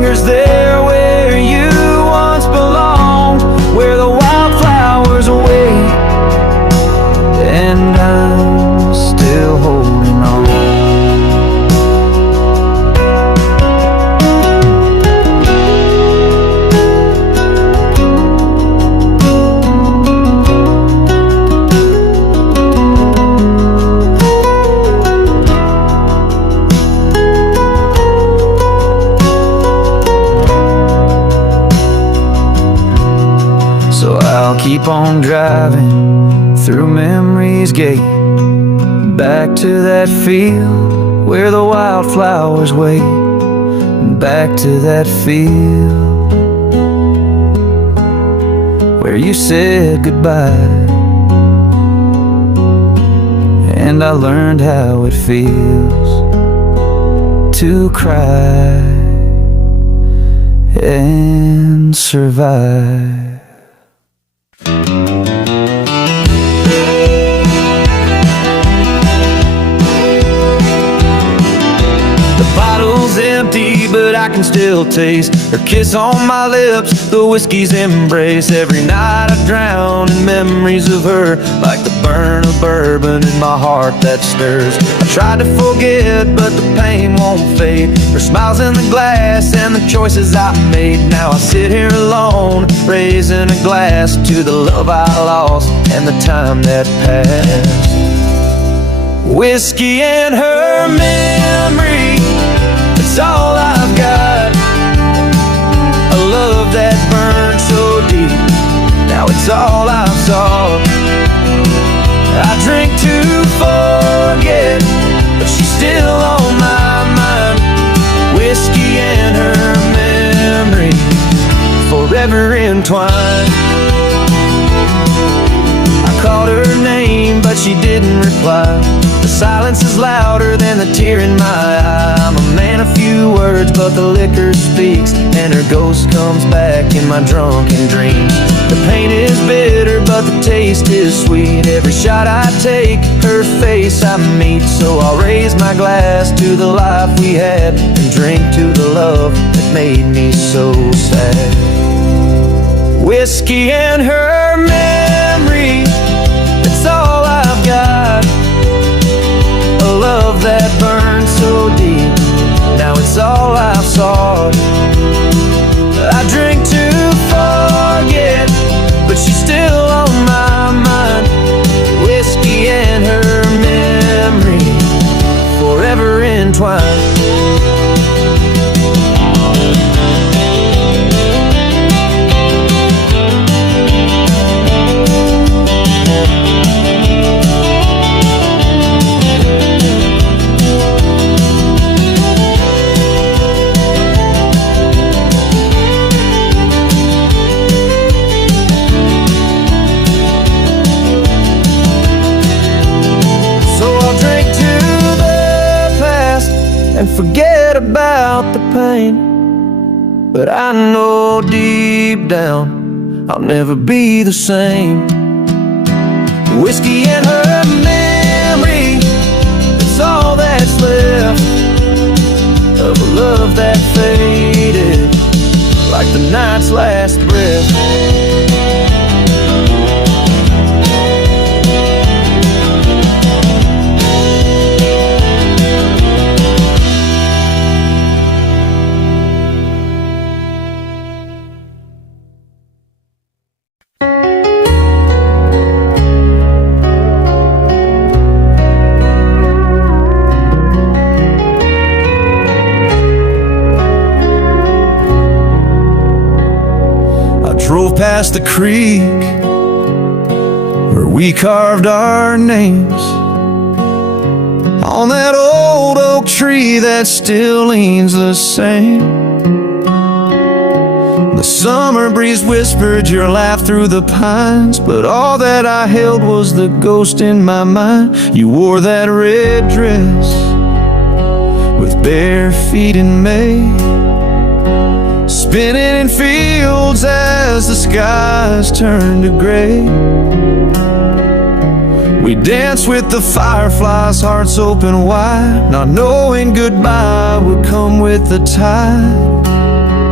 lingers there where you once belonged, where the wildflowers wait, and I'm still holding on. So I'll keep on driving through memory's gate, back to that field where the wildflowers wait, back to that field where you said goodbye, and I learned how it feels to cry and survive. Empty, but I can still taste her kiss on my lips, the whiskey's embrace. Every night I drown in memories of her, like the burn of bourbon in my heart that stirs. I tried to forget, but the pain won't fade. Her smiles in the glass and the choices I made. Now I sit here alone, raising a glass to the love I lost and the time that passed. Whiskey and her memory, it's all I've got. A love that burned so deep, now it's all I've sought. I drink to forget, but she's still on my mind. Whiskey and her memory, forever entwined. I called her name, but she didn't reply. The silence is louder than the tear in my eye. I'm a man of few words, but the liquor speaks, and her ghost comes back in my drunken dreams. The pain is bitter, but the taste is sweet. Every shot I take, her face I meet. So I'll raise my glass to the life we had, and drink to the love that made me so sad. Whiskey and her memory, it's all I've got. A love that burned so deep, now it's all I've sought. I drink to forget, but she's still on my mind. Whiskey and her memory, forever entwined. And forget about the pain, but I know deep down I'll never be the same. Whiskey and her memory, it's all that's left of a love that faded like the night's last breath. Drove past the creek where we carved our names on that old oak tree that still leans the same. The summer breeze whispered your laugh through the pines, but all that I held was the ghost in my mind. You wore that red dress with bare feet in May, spinning in fields as the skies turned to gray. We danced with the fireflies, hearts open wide, not knowing goodbye would come with the tide.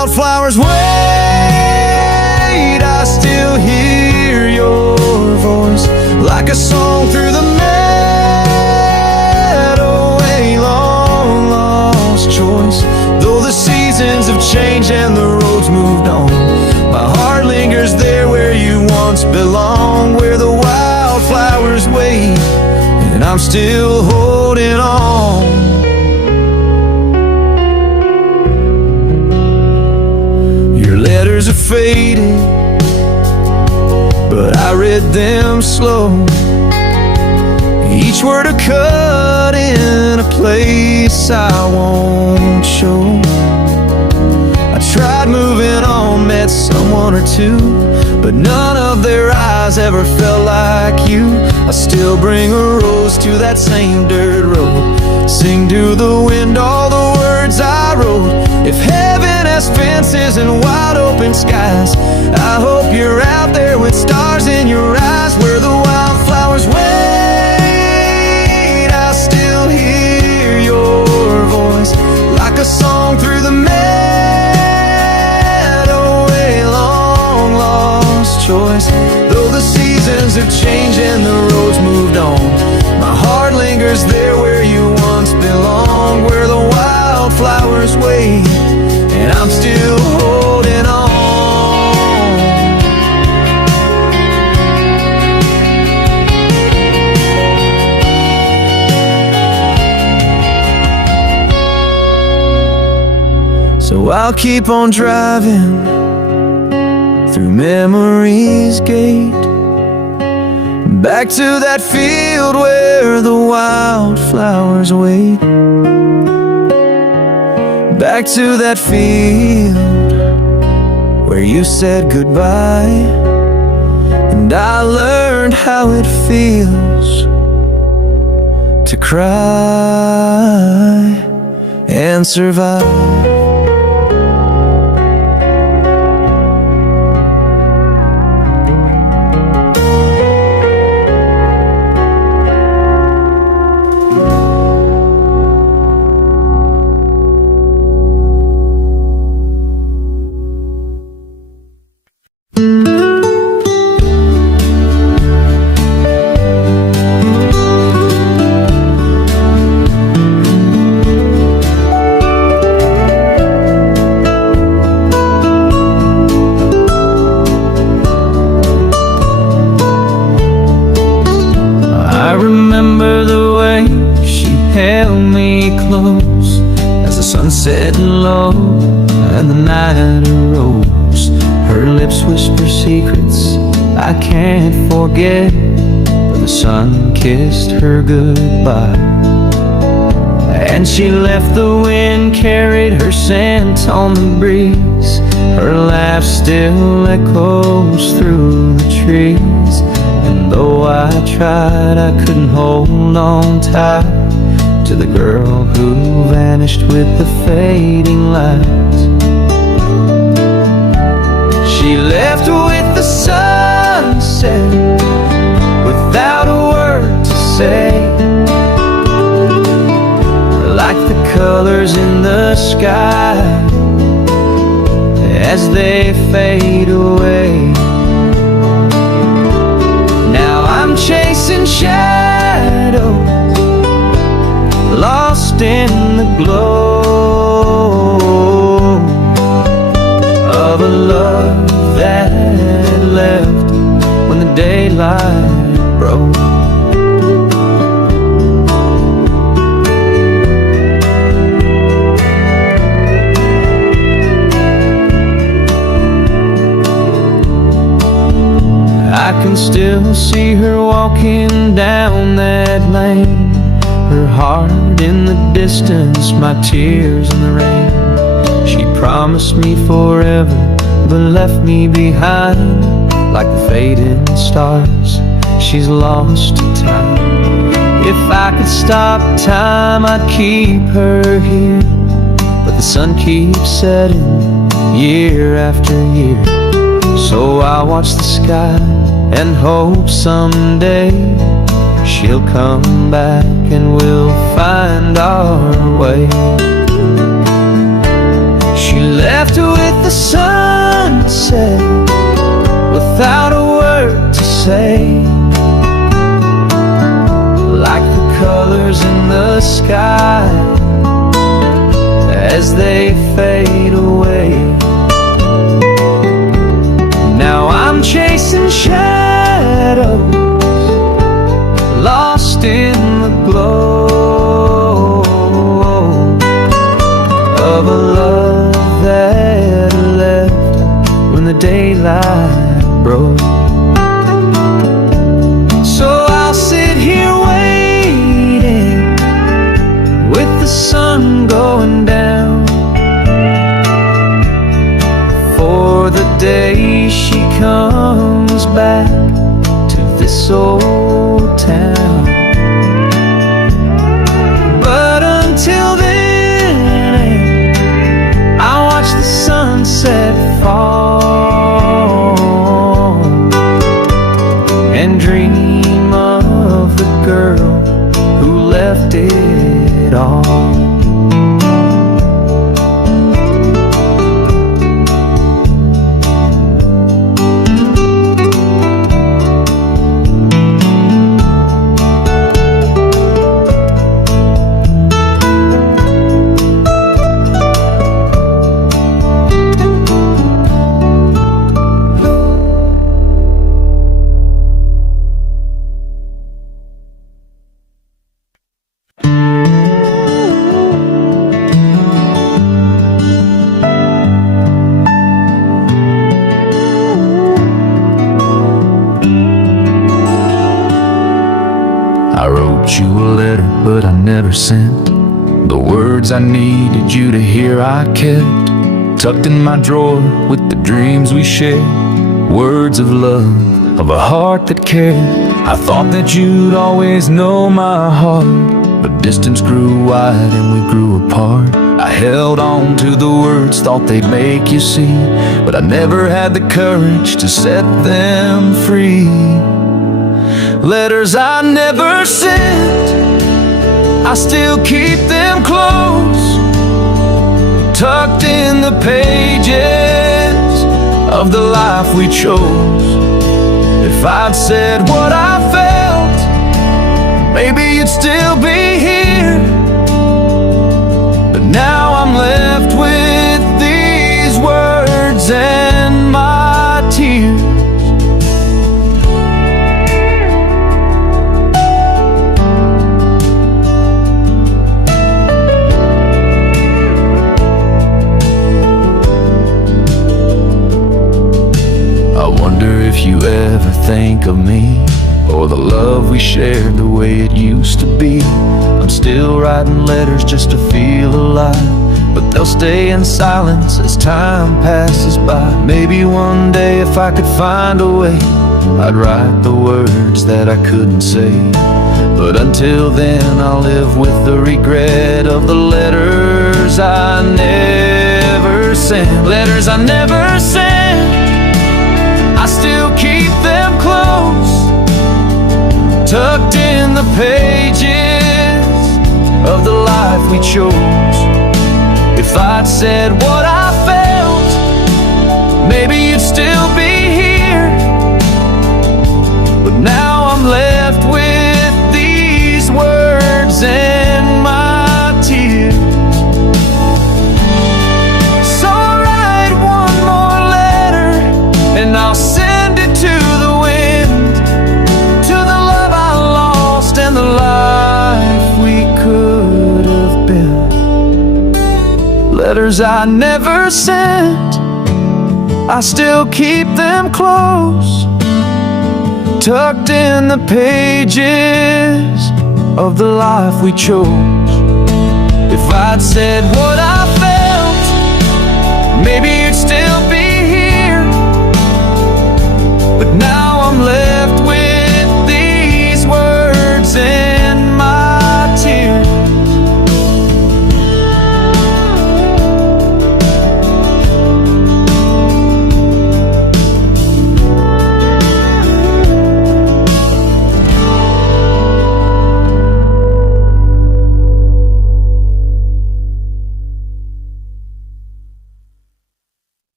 wildflowers wait, I still hear your voice like a song through the meadow. A long lost choice. Though the seasons have changed and the roads moved on, my heart lingers there where you once belonged, where the wildflowers wait and I'm still holding on. Your letters are faded, but I read them slow. Each word a cut in a place I won't show. I tried moving on, met someone or two, but none of their eyes ever felt like you. I still bring a rose to that same dirt road, sing to the wind all the words I wrote. If heaven has fences and wide open skies, I hope you're out there with stars in your eyes, where the wildflowers wait. I still hear your voice like a song through the meadow. A long lost choice. Though the seasons have changed and the roads moved on, my heart lingers there where you once belonged, where the wildflowers wait and I'm still holding on. So I'll keep on driving through memory's gate, back to that field where the wildflowers wait. Back to that field where you said goodbye, and I learned how it feels to cry and survive. I remember the way she held me close as the sun set low and the night arose. Her lips whisper secrets I can't forget, but the sun kissed her goodbye. And she left, the wind carried her scent on the breeze. Her laugh still echoes through the trees. And though I tried, I couldn't hold on tight to the girl who vanished with the fading lights. She left with the sunset without a word to say, like the colors in the sky as they fade away. Now I'm chasing shadows, lost in the glow of a love that left when the daylight broke. I can still see her walking down that lane, her heart in the distance, my tears in the rain. She promised me forever, but left me behind like the fading stars. She's lost to time. If I could stop time, I'd keep her here, but the sun keeps setting year after year. So I watch the sky and hope someday she'll come back and we'll find our way. She left left with the sunset without a word to say, like the colors in the sky as they fade away. Now I'm chasing shadows, lost in the glow of a love that left when the daylight broke. So I'll sit here waiting with the sun going down for the day she comes back to this old town. But until then, I watch the sunset fall and dream of the girl who left it all. I wrote you a letter, but I never sent the words I needed you to hear. I kept tucked in my drawer with the dreams we shared, words of love, of a heart that cared. I thought that you'd always know my heart, but distance grew wide and we grew apart. I held on to the words, thought they'd make you see, but I never had the courage to set them free. Letters I never sent, I still keep them close, tucked in the pages of the life we chose. If I'd said what I felt, maybe you'd still be here. But now I'm left with these words and my tears. I wonder if you ever think of me, or the love we shared the way it used to be. I'm still writing letters just to feel alive, but they'll stay in silence as time passes by. Maybe one day if I could find a way, I'd write the words that I couldn't say. But until then I'll live with the regret of the letters I never sent. Letters I never sent, I still keep them close, tucked in the pages of the life we chose. If I'd said what I felt, maybe you'd still be here. But now I'm left with these words and my tears. So I'll write one more letter and I'll send it to the wind, to the love I lost and the life we could have been. Letters I never sent, I still keep them close, tucked in the pages of the life we chose. If I'd said what I felt, maybe you'd still be here. But now I'm left with these words and my tears.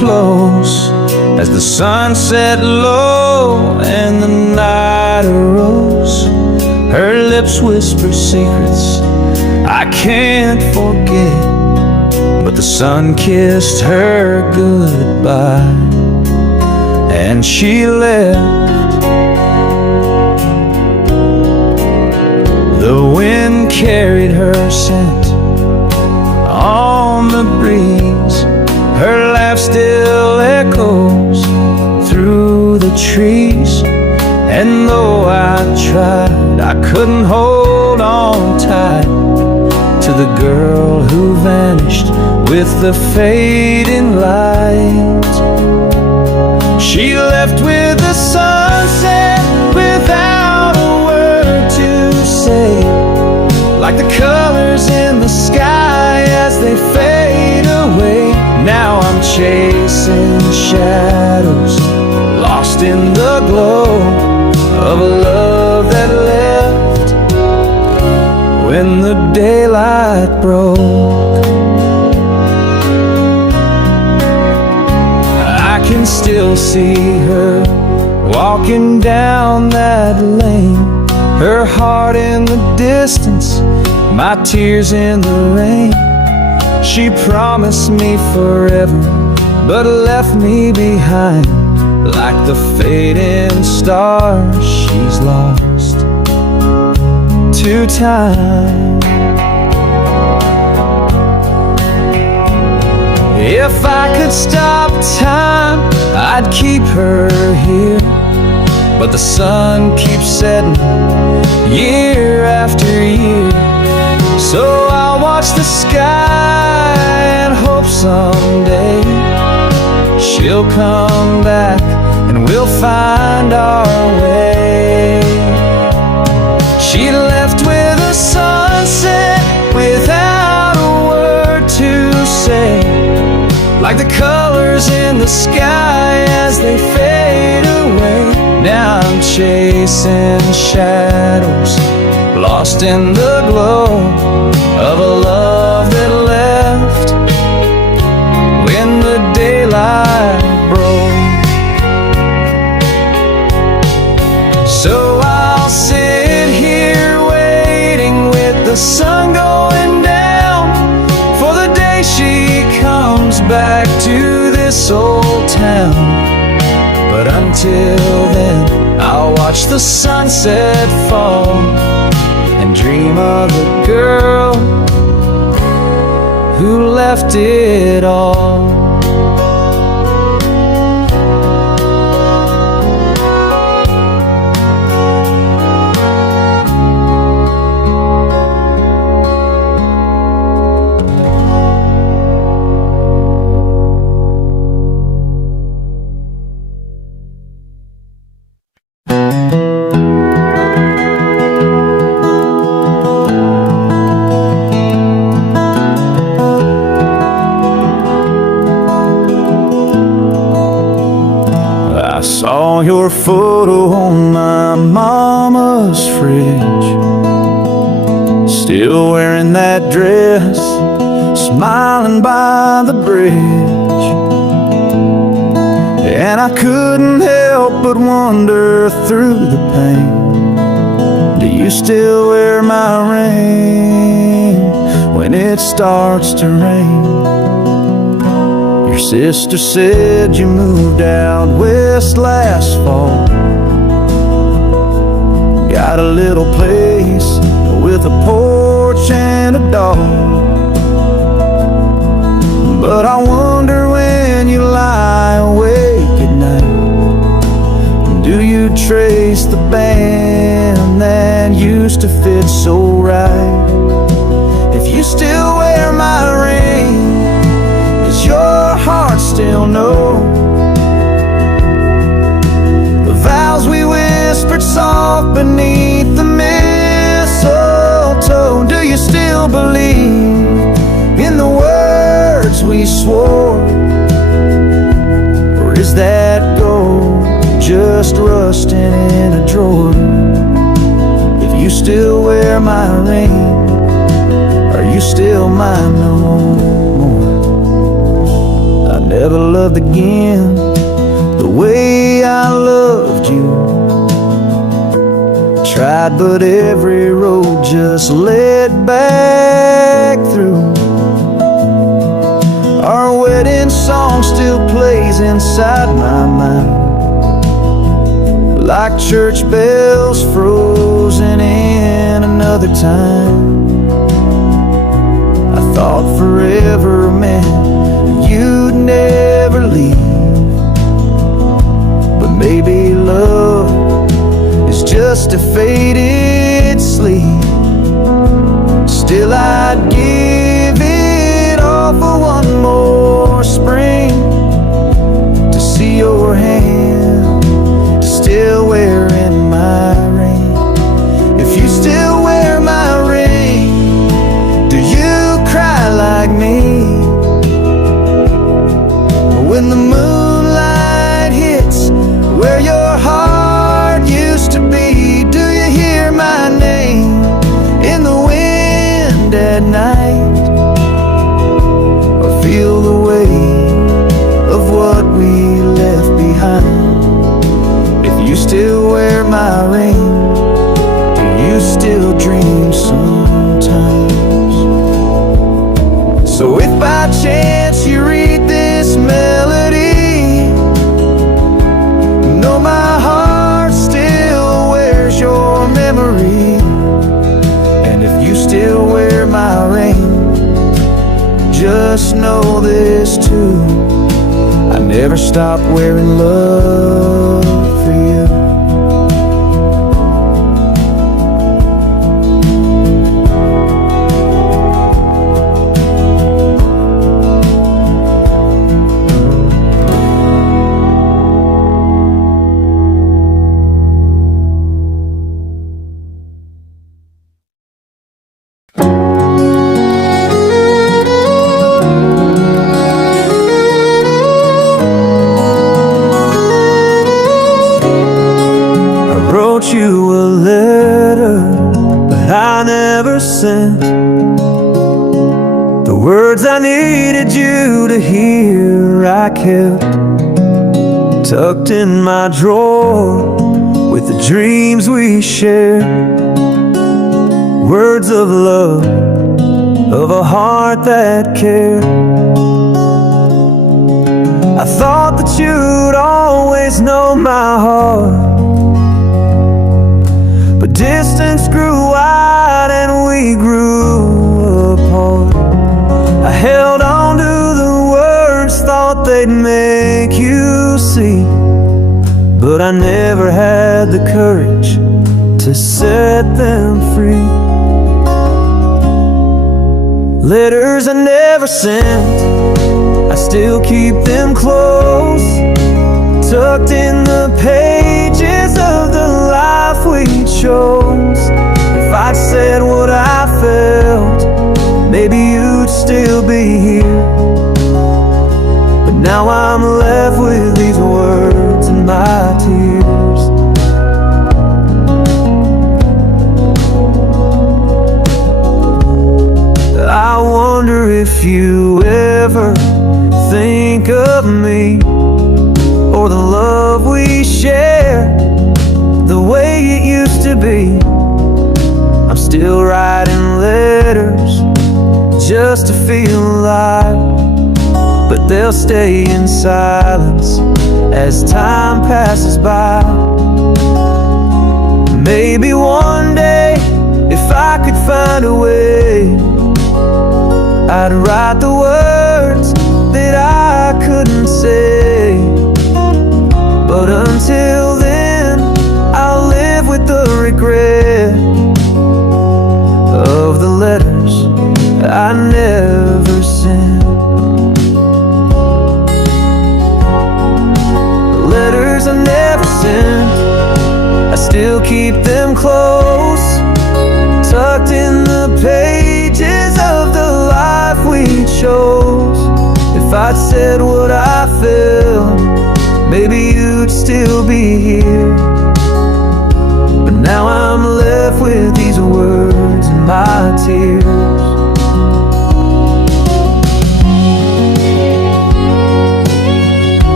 close as the sun set low and the night arose. Her lips whisper secrets I can't forget, but the sun kissed her goodbye and she left. The wind carried her scent on the breeze. Her laugh still echoes through the trees, and though I tried, I couldn't hold on tight to the girl who vanished with the fading light. She left with the sunset without a word to say, like the colors in the sky as they fade away. Now I'm chasing shadows, lost in the glow of a love that left when the daylight broke. I can still see her walking down that lane, her heart in the distance, my tears in the rain. She promised me forever, but left me behind like the fading stars she's lost to time. If I could stop time, I'd keep her here, but the sun keeps setting year after year. So I'll watch the sky and hope someday she'll come back and we'll find our way. She left with a sunset without a word to say, like the colors in the sky as they fade away. Now I'm chasing shadows, lost in the glow of a love that left when the daylight broke. So I'll sit here waiting with the sun going down for the day she comes back to this old town. But until then, I'll watch the sunset fall and dream of the girl who left it all. Saw your photo on my mama's fridge, still wearing that dress, smiling by the bridge. And I couldn't help but wonder through the pain, do you still wear my ring when it starts to rain? Your sister said you moved out west last fall, got a little place with a porch and a dog. But I wonder when you lie awake at night, do you trace the band that used to fit so right? If you still wear my ring, does your heart still know the vows we whispered soft beneath the mistletoe? Do you still believe in the words we swore, or is that gold just rusting in a drawer? If you still wear my ring, are you still mine no more? I never loved the again the way I loved you. Tried, but every road just led back through. Our wedding song still plays inside my mind, like church bells frozen in another time. I thought forever meant you'd never leave, but maybe love is just a faded sleep. Still I'd give it all for one more spring, to see your hand still wearing my ring. If you still wear my ring, do you cry like me? When the moonlight hits where your heart used to be, do you hear my name in the wind at night? Or feel the weight of what we left behind? If you still wear my ring, do you still dream sometimes? So if by chance you read this melody, know my heart still wears your memory. And if you still wear my ring, just know this too: I never stopped wearing love for you. You a letter, but I never sent the words I needed you to hear. I kept tucked in my drawer with the dreams we shared, words of love, of a heart that cared. I thought that you'd always know my heart, but distance grew wide and we grew apart. I held on to the words, thought they'd make you see, but I never had the courage to set them free. Letters I never sent, I still keep them close, tucked in the pages of the life we chose. If I'd said what I felt, maybe you'd still be here. But now I'm left with these words and my tears. I wonder if you ever think of me, or the love we share, the way it used to be. I'm still writing letters just to feel alive, but they'll stay in silence as time passes by. Maybe one day, if I could find a way, I'd write the words that I couldn't say. But until then, I'll live with the regret of the letters I never sent. The letters I never sent, I still keep them close, tucked in the pages of the life we chose. If I'd said what I felt, maybe you'd still be here. But now I'm left with these words and my tears.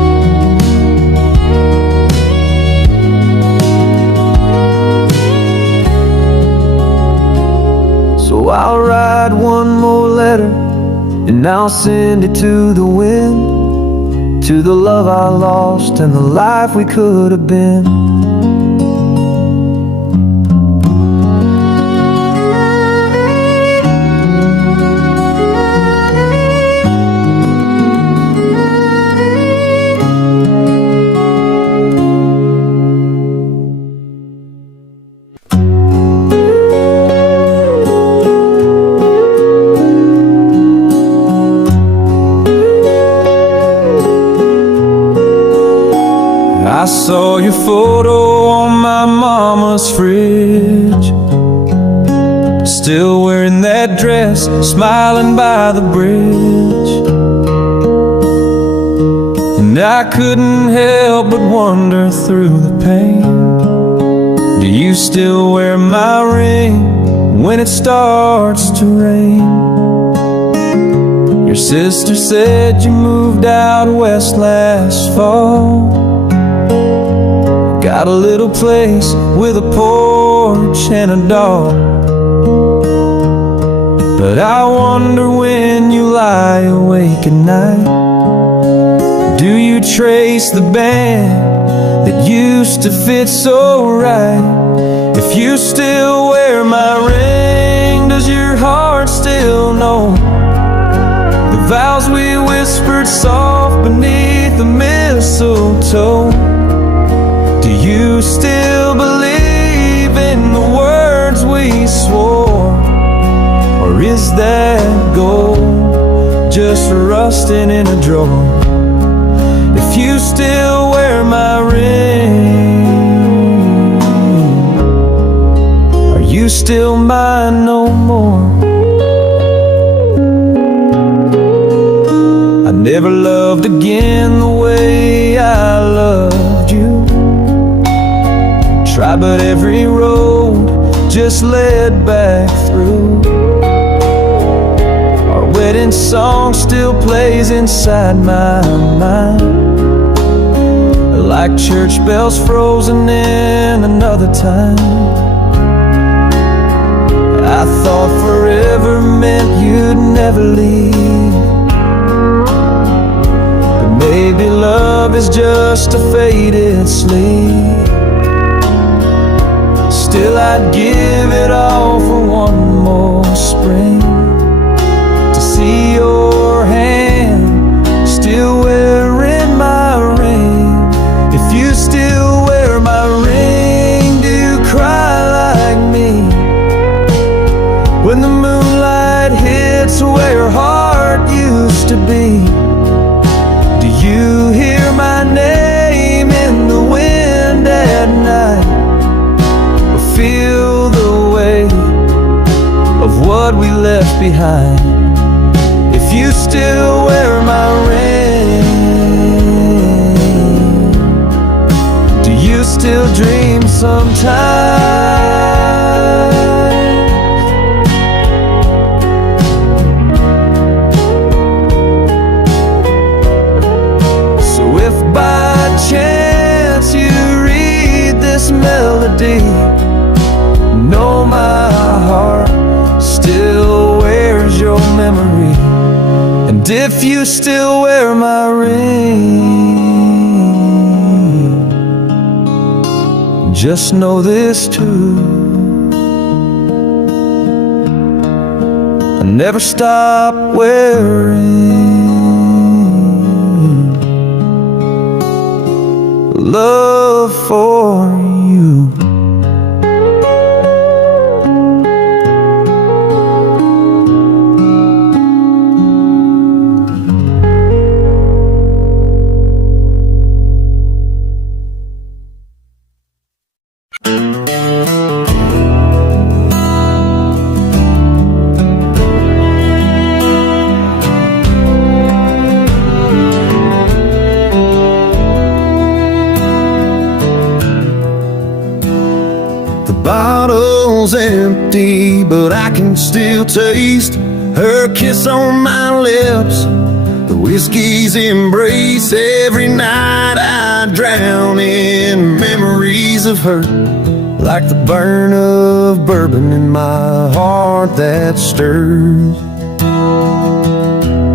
and I'll send it to the wind, to the love I lost and the life we could have been. I saw your photo on my mama's fridge, still wearing that dress, smiling by the bridge. And I couldn't help but wonder through the pain, do you still wear my ring when it starts to rain? Your sister said you moved out west last fall, got a little place with a porch and a dog. But I wonder when you lie awake at night, do you trace the band that used to fit so right? If you still wear my ring, does your heart still know the vows we whispered soft beneath the mistletoe? Do you still believe in the words we swore? Or is that gold just rusting in a drawer? If you still wear my ring, are you still mine no more? I never loved again the way I loved you. Try, but every road just led back through. Our wedding song still plays inside my mind, like church bells frozen in another time. I thought forever meant you'd never leave, but maybe love is just a faded sleep. Still I'd give it all for one more spring, to see your hand still wearing my ring. If you still wear my ring, do you cry like me when the moonlight hits where your heart used to be? Do you hear my name in the wind at night, feel the weight of what we left behind? If you still wear my ring, do you still dream sometimes? So if by chance you read this melody, know my heart still wears your memory. And if you still wear my ring, just know this too, I never stop wearing love for you. Bottle's empty, but I can still taste her kiss on my lips, the whiskey's embrace. Every night I drown in memories of her, like the burn of bourbon in my heart that stirs.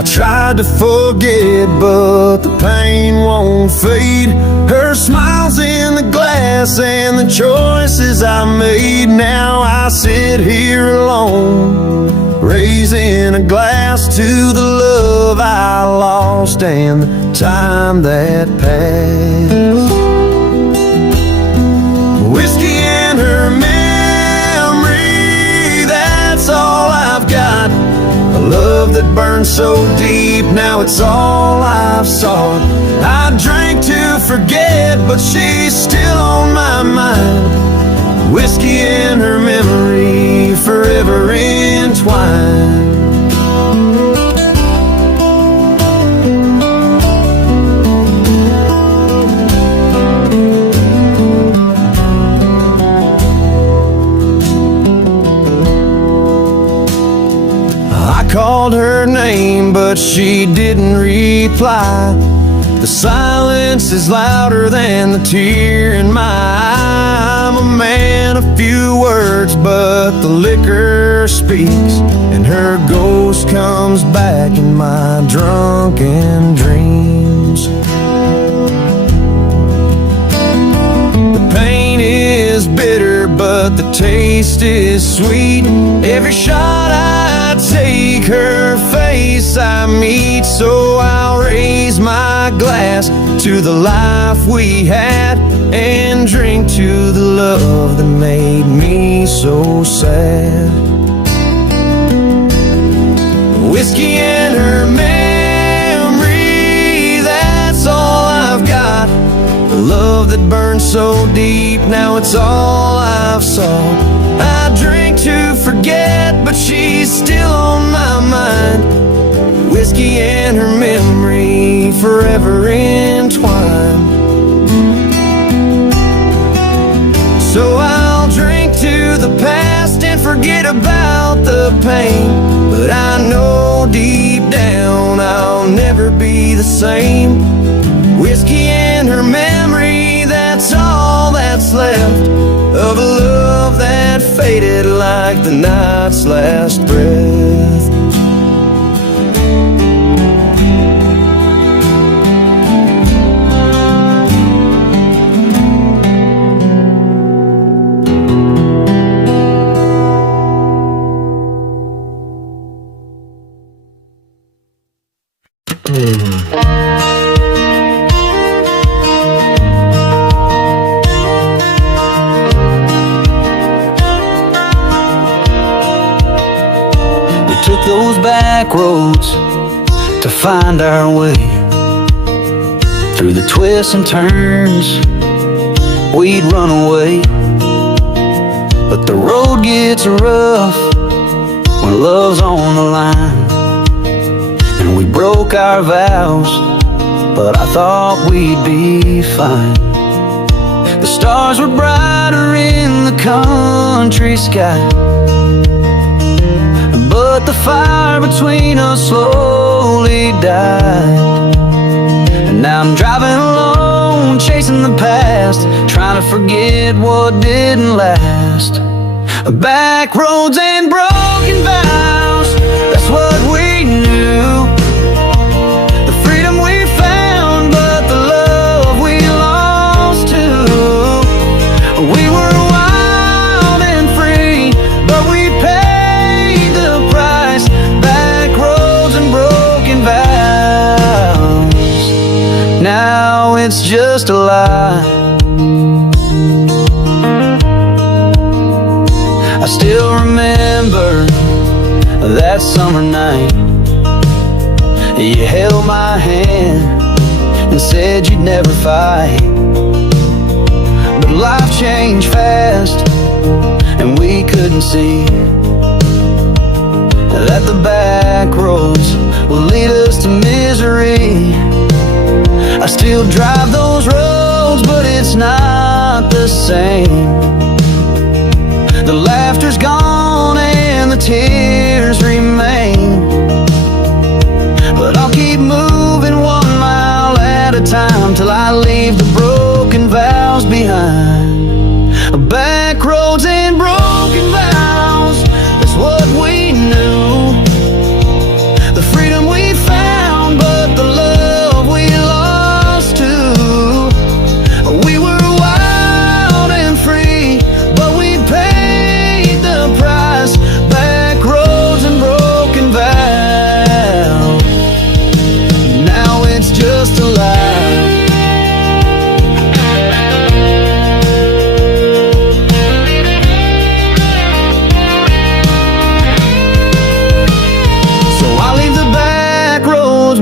I tried to forget, but the pain won't fade. Her smile's in the glass and the choices I made. Now I sit here alone, raising a glass to the love I lost and the time that passed. Whiskey and her memory, that's all I've got. A love that burned so deep, now it's all I've sought. I drank to forget, but she's still on my mind. Whiskey and her memory, forever entwined. I called her name, but she didn't reply. The silence is louder than the tear in my eye. I'm a man of few words, but the liquor speaks, and her ghost comes back in my drunken dreams. The pain is bitter, but the taste is sweet. Every shot I take, her face I meet. So I'll raise my glass to the life we had and drink to the love that made me so sad. Whiskey and her memory, that's all I've got. The love that burned so deep, now it's all I've sought. I drink to forget, but she's still on my mind. Whiskey and her memory, forever entwined. So I'll drink to the past and forget about the pain, but I know deep down I'll never be the same. Whiskey and her memory, that's all that's left of a love that faded like the night's last breath. Those back roads to find our way through the twists and turns. We'd run away, but the road gets rough when love's on the line. And we broke our vows, but I thought we'd be fine. The stars were brighter in the country sky, but the fire between us slowly died. And now I'm driving alone, chasing the past, trying to forget what didn't last. Back roads and broken vows, that's what we knew. The freedom we found, but the love we lost too. We were wild and free, but we paid the price. Back roads and broken vows, now it's just a lie. I still remember that summer night. You held my hand and said you'd never fight, but life changed fast and we couldn't see that the back roads will lead us to misery. I still drive those roads, but it's not the same. The laughter's gone and the tears remain, but I'll keep moving 1 mile at a time till I leave the broken vows behind. Back roads and broken vows, that's what we knew. The freedom we found,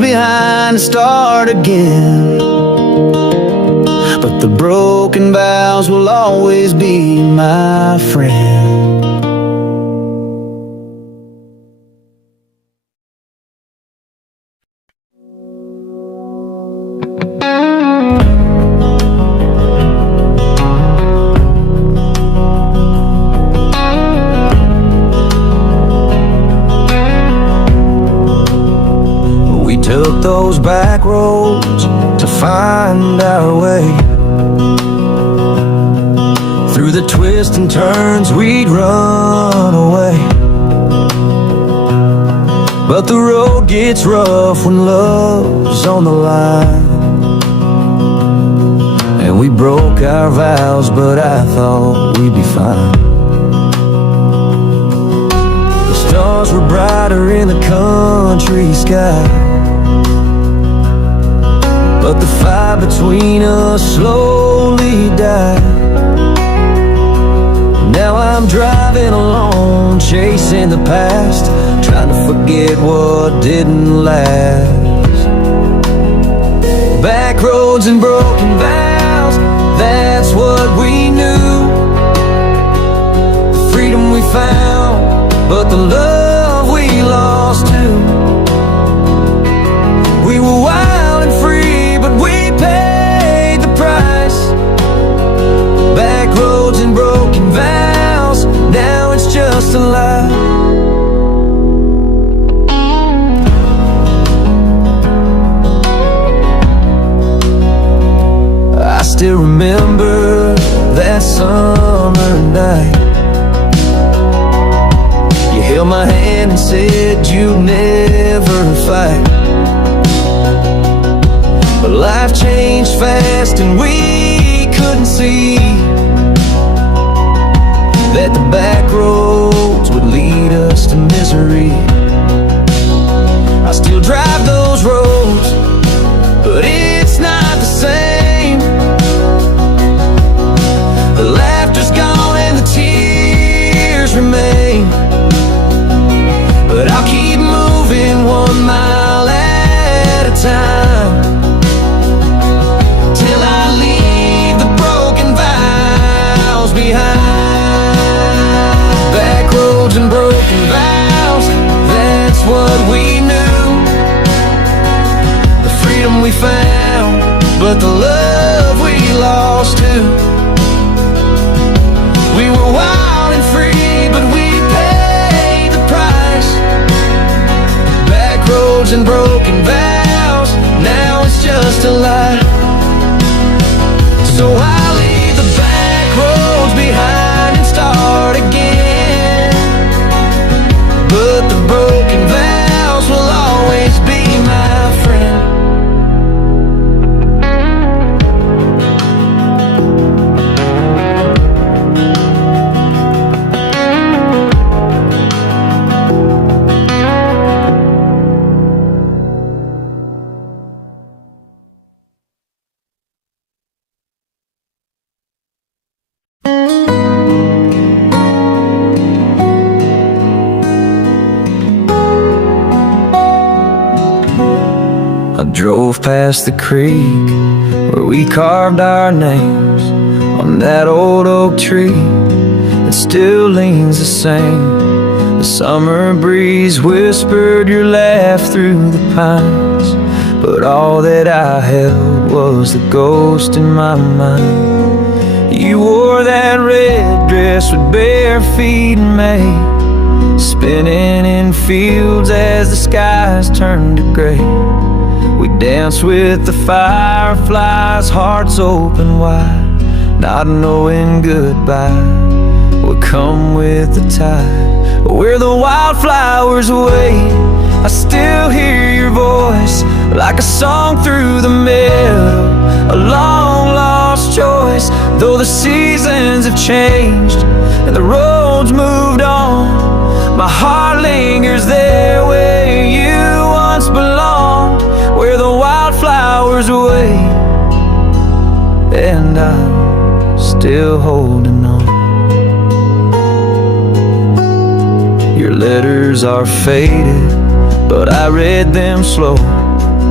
behind and start again. But the broken vows will always be my friend. We took those back roads to find our way. Through the twists and turns we'd run away. But the road gets rough when love's on the line. And we broke our vows, but I thought we'd be fine. The stars were brighter in the country sky, but the fire between us slowly died. Now I'm driving alone, chasing the past, trying to forget what didn't last. Back roads and broken vows, that's what we knew. The freedom we found, but the love we lost too. We were wild and free, but we paid the price. Back roads and broken vows, now it's just a lie. I still remember that summer night. You held my hand and said you'd never fight. But life changed fast and we couldn't see that the back roads would lead us to misery. I still drive those roads, but it's not the same. The laughter's gone and the tears remain. But I'll keep moving 1 mile at a time, till I leave the broken vows behind. Back roads and broken vows, that's what we knew. The freedom we found, but the love we lost too. We were wild and free, but we paid the price. Back roads and broken vows, now it's just a lie. So I leave the back roads behind and start again. But the broken vows will always be my friend. I drove past the creek where we carved our names on that old oak tree that still leans the same. The summer breeze whispered your laugh through the pines, but all that I held was the ghost in my mind. You wore that red dress with bare feet in May, spinning in fields as the skies turned to gray. We danced with the fireflies, hearts open wide, not knowing goodbye would come with the tide. Where the wildflowers wait, I still hear your voice like a song through the meadow, a long lost choice. Though the seasons have changed and the roads moved on, my heart lingers there where you once belonged. Where the wildflowers wait, and I'm still holding on. Your letters are faded, but I read them slow.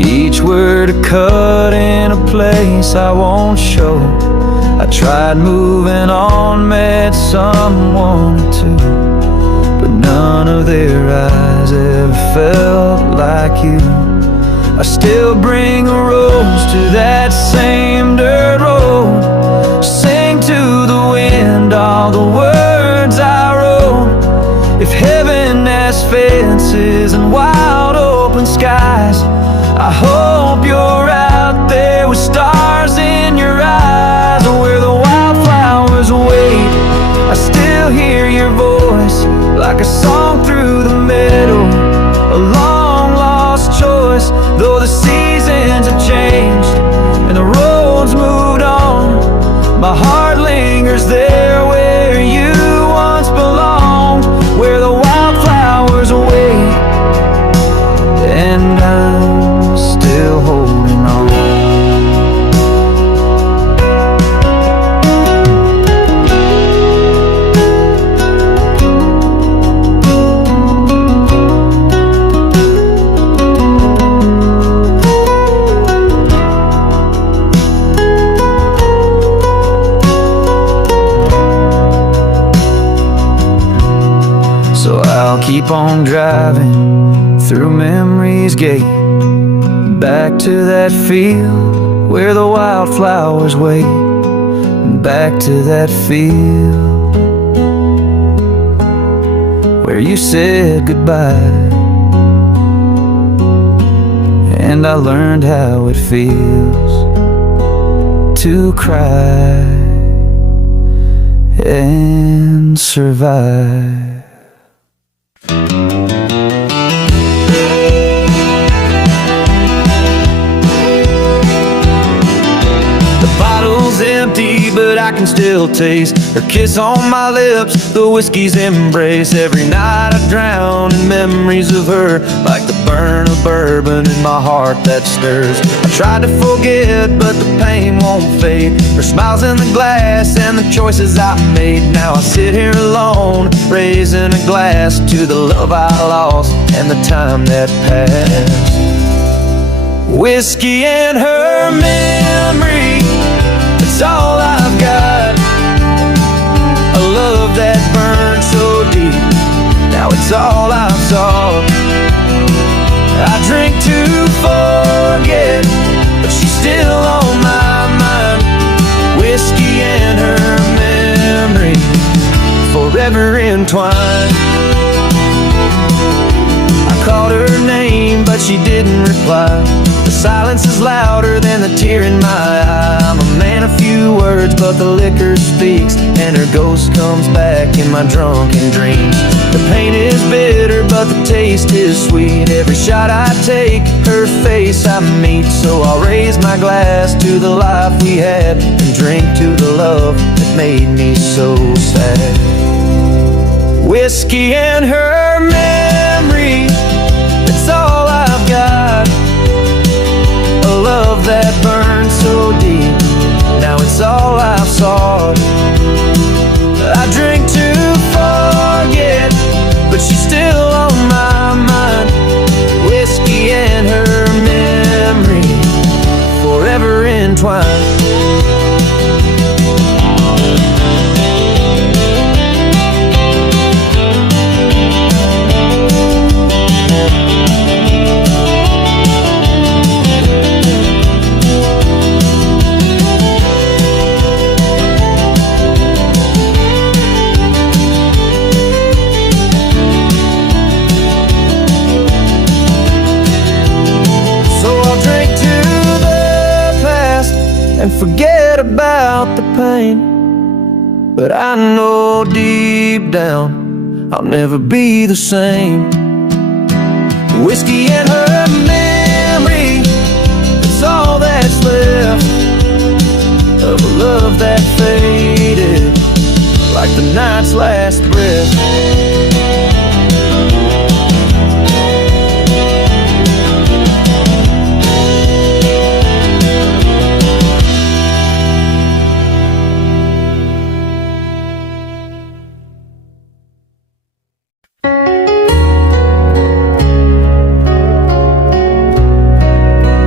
Each word a cut in a place I won't show. I tried moving on, met someone or two, but none of their eyes ever felt like you. I still bring a rose to that same dirt road, sing to the wind all the words I wrote. If heaven has fences and wide open skies, I hope you're out there with stars in your eyes. Where the wildflowers wait, I still hear your voice like a song through the meadow, a long lost choice. Though the seasons have changed and the roads moved on, my heart lingers there where you once belonged. Where the wildflowers wait and I'm still holding on. So I'll keep on driving through memory's gate, back to that field where the wildflowers wait, back to that field where you said goodbye, and I learned how it feels to cry and survive. Empty, but I can still taste her kiss on my lips, the whiskey's embrace. Every night I drown in memories of her, like the burn of bourbon in my heart that stirs. I tried to forget, but the pain won't fade. Her smiles in the glass and the choices I made. Now I sit here alone, raising a glass to the love I lost and the time that passed. Whiskey and her memory, it's all I've got. A love that burned so deep, now it's all I've sought. I drink to forget, but she's still on my mind. Whiskey and her memory, forever entwined. I called her name, but she didn't reply. The silence is louder than the tear in my eye. I'm a man of few words, but the liquor speaks, and her ghost comes back in my drunken dreams. The pain is bitter, but the taste is sweet. Every shot I take, her face I meet. So I'll raise my glass to the life we had, and drink to the love that made me so sad. Whiskey and her memory, it's all I've got. A love that burned so deep, now it's all I've sought. I drink to forget, but she's still on my mind. Whiskey and her memory, forever entwined. And forget about the pain, but I know deep down I'll never be the same. Whiskey and her memory, it's all that's left of a love that faded like the night's last breath.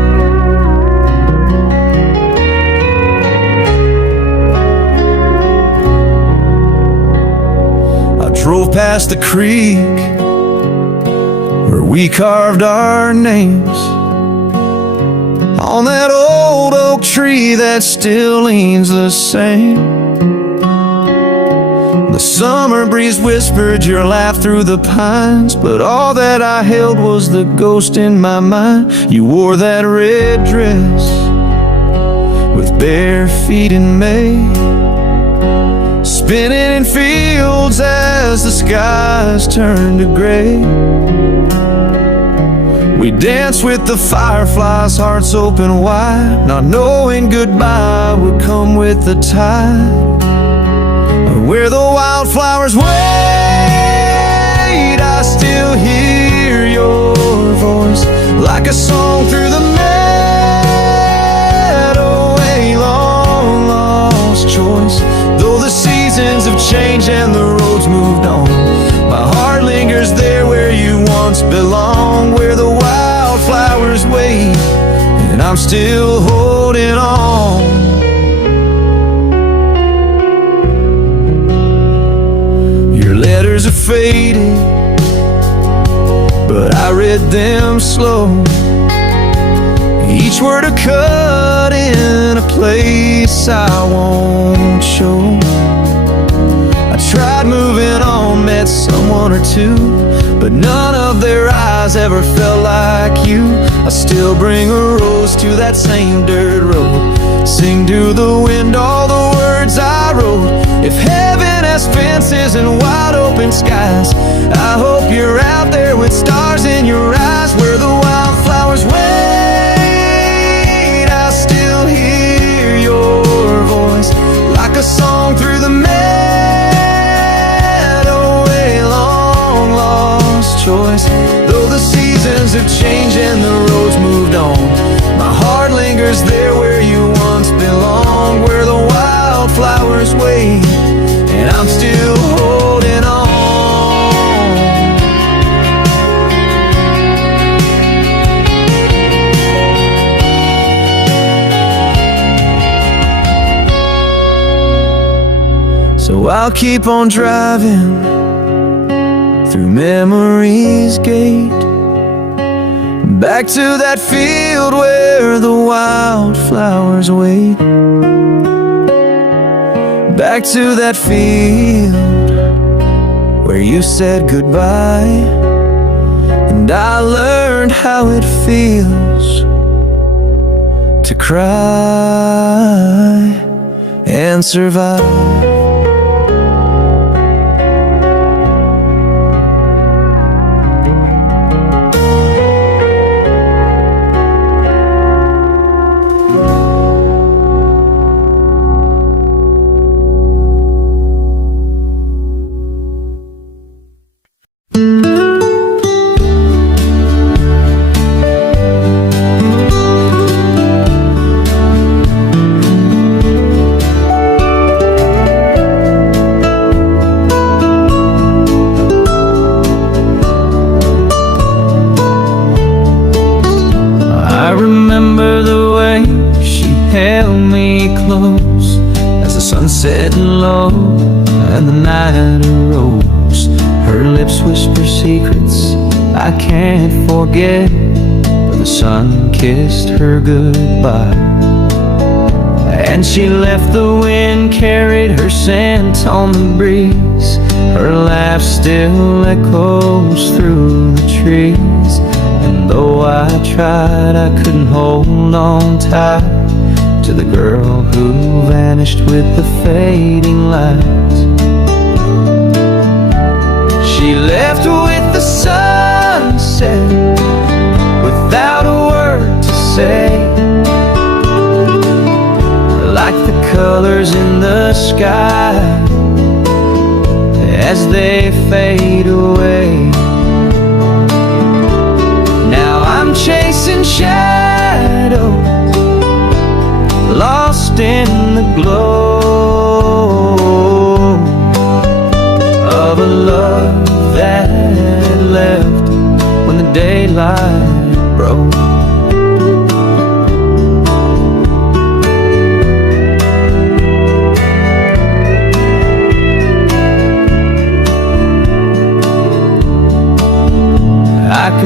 past the creek where we carved our names on that old oak tree that still leans the same. The summer breeze whispered your laugh through the pines, but all that I held was the ghost in my mind. You wore that red dress with bare feet in May, spinning in fields as the skies turned to gray. We danced with the fireflies, hearts open wide, not knowing goodbye would come with the tide. Where the wildflowers wait, I still hear your voice like a song through the meadow. A long lost choice. Though the seasons have changed and the roads moved on, my heart lingers there where you once belonged. Where the wildflowers wait, and I'm still holding on. Letters are faded, but I read them slow. Each word a cut in a place I won't show. I tried moving on, met someone or two, but none of their eyes ever felt like you. I still bring a rose to that same dirt road, sing to the wind all the words I wrote. If heaven has fences and wide open skies, I hope you're out there with stars in your eyes. Where the wildflowers wait, I still hear your voice like a song through the meadow. A long lost choice. Though the seasons have changed and the roads moved on, my heart lingers there where you once belonged. Where the wildflowers wait, and I'm still holding on. So I'll keep on driving through memory's gate, back to that field where the wildflowers wait. Back to that field where you said goodbye, and I learned how it feels to cry and survive. Set low and the night arose. Her lips whisper secrets I can't forget, but the sun kissed her goodbye, and she left. The wind carried her scent on the breeze. Her laugh still echoes through the trees, and though I tried I couldn't hold on tight to the girl who vanished with the fading lights. She left with the sunset without a word to say, like the colors in the sky as they fade away. Now I'm chasing shadows, lost in the glow of a love that left when the daylight broke.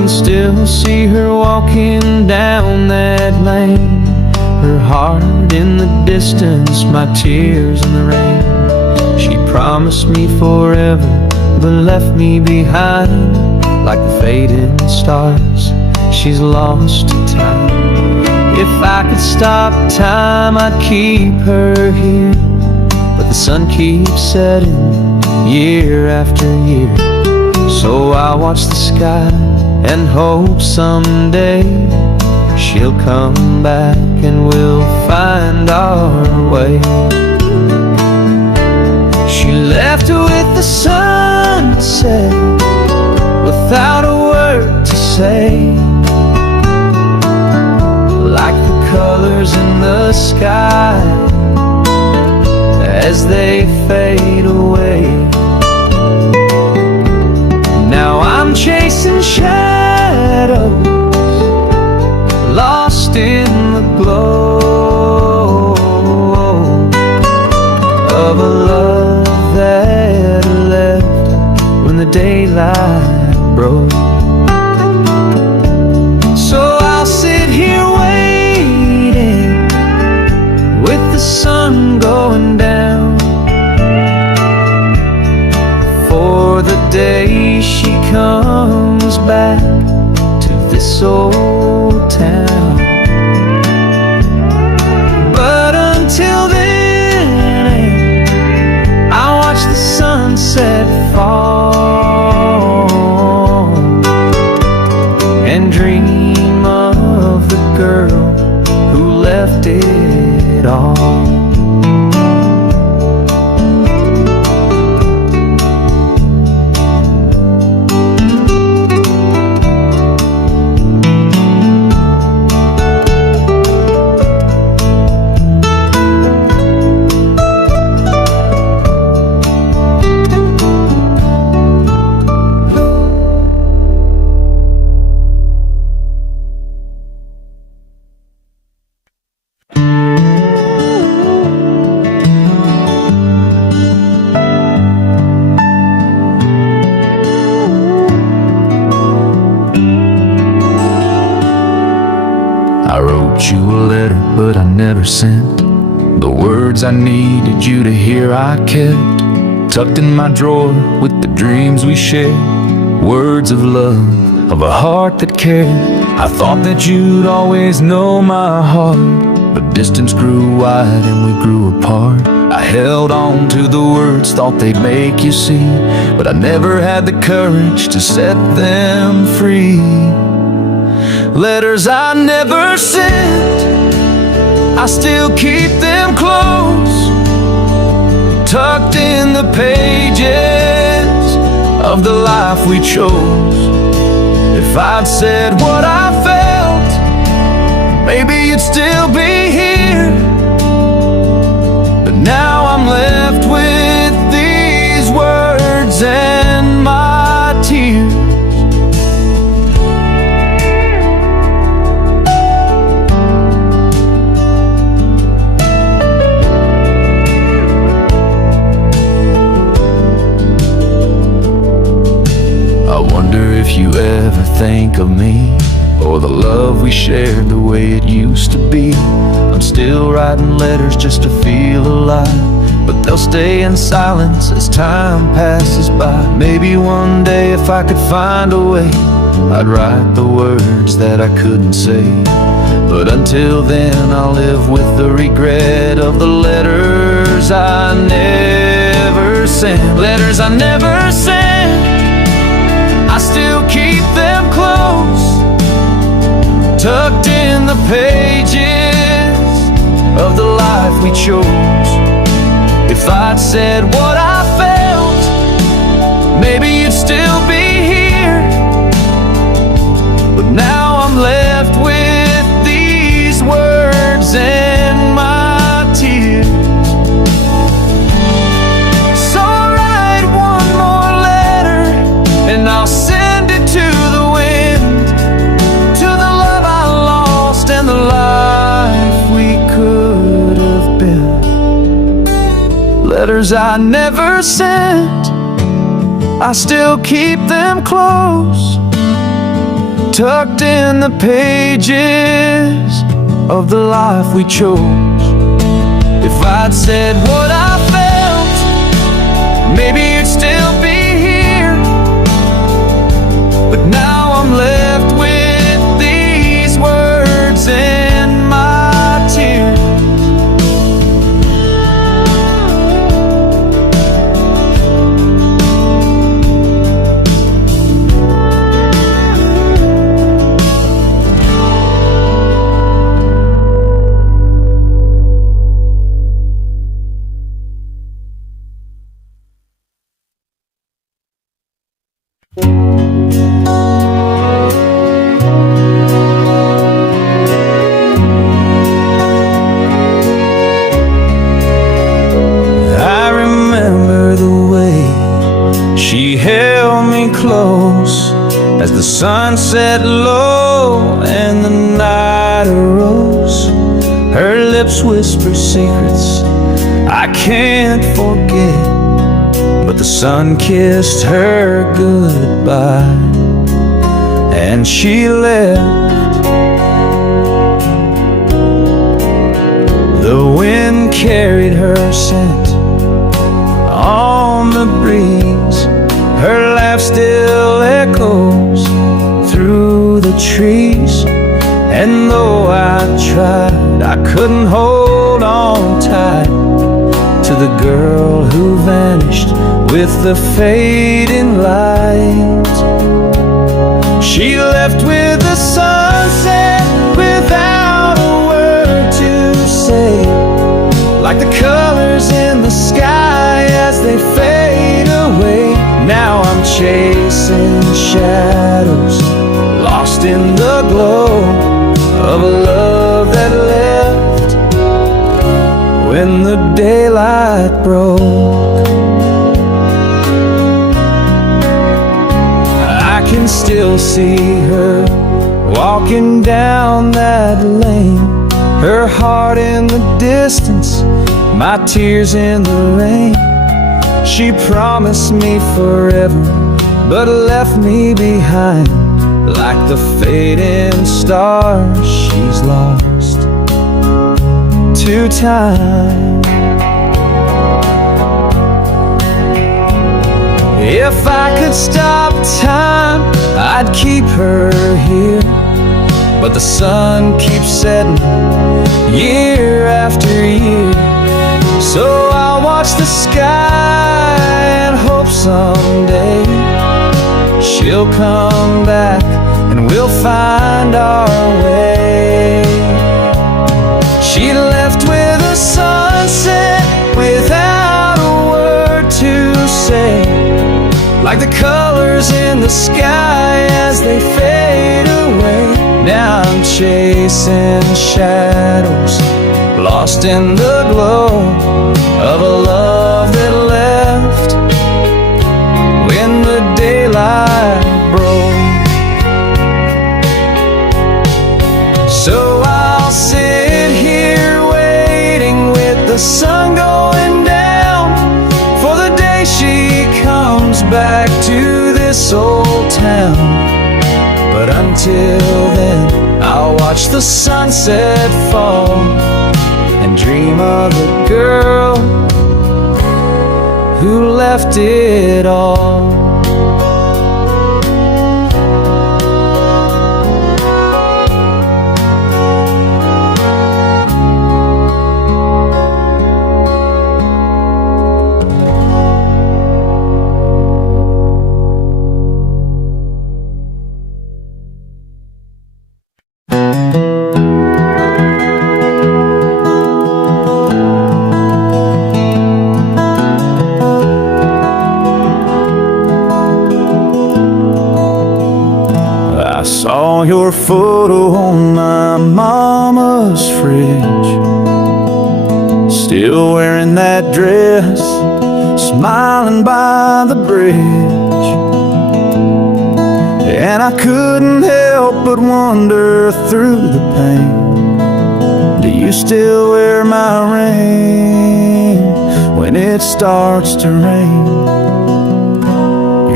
can still see her walking down that lane, her heart in the distance, my tears in the rain. She promised me forever, but left me behind like the fading stars. She's lost to time. If I could stop time, I'd keep her here, but the sun keeps setting year after year. So I watch the sky and hope someday she'll come back and we'll find our way. She left with the sunset without a word to say, like the colors in the sky as they fade away. Now I'm chasing shadows, lost in the glow of a love that left when the daylight broke. So I'll sit here waiting with the sun going down for the day she comes back to this old town. But until then, I watch the sunset fall and dream of the girl who left it all. I wrote you a letter, but I never sent the words I needed you to hear. I kept tucked in my drawer with the dreams we shared, words of love, of a heart that cared. I thought that you'd always know my heart, but distance grew wide and we grew apart. I held on to the words, thought they'd make you see, but I never had the courage to set them free. Letters I never sent, I still keep them close, tucked in the pages of the life we chose. If I'd said what I felt, maybe you'd still be here. But now I'm left with these words and my tears. I wonder if you ever think of me, or the love we shared the way it used to be. I'm still writing letters just to feel alive, but they'll stay in silence as time passes by. Maybe one day if I could find a way, I'd write the words that I couldn't say. But until then I'll live with the regret of the letters I never sent. Letters I never sent, I still keep them close, tucked in the pages of the life we chose. If I'd said what I felt, maybe you'd still be here. But now I'm left with these words and my tears. So I'll write one more letter and I'll send it to the wind, to the love I lost and the life we could have been. Letters I never sent, I still keep them close, tucked in the pages of the life we chose. If I'd said what I felt, maybe you'd still be here. But now I'm left with these words in my tears. I remember the way she held me close as the sun set low and the night arose. Her lips whisper secrets I can't forget, but the sun kissed her goodbye and she left. The wind carried her scent on the breeze. Her laugh still echoes through the trees. And though I tried, I couldn't hold on tight to the girl who vanished with the fading light. She left with the sunset without a word to say, like the colors in the sky as they fade away. Now I'm chasing shadows, lost in the glow of a love that left when the daylight broke. I can still see her walking down that lane, her heart in the distance, my tears in the rain. She promised me forever, but left me behind like the fading stars she's lost to time. If I could stop time, I'd keep her here, but the sun keeps setting year after year. So I'll watch the sky and hope someday she'll come back and we'll find our way. She left with a sunset without a word to say, like the colors in the sky as they fade away. Now I'm chasing shadows, lost in the glow of a love that left when the daylight broke. So I'll sit here waiting with the sun going down for the day she comes back to this old town. But until then, I'll watch the sunset fall and dream of the girl who left it all. Saw your photo on my mama's fridge, still wearing that dress, smiling by the bridge. And I couldn't help but wonder through the pain, do you still wear my ring when it starts to rain? Your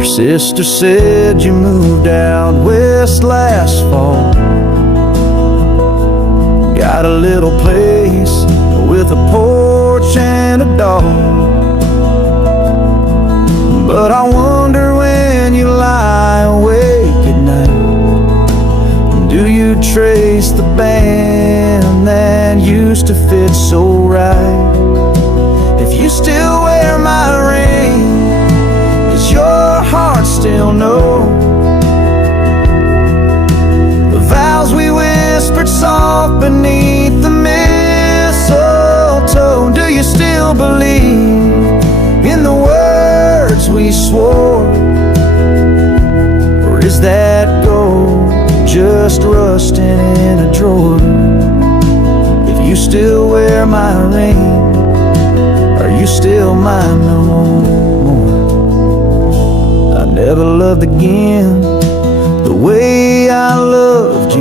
Your sister said you moved out west last fall. Got a little place with a porch and a dog. But I wonder when you lie awake at night, do you trace the band that used to fit so right? If you still wear my ring, does your heart still know the vows we whispered soft beneath the mistletoe? Do you still believe in the words we swore? Or is that gold just rusting in a drawer? If you still wear my ring, are you still mine no more? I never loved again the way I loved you.